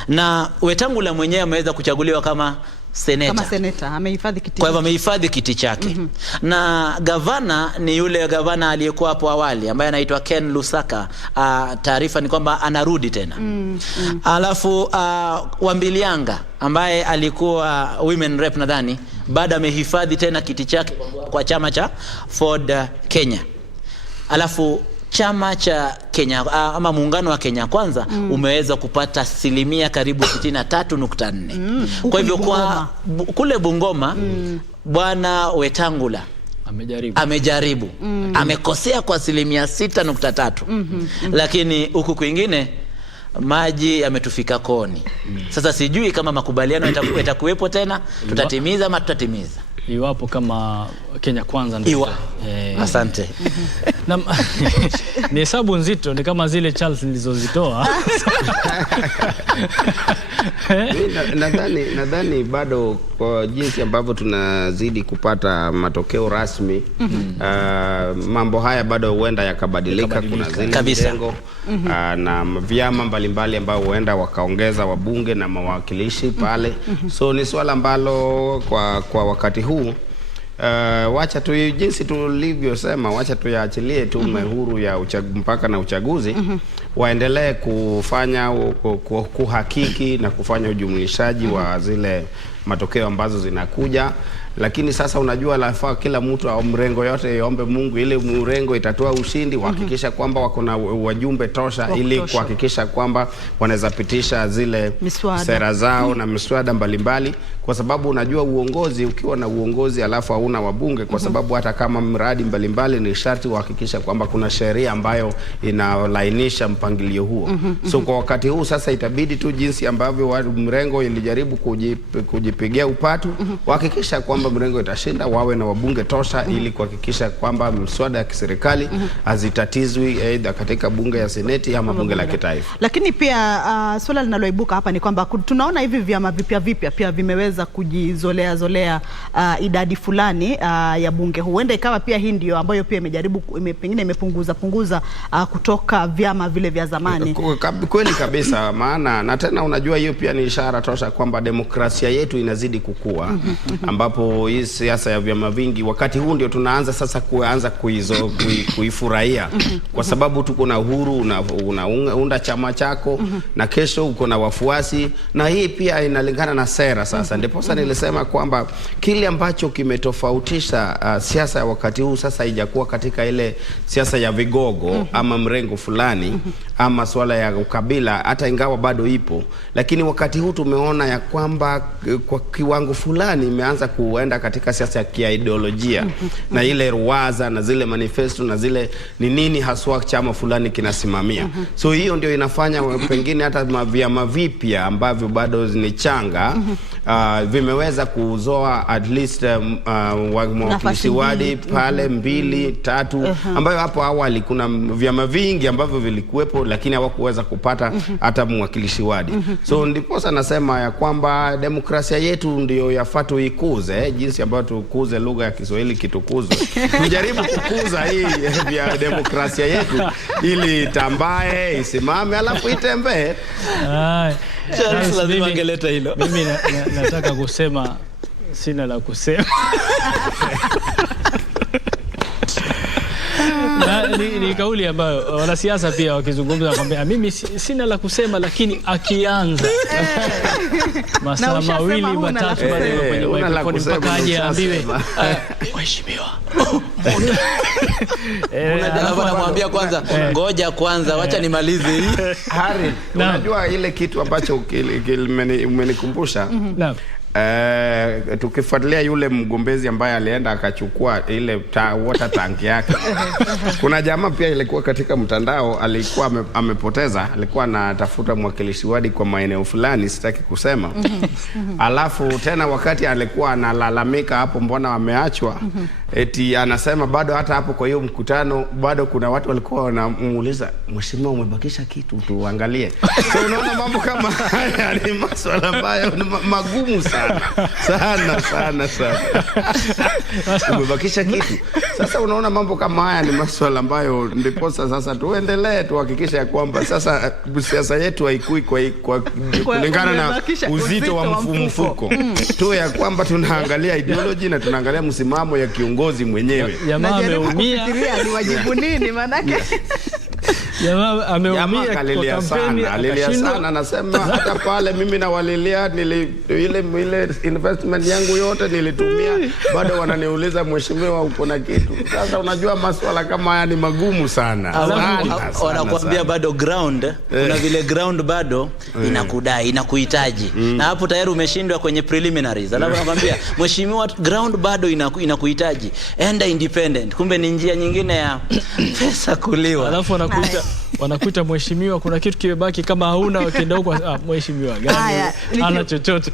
Na Wetangula mwenyewe ameweza kuchaguliwa kama seneta, amehifadhi kiti. Kwa hivyo amehifadhi kiti chake. Na gavana ni yule gavana aliyekuwa hapo awali ambaye anaitwa Ken Lusaka. Taarifa ni kwamba anarudi tena. Alafu Wambilianga ambaye alikuwa women rep nadhani baada amehifadhi tena kiti chake kwa chama cha Ford Kenya. Alafu chama cha Kenya ama muungano wa Kenya Kwanza umeweza kupata 63% karibu 63.4. Kwa hivyo kwa kule Bungoma bwana Wetangula amejaribu. Amekosea kwa 6.3%. Lakini huku kwingine maji yametufika koni. Sasa sijui kama makubaliano yatakuwepo tena, tutatimiza ama tutatimiza. Iwapo kama Kenya Kwanza ndio. Asante. Ni hesabu nzito, ni kama zile Charles nilizozitoa. Nadhani bado kwa jinsi ambavyo tunazidi kupata matokeo rasmi, mambo haya bado huenda yakabadilika. Kuna zile mjengo na vyama mbalimbali ambao huenda wakaongeza wabunge na mawakilishi pale. So ni swala ambalo kwa wakati huu wacha tu jinsi tulivyosema, wacha tuyaachilie tume huru ya mpaka na uchaguzi waendelee kufanya kuhakiki na kufanya ujumlishaji wa zile matokeo ambazo zinakuja. Lakini sasa unajua lafaa kila mtu au mrengo yote iombe Mungu ili mrengo itatoa ushindi, kuhakikisha kwamba wako na wajumbe tosha ili kuhakikisha kwamba wanaweza pitisha zile sera zao na miswada mbalimbali, kwa sababu unajua uongozi, ukiwa na uongozi alafu hauna wabunge, kwa sababu hata kama mradi mbalimbali ni sharti kuhakikisha kwamba kuna sheria ambayo inalainisha mpangilio huo. So kwa wakati huu sasa itabidi tu jinsi ambavyo mrengo ilijaribu kujipigia upatu, kuhakikisha kwamba mrengo itashinda, wawe na wabunge tosha ili kuhakikisha kwamba mswada ya kiserikali hazitatizwi aidha katika bunge ya seneti ama bunge la kitaifa. Lakini pia swala linaloibuka hapa ni kwamba tunaona hivi vyama vipya pia vimeweza kujizolea idadi fulani ya bunge. Huenda ikawa pia hii ndio ambayo pia imejaribu pengine imepunguza kutoka vyama vile vya zamani. Kweli kabisa, maana na tena unajua hiyo pia ni ishara tosha kwamba demokrasia yetu inazidi kukua, ambapo hii siasa ya vyama vingi wakati huu ndio tunaanza sasa kuifurahia, kwa sababu tuko na uhuru, unaunda chama chako na kesho uko na wafuasi, na hii pia inalingana na sera sasa. Ndipo sasa nilisema kwamba kile ambacho kimetofautisha siasa ya wakati huu sasa haijakuwa katika ile siasa ya vigogo ama mrengo fulani ama swala ya ukabila, hata ingawa bado ipo, lakini wakati huu tumeona ya kwamba kwa kiwango fulani imeanza kuenda katika siasa ya kiideolojia na ile ruwaza na zile manifesto na zile ni nini haswa chama fulani kinasimamia. So hiyo ndio inafanya pengine hata vyama vipya ambavyo bado ni changa vimeweza kuzoa at least mwakilishi wadi pale 2, 3 ambayo hapo awali kuna vyama vingi ambavyo vilikuwepo lakini hawakuweza kupata hata mwakilishi wadi. So ndipo sasa nasema ya kwamba demokrasia yetu ndio yafaa tuikuze, jinsi ambayo tukuze lugha ya Kiswahili kitukuzwe. Tujaribu kukuza hii ya demokrasia yetu ili tambae, isimame, alafu itembee. Charles lazima angeleta hilo. Mimi nataka kusema, sina la kusema. ni kauli ambayo wanasiasa pia wakizungumza wakwambia mimi sina la kusema, lakini akianza masaa mawili matatu bado kwenye microphone mpaka aje aambiwe mheshimiwa. Anamwambia kwanza ngoja kwanza wacha nimalize hii. Hari, unajua ile kitu ambacho umenikumbusha. Naam. Tukifuatilia yule mgombezi ambaye alienda akachukua ile water tank yake. Kuna jamaa pia ilikuwa katika mtandao alikuwa amepoteza, alikuwa anatafuta mwakilishi wadi kwa maeneo fulani, sitaki kusema. Alafu tena wakati alikuwa analalamika hapo mbona wameachwa, eti anasema bado hata hapo kwa hiyo mkutano bado kuna watu walikuwa wanamuuliza mheshimiwa umebakisha kitu tuangalie. So unaona mambo kama haya ni masuala ambayo ni magumu sana. Sana. Umebakisha kitu. Sasa unaona mambo kama haya ni masuala ambayo ndipo sasa tuendelee tuhakikisha ya kwamba sasa siasa yetu haikui kwa kulingana na uzito wa mfuko. Tu ya kwamba tunaangalia ideology na tunaangalia msimamo ya kiongozi mwenyewe. Jamaa ameumia. Aliwajibu nini manake? Jamaa ameumia alilia sana anasema hata pale mimi na walilia ile investment yangu yote nilitumia bado wananiuliza mheshimiwa uko na kitu. Sasa unajua masuala kama haya ni magumu sana. Wanakuambia bado ground kuna vile ground bado inakudai inakuhitaji na hapo tayari umeshindwa kwenye preliminaries. Alafu wanakuambia mheshimiwa ground bado inakuhitaji enda independent, kumbe ni njia nyingine ya pesa kuliwa. Alafu wanakuita mheshimiwa kuna kitu kimebaki kama hauna wakienda huko mheshimiwa gani ana chochote.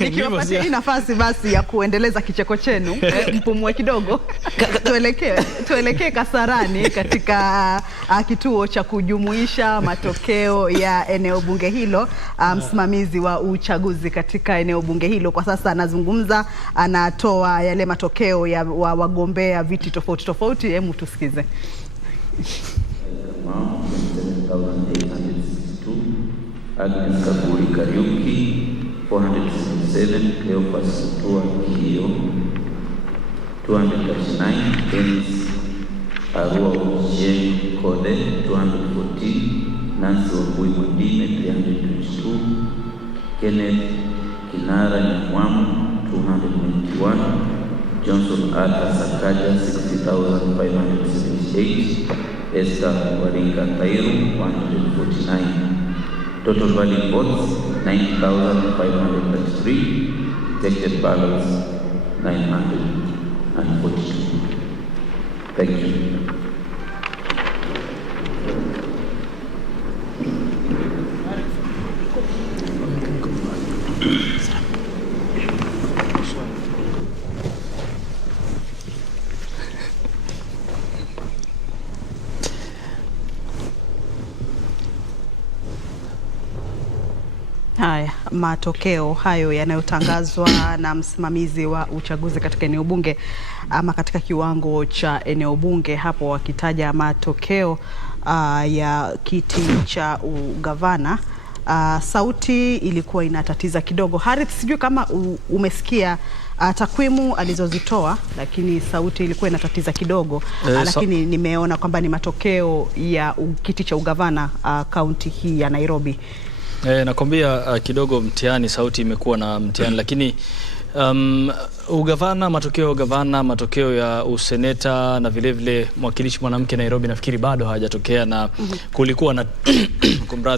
Nikiwapatia hii nafasi basi ya kuendeleza kicheko chenu mpumue kidogo. Tuelekee Kasarani katika kituo cha kujumuisha matokeo ya eneo bunge hilo. Msimamizi wa uchaguzi katika eneo bunge hilo kwa sasa anazungumza, anatoa yale matokeo ya wagombea viti tofauti. Hebu tusikize. 7,862, Agnes Kabuli Kariuki 467, Cleopas Mutua Kio 239, Dennis Arua Ochieng Kode 214, Nancy Wabui Mwandime 322, Kenneth Kinara Nyamwamu 291, Johnson Arthur Sakaja 60,578, Esther Waringa Tairu 149. Total valid votes 90,533. Rejected ballots 942. Thank you. Haya, matokeo hayo yanayotangazwa na msimamizi wa uchaguzi katika eneo bunge ama katika kiwango cha eneo bunge, hapo wakitaja matokeo ya kiti cha ugavana. Sauti ilikuwa inatatiza kidogo. Harith, sijui kama umesikia takwimu alizozitoa, lakini sauti ilikuwa inatatiza kidogo. Lakini nimeona kwamba ni matokeo ya kiti cha ugavana kaunti hii ya Nairobi. Nakwambia kidogo mtihani, sauti imekuwa na mtihani, lakini ugavana, matokeo ya ugavana, matokeo ya useneta na vile vile mwakilishi mwanamke Nairobi nafikiri bado hajatokea, na kulikuwa na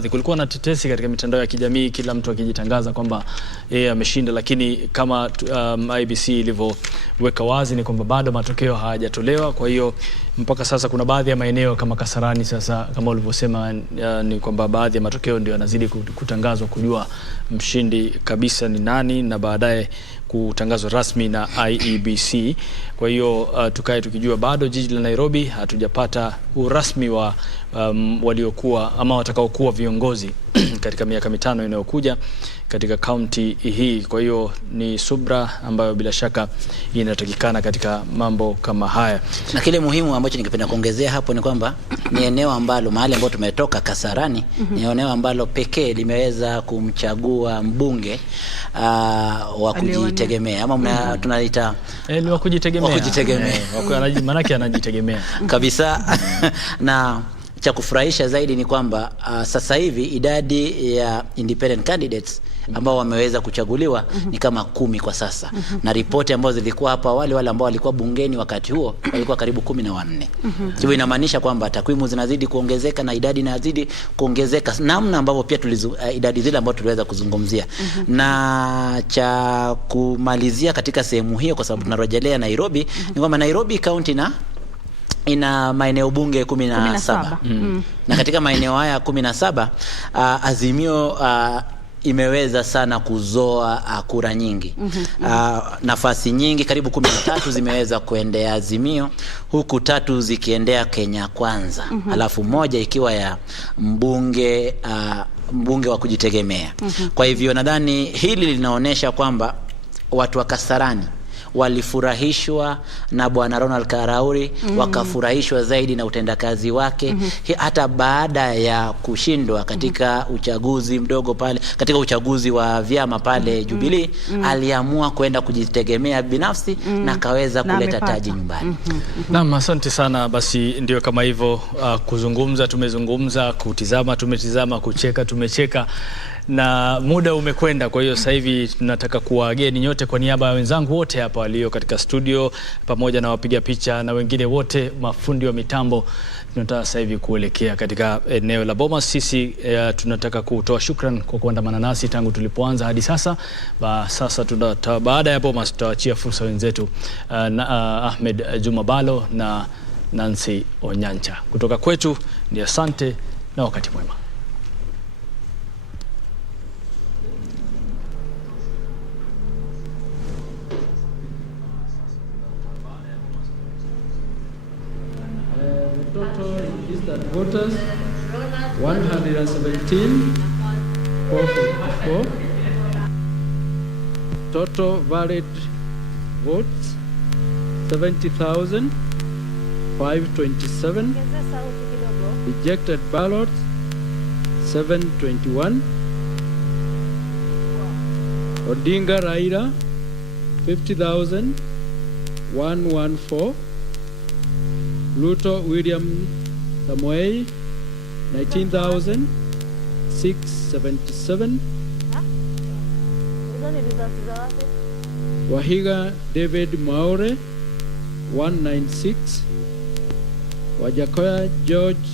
kulikuwa na tetesi katika mitandao ya kijamii, kila mtu akijitangaza kwamba yeye ameshinda, lakini kama IEBC ilivyoweka wazi ni kwamba bado matokeo hayajatolewa. Kwa hiyo mpaka sasa kuna baadhi ya maeneo kama Kasarani, sasa kama ulivyosema ni kwamba baadhi ya matokeo ndio yanazidi kutangazwa kujua mshindi kabisa ni nani, na baadaye kutangazwa rasmi na IEBC. Kwa hiyo tukae tukijua bado jiji la Nairobi hatujapata urasmi wa waliokuwa ama watakaokuwa viongozi katika miaka mitano inayokuja katika kaunti hii. Kwa hiyo ni subra ambayo bila shaka inatakikana katika mambo kama haya. Na kile muhimu ambacho ningependa kuongezea hapo ni kwamba ni eneo ambalo mahali ambapo tumetoka Kasarani ni eneo ambalo pekee limeweza kumchagua mbunge wa kujitegemea ama tunaita ni wa kujitegemea. Maana yake anajitegemea kabisa. Na cha kufurahisha zaidi ni kwamba sasa hivi idadi ya independent candidates ambao wameweza kuchaguliwa ni kama 10 kwa sasa. Na ripoti ambazo zilikuwa hapa wale ambao walikuwa bungeni wakati huo walikuwa karibu 14. Hivyo inamaanisha kwamba takwimu zinazidi kuongezeka na idadi inazidi kuongezeka, namna ambavyo pia idadi zile ambazo tuliweza kuzungumzia. Na cha kumalizia katika sehemu hiyo, kwa sababu tunarejelea Nairobi, ni kwamba Nairobi County ina maeneo bunge 17. Na katika maeneo haya 17 Azimio imeweza sana kuzoa kura nyingi. Nafasi nyingi karibu 13 zimeweza kuendea Azimio, huku 3 zikiendea Kenya Kwanza, alafu moja ikiwa ya mbunge wa kujitegemea. Kwa hivyo nadhani hili linaonyesha kwamba watu wa Kasarani walifurahishwa na Bwana Ronald Karauri, wakafurahishwa zaidi na utendakazi wake. Hata baada ya kushindwa katika uchaguzi mdogo pale, katika uchaguzi wa vyama pale Jubilee, aliamua kwenda kujitegemea binafsi na kaweza kuleta taji nyumbani. Naam, asante sana. Basi ndio kama hivyo, kuzungumza tumezungumza, kutizama tumetizama, kucheka tumecheka, na muda umekwenda. Kwa hiyo sasa hivi tunataka kuwaageni nyote kwa niaba ya wenzangu wote hapa walio katika studio pamoja na wapiga picha na wengine wote, mafundi wa mitambo. Tunataka sasa hivi kuelekea katika eneo la Bomas. Sisi tunataka kutoa shukrani kwa kuandamana nasi tangu tulipoanza hadi sasa. Sasa baada ya Bomas tutaachia fursa wenzetu Ahmed Juma Balo na Nancy Onyancha. Kutoka kwetu ni asante na wakati mwema. Total registered voters 117,444. Total valid votes 70,527. Rejected ballots 721. Odinga Raila 50,114. Ruto William Samoei 19,677. Wahiga David Maure 196. Wajakoya George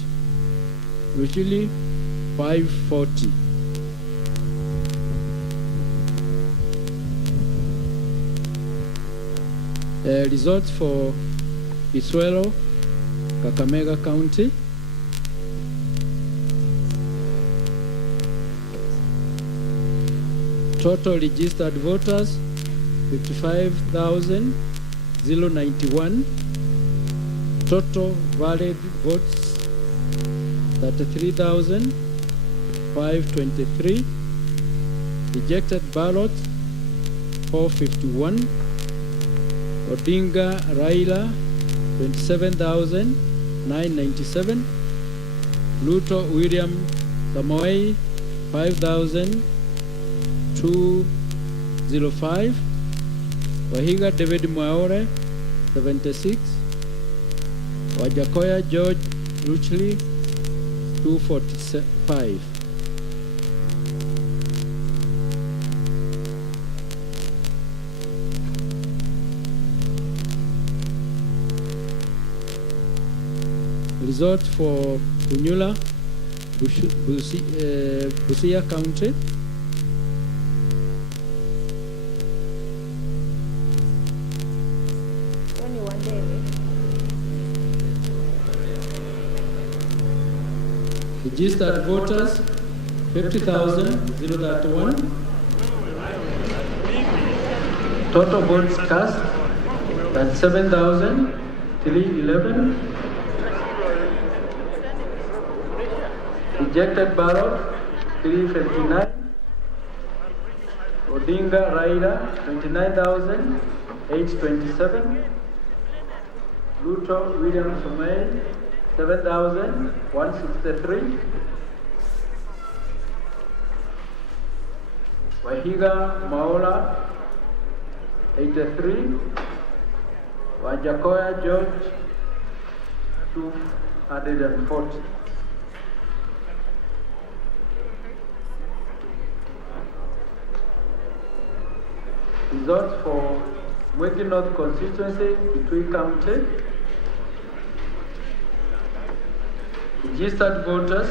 Ruchili 540. Results for Isuelo, Kakamega County. Total registered voters 55,091. Total valid votes 33,523. Rejected ballots 451. Odinga Raila 27,997. Ruto William Samoei 5,205. Wahiga David Maure 76. Wajakoya George Ruchli 245. Result for Bunyula, Busia County. Registered voters 50,031. Total votes cast 37,311. Rejected ballot 359. Odinga Raila 29,827. Ruto William Samoei 7,163. Wahiga Maola 83. Wajakoya George 240. Results for Mweki North Constituency, Kitui County. Registered voters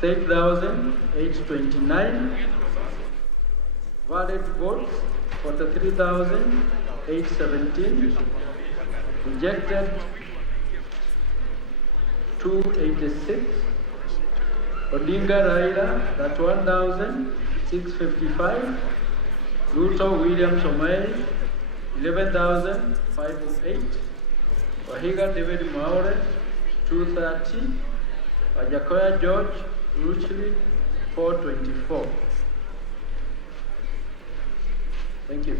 68,829. Valid votes 43,817. Rejected 286. Odinga Raila 31,655. Ruto William Samoei 11,508. Wahiga David Maore 230. Wajakoya George Ruchli 424. Thank you.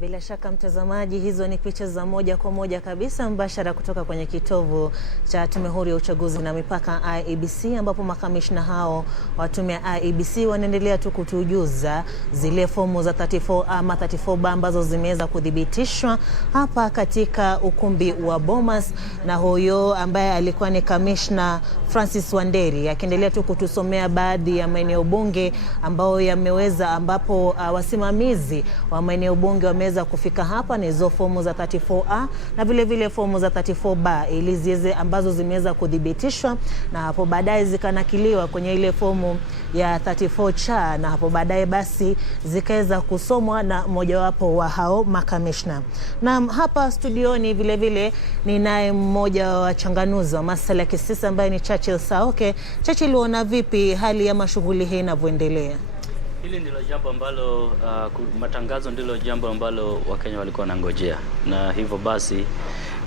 Bila shaka mtazamaji, hizo ni picha za moja kwa moja kabisa mbashara kutoka kwenye kitovu cha Tume Huru ya Uchaguzi na Mipaka IEBC, ambapo makamishna hao wa tume ya IEBC wanaendelea tu kutujuza zile fomu za 34 ama 34B ambazo zimeweza kudhibitishwa hapa katika ukumbi wa Bomas, na huyo ambaye alikuwa ni kamishna Francis Wanderi akiendelea tu kutusomea baadhi ya maeneo bunge ambao yameweza, ambapo wasimamizi wa maeneo bunge wameweza kufika hapa na hizo fomu za 34A na vile vile fomu za 34B ili ziweze ambazo zimeweza kudhibitishwa na hapo baadaye zikanakiliwa kwenye ile fomu ya 34C, na hapo baadaye basi zikaweza kusomwa na mojawapo wa hao makamishna. Na hapa studioni vile vile ni naye mmoja wa wachanganuzi wa masuala ya kisiasa ambaye ni Churchill Saoke. Churchill, unaona vipi hali ya mashughuli hii inavyoendelea? Hili ndilo jambo ambalo matangazo ndilo jambo ambalo Wakenya walikuwa wanangojea, na hivyo basi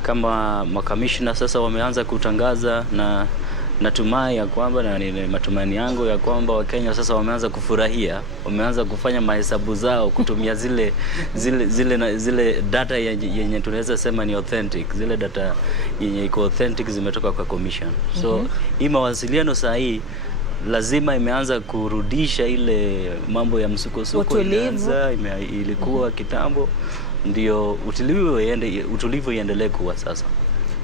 kama makamishna sasa wameanza kutangaza, na natumai ya kwamba, na ni matumaini yangu ya kwamba Wakenya sasa wameanza kufurahia, wameanza kufanya mahesabu zao kutumia zile data yenye tunaweza sema ni authentic, zile data yenye iko authentic zimetoka kwa commission. So hii mawasiliano saa hii lazima imeanza kurudisha ile mambo ya msukosuko ilikuwa kitambo, ndio utulivu iendelee kuwa sasa.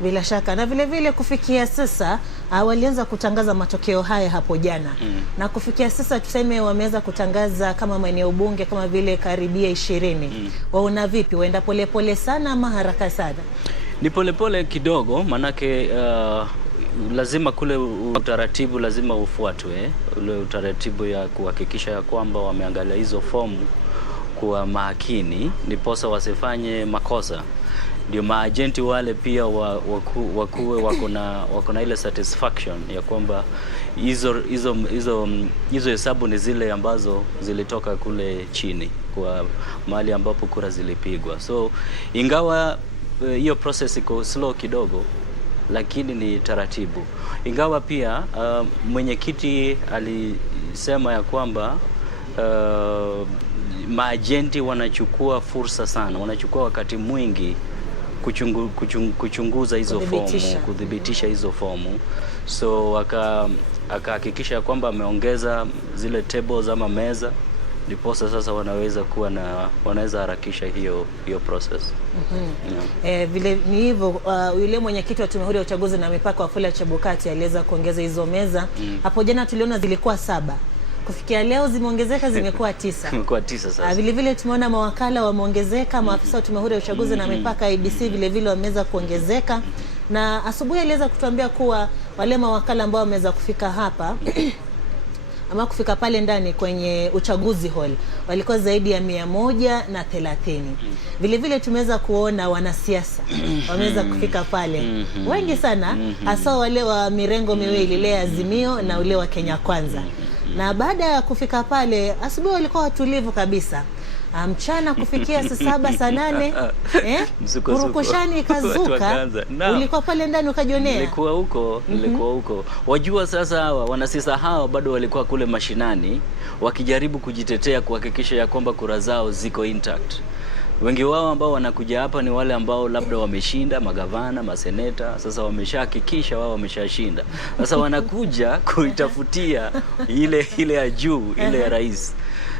Bila shaka, na vile vile kufikia sasa walianza kutangaza matokeo haya hapo jana. Na kufikia sasa tuseme wameweza kutangaza kama maeneo bunge kama vile karibia 20. Waona vipi, waenda polepole sana ama haraka sana? Ni polepole kidogo, manake lazima kule utaratibu lazima ufuatwe, ule utaratibu ya kuhakikisha ya kwamba wameangalia hizo fomu kwa makini ndiposa wasifanye makosa. Ndio maagenti wale pia wakuwe wako na ile satisfaction ya kwamba hizo hesabu ni zile ambazo zilitoka kule chini kwa mahali ambapo kura zilipigwa. So ingawa hiyo process iko slow kidogo, lakini ni taratibu. Ingawa pia mwenyekiti alisema ya kwamba maagenti wanachukua fursa sana, wanachukua wakati mwingi kuchunguza hizo fomu, kudhibitisha hizo fomu. So akahakikisha kwamba ameongeza zile tables ama meza, ndiposa sasa wanaweza harakisha hiyo process. Vile ni hivyo, yule mwenyekiti wa Tume Huru ya Uchaguzi na Mipaka Wafula Chebukati aliweza kuongeza hizo meza. Hapo jana tuliona zilikuwa 7. Kufikia leo zimeongezeka, zimekuwa 9. Zimekuwa 9 sasa. Vile vile tumeona mawakala wameongezeka, maafisa wa Tume Huru ya Uchaguzi na Mipaka IEBC vile vile wameweza kuongezeka. Na asubuhi aliweza kutuambia kuwa wale mawakala ambao wameweza kufika hapa ama kufika pale ndani kwenye uchaguzi hall walikuwa zaidi ya 130. Vile vile tumeweza kuona wanasiasa wameweza kufika pale wengi sana, hasa wale wa mirengo miwili, ile Azimio na ule wa Kenya Kwanza. Na baada ya kufika pale asubuhi walikuwa watulivu kabisa. Mchana kufikia saa 7 saa 8 kurukushani ikazuka. Ulikuwa pale ndani ukajionea? Nilikuwa huko. Wajua sasa hawa wanasiasa hawa bado walikuwa kule mashinani wakijaribu kujitetea kuhakikisha ya kwamba kura zao ziko intact. Wengi wao ambao wanakuja hapa ni wale ambao labda wameshinda, magavana, maseneta, sasa wameshahakikisha wao wameshashinda. Sasa wanakuja kuitafutia ile ya juu, ile ya rais.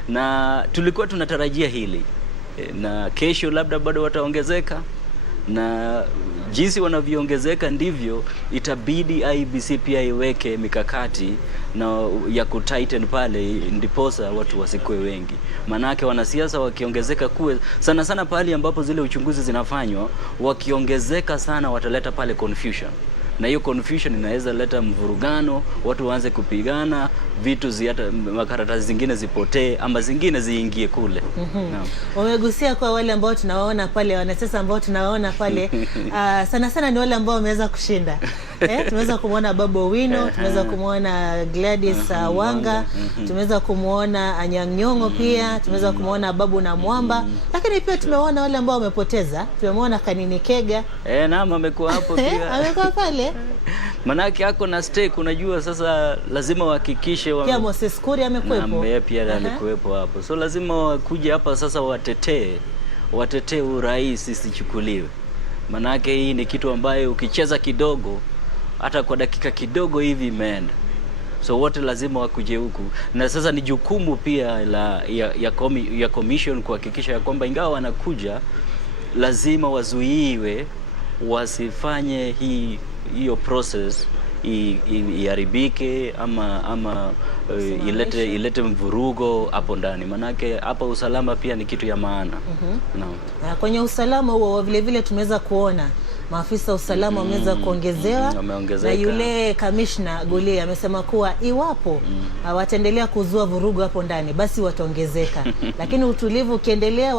Na tulikuwa tunatarajia hili. Na kesho labda bado wataongezeka. Na jinsi wanavyoongezeka ndivyo itabidi IEBC pia iweke mikakati na ya kutighten pale ndiposa watu wasikue wengi. Manake wanasiasa wakiongezeka kuwe sana pale ambapo zile uchunguzi zinafanywa, wakiongezeka sana wataleta pale confusion. Na hiyo confusion inaweza leta mvurugano, watu waanze kupigana, hata makaratasi zingine zipotee ama zingine ziingie kule. Wamegusia kwa wale ambao tunawaona pale, wanasiasa ambao tunawaona pale sana ni wale ambao wameweza kushinda. Tumeweza kumuona Babu Wino, tumeweza kumuona Gladys Wanga, tumeweza kumuona Anyang' Nyong'o pia, tumeweza kumuona Babu na Mwamba, lakini pia tumeona wale ambao wamepoteza. Tumemwona Kanini Kega. Naam, amekuwa hapo pia. Amekuwa pale. Manake hako na stake, unajua sasa lazima wahakikishe pia Moses Kuria amekuepo. Na pia alikuwepo hapo. So lazima wakuje hapa sasa watetee urais isichukuliwe. Manake hii ni kitu ambayo ukicheza kidogo hata kwa dakika kidogo hivi imeenda. So wote lazima wakuje huku. Na sasa ni jukumu pia ya commission kuhakikisha ya kwamba ingawa wanakuja lazima wazuiwe wasifanye hiyo process iharibike ama ilete mvurugo hapo ndani. Manake hapa usalama pia ni kitu ya maana. Na kwenye usalama huo vile vile tumeweza kuona maafisa usalama wameweza kuongezewa, na yule kamishna Guli amesema kuwa iwapo wataendelea kuzua vurugu hapo ndani basi wataongezeka. Lakini utulivu ukiendelea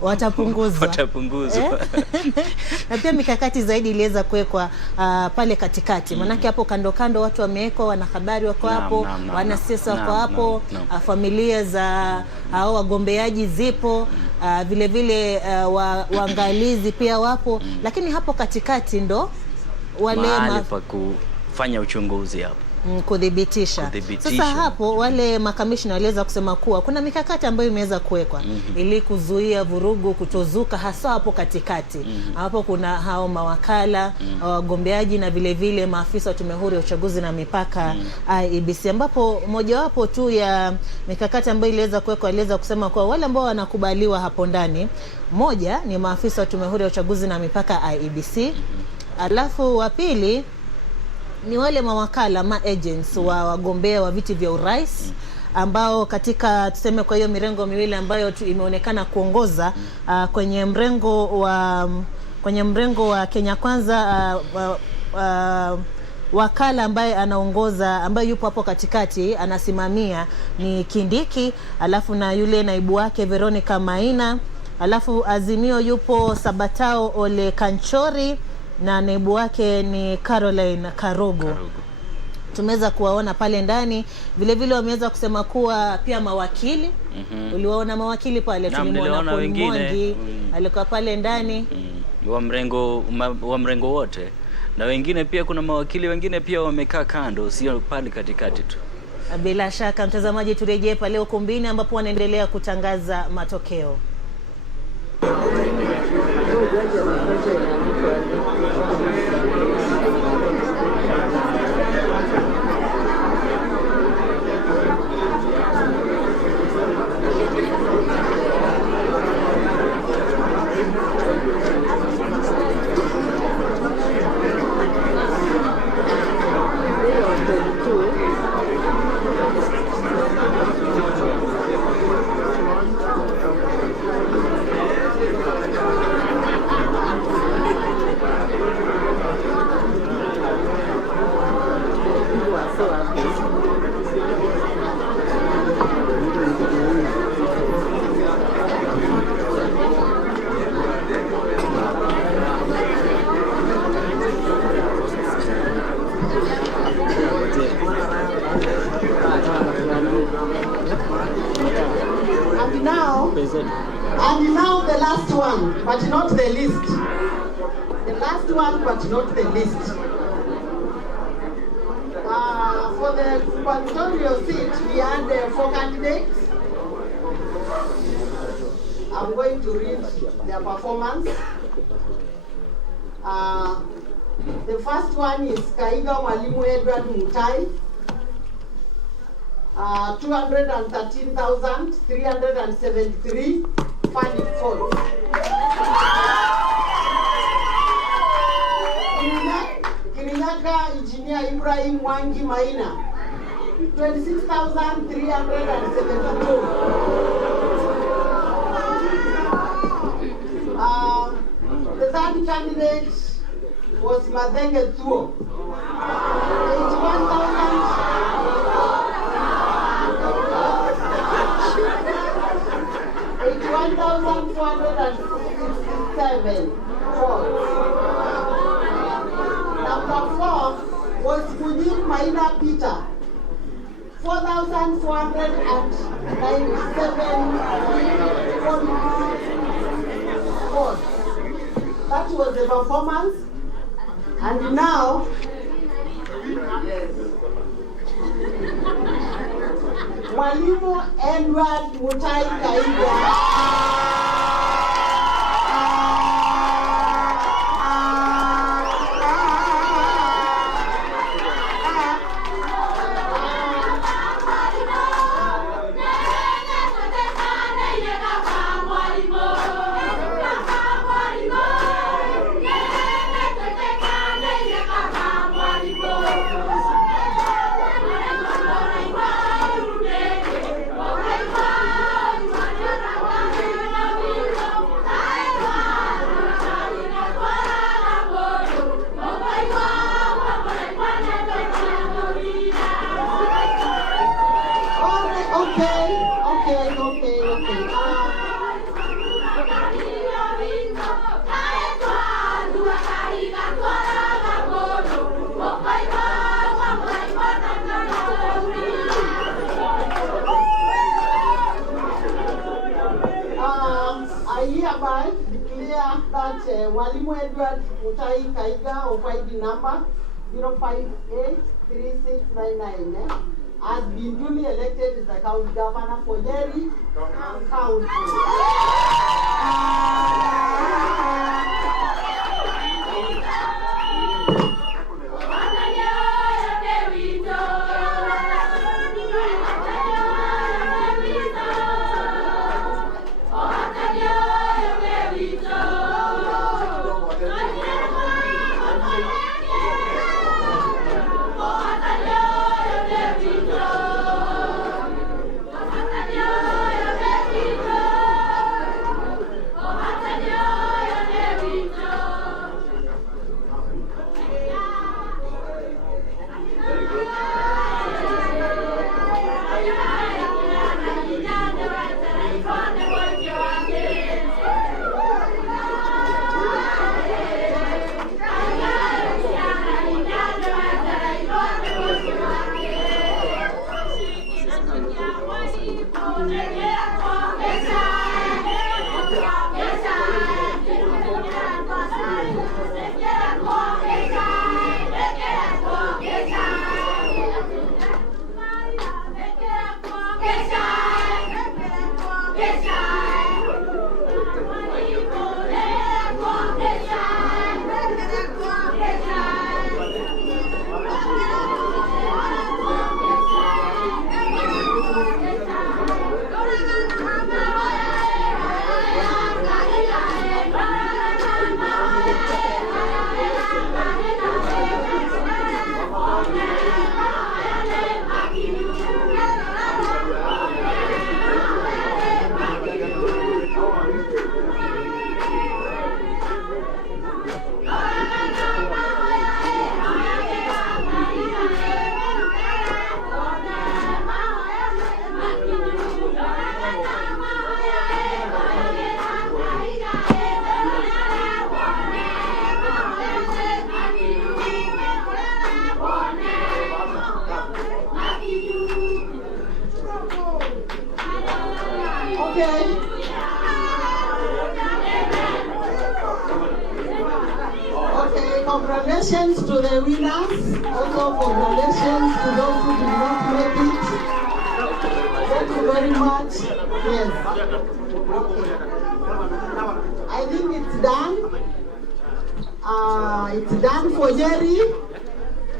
watapunguzwa. Na pia mikakati zaidi iliweza kuwekwa pale katikati. Manake hapo kando watu wamewekwa, wanahabari wako hapo, wanasiasa wako hapo, familia za hao wagombeaji zipo, vile vile waangalizi pia wapo, lakini hapo katikati ndo wale pa kufanya uchunguzi hapo. Kudhibitisha. Sasa hapo wale makamishna waliweza kusema kuwa kuna mikakati ambayo imeweza kuwekwa ili kuzuia vurugu kutozuka, hasa hapo katikati. Hapo kuna hao mawakala, wagombeaji na vile vile maafisa wa Tume Huru ya Uchaguzi na Mipaka IEBC, ambapo mojawapo tu ya mikakati ambayo iliweza kuwekwa iliweza kusema kuwa wale ambao wanakubaliwa hapo ndani, moja ni maafisa wa Tume Huru ya Uchaguzi na Mipaka IEBC, alafu wa pili ni wale mawakala agents wa wagombea wa viti vya urais ambao katika tuseme kwa hiyo mirengo miwili ambayo imeonekana kuongoza kwenye mrengo wa Kenya Kwanza, wakala ambaye anaongoza ambaye yupo hapo katikati anasimamia ni Kindiki, alafu na yule naibu wake Veronica Maina, alafu Azimio yupo Sabatao Ole Kanchori na naibu wake ni Caroline Karogo. Tumeweza kuwaona pale ndani. Vile vile wameweza kusema kuwa pia mawakili. Uliwaona mawakili pale? Tulimwona Mwangi alikuwa pale ndani. Wa mrengo wote. Na wengine pia kuna mawakili wengine pia wamekaa kando, sio pale katikati tu. Bila shaka mtazamaji, turejee pale ukumbini ambapo wanaendelea kutangaza matokeo. And now the last one, but not the least. The last one, but not the least. For the gubernatorial seat, we had 4 candidates. I'm going to read their performance. The first one is Kaiga Mwalimu Edward Mutai. 213,373 valid votes. Kirinyaga Engineer Ibrahim Wangi Maina, 26,372. The third candidate was Madenge Thuo, 81,467 votes. Number 4 was Munir Maina Peter, 4,497 votes. That was the performance. And now, Mwalimu Edward Mutai Kaiga. That Mwalimu Edward Mutai Kaiga of ID number 0583699 has been duly elected as the county governor for Nyeri County. Okay. Okay, congratulations to the winners. Also congratulations to those who did not make it. Thank you very much. Yes. I think it's done. It's done for Nyeri.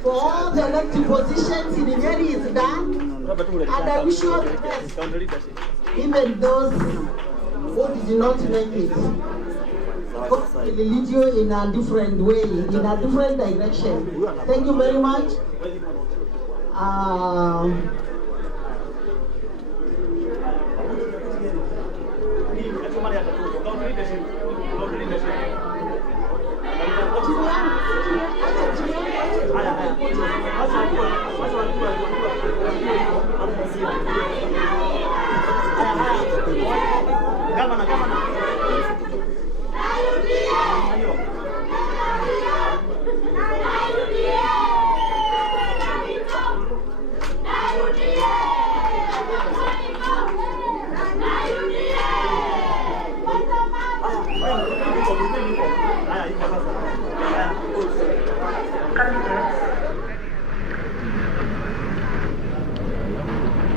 For all the elected positions in Nyeri is done. And I wish you all the best. Even those who did not make it. God will lead you in a different way, in a different direction. Thank you very much.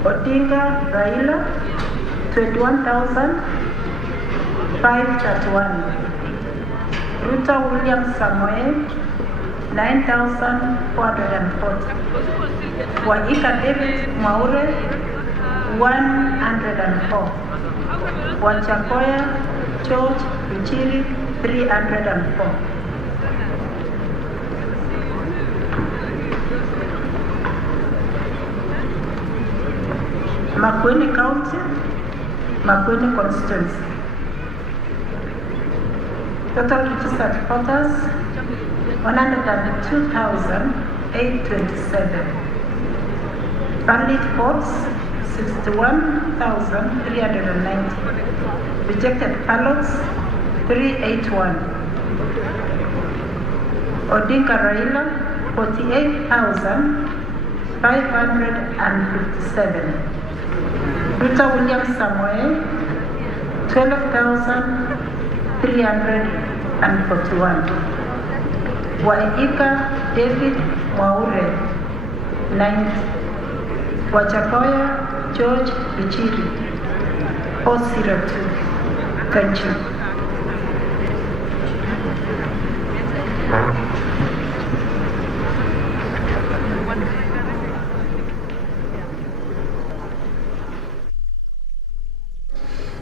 Odinga Raila 21,531. Ruto William Samuel 9,440. Waika David Maure 104. Wachakoya George Bichiri 304. Makueni County, Makueni Constituency. Total registered voters 102,827. Valid votes 61,390. Rejected ballots 381. Odinga Raila 48,557. Ruto William Samuel 12,341. Waika David Maure 90. Wachakoya George Bichiri 402. Thank you.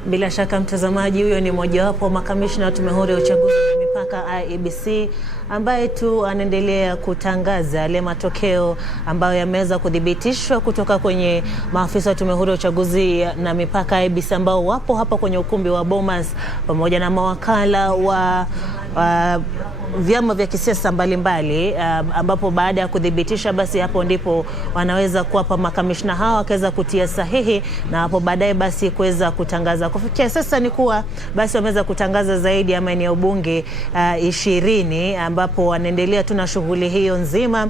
Bila shaka mtazamaji, huyo ni mojawapo wa makamishna wa Tume Huru ya Uchaguzi na Mipaka IEBC ambaye tu anaendelea kutangaza yale matokeo ambayo yameweza kudhibitishwa kutoka kwenye maafisa wa Tume Huru ya Uchaguzi na Mipaka IEBC ambao wapo hapa kwenye ukumbi wa Bomas pamoja na mawakala wa vyama vya kisiasa mbalimbali, ambapo baada ya kudhibitisha basi hapo ndipo wanaweza kuwapa makamishna hawa wakaweza kutia sahihi na hapo baadaye basi kuweza kutangaza. Kufikia sasa ni kuwa basi wameweza kutangaza zaidi ya maeneo bunge 20 ambapo wanaendelea tu na shughuli hiyo nzima,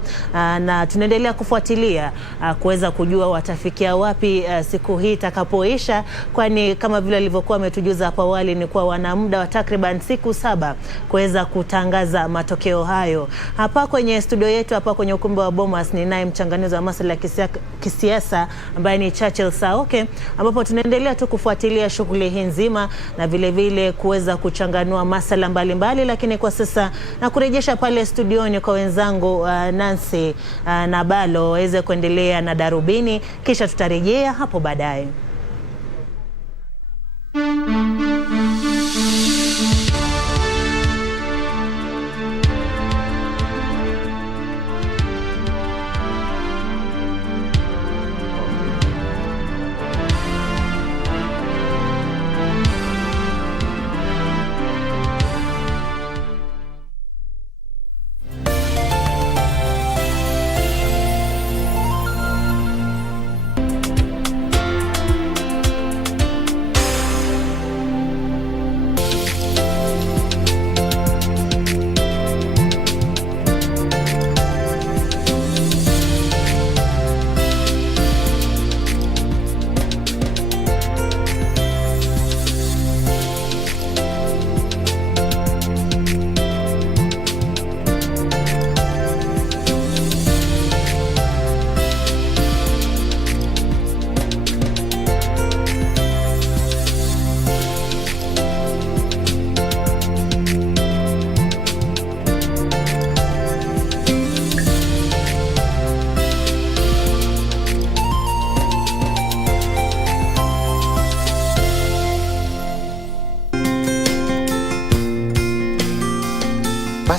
na tunaendelea kufuatilia kuweza kujua watafikia wapi siku hii itakapoisha, kwani kama vile alivyokuwa ametujuza hapo awali ni kuwa wana muda wa takriban siku 7 kuweza kutangaza matokeo hayo. Hapa kwenye studio yetu hapa kwenye ukumbi wa Bomas ni naye mchanganuzi wa masuala ya kisiasa ambaye ni Churchill Saoke, ambapo tunaendelea tu kufuatilia shughuli hii nzima na vile vile kuweza kuchanganua masuala mbalimbali, lakini kwa sasa na kurejesha pale studioni kwa wenzangu Nancy na Balo waweze kuendelea na darubini, kisha tutarejea hapo baadaye.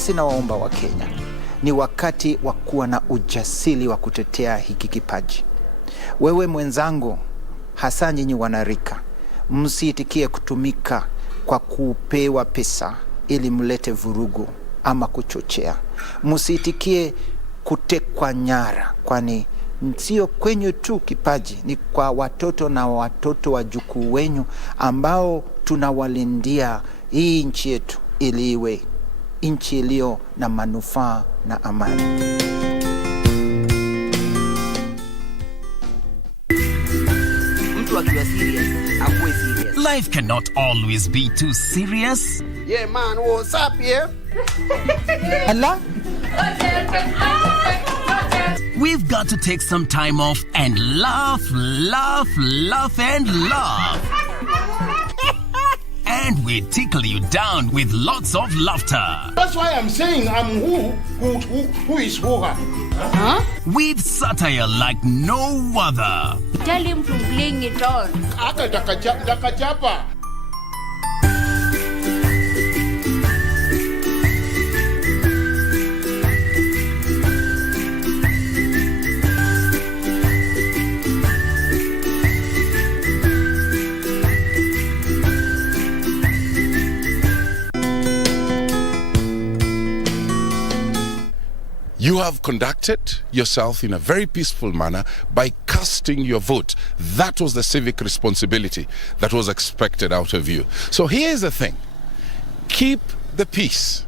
Basi na waomba wa Kenya, ni wakati wa kuwa na ujasiri wa kutetea hiki kipaji. Wewe mwenzangu, hasa nyinyi wanarika, msiitikie kutumika kwa kupewa pesa ili mlete vurugu ama kuchochea. Msiitikie kutekwa nyara, kwani sio kwenye tu kipaji, ni kwa watoto na watoto wajukuu wenyu ambao tunawalindia hii nchi yetu ili iwe nchi iliyo na manufaa na amani. Mtu akiwa serious, akuwe serious. Life cannot always be too serious. Yeah man, what's up here? Allah? We've got to take some time off and laugh and laugh. And we tickle you down with lots of laughter. That's why I'm saying I'm who is who. Huh? With satire like no other. Tell him to bring it on. Dakachapa. You have conducted yourself in a very peaceful manner by casting your vote. That was the civic responsibility that was expected out of you. So here's the thing. Keep the peace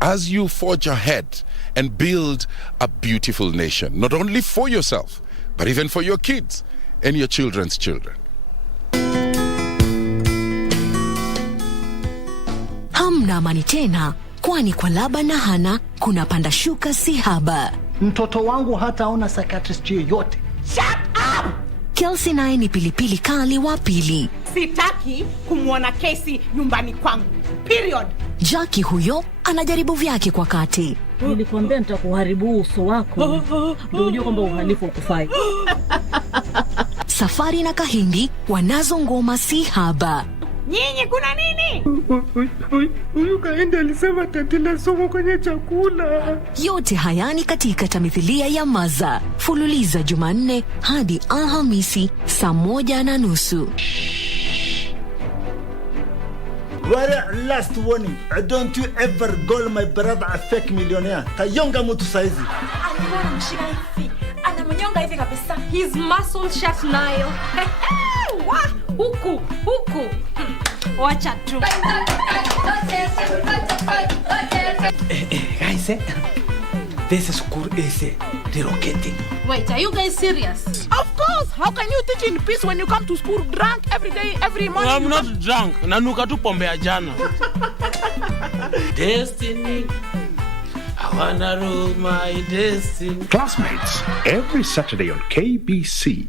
as you forge ahead and build a beautiful nation, not only for yourself, but even for your kids and your children's children. Hamna amani tena, kwani kwa Laba na Hana kuna panda shuka si haba. Mtoto wangu hataona psychiatrist yoyote. Shut up! Kelsey naye ni pilipili kali wa pili. Sitaki kumwona kesi nyumbani kwangu. Period. Jackie huyo anajaribu vyake kwa kati. Nilikwambia nitakuharibu uso wako. Ndio unajua kwamba uhalifu ukufai. Safari na Kahindi wanazo ngoma si haba. Nyinyi kuna nini? Huyu Kahindi alisema tatila somo kwenye chakula. Yote hayani katika tamthilia ya Maza. Fululiza Jumanne hadi Alhamisi saa 1:30. Very last warning. Don't you ever call my brother a fake millionaire. Tayonga mtu saizi. Alikuwa mshika hivi. Anamnyonga hivi kabisa. His muscle shut nayo. Huku. Wacha tu. Guys, this school is relocating. Wait, are you guys serious? Of course. How can you teach in peace when you come to school drunk every day, every morning? I'm not drunk. Nanuka tu pombe ya jana. Destiny. I wanna rule my destiny. Classmates, every Saturday on KBC.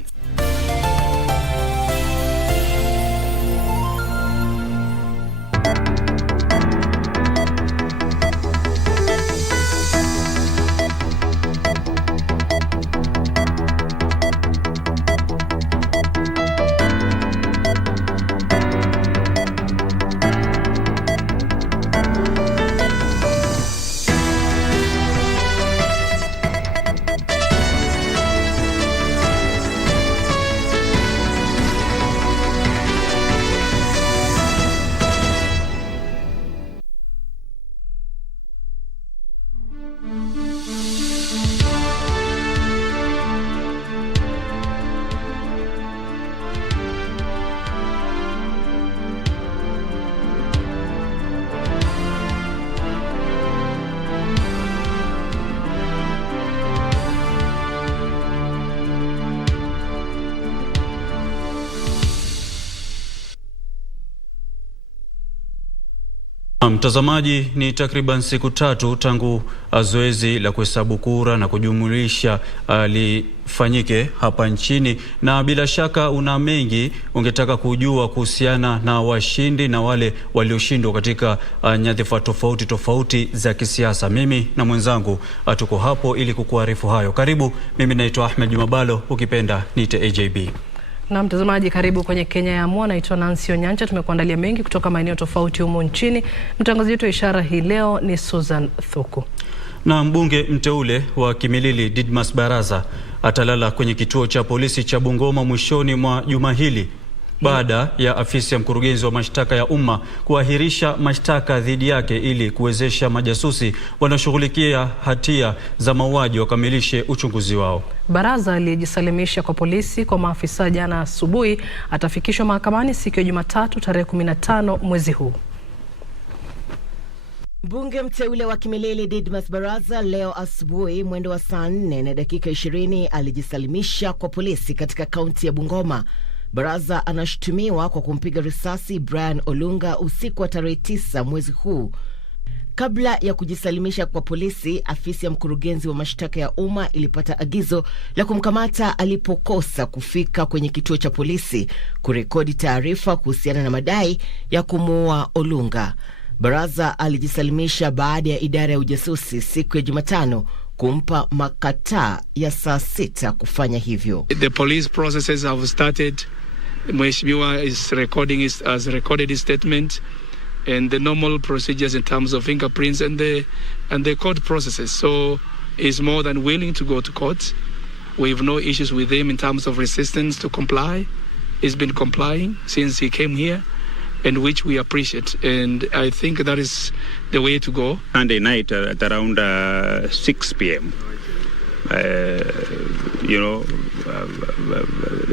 Mtazamaji, ni takriban siku 3 tangu zoezi la kuhesabu kura na kujumulisha lifanyike hapa nchini, na bila shaka una mengi ungetaka kujua kuhusiana na washindi na wale walioshindwa katika nyadhifa tofauti za kisiasa. Mimi na mwenzangu tuko hapo ili kukuarifu hayo. Karibu, mimi naitwa Ahmed Jumabalo, ukipenda niite AJB. Na mtazamaji, karibu kwenye Kenya ya Mwana. Naitwa Nancy Onyancha. Tumekuandalia mengi kutoka maeneo tofauti humo nchini. Mtangazaji wetu wa ishara hii leo ni Susan Thuku. Na mbunge mteule wa Kimilili Didmas Baraza atalala kwenye kituo cha polisi cha Bungoma mwishoni mwa juma hili baada ya afisi ya mkurugenzi wa mashtaka ya umma kuahirisha mashtaka dhidi yake ili kuwezesha majasusi wanaoshughulikia hatia za mauaji wakamilishe uchunguzi wao. Baraza aliyejisalimisha kwa polisi kwa maafisa jana asubuhi atafikishwa mahakamani siku ya Jumatatu tarehe 15 mwezi huu. Mbunge mteule wa Kimilili Didmas Baraza leo asubuhi mwendo wa saa 4:20 alijisalimisha kwa polisi katika kaunti ya Bungoma. Baraza anashutumiwa kwa kumpiga risasi Brian Olunga usiku wa tarehe 9 mwezi huu. Kabla ya kujisalimisha kwa polisi, afisi ya mkurugenzi wa mashtaka ya umma ilipata agizo la kumkamata alipokosa kufika kwenye kituo cha polisi kurekodi taarifa kuhusiana na madai ya kumuua Olunga. Baraza alijisalimisha baada ya idara ya ujasusi siku ya Jumatano kumpa makataa ya saa 6 kufanya hivyo. The police processes have started. Mheshimiwa is recorded his statement and the normal procedures in terms of fingerprints and the court processes. So he's more than willing to go to court. We have no issues with him in terms of resistance to comply. He's been complying since he came here, and which we appreciate, and I think that is the way to go. Sunday night at around 6 p.m.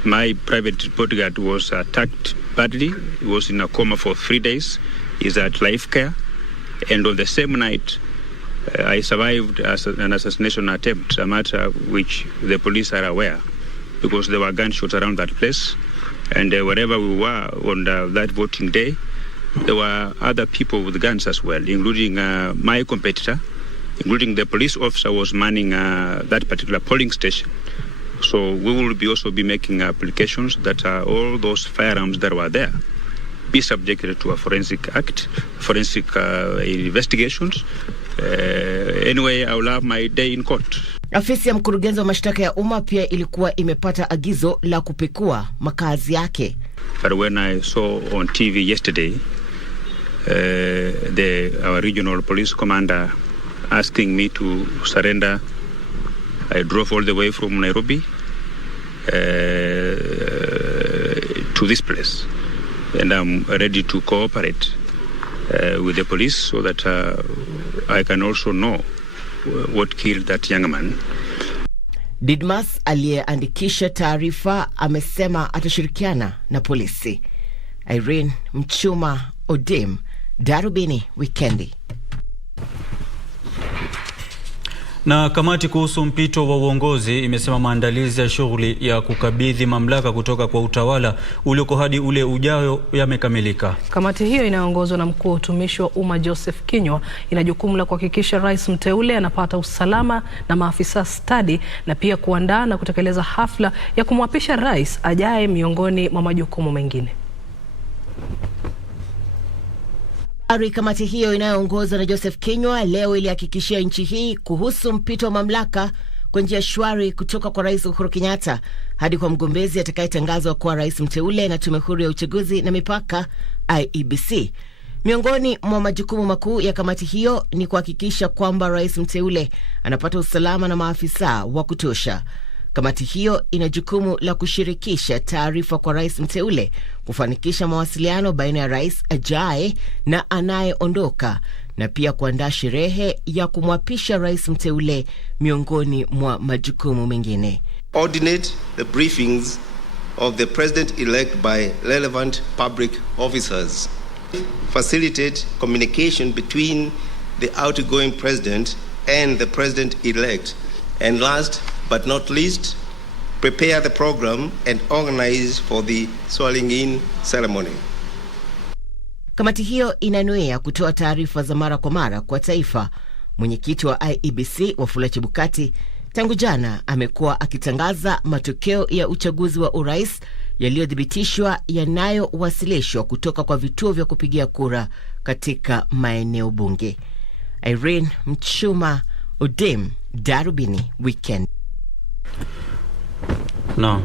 My private bodyguard was attacked badly. He was in a coma for 3 days. He's at life care, and on the same night, I survived an assassination attempt, a matter which the police are aware, because there were gunshots around that place. And wherever we were on that voting day, there were other people with guns as well, including my competitor, including the police officer was manning that particular polling station. So we will also be making applications that all those firearms that were there be subjected to a forensic investigations. Anyway, I will have my day in court. Afisi ya mkurugenzi wa mashtaka ya umma pia ilikuwa imepata agizo la kupekua makazi yake. But when I saw on TV yesterday our regional police commander asking me to surrender, I drove all the way from Nairobi to this place, and I'm ready to cooperate with the police so that I can also know what killed that young man. Didmas aliyeandikisha taarifa amesema atashirikiana na polisi. Irene Mchuma Odem, Darubini Wikendi. Na kamati kuhusu mpito wa uongozi imesema maandalizi ya shughuli ya kukabidhi mamlaka kutoka kwa utawala ulioko hadi ule ujao yamekamilika. Kamati hiyo inaongozwa na mkuu wa utumishi wa umma Joseph Kinywa ina jukumu la kuhakikisha rais mteule anapata usalama na maafisa stadi, na pia kuandaa na kutekeleza hafla ya kumwapisha rais ajaye miongoni mwa majukumu mengine. Kamati hiyo inayoongozwa na Joseph Kinywa leo ilihakikishia nchi hii kuhusu mpito wa mamlaka kwa njia shwari kutoka kwa Rais Uhuru Kenyatta hadi kwa mgombezi atakayetangazwa kuwa rais mteule na Tume Huru ya Uchaguzi na Mipaka IEBC. Miongoni mwa majukumu makuu ya kamati hiyo ni kuhakikisha kwamba rais mteule anapata usalama na maafisa wa kutosha. Kamati hiyo ina jukumu la kushirikisha taarifa kwa rais mteule, kufanikisha mawasiliano baina ya rais ajaye na anayeondoka, na pia kuandaa sherehe ya kumwapisha rais mteule miongoni mwa majukumu mengine. Coordinate the briefings of the president-elect by relevant public officers. Facilitate communication between the outgoing president and the president-elect. And last but not least, prepare the program and organize for the swearing in ceremony. Kamati hiyo inanuia kutoa taarifa za mara kwa mara kwa taifa. Mwenyekiti wa IEBC Wafula Chebukati tangu jana amekuwa akitangaza matokeo ya uchaguzi wa urais yaliyothibitishwa yanayowasilishwa kutoka kwa vituo vya kupigia kura katika maeneo bunge. Irene Mchuma Odem, Darubini Weekend. No.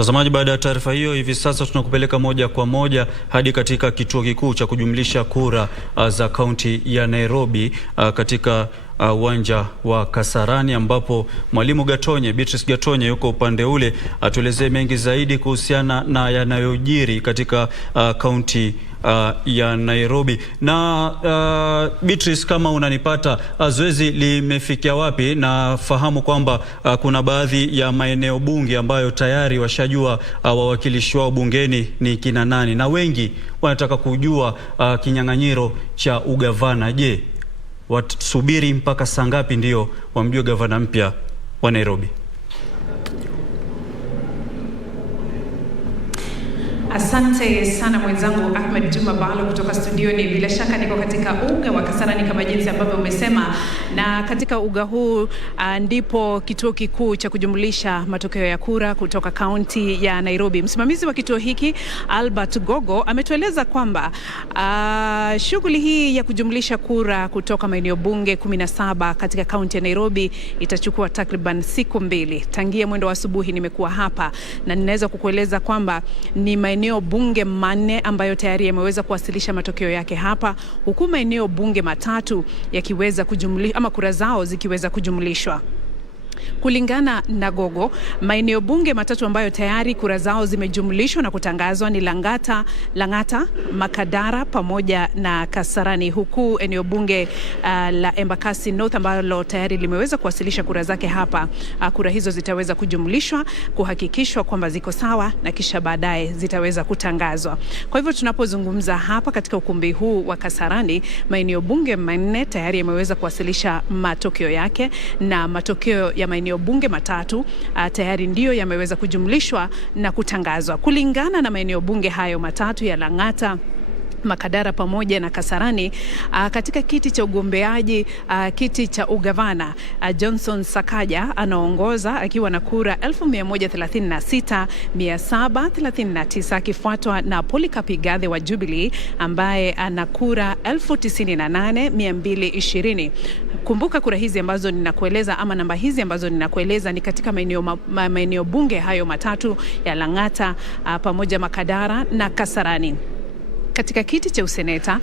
Mtazamaji, baada ya taarifa hiyo, hivi sasa tunakupeleka moja kwa moja hadi katika kituo kikuu cha kujumlisha kura za kaunti ya Nairobi katika uwanja wa Kasarani, ambapo Mwalimu Beatrice Gatonye yuko upande ule, atuelezee mengi zaidi kuhusiana na yanayojiri katika kaunti ya Nairobi. Na Beatrice, kama unanipata, zoezi limefikia wapi? Na fahamu kwamba kuna baadhi ya maeneo bunge ambayo tayari washajua wawakilishi wao bungeni ni kina nani, na wengi wanataka kujua kinyang'anyiro cha ugavana. Je, watasubiri mpaka saa ngapi ndio wamjue gavana mpya wa Nairobi? Asante sana mwenzangu Ahmed Juma Balo kutoka studioni. Bila shaka niko katika uga wa Kasarani kama jinsi ambavyo umesema, na katika uga huu ndipo kituo kikuu cha kujumlisha matokeo ya kura kutoka kaunti ya Nairobi. Msimamizi wa kituo hiki Albert Gogo ametueleza kwamba shughuli hii ya kujumlisha kura kutoka maeneo bunge 17 katika kaunti ya Nairobi itachukua takriban siku 2. Tangia mwendo wa asubuhi nimekuwa hapa na ninaweza kukueleza kwamba ni maeneo bunge 4 ambayo tayari yameweza kuwasilisha matokeo yake hapa, huku maeneo bunge 3 yakiweza kujumlishwa ama kura zao zikiweza kujumlishwa. Kulingana na Gogo, maeneo bunge 3 ambayo tayari kura zao zimejumlishwa na kutangazwa ni Lang'ata, Makadara pamoja na Kasarani, huku eneo bunge la Embakasi North ambalo tayari limeweza kuwasilisha kura zake hapa, kura hizo zitaweza kujumlishwa kuhakikishwa kwamba ziko sawa na kisha baadaye zitaweza kutangazwa. Kwa hivyo tunapozungumza hapa katika ukumbi huu wa Kasarani, maeneo bunge 4 tayari yameweza kuwasilisha matokeo yake, na matokeo ya maeneo bunge 3 tayari ndio yameweza kujumlishwa na kutangazwa. Kulingana na maeneo bunge hayo 3 ya Lang'ata, Makadara pamoja na Kasarani, katika kiti cha ugombeaji kiti cha ugavana, Johnson Sakaja anaongoza akiwa na kura 1136,739, akifuatwa na Polycarp Igathe wa Jubilee ambaye ana kura 98,220. Kumbuka kura hizi ambazo ninakueleza ama namba hizi ambazo ninakueleza ni katika maeneo bunge hayo 3 ya Lang'ata pamoja Makadara na Kasarani. Katika kiti cha useneta,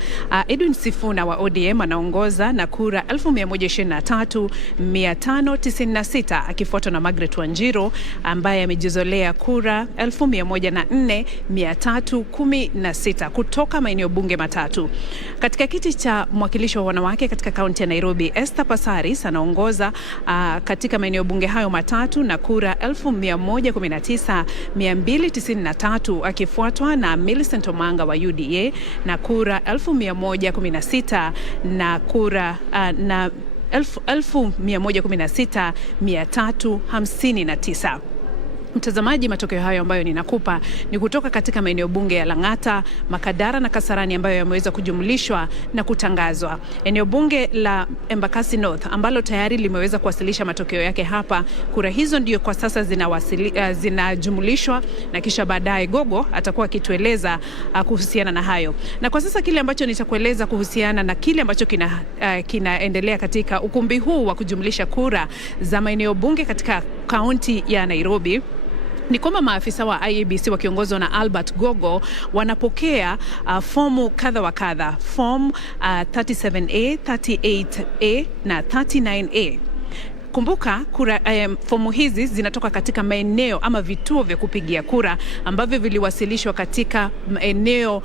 Edwin Sifuna wa ODM anaongoza na kura 123,596, akifuatwa na Margaret Wanjiru ambaye amejizolea kura 104,316 kutoka maeneo bunge 3. Katika kiti cha mwakilishi wa wanawake katika kaunti ya Nairobi, Esther Passaris anaongoza katika maeneo bunge hayo 3 na kura 119,293, akifuatwa na Millicent Omanga wa UDA na kura 1,116 na kura na 116,359. Mtazamaji, matokeo hayo ambayo ninakupa ni kutoka katika maeneo bunge ya Lang'ata, Makadara na Kasarani ambayo yameweza kujumlishwa na kutangazwa. Eneo bunge la Embakasi North ambalo tayari limeweza kuwasilisha matokeo yake hapa, kura hizo ndio kwa sasa zinajumlishwa na kisha baadaye Gogo atakuwa akitueleza kuhusiana na hayo. Na kwa sasa kile ambacho nitakueleza kuhusiana na kile ambacho kinaendelea katika ukumbi huu wa kujumlisha kura za maeneo bunge katika kaunti ya Nairobi ni kwamba maafisa wa IEBC wakiongozwa na Albert Gogo wanapokea fomu kadha wa kadha, form 37A, 38A na 39A. Kumbuka fomu hizi zinatoka katika maeneo ama vituo vya kupigia kura ambavyo viliwasilishwa katika eneo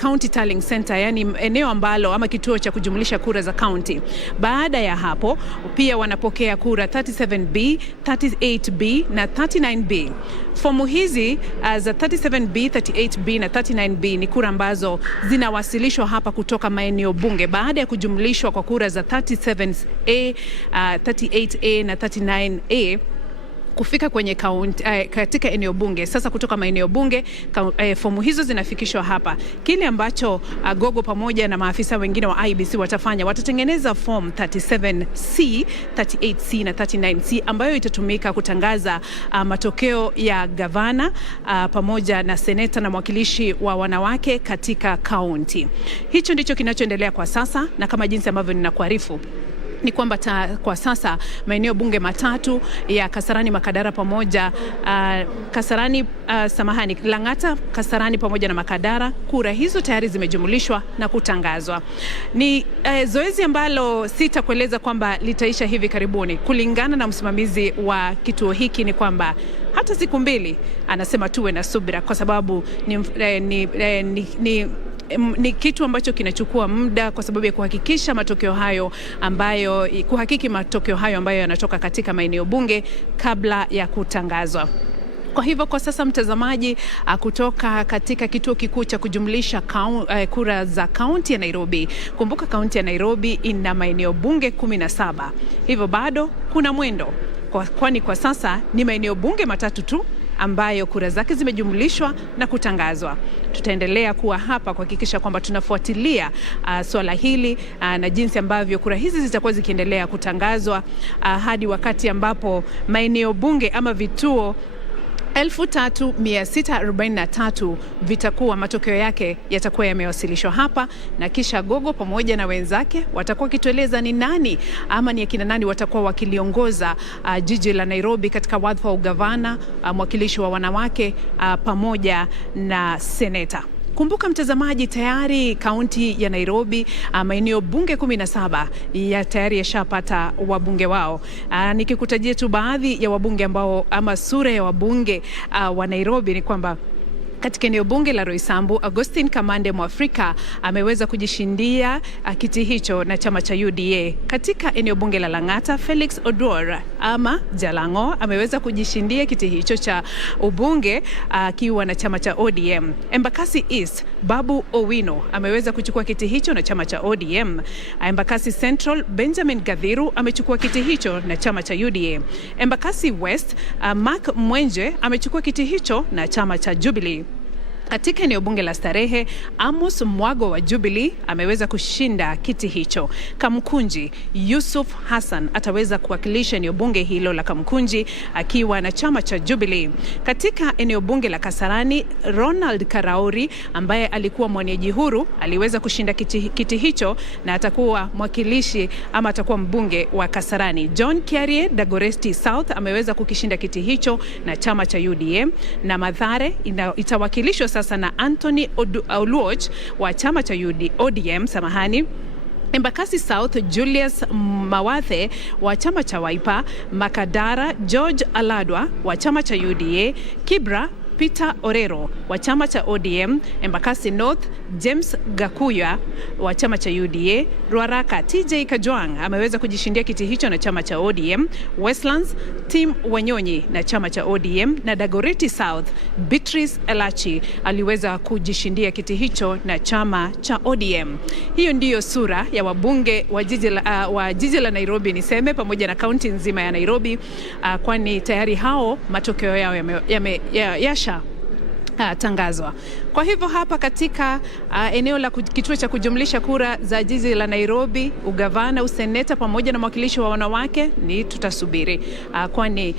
County Tallying Center, yani eneo ambalo ama kituo cha kujumlisha kura za county. Baada ya hapo pia wanapokea kura 37B, 38B na 39B. Fomu hizi za 37B, 38B na 39B ni kura ambazo zinawasilishwa hapa kutoka maeneo bunge baada ya kujumlishwa kwa kura za 37A, 38A na 39A kufika kwenye katika eneo bunge. Sasa kutoka maeneo bunge fomu hizo zinafikishwa hapa. Kile ambacho Gogo pamoja na maafisa wengine wa IEBC watafanya, watatengeneza form 37C, 38C na 39C ambayo itatumika kutangaza matokeo ya gavana pamoja na seneta na mwakilishi wa wanawake katika kaunti. Hicho ndicho kinachoendelea kwa sasa, na kama jinsi ambavyo ninakuarifu, ni kwamba kwa sasa maeneo bunge matatu ya Kasarani, Makadara pamoja Lang'ata, Kasarani pamoja na Makadara, kura hizo tayari zimejumulishwa na kutangazwa. Ni zoezi ambalo sitakueleza kwamba litaisha hivi karibuni. Kulingana na msimamizi wa kituo hiki ni kwamba hata siku 2 anasema tuwe na subira, kwa sababu ni kitu ambacho kinachukua muda kwa sababu ya kuhakiki matokeo hayo ambayo yanatoka katika maeneo bunge kabla ya kutangazwa. Kwa hivyo kwa sasa mtazamaji, kutoka katika kituo kikuu cha kujumlisha kura za kaunti ya Nairobi. Kumbuka kaunti ya Nairobi ina maeneo bunge 17. Hivyo bado kuna mwendo. Kwani kwa sasa ni maeneo bunge matatu tu ambayo kura zake zimejumlishwa na kutangazwa. Tutaendelea kuwa hapa kuhakikisha kwamba tunafuatilia swala hili na jinsi ambavyo kura hizi zitakuwa zikiendelea kutangazwa hadi wakati ambapo maeneo bunge ama vituo 3643 vitakuwa matokeo yake yatakuwa yamewasilishwa hapa, na kisha Gogo pamoja na wenzake watakuwa kitueleza ni nani ama ni akina nani watakuwa wakiliongoza jiji la Nairobi katika wadhifa wa ugavana, mwakilishi wa wanawake pamoja na seneta. Kumbuka mtazamaji, tayari kaunti ya Nairobi maeneo bunge 17 ya tayari yashapata wabunge wao. Nikikutajia tu baadhi ya wabunge ambao ama sura ya wabunge wa Nairobi ni kwamba katika eneo bunge la Roysambu, Augustine Kamande Mwafrika ameweza kujishindia kiti hicho na chama cha UDA. Katika eneo bunge la Lang'ata, Felix Odwor ama Jalango ameweza kujishindia kiti hicho cha ubunge akiwa na chama cha ODM. Embakasi East, Babu Owino ameweza kuchukua kiti hicho na chama cha ODM. Embakasi Central, Benjamin Gadhiru amechukua kiti hicho na chama cha UDA. Embakasi West, Mark Mwenje amechukua kiti hicho na chama cha Jubilee. Katika eneo bunge la Starehe, Amos Mwago wa Jubilee ameweza kushinda kiti hicho. Kamkunji, Yusuf Hassan ataweza kuwakilisha eneo bunge hilo la Kamkunji akiwa na chama cha Jubilee. Katika eneo bunge la Kasarani, Ronald Karauri ambaye alikuwa mwenyeji huru aliweza kushinda kiti hicho na atakuwa mwakilishi ama atakuwa mbunge wa Kasarani. John Kiarie Dagoretti South ameweza kukishinda kiti hicho na chama cha UDM, na Mathare itawakilishwa sasa na Anthony Oluoch wa chama cha ODM. Embakasi South, Julius Mawathe wa chama cha Wiper. Makadara, George Aladwa wa chama cha UDA. Kibra, Peter Orero wa chama cha ODM. Embakasi North, James Gakuya wa chama cha UDA. Ruaraka, TJ Kajwang ameweza kujishindia kiti hicho na chama cha ODM. Westlands, Tim Wanyonyi na chama cha ODM, na Dagoretti South, Beatrice Elachi aliweza kujishindia kiti hicho na chama cha ODM. Hiyo ndiyo sura ya wabunge wa jiji la Nairobi niseme, pamoja na kaunti nzima ya Nairobi, kwani tayari hao matokeo yao yasha tangazwa. Kwa hivyo hapa katika eneo la kituo cha kujumlisha kura za jiji la Nairobi, ugavana, useneta pamoja na mwakilishi wa wanawake ni tutasubiri, kwani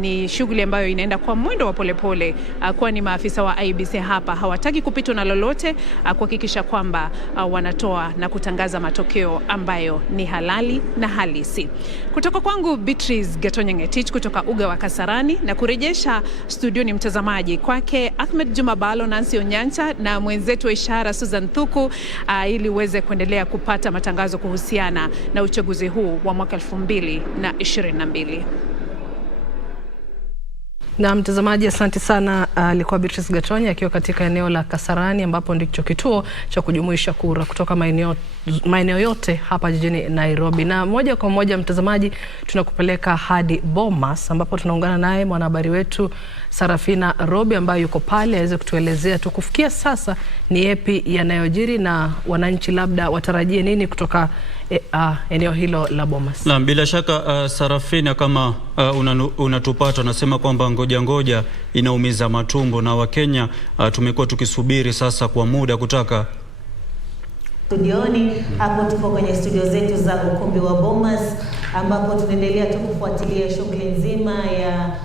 ni shughuli ambayo inaenda kwa mwendo wa polepole, kwani maafisa wa IEBC hapa hawataki kupitwa na lolote, kuhakikisha kwamba wanatoa na kutangaza matokeo ambayo ni halali na halisi. Kutoka kwangu Beatrice Gatonyengetich kutoka uga wa Kasarani, na kurejesha studioni mtazamaji kwake Ahmed Jumabalo, Nancy Onyancha na mwenzetu wa ishara Susan Thuku, ili uweze kuendelea kupata matangazo kuhusiana na uchaguzi huu wa mwaka 2022. Na mtazamaji, asante sana. Alikuwa Beatrice Gatonya akiwa katika eneo la Kasarani, ambapo ndicho kituo cha kujumuisha kura kutoka maeneo yote hapa jijini Nairobi. Na moja kwa moja mtazamaji, tunakupeleka hadi Bomas, ambapo tunaungana naye mwanahabari wetu Sarafina Robi ambaye yuko pale aweze kutuelezea tu kufikia sasa ni yapi yanayojiri na wananchi labda watarajie nini kutoka eneo hilo la Bomas. Na bila shaka Sarafina, kama unatupata, unasema kwamba ngoja inaumiza matumbo, na Wakenya tumekuwa tukisubiri sasa kwa muda kutaka studioni. Hapo tuko kwenye studio zetu za ukumbi wa Bomas, ambapo tunaendelea tu kufuatilia shughuli nzima ya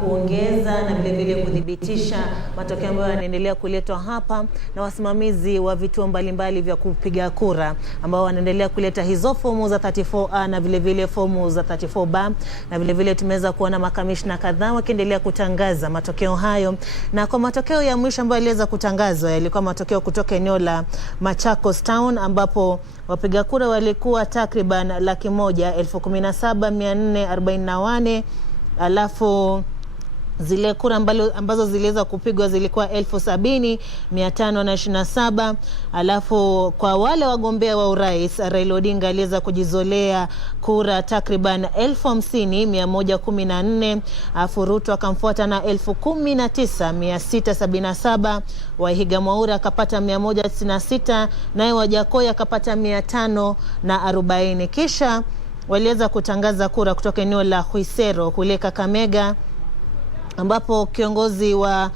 kuongeza na vile vile kudhibitisha matokeo ambayo yanaendelea kuletwa hapa na wasimamizi wa vituo mbalimbali vya kupiga kura ambao wanaendelea kuleta hizo fomu za 34A na vile vile fomu za 34B, na vile vile tumeweza kuona makamishna kadhaa wakiendelea kutangaza matokeo hayo. Na kwa matokeo ya mwisho ambayo yaliweza kutangazwa yalikuwa matokeo kutoka eneo la Machakos Town, ambapo wapiga kura walikuwa takriban 117,448, alafu zile kura ambazo ziliweza kupigwa zilikuwa 70,527. Alafu kwa wale wagombea wa urais, Raila Odinga aliweza kujizolea kura takriban 50,114. Alafu Ruto akamfuata na 19,677. Wahiga Mwaura akapata 196, naye Wajakoya akapata 540. Kisha waliweza kutangaza kura kutoka eneo la Huisero kule Kakamega, ambapo kiongozi wa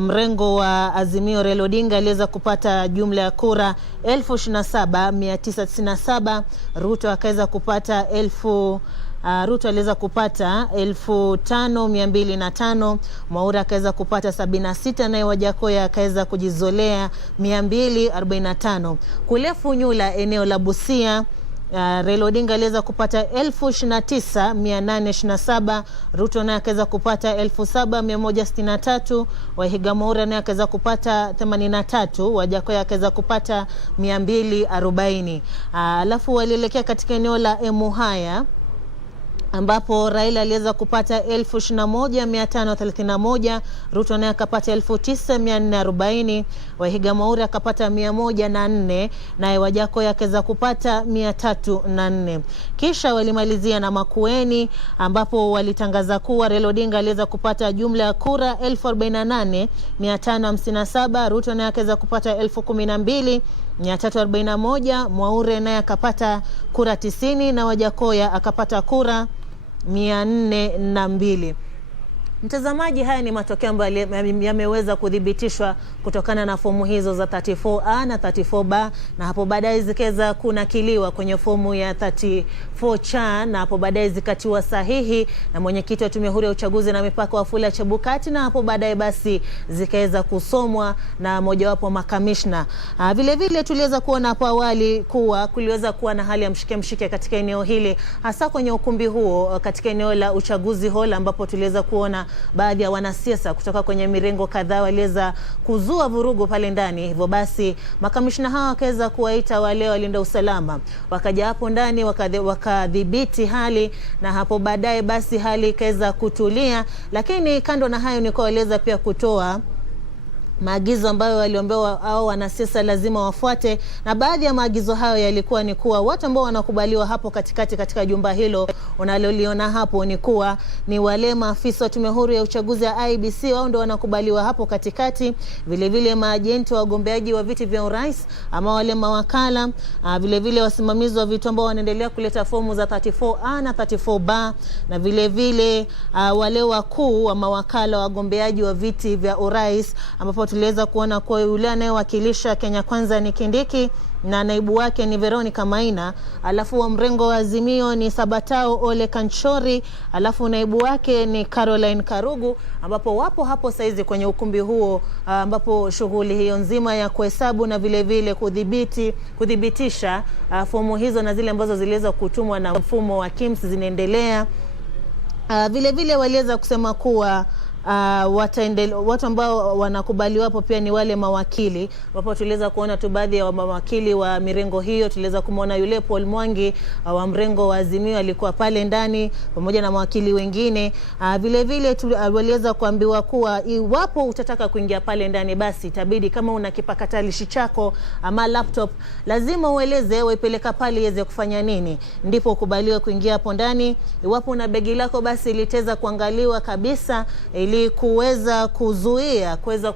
mrengo wa Azimio Raila Odinga aliweza kupata jumla ya kura 27,997. Ruto akaweza kupata 5,205. Mwaura akaweza kupata 76, naye Wajakoya akaweza kujizolea 245. Kule Funyula eneo la Busia, Raila Odinga aliweza kupata 29,827. Ruto naye akaweza kupata 7,163. Wahiga Mwaura naye akaweza kupata 83. Wajakoya akaweza kupata 240. Alafu walielekea katika eneo la Emuhaya, ambapo Raila aliweza kupata 21,531. Ruto naye akapata 9,440. Wahiga Mwaura akapata 104, naye Wajakoya akaweza kupata 304. Kisha walimalizia na Makueni, ambapo walitangaza kuwa Raila Odinga aliweza kupata jumla ya kura 48,557. Ruto naye akaweza kupata 12,341. Mwaura naye akapata kura 90, na Wajakoya akapata kura 402. Mtazamaji, haya ni matokeo ambayo yameweza kudhibitishwa kutokana na fomu hizo za 34A na 34B, na hapo baadaye zikaweza kunakiliwa kwenye fomu ya 34C, na hapo baadaye zikatiwa sahihi na mwenyekiti wa Tume Huru ya Uchaguzi na Mipaka Wafula Chebukati, na hapo baadaye basi zikaweza kusomwa na mojawapo makamishna. Vile vile tuliweza kuona hapo awali kuwa kuliweza kuwa na hali ya mshike katika eneo hili, hasa kwenye ukumbi huo katika eneo la Uchaguzi Hall, ambapo tuliweza kuona baadhi ya wanasiasa kutoka kwenye mirengo kadhaa waliweza kuzua vurugu pale ndani. Hivyo basi makamishna hawa wakaweza kuwaita wale walinda usalama, wakaja hapo ndani wakadhibiti hali, na hapo baadaye basi hali ikaweza kutulia. Lakini kando na hayo ni kwa waliweza pia kutoa maagizo ambayo waliombewa au wanasiasa lazima wafuate, na baadhi ya maagizo hayo yalikuwa ni kuwa watu ambao wanakubaliwa hapo katikati katika jumba hilo unaloliona hapo ni kuwa ni wale maafisa wa Tume Huru ya Uchaguzi ya IEBC, wao ndio wanakubaliwa hapo katikati. Vile vile maajenti wa wagombeaji wa viti vya urais ama wale mawakala, vile vile wasimamizi wa vitu ambao wanaendelea kuleta fomu za 34A na 34B, na vile vile wale wakuu wa mawakala wa wagombeaji wa viti vya urais, ambapo tuliweza kuona kwa yule anayewakilisha Kenya Kwanza ni Kindiki na naibu wake ni Veronica Maina, alafu wa mrengo wa Azimio ni Sabatao Ole Kanchori, alafu naibu wake ni Caroline Karugu, ambapo wapo hapo saizi kwenye ukumbi huo, ambapo shughuli hiyo nzima ya kuhesabu na vile vile kudhibitisha fomu hizo na zile ambazo ziliweza kutumwa na mfumo wa KIMS zinaendelea. Vile vile waliweza kusema kuwa watu ambao wanakubaliwa hapo pia ni wale mawakili, ambapo tuliweza kuona tu baadhi ya mawakili wa mirengo hiyo. Tuliweza kumwona yule Paul Mwangi wa mrengo wa Azimio alikuwa pale ndani pamoja na mawakili wengine. Vile vile waliweza kuambiwa kuwa iwapo utataka kuingia pale ndani, basi itabidi kama una kipakatalishi chako ama laptop lazima ueleze waipeleka pale iweze kufanya nini, ndipo ukubaliwe kuingia hapo ndani. Iwapo una begi lako, basi litaweza kuangaliwa kabisa ili kuweza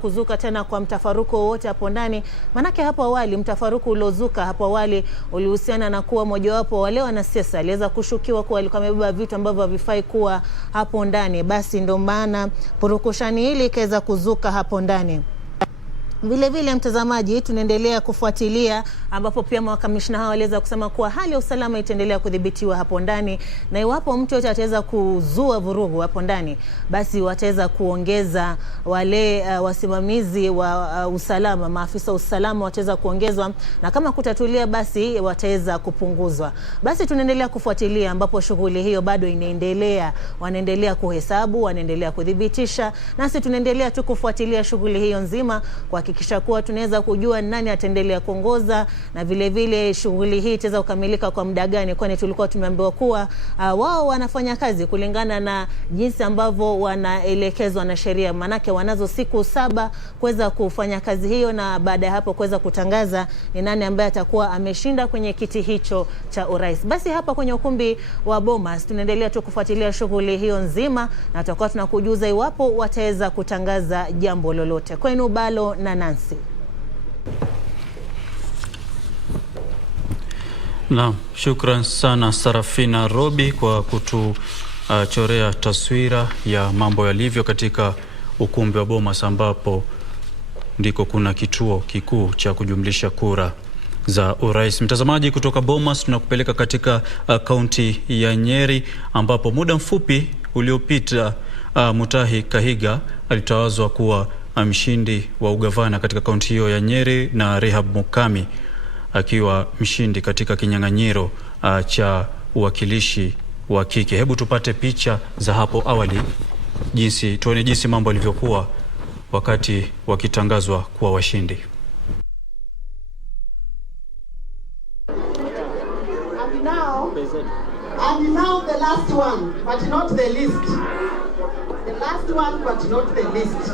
kuzuka tena kwa mtafaruku wote hapo ndani. Manake hapo awali mtafaruku uliozuka hapo awali ulihusiana na kuwa mojawapo wale wanasiasa aliweza kushukiwa kuwa alikuwa amebeba vitu ambavyo havifai kuwa hapo ndani. Basi ndio maana purukushani hili ikaweza kuzuka hapo ndani. Vile vile mtazamaji, tunaendelea kufuatilia ambapo pia makamishna hao waliweza kusema kuwa hali ya usalama itaendelea kudhibitiwa hapo ndani, na iwapo mtu yote ataweza kuzua vurugu hapo ndani, basi wataweza kuongeza wale wasimamizi wa usalama, maafisa usalama wataweza kuongezwa, na kama kutatulia basi wataweza kupunguzwa. Basi tunaendelea kufuatilia ambapo shughuli hiyo bado inaendelea, wanaendelea kuhesabu, wanaendelea kudhibitisha, nasi tunaendelea tu kufuatilia shughuli hiyo nzima kuhakikisha kuwa tunaweza kujua nani ataendelea kuongoza, na vile vile shughuli hii itaweza kukamilika kwa muda gani, kwani tulikuwa tumeambiwa kuwa wao wanafanya kazi kulingana na jinsi ambavyo wanaelekezwa na sheria. Manake wanazo siku 7 kuweza kufanya kazi hiyo, na baada ya hapo kuweza kutangaza ni nani ambaye atakuwa ameshinda kwenye kiti hicho cha urais. Basi hapa kwenye ukumbi wa Bomas tunaendelea tu kufuatilia shughuli hiyo nzima, na tutakuwa tunakujuza iwapo wataweza kutangaza jambo lolote. Kwenu Balo na Nancy. Naam, shukran sana Sarafina Robi kwa kutuchorea taswira ya mambo yalivyo katika ukumbi wa Bomas, ambapo ndiko kuna kituo kikuu cha kujumlisha kura za urais. Mtazamaji, kutoka Bomas tunakupeleka katika kaunti ya Nyeri, ambapo muda mfupi uliopita Mutahi Kahiga alitawazwa kuwa mshindi wa ugavana katika kaunti hiyo ya Nyeri, na Rehab Mukami akiwa mshindi katika kinyang'anyiro cha uwakilishi wa kike. Hebu tupate picha za hapo awali, tuone jinsi mambo yalivyokuwa wakati wakitangazwa kuwa washindi. And now the last one, but not the least. The last one, but not the least.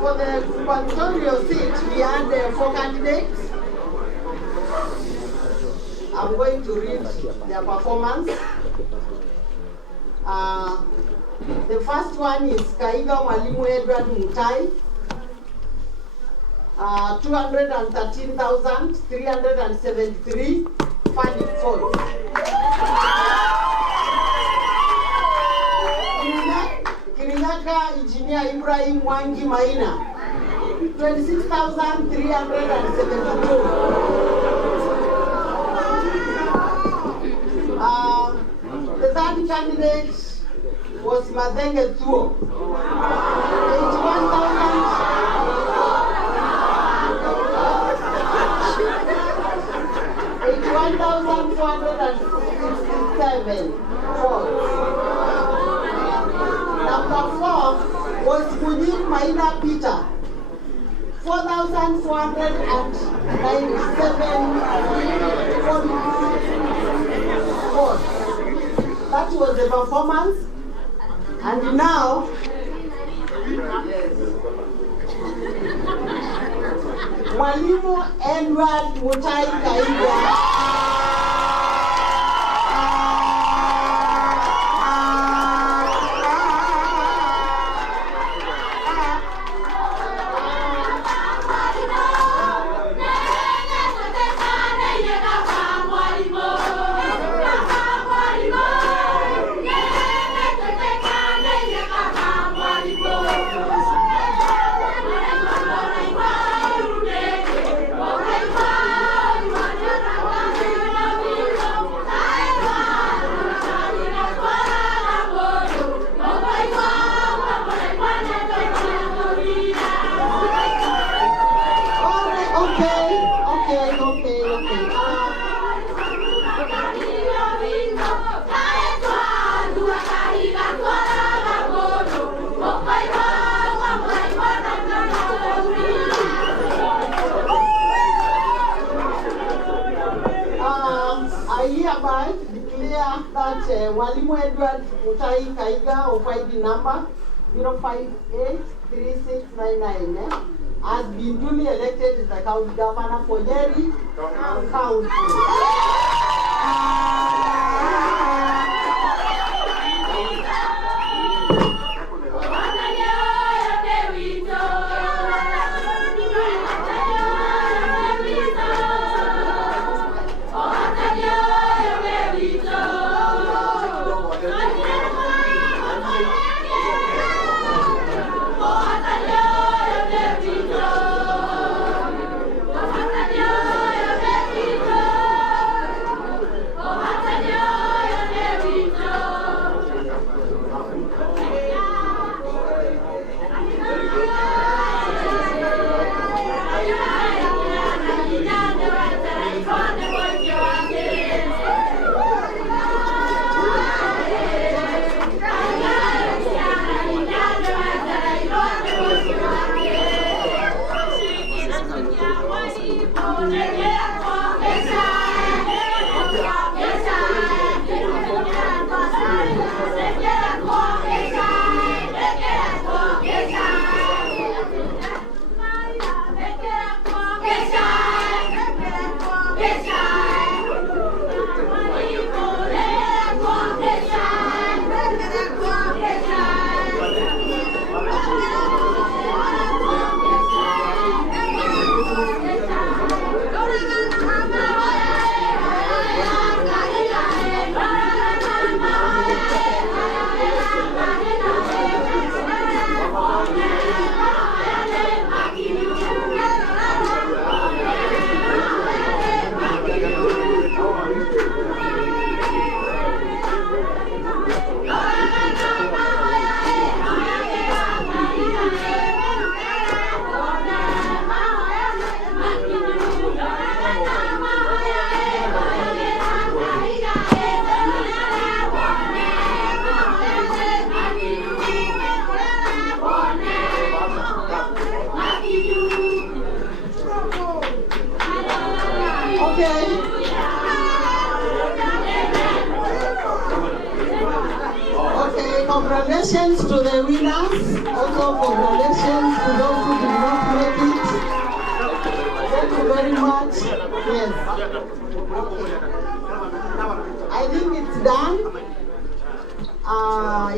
For the gubernatorial seat, we had 4 candidates. I'm going to read their performance. The first one is Kaiga Mwalimu Edward Mutai. 213,373 valid votes. Kirinyaga Engineer Ibrahim Wangi Maina, 26,372. The third candidate was Madenge Thuo, 81,467 votes. Number 4 was Mujib Maina Peter, 4,497 votes. That was the performance. And now, Mwalimu Edward Mutai Kaiga that Mwalimu Edward Mutai Kaiga of ID number 0583699 has been duly elected as the county governor for Nyeri County.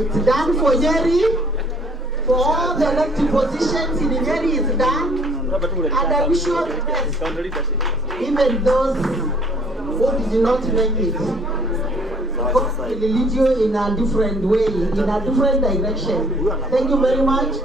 It's done for Nyeri. For all the elected positions in Nyeri is done. And I wish you all the best. Even those who did not make it. God will lead you in a different way, in a different direction. Thank you very much.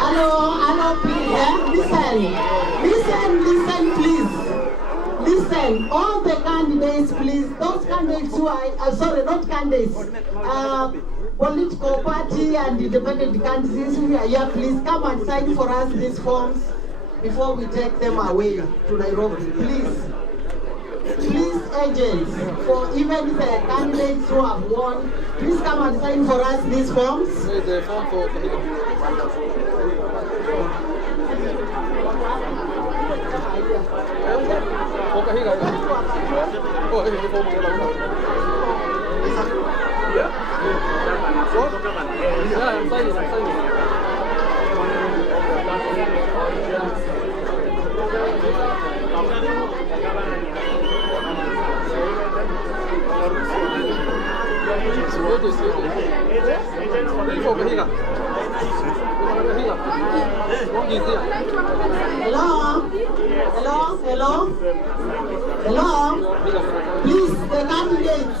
Hello, please. Listen, please. Listen, all the candidates, please. Those candidates who are, not candidates, political party and independent candidates who are here, please come and sign for us these forms before we take them away to Nairobi, please. Please, agents, for even the candidates who have won, please come and sign for us these forms. The form for Hello. Please, the candidates.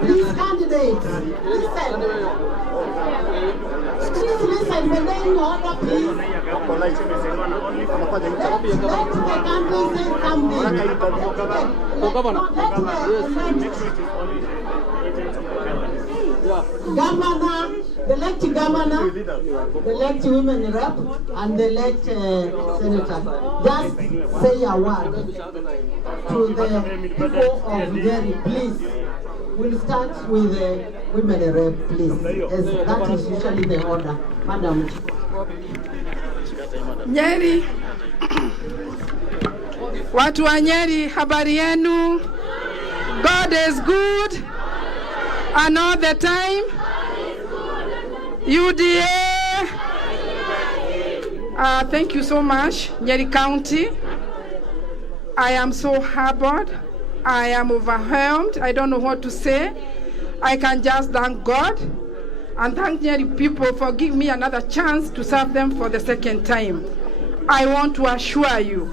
Please, candidates. Listen. Please listen. The name order, please. Let the candidates come in. Governor, elect governor, elect women rep, and elect senator. Just say a word to the people of Nyeri, please. We'll start with the women rep, please. As that is usually the order. Madam. Nyeri. Watu wa Nyeri, habari yenu? God is good. And all the time, UDA. Thank you so much, Nyeri County. I am so harbored. I am overwhelmed. I don't know what to say. I can just thank God and thank Nyeri people for giving me another chance to serve them for the second time. I want to assure you,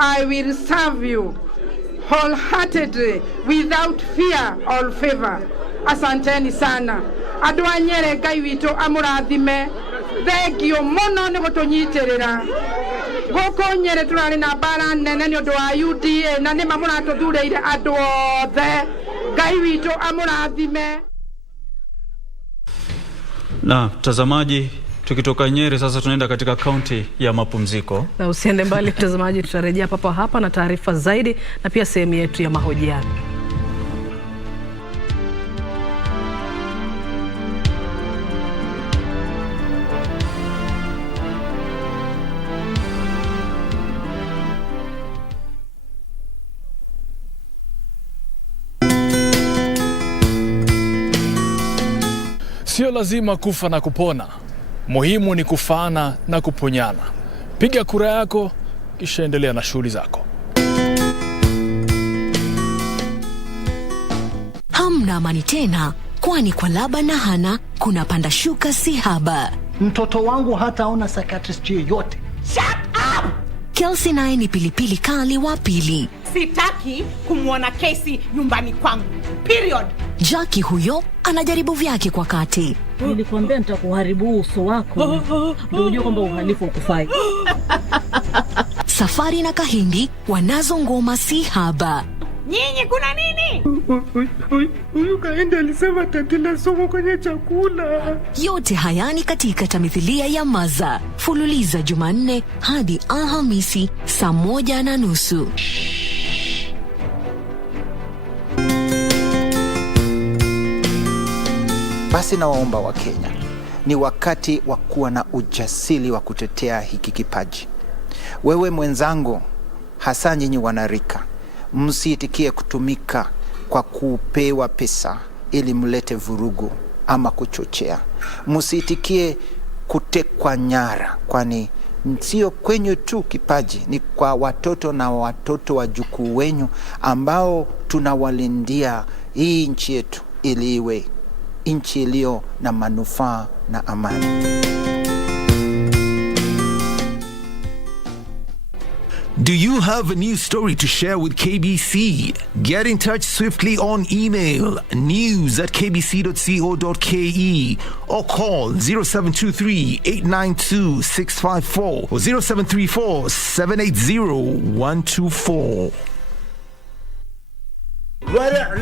I will serve you wholeheartedly, without fear or favor. Asanteni sana. Adwa Nyeri Ngai wito amurathime. Thegio muno ni gutunyiterera. Goko Nyeri turari na bara nene ni undu wa UDA na ni mamuratuthureire andu othe. Ngai wito amurathime. Na mtazamaji, tukitoka Nyeri sasa tunaenda katika kaunti ya mapumziko. Na usiende mbali mtazamaji, tutarejea papa hapa na taarifa zaidi na pia sehemu yetu ya mahojiano. Sio lazima kufa na kupona. Muhimu ni kufaana na kuponyana. Piga kura yako kisha endelea na shughuli zako. Hamna amani tena, kwani kwa Laba na Hana kuna panda shuka si haba. Mtoto wangu hataona psychiatrist yoyote. Shut up! Kelsey naye ni pilipili kali wa pili. Sitaki kumwona kesi nyumbani kwangu. Period. Jackie huyo anajaribu vyake kwa kati. Nilikwambia nitakuharibu uso wako. Ndio unajua kwamba uhalifu ukufai. Safari na Kahindi wanazo ngoma si haba. Nyinyi kuna nini? Huyu Kahindi alisema tatila somo kwenye chakula. Yote hayani katika tamthilia ya Maza. Fululiza Jumanne hadi Alhamisi saa 1:30. Basi nawaomba wa Kenya, ni wakati wa kuwa na ujasiri wa kutetea hiki kipaji. Wewe mwenzangu, hasa nyinyi wanarika, msiitikie kutumika kwa kupewa pesa ili mlete vurugu ama kuchochea. Msiitikie kutekwa nyara, kwani sio kwenye tu kipaji, ni kwa watoto na watoto wajukuu wenyu ambao tunawalindia hii nchi yetu ili iwe nchi iliyo na manufaa na amani. Do you have a news story to share with KBC? Get in touch swiftly on email news@kbc.co.ke or call 0723-892-654 or 0734-780-124.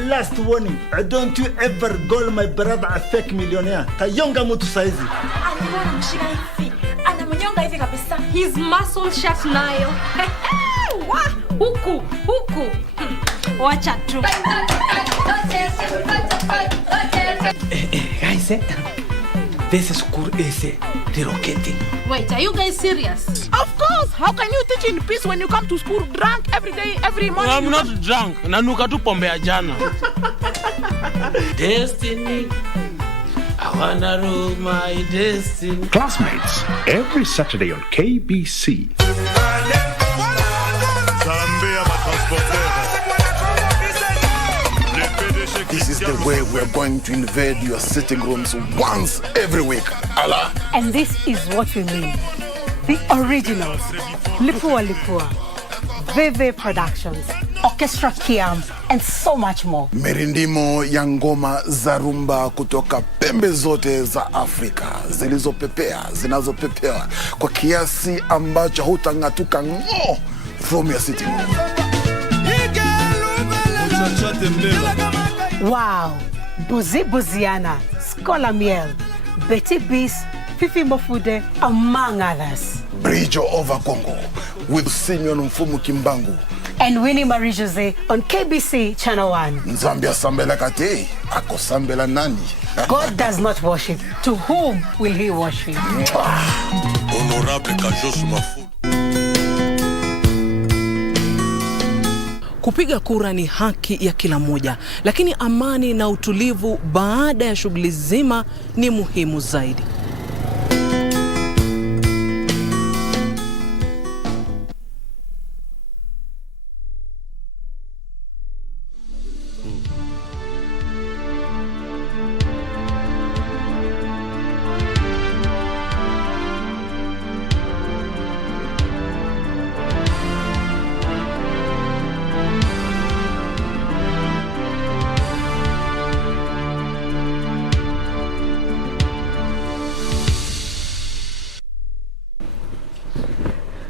Last warning, don't you ever call my brother a fake millionaire. Tayonga mtu saizi. Anamnyonga hivi kabisa. His muscle shaft nayo. Huku. Wacha tu. Guys, this is cool essay. Relocating. Wait, are you guys serious? Of course. How can you teach in peace when you come to school drunk every day, every morning? I'm not drunk. Nanuka tu pombe ya jana. Destiny. I wanna rule my destiny. Classmates, every Saturday on KBC. This is the way we're going to invade your sitting rooms once every week. Allah. And this is what we mean. The originals. Lipua, Veve Productions, Orchestra Kiam, and so much more. Merindimo ya ngoma za rumba kutoka pembe zote za Afrika, zilizopepea, zinazopepea kwa kiasi ambacho hutang'atuka ng'o from your sitting room. Wow, Buziana, Scholar Miel, Betty Beast, Fifi Mofude, among others. Bridge over Congo with Simeon Mfumu Kimbangu and Winnie Marie-Jose on KBC Channel 1. Zambia Sambela Kate, Ako Sambela Nani. God does not worship. To whom will he worship? Honorable Kajos Mafu. Kupiga kura ni haki ya kila mmoja, lakini amani na utulivu baada ya shughuli zima ni muhimu zaidi.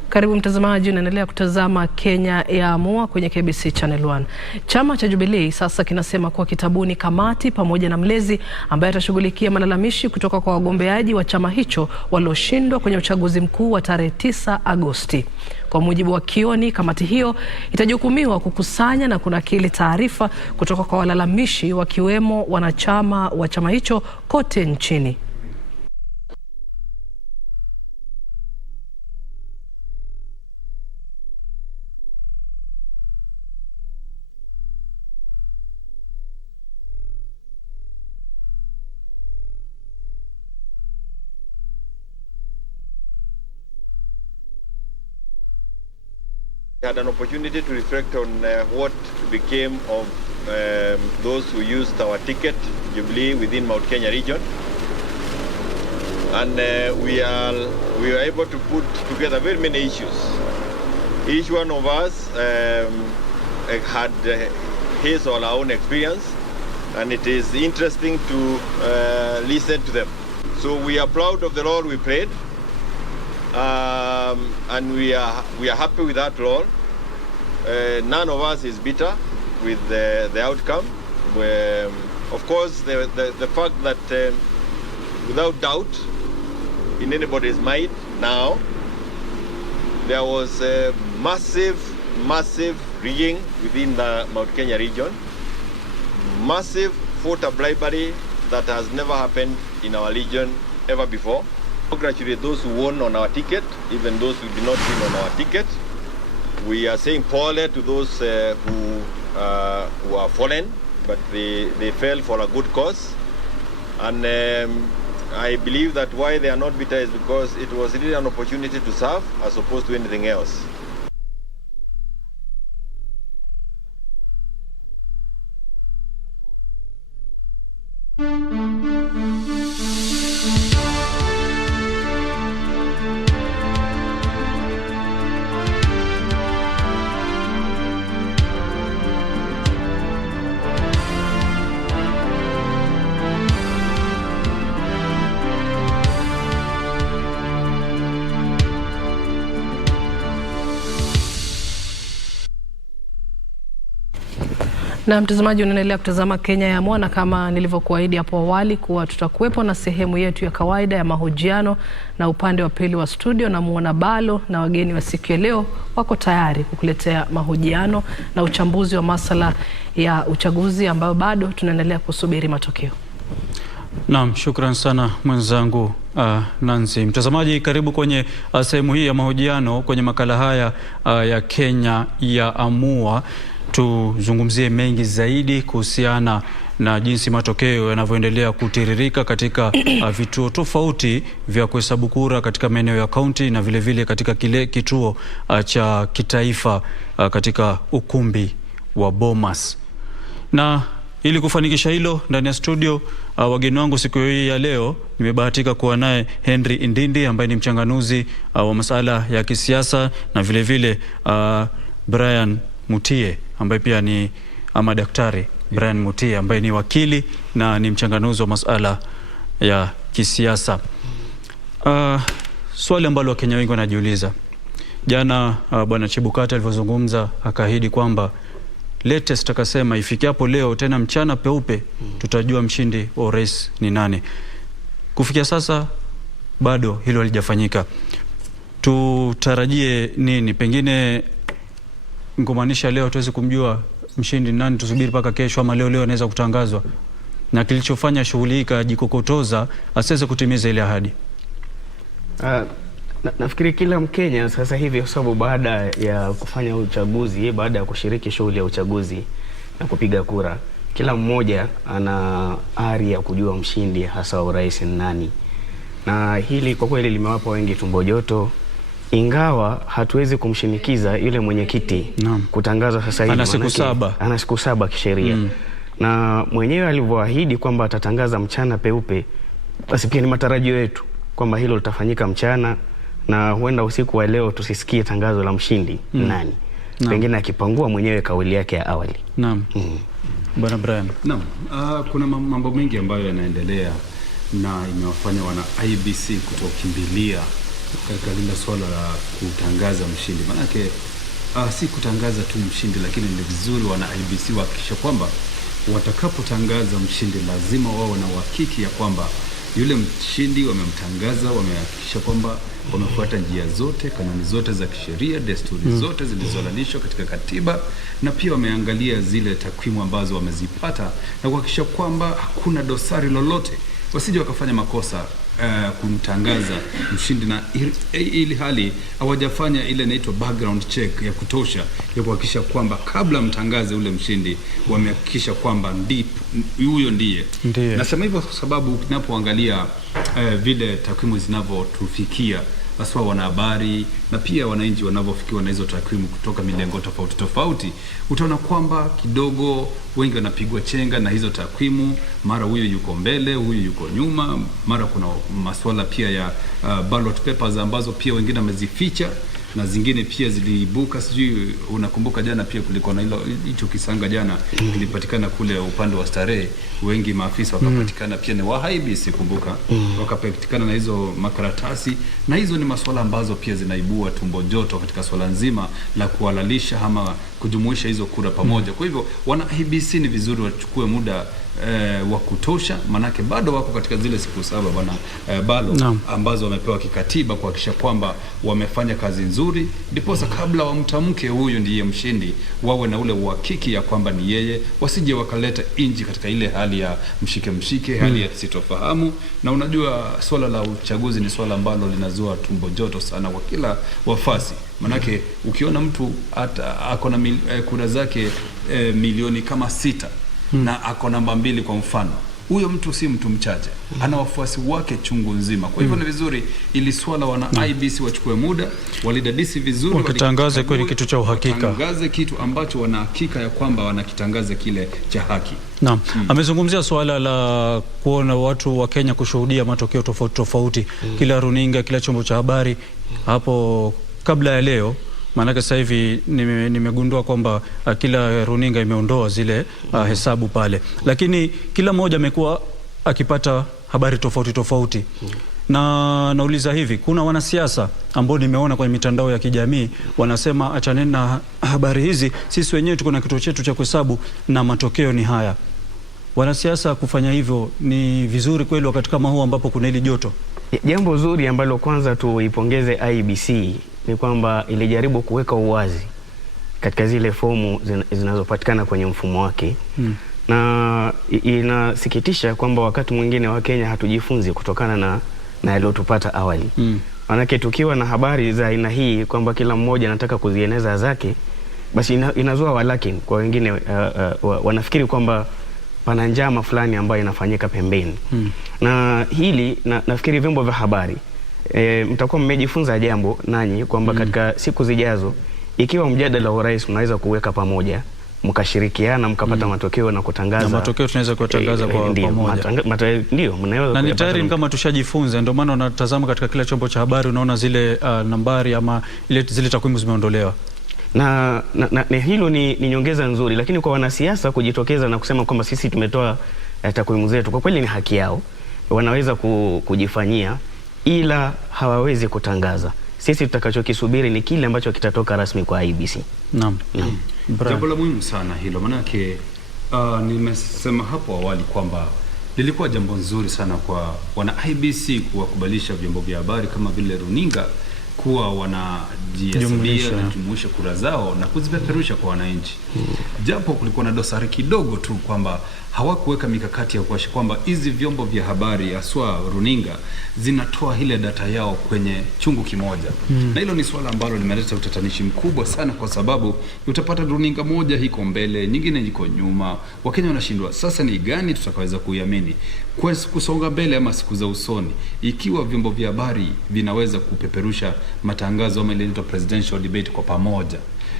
Karibu mtazamaji, unaendelea kutazama Kenya Yaamua kwenye KBC Channel 1. Chama cha Jubilee sasa kinasema kuwa kitabuni kamati pamoja na mlezi ambaye atashughulikia malalamishi kutoka kwa wagombeaji wa chama hicho walioshindwa kwenye uchaguzi mkuu wa tarehe 9 Agosti. Kwa mujibu wa Kioni, kamati hiyo itajukumiwa kukusanya na kunakili taarifa kutoka kwa walalamishi wakiwemo wanachama wa chama hicho kote nchini. Had an opportunity to reflect on what became of those who used our ticket, Jubilee, within Mount Kenya region. And we were able to put together very many issues. Each one of us had his or her own experience and it is interesting to listen to them. So we are proud of the role we played, and we are happy with that role. None of us is bitter with the outcome. Of course, the fact that without doubt in anybody's mind now, there was a massive rigging within the Mount Kenya region, massive voter bribery that has never happened in our region ever before. I congratulate those who won on our ticket, even those who did not win on our ticket. We are saying pole to those who are fallen, but they fell for a good cause. And I believe that why they are not bitter is because it was really an opportunity to serve as opposed to anything else. Na mtazamaji, unaendelea kutazama Kenya ya Mwana. Kama nilivyokuahidi hapo awali kuwa tutakuwepo na sehemu yetu ya kawaida ya mahojiano, na upande wa pili wa studio na muona Balo na wageni wa siku ya leo wako tayari kukuletea mahojiano na uchambuzi wa masuala ya uchaguzi ambao bado tunaendelea kusubiri matokeo. Naam, shukran sana mwenzangu Nancy. Mtazamaji, karibu kwenye sehemu hii ya mahojiano kwenye makala haya ya Kenya ya Amua. Tuzungumzie mengi zaidi kuhusiana na jinsi matokeo yanavyoendelea kutiririka katika vituo tofauti vya kuhesabu kura katika maeneo ya kaunti na vile vile katika kile kituo cha kitaifa katika ukumbi wa Bomas. Na ili kufanikisha hilo, ndani ya studio wageni wangu siku hii ya leo nimebahatika kuwa naye Henry Ndindi ambaye ni mchanganuzi wa masuala ya kisiasa, na vile vile Brian Mutie ambaye pia ni daktari Brian Mutie ambaye ni wakili na ni mchanganuzi wa masuala ya kisiasa. Swali ambalo Wakenya wengi wanajiuliza. Jana bwana Chebukati alivyozungumza akaahidi kwamba latest akasema ifikapo leo tena mchana peupe tutajua mshindi wa urais ni nani. Kufikia sasa bado hilo halijafanyika. Tutarajie nini? Pengine kumaanisha leo tuweze kumjua mshindi nani, tusubiri mpaka kesho, ama leo anaweza kutangazwa? Na kilichofanya shughuli hii kajikokotoza asiweze kutimiza ile ahadi. Nafikiri kila Mkenya sasa hivi, kwa sababu baada ya kufanya uchaguzi, baada ya kushiriki shughuli ya uchaguzi na kupiga kura, kila mmoja ana ari ya kujua mshindi hasa wa urais ni nani. Na hili kwa kweli limewapa wengi tumbo joto, ingawa hatuwezi kumshinikiza yule mwenyekiti kutangaza sasa hivi. Ana siku saba kisheria. Na mwenyewe alivyoahidi kwamba atatangaza mchana peupe, basi pia ni matarajio yetu kwamba hilo litafanyika mchana, na huenda usiku wa leo tusisikie tangazo la mshindi nani. Pengine akipangua mwenyewe kauli yake ya awali. Naam. Bwana Brian. Naam. Kuna mambo mengi ambayo yanaendelea na imewafanya wana IEBC kutokimbilia katika lile swala la kutangaza mshindi. Manake si kutangaza tu mshindi, lakini ni vizuri wana IEBC wahakikisha kwamba watakapotangaza mshindi lazima wao na uhakiki ya kwamba yule mshindi wamemtangaza, wamehakikisha kwamba wamefuata njia zote, kanuni zote za kisheria, desturi zote zilizoainishwa katika katiba, na pia wameangalia zile takwimu ambazo wamezipata na kuhakikisha kwamba hakuna dosari lolote, wasije wakafanya makosa kumtangaza mshindi, na ili hali hawajafanya ile inaitwa background check ya kutosha ya kuhakikisha kwamba kabla mtangaze ule mshindi wamehakikisha kwamba huyo ndiye. Nasema hivyo kwa sababu tunapoangalia vile takwimu zinavyotufikia, haswa wanahabari na pia wananchi wanavyofikiwa na hizo takwimu kutoka milengo tofauti, utaona kwamba kidogo wengi wanapigwa chenga na hizo takwimu. Mara huyu yuko mbele, huyu yuko nyuma, mara kuna masuala pia ya ballot papers ambazo pia wengine wamezificha. na zingine pia ziliibuka. Sijui unakumbuka jana pia kulikuwa na hicho kisanga jana kilipatikana kule upande wa Starehe, wengi maafisa wakapatikana pia ni wa IEBC, kumbuka wakapatikana na hizo makaratasi, na hizo ni masuala ambazo pia zinaibua tumbo joto katika swala nzima la kuhalalisha ama kujumuisha hizo kura pamoja. Kwa hivyo wana IEBC ni vizuri wachukue muda wa kutosha, manake bado wako katika zile siku 7 bwana Balo ambazo wamepewa kikatiba kuhakikisha kwamba wamefanya kazi nzuri, ndiposa kabla wamtamke huyu ndiye mshindi wawe na ule uhakiki ya kwamba ni yeye, wasije wakaleta inji katika ile hali ya mshike hali ya sitofahamu. Na unajua swala la uchaguzi ni swala ambalo linazua tumbo joto sana kwa kila wafasi, manake ukiona mtu hata ako na kura zake milioni kama 6 na ako namba 2 kwa mfano, huyo mtu si mtu mchache, ana wafuasi wake chungu nzima. Kwa hivyo ni vizuri ili swala wana IEBC wachukue muda, walidadisi vizuri, wakitangaze kweli kitu cha uhakika, watangaze kitu ambacho wana hakika ya kwamba wanakitangaza kile cha haki. Naam. Amezungumzia swala la kuona watu wa Kenya kushuhudia matokeo tofauti tofauti, kila runinga, kila chombo cha habari hapo kabla ya leo. Maanake sasa hivi nimegundua kwamba kila runinga imeondoa zile hesabu pale, lakini kila mmoja amekuwa akipata habari tofauti tofauti. Na nauliza hivi, kuna wanasiasa ambao nimeona kwenye mitandao ya kijamii wanasema achaneni na habari hizi, sisi wenyewe tuko na kituo chetu cha kuhesabu na matokeo ni haya. Wanasiasa kufanya hivyo ni vizuri kweli wakati kama huu ambapo kuna hili joto? Jambo zuri ambalo kwanza tuipongeze IEBC ni kwamba ilijaribu kuweka uwazi katika zile fomu zinazopatikana kwenye mfumo wake. Na inasikitisha kwamba wakati mwingine wa Kenya hatujifunzi kutokana na yaliyotupata awali. Manake tukiwa na habari za aina hii kwamba kila mmoja anataka kuzieneza zake, basi inazua walakini kwa wengine, wanafikiri kwamba pana njama fulani ambayo inafanyika pembeni. Na hili nafikiri vyombo vya habari mtakuwa mmejifunza jambo nanyi kwamba katika siku zijazo, ikiwa mjadala wa rais mnaweza kuweka pamoja, mkashirikiana, mkapata matokeo na kutangaza, na matokeo tunaweza kutangaza kwa pamoja. Ndio mnaweza, na ni tayari kama tushajifunza, ndio maana unatazama katika kila chombo cha habari unaona zile nambari ama zile takwimu zimeondolewa. Na hilo ni nyongeza nzuri, lakini kwa wanasiasa kujitokeza na kusema kwamba sisi tumetoa takwimu zetu, kwa kweli ni haki yao, wanaweza kujifanyia, ila hawawezi kutangaza. Sisi tutakachokisubiri ni kile ambacho kitatoka rasmi kwa IEBC. Naam. Jambo la muhimu sana hilo, manake nimesema hapo awali kwamba lilikuwa jambo nzuri sana kwa wana IEBC kuwakubalisha vyombo vya habari kama vile runinga kuwa wanajihesabia na jumuisha kura zao na kuzipeperusha kwa wananchi. Japo kulikuwa na dosari kidogo tu kwamba hawakuweka mikakati ya kuhakikisha kwamba hizi vyombo vya habari haswa runinga zinatoa ile data yao kwenye chungu kimoja. Na hilo ni swala ambalo limeleta utatanishi mkubwa sana, kwa sababu utapata runinga moja iko mbele, nyingine iko nyuma. Wakenya wanashindwa sasa ni gani tutakaweza kuiamini kwa kusonga mbele ama siku za usoni, ikiwa vyombo vya habari vinaweza kupeperusha matangazo ama ile inaitwa presidential debate kwa pamoja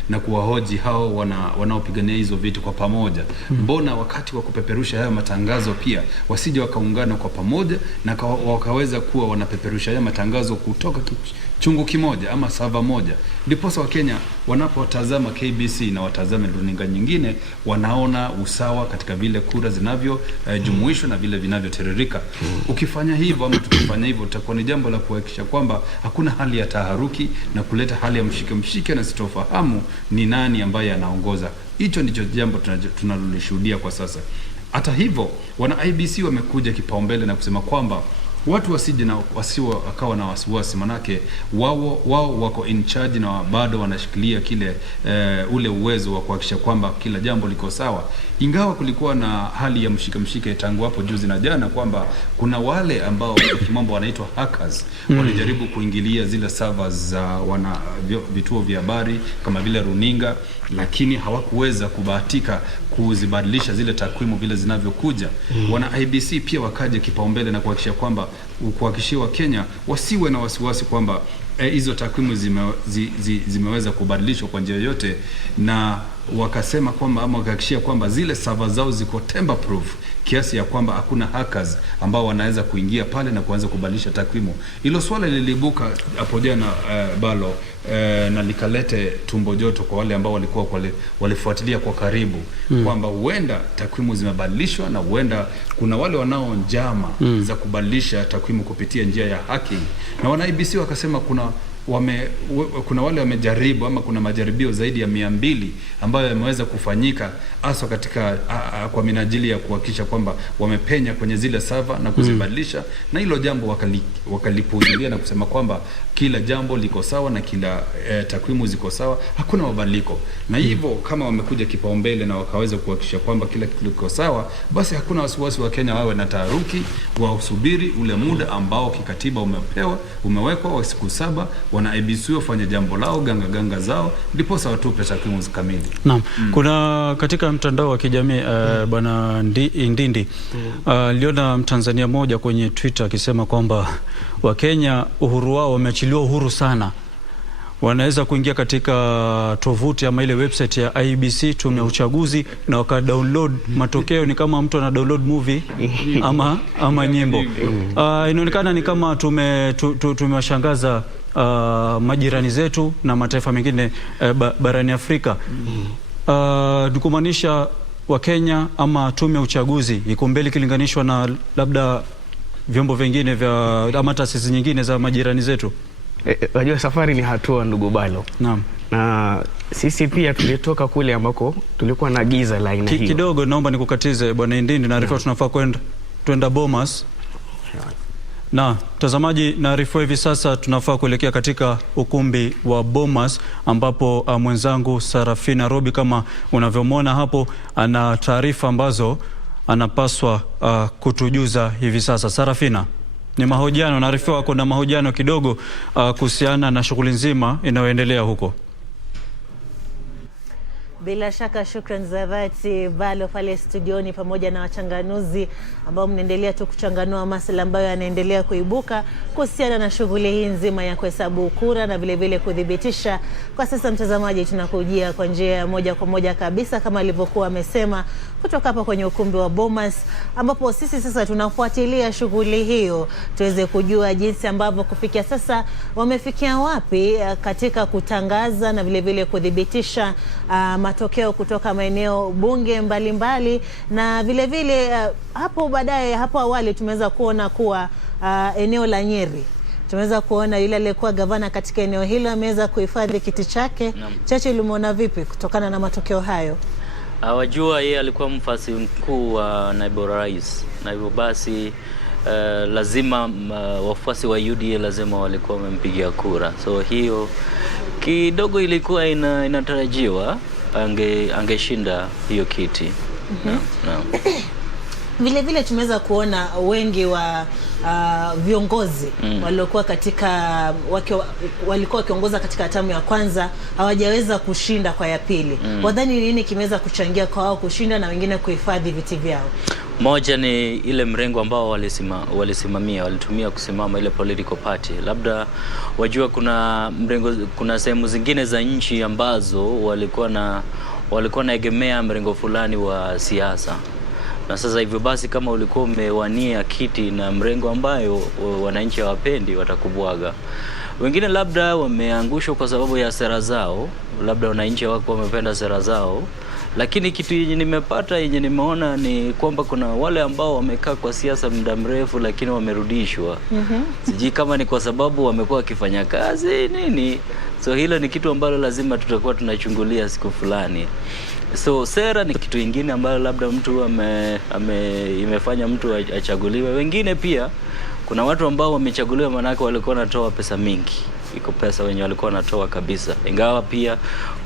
na kuwahoji hao wanaopigania hizo vitu kwa pamoja. Mbona wakati wa kupeperusha hayo matangazo pia wasije wakaungana kwa pamoja na wakaweza kuwa wanapeperusha hayo matangazo kutoka chungu kimoja ama sava moja, ndiposa Wakenya wanapotazama KBC na watazame runinga nyingine wanaona usawa katika vile kura zinavyo jumuishwa na vile vinavyotiririka. Ukifanya hivyo ama tukifanya hivyo, utakuwa ni jambo la kuhakikisha kwamba hakuna hali ya taharuki na kuleta hali ya mshike na sitofahamu ni nani ambaye anaongoza. Hicho ndicho jambo tunalolishuhudia kwa sasa. Hata hivyo, wana IEBC wamekuja kipaumbele na kusema kwamba watu wasije na wasiwe akawa na wasiwasi, manake wao wako in charge na bado wanashikilia kile ule uwezo wa kuhakikisha kwamba kila jambo liko sawa. Ingawa kulikuwa na hali ya mshike tangu hapo juzi na jana kwamba kuna wale ambao kimombo wanaitwa hackers walijaribu kuingilia zile servers za vituo vya habari kama vile runinga, lakini hawakuweza kubahatika kuzibadilisha zile takwimu vile zinavyokuja. Wana IEBC pia wakaje kipaumbele na kuhakikisha kwamba kuhakikishia Wakenya wasiwe na wasiwasi kwamba hizo takwimu zimeweza kubadilishwa kwa njia yoyote, na wakasema kwamba ama wakahakikishia kwamba zile server zao ziko tamper proof kiasi ya kwamba hakuna hackers ambao wanaweza kuingia pale na kuanza kubadilisha takwimu. Hilo swala liliibuka hapo jana Balo, na likalete tumbo joto kwa wale ambao walikuwa walifuatilia kwa karibu kwamba huenda takwimu zimebadilishwa na huenda kuna wale wanao njama za kubadilisha takwimu kupitia njia ya hacking. Na wana IEBC wakasema kuna wale wamejaribu ama kuna majaribio zaidi ya 200 ambayo yameweza kufanyika hasa katika kwa minajili ya kuhakikisha kwamba wamepenya kwenye zile server na kuzibadilisha, na hilo jambo wakalipuuzilia na kusema kwamba kila jambo liko sawa na kila takwimu ziko sawa, hakuna mabadiliko. Na hivyo kama wamekuja kipaumbele na wakaweza kuhakikisha kwamba kila kitu liko sawa, basi hakuna wasiwasi wa Kenya wawe na taharuki, wasubiri ule muda ambao kikatiba umewekwa wa siku 7, wana IEBC wafanye jambo lao ganga zao ndipo sawa tupe takwimu kamili. Naam. Kuna katika mtandao wa kijamii bwana Ndindi aliona Mtanzania moja kwenye Twitter akisema kwamba Wakenya uhuru wao wameachiliwa uhuru sana. Wanaweza kuingia katika tovuti ama ile website ya IEBC tume ya uchaguzi na wakadownload matokeo, ni kama mtu ana download movie ama nyimbo. Inaonekana ni kama tumewashangaza majirani zetu na mataifa mengine barani Afrika. Nikumaanisha Wakenya ama tume ya uchaguzi iko mbele kilinganishwa na labda vyombo vingine vya ama taasisi nyingine za majirani zetu. Wajua safari ni hatua, ndugu Balo. Naam. Na sisi pia tulitoka kule ambako tulikuwa na giza la aina hiyo. Kidogo naomba nikukatize bwana Ndindi, naarifa tunafaa kwenda Bomas. Na mtazamaji, naarifa hivi sasa tunafaa kuelekea katika ukumbi wa Bomas ambapo mwenzangu Sarafina Robi kama unavyomwona hapo ana taarifa ambazo anapaswa kutujuza hivi sasa. Sarafina, ni mahojiano, naarifa kuna mahojiano kidogo kuhusiana na shughuli nzima inayoendelea huko. Bila shaka shukrani za dhati Balo pale studioni pamoja na wachanganuzi ambao mnaendelea tu kuchanganua masuala ambayo yanaendelea kuibuka kuhusiana na shughuli hii nzima ya kuhesabu kura na vile vile kudhibitisha. Kwa sasa mtazamaji, tunakujia kwa njia moja kwa moja kabisa kama alivyokuwa amesema kutoka hapa kwenye ukumbi wa Bomas, ambapo sisi sasa tunafuatilia shughuli hiyo tuweze kujua jinsi ambavyo kufikia sasa wamefikia wapi katika kutangaza na vile vile kudhibitisha matokeo kutoka maeneo bunge mbalimbali. Na vile vile hapo awali tumeweza kuona kuwa eneo la Nyeri tumeweza kuona yule aliyekuwa gavana katika eneo hilo ameweza kuhifadhi kiti chake. Chache, ulimuona vipi kutokana na matokeo hayo? Wajua yeye alikuwa mfasi mkuu wa naibu rais, na hivyo basi lazima wafuasi wa UDA lazima walikuwa wamempigia kura, so hiyo kidogo ilikuwa inatarajiwa angeshinda hiyo kiti. Vile vile tumeweza kuona wengi wa viongozi walikuwa wakiongoza katika hatamu ya kwanza hawajaweza kushinda kwa ya pili. Wadhani nini kimeweza kuchangia kwa wao kushinda na wengine kuhifadhi viti vyao? Moja ni ile mrengo ambao walitumia kusimama ile political party. Labda wajua kuna sehemu zingine za nchi ambazo walikuwa naegemea mrengo fulani wa siasa. Na sasa hivyo basi kama ulikuwa umewania kiti na mrengo ambayo wananchi hawapendi, watakubwaga. Wengine labda wameangushwa kwa sababu ya sera zao, labda wananchi wako wamependa sera zao. Lakini kitu yenye nimeona ni kwamba kuna wale ambao wamekaa kwa siasa muda mrefu lakini wamerudishwa. Sijui kama ni kwa sababu wamekuwa wakifanya kazi nini. So hilo ni kitu ambalo lazima tutakuwa tunachungulia siku fulani. So sera ni kitu kingine ambalo labda mtu imefanya mtu achaguliwe. Wengine pia kuna watu ambao wamechaguliwa manake walikuwa wanatoa pesa mingi. Iko pesa wenye walikuwa wanatoa kabisa. Ingawa pia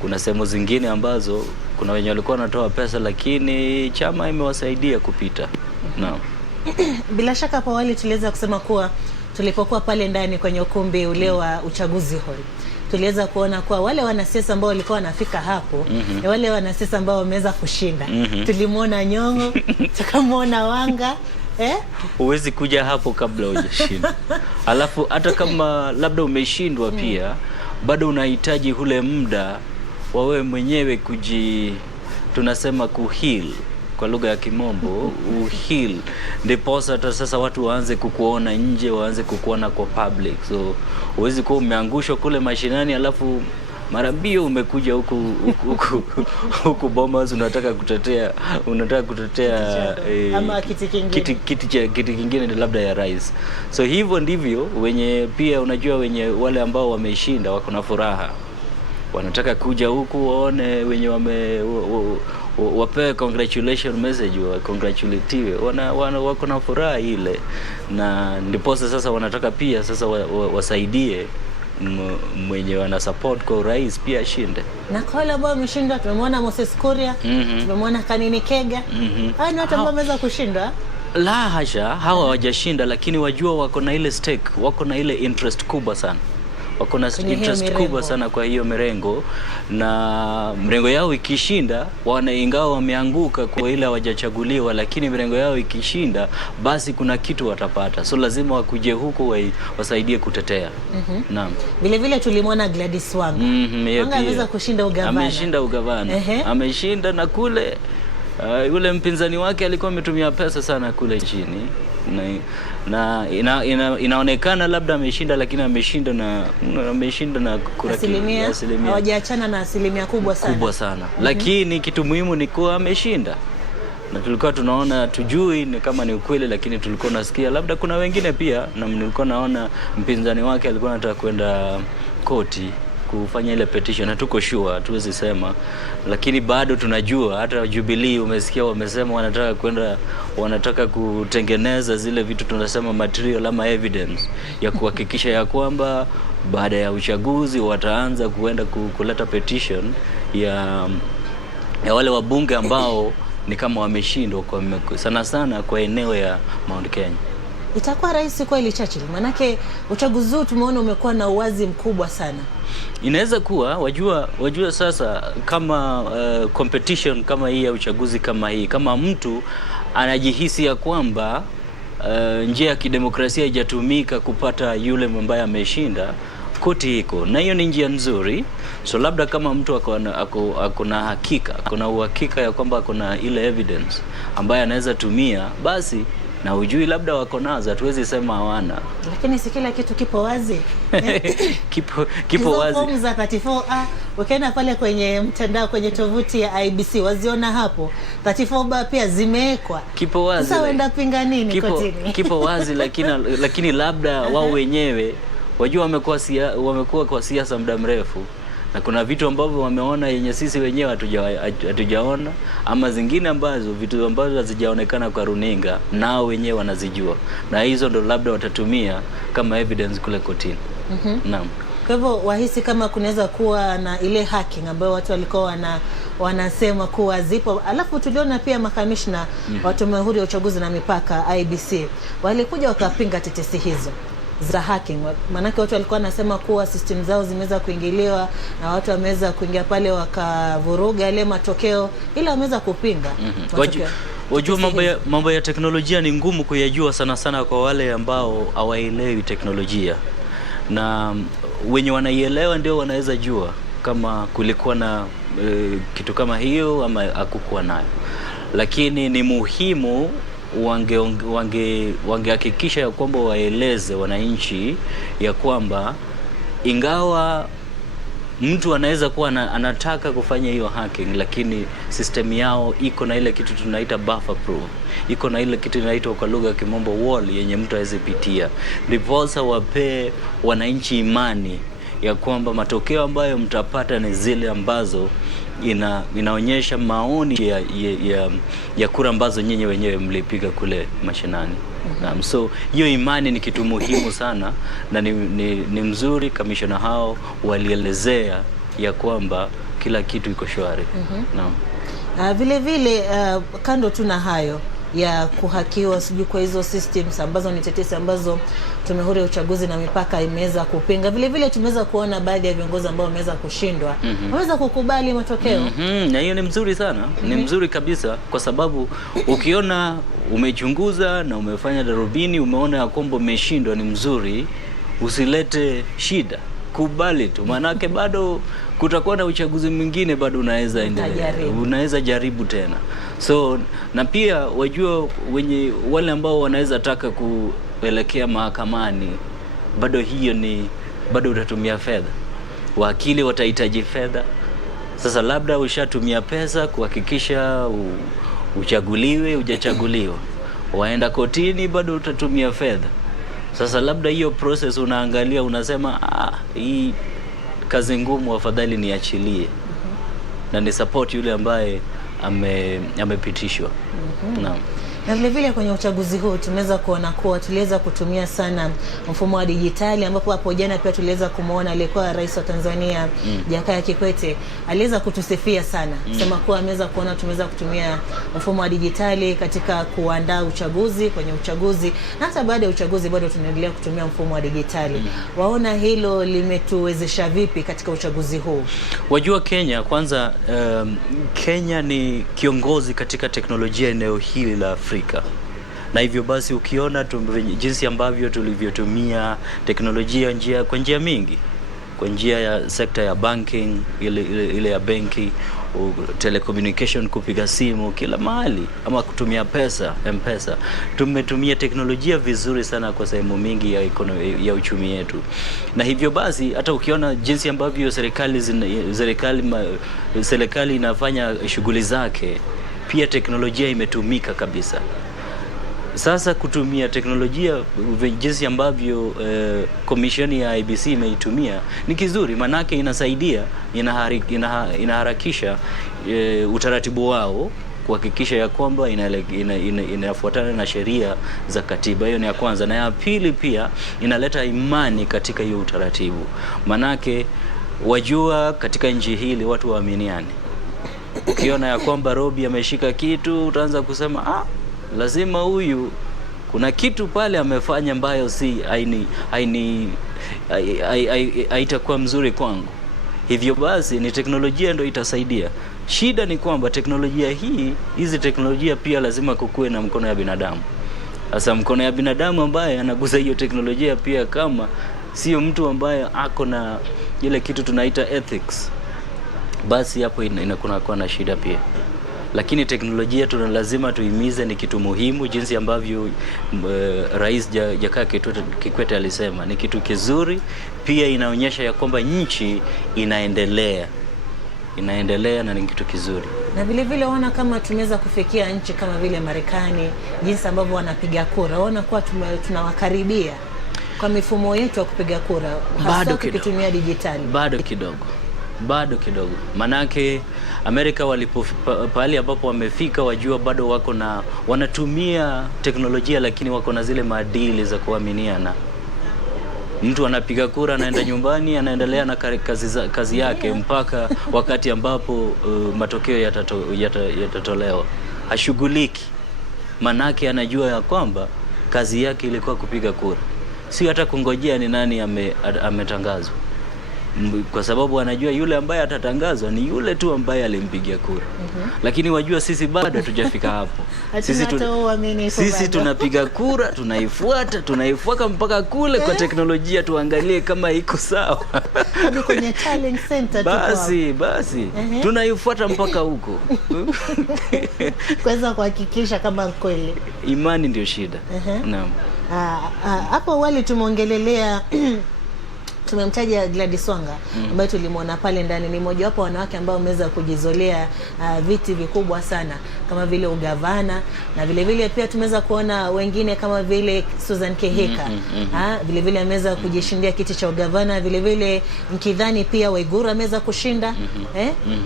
kuna sehemu zingine ambazo kuna wenye walikuwa wanatoa pesa lakini chama imewasaidia kupita. Naam. Bila shaka hapo awali tuliweza kusema kuwa tulipokuwa pale ndani kwenye ukumbi ule wa uchaguzi hall, tuliweza kuona kuwa wale wanasiasa ambao walikuwa wanafika hapo ni wale wanasiasa ambao wameweza kushinda. Tulimuona Nyong'o, tukamwona Wanga. Huwezi kuja hapo kabla hujashinda. Alafu hata kama labda umeshindwa pia bado unahitaji ule muda wawe mwenyewe tunasema kuheal kwa lugha ya kimombo, uheal. Ndipo sasa watu waanze kukuona nje, waanze kukuona kwa public. So huwezi kuwa umeangushwa kule mashinani alafu mara mbio umekuja huku Bomas unataka kutetea ama kiti kingine labda ya rais. So hivyo ndivyo wenye pia unajua wenye wale ambao wameshinda wako na furaha. Wanataka kuja huku waone wenye wapewe congratulation message, wa congratulatiwe, wako na furaha ile, na ndipo sasa wanataka pia sasa wasaidie mwenye wana support kwa rais pia ashinde. Na kwa wale ambao wameshinda tumemwona Moses Kuria, tumemwona Kanini Kega. Hao ni watu ambao wameweza kushinda. La hasha, hawa hawajashinda, lakini wajua wako na ile stake, wako na ile interest kubwa sana. Wako na interest kubwa sana kwa hiyo mirengo, na mrengo yao ikishinda, ingawa wameanguka kwa ile hawajachaguliwa, lakini mirengo yao ikishinda basi kuna kitu watapata. So lazima wakuje huko wasaidie kutetea. Naam. Vile vile tulimwona Gladys Wanga. Wanga ameweza kushinda ugavana. Ameshinda ugavana. Ameshinda na kule yule mpinzani wake alikuwa ametumia pesa sana kule nchini. Na inaonekana labda ameshinda, lakini ameshinda na asilimia. Hawajaachana na asilimia kubwa sana. Lakini kitu muhimu ni kuwa ameshinda. Na tulikuwa tunaona tujui ni kama ni ukweli, lakini tulikuwa nasikia labda kuna wengine pia, na nilikuwa naona mpinzani wake alikuwa anataka kwenda koti kufanya ile petition, na tuko sure hatuwezi sema, lakini bado tunajua. Hata Jubilee umesikia wamesema wanataka kutengeneza zile vitu tunasema material ama evidence ya kuhakikisha ya kwamba baada ya uchaguzi wataanza kuleta petition ya wale wabunge ambao ni kama wameshindwa sana kwa eneo ya Mount Kenya. Itakuwa rahisi kweli Churchill? Manake uchaguzi huu tumeona umekuwa na uwazi mkubwa sana. Inaweza kuwa wajua sasa kama competition kama hii ya uchaguzi kama hii, kama mtu anajihisi ya kwamba njia ya kidemokrasia haijatumika kupata yule ambaye ameshinda, koti iko na hiyo ni njia nzuri. So labda kama mtu akona hakika, akona uhakika ya kwamba akona ile evidence ambaye anaweza tumia, basi na ujui labda wako nazo, hatuwezi sema hawana. Lakini si kila kitu kipo wazi. Kipo wazi. Form za 34A ukienda pale kwenye mtandao, kwenye tovuti ya IEBC waziona hapo 34B pia zimewekwa. Kipo wazi. Sasa wenda pinga nini kotini? Kipo wazi lakini labda wao wenyewe wajua wamekuwa kwa siasa muda mrefu, na kuna vitu ambavyo wameona yenye sisi wenyewe hatujaona, ama zingine vitu ambazo hazijaonekana kwa runinga nao wenyewe wanazijua, na hizo ndo labda watatumia kama evidence kule kotini. Naam. Kwa hivyo wahisi kama kunaweza kuwa na ile hacking ambayo watu walikuwa wanasema kuwa zipo. Alafu tuliona pia makamishna wa Tume Huru ya Uchaguzi na Mipaka IEBC walikuja wakapinga tetesi hizo za hacking. Manake watu walikuwa wanasema kuwa system zao zimeweza kuingiliwa na watu wameweza kuingia pale wakavuruga yale matokeo, ila wameweza kupinga. Wajua mambo ya teknolojia ni ngumu kuyajua sana kwa wale ambao hawaelewi teknolojia, na wenye wanaielewa ndio wanaweza jua kama kulikuwa na kitu kama hiyo ama hakukuwa nayo. Lakini ni muhimu wangehakikisha ya kwamba waeleze wananchi ya kwamba ingawa mtu anaweza kuwa anataka kufanya hiyo hacking, lakini system yao iko na ile kitu tunaita buffer proof, iko na ile kitu inaitwa kwa lugha ya kimombo wall yenye mtu hawezi pitia. Ndipo wape wananchi imani ya kwamba matokeo ambayo mtapata ni zile ambazo inaonyesha maoni ya kura ambazo nyinyi wenyewe mlipiga kule mashinani. So hiyo imani ni kitu muhimu sana, na ni mzuri kamishona hao walielezea ya kwamba kila kitu iko shwari. Naam. Vile vile kando tuna hayo ya kuhakiwa sijui kwa hizo systems ambazo ni tetesi ambazo Tume Huru ya Uchaguzi na Mipaka imeweza kupinga. Vile vile tumeweza kuona baadhi ya viongozi ambao wameweza kushindwa wameweza kukubali matokeo. Na hiyo ni mzuri sana. Ni mzuri kabisa, kwa sababu ukiona umechunguza na umefanya darubini, umeona ya kwamba umeshindwa, ni mzuri, usilete shida, kubali tu. Manake bado kutakuwa na uchaguzi mwingine bado unaweza endelea, unaweza jaribu tena. So na pia wajua wale ambao wanaweza taka kuelekea mahakamani, bado hiyo ni bado utatumia fedha, wakili watahitaji fedha. Sasa labda ushatumia pesa kuhakikisha uchaguliwe, hujachaguliwa, waenda kotini, bado utatumia fedha. Sasa labda hiyo process unaangalia, unasema hii kazi ngumu, afadhali niachilie na ni support yule ambaye amepitishwa. Naam. Na vile vile kwenye uchaguzi huu tumeweza kuona kuwa tuliweza kutumia sana mfumo wa dijitali, ambapo hapo jana pia tuliweza kumuona aliyekuwa rais wa Tanzania Jakaya Kikwete aliweza kutusifia sana, sema kuwa ameweza kuona tumeweza kutumia mfumo wa dijitali katika kuandaa uchaguzi, kwenye uchaguzi na hata baada ya uchaguzi bado tunaendelea kutumia mfumo wa dijitali. Waona hilo limetuwezesha vipi katika uchaguzi huu? Wajua Kenya kwanza, Kenya ni kiongozi katika teknolojia eneo hili la Afrika. Na hivyo basi ukiona jinsi ambavyo tulivyotumia teknolojia kwa njia mingi, kwa njia ya sekta ya banking, ile ya benki, telecommunication, kupiga simu kila mahali, ama kutumia pesa, M-Pesa. Tumetumia teknolojia vizuri sana kwa sehemu mingi ya uchumi yetu. Na hivyo basi hata ukiona jinsi ambavyo serikali inafanya shughuli zake, pia teknolojia imetumika kabisa. Sasa kutumia teknolojia jinsi ambavyo commission ya IEBC imeitumia ni kizuri, manake inasaidia, inaharakisha utaratibu wao kuhakikisha ya kwamba inafuatana na sheria za katiba. Hiyo ni ya kwanza. Na ya pili pia inaleta imani katika hiyo utaratibu, manake wajua katika nchi hili watu waaminiane. Ukiona ya kwamba Robi ameshika kitu, utaanza kusema lazima huyu kuna kitu pale amefanya ambayo haitakuwa mzuri kwangu. Hivyo basi ni teknolojia ndio itasaidia. Shida ni kwamba hizi teknolojia pia lazima kukue na mkono ya binadamu. Sasa mkono ya binadamu ambaye anagusa hiyo teknolojia pia, kama sio mtu ambaye ako na ile kitu tunaita ethics, basi hapo inakuwa na shida pia. Lakini teknolojia lazima tuhimize, ni kitu muhimu, jinsi ambavyo Rais Jakaya Kikwete alisema, ni kitu kizuri. Pia inaonyesha ya kwamba nchi inaendelea na ni kitu kizuri. Na vile vile waona kama tumeweza kufikia nchi kama vile Marekani, jinsi ambavyo wanapiga kura, waona kuwa tunawakaribia kwa mifumo yetu ya kupiga kura, hasa tukitumia dijitali. Bado kidogo. Manake Amerika pahali ambapo wamefika, wajua bado wanatumia teknolojia, lakini wako na zile maadili za kuaminiana. Mtu anapiga kura, anaenda nyumbani, anaendelea na kazi yake mpaka wakati ambapo matokeo yatatolewa. Hashughuliki, manake anajua ya kwamba kazi yake ilikuwa kupiga kura, si hata kungojea ni nani ametangazwa. Kwa sababu anajua yule ambaye atatangazwa ni yule tu ambaye alimpigia kura. Lakini wajua sisi bado hatujafika hapo. Sisi tunapiga kura, tunaifuata mpaka kule kwa teknolojia, tuangalie kama iko sawa. Hadi kwenye tallying center basi tunaifuata mpaka huko. Kuweza kuhakikisha kama kweli. Imani ndio shida. Naam. Hapo awali tumeongelelea tumemtaja Gladys Wanga ambaye tulimwona pale ndani. Ni mmoja wapo wanawake ambao wameweza kujizolea viti vikubwa sana kama vile ugavana, na vile vile pia tumeweza kuona wengine kama vile Susan Keheka vile vile ameweza kujishindia kiti cha ugavana. Vile vile mkidhani pia Waiguru ameweza kushinda.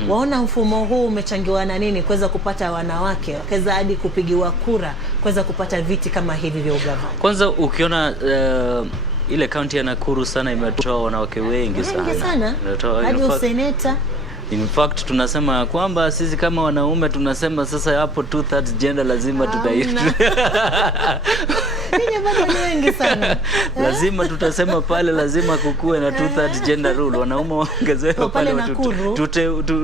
Waona mfumo huu umechangiwa na nini kuweza kupata wanawake wakaweza hadi kupigiwa kura kuweza kupata viti kama hivi vya ugavana? Kwanza ukiona ile kaunti ya Nakuru sana imetoa wanawake wengi sana. Hadi useneta. In fact tunasema kwamba sisi kama wanaume tunasema sasa hapo 2/3 gender lazima Ninyi bado ni wengi sana. Lazima tutasema pale lazima kukue na 2/3 gender rule. Wanaume waongezewe pale,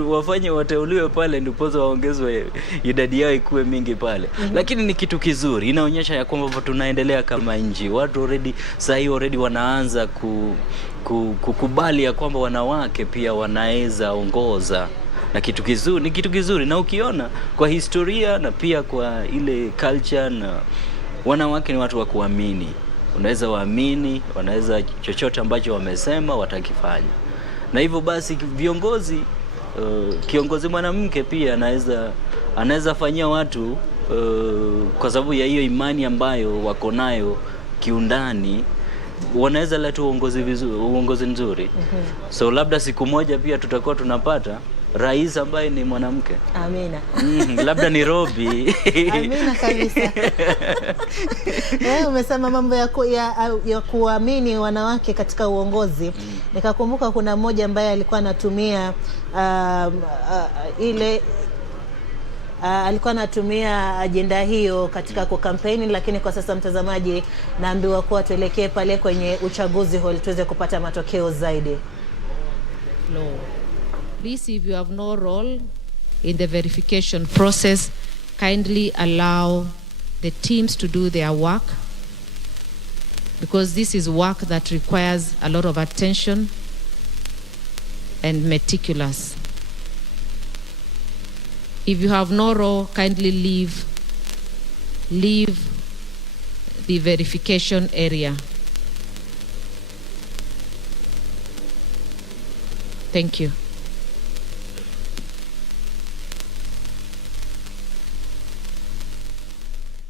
wafanye wateuliwe pale ndipo waongezwe idadi yao ikuwe mingi pale. Lakini ni kitu kizuri, inaonyesha ya kwamba tunaendelea kama nchi. Watu already wanaanza kukubali ya kwamba wanawake pia wanaweza ongoza. Na kitu kizuri, ni kitu kizuri, na ukiona kwa historia na pia kwa ile culture, na wanawake ni watu wa kuamini. Unaweza waamini, wanaweza chochote ambacho wamesema watakifanya. Na hivyo basi viongozi, kiongozi mwanamke pia anaweza fanyia watu kwa sababu ya hiyo imani ambayo wako nayo kiundani, wanaweza leta uongozi nzuri. So labda siku moja pia tutakuwa tunapata rais ambaye ni mwanamke. Amina. Labda Nairobi. Amina kabisa. Umesema mambo ya kuamini wanawake katika uongozi. Nikakumbuka kuna mmoja ambaye alikuwa anatumia alikuwa anatumia ajenda hiyo katika kukampeni, lakini kwa sasa mtazamaji, naambiwa kuwa tuelekee pale kwenye uchaguzi hall tuweze kupata matokeo zaidi. No. Please, if you have no role in the verification process, kindly allow the teams to do their work, because this is work that requires a lot of attention and meticulous. If you have no role, kindly leave the verification area. Thank you.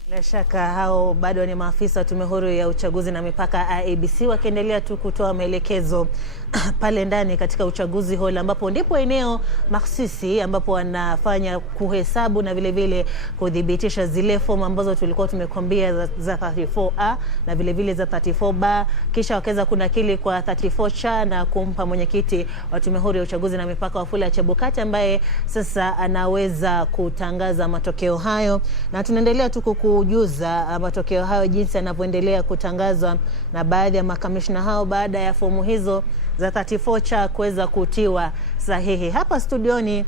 Bila shaka hao bado ni maafisa wa Tume Huru ya Uchaguzi na Mipaka IEBC, wakiendelea tu kutoa maelekezo pale ndani katika uchaguzi hall, ambapo ndipo eneo mahsusi ambapo wanafanya kuhesabu na vile vile kudhibitisha zile fomu ambazo tulikuwa tumekwambia za 34A na vile vile za 34B, kisha wakaweza kunakili kwa 34C na kumpa mwenyekiti wa Tume Huru ya Uchaguzi na Mipaka Wafula Chebukati, ambaye sasa anaweza kutangaza matokeo hayo, na tunaendelea tu kukujuza matokeo hayo jinsi yanavyoendelea kutangazwa na baadhi ya makamishna hao baada ya fomu hizo za 34C kuweza kutiwa sahihi. Hapa studioni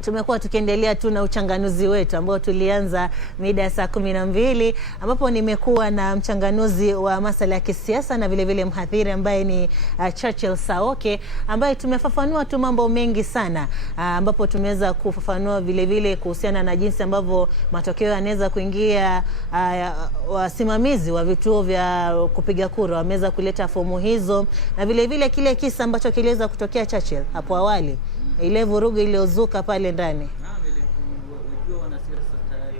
tumekuwa tukiendelea tu na uchanganuzi wetu ambao tulianza mida saa 12, ambapo nimekuwa na mchanganuzi wa masuala ya kisiasa na vile vile mhadhiri ambaye ni Churchill Saoke, ambaye tumefafanua tu mambo mengi sana, ambapo tumeweza kufafanua vile vile kuhusiana na jinsi ambavyo matokeo yanaweza kuingia. Wasimamizi wa vituo vya kupiga kura wameweza kuleta fomu hizo, na vile vile kile kisa ambacho kiliweza kutokea Churchill hapo awali, ile vurugu iliyozuka pale ndani.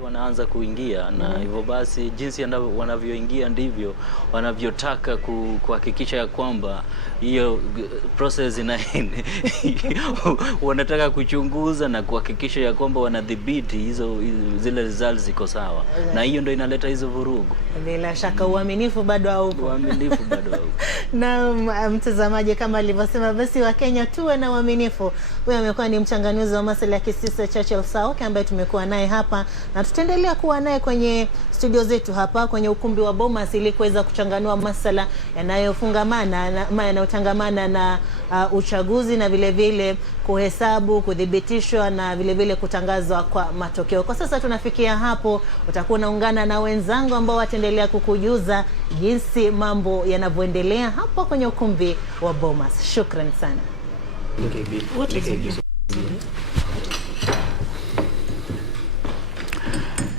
Wanaanza kuingia na hivyo basi jinsi wanavyoingia ndivyo wanavyotaka kuhakikisha ya kwamba hiyo process wanataka kuchunguza na kuhakikisha ya kwamba wanadhibiti zile results ziko sawa, na hiyo ndio inaleta hizo vurugu. Bila shaka uaminifu bado haupo. Na mtazamaji, kama alivyosema, basi wa Kenya tuwe na uaminifu. Huyo amekuwa ni mchanganuzi wa masuala ya kisiasa Churchill Saoke, ambaye tumekuwa naye hapa na tutaendelea kuwa naye kwenye studio zetu hapa kwenye ukumbi wa Bomas ili kuweza kuchanganua masuala yanayotangamana na uchaguzi na vile vile kuhesabu, kudhibitishwa na vile vile kutangazwa kwa matokeo. Kwa sasa tunafikia hapo, utakuwa unaungana na wenzangu ambao wataendelea kukujuza jinsi mambo yanavyoendelea hapa kwenye ukumbi wa Bomas. Shukran sana.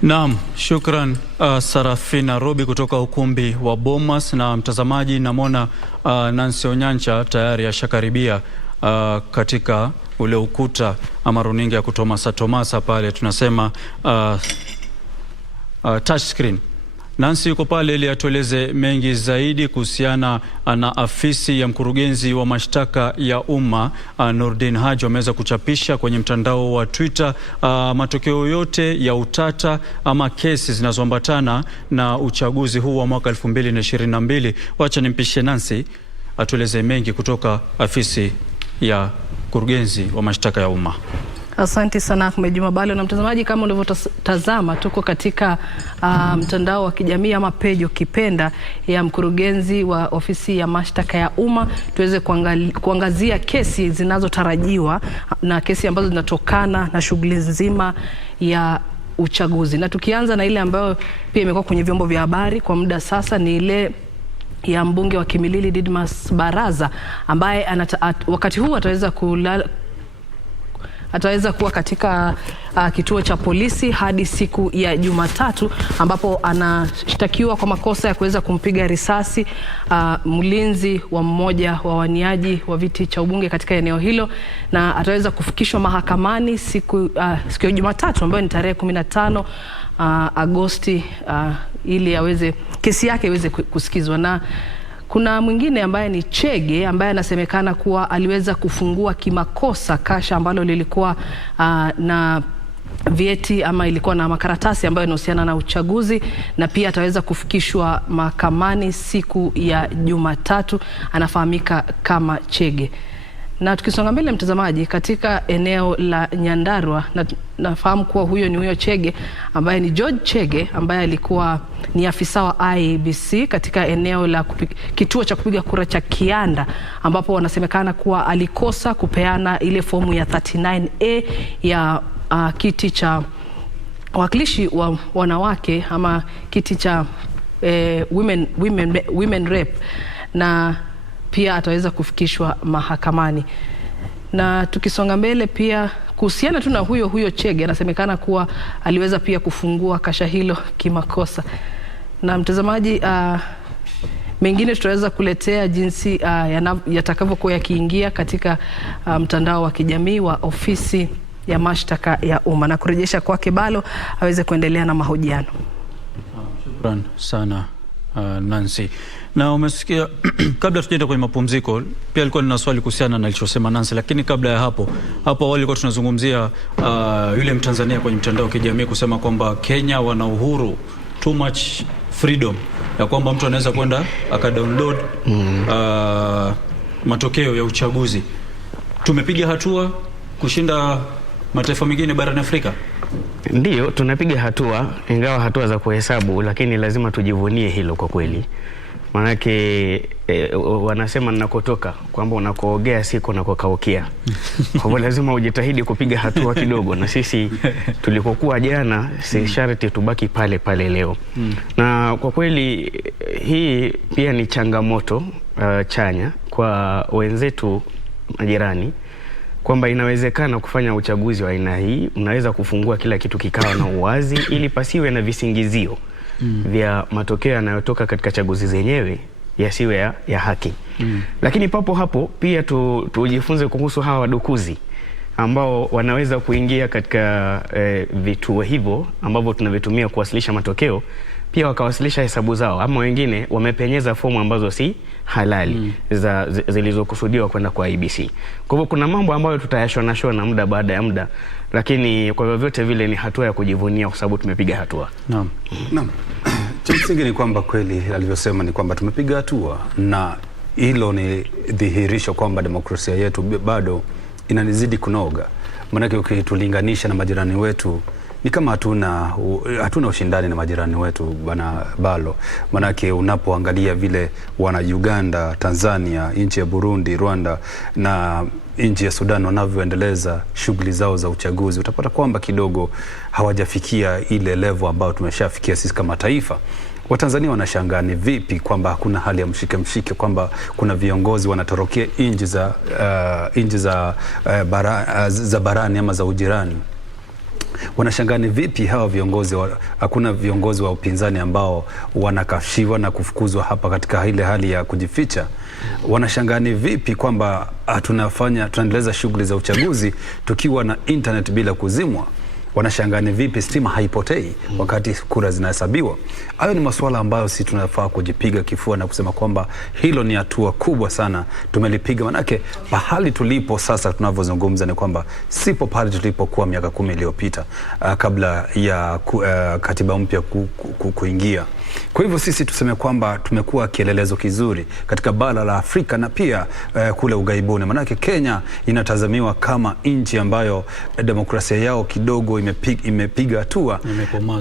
Naam, shukran Sarafina Robi kutoka ukumbi wa Bomas. Na mtazamaji, namwona Nancy Onyancha tayari ashakaribia katika ule ukuta ama runinga ya kutomasa pale tunasema touch screen. Nancy yuko pale ili atueleze mengi zaidi kuhusiana na afisi ya mkurugenzi wa mashtaka ya umma Nurdin Haji. Wameweza kuchapisha kwenye mtandao wa Twitter matokeo yote ya utata ama kesi zinazoambatana na uchaguzi huu wa mwaka 2022. Wacha nimpishe Nancy atueleze mengi kutoka afisi ya mkurugenzi wa mashtaka ya umma. Asante sana Ahmed Juma Balo. Na mtazamaji, kama ulivyotazama, tuko katika mtandao wa kijamii ama page ukipenda ya mkurugenzi wa ofisi ya mashtaka ya umma, tuweze kuangazia kesi zinazotarajiwa na kesi ambazo zinatokana na shughuli nzima ya uchaguzi. Na tukianza na ile ambayo pia imekuwa kwenye vyombo vya habari kwa muda sasa, ni ile ya mbunge wa Kimilili Didmas Baraza, ambaye wakati huu ataweza kuwa katika kituo cha polisi hadi siku ya Jumatatu, ambapo anashtakiwa kwa makosa ya kuweza kumpiga risasi mlinzi wa mmoja wa waniaji wa viti cha ubunge katika eneo hilo, na ataweza kufikishwa mahakamani siku ya Jumatatu ambayo ni tarehe 15 Agosti ili kesi yake iweze kusikizwa. Na kuna mwingine ambaye ni Chege, ambaye anasemekana kuwa aliweza kufungua kimakosa kasha ambalo lilikuwa na vyeti ama ilikuwa na makaratasi ambayo yanahusiana na uchaguzi, na pia ataweza kufikishwa mahakamani siku ya Jumatatu. Anafahamika kama Chege. Na tukisonga mbele mtazamaji, katika eneo la Nyandarua, nafahamu kuwa huyo Chege ambaye ni George Chege, ambaye alikuwa ni afisa wa IEBC katika eneo la kituo cha kupiga kura cha Kianda, ambapo wanasemekana kuwa alikosa kupeana ile fomu ya 39A ya kiti cha wakilishi wa wanawake ama kiti cha women rep, na pia ataweza kufikishwa mahakamani. Na tukisonga mbele pia kuhusiana tu na huyo Chege, anasemekana kuwa aliweza pia kufungua kasha hilo kimakosa. Na mtazamaji, mengine tutaweza kuletea jinsi yatakavyokuwa yakiingia katika mtandao wa kijamii wa ofisi ya mashtaka ya umma, na kurejesha kwake Balo aweze kuendelea na mahojiano. Shukran sana Nancy. Na umesikia kabla tujaenda kwenye mapumziko, pia alikuwa nina swali kuhusiana na alichosema Nancy, lakini kabla ya hapo awali alikuwa tunazungumzia yule Mtanzania kwenye mtandao wa kijamii kusema kwamba Kenya wana uhuru, too much freedom, ya kwamba mtu anaweza kwenda akadownload matokeo ya uchaguzi. Tumepiga hatua kushinda mataifa mengine barani Afrika? Ndiyo, tunapiga hatua, ingawa hatua za kuhesabu, lakini lazima tujivunie hilo kwa kweli. Manake wanasema ninakotoka kwamba unakoogea siko na kukaukia. Kwa hivyo lazima ujitahidi kupiga hatua kidogo, na sisi tulikokuwa jana si sharti tubaki pale pale leo. Na kwa kweli hii pia ni changamoto chanya kwa wenzetu majirani, kwamba inawezekana kufanya uchaguzi wa aina hii. Unaweza kufungua kila kitu kikawa na uwazi, ili pasiwe na visingizio vya matokeo yanayotoka katika chaguzi zenyewe yasiwe ya haki. Lakini papo hapo pia tujifunze kuhusu hawa wadukuzi ambao wanaweza kuingia katika vituo hivyo ambavyo tunavitumia kuwasilisha matokeo, pia wakawasilisha hesabu zao, ama wengine wamepenyeza fomu ambazo si halali zilizokusudiwa kwenda kwa IEBC. Kwa hivyo kuna mambo ambayo tutayashona muda baada ya muda, lakini kwa vyovyote vile ni hatua ya kujivunia kwa sababu tumepiga hatua. Naam. Cha msingi ni kwamba kweli alivyosema ni kwamba tumepiga hatua, na hilo ni dhihirisho kwamba demokrasia yetu bado inanizidi kunoga. Maana ukitulinganisha na majirani wetu ni kama hatuna ushindani na majirani wetu bana Balo. Manake unapoangalia vile wana Uganda, Tanzania, nchi ya Burundi, Rwanda na nchi ya Sudan wanavyoendeleza shughuli zao za uchaguzi, utapata kwamba kidogo hawajafikia ile level ambayo tumeshafikia sisi kama taifa. Watanzania wanashangaa ni vipi kwamba hakuna hali ya mshike, kwamba kuna viongozi wanatorokea nchi za barani ama za ujirani. Wanashangaa ni vipi hawa viongozi hakuna viongozi wa upinzani ambao wanakashiwa na kufukuzwa hapa katika ile hali ya kujificha. Wanashangaa ni vipi kwamba tunaendeleza shughuli za uchaguzi tukiwa na internet bila kuzimwa. Wanashangaa ni vipi stima haipotei wakati kura zinahesabiwa. Hayo ni masuala ambayo sisi tunafaa kujipiga kifua na kusema kwamba hilo ni hatua kubwa sana tumelipiga. Manake pahali tulipo sasa tunavyozungumza ni kwamba sipo pahali tulipokuwa miaka 10 iliyopita kabla ya katiba mpya kuingia. Kwa hivyo sisi tuseme kwamba tumekuwa kielelezo kizuri katika bara la Afrika na pia kule ughaibuni. Manake Kenya inatazamiwa kama nchi ambayo demokrasia yao kidogo imepiga hatua,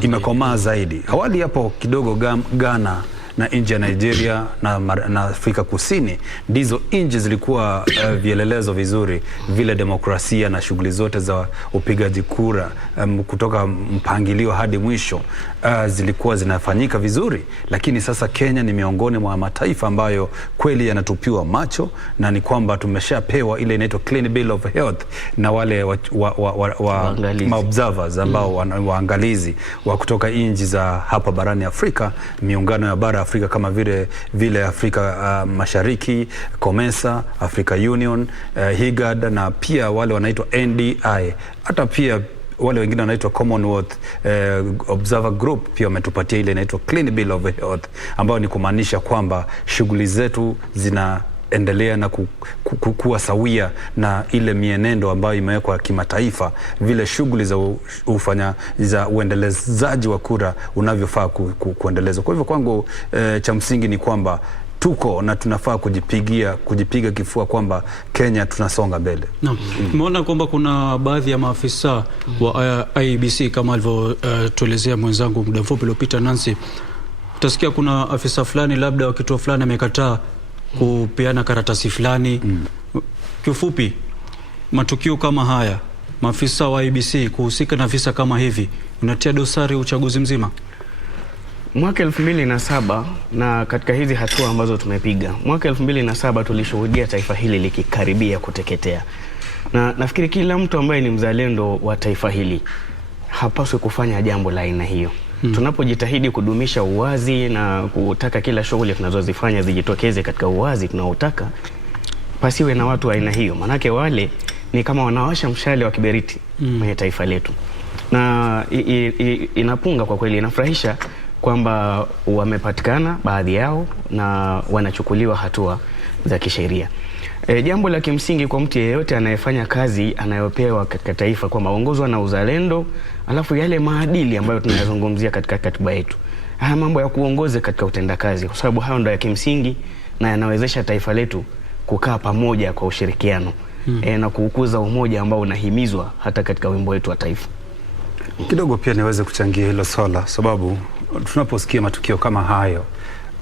imekomaa zaidi. Awali hapo kidogo Ghana na nchi ya Nigeria na Afrika Kusini ndizo nchi zilikuwa vielelezo vizuri vile demokrasia na shughuli zote za upigaji kura kutoka mpangilio hadi mwisho zilikuwa zinafanyika vizuri. Lakini sasa Kenya ni miongoni mwa mataifa ambayo kweli yanatupiwa macho, na ni kwamba tumeshapewa ile inaitwa Clean Bill of Health na wale observers ambao waangalizi wa kutoka nchi za hapa barani Afrika, miungano ya bara Afrika kama vile Afrika Mashariki, COMESA, Africa Union, IGAD na pia wale wanaitwa NDI, hata pia wale wengine wanaitwa Commonwealth Observer Group pia wametupatia ile inaitwa Clean Bill of Health, ambayo ni kumaanisha kwamba shughuli zetu zinaendelea na kuwa sawia na ile mienendo ambayo imewekwa kimataifa, vile shughuli za uendelezaji wa kura unavyofaa kuendelezwa. Kwa hivyo kwangu cha msingi ni kwamba tuko na tunafaa kujipiga kifua kwamba Kenya tunasonga mbele. Naam. Umeona kwamba kuna baadhi ya maafisa wa IEBC kama alivyotuelezea mwenzangu muda mfupi uliopita Nancy. Utasikia kuna afisa fulani labda wa kituo fulani amekataa kupeana karatasi fulani. Kiufupi, matukio kama haya, maafisa wa IEBC kuhusika na visa kama hivi, unatia dosari uchaguzi mzima? Mwaka 2007 na katika hizi hatua ambazo tumepiga, mwaka 2007 tulishuhudia taifa hili likikaribia kuteketea. Na nafikiri kila mtu ambaye ni mzalendo wa taifa hili hapaswi kufanya jambo la aina hiyo. Tunapojitahidi kudumisha uwazi na kutaka kila shughuli tunazozifanya zijitokeze katika uwazi tunaotaka, pasiwe na watu wa aina hiyo. Manake wale ni kama wanawasha mshale wa kiberiti kwenye taifa letu. Na inapunga kwa kweli, inafurahisha kwamba wamepatikana baadhi yao na wanachukuliwa hatua za kisheria. Jambo la kimsingi kwa mtu yeyote anayefanya kazi anayopewa katika taifa kwamba aongozwa na uzalendo, alafu yale maadili ambayo tunayazungumzia katika katiba yetu. Haya mambo ya kuongoza katika utendakazi, kwa sababu hayo ndio ya kimsingi na yanawezesha taifa letu kukaa pamoja kwa ushirikiano na kukuza umoja ambao unahimizwa hata katika wimbo wetu wa taifa. Kidogo pia niweze kuchangia hilo swala, sababu tunaposikia matukio kama hayo,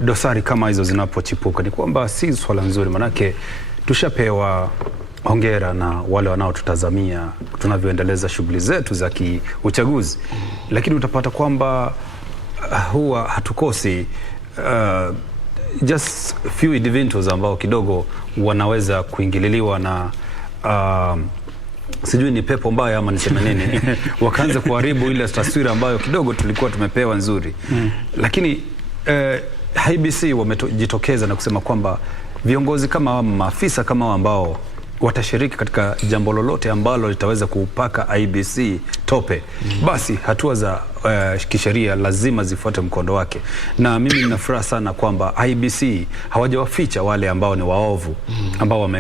dosari kama hizo zinapochipuka, ni kwamba si swala nzuri. Manake tushapewa hongera na wale wanaotutazamia tunavyoendeleza shughuli zetu za kiuchaguzi, lakini utapata kwamba huwa hatukosi just few individuals ambao kidogo wanaweza kuingililiwa na sijui ni pepo mbaya ama niseme nini wakaanza kuharibu ile taswira ambayo kidogo tulikuwa tumepewa nzuri. Lakini IEBC wamejitokeza na kusema kwamba viongozi kama maafisa kama ambao watashiriki katika jambo lolote ambalo litaweza kupaka IEBC tope, basi hatua za kisheria lazima zifuate mkondo wake. Na mimi nina furaha sana kwamba IEBC hawajawaficha wale ambao ni waovu ambao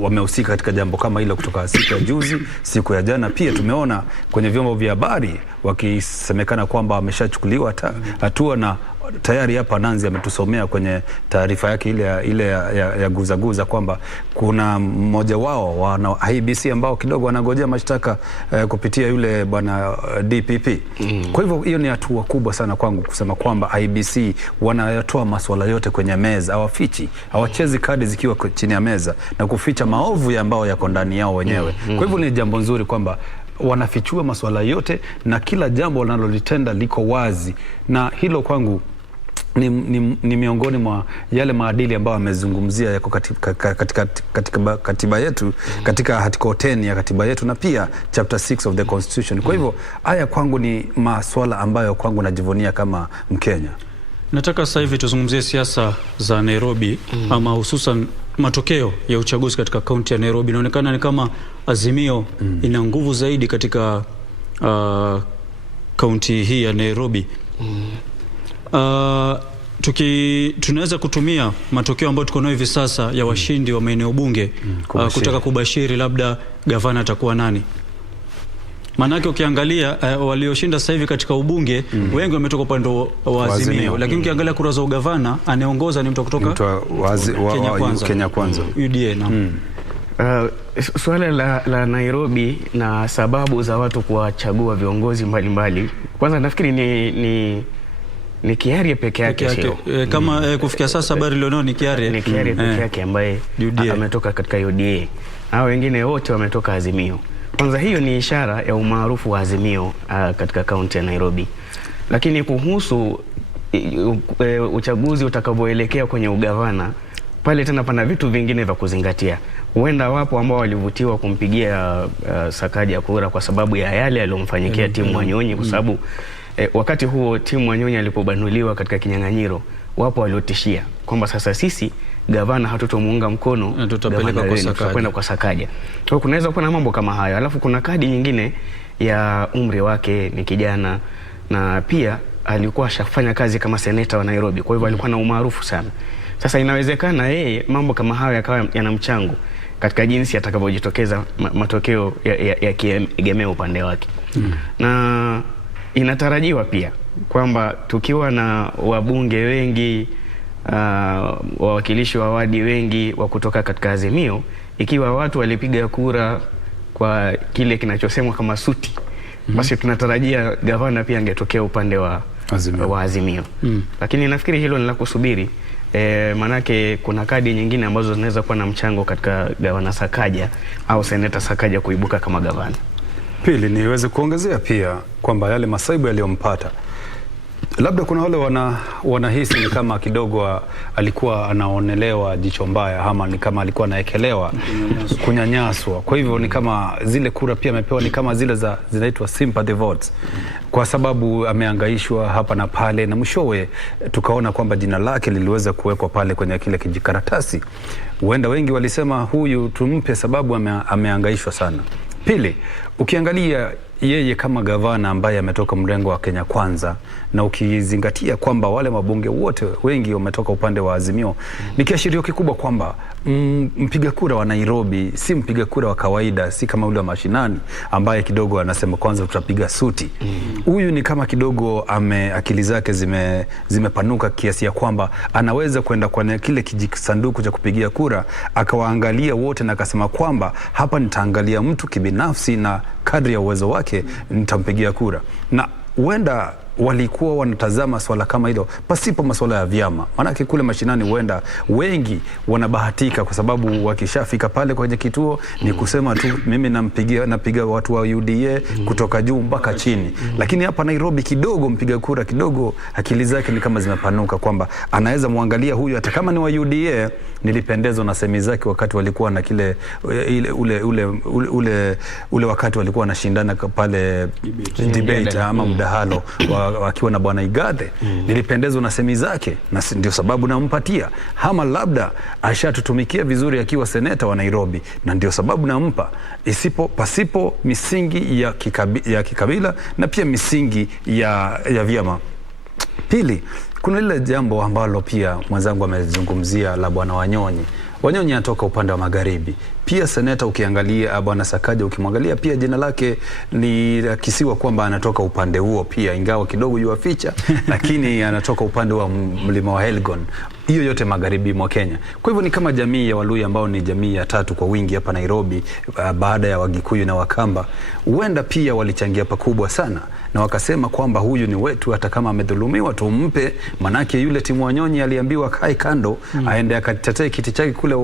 wamehusika katika jambo kama hilo kutoka siku ya juzi, siku ya jana. Pia tumeona kwenye vyombo vya habari wakisemekana kwamba wameshachukuliwa hatua, na tayari hapa Nanzi ametusomea kwenye taarifa yake ile ya guza kwamba kuna mmoja wao wana IEBC ambao kidogo wanangojea mashtaka kupitia yule bwana DPP. Kwa hivyo hiyo ni hatua kubwa sana kwangu kusema kwamba IEBC wanayatoa masuala yote kwenye meza, hawafichi, hawachezi kadi zikiwa chini ya meza na kuficha maovu ambao yako ndani yao wenyewe. Kwa hivyo ni jambo nzuri kwamba wanafichua masuala yote na kila jambo wanalolitenda liko wazi, na hilo kwangu ni miongoni mwa yale maadili ambayo wamezungumzia yako katika katiba yetu, katika article 10 ya katiba yetu na pia chapter 6 of the Constitution. Kwa hivyo haya kwangu ni masuala ambayo kwangu najivunia kama Mkenya. Nataka sasa hivi tuzungumzie siasa za Nairobi, ama hususan matokeo ya uchaguzi katika kaunti ya Nairobi. Inaonekana ni kama Azimio ina nguvu zaidi katika kaunti hii ya Nairobi. Tunaweza kutumia matokeo ambayo tuko nayo hivi sasa ya washindi wa maeneo bunge kutaka kubashiri labda gavana atakuwa nani? Manake ukiangalia walioshinda sasa hivi katika ubunge wengi wametoka upande wa Azimio, lakini ukiangalia kura za ugavana anayeongoza ni mtu kutoka Kenya Kwanza UDA na suala la Nairobi na sababu za watu kuwachagua viongozi mbalimbali, kwanza nafikiri ni Kiarie peke yake sio kama kufikia sasa habari leo ni Kiarie peke yake ambaye ametoka katika UDA, hao wengine wote wametoka Azimio. Kwanza hiyo ni ishara ya umaarufu wa Azimio katika kaunti ya Nairobi. Lakini kuhusu uchaguzi utakavyoelekea kwenye ugavana, pale tena pana vitu vingine vya kuzingatia. Huenda wapo ambao walivutiwa kumpigia Sakaja kura kwa sababu ya yale aliyomfanyikia Timu Wanyonyi, kwa sababu wakati huo Timu Wanyonyi alipobanuliwa katika kinyang'anyiro, wapo waliotishia kwamba sasa sisi gavana hatutomuunga mkono, tutakwenda kwa Sakaja. Kwa kunaweza kuwa na mambo kama hayo. Alafu kuna kadi nyingine ya umri wake, ni kijana, na pia alikuwa ashafanya kazi kama seneta wa Nairobi, kwa hivyo alikuwa na umaarufu sana. Sasa inawezekana yeye mambo kama hayo yakawa yana mchango katika jinsi atakavyojitokeza matokeo yakiegemea upande wake. Na inatarajiwa pia kwamba tukiwa na wabunge wengi, wawakilishi wa wadi wengi wa kutoka katika Azimio, ikiwa watu walipiga kura kwa kile kinachosemwa kama suti, basi tunatarajia gavana pia angetokea upande wa Azimio. Lakini nafikiri hilo ni la kusubiri, manake kuna kadi nyingine ambazo zinaweza kuwa na mchango katika gavana Sakaja au seneta Sakaja kuibuka kama gavana. Pili, niweze kuongezea pia kwamba yale masaibu yaliyompata, labda kuna wale wanahisi ni kama kidogo alikuwa anaonelewa jicho mbaya, ama ni kama alikuwa anaekelewa kunyanyaswa. Kwa hivyo ni kama zile kura pia amepewa ni kama zile zinaitwa sympathy votes, kwa sababu ameangaishwa hapa na pale, na mwishowe tukaona kwamba jina lake liliweza kuwekwa pale kwenye kile kijikaratasi. Huenda wengi walisema huyu tumpe sababu ameangaishwa sana. Pili, ukiangalia yeye kama gavana ambaye ametoka mrengo wa Kenya Kwanza, na ukizingatia kwamba wale mabunge wote wengi wametoka upande wa Azimio, ni kiashirio kikubwa kwamba mpiga kura wa Nairobi si mpiga kura wa kawaida, si kama ule wa mashinani ambaye kidogo anasema kwanza tutapiga suti. Huyu ni kama kidogo akili zake zimepanuka kiasi ya kwamba anaweza kwenda kwa kile kijisanduku cha kupigia kura, akawaangalia wote na akasema kwamba hapa nitaangalia mtu kibinafsi na kadri ya uwezo wake nitampigia kura. Na huenda walikuwa wanatazama swala kama hilo pasipo masuala ya vyama. Maanake kule mashinani huenda wengi wanabahatika kwa sababu wakishafika pale kwenye kituo ni kusema tu mimi napiga watu wa UDA kutoka juu mpaka chini. Lakini hapa Nairobi kidogo mpiga kura kidogo akili zake ni kama zimepanuka kwamba anaweza muangalia huyu hata kama ni wa UDA. Nilipendezwa na semi zake wakati walikuwa na kile ule wakati walikuwa wanashindana pale debate ama mdahalo wakiwa na bwana Igathe. Nilipendezwa na semi zake na ndio sababu nampatia. Hama labda ashatutumikia vizuri akiwa seneta wa Nairobi na ndio sababu nampa, pasipo misingi ya kikabila na pia misingi ya vyama. Pili, kuna lile jambo ambalo pia mwenzangu amezungumzia la bwana Wanyonyi. Wanyonyi anatoka upande wa magharibi. Pia seneta ukiangalia bwana Sakaja ukimwangalia pia jina lake ni kisiwa kwamba anatoka upande huo pia, ingawa kidogo yuaficha lakini anatoka upande wa mlima wa Elgon. Hiyo yote magharibi mwa Kenya. Kwa hivyo ni kama jamii ya Waluhya ambao ni jamii ya tatu kwa wingi hapa Nairobi baada ya Wagikuyu na Wakamba. Huenda pia walichangia pakubwa sana na wakasema kwamba huyu ni wetu, hata kama amedhulumiwa tumpe. Manake yule Timu Wanyonyi aliambiwa kai kando aende akatetee kiti chake kule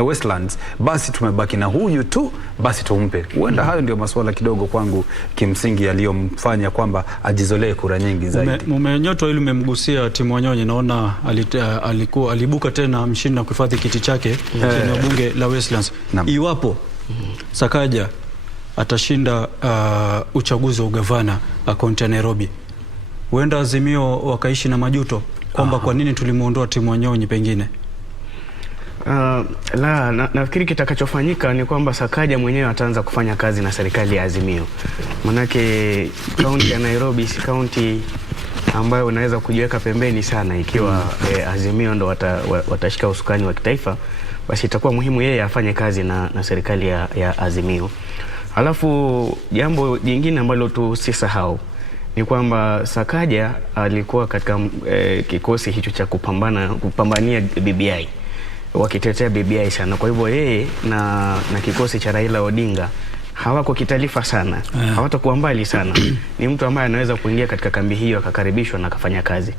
Westlands, basi tumebaki na huyu tu, basi tumpe. Huenda hayo ndio masuala kidogo kwangu kimsingi aliyomfanya kwamba ajizolee kura nyingi zaidi. Mumenyoto ili umemgusia Timu Wanyonyi, naona alibuka tena mshindi na kuhifadhi kiti chake kwenye bunge la Westlands. Iwapo Sakaja atashinda uchaguzi wa ugavana kaunti ya Nairobi, huenda Azimio wakaishi na kwamba kwa nini tulimuondoa Timu Wanyonyi pengine? Nafikiri kitakachofanyika ni kwamba Sakaja mwenyewe ataanza kufanya kazi na serikali ya Azimio. Manake kaunti ya Nairobi si kaunti ambayo unaweza kujiweka pembeni sana. Ikiwa Azimio ndo watashika usukani wa kitaifa, basi itakuwa muhimu yeye afanye kazi na serikali ya Azimio. Alafu jambo jingine ambalo tusisahau ni kwamba Sakaja alikuwa katika kikosi hicho cha kupambania BBI, wakitetea BBI sana. Kwa hivyo yeye na kikosi cha Raila Odinga hawako kitaifa sana, hawatakuwa mbali sana. Ni mtu ambaye anaweza kuingia katika kambi hiyo akakaribishwa na akafanya kazi.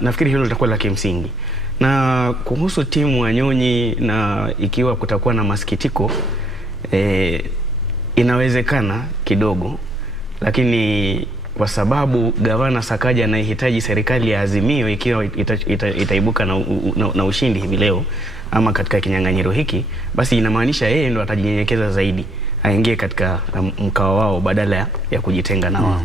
Nafikiri hilo litakuwa la kimsingi. Na kuhusu timu Wanyonyi, na ikiwa kutakuwa na masikitiko, inawezekana kidogo, lakini kwa sababu gavana Sakaja anahitaji serikali ya Azimio ikiwa itaibuka na ushindi hivi leo ama katika kinyang'anyiro hiki, basi inamaanisha yeye ndo atajinyenyekeza zaidi, aingie katika mkao wao badala ya kujitenga na wao.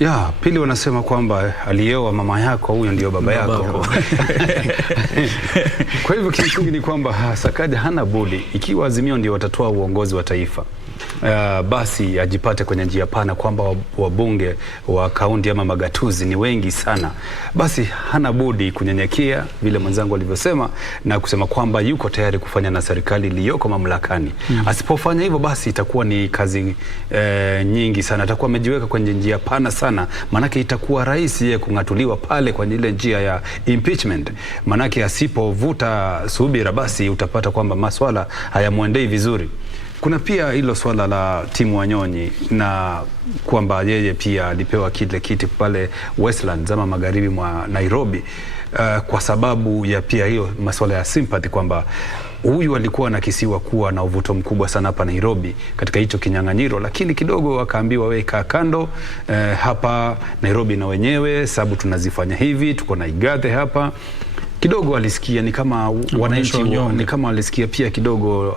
Ya pili, wanasema kwamba aliyeoa mama yako huyo ndio baba yako. Kwa hivyo kimsingi ni kwamba Sakaja hana budi, ikiwa Azimio ndio watatoa uongozi wa taifa, basi ajipate kwenye njia pana kwamba wabunge wa kaunti ama magatuzi ni wengi sana, basi hana budi kunyenyekea vile mwenzangu alivyosema na kusema kwamba yuko tayari kufanya na serikali iliyoko mamlakani. Asipofanya hivyo, basi itakuwa ni kazi nyingi sana, atakuwa amejiweka kwenye njia pana sana, manake itakuwa rahisi yeye kung'atuliwa pale kwenye ile njia ya impeachment. Manake asipovuta subira, basi utapata kwamba maswala hayamwendei vizuri. Kuna pia hilo swala la timu Wanyonyi na kwamba yeye pia alipewa kile kiti pale Westlands ama magharibi mwa Nairobi, kwa sababu ya pia hiyo masuala ya sympathy, kwamba huyu alikuwa anakisiwa kuwa na uvuto mkubwa sana hapa Nairobi katika hicho kinyang'anyiro, lakini kidogo akaambiwa wewe kaa kando, hapa Nairobi na wenyewe sababu tunazifanya hivi, tuko na Igathe hapa. Kidogo alisikia ni kama wananchi ni kama alisikia pia kidogo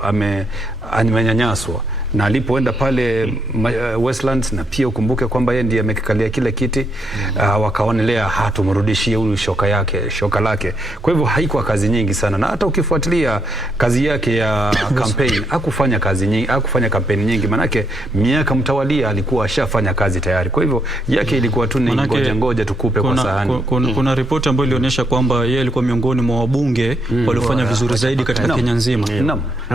amenyanyaswa, na alipoenda pale Westlands, na pia ukumbuke kwamba yeye ndiye amekikalia kile kiti, wakaonelea hatumrudishie huyu shoka lake. Kwa hivyo haikuwa kazi nyingi sana, na hata ukifuatilia kazi yake ya campaign hakufanya kazi nyingi, hakufanya kampeni nyingi, manake miaka mtawalia alikuwa ashafanya kazi tayari. Kwa hivyo yake ilikuwa tu ni ngoja tukupe kwa sahani. Kuna ripoti ambayo ilionyesha kwamba yeye alikuwa miongoni mwa wabunge waliofanya vizuri zaidi katika Kenya nzima.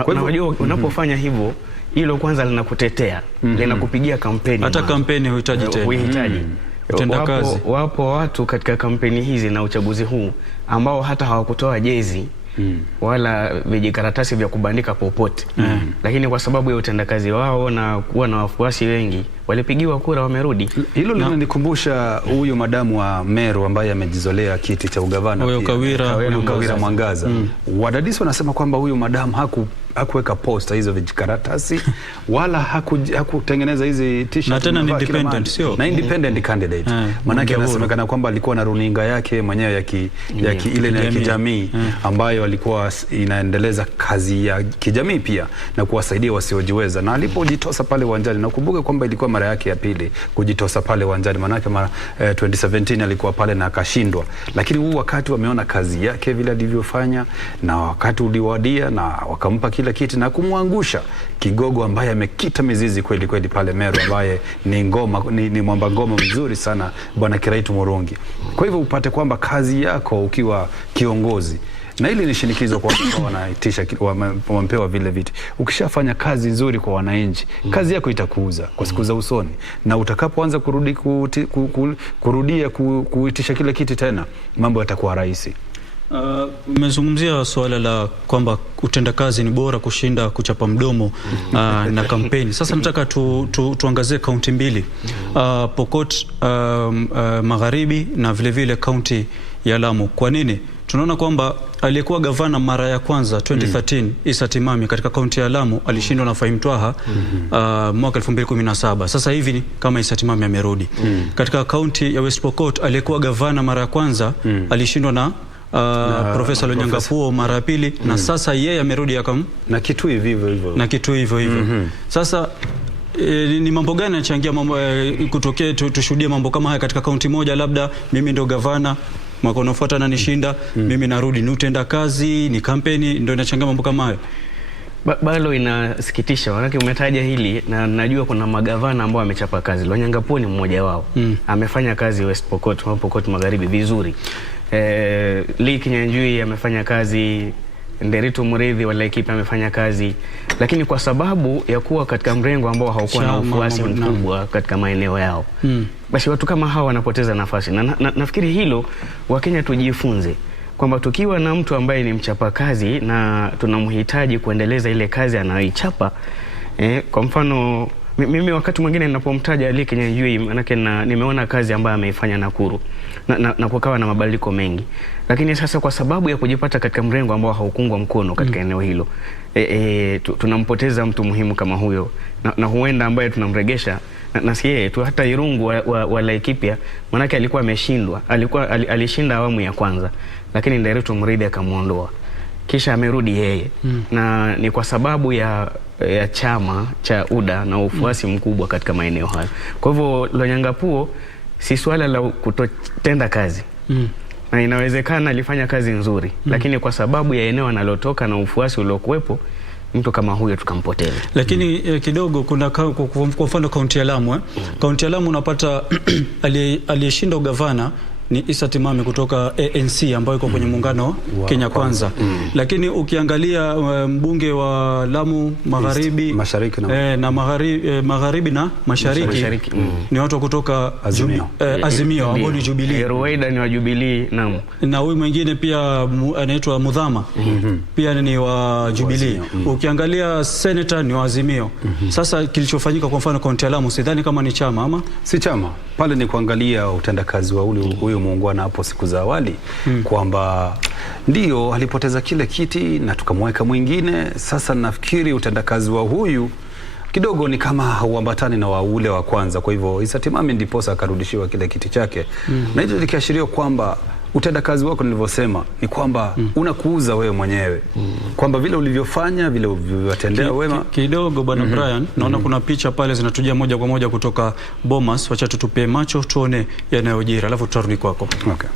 Kwa hivyo unapofanya hivyo, hilo kwanza linakutetea, linakupigia kampeni. Hata kampeni huhitaji tena. Utendakazi. Wapo watu katika kampeni hizi na uchaguzi huu ambao hata hawakutoa jezi wala vijikaratasi vya kubandika popote, lakini kwa sababu ya utendakazi wao na kuwa na wafuasi wengi walipigiwa kura, wamerudi. Hilo linanikumbusha huyu madamu wa Meru ambaye amejizolea kiti cha ugavana, huyo Kawira Mwangaza. Wadadisi wanasema kwamba huyu madamu hakuweka posta hizo vijikaratasi wala hakutengeneza hizi t-shirt, na tena independent, sio na independent candidate. Manake anasemekana kwamba alikuwa na runinga yake mwenyewe ya kijamii ambayo alikuwa inaendeleza kazi ya kijamii pia na kuwasaidia wasiojiweza, na alipojitosa pale uwanjani, na ukumbuke kwamba ilikuwa mara yake ya pili kujitosa pale uwanjani, manake 2017 alikuwa pale na akashindwa, lakini huu wakati wameona kazi yake vile alivyofanya, na wakati uliwadia na wakampa kila kiti na kumwangusha kigogo ambaye amekita mizizi kweli kweli pale Meru, ambaye ni mwamba ngoma mzuri sana, Bwana Kiraitu Murungi. Kwa hivyo upate kwamba kazi yako ukiwa kiongozi, na hili ni shinikizo kwa watu wanaitisha wampewa vile viti. Ukishafanya kazi nzuri kwa wananchi, kazi yako itakuuza kwa siku za usoni, na utakapoanza kurudia kuitisha kile kiti tena, mambo yatakuwa rahisi. Umezungumzia swala la kwamba utendakazi ni bora kushinda kuchapa mdomo na kampeni. Sasa nataka tuangazie kaunti mbili, Pokot Magharibi na vile vile kaunti ya Lamu. Kwa nini? Tunaona kwamba aliyekuwa gavana mara ya kwanza 2013 Issa Timami katika kaunti ya Lamu alishindwa na Fahim Twaha mwaka 2017. Sasa hivi kama Issa Timami amerudi. Katika kaunti ya West Pokot aliyekuwa gavana mara ya kwanza alishindwa na Profesa Lonyangapuo mara ya pili, na sasa yeye amerudi na kitu hivyo. Sasa ni mambo gani yanachangia mambo kutokea tushuhudie mambo kama haya katika kaunti moja? Labda mimi ndio gavana, mwaka unaofuata na nishinda, mimi narudi, ni utenda kazi, ni kampeni ndio inachangia mambo kama haya? Bado inasikitisha, manake umetaja hili na najua kuna magavana ambao amechapa kazi. Lonyangapuo ni mmoja wao. Amefanya kazi West Pokot, Pokot Magharibi vizuri. Lee Kinyanjui amefanya kazi Nderitu Murithi wa Laikipia amefanya kazi, lakini kwa sababu ya kuwa katika mrengo ambao haukuwa na ufuasi mkubwa katika maeneo yao, basi watu kama hawa wanapoteza nafasi. Nafikiri hilo Wakenya tujifunze kwamba tukiwa na mtu ambaye ni mchapakazi na tunamhitaji kuendeleza ile kazi anayoichapa, kwa mfano mimi wakati mwingine ninapomtaja Ali Kinyanjui, manake nimeona kazi ambayo ameifanya Nakuru na kukawa na mabadiliko mengi, lakini sasa kwa sababu ya kujipata katika mrengo ambao haukungwa mkono katika eneo hilo, tunampoteza mtu muhimu kama huyo, na huenda ambaye tunamregesha na si yeye tu, hata Irungu wa Laikipia, manake alikuwa ameshindwa, alishinda awamu ya kwanza, lakini Nderitu Murithi akamuondoa, kisha amerudi yeye, na ni kwa sababu ya chama cha UDA na ufuasi mkubwa katika maeneo hayo. Kwa hivyo Lonyangapuo si swala la kutotenda kazi, na inawezekana alifanya kazi nzuri, lakini kwa sababu ya eneo analotoka na ufuasi uliokuwepo, mtu kama huyo tukampoteza. Lakini kidogo kuna kwa mfano kaunti ya Lamu, kaunti ya Lamu unapata aliyeshinda ugavana ni Issa Timami kutoka ANC ambayo iko kwenye muungano Kenya Kwanza. Lakini ukiangalia mbunge wa Lamu Magharibi, Mashariki na Magharibi na Mashariki ni watu kutoka Azimio ambao ni Jubilee. Ruwaida ni wa Jubilee, naam. Na huyu mwingine pia anaitwa Mudhama pia ni wa Jubilee. Ukiangalia senator ni wa Azimio. Sasa kilichofanyika kwa mfano kaunti ya Lamu, sidhani kama ni chama ama si chama. Pale ni kuangalia utendakazi wa huyo muungwana hapo siku za awali, kwamba ndio alipoteza kile kiti na tukamweka mwingine. Sasa nafikiri utendakazi wa huyu kidogo ni kama hauambatani na ule wa kwanza. Kwa hivyo Issa Timami ndiposa akarudishiwa kile kiti chake. Na hicho likiashiria kwamba utendakazi wako nilivyosema ni kwamba unakuuza wewe mwenyewe, kwamba vile ulivyofanya, vile ulivyotendea wema kidogo. Bwana Brian, naona kuna picha pale zinatujia moja kwa moja kutoka Bomas. Wacha tutupie macho tuone yanayojiri, alafu tutarudi kwako. Okay.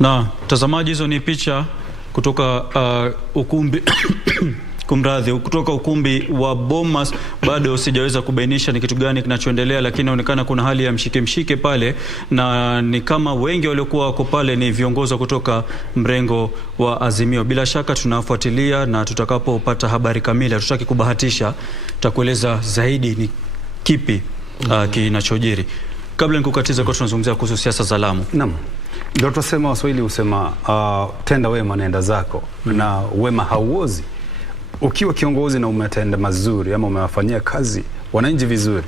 Na tazamaji, hizo ni picha kutoka ukumbi kumradhi, kutoka ukumbi wa Bomas. Bado sijaweza kubainisha ni kitu gani kinachoendelea, lakini inaonekana kuna hali ya mshike pale, na ni kama wengi waliokuwa wako pale ni viongozi kutoka mrengo wa Azimio. Bila shaka tunafuatilia, na tutakapopata habari kamili, hatutaki kubahatisha, tutakueleza zaidi ni kipi kinachojiri. Kabla nikukatiza, kwa tunazungumzia kuhusu siasa za Lamu. Naam. Ndio tusema, Waswahili husema tenda wema nenda zako, na wema hauozi. Ukiwa kiongozi na umetenda mazuri ama umewafanyia kazi wananchi vizuri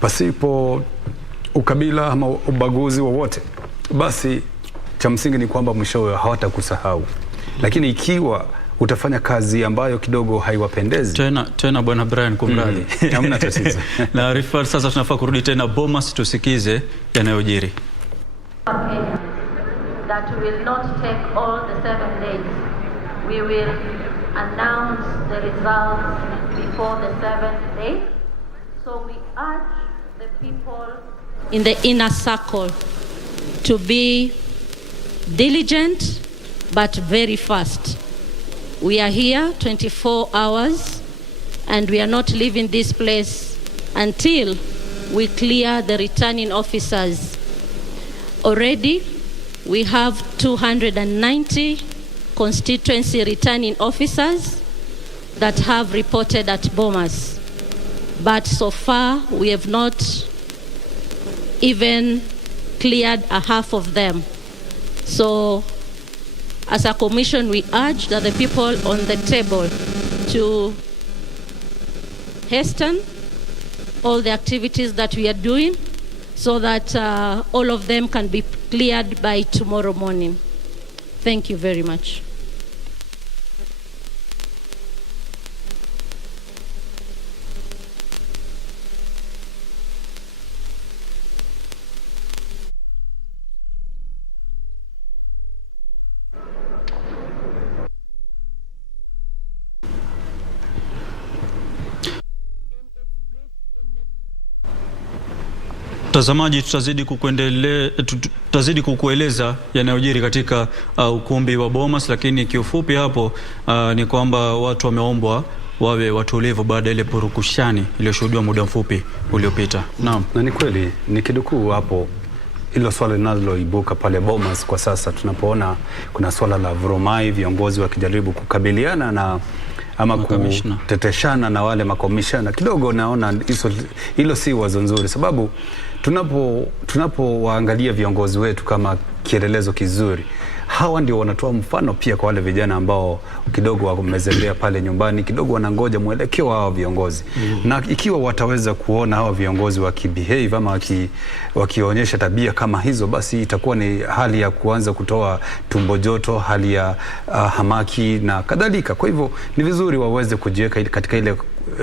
pasipo ukabila ama ubaguzi wowote, basi cha msingi ni kwamba mwishowe hawatakusahau. Lakini ikiwa utafanya kazi ambayo kidogo haiwapendezi. Tena Bwana Brian, kumradhi. Hamna tatizo. Na Rifat, sasa tunafaa kurudi tena Bomas tusikize yanayojiri. That will not take all the 7 days. We will announce the results before the 7th day. So we urge the people in the inner circle to be diligent but very fast. We are here 24 hours and we are not leaving this place until we clear the returning officers. Already we have 290 constituency returning officers that have reported at Bomas. But so far, we have not even cleared a half of them. So, as a commission, we urge that the people on the table to hasten all the activities that we are doing so that all of them can be cleared by tomorrow morning. Thank you very much. Mtazamaji, tutazidi kukueleza yanayojiri katika ukumbi wa Bomas, lakini kiufupi hapo ni kwamba watu wameombwa wawe watulivu baada ya ile purukushani iliyoshuhudiwa muda mfupi uliopita. Naam, na ni kweli ni kidukuu hapo ilo swala linaloibuka pale Bomas kwa sasa, tunapoona kuna swala la vurumai, viongozi wakijaribu kukabiliana na ama kuteteshana na wale makomishana. Kidogo naona hilo si wazo nzuri, sababu tunapowaangalia viongozi wetu kama kielelezo kizuri, hawa ndio wanatoa mfano pia kwa wale vijana ambao kidogo wamezembea pale nyumbani, kidogo wanangoja mwelekeo wa hawa viongozi. Na ikiwa wataweza kuona hawa viongozi wakibehave ama wakionyesha tabia kama hizo, basi itakuwa ni hali ya kuanza kutoa tumbo joto, hali ya hamaki na kadhalika. Kwa hivyo ni vizuri waweze kujiweka katika ile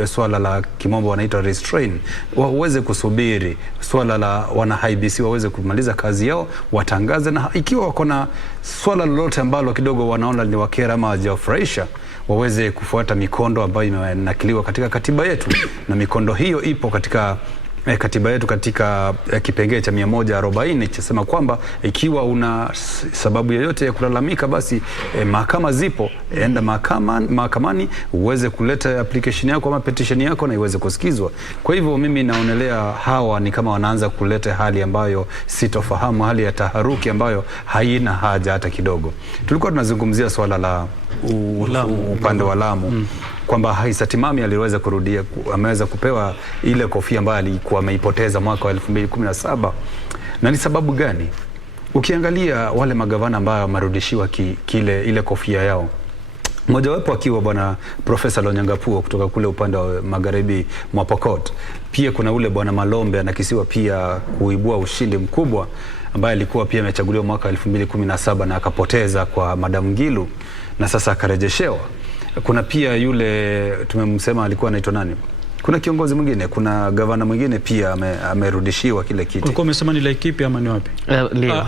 swala la kimombo wanaita restrain, waweze kusubiri swala la wana IEBC waweze kumaliza kazi yao, watangaze, na ikiwa wako na swala lolote ambalo kidogo wanaona ni wakera ama hawajafurahisha, waweze kufuata mikondo ambayo imenakiliwa katika katiba yetu. Na mikondo hiyo ipo katika katiba yetu katika kipengele cha 140 chasema kwamba ikiwa una sababu yoyote ya kulalamika, basi mahakama zipo, enda mahakamani uweze kuleta application yako ama petition yako na iweze kusikizwa. Kwa hivyo mimi naonelea hawa ni kama wanaanza kuleta hali ambayo sitofahamu, hali ya taharuki ambayo haina haja hata kidogo. Tulikuwa tunazungumzia swala la upande wa Lamu kwamba Haisatimami aliweza kurudia, ameweza kupewa ile kofia ambayo alikuwa ameipoteza mwaka wa 2017. Na ni sababu gani? Ukiangalia wale magavana ambao wamerudishiwa ile kofia yao, mojawapo akiwa bwana Profesa Lonyangapuo kutoka kule upande wa magharibi mwa Pokot. Pia kuna ule bwana Malombe anakisiwa pia kuibua ushindi mkubwa, ambaye alikuwa pia amechaguliwa mwaka 2017 na akapoteza kwa Madam Ngilu na sasa akarejeshewa. Kuna pia yule tumemsema alikuwa anaitwa nani? Kuna kiongozi mwingine, kuna gavana mwingine pia amerudishiwa kile kiti. Ulikuwa umesema ni Laikipia ama ni wapi? Ndio,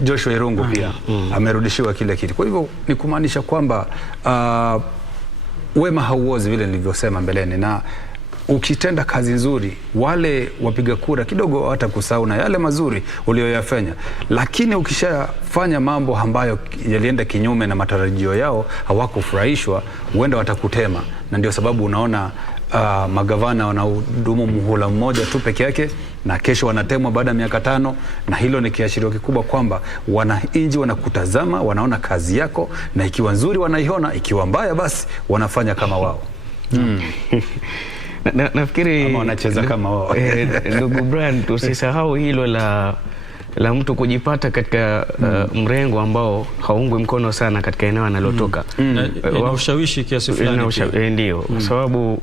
Joshua Irungu pia amerudishiwa kile kiti. Kwa hivyo ni kumaanisha kwamba wema hauozi vile nilivyosema mbeleni, na ukitenda kazi nzuri wale wapiga kura kidogo hata kusahau na yale mazuri ulioyafanya. Lakini ukishafanya mambo ambayo yalienda kinyume na matarajio yao, hawakufurahishwa, huenda watakutema. Na ndio sababu unaona magavana wanahudumu muhula mmoja tu peke yake, na kesho wanatemwa baada ya miaka 5, na hilo ni kiashirio kikubwa kwamba wananchi wanakutazama, wanaona kazi yako, na ikiwa nzuri wanaiona, ikiwa mbaya basi wanafanya kama wao. Nafikiri ama wanacheza kama wao. Ndugu Brian, tusisahau hilo la mtu kujipata katika mrengo ambao haungwi mkono sana katika eneo analotoka. Na ushawishi kiasi fulani. Ndio, kwa sababu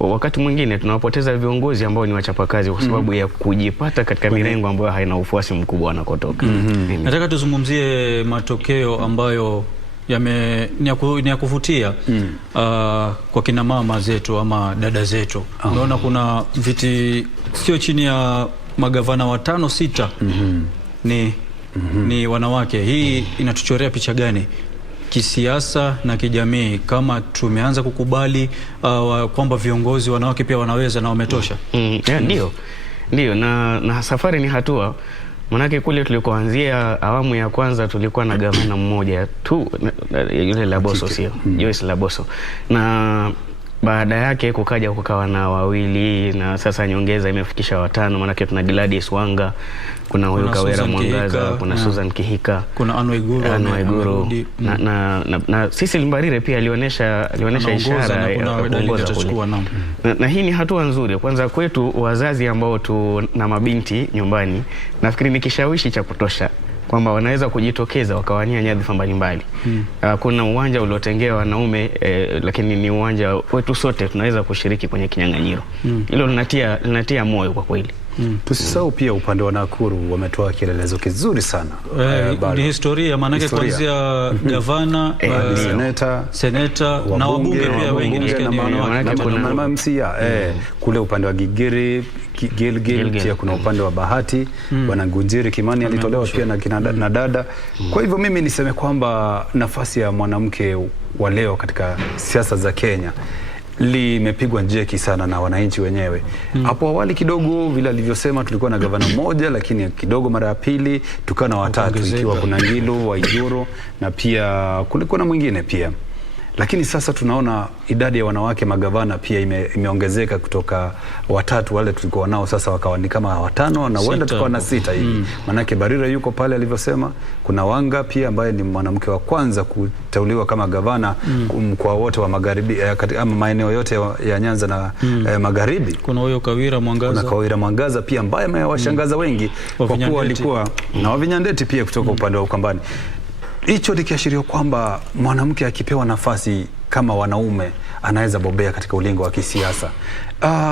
wakati mwingine tunawapoteza viongozi ambao ni wachapakazi kwa sababu ya kujipata katika mirengo ambayo haina ufuasi mkubwa wanakotoka. Nataka tuzungumzie matokeo ambayo ni ya kuvutia kwa kina mama zetu ama dada zetu. Unaona kuna viti sio chini ya magavana 5-6 ni wanawake. Hii inatuchorea picha gani kisiasa na kijamii, kama tumeanza kukubali kwamba viongozi wanawake pia wanaweza na wametosha? Ndio, na safari ni hatua. Manake kule tulikoanzia awamu ya kwanza tulikuwa na gavana mmoja tu, yule Laboso, sio Joyce Laboso, na baada yake kukawa na wawili, na sasa nyongeza imefikisha 5. Manake tuna Gladys Wanga, kuna huyu Kawera Mwangaza, kuna Susan Kihika, kuna Anne Waiguru, na sisi Limbarire pia alionyesha ishara ya kuongoza kule. Na hii ni hatua nzuri kwanza kwetu wazazi ambao tuna mabinti nyumbani. Nafikiri ni kishawishi cha kutosha kwamba wanaweza kujitokeza wakawania nyadhifa mbalimbali. Kuna uwanja uliotengewa wanaume, lakini ni uwanja wetu sote tunaweza kushiriki kwenye kinyang'anyiro. Hilo linatia moyo kwa kweli. Tusisahau pia upande wa Nakuru wametoa kielelezo kizuri sana. Ni historia, maanake kuanzia gavana, seneta na wabunge pia wengi na MCA. Kule upande wa Gilgil pia kuna upande wa Bahati, Bwana Ngunjiri Kimani alitolewa pia na dada. Kwa hivyo mimi niseme kwamba nafasi ya mwanamke wa leo katika siasa za Kenya limepigwa jeki sana na wananchi wenyewe. Hapo awali kidogo vile alivyosema tulikuwa na gavana mmoja, lakini kidogo mara ya pili tukawa na watatu, ikiwa kuna Ngilu, Waiguru na pia kulikuwa na mwingine pia. Lakini sasa tunaona idadi ya wanawake magavana pia imeongezeka kutoka 3 wale tulikuwa nao, sasa wakawa ni kama 5 na huenda tukawa na 6 hivi. Manake Barira yuko pale alivyosema, kuna Wanga pia ambaye ni mwanamke wa kwanza kuteuliwa kama gavana mkoa wote wa magharibi, katika maeneo yote ya Nyanza na magharibi. Kuna huyo Kawira Mwangaza pia ambaye amewashangaza wengi kwa kuwa alikuwa na Wavinyandeti pia kutoka upande wa Ukambani. Hicho likiashiria kwamba mwanamke akipewa nafasi kama wanaume anaweza bobea katika ulingo wa kisiasa.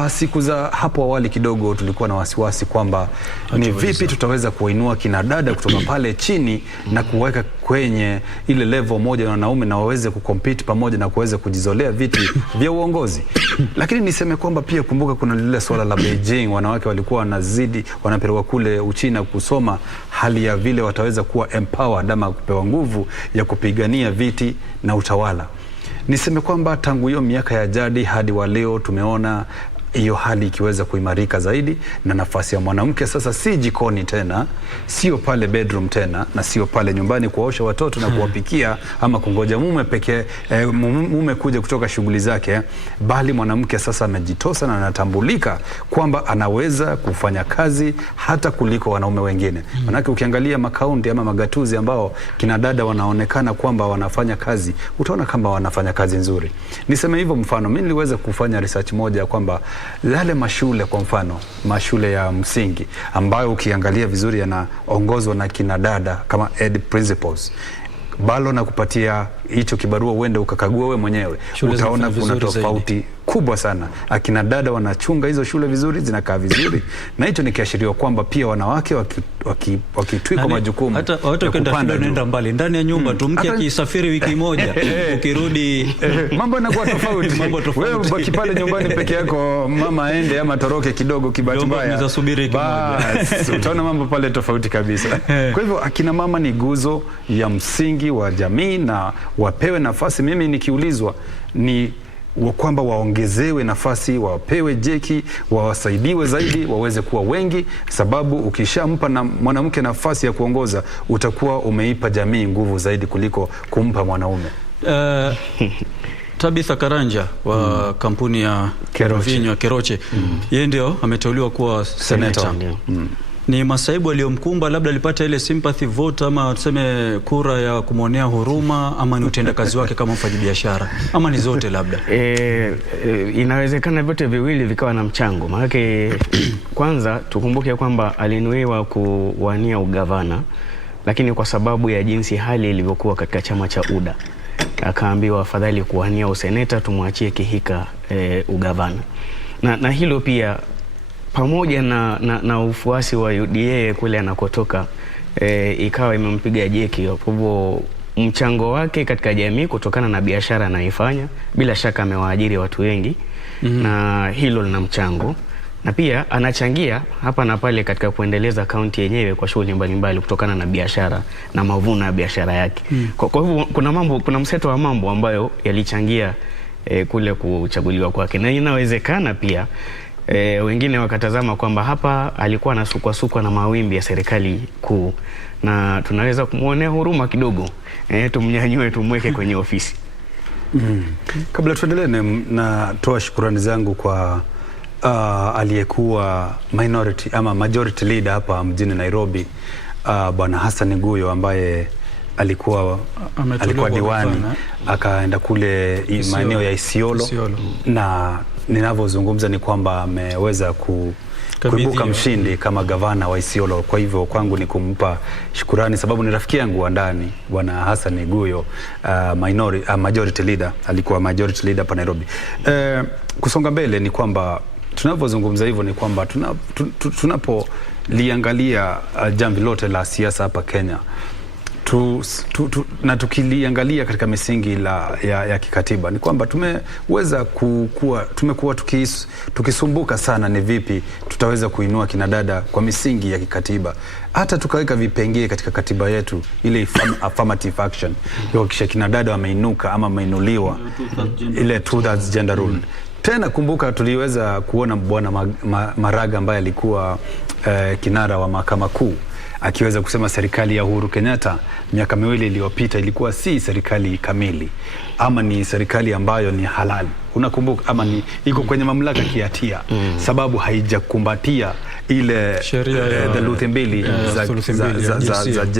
Siku za hapo awali kidogo tulikuwa na wasiwasi kwamba ni vipi tutaweza kuinua kina dada kutoka pale chini na kuweka kwenye ile level moja na wanaume na waweze kucompete pamoja na kuweza kujizolea viti vya uongozi. Lakini niseme kwamba pia kumbuka kuna lile swala la Beijing, wanawake walikuwa wanapelekwa kule Uchina kusoma hali ya vile wataweza kuwa empowered ama kupewa nguvu ya kupigania viti na utawala. Niseme kwamba tangu hiyo miaka ya jadi hadi wa leo tumeona hiyo hali ikiweza kuimarika zaidi, na nafasi ya mwanamke sasa si jikoni tena, sio pale bedroom tena, na sio pale nyumbani kuwaosha watoto na kuwapikia ama kungoja mume kuja kutoka shughuli zake, bali mwanamke sasa amejitosa na anatambulika kwamba anaweza kufanya kazi hata kuliko wanaume wengine. Manake ukiangalia makaunti ama magatuzi ambao kina dada wanaonekana kwamba wanafanya kazi, utaona kama wanafanya kazi nzuri. Niseme hivyo, mfano mimi niliweza kufanya research moja kwamba yale mashule, kwa mfano mashule ya msingi ambayo ukiangalia vizuri yanaongozwa na kina dada kama head principals, balo na kupatia hicho kibarua uende ukakagua wewe mwenyewe, utaona kuna tofauti kubwa sana. Akina dada wanachunga hizo shule vizuri, zinakaa vizuri, na hicho ni kiashirio kwamba pia wanawake wakitwikwa majukumu hata ukienda mbali ndani ya nyumba tu, mke akisafiri wiki moja ukirudi mambo yanakuwa tofauti. Wewe baki pale nyumbani peke yako, mama aende ama toroke kidogo kibahati mbaya, basi utaona mambo pale tofauti kabisa. Kwa hivyo akina mama ni nguzo ya msingi wa jamii na wapewe nafasi. Mimi nikiulizwa ni kwamba waongezewe nafasi, wapewe jeki, wawasaidiwe zaidi, waweze kuwa wengi, sababu ukishampa na mwanamke nafasi ya kuongoza utakuwa umeipa jamii nguvu zaidi kuliko kumpa mwanaume. Tabitha Karanja wa kampuni ya Keroche, yeye ndio ameteuliwa kuwa senator. Ni masaibu aliyomkumba, labda alipata ile sympathy vote ama tuseme kura ya kumwonea huruma, ama ni utendakazi wake kama mfanyabiashara, ama ni zote labda? Inawezekana vyote viwili vikawa na mchango. Maana kwanza tukumbuke kwamba alinuiwa kuwania ugavana, lakini kwa sababu ya jinsi hali ilivyokuwa katika chama cha UDA akaambiwa afadhali kuwania useneta, tumwachie Kihika ugavana. Na hilo pia pamoja na ufuasi wa UDA kule anakotoka ikawa imempiga jeki. Kwa hivyo mchango wake katika jamii kutokana na biashara anayoifanya. Bila shaka amewaajiri watu wengi na hilo lina mchango, na pia anachangia hapa na pale katika kuendeleza kaunti yenyewe kwa shughuli mbalimbali kutokana na biashara na mavuno ya biashara yake. Kwa hivyo kuna mseto wa mambo ambayo yalichangia kule kuchaguliwa kwake, na inawezekana pia wengine wakatazama kwamba hapa alikuwa anasukwa na mawimbi ya serikali kuu, na tunaweza kumuonea huruma kidogo, tumnyanyue tumweke kwenye ofisi. Kabla tuendelee, natoa shukrani zangu kwa aliyekuwa minority ama majority leader hapa mjini Nairobi, Bwana Hassan Guyo, ambaye alikuwa diwani akaenda kule maeneo ya Isiolo, na ninavyozungumza ni kwamba ameweza kuibuka mshindi kama gavana wa Isiolo. Kwa hivyo kwangu ni kumpa shukurani, sababu ni rafiki yangu wa ndani Bwana Hassan Guyo, majority leader, alikuwa majority leader hapa Nairobi. Kusonga mbele ni kwamba tunavyozungumza hivyo ni kwamba tunapoliangalia jambo lote la siasa hapa Kenya, na tukiliangalia katika misingi ya kikatiba ni kwamba tumekuwa tukisumbuka sana ni vipi tutaweza kuinua kinadada kwa misingi ya kikatiba. Hata tukaweka vipengee katika katiba yetu ile affirmative action kuhakikisha kinadada wameinuka ama wameinuliwa, ile 2/3 gender rule. Tena kumbuka tuliweza kuona Bwana Maraga ambaye alikuwa kinara wa mahakama kuu akiweza kusema serikali ya Uhuru Kenyatta miaka 2 iliyopita ilikuwa si serikali kamili, ama ni serikali ambayo ni halali. Unakumbuka, ama ni iko kwenye mamlaka kiatia, sababu haijakumbatia ile theluthi mbili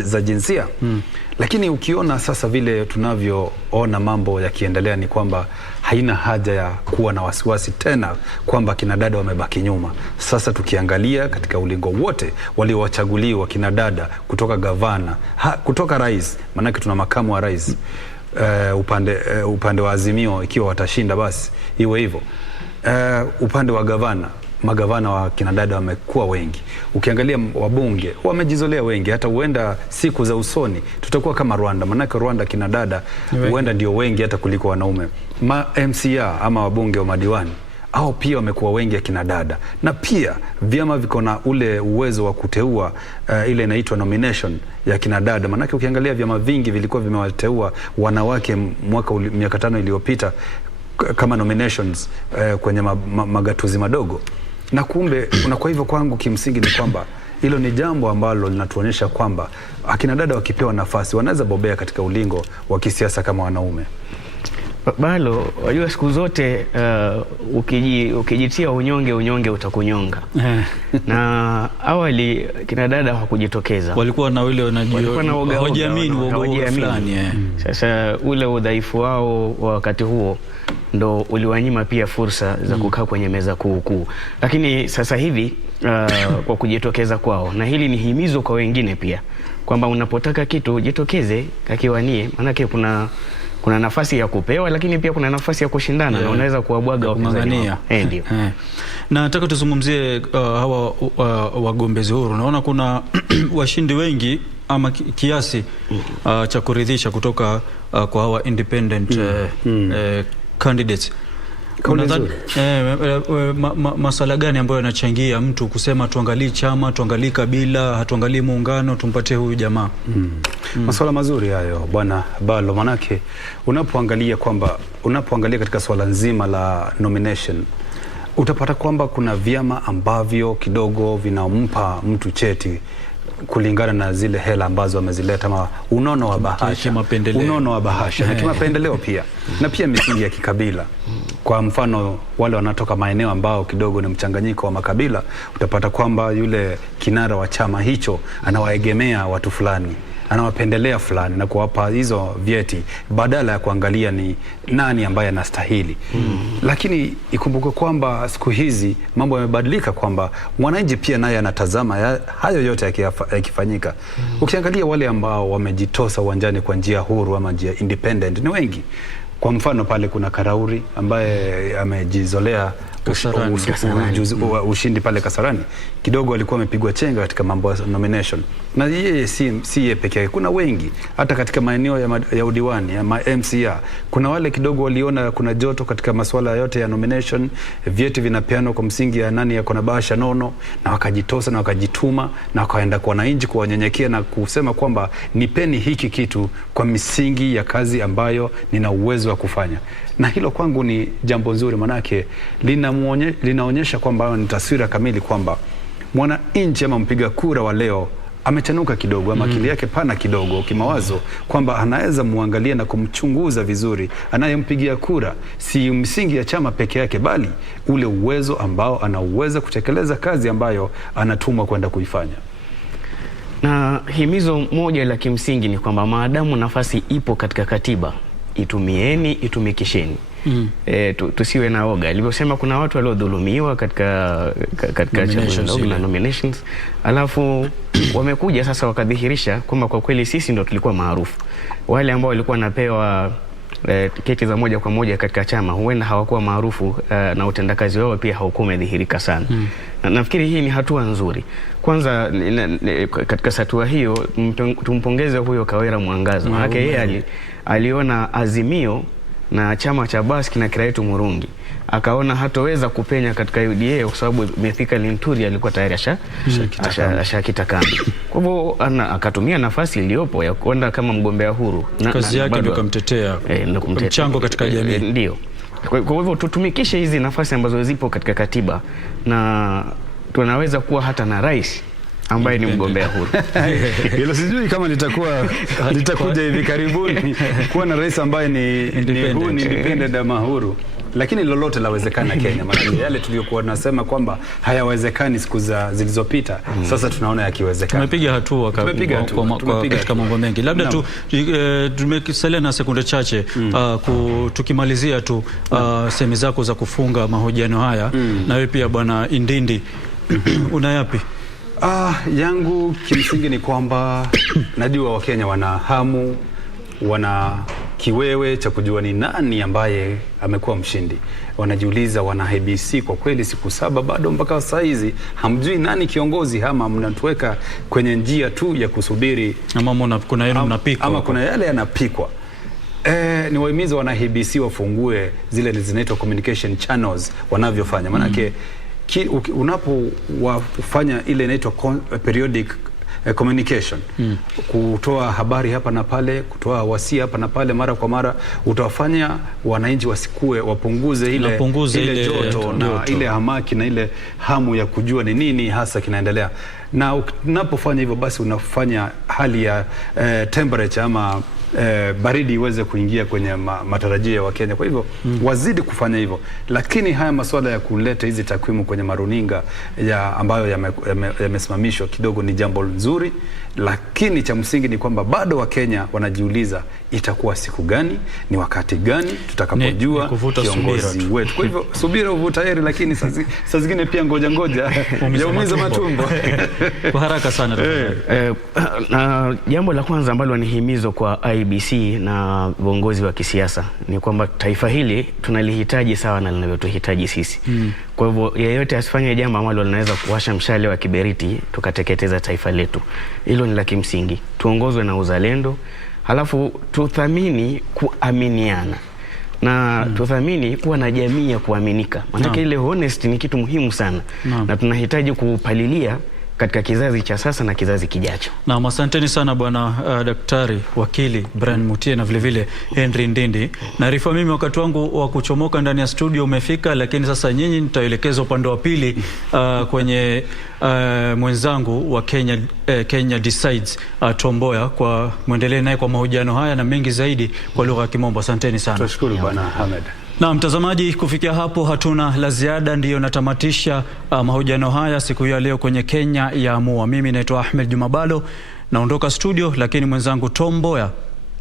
za jinsia. Lakini ukiona sasa vile tunavyoona mambo yakiendelea ni kwamba haina haja ya kuwa na wasiwasi tena kwamba kinadada wamebaki nyuma. Sasa tukiangalia katika ulingo wote waliowachaguliwa kinadada, kutoka gavana, kutoka rais, manake tuna makamu wa rais, upande wa Azimio ikiwa watashinda basi iwe hivyo, upande wa gavana, magavana wa kinadada wamekuwa wengi. Ukiangalia wabunge wamejizolea wengi, hata huenda siku za usoni tutakuwa kama Rwanda, manake Rwanda kinadada huenda ndio wengi hata kuliko wanaume. MCA ama wabunge wa madiwani au pia wamekuwa wengi ya kinadada, na pia vyama viko na ule uwezo wa kuteua ile inaitwa nomination ya kinadada, manake ukiangalia vyama vingi vilikuwa vimewateua wanawake miaka 5 iliyopita kama nominations kwenye magatuzi madogo. Na kumbe kwa hivyo kwangu kimsingi ni kwamba hilo ni jambo ambalo linatuonyesha kwamba akina dada wakipewa nafasi wanaweza bobea katika ulingo wa kisiasa kama wanaume. Balo, wajua siku zote ukijitia unyonge utakunyonga. Na awali kina dada hawakujitokeza. Walikuwa na ule hawajiamini fulani. Sasa ule udhaifu wao wakati huo ndo uliwanyima pia fursa za kukaa kwenye meza kuu. Lakini sasa hivi kwa kujitokeza kwao, na hili ni himizo kwa wengine pia, kwamba unapotaka kitu jitokeze kakiwanie, manake kuna nafasi ya kupewa, lakini pia kuna nafasi ya kushindana, na unaweza kuwabwaga wapinzani. Ndio. Na nataka tuzungumzie hawa wagombezi huru. Naona kuna washindi wengi ama kiasi cha kuridhisha kutoka kwa hawa independent candidates. Unadhani masala gani ambayo yanachangia mtu kusema tuangalie chama, tuangalie kabila, hatuangalie muungano, tumpatie huyu jamaa? Maswala mazuri hayo Bwana Balo, manake unapoangalia katika swala nzima la nomination utapata kwamba kuna vyama ambavyo kidogo vinampa mtu cheti kulingana na zile hela ambazo wamezileta, ama unono wa bahasha na kimapendeleo pia, na pia misingi ya kikabila. Kwa mfano wale wanatoka maeneo ambao kidogo ni mchanganyiko wa makabila, utapata kwamba yule kinara wa chama hicho anawaegemea watu fulani, anawapendelea fulani na kuwapa hizo vyeti badala ya kuangalia ni nani ambaye anastahili. Lakini ikumbuke kwamba siku hizi mambo yamebadilika, kwamba mwananchi pia naye anatazama hayo yote yakifanyika. Ukiangalia wale ambao wamejitosa uwanjani kwa njia huru ama njia independent ni wengi. Kwa mfano pale kuna Karauri ambaye amejizolea ushindi pale Kasarani. Kidogo alikuwa amepigwa chenga katika mambo ya nomination. Na yeye si yeye pekee yake. Kuna wengi hata katika maeneo ya udiwani ya MCA. Kuna wale kidogo waliona kuna joto katika masuala yote ya nomination, vyeti vinapeanwa kwa msingi ya nani yako na bahasha nono, na wakajitosa na wakajituma na wakaenda kwa wananchi kuwanyenyekea na kusema kwamba nipeni hiki kitu kwa misingi ya kazi ambayo nina uwezo wa kufanya. Na hilo kwangu ni jambo nzuri, manake linaonyesha kwamba ni taswira kamili kwamba mwananchi ama mpiga kura wa leo amechanuka kidogo ama akili yake pana kidogo kimawazo, kwamba anaweza muangalia na kumchunguza vizuri anayempigia kura, si msingi ya chama peke yake, bali ule uwezo ambao anauweza kutekeleza kazi ambayo anatumwa kwenda kuifanya. Na himizo moja la kimsingi ni kwamba maadamu nafasi ipo katika katiba, itumikisheni. Tusiwe na oga. Alivyosema kuna watu waliodhulumiwa katika nominations, alafu wamekuja sasa wakadhihirisha kwamba kwa kweli sisi ndo tulikuwa maarufu. Wale ambao walikuwa wanapewa tiketi za moja kwa moja katika chama huenda hawakuwa maarufu, na utendakazi wao pia haukuwa umedhihirika sana. Na nafikiri hii ni hatua nzuri. Kwanza katika hatua hiyo tumpongeze huyo Kawera Mwangaza. Maana yeye aliona Azimio na chama cha basi kina Kiraitu Murungi, akaona hatoweza kupenya katika UDA kwa sababu Mithika Linturi alikuwa tayari ashakita kambi. Kwa hivyo akatumia nafasi iliyopo ya kwenda kama mgombea huru. Kazi yake ndio kumtetea mchango katika jamii. Ndio. Kwa hivyo tutumikishe hizi nafasi ambazo zipo katika katiba, na tunaweza kuwa hata na rais ambaye ni mgombea huru. Hilo sijui kama litakuja hivi karibuni kuwa na rais ambaye ni independent ama huru, lakini lolote lawezekana Kenya. Maana yale tuliyokuwa tunasema kwamba hayawezekani siku zilizopita, sasa tunaona yakiwezekana. Tumepiga hatua katika mambo mengi. Labda tumesalia na sekunde chache tukimalizia tu semi zako za kufunga mahojiano haya, na wewe pia bwana Indindi una yapi? Yangu kimsingi ni kwamba najua Wakenya wana hamu, wana kiwewe cha kujua ni nani ambaye amekuwa mshindi. Wanajiuliza, wana IEBC kwa kweli siku 7 bado mpaka saa hizi hamjui nani kiongozi, ama mnatuweka kwenye njia tu ya kusubiri, ama kuna yale mnapikwa, ama kuna yale yanapikwa. Ni wahimize wana IEBC wafungue zile zinaitwa communication channels wanavyofanya. Maanake unapofanya ile inaitwa periodic communication, kutoa habari hapa na pale, kutoa wasia hapa na pale mara kwa mara, utawafanya wananchi wapunguze ile joto na ile hamaki na ile hamu ya kujua ni nini hasa kinaendelea. Na unapofanya hivyo, basi unafanya hali ya temperature ama baridi iweze kuingia kwenye matarajio ya Wakenya. Kwa hivyo wazidi kufanya hivyo, lakini haya masuala ya kuleta hizi takwimu kwenye maruninga ambayo yamesimamishwa kidogo ni jambo nzuri, lakini cha msingi ni kwamba bado Wakenya wanajiuliza itakuwa siku gani, ni wakati gani tutakapojua kiongozi wetu. Kwa hivyo subira uvuta heri, lakini saa zingine pia ngoja yaumiza matumbo. Kwa haraka sana. Jambo la kwanza ambalo ni himizo kwa IEBC na viongozi wa kisiasa ni kwamba taifa hili tunalihitaji sawa na linavyotuhitaji sisi. Kwa hivyo yeyote asifanye jambo ambalo linaweza kuwasha mshale wa kiberiti tukateketeza taifa letu. Hilo ni la kimsingi. Tuongozwe na uzalendo, halafu tuthamini kuaminiana, na tuthamini kuwa na jamii ya kuaminika. Maana ile honesty ni kitu muhimu sana, na tunahitaji kupalilia katika kizazi cha sasa na kizazi kijacho. Na asanteni sana bwana daktari wakili Brian Mutie na vile vile Henry Ndindi. Naarifa mimi wakati wangu wa kuchomoka ndani ya studio umefika, lakini sasa nyinyi nitaelekeza upande wa pili kwenye mwenzangu wa Kenya Decides Tomboya, kwa muendelee naye kwa mahojiano haya na mengi zaidi kwa lugha ya Kimombo. Asanteni sana. Tunashukuru bwana Ahmed. Na mtazamaji, kufikia hapo hatuna la ziada, ndiyo natamatisha mahojiano haya siku hii ya leo kwenye Kenya ya Amua. Mimi naitwa Ahmed Jumabalo, naondoka studio, lakini mwenzangu Tomboya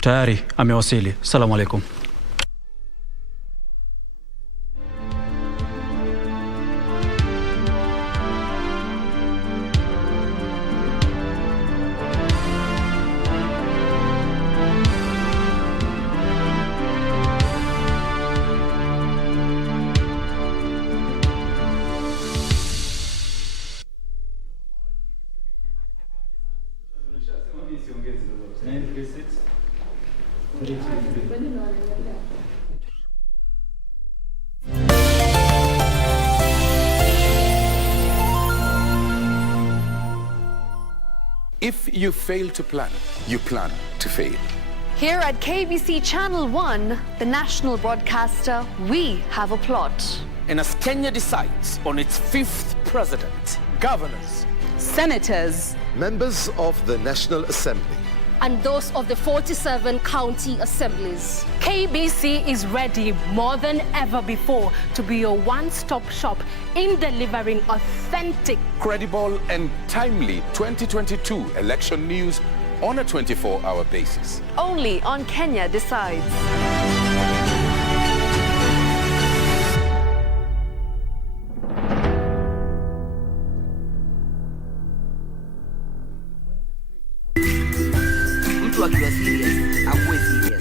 tayari amewasili. Asalamu alaykum. If you fail to plan, you plan to fail. Here at KBC Channel 1, the national broadcaster, we have a plot. And as Kenya decides on its 5th president, governors, senators, members of the National Assembly, and those of the 47 county assemblies, KBC is ready more than ever before to be your one-stop shop in delivering authentic, credible, and timely 2022 election news on a 24-hour basis. Only on Kenya Decides.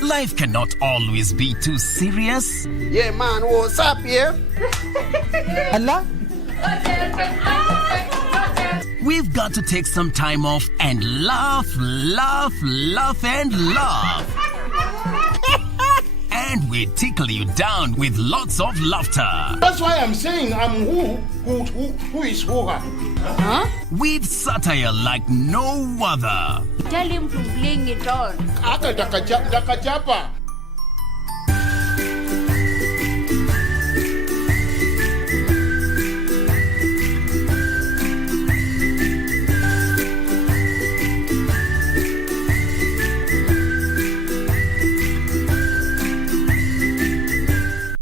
Life cannot always be too serious. Yeah, man, what's up, yeah? Allah? We've got to take some time off and laugh, laugh, laugh, and laugh. And we tickle you down with lots of laughter. That's why I'm saying I'm who is who. Huh? With satire like no other. Tell him to bring it on. Dakachapa.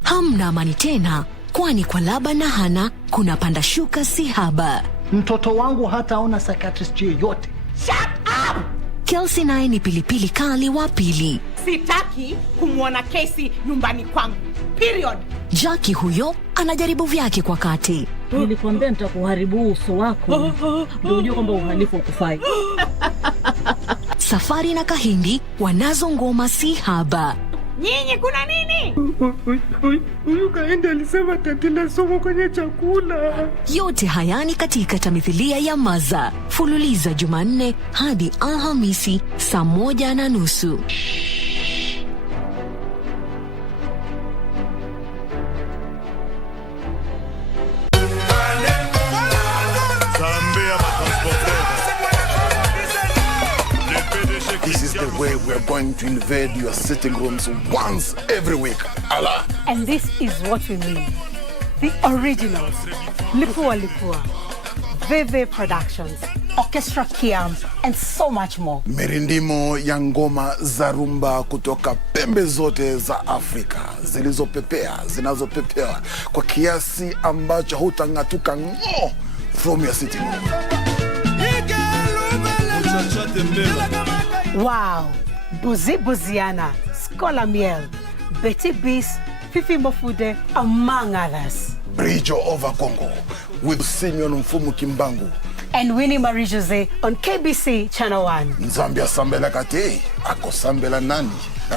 Hamna amani tena, kwani kwa Laba na Hana kuna panda shuka si haba. Mtoto wangu hataona psychiatrist yoyote. Shut up! Kelsey naye ni pilipili kali wa pili. Sitaki kumwona kesi nyumbani kwangu. Period. Jackie huyo anajaribu vyake kwa kati. Nilikwambia nitakuharibu uso wako. Ndio unajua kwamba uhalifu ukufai. Safari na Kahindi wanazo ngoma si haba. Nyinyi kuna nini? Huyu Kahindi alisema tatila somo kwenye chakula. Yote hayani katika tamthilia ya Maza. Fululiza Jumanne hadi Alhamisi saa 1:30. This is the way we are going to invade your sitting rooms once every week. Allah. And this is what we mean. The originals. Lipua Lipua. VV Productions. Orchestra Kiam. And so much more. Mirindimo ya ngoma za rumba kutoka pembe zote za Afrika. Zilizopepea, zinazopepea. Kwa kiasi ambacho hutang'atuka from your sitting room. Wow. Buzi Buziana, Scholar Miel, Betty Beast, Fifi Mofude, among others. Bridge over Congo with Simeon Mfumu Kimbangu. And Winnie Marie-Jose on KBC Channel 1. Zambia Sambela Kate, Ako Sambela Nani.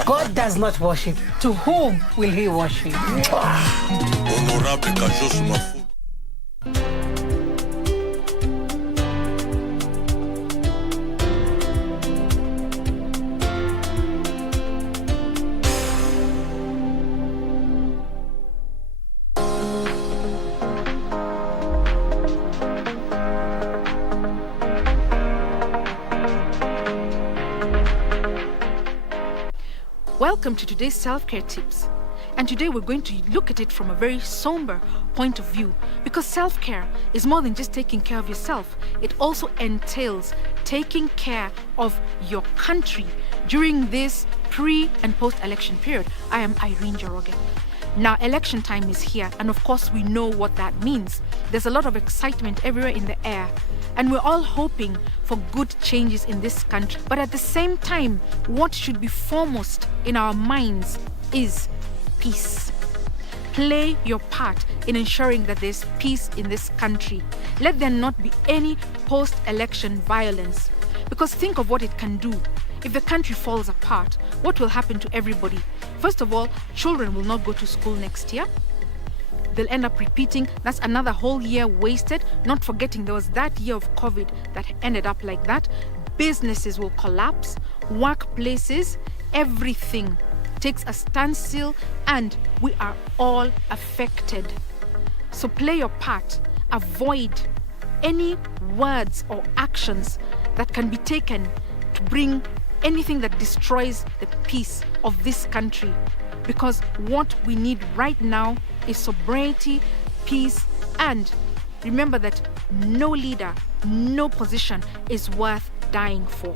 God does not worship. To whom will he worship? Honorable Kajos Mafu. Welcome to today's self-care tips. And today we're going to look at it from a very somber point of view, because self-care is more than just taking care of yourself. It also entails taking care of your country during this pre- and post-election period. I am Irene Joroge. Now, election time is here, and of course we know what that means. There's a lot of excitement everywhere in the air, and we're all hoping for good changes in this country. But at the same time, what should be foremost in our minds is peace. Play your part in ensuring that there's peace in this country. Let there not be any post-election violence. Because think of what it can do. If the country falls apart, what will happen to everybody? First of all, children will not go to school next year. They'll end up repeating. That's another whole year wasted, not forgetting there was that year of COVID that ended up like that. businesses will collapse, workplaces, everything takes a standstill, and we are all affected. So play your part. Avoid any words or actions that can be taken to bring anything that destroys the peace of this country. Because what we need right now is sobriety, peace, and remember that no leader, no position is worth dying for.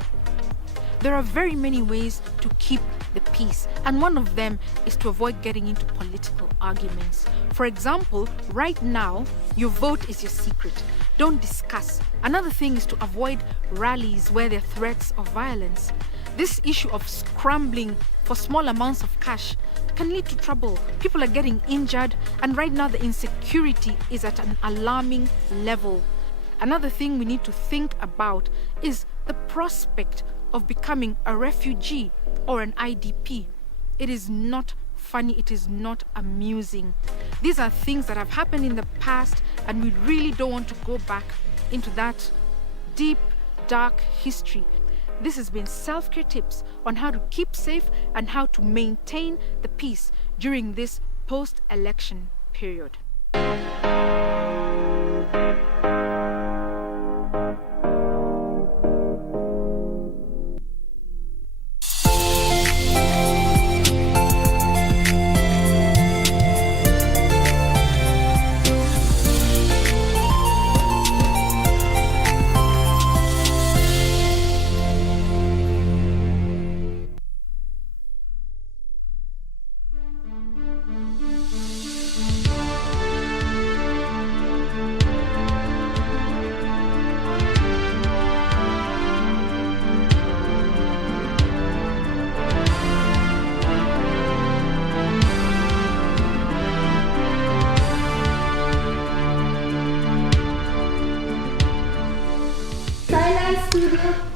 There are very many ways to keep the peace, and one of them is to avoid getting into political arguments. For example, right now, your vote is your secret. Don't discuss. Another thing is to avoid rallies where there are threats of violence. This issue of scrambling for small amounts of cash can lead to trouble. People are getting injured, and right now the insecurity is at an alarming level. Another thing we need to think about is the prospect of becoming a refugee or an IDP. It is not funny, it is not amusing. These are things that have happened in the past, and we really don't want to go back into that deep, dark history. This has been self-care tips on how to keep safe and how to maintain the peace during this post-election period.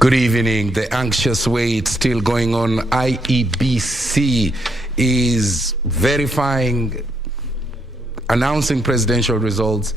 Good evening. The anxious wait still going on. IEBC is verifying, announcing presidential results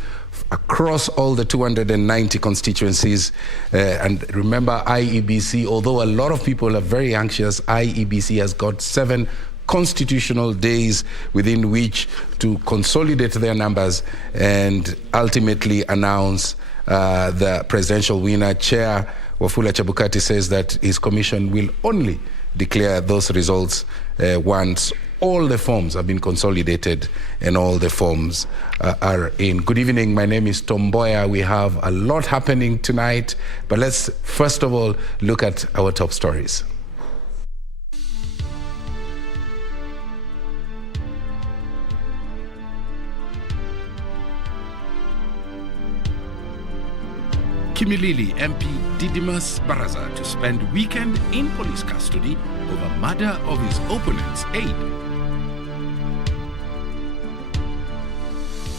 across all the 290 constituencies. And remember, IEBC, although a lot of people are very anxious, IEBC has got 7 constitutional days within which to consolidate their numbers and ultimately announce the presidential winner. Chair Wafula Chebukati says that his commission will only declare those results once all the forms have been consolidated and all the forms are in. Good evening, my name is Tom Boya. We have a lot happening tonight, but let's first of all look at our top stories. Kimilili MP Didimas Baraza to spend weekend in police custody over murder of his opponent's aide.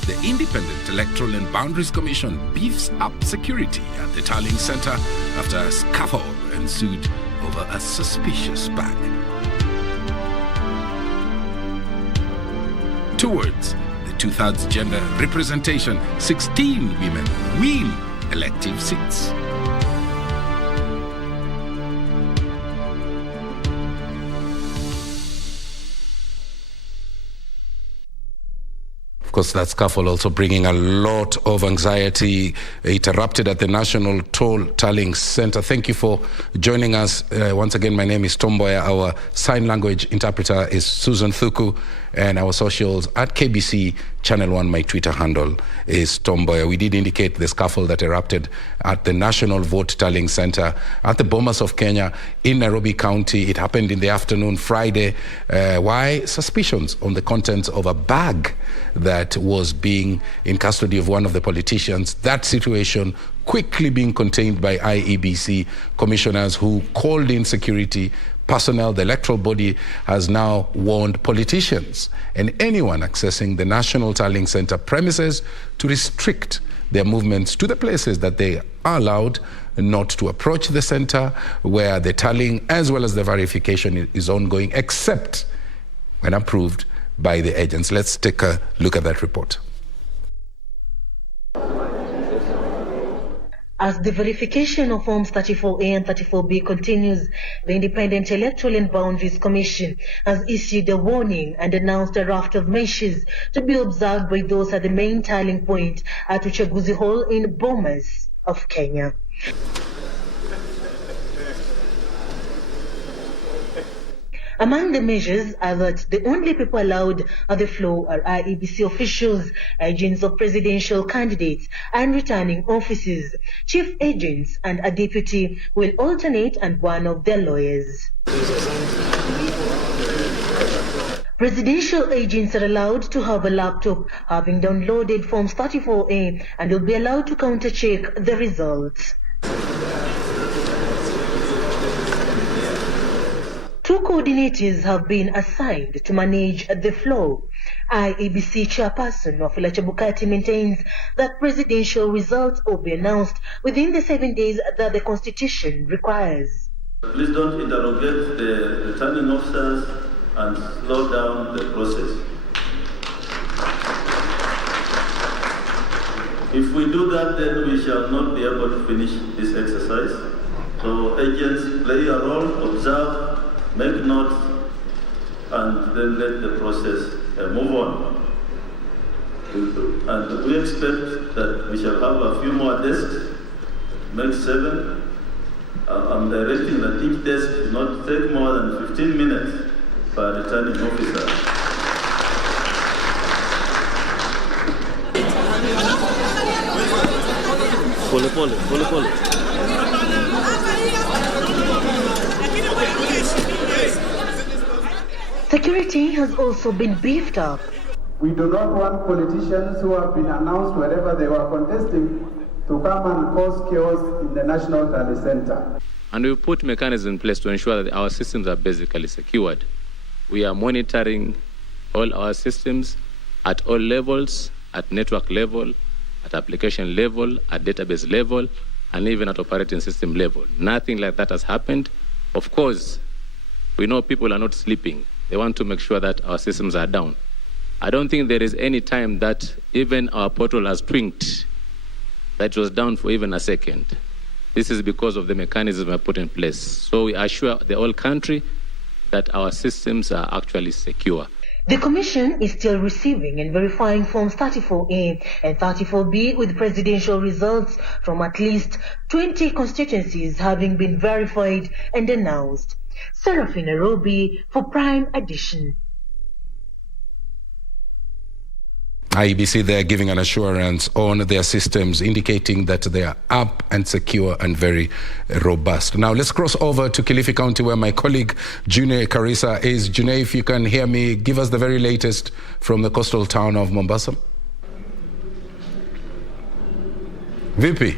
The Independent Electoral and Boundaries Commission beefs up security at the Tallying Center after a scuffle ensued over a suspicious bag. Towards the 2/3 gender representation, 16 women win elective seats. Of course, that scuffle also bringing a lot of anxiety. It erupted at the National Toll Tallying Center. Thank you for joining us. Once again, my name is Tom Boya. Our sign language interpreter is Susan Thuku, and our socials at KBC Channel 1. My Twitter handle is Tom Boya. We did indicate the scuffle that erupted at the National Vote Tallying Center at the Bomas of Kenya in Nairobi County. It happened in the afternoon Friday. Why? Suspicions on the contents of a bag that was being in custody of one of the politicians. That situation quickly being contained by IEBC commissioners who called in security personnel. The electoral body has now warned politicians and anyone accessing the National Tallying Center premises to restrict their movements to the places that they are allowed, not to approach the center where the tallying as well as the verification is ongoing, except when approved by the agents. Let's take a look at that report. As the verification of Forms 34A and 34B continues, the Independent Electoral and Boundaries Commission has issued a warning and announced a raft of measures to be observed by those at the main tallying point at Uchaguzi Hall in Bomas of Kenya. Among the measures are that the only people allowed on the floor are IEBC officials, agents of presidential candidates, and returning officers. Chief agents and a deputy will alternate, and one of their lawyers. Presidential agents are allowed to have a laptop having downloaded Forms 34A and will be allowed to counter-check the results. 2 coordinators have been assigned to manage the flow. IEBC chairperson Wafula Chebukati maintains that presidential results will be announced within the 7 days that the Constitution requires. Please don't interrogate the returning officers and slow down the process. If we do that, then we shall not be able to finish this exercise. So agents play a role, observe, make notes, and then let the process move on. And we expect that we shall have a few more desks, make 7. I'm directing that each desk do not take more than 15 minutes per returning officer. Pole. Security has also been beefed up. We do not want politicians who have been announced wherever they were contesting to come and cause chaos in the National Tally Center. And we put mechanisms in place to ensure that our systems are basically secured. We are monitoring all our systems at all levels, at network level, at application level, at database level, and even at operating system level. Nothing like that has happened. Of course, we know people are not sleeping. They want to make sure that our systems are down. I don't think there is any time that even our portal has twinked that was down for even a second. This is because of the mechanism we have put in place. So we assure the whole country that our systems are actually secure. The Commission is still receiving and verifying Forms 34A and 34B with presidential results from at least 20 constituencies having been verified and announced. Seraphine Nairobi for Prime Edition. IEBC, they are giving an assurance on their systems, indicating that they are up and secure and very robust. Now, let's cross over to Kilifi County, where my colleague June Karisa is. June, if you can hear me, give us the very latest from the coastal town of Mombasa. VP.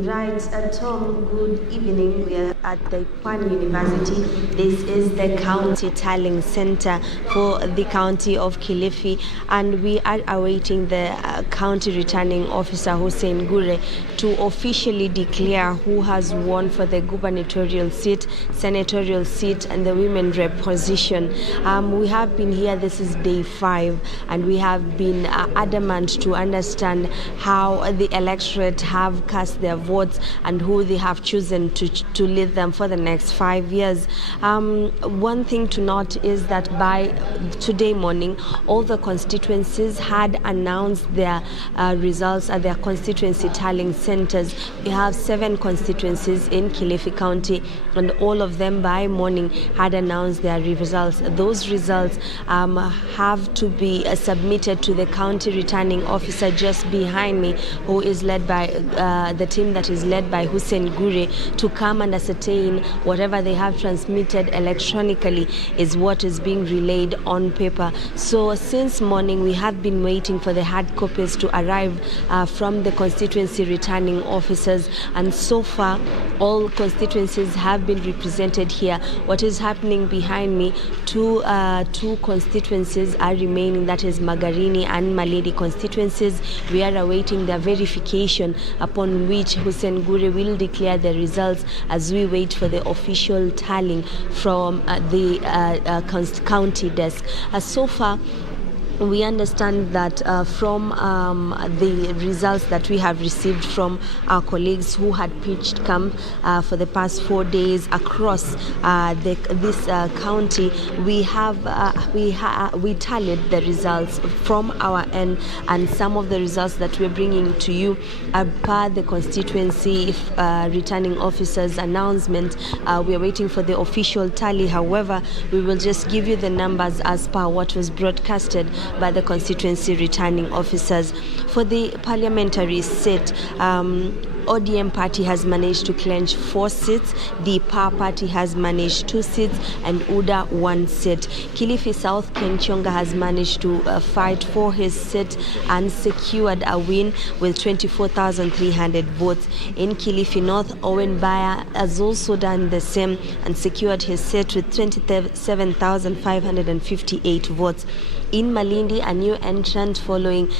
Right, Tom, good evening. We are at the Pwani University. This is the County Tallying Center for the County of Kilifi, and we are awaiting the County Returning Officer Hussein Gure to officially declare who has won for the gubernatorial seat, senatorial seat, and the women rep position. We have been here, this is day 5, and we have been adamant to understand how the electorate have cast their votes and who they have chosen to lead them for the next 5 years. One thing to note is that by today morning, all the constituencies had announced their results at their constituency tallying centers. We have 7 constituencies in Kilifi County, and all of them by morning had announced their results. Those results have to be submitted to the county returning officer just behind me, who is led by the team that is led by Hussein Gure, to come and ascertain whatever they have transmitted electronically is what is being relayed on paper. So since morning we have been waiting for the hard copies to arrive from the constituency returning officers, and so far all constituencies have been represented here. What is happening behind me, two constituencies are remaining, that is Magarini and Malindi constituencies. We are awaiting their verification, upon which Hussein Gure will declare the results as we wait for the official tallying from the county desk. So far, We understand that from the results that we have received from our colleagues who had pitched camp for the past 4 days across this county, we tallied the results from our end, and some of the results that we're bringing to you are per the constituency returning officer's announcement. We are waiting for the official tally. However, we will just give you the numbers as per what was broadcasted by the constituency returning officers. For the parliamentary seat, ODM party has managed to clinch 4 seats, the PAR party has managed 2 seats, and UDA 1 seat. Kilifi South, Ken Chonga has managed to fight for his seat and secured a win with 24,300 votes. In Kilifi North, Owen Bayer has also done the same and secured his seat with 27,558 votes. In Malindi, a new entrant following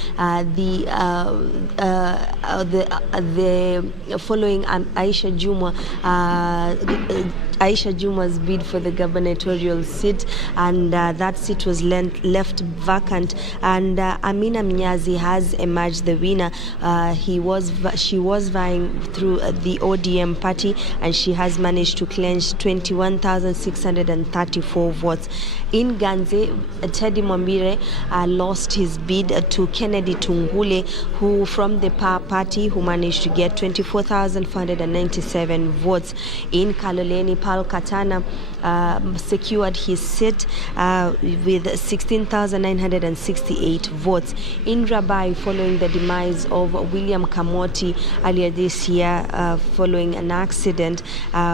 following Aisha Juma's bid for the gubernatorial seat, and that seat was left vacant, and Amina Mnyazi has emerged the winner. She was vying through the ODM party, and she has managed to clinch 21,634 votes. In Ganze, Teddy Mwambire lost his bid to Kennedy Tungule, who from the PAR party, who managed to get 24,497 votes. In Kaloleni, Paul Katana secured his seat with 16,968 votes. In Rabai, following the demise of William Kamoti earlier this year following an accident,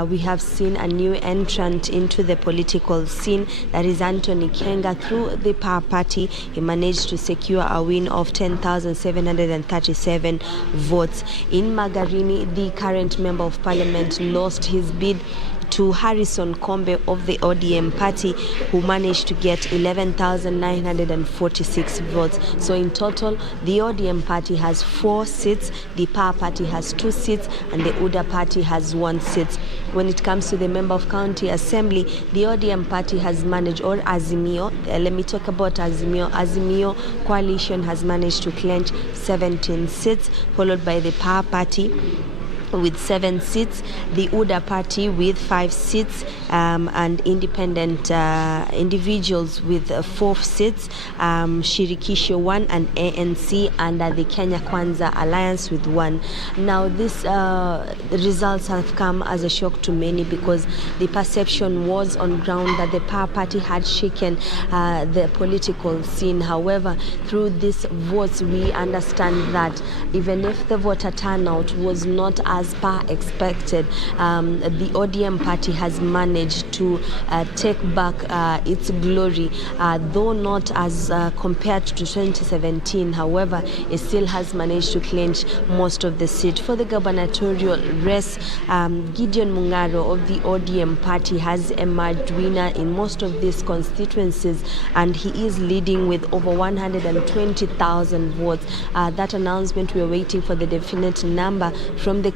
we have seen a new entrant into the political scene, that is Anthony Kenga. Through the PAR party, he managed to secure a win of 10,737 votes. In Magarini, the current member of parliament lost his bid to Harrison Kombe of the ODM party, who managed to get 11,946 votes. So in total, the ODM party has 4 seats, the PAR party has 2 seats, and the UDA party has 1 seat. When it comes to the member of county assembly, the ODM party has managed, or Azimio, let me talk about Azimio. Azimio coalition has managed to clinch 17 seats, followed by the PAR party with 7 seats, the UDA party with 5 seats, and independent individuals with 4 seats, Shirikisho 1, and ANC under the Kenya Kwanza Alliance with 1. Now, these results have come as a shock to many, because the perception was on ground that the PAR party had shaken the political scene. However, through these votes, we understand that even if the voter turnout was not as per expected, the ODM party has managed to take back its glory, though not as compared to 2017. However, it still has managed to clinch most of the seat. For the gubernatorial race, Gideon Mungaro of the ODM party has emerged winner in most of these constituencies, and he is leading with over 120,000 votes. That announcement, we are waiting for the definite number from the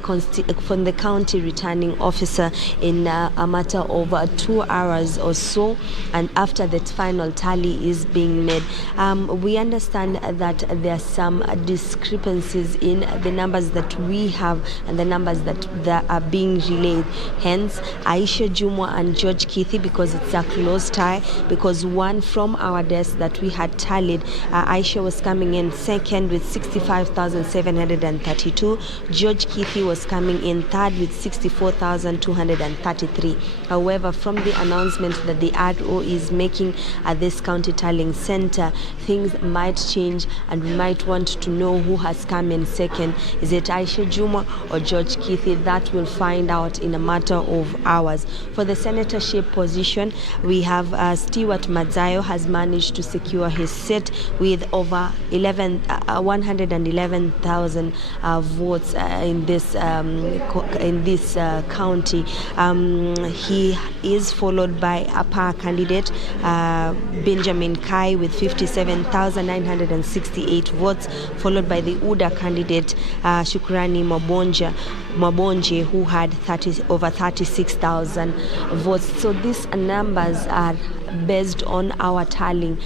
county returning officer in a matter of 2 hours or so, and after that final tally is being made. We understand that there are some discrepancies in the numbers that we have and the numbers that are being relayed. Hence, Aisha Jumwa and George Kithi, because it's a close tie, because one from our desk that we had tallied, Aisha was coming in second with 65,732. George Kithi was coming in third with 64,233. However, from the announcement that the RO is making at this county tallying center, things might change, and we might want to know who has come in second. Is it Aisha Juma or George Kithi? That we'll find out in a matter of hours. For the senatorship position, we have Stewart Madzayo has managed to secure his seat with over 111,000 votes in this county. He is followed by a PAR candidate, Benjamin Kai, with 57,968 votes, followed by the UDA candidate, Shukrani Mabonje, who had over 36,000 votes. So these numbers are based on our tallying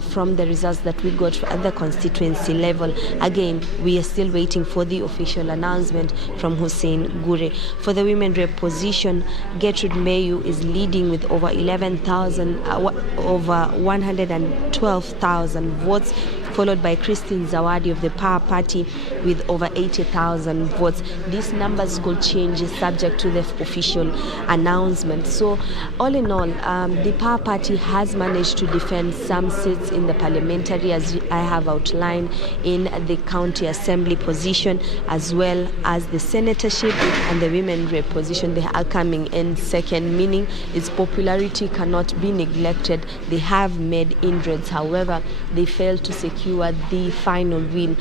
from the results that we got at the constituency level. Again, we are still waiting for the official announcement from Hussein Gure. For the women rep position, Gertrude Mayu is leading with over 112,000 votes, followed by Christine Zawadi of the Power Party with over 80,000 votes. These numbers could change subject to the official announcement. So all in all, the Power Party has managed to defend some seats in the Parliamentary, as I have outlined, in the County Assembly position, as well as the Senatorship and the Women Rep position. They are coming in second, meaning its popularity cannot be neglected. They have made inroads, however, they failed to secure the final win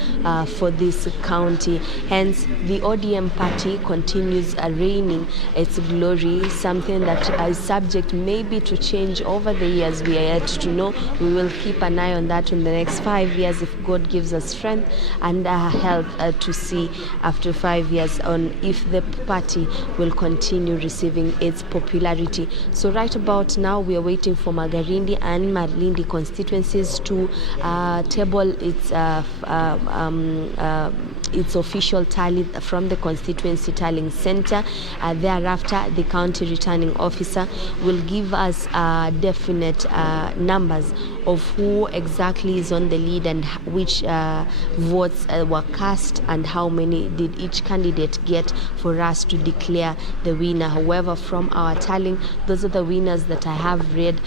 for this county. Hence, the ODM party continues reigning its glory, something that is subject maybe to change over the years. We are yet to know. We will keep an eye on that in the next 5 years if God gives us strength and health to see after 5 years on if the party will continue receiving its popularity. So right about now, we are waiting for Magarindi and Malindi constituencies to table its official tally from the Constituency Tallying Center. Thereafter, the county returning officer will give us definite numbers of who exactly is on the lead and which votes were cast and how many did each candidate get for us to declare the winner. However, from our tallying, those are the winners that I have read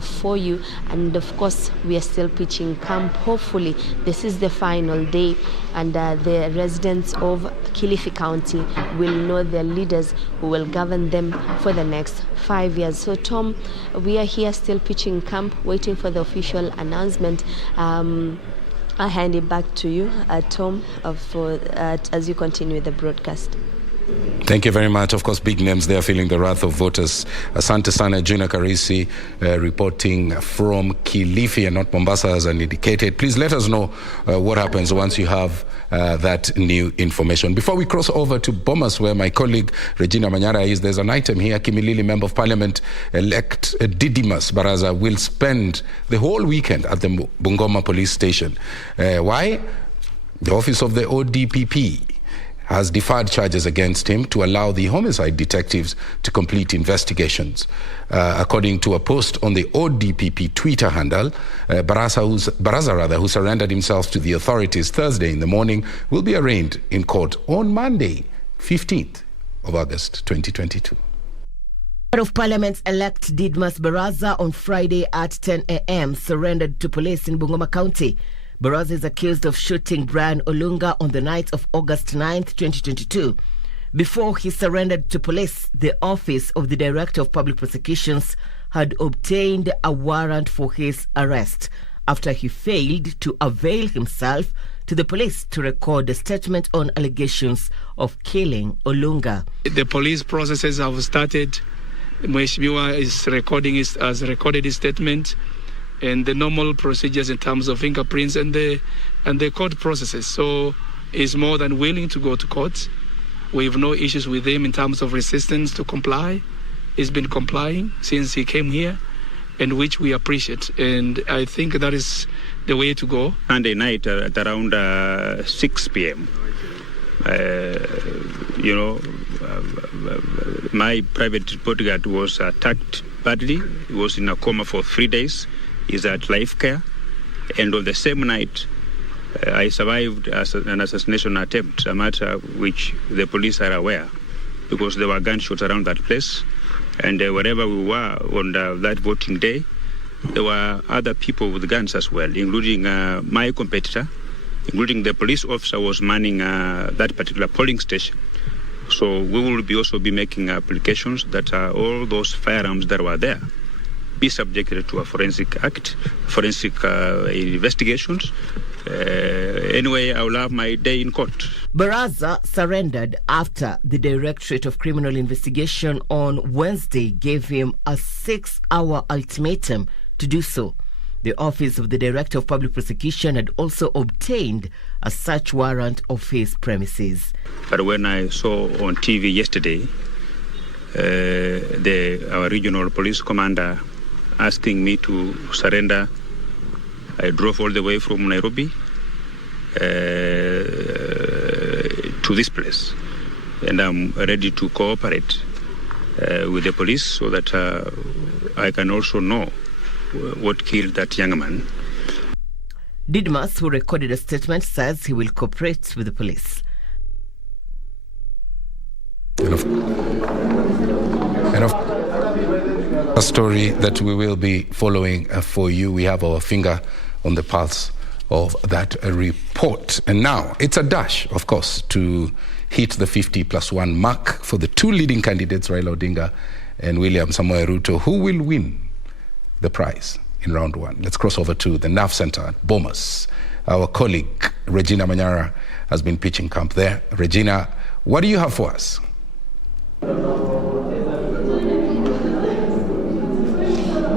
for you. And of course, we are still pitching camp. Hopefully, this is the final day and the residents of Kilifi County will know their leaders who will govern them for the next 5 years. So Tom, we are here still pitching camp, waiting for the official announcement. I'll hand it back to you, Tom, as you continue the broadcast. Thank you very much. Of course, big names there feeling the wrath of voters. Asante Sana, Juna Karisi, reporting from Kilifi and not Mombasa, as I indicated. Please let us know what happens once you have that new information. Before we cross over to Bomas, where my colleague Regina Manyara is, there's an item here. Kimilili Member of Parliament elect Didimas Baraza will spend the whole weekend at the Bungoma police station. Why? The office of the ODPP has deferred charges against him to allow the homicide detectives to complete investigations. According to a post on the ODPP Twitter handle, Baraza, who surrendered himself to the authorities Thursday in the morning, will be arraigned in court on Monday, 15th of August, 2022. Member of Parliament-elect Didmas Baraza on Friday at 10 a.m. surrendered to police in Bungoma County. Baraza is accused of shooting Brian Olunga on the night of August 9th, 2022. Before he surrendered to police, the Office of the Director of Public Prosecutions had obtained a warrant for his arrest after he failed to avail himself to the police to record a statement on allegations of killing Olunga. The police processes have started. Mheshimiwa has recorded his statement, and the normal procedures in terms of fingerprints and the court processes. So he's more than willing to go to court. We have no issues with him in terms of resistance to comply. He's been complying since he came here, and which we appreciate. And I think that is the way to go. Sunday night at around 6 p.m., my private bodyguard was attacked badly. He was in a coma for 3 days. Is at life care, and on the same night I survived an assassination attempt, a matter which the police are aware because there were gunshots around that place, and wherever we were on that voting day, there were other people with guns as well, including my competitor, including the police officer was manning that particular polling station. So we will also be making applications that all those firearms that were there be subjected to a forensic investigations. Anyway, I will have my day in court. Baraza surrendered after the Directorate of Criminal Investigation on Wednesday gave him a 6-hour ultimatum to do so. The Office of the Director of Public Prosecution had also obtained a search warrant of his premises. But when I saw on TV yesterday, our regional police commander asking me to surrender. I drove all the way from Nairobi to this place, and I'm ready to cooperate with the police so that I can also know what killed that young man. Didmus, who recorded a statement, says he will cooperate with the police. A story that we will be following for you. We have our finger on the pulse of that report. And now it's a dash, of course, to hit the 50+1 mark for the two leading candidates, Raila Odinga and William Samoei Ruto. Who will win the prize in round one? Let's cross over to the NAF Center at Bomas. Our colleague, Regina Manyara, has been pitching camp there. Regina, what do you have for us?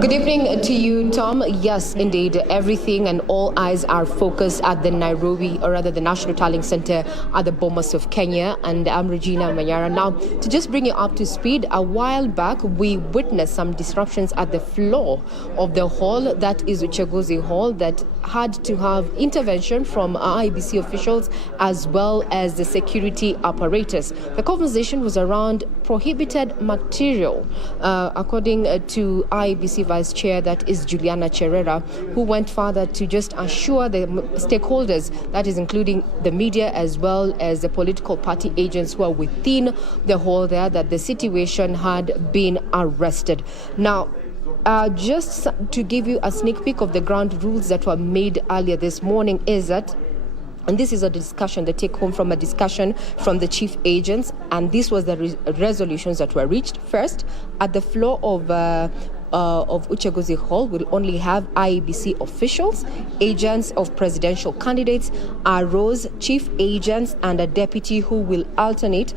Good evening to you, Tom. Yes, indeed, everything and all eyes are focused at the Nairobi, or rather the National Tallying Center at the Bomas of Kenya. And I'm Regina Manyara. Now, to just bring you up to speed, a while back, we witnessed some disruptions at the floor of the hall, that is Uchaguzi Hall, that had to have intervention from IEBC officials as well as the security apparatus. The conversation was around prohibited material, according to IEBC Vice Chair, that is Juliana Cherera, who went further to just assure the stakeholders, that is including the media as well as the political party agents who are within the hall there, that the situation had been arrested. Now, just to give you a sneak peek of the ground rules that were made earlier this morning is that, and this is a discussion, the take home from a discussion from the chief agents, and this was the resolutions that were reached. First, at the floor of Uchaguzi Hall will only have IEBC officials, agents of presidential candidates, ROs, chief agents, and a deputy who will alternate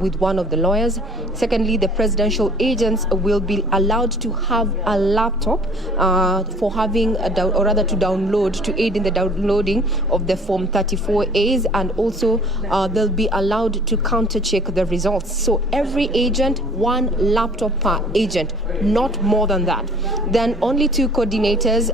with one of the lawyers. Secondly, the presidential agents will be allowed to have a laptop for having, or rather to download, to aid in the downloading of the Form 34As, and also they'll be allowed to counter-check the results. So every agent, one laptop per agent, not more than that. Then only two coordinators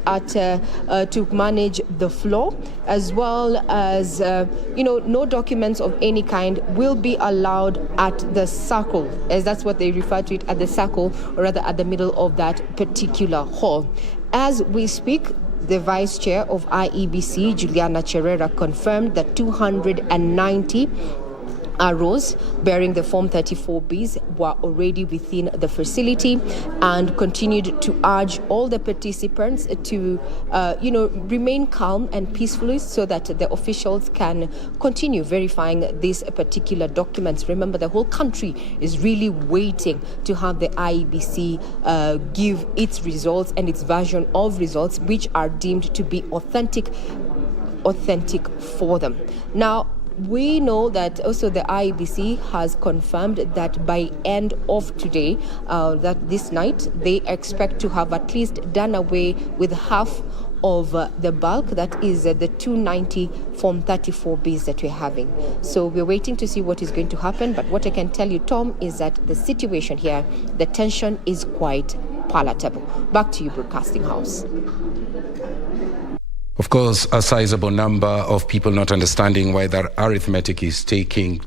to manage the floor, as well as no documents of any kind will be allowed at the circle, as that's what they refer to it, at the circle, or rather at the middle of that particular hall. As we speak, the Vice Chair of IEBC, Juliana Cherera, confirmed that 290 ROs bearing the Form 34Bs were already within the facility, and continued to urge all the participants to, remain calm and peacefully so that the officials can continue verifying these particular documents. Remember, the whole country is really waiting to have the IEBC give its results and its version of results, which are deemed to be authentic for them. Now, we know that also the IEBC has confirmed that by end of today, that this night, they expect to have at least done away with half of the bulk, that is the 290 Form 34Bs that we're having. So we're waiting to see what is going to happen. But what I can tell you, Tom, is that the situation here, the tension is quite palatable. Back to you, Broadcasting House. Of course, a sizable number of people not understanding why their arithmetic is taking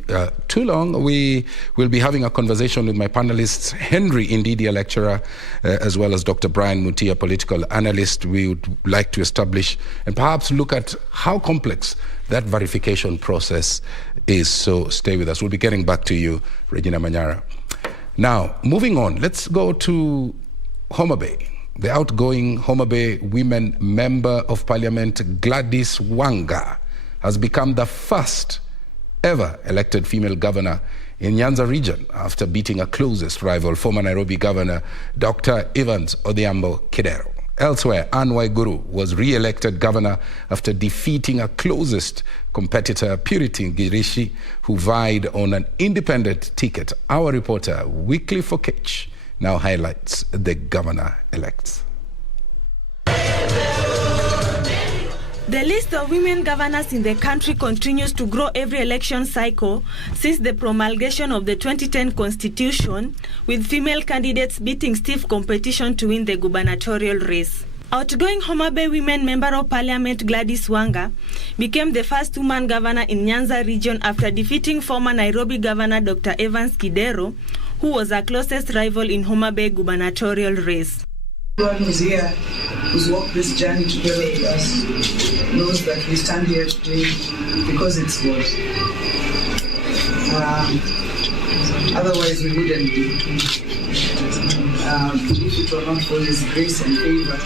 too long. We will be having a conversation with my panelists, Henry Ndidi, a lecturer, as well as Dr. Brian Mutia, political analyst. We would like to establish and perhaps look at how complex that verification process is. So stay with us. We'll be getting back to you, Regina Manyara. Now, moving on, let's go to Homa Bay. The outgoing Homa Bay Women Member of Parliament, Gladys Wanga, has become the first ever elected female governor in Nyanza region after beating a closest rival, former Nairobi Governor Dr. Evans Odhiambo Kidero. Elsewhere, Anne Waiguru was re-elected governor after defeating a closest competitor, Purity Ngirishi, who vied on an independent ticket. Our reporter, Wycliffe Okech, now highlights the governor-elects. The list of women governors in the country continues to grow every election cycle since the promulgation of the 2010 Constitution, with female candidates beating stiff competition to win the gubernatorial race. Outgoing Homa Bay Women Member of Parliament Gladys Wanga became the first woman governor in Nyanza region after defeating former Nairobi Governor Dr. Evans Kidero, who was her closest rival in Homa Bay gubernatorial race. Everyone who's here, who's walked this journey together with us, knows that we stand here today because it's God. Otherwise we wouldn't be. If it were not for His grace and favor.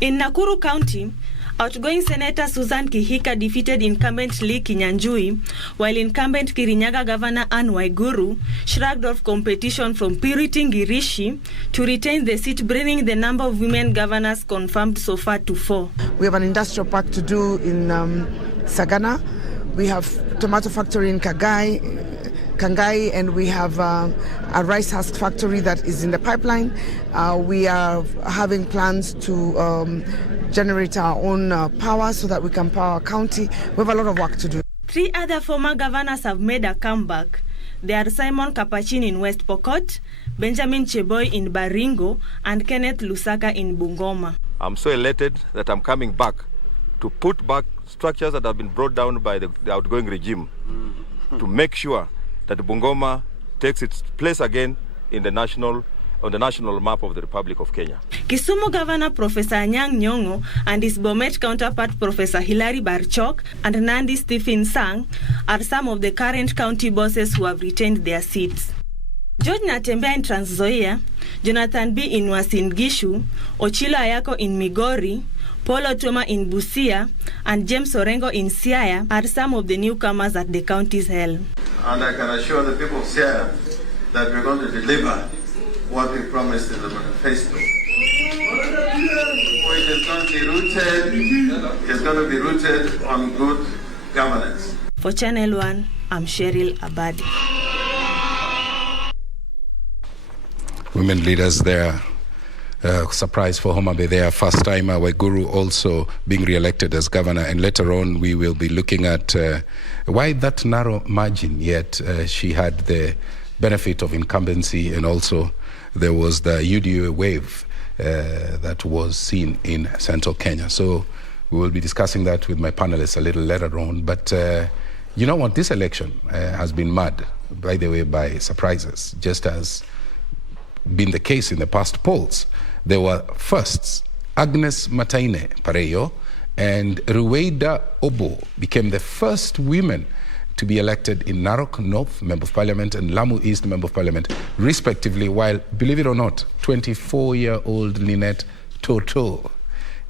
In Nakuru County, outgoing Senator Susan Kihika defeated incumbent Lee Kinyanjui, while incumbent Kirinyaga Governor Anne Waiguru shrugged off competition from Purity Ngirishi to retain the seat, bringing the number of women governors confirmed so far to 4. We have an industrial park to do in Sagana. We have tomato factory in Kangai, and we have a rice husk factory that is in the pipeline. We are having plans to generate our own power so that we can power our county. We have a lot of work to do. 3 other former governors have made a comeback. They are Simon Kapachin in West Pokot, Benjamin Cheboy in Baringo, and Kenneth Lusaka in Bungoma. I'm so elated that I'm coming back to put back structures that have been brought down by the outgoing regime to make sure that Bungoma takes its place again in the national map of the Republic of Kenya. Kisumu Governor Professor Anyang' Nyong'o and his Bomet counterpart Professor Hilary Barchok and Nandi Stephen Sang are some of the current county bosses who have retained their seats. George Natembea in Trans Nzoia, Jonathan B. in Uasin Gishu, Ochilo Ayako in Migori, Paul Otoma in Busia, and James Orengo in Siaya are some of the newcomers at the county's helm. And I can assure the people of Siaya that we're going to deliver what we promised in the manifesto. Which is going to be rooted on good governance. For Channel 1, I'm Cheryl Abadi. Women leaders there. Surprise for Homa Bay there. First timer Waiguru also being re-elected as governor, and later on we will be looking at why that narrow margin, yet she had the benefit of incumbency, and also there was the UDA wave that was seen in central Kenya. So we will be discussing that with my panelists a little later on. But you know what, this election has been marred, by the way, by surprises, just as been the case in the past polls. There were firsts. Agnes Mataine Pareyo and Ruweida Obo became the first women to be elected in Narok North Member of Parliament and Lamu East Member of Parliament, respectively, while, believe it or not, 24-year-old Lynette Toto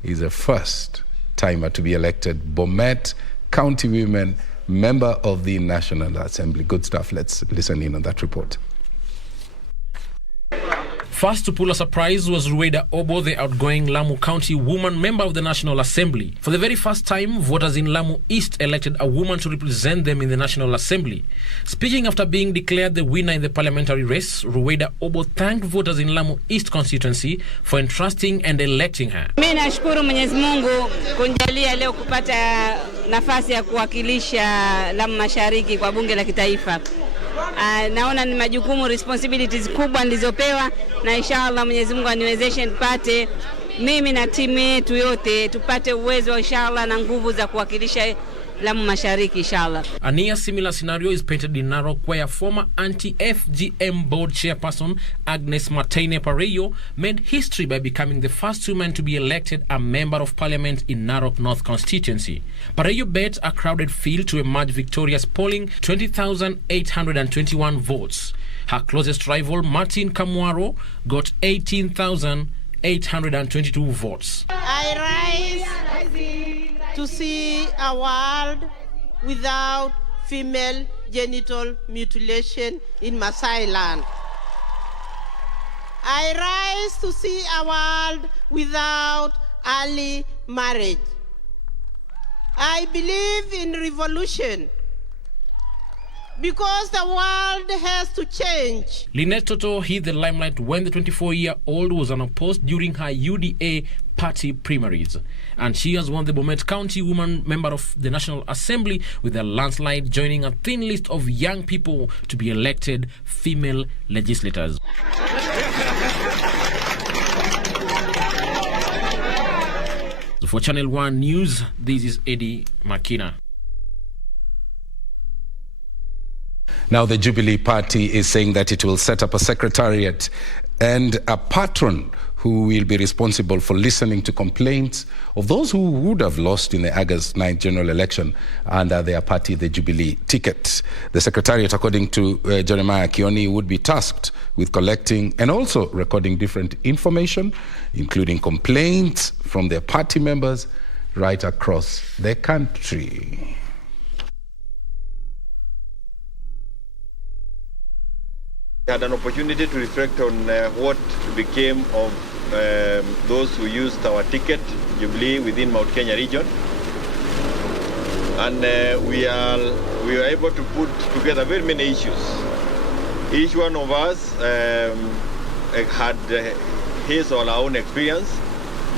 is the first timer to be elected Bomet County Women Member of the National Assembly. Good stuff. Let's listen in on that report. First to pull a surprise was Ruweida Obo, the outgoing Lamu County woman member of the National Assembly. For the very first time, voters in Lamu East elected a woman to represent them in the National Assembly. Speaking after being declared the winner in the parliamentary race, Ruweida Obo thanked voters in Lamu East constituency for entrusting and electing her. Mimi nashukuru Mwenyezi Mungu kunijalia leo kupata nafasi ya kuwakilisha Lamu Mashariki kwa bunge la kitaifa. Naona ni majukumu, responsibilities kubwa nilizopewa, na inshallah Mwenyezi Mungu aniwezeshe nipate mimi na timu yetu yote tupate uwezo inshallah na nguvu za kuwakilisha Lamu Mashariki inshallah. A near similar scenario is painted in Narok, where former anti-FGM board chairperson Agnes Mataine Pareyo made history by becoming the first woman to be elected a member of parliament in Narok North constituency. Pareyo bet a crowded field to emerge victorious, polling 20,821 votes. Her closest rival, Martin Kamwaro, got 18,822 votes. I rise to see a world without female genital mutilation in Maasai land. I rise to see a world without early marriage. I believe in revolution. because the world has to change. Lynette Toto hit the limelight when the 24-year-old was unopposed during her UDA party primaries. And she has won the Bomet County Woman Member of the National Assembly with a landslide, joining a thin list of young people to be elected female legislators. So for Channel 1 News, this is Eddie Makina. Now, the Jubilee Party is saying that it will set up a secretariat and a patron who will be responsible for listening to complaints of those who would have lost in the August 9th general election under their party, the Jubilee ticket. The secretariat, according to Jeremiah Kioni, would be tasked with collecting and also recording different information, including complaints from their party members right across the country. Had an opportunity to reflect on what became of those who used our ticket, Jubilee, within Mount Kenya region. And we were able to put together very many issues. Each one of us had his or her own experience,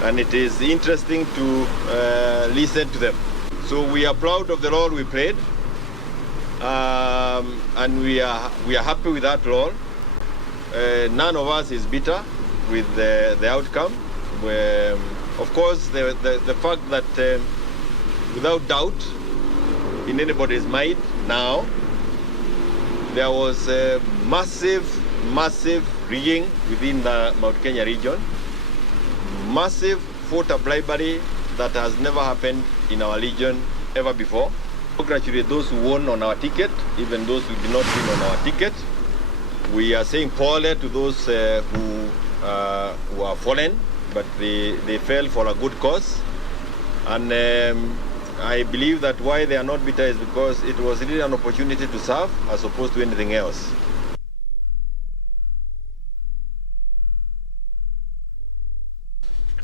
and it is interesting to listen to them. So we are proud of the role we played. And we are happy with that role. None of us is bitter with the outcome. Of course, the fact that without doubt in anybody's mind now, there was a massive rigging within the Mount Kenya region, massive voter bribery that has never happened in our region ever before. Congratulate those who won on our ticket, even those who did not win on our ticket. We are saying poorly to those who are fallen, but they fell for a good cause. And I believe that why they are not bitter is because it was really an opportunity to serve as opposed to anything else.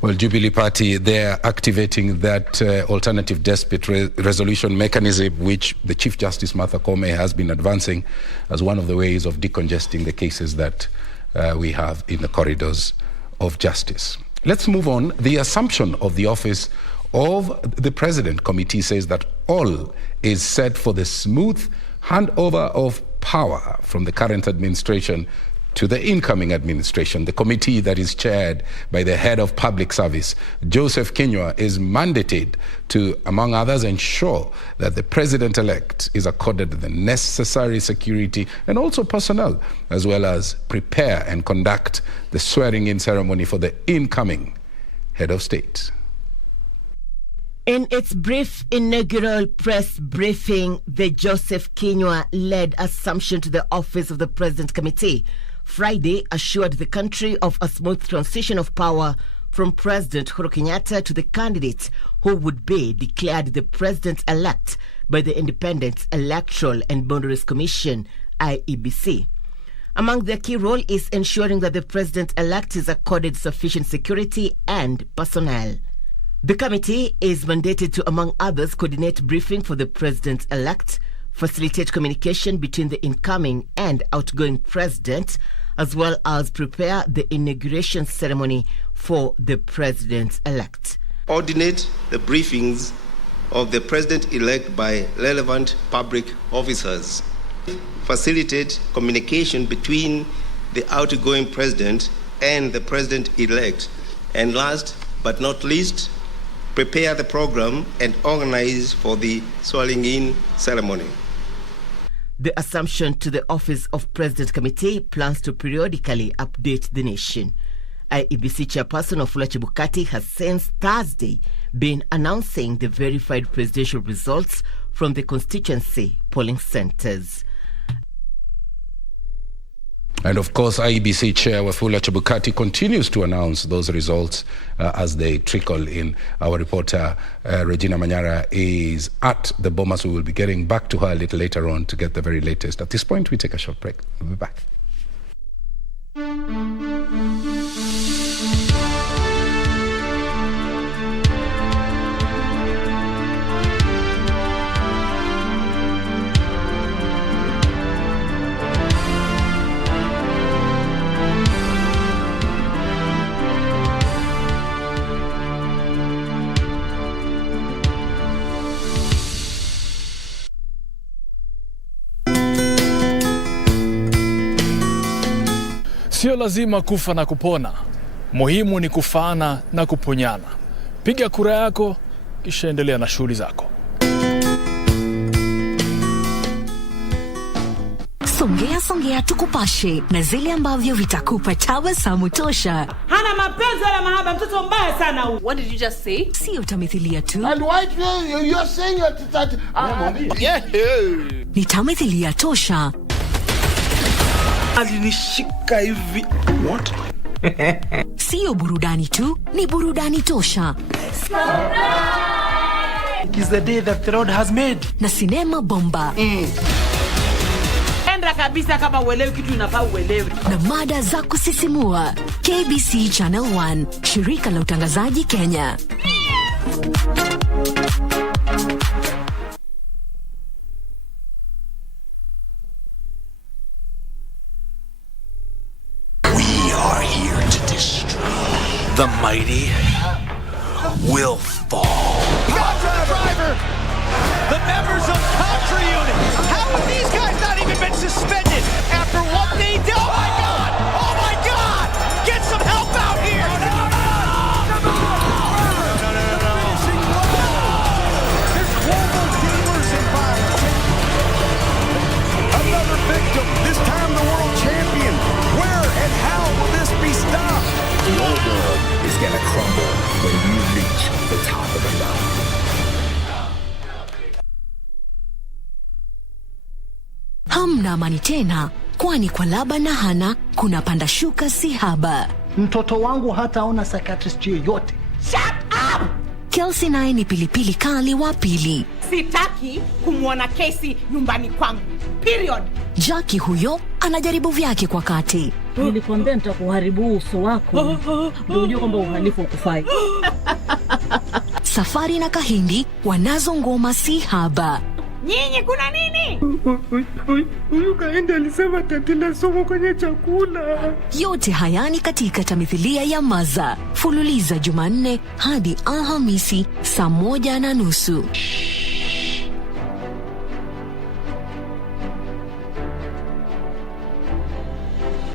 Well, Jubilee Party, they're activating that alternative dispute resolution mechanism, which the Chief Justice Martha Koome has been advancing as one of the ways of decongesting the cases that we have in the corridors of justice. Let's move on. The assumption of the office of the President Committee says that all is set for the smooth handover of power from the current administration to the incoming administration. The committee that is chaired by the head of public service, Joseph Kinyua, is mandated to, among others, ensure that the president-elect is accorded the necessary security and also personnel, as well as prepare and conduct the swearing-in ceremony for the incoming head of state. In its brief inaugural press briefing, the Joseph Kinyua-led assumption to the office of the President Committee Friday assured the country of a smooth transition of power from President Uhuru Kenyatta to the candidate who would be declared the president-elect by the Independent Electoral and Boundaries Commission, IEBC. Among their key role is ensuring that the president-elect is accorded sufficient security and personnel. The committee is mandated to, among others, coordinate briefing for the president-elect, facilitate communication between the incoming and outgoing president, as well as prepare the inauguration ceremony for the president-elect. Coordinate the briefings of the president-elect by relevant public officers. Facilitate communication between the outgoing president and the president-elect. And last but not least, prepare the program and organize for the swearing-in ceremony. The assumption to the Office of President Committee plans to periodically update the nation. IEBC Chairperson Wafula Chebukati has since Thursday been announcing the verified presidential results from the constituency polling centers. And of course, IEBC Chair Wafula Chebukati continues to announce those results as they trickle in. Our reporter, Regina Manyara, is at the Bomas. We will be getting back to her a little later on to get the very latest. At this point, we take a short break. We'll be back. Sio lazima kufa na kupona. Muhimu ni kufaana na kuponyana. Piga kura yako kisha endelea na shughuli zako. Songea tukupashe na zile ambavyo vitakupa tabasamu tosha. Hana mapenzi wala mahaba, mtoto mbaya sana huyu. What did you just say? Sio tamthilia tu. And why you're saying that Ni tamthilia tosha. Alinishika hivi. What? Sio burudani tu, ni burudani tosha. It is the day that the Lord has made. Na sinema bomba. Enda kabisa kama uelewi kitu inafaa uelewe. Na mada za kusisimua. KBC Channel 1, shirika la utangazaji Kenya. We are here to destroy. The mighty will fall. Driver! The members of Contra Unit! How have these guys not even been suspended after what they did? Oh my God! Oh my God! Get some help out here! No! There's global gamers involved. Another victim, this time the world champion. Where and how will this be stopped? Your world is gonna crumble when you reach the top of the mountain. Hamna amani tena, kwani kwa Laba na Hana kuna panda shuka si haba. Mtoto wangu hataona psychiatrist yoyote. Shut up! Kelsey naye ni pilipili kali wa pili. Sitaki kumwona Casey nyumbani kwangu. Period. Jackie huyo anajaribu vyake kwa kati. Nilikwambia nitakuharibu uso wako. Ndio unajua kwamba uhalifu ukufai. Safari na Kahindi wanazo ngoma si haba. Nyinyi kuna nini? Huyu Kahindi alisema tatila somo kwenye chakula. Yote hayani katika tamthilia ya Maza. Fululiza Jumanne hadi Alhamisi saa 1:30.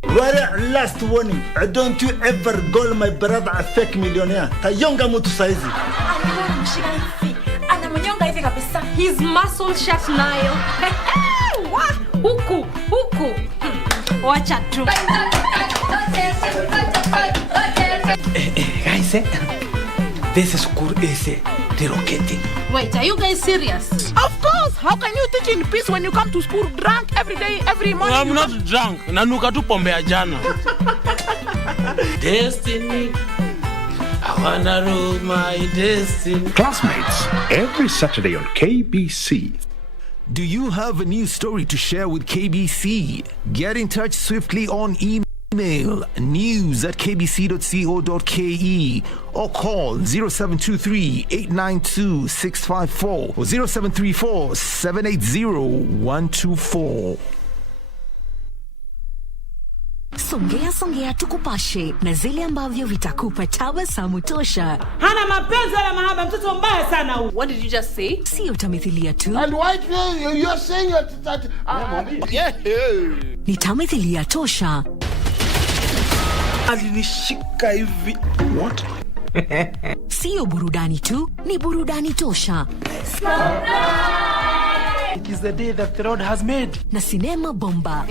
Very last warning. Don't you ever call my brother a fake millionaire. Tayonga mtu saizi. Anamnyonga hivi kabisa. His muscle shut nayo. Huku. Wacha tu. Guys, this is Kurese relocating. Wait, are you guys serious? Of course. How can you teach in peace when you come to school drunk every day, every morning? I'm not drunk. Nanuka tu pombe ya jana. Destiny. I wanna rule my destiny. Classmates, every Saturday on KBC. Do you have a new story to share with KBC? Get in touch swiftly on email news@kbc.co.ke or call 0723-892-654 or 0734-780-124. Songea tukupashe na zile ambavyo vitakupa tabasamu tosha. Hana mapenzi wala mahaba, mtoto mbaya sana huyu. What did you just say? Sio tamthilia tu. And why you're saying that Ni tamthilia tosha. Alinishika hivi. What? Sio burudani tu, ni burudani tosha. It is the day that the Lord has made. Na sinema bomba.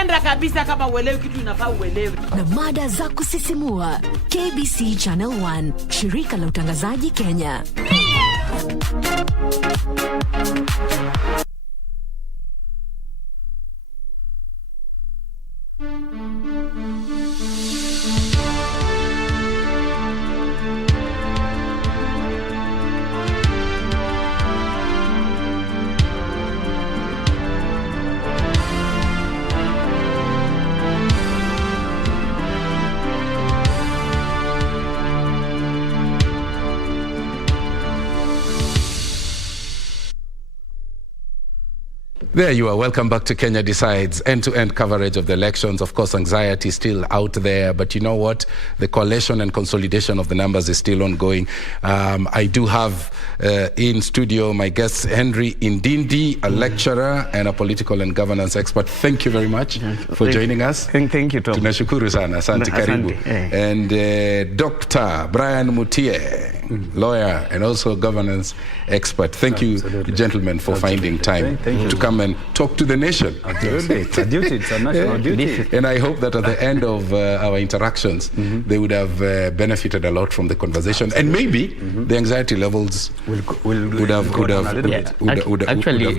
Enda kabisa kama uelewi kitu inafaa uelewe. Na mada za kusisimua. KBC Channel 1, shirika la utangazaji Kenya. There you are. Welcome back to Kenya Decides, end-to-end coverage of the elections. Of course, anxiety is still out there, but you know what? The collation and consolidation of the numbers is still ongoing. I do have in studio my guest, Henry Indindi, a lecturer and a political and governance expert. Thank you very much for joining us. Thank you, Tom. Tunashukuru sana. Asante, karibu. And Dr. Brian Mutie, lawyer and also governance expert. Thank you, gentlemen, for finding time to come and talk to the nation. Absolutely. It's a duty. It's a national duty. And I hope that at the end of our interactions, they would have benefited a lot from the conversation, and maybe the anxiety levels would have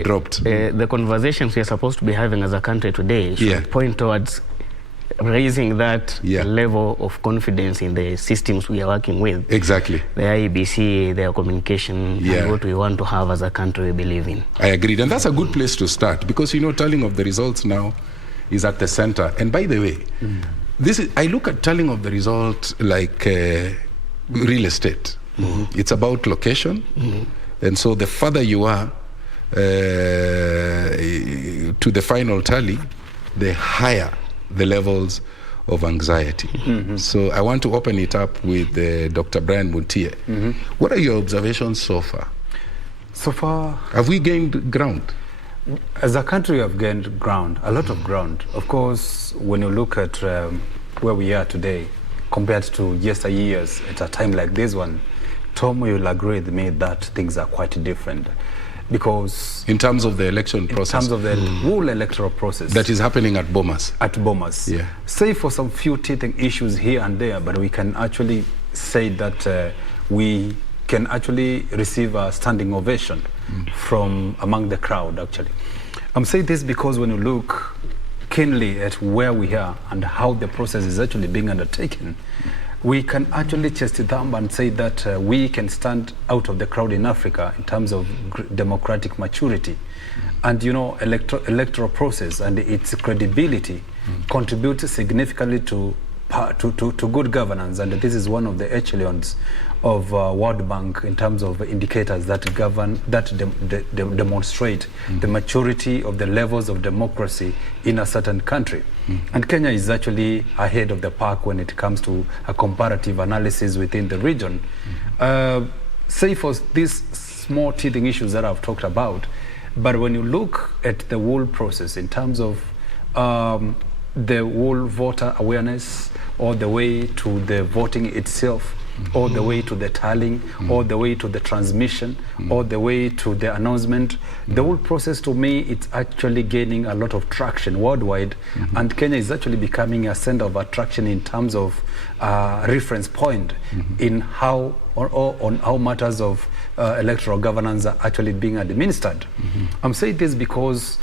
dropped. The conversations we are supposed to be having as a country today should point towards raising that level of confidence in the systems we are working with. Exactly. The IEBC, their communication, and what we want to have as a country we believe in. I agreed. And that's a good place to start, because, you know, tallying of the results now is at the center. And by the way, I look at tallying of the result like real estate. It's about location. And so the further you are to the final tally, the higher the levels of anxiety. So I want to open it up with Dr. Brian Mutie. What are your observations so far? So far, have we gained ground? As a country, we have gained ground, a lot of ground. Of course, when you look at where we are today compared to yesteryears at a time like this one, Tom, you'll agree with me that things are quite different. Because in terms of the election process, in terms of the whole electoral process that is happening at Bomas, say for some few teething issues here and there, but we can actually say that we can actually receive a standing ovation from among the crowd. Actually, I'm saying this because when you look keenly at where we are and how the process is actually being undertaken, we can actually chest it up and say that we can stand out of the crowd in Africa in terms of democratic maturity. And, you know, electoral process and its credibility contributes significantly to good governance. And this is one of the echelons of World Bank in terms of indicators that demonstrate the maturity of the levels of democracy in a certain country. And Kenya is actually ahead of the pack when it comes to a comparative analysis within the region. Say for these small teething issues that I've talked about, but when you look at the whole process in terms of the whole voter awareness, all the way to the voting itself, all the way to the tallying, all the way to the transmission, all the way to the announcement. The whole process, to me, it's actually gaining a lot of traction worldwide, and Kenya is actually becoming a center of attraction in terms of reference point in how on how matters of electoral governance are actually being administered. I'm saying this because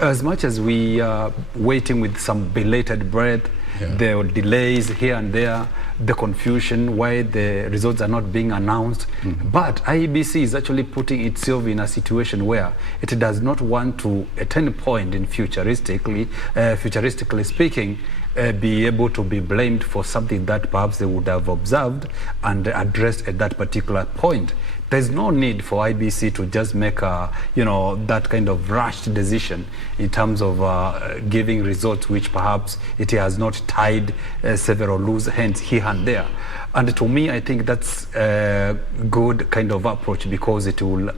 as much as we are waiting with some belated breath, there are delays here and there, the confusion why the results are not being announced. But IEBC is actually putting itself in a situation where it does not want to, at any point in futuristically speaking, be able to be blamed for something that perhaps they would have observed and addressed at that particular point. There's no need for IBC to just make a, that kind of rushed decision in terms of giving results which perhaps it has not tied several loose ends here and there. And to me, I think that's a good kind of approach, because it will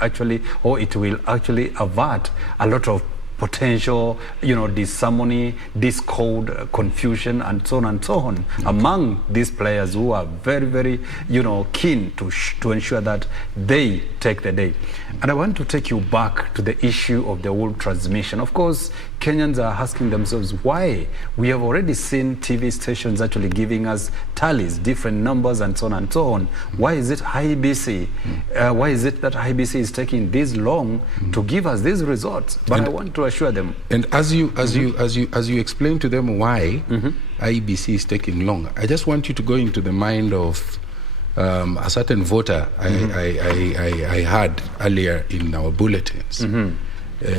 actually avert a lot of potential, disharmony, discord, confusion, and so on and so on among these players who are very, very, keen to ensure that they take the day. And I want to take you back to the issue of the whole transmission. Of course, Kenyans are asking themselves why. We have already seen TV stations actually giving us tallies, different numbers, and so on and so on. Why is it IEBC? Why is it that IEBC is taking this long to give us these results? But I want to assure them. And as you explain to them why IEBC is taking long, I just want you to go into the mind of a certain voter I had earlier in our bulletins.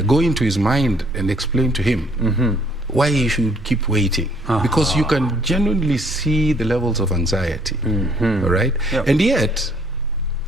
Go into his mind and explain to him why he should keep waiting, because you can genuinely see the levels of anxiety. All right, and yet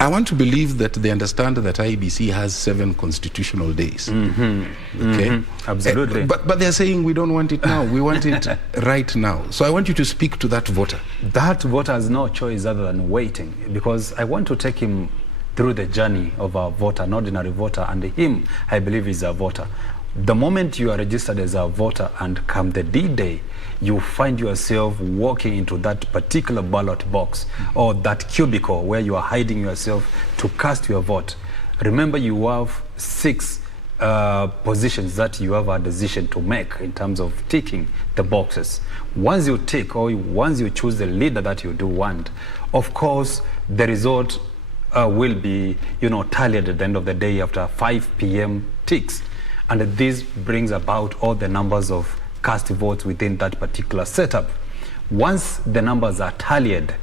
I want to believe that they understand that IEBC has 7 constitutional days. Okay? Absolutely. But they're saying we don't want it now. We want it right now. So I want you to speak to that voter. That voter has no choice other than waiting, because I want to take him through the journey of a voter, an ordinary voter, and him, I believe, is a voter. The moment you are registered as a voter and come the D-Day, you find yourself walking into that particular ballot box or that cubicle where you are hiding yourself to cast your vote. Remember, you have 6 positions that you have a decision to make in terms of ticking the boxes. Once you tick, or once you choose the leader that you do want, of course, the result will be, tallied at the end of the day after 5 p.m. ticks. And this brings about all the numbers of cast votes within that particular setup. Once the numbers are tallied,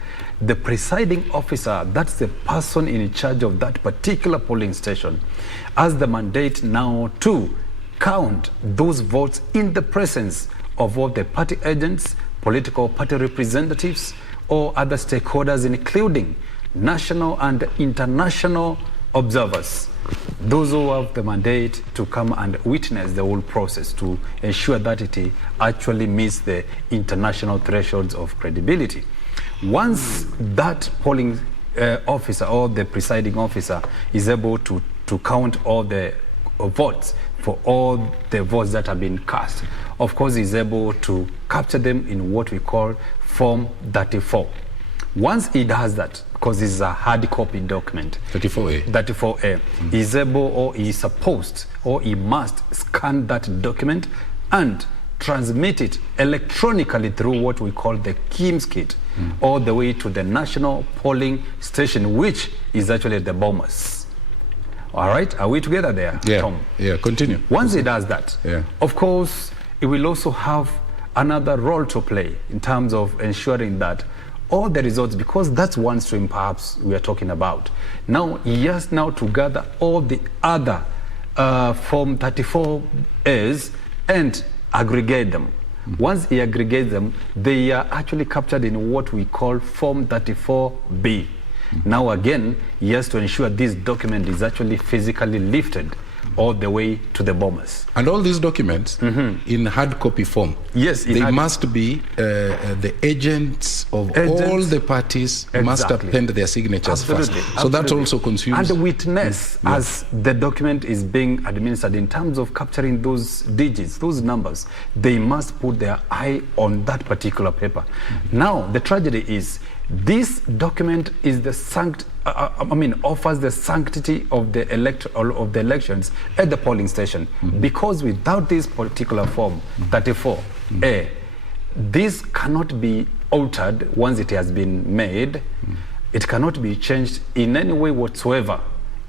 the presiding officer, that's the person in charge of that particular polling station, has the mandate now to count those votes in the presence of all the party agents, political party representatives, or other stakeholders, including national and international observers, those who have the mandate to come and witness the whole process to ensure that it actually meets the international thresholds of credibility. Once that polling officer or the presiding officer is able to count all the votes for all the votes that have been cast, of course is able to capture them in what we call Form 34. Once he does that, because it's a hard copy document, 34A, he's able, or he's supposed, or he must scan that document and transmit it electronically through what we call the KIMS kit, all the way to the national polling station, which is actually the Bomas. All right, are we together there, Tom? Yeah, continue. Once he does that, of course, it will also have another role to play in terms of ensuring that all the results, because that's one stream perhaps we are talking about. Now, he has now to gather all the other Form 34As and aggregate them. Once he aggregates them, they are actually captured in what we call Form 34B. Now again, he has to ensure this document is actually physically lifted all the way to the Bomas. And all these documents in hard copy form. Yes, they must be the agents of all the parties must append their signatures first. So that also consumes. And the witness, as the document is being administered, in terms of capturing those digits, those numbers, they must put their eye on that particular paper. Now, the tragedy is, this document is the offers the sanctity of the elections at the polling station, because without this particular Form 34A, this cannot be altered once it has been made. It cannot be changed in any way whatsoever.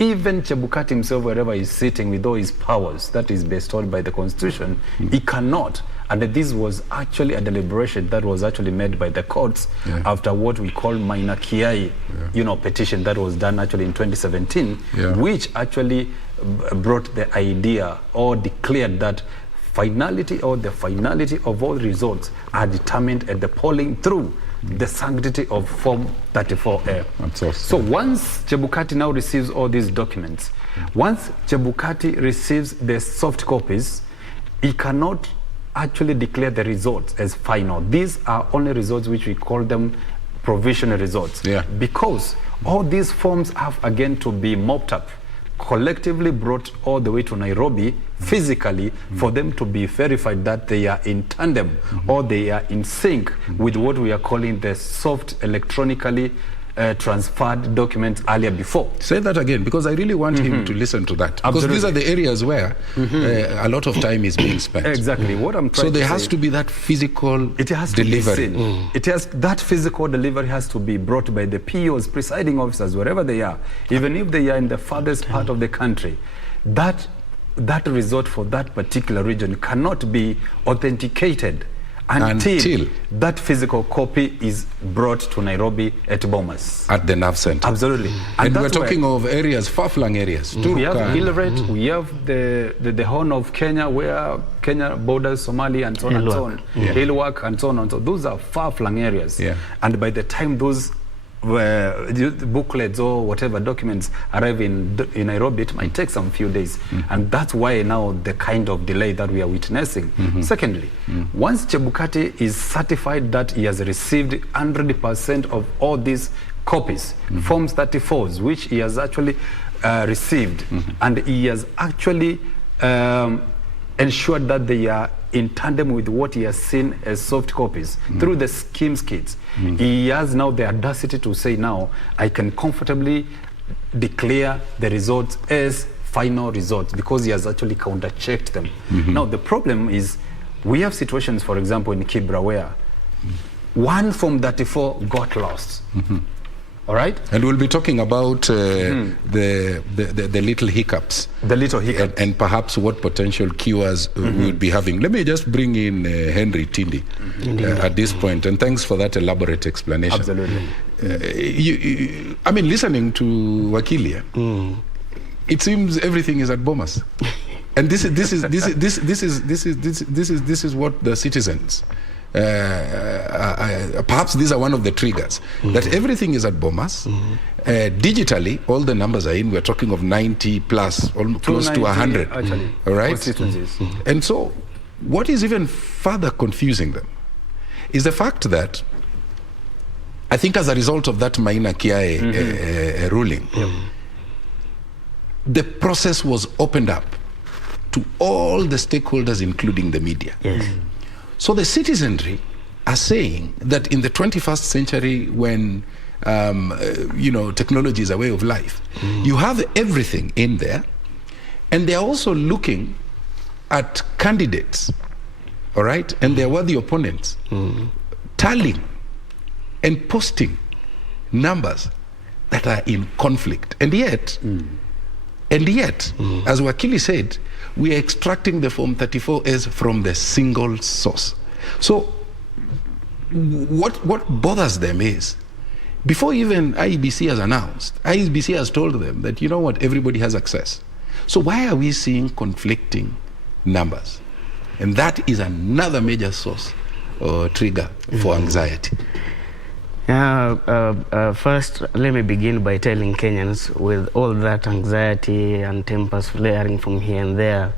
Even Chebukati himself, wherever he's sitting with all his powers that is bestowed by the Constitution, he cannot. And this was actually a deliberation that was actually made by the courts after what we call minor Kiai, petition that was done actually in 2017, which actually brought the idea or declared that finality or the finality of all results are determined at the polling through the sanctity of Form 34A. So once Chebukati now receives all these documents, once Chebukati receives the soft copies, he cannot actually declare the results as final. These are only results which we call them provisional results. Because all these forms have again to be mopped up, collectively brought all the way to Nairobi physically for them to be verified that they are in tandem or they are in sync with what we are calling the soft electronically transferred documents earlier before. Say that again, because I really want him to listen to that. Because these are the areas where a lot of time is being spent. Exactly. What I'm trying to say. So there has to be that physical delivery. That physical delivery has to be brought by the POs, presiding officers, wherever they are. Even if they are in the farthest part of the country, that result for that particular region cannot be authenticated until that physical copy is brought to Nairobi at Bomas. At the NAV Center. Absolutely. And we're talking of areas, far-flung areas. We have Ileret, we have the Horn of Kenya, where Kenya borders Somalia and so on and so on. Hilwak and so on and so on. Those are far-flung areas. And by the time those the booklets or whatever documents arrive in Nairobi, it might take some few days. And that's why now the kind of delay that we are witnessing. Secondly, once Chebukati is certified that he has received 100% of all these copies, Forms 34s, which he has actually received, and he has actually ensured that they are in tandem with what he has seen as soft copies through the schemes kits. He has now the audacity to say, now I can comfortably declare the results as final results because he has actually counter-checked them. Now the problem is we have situations, for example, in Kibra where one Form 34 got lost. All right, and we'll be talking about the little hiccups, and perhaps what potential cures we'll be having. Let me just bring in Henry Tindi at this point, and thanks for that elaborate explanation. Absolutely. I mean, listening to Wakilia, it seems everything is at Bomas, and this is what the citizens. Perhaps these are one of the triggers that everything is at Bomas. Digitally, all the numbers are in. We're talking of 90 plus, almost close to 100. Actually, all right. And so, what is even further confusing them is the fact that I think, as a result of that Maina Kiae ruling, the process was opened up to all the stakeholders, including the media. So the citizenry are saying that in the 21st century, when technology is a way of life, you have everything in there, and they're also looking at candidates, all right, and their worthy opponents, tallying and posting numbers that are in conflict, and yet, as Wakili said, we are extracting the Form 34As from the single source. So what bothers them is, before even IEBC has announced, IEBC has told them that, you know what, everybody has access. So why are we seeing conflicting numbers? And that is another major source or trigger for anxiety. First, let me begin by telling Kenyans, with all that anxiety and tempers flaring from here and there,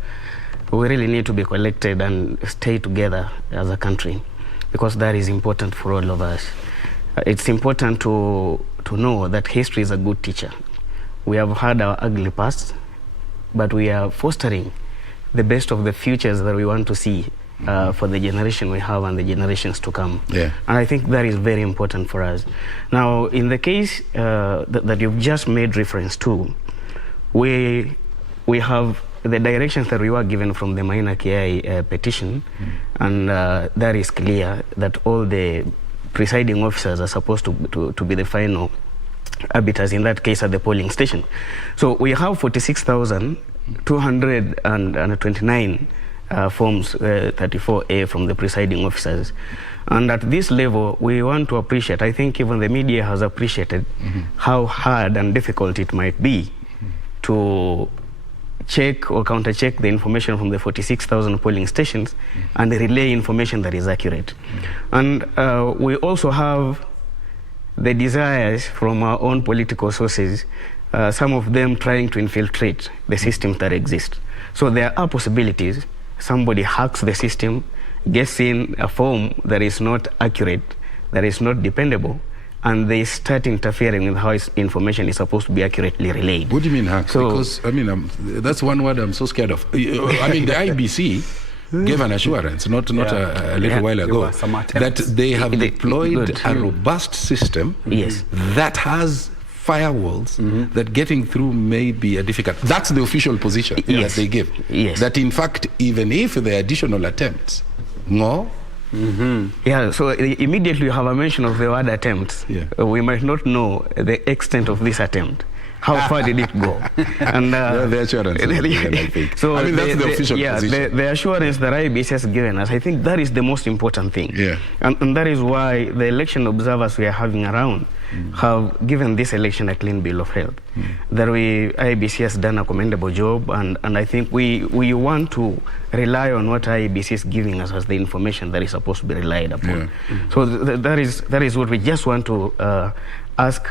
we really need to be collected and stay together as a country, because that is important for all of us. It's important to know that history is a good teacher. We have had our ugly past, but we are fostering the best of the futures that we want to see for the generation we have and the generations to come. And I think that is very important for us. Now, in the case that you've just made reference to, we have the directions that we were given from the Maina Kiai petition, and that is clear that all the presiding officers are supposed to be the final arbiters, in that case at the polling station. So we have 46,229 Forms 34A from the presiding officers. And at this level, we want to appreciate, I think even the media has appreciated how hard and difficult it might be to check or counter-check the information from the 46,000 polling stations and relay information that is accurate. And we also have the desires from our own political sources, some of them trying to infiltrate the systems that exist. So there are possibilities. Somebody hacks the system, gets in a form that is not accurate, that is not dependable, and they start interfering with how information is supposed to be accurately relayed. What do you mean hacks? So, because, I mean, that's one word I'm so scared of. I mean, the IEBC gave an assurance, not a little while ago, that they have deployed a robust system that has firewalls that getting through may be a difficult. That's the official position that they give. That in fact, even if there are additional attempts, so immediately you have a mention of the word attempt. We might not know the extent of this attempt. How far did it go? And the assurance. I think. So I mean, that's the official position. The assurance that IEBC has given us, I think that is the most important thing. And that is why the election observers we are having around have given this election a clean bill of health. That IEBC has done a commendable job, and I think we want to rely on what IEBC is giving us as the information that is supposed to be relied upon. So that is what we just want to ask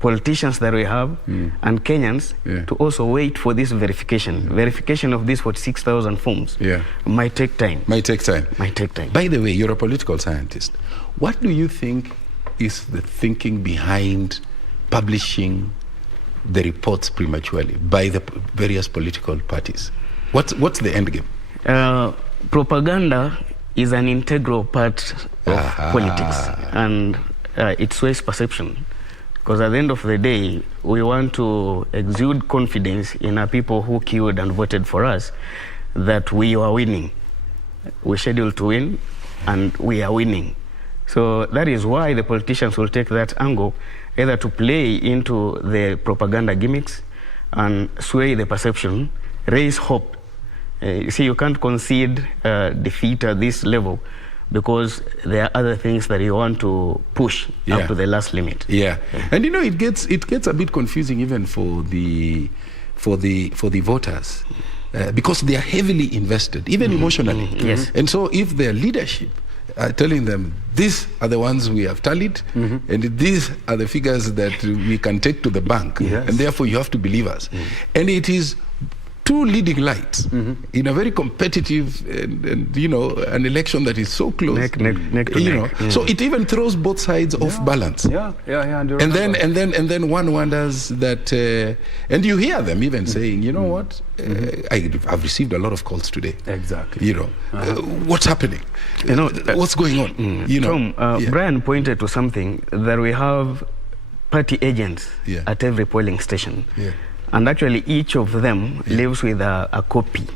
politicians that we have and Kenyans to also wait for this verification. Verification of these 46,000 forms might take time. Might take time. Might take time. By the way, you're a political scientist. What do you think is the thinking behind publishing the reports prematurely by the various political parties? What's the end game? Propaganda is an integral part of politics, and it sways perception. Because at the end of the day, we want to exude confidence in our people who queued and voted for us that we are winning. We're scheduled to win, and we are winning. So that is why the politicians will take that angle, either to play into the propaganda gimmicks and sway the perception, raise hope. You see, you can't concede defeat at this level, because there are other things that you want to push up to the last limit. And you know, it gets a bit confusing even for the voters, because they are heavily invested, even emotionally. And so if their leadership are telling them, these are the ones we have tallied, and these are the figures that we can take to the bank, and therefore you have to believe us. And it is two leading lights in a very competitive and you know, an election that is so close, neck to neck. So it even throws both sides off balance. And then one wonders that, and you hear them even saying, you know what, I've received a lot of calls today. Exactly. You know, what's happening? You know, what's going on? You know, Tom, Brian pointed to something, that we have party agents at every polling station. And actually, each of them lives with a copy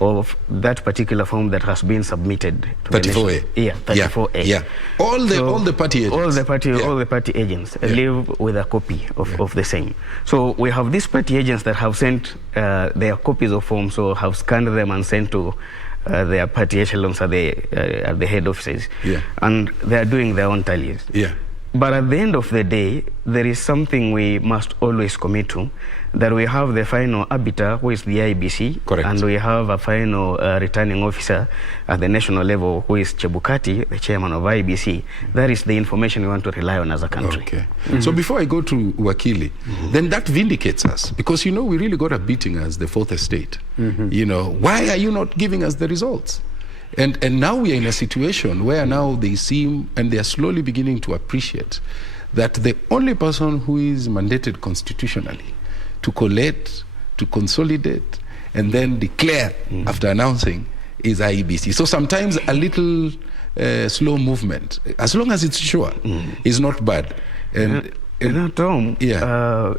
of that particular form that has been submitted to 34A. the 34A. All the party agents. All the party agents live with a copy of the same. So we have these party agents that have sent their copies of forms, or have scanned them and sent to their party echelons at the head offices. And they are doing their own tallies. But at the end of the day, there is something we must always commit to, that we have the final arbiter, who is the IEBC, and we have a final returning officer at the national level, who is Chebukati, the chairman of IEBC. That is the information we want to rely on as a country. So before I go to Wakili, then that vindicates us, because, you know, we really got a beating as the fourth estate. You know, why are you not giving us the results? And now we are in a situation where now they seem, and they are slowly beginning to appreciate, that the only person who is mandated constitutionally to collect, to consolidate, and then declare after announcing is IEBC. So sometimes a little slow movement, as long as it's sure, is not bad. And Tom, there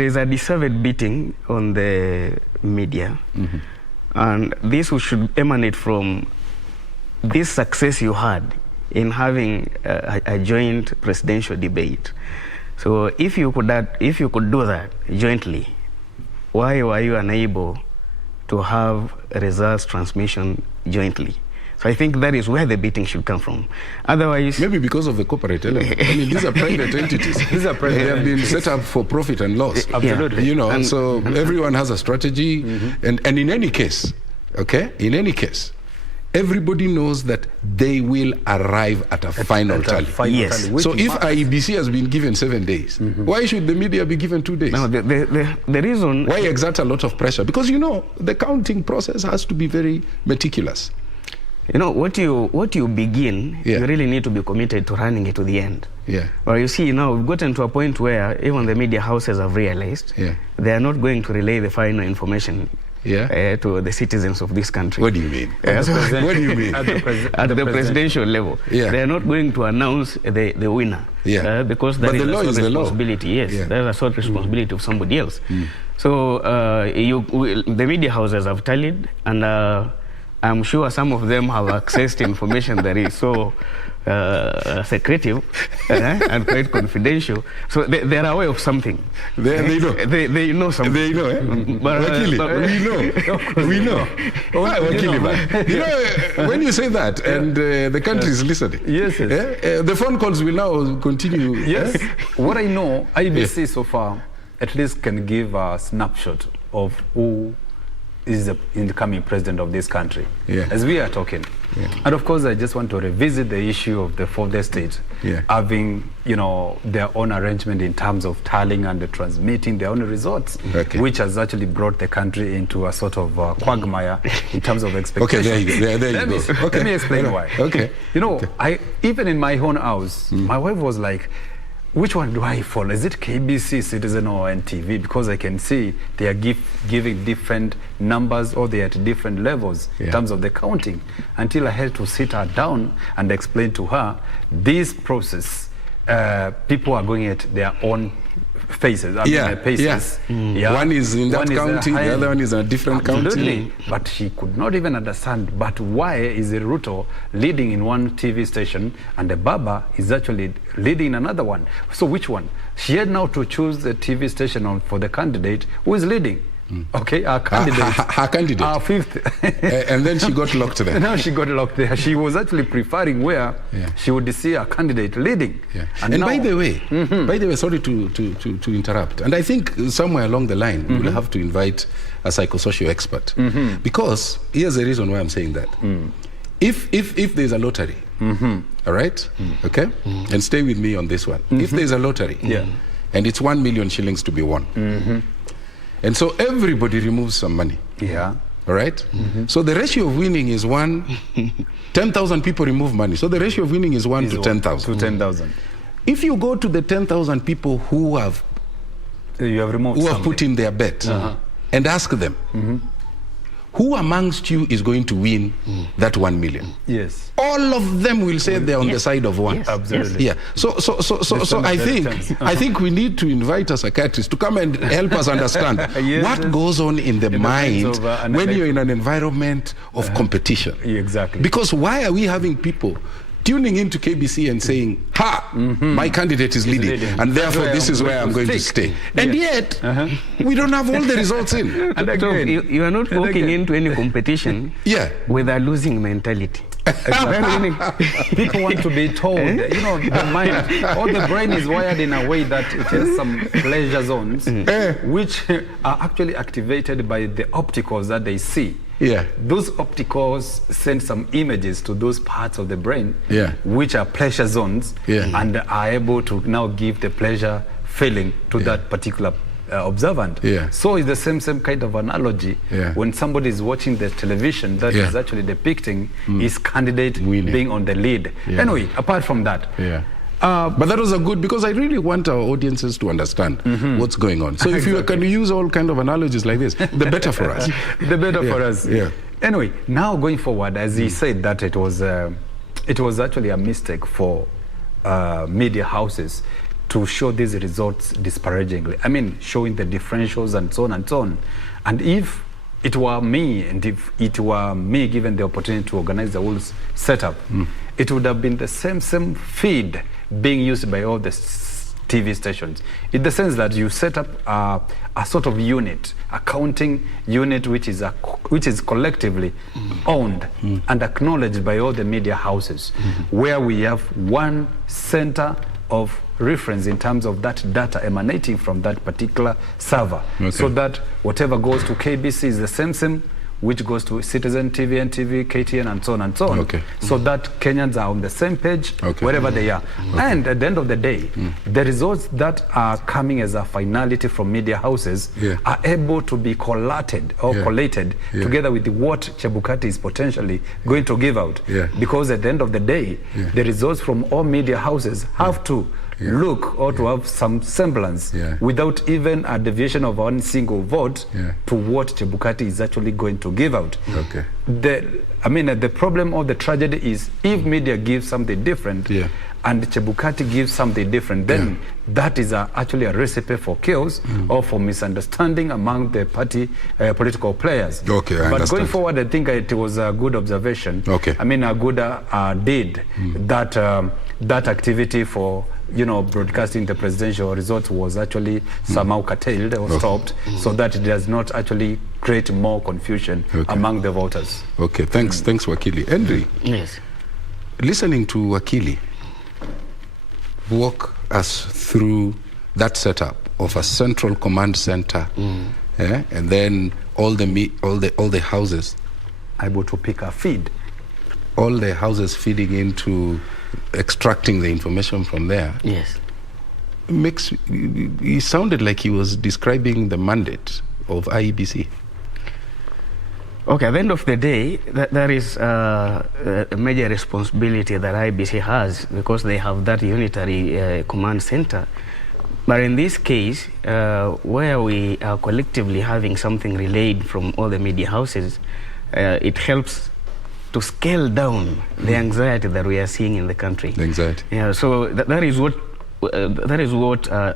is a deserved beating on the media. And this should emanate from this success you had in having a joint presidential debate. So if you could do that jointly, why were you unable to have results transmission jointly? So I think that is where the beating should come from. Otherwise, maybe because of the corporate element. I mean, these are private entities. These are private. They have been set up for profit and loss. Absolutely. You know, and so everyone has a strategy, and in any case, in any case, everybody knows that they will arrive at a final tally. So if IEBC has been given 7 days, why should the media be given 2 days? No, the reason why exert a lot of pressure? Because, you know, the counting process has to be very meticulous. You know, what you begin, you really need to be committed to running it to the end. Well, you see, now we've gotten to a point where even the media houses have realized they are not going to relay the final information to the citizens of this country. What do you mean? What do you mean? At the presidential level, they are not going to announce the winner. Because that is a sole responsibility. That is a sole responsibility of somebody else. So the media houses have tallied, and I'm sure some of them have accessed information that is so secretive and quite confidential. So they are aware of something. They know. They know something. They know. We know. You know, when you say that, and the country is listening. The phone calls will now continue. What I know, IEBC so far at least can give a snapshot of who is the incoming president of this country. As we are talking, And of course, I just want to revisit the issue of the fourth estate having, their own arrangement in terms of tallying and transmitting their own results, which has actually brought the country into a sort of quagmire in terms of expectations. Okay, there you go. Okay. Let me explain why. Okay. Even in my own house, my wife was like, which one do I follow? Is it KBC, Citizen, or NTV? Because I can see they are giving different numbers, or they are at different levels in terms of the counting. Until I had to sit her down and explain to her, this process, people are going at their own paces. Paces. One is in that county, the other one is in a different county. But she could not even understand, but why is the Ruto leading in one TV station and the Baba is actually leading in another one? So which one? She had now to choose the TV station for the candidate who is leading. Okay, our candidate. Her candidate. Our fifth. And then she got locked there. Now she got locked there. She was actually preferring where she would see a candidate leading. And by the way, sorry to interrupt. And I think somewhere along the line, we'll have to invite a psychosocial expert. Because here's the reason why I'm saying that. If there's a lottery, all right, okay, and stay with me on this one. If there's a lottery, and it's 1 million shillings to be won, and so everybody removes some money. All right? So the ratio of winning is 10,000 people remove money. So the ratio of winning is 1 to 10,000. To 10,000. If you go to the 10,000 people who have put in their bet and ask them, who amongst you is going to win that 1 million? Yes. All of them will say they're on the side of one. Yes. Absolutely. Yeah. So I think we need to invite a psychiatrist to come and help us understand what goes on in the mind when you're in an environment of competition. Exactly. Because why are we having people tuning into KBC and saying, my candidate is leading, and therefore this is where I'm going to stay. And yet, we don't have all the results in. And again, you are not walking into any competition with a losing mentality. People want to be told, the mind or the brain is wired in a way that it has some pleasure zones, which are actually activated by the opticals that they see. Those opticals send some images to those parts of the brain, which are pleasure zones, and are able to now give the pleasure feeling to that particular observant. So it's the same kind of analogy when somebody is watching the television that is actually depicting his candidate being on the lead. Anyway, apart from that, but that was a good, because I really want our audiences to understand what's going on. So if you can use all kind of analogies like this, the better for us. The better for us. Anyway, now going forward, as he said that it was actually a mistake for media houses to show these results disparagingly. I mean, showing the differentials and so on and so on. And if it were me, and if it were me given the opportunity to organize the whole setup, it would have been the same feed being used by all the TV stations, in the sense that you set up a sort of unit, a counting unit, which is collectively owned and acknowledged by all the media houses, where we have one center of reference in terms of that data emanating from that particular server, so that whatever goes to KBC is the same which goes to Citizen TV, NTV, KTN, and so on and so on. So that Kenyans are on the same page wherever they are. And at the end of the day, the results that are coming as a finality from media houses are able to be collated together with what Chebukati is potentially going to give out. Because at the end of the day, the results from all media houses have to look or to have some semblance without even a deviation of one single vote to what Chebukati is actually going to give out. The problem or the tragedy is if media gives something different and Chebukati gives something different, then that is actually a recipe for chaos or for misunderstanding among the party political players. But going forward, I think it was a good observation. I mean, a good deed that activity for broadcasting the presidential results was actually somehow curtailed or stopped, so that it does not actually create more confusion among the voters. Thanks Wakili. Henry, yes, listening to Wakili walk us through that setup of a central command center, and then all the houses able to pick a feed. all the houses feeding into extracting the information from there. Yes. He sounded like he was describing the mandate of IEBC. Okay, at the end of the day, there is a major responsibility that IEBC has because they have that unitary command center. But in this case, where we are collectively having something relayed from all the media houses, it helps to scale down the anxiety that we are seeing in the country. The anxiety. Yeah, so that is what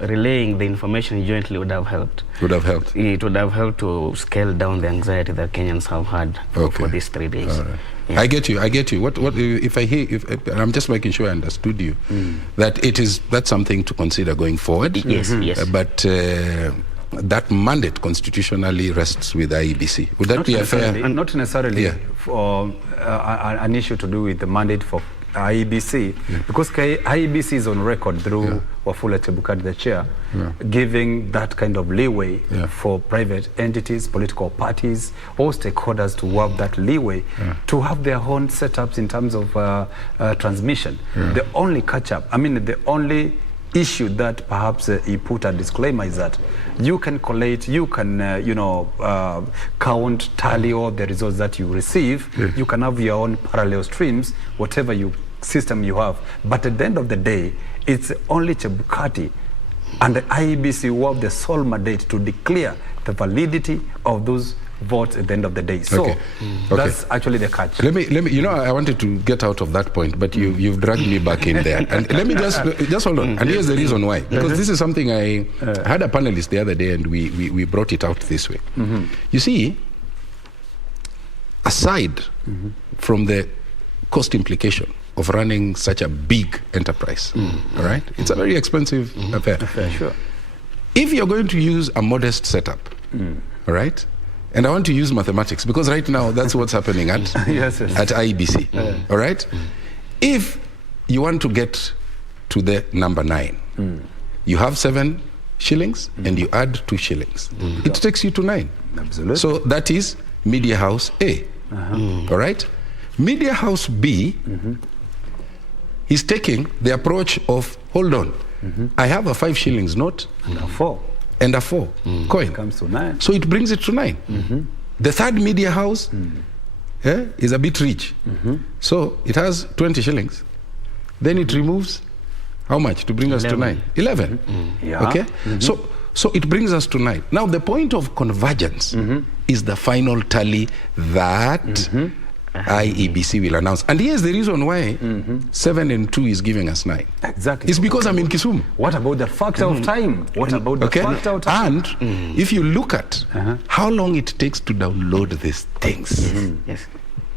relaying the information jointly would have helped. Would have helped. It would have helped to scale down the anxiety that Kenyans have had for these 3 days. All right. Yeah. I get you. What if I hear? I'm just making sure I understood you. That that's something to consider going forward. Yes, yes. But that mandate constitutionally rests with IEBC. Would that be a fair? Not necessarily for an issue to do with the mandate for IEBC, because IEBC is on record through Wafula Chebukati, the chair, giving that kind of leeway for private entities, political parties, all stakeholders to have that leeway to have their own setups in terms of transmission. The only catch-up, the only issue that perhaps he put a disclaimer is that you can collate, you can count, tally all the results that you receive. You can have your own parallel streams, whatever system you have. But at the end of the day, it's only Chebukati and the IEBC who have the sole mandate to declare the validity of those votes at the end of the day. So that's actually the catch. Let me. I wanted to get out of that point, but you've dragged me back in there. And let me just hold on. And here's the reason why. Because this is something I had a panelist the other day, and we brought it out this way. You see, aside from the cost implication of running such a big enterprise, all right, it's a very expensive affair. Sure. If you're going to use a modest setup, all right. And I want to use mathematics because right now that's what's happening at at IEBC. All right? If you want to get to the number 9, you have 7 shillings and you add 2 shillings. It takes you to 9. Absolutely. So that is Media House A. All right? Media House B is taking the approach of, hold on, I have a 5 shillings note. And a 4. And a 4 coin. It comes to 9. So it brings it to 9. The third media house is a bit rich. So it has 20 shillings. Then it removes how much to bring us to 9? 11. Okay? So it brings us to 9. Now the point of convergence is the final tally that IEBC will announce. And here's the reason why 7 and 2 is giving us 9. Exactly. It's because I'm in Kisumu. What about the factor of time? What about the factor of time? And if you look at how long it takes to download these things,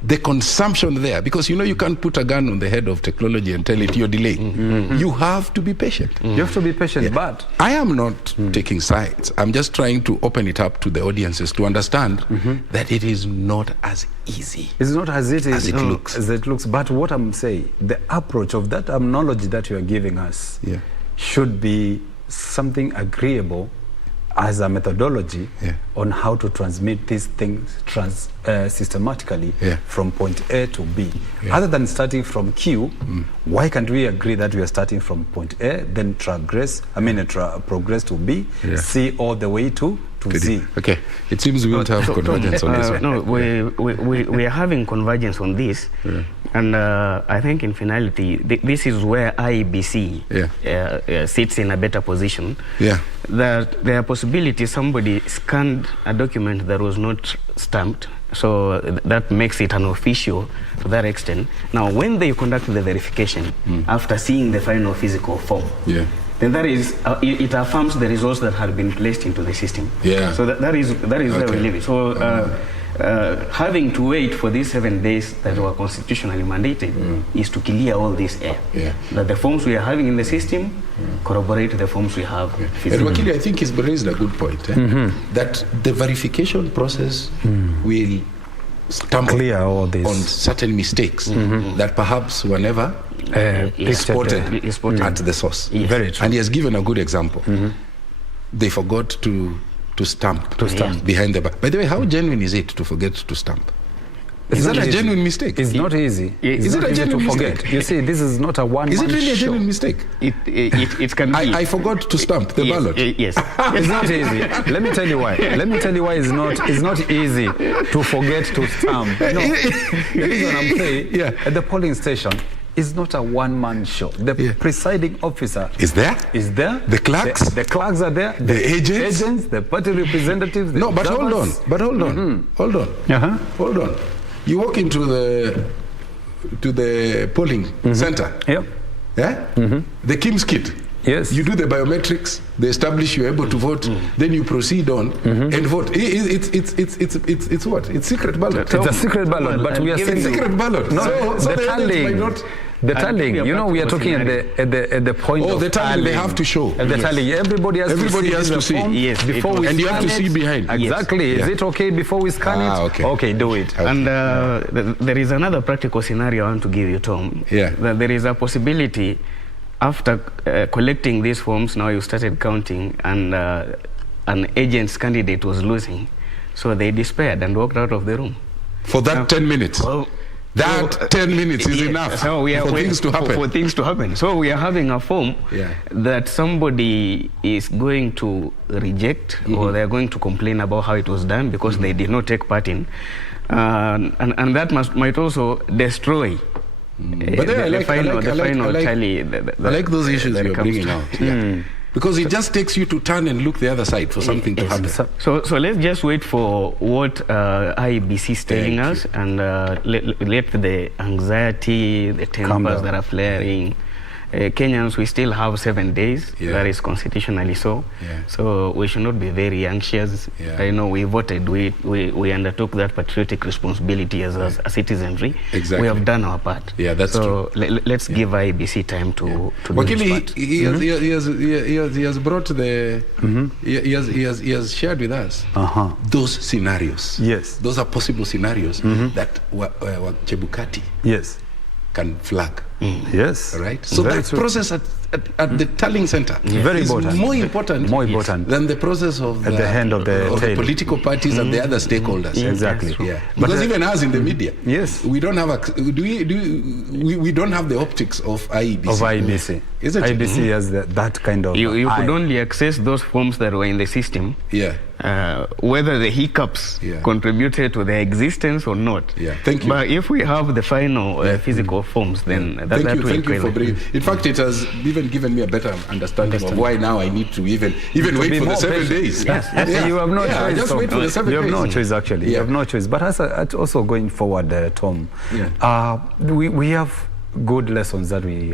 the consumption there, because you can't put a gun on the head of technology and tell it you're delaying. You have to be patient. You have to be patient, but I am not taking sides. I'm just trying to open it up to the audiences to understand that it is not as easy. It's not as it looks. As it looks. But what I'm saying, the approach of that terminology that you are giving us should be something agreeable as a methodology on how to transmit these things systematically from point A to B. Other than starting from Q, why can't we agree that we are starting from point A, then progress to B, C all the way to Z? Okay, it seems we won't have convergence on this one. No, we are having convergence on this, and I think in finality, this is where IEBC sits in a better position. That there are possibilities somebody scanned a document that was not stamped, so that makes it unofficial to that extent. Now, when they conduct the verification after seeing the final physical form, then that is it affirms the results that had been placed into the system. So that is where we leave it. So having to wait for these 7 days that were constitutionally mandated is to clear all this air. That the forms we are having in the system corroborate the forms we have physically. And Wakili, I think he's raised a good point, that the verification process will clear all this on certain mistakes that perhaps were never spotted at the source. Very true. And he has given a good example. They forgot to stamp behind the back. By the way, how genuine is it to forget to stamp? Is that a genuine mistake? It's not easy. Is it a genuine mistake? You see, this is not a one-man show. Is it really a genuine mistake? It can be. I forgot to stamp the ballot. Yes. It's not easy. Let me tell you why. It's not easy to forget to stamp. No. The reason I'm saying, at the polling station, it's not a one-man show. The presiding officer is there. The clerks. The clerks are there. The agents. The party representatives. No, but hold on. Hold on. Hold on. You walk into the polling center. Yeah. The Kim's kit. Yes. You do the biometrics. They establish you're able to vote. Then you proceed on and vote. It's what? It's secret ballot. It's a secret ballot, but we are saying secret ballot. No, so the tallying. The tallying, you know, we are talking at the point of the tallying. They have to show. At the tallying, everybody has to see. Yes, before we and you have to see behind. Exactly. Is it okay before we scan it? Okay, do it. And there is another practical scenario I want to give you, Tom. That there is a possibility after collecting these forms, now you started counting, and an agent's candidate was losing, so they despaired and walked out of the room. For that 10 minutes. Well, 10 minutes is enough for things to happen. For things to happen. So we are having a form that somebody is going to reject or they are going to complain about how it was done because they did not take part in. And that might also destroy the final tally. I like those issues you're bringing out. Because it just takes you to turn and look the other side for something to happen. So let's just wait for what IEBC is telling us, and let the anxiety, the tempers that are flaring. Kenyans, we still have 7 days. That is constitutionally so. So we should not be very anxious. I know we voted. We undertook that patriotic responsibility as a citizenry. Exactly. We have done our part. Yeah, that's true. Let's give IEBC time to do Wakili, his part. he has brought the he has shared with us those scenarios. Yes, those are possible scenarios that Chebukati can flag. Yes. Right? So that process at the tallying center very is important. more important than the process of at the hand of the political parties and the other stakeholders. Exactly. Because even us in the media, we don't have we don't have the optics of IEBC. Isn't it? IEBC has that kind of you could only access those forms that were in the system. Whether the hiccups contributed to their existence or not. Thank you. But if we have the final physical forms, then that will thank you for bringing. In fact, it has even given me a better understanding of why now I need to even wait for the 7 days. You have no choice. Just wait for the 7 days. You have no choice, actually. You have no choice. But as also going forward, Tom, we have good lessons that we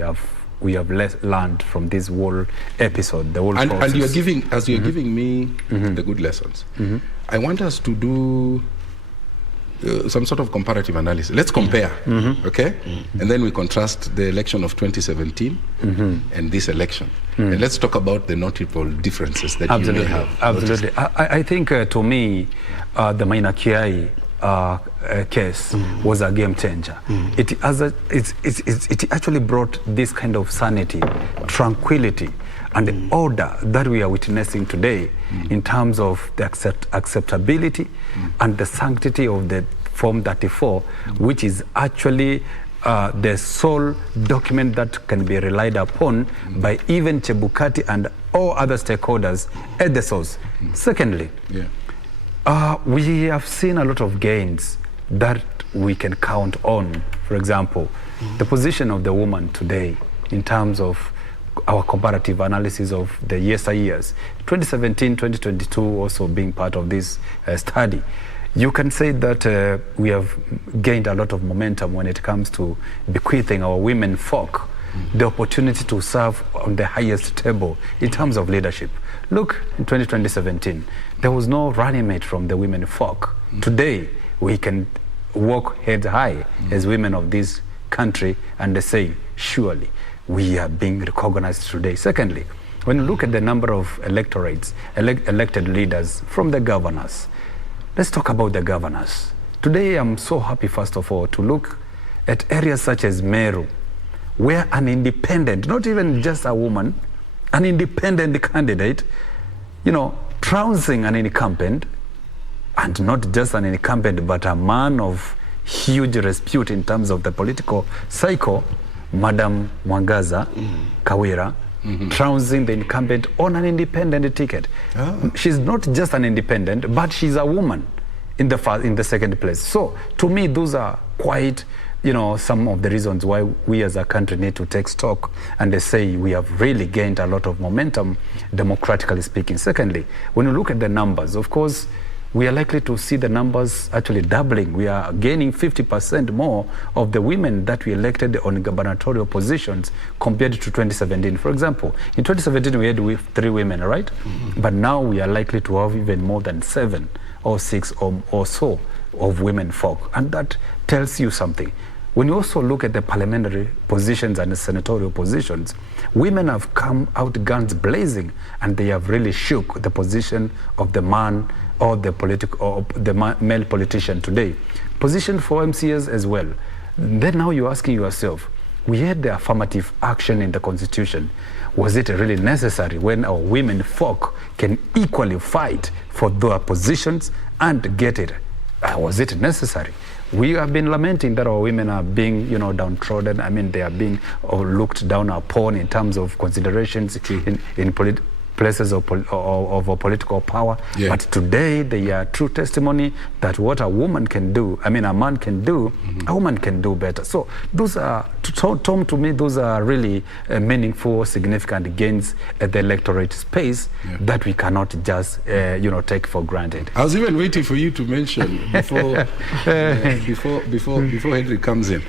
have learned from this whole episode, the whole process. And you're giving me the good lessons. I want us to do some sort of comparative analysis. Let's compare, okay? And then we contrast the election of 2017 and this election. And let's talk about the notable differences that you may have. Absolutely. I think, to me, the Maina Kiai case was a game changer. It actually brought this kind of sanity, tranquility, and the order that we are witnessing today in terms of the acceptability and the sanctity of the Form 34, which is actually the sole document that can be relied upon by even Chebukati and all other stakeholders at the source. Secondly, we have seen a lot of gains that we can count on. For example, the position of the woman today in terms of our comparative analysis of the years, 2017, 2022 also being part of this study. You can say that we have gained a lot of momentum when it comes to bequeathing our women folk the opportunity to serve on the highest table in terms of leadership. Look, in 2017, there was no running mate from the women folk. Today, we can walk head high as women of this country and they say, surely, we are being recognized today. Secondly, when you look at the number of electorates, elected leaders from the governors, let's talk about the governors. Today, I'm so happy, first of all, to look at areas such as Meru, where an independent, not even just a woman, an independent candidate, trouncing an incumbent, and not just an incumbent, but a man of huge repute in terms of the political cycle, Madam Mwangaza Kawira, trouncing the incumbent on an independent ticket. She's not just an independent, but she's a woman in the second place. So to me, those are quite, some of the reasons why we as a country need to take stock and they say we have really gained a lot of momentum, democratically speaking. Secondly, when you look at the numbers, of course, we are likely to see the numbers actually doubling. We are gaining 50% more of the women that we elected on gubernatorial positions compared to 2017. For example, in 2017 we had 3 women, right? But now we are likely to have even more than 7 or 6 or so of women folk. And that tells you something. When you also look at the parliamentary positions and the senatorial positions, women have come out guns blazing and they have really shook the position of the man or the male politician today. Position for MCAs as well. Then now you're asking yourself, we had the affirmative action in the Constitution. Was it really necessary when our women folk can equally fight for their positions and get it? Was it necessary? We have been lamenting that our women are being, downtrodden. I mean, they are being looked down upon in terms of considerations in places of political power. Yeah. But today, they are true testimony that what a woman can do, a man can do, a woman can do better. So those are, Tom, to me, those are really meaningful, significant gains at the electorate space that we cannot just, take for granted. I was even waiting for you to mention before Henry comes in.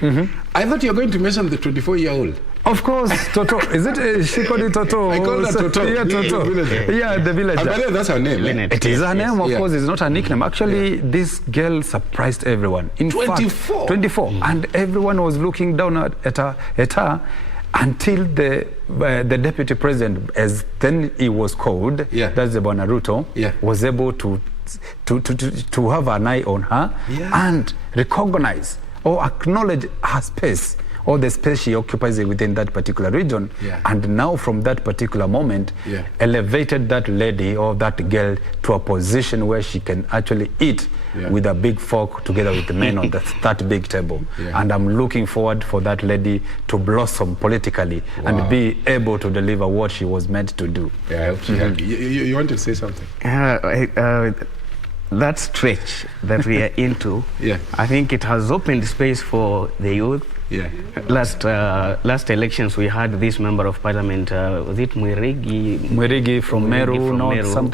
I thought you were going to mention the 24-year-old. Of course, Toto. Is it? She called it Toto. I call her Toto. Yeah, Toto. Yeah, the villager. But that's her name. It is her name, of course. It's not a nickname. Actually, this girl surprised everyone. In 24. 24. And everyone was looking down at her until the deputy president, as then he was called, that's the Bonaruto, was able to have an eye on her and recognize or acknowledge her space, or the space she occupies within that particular region. And now from that particular moment, elevated that lady or that girl to a position where she can actually eat with a big fork together with the men on that big table. And I'm looking forward for that lady to blossom politically and be able to deliver what she was meant to do. Yeah, I hope she had. You want to say something? That stretch that we are into, I think it has opened space for the youth. Last elections we had this member of parliament, was it Mwirigi? Mwirigi from Meru, something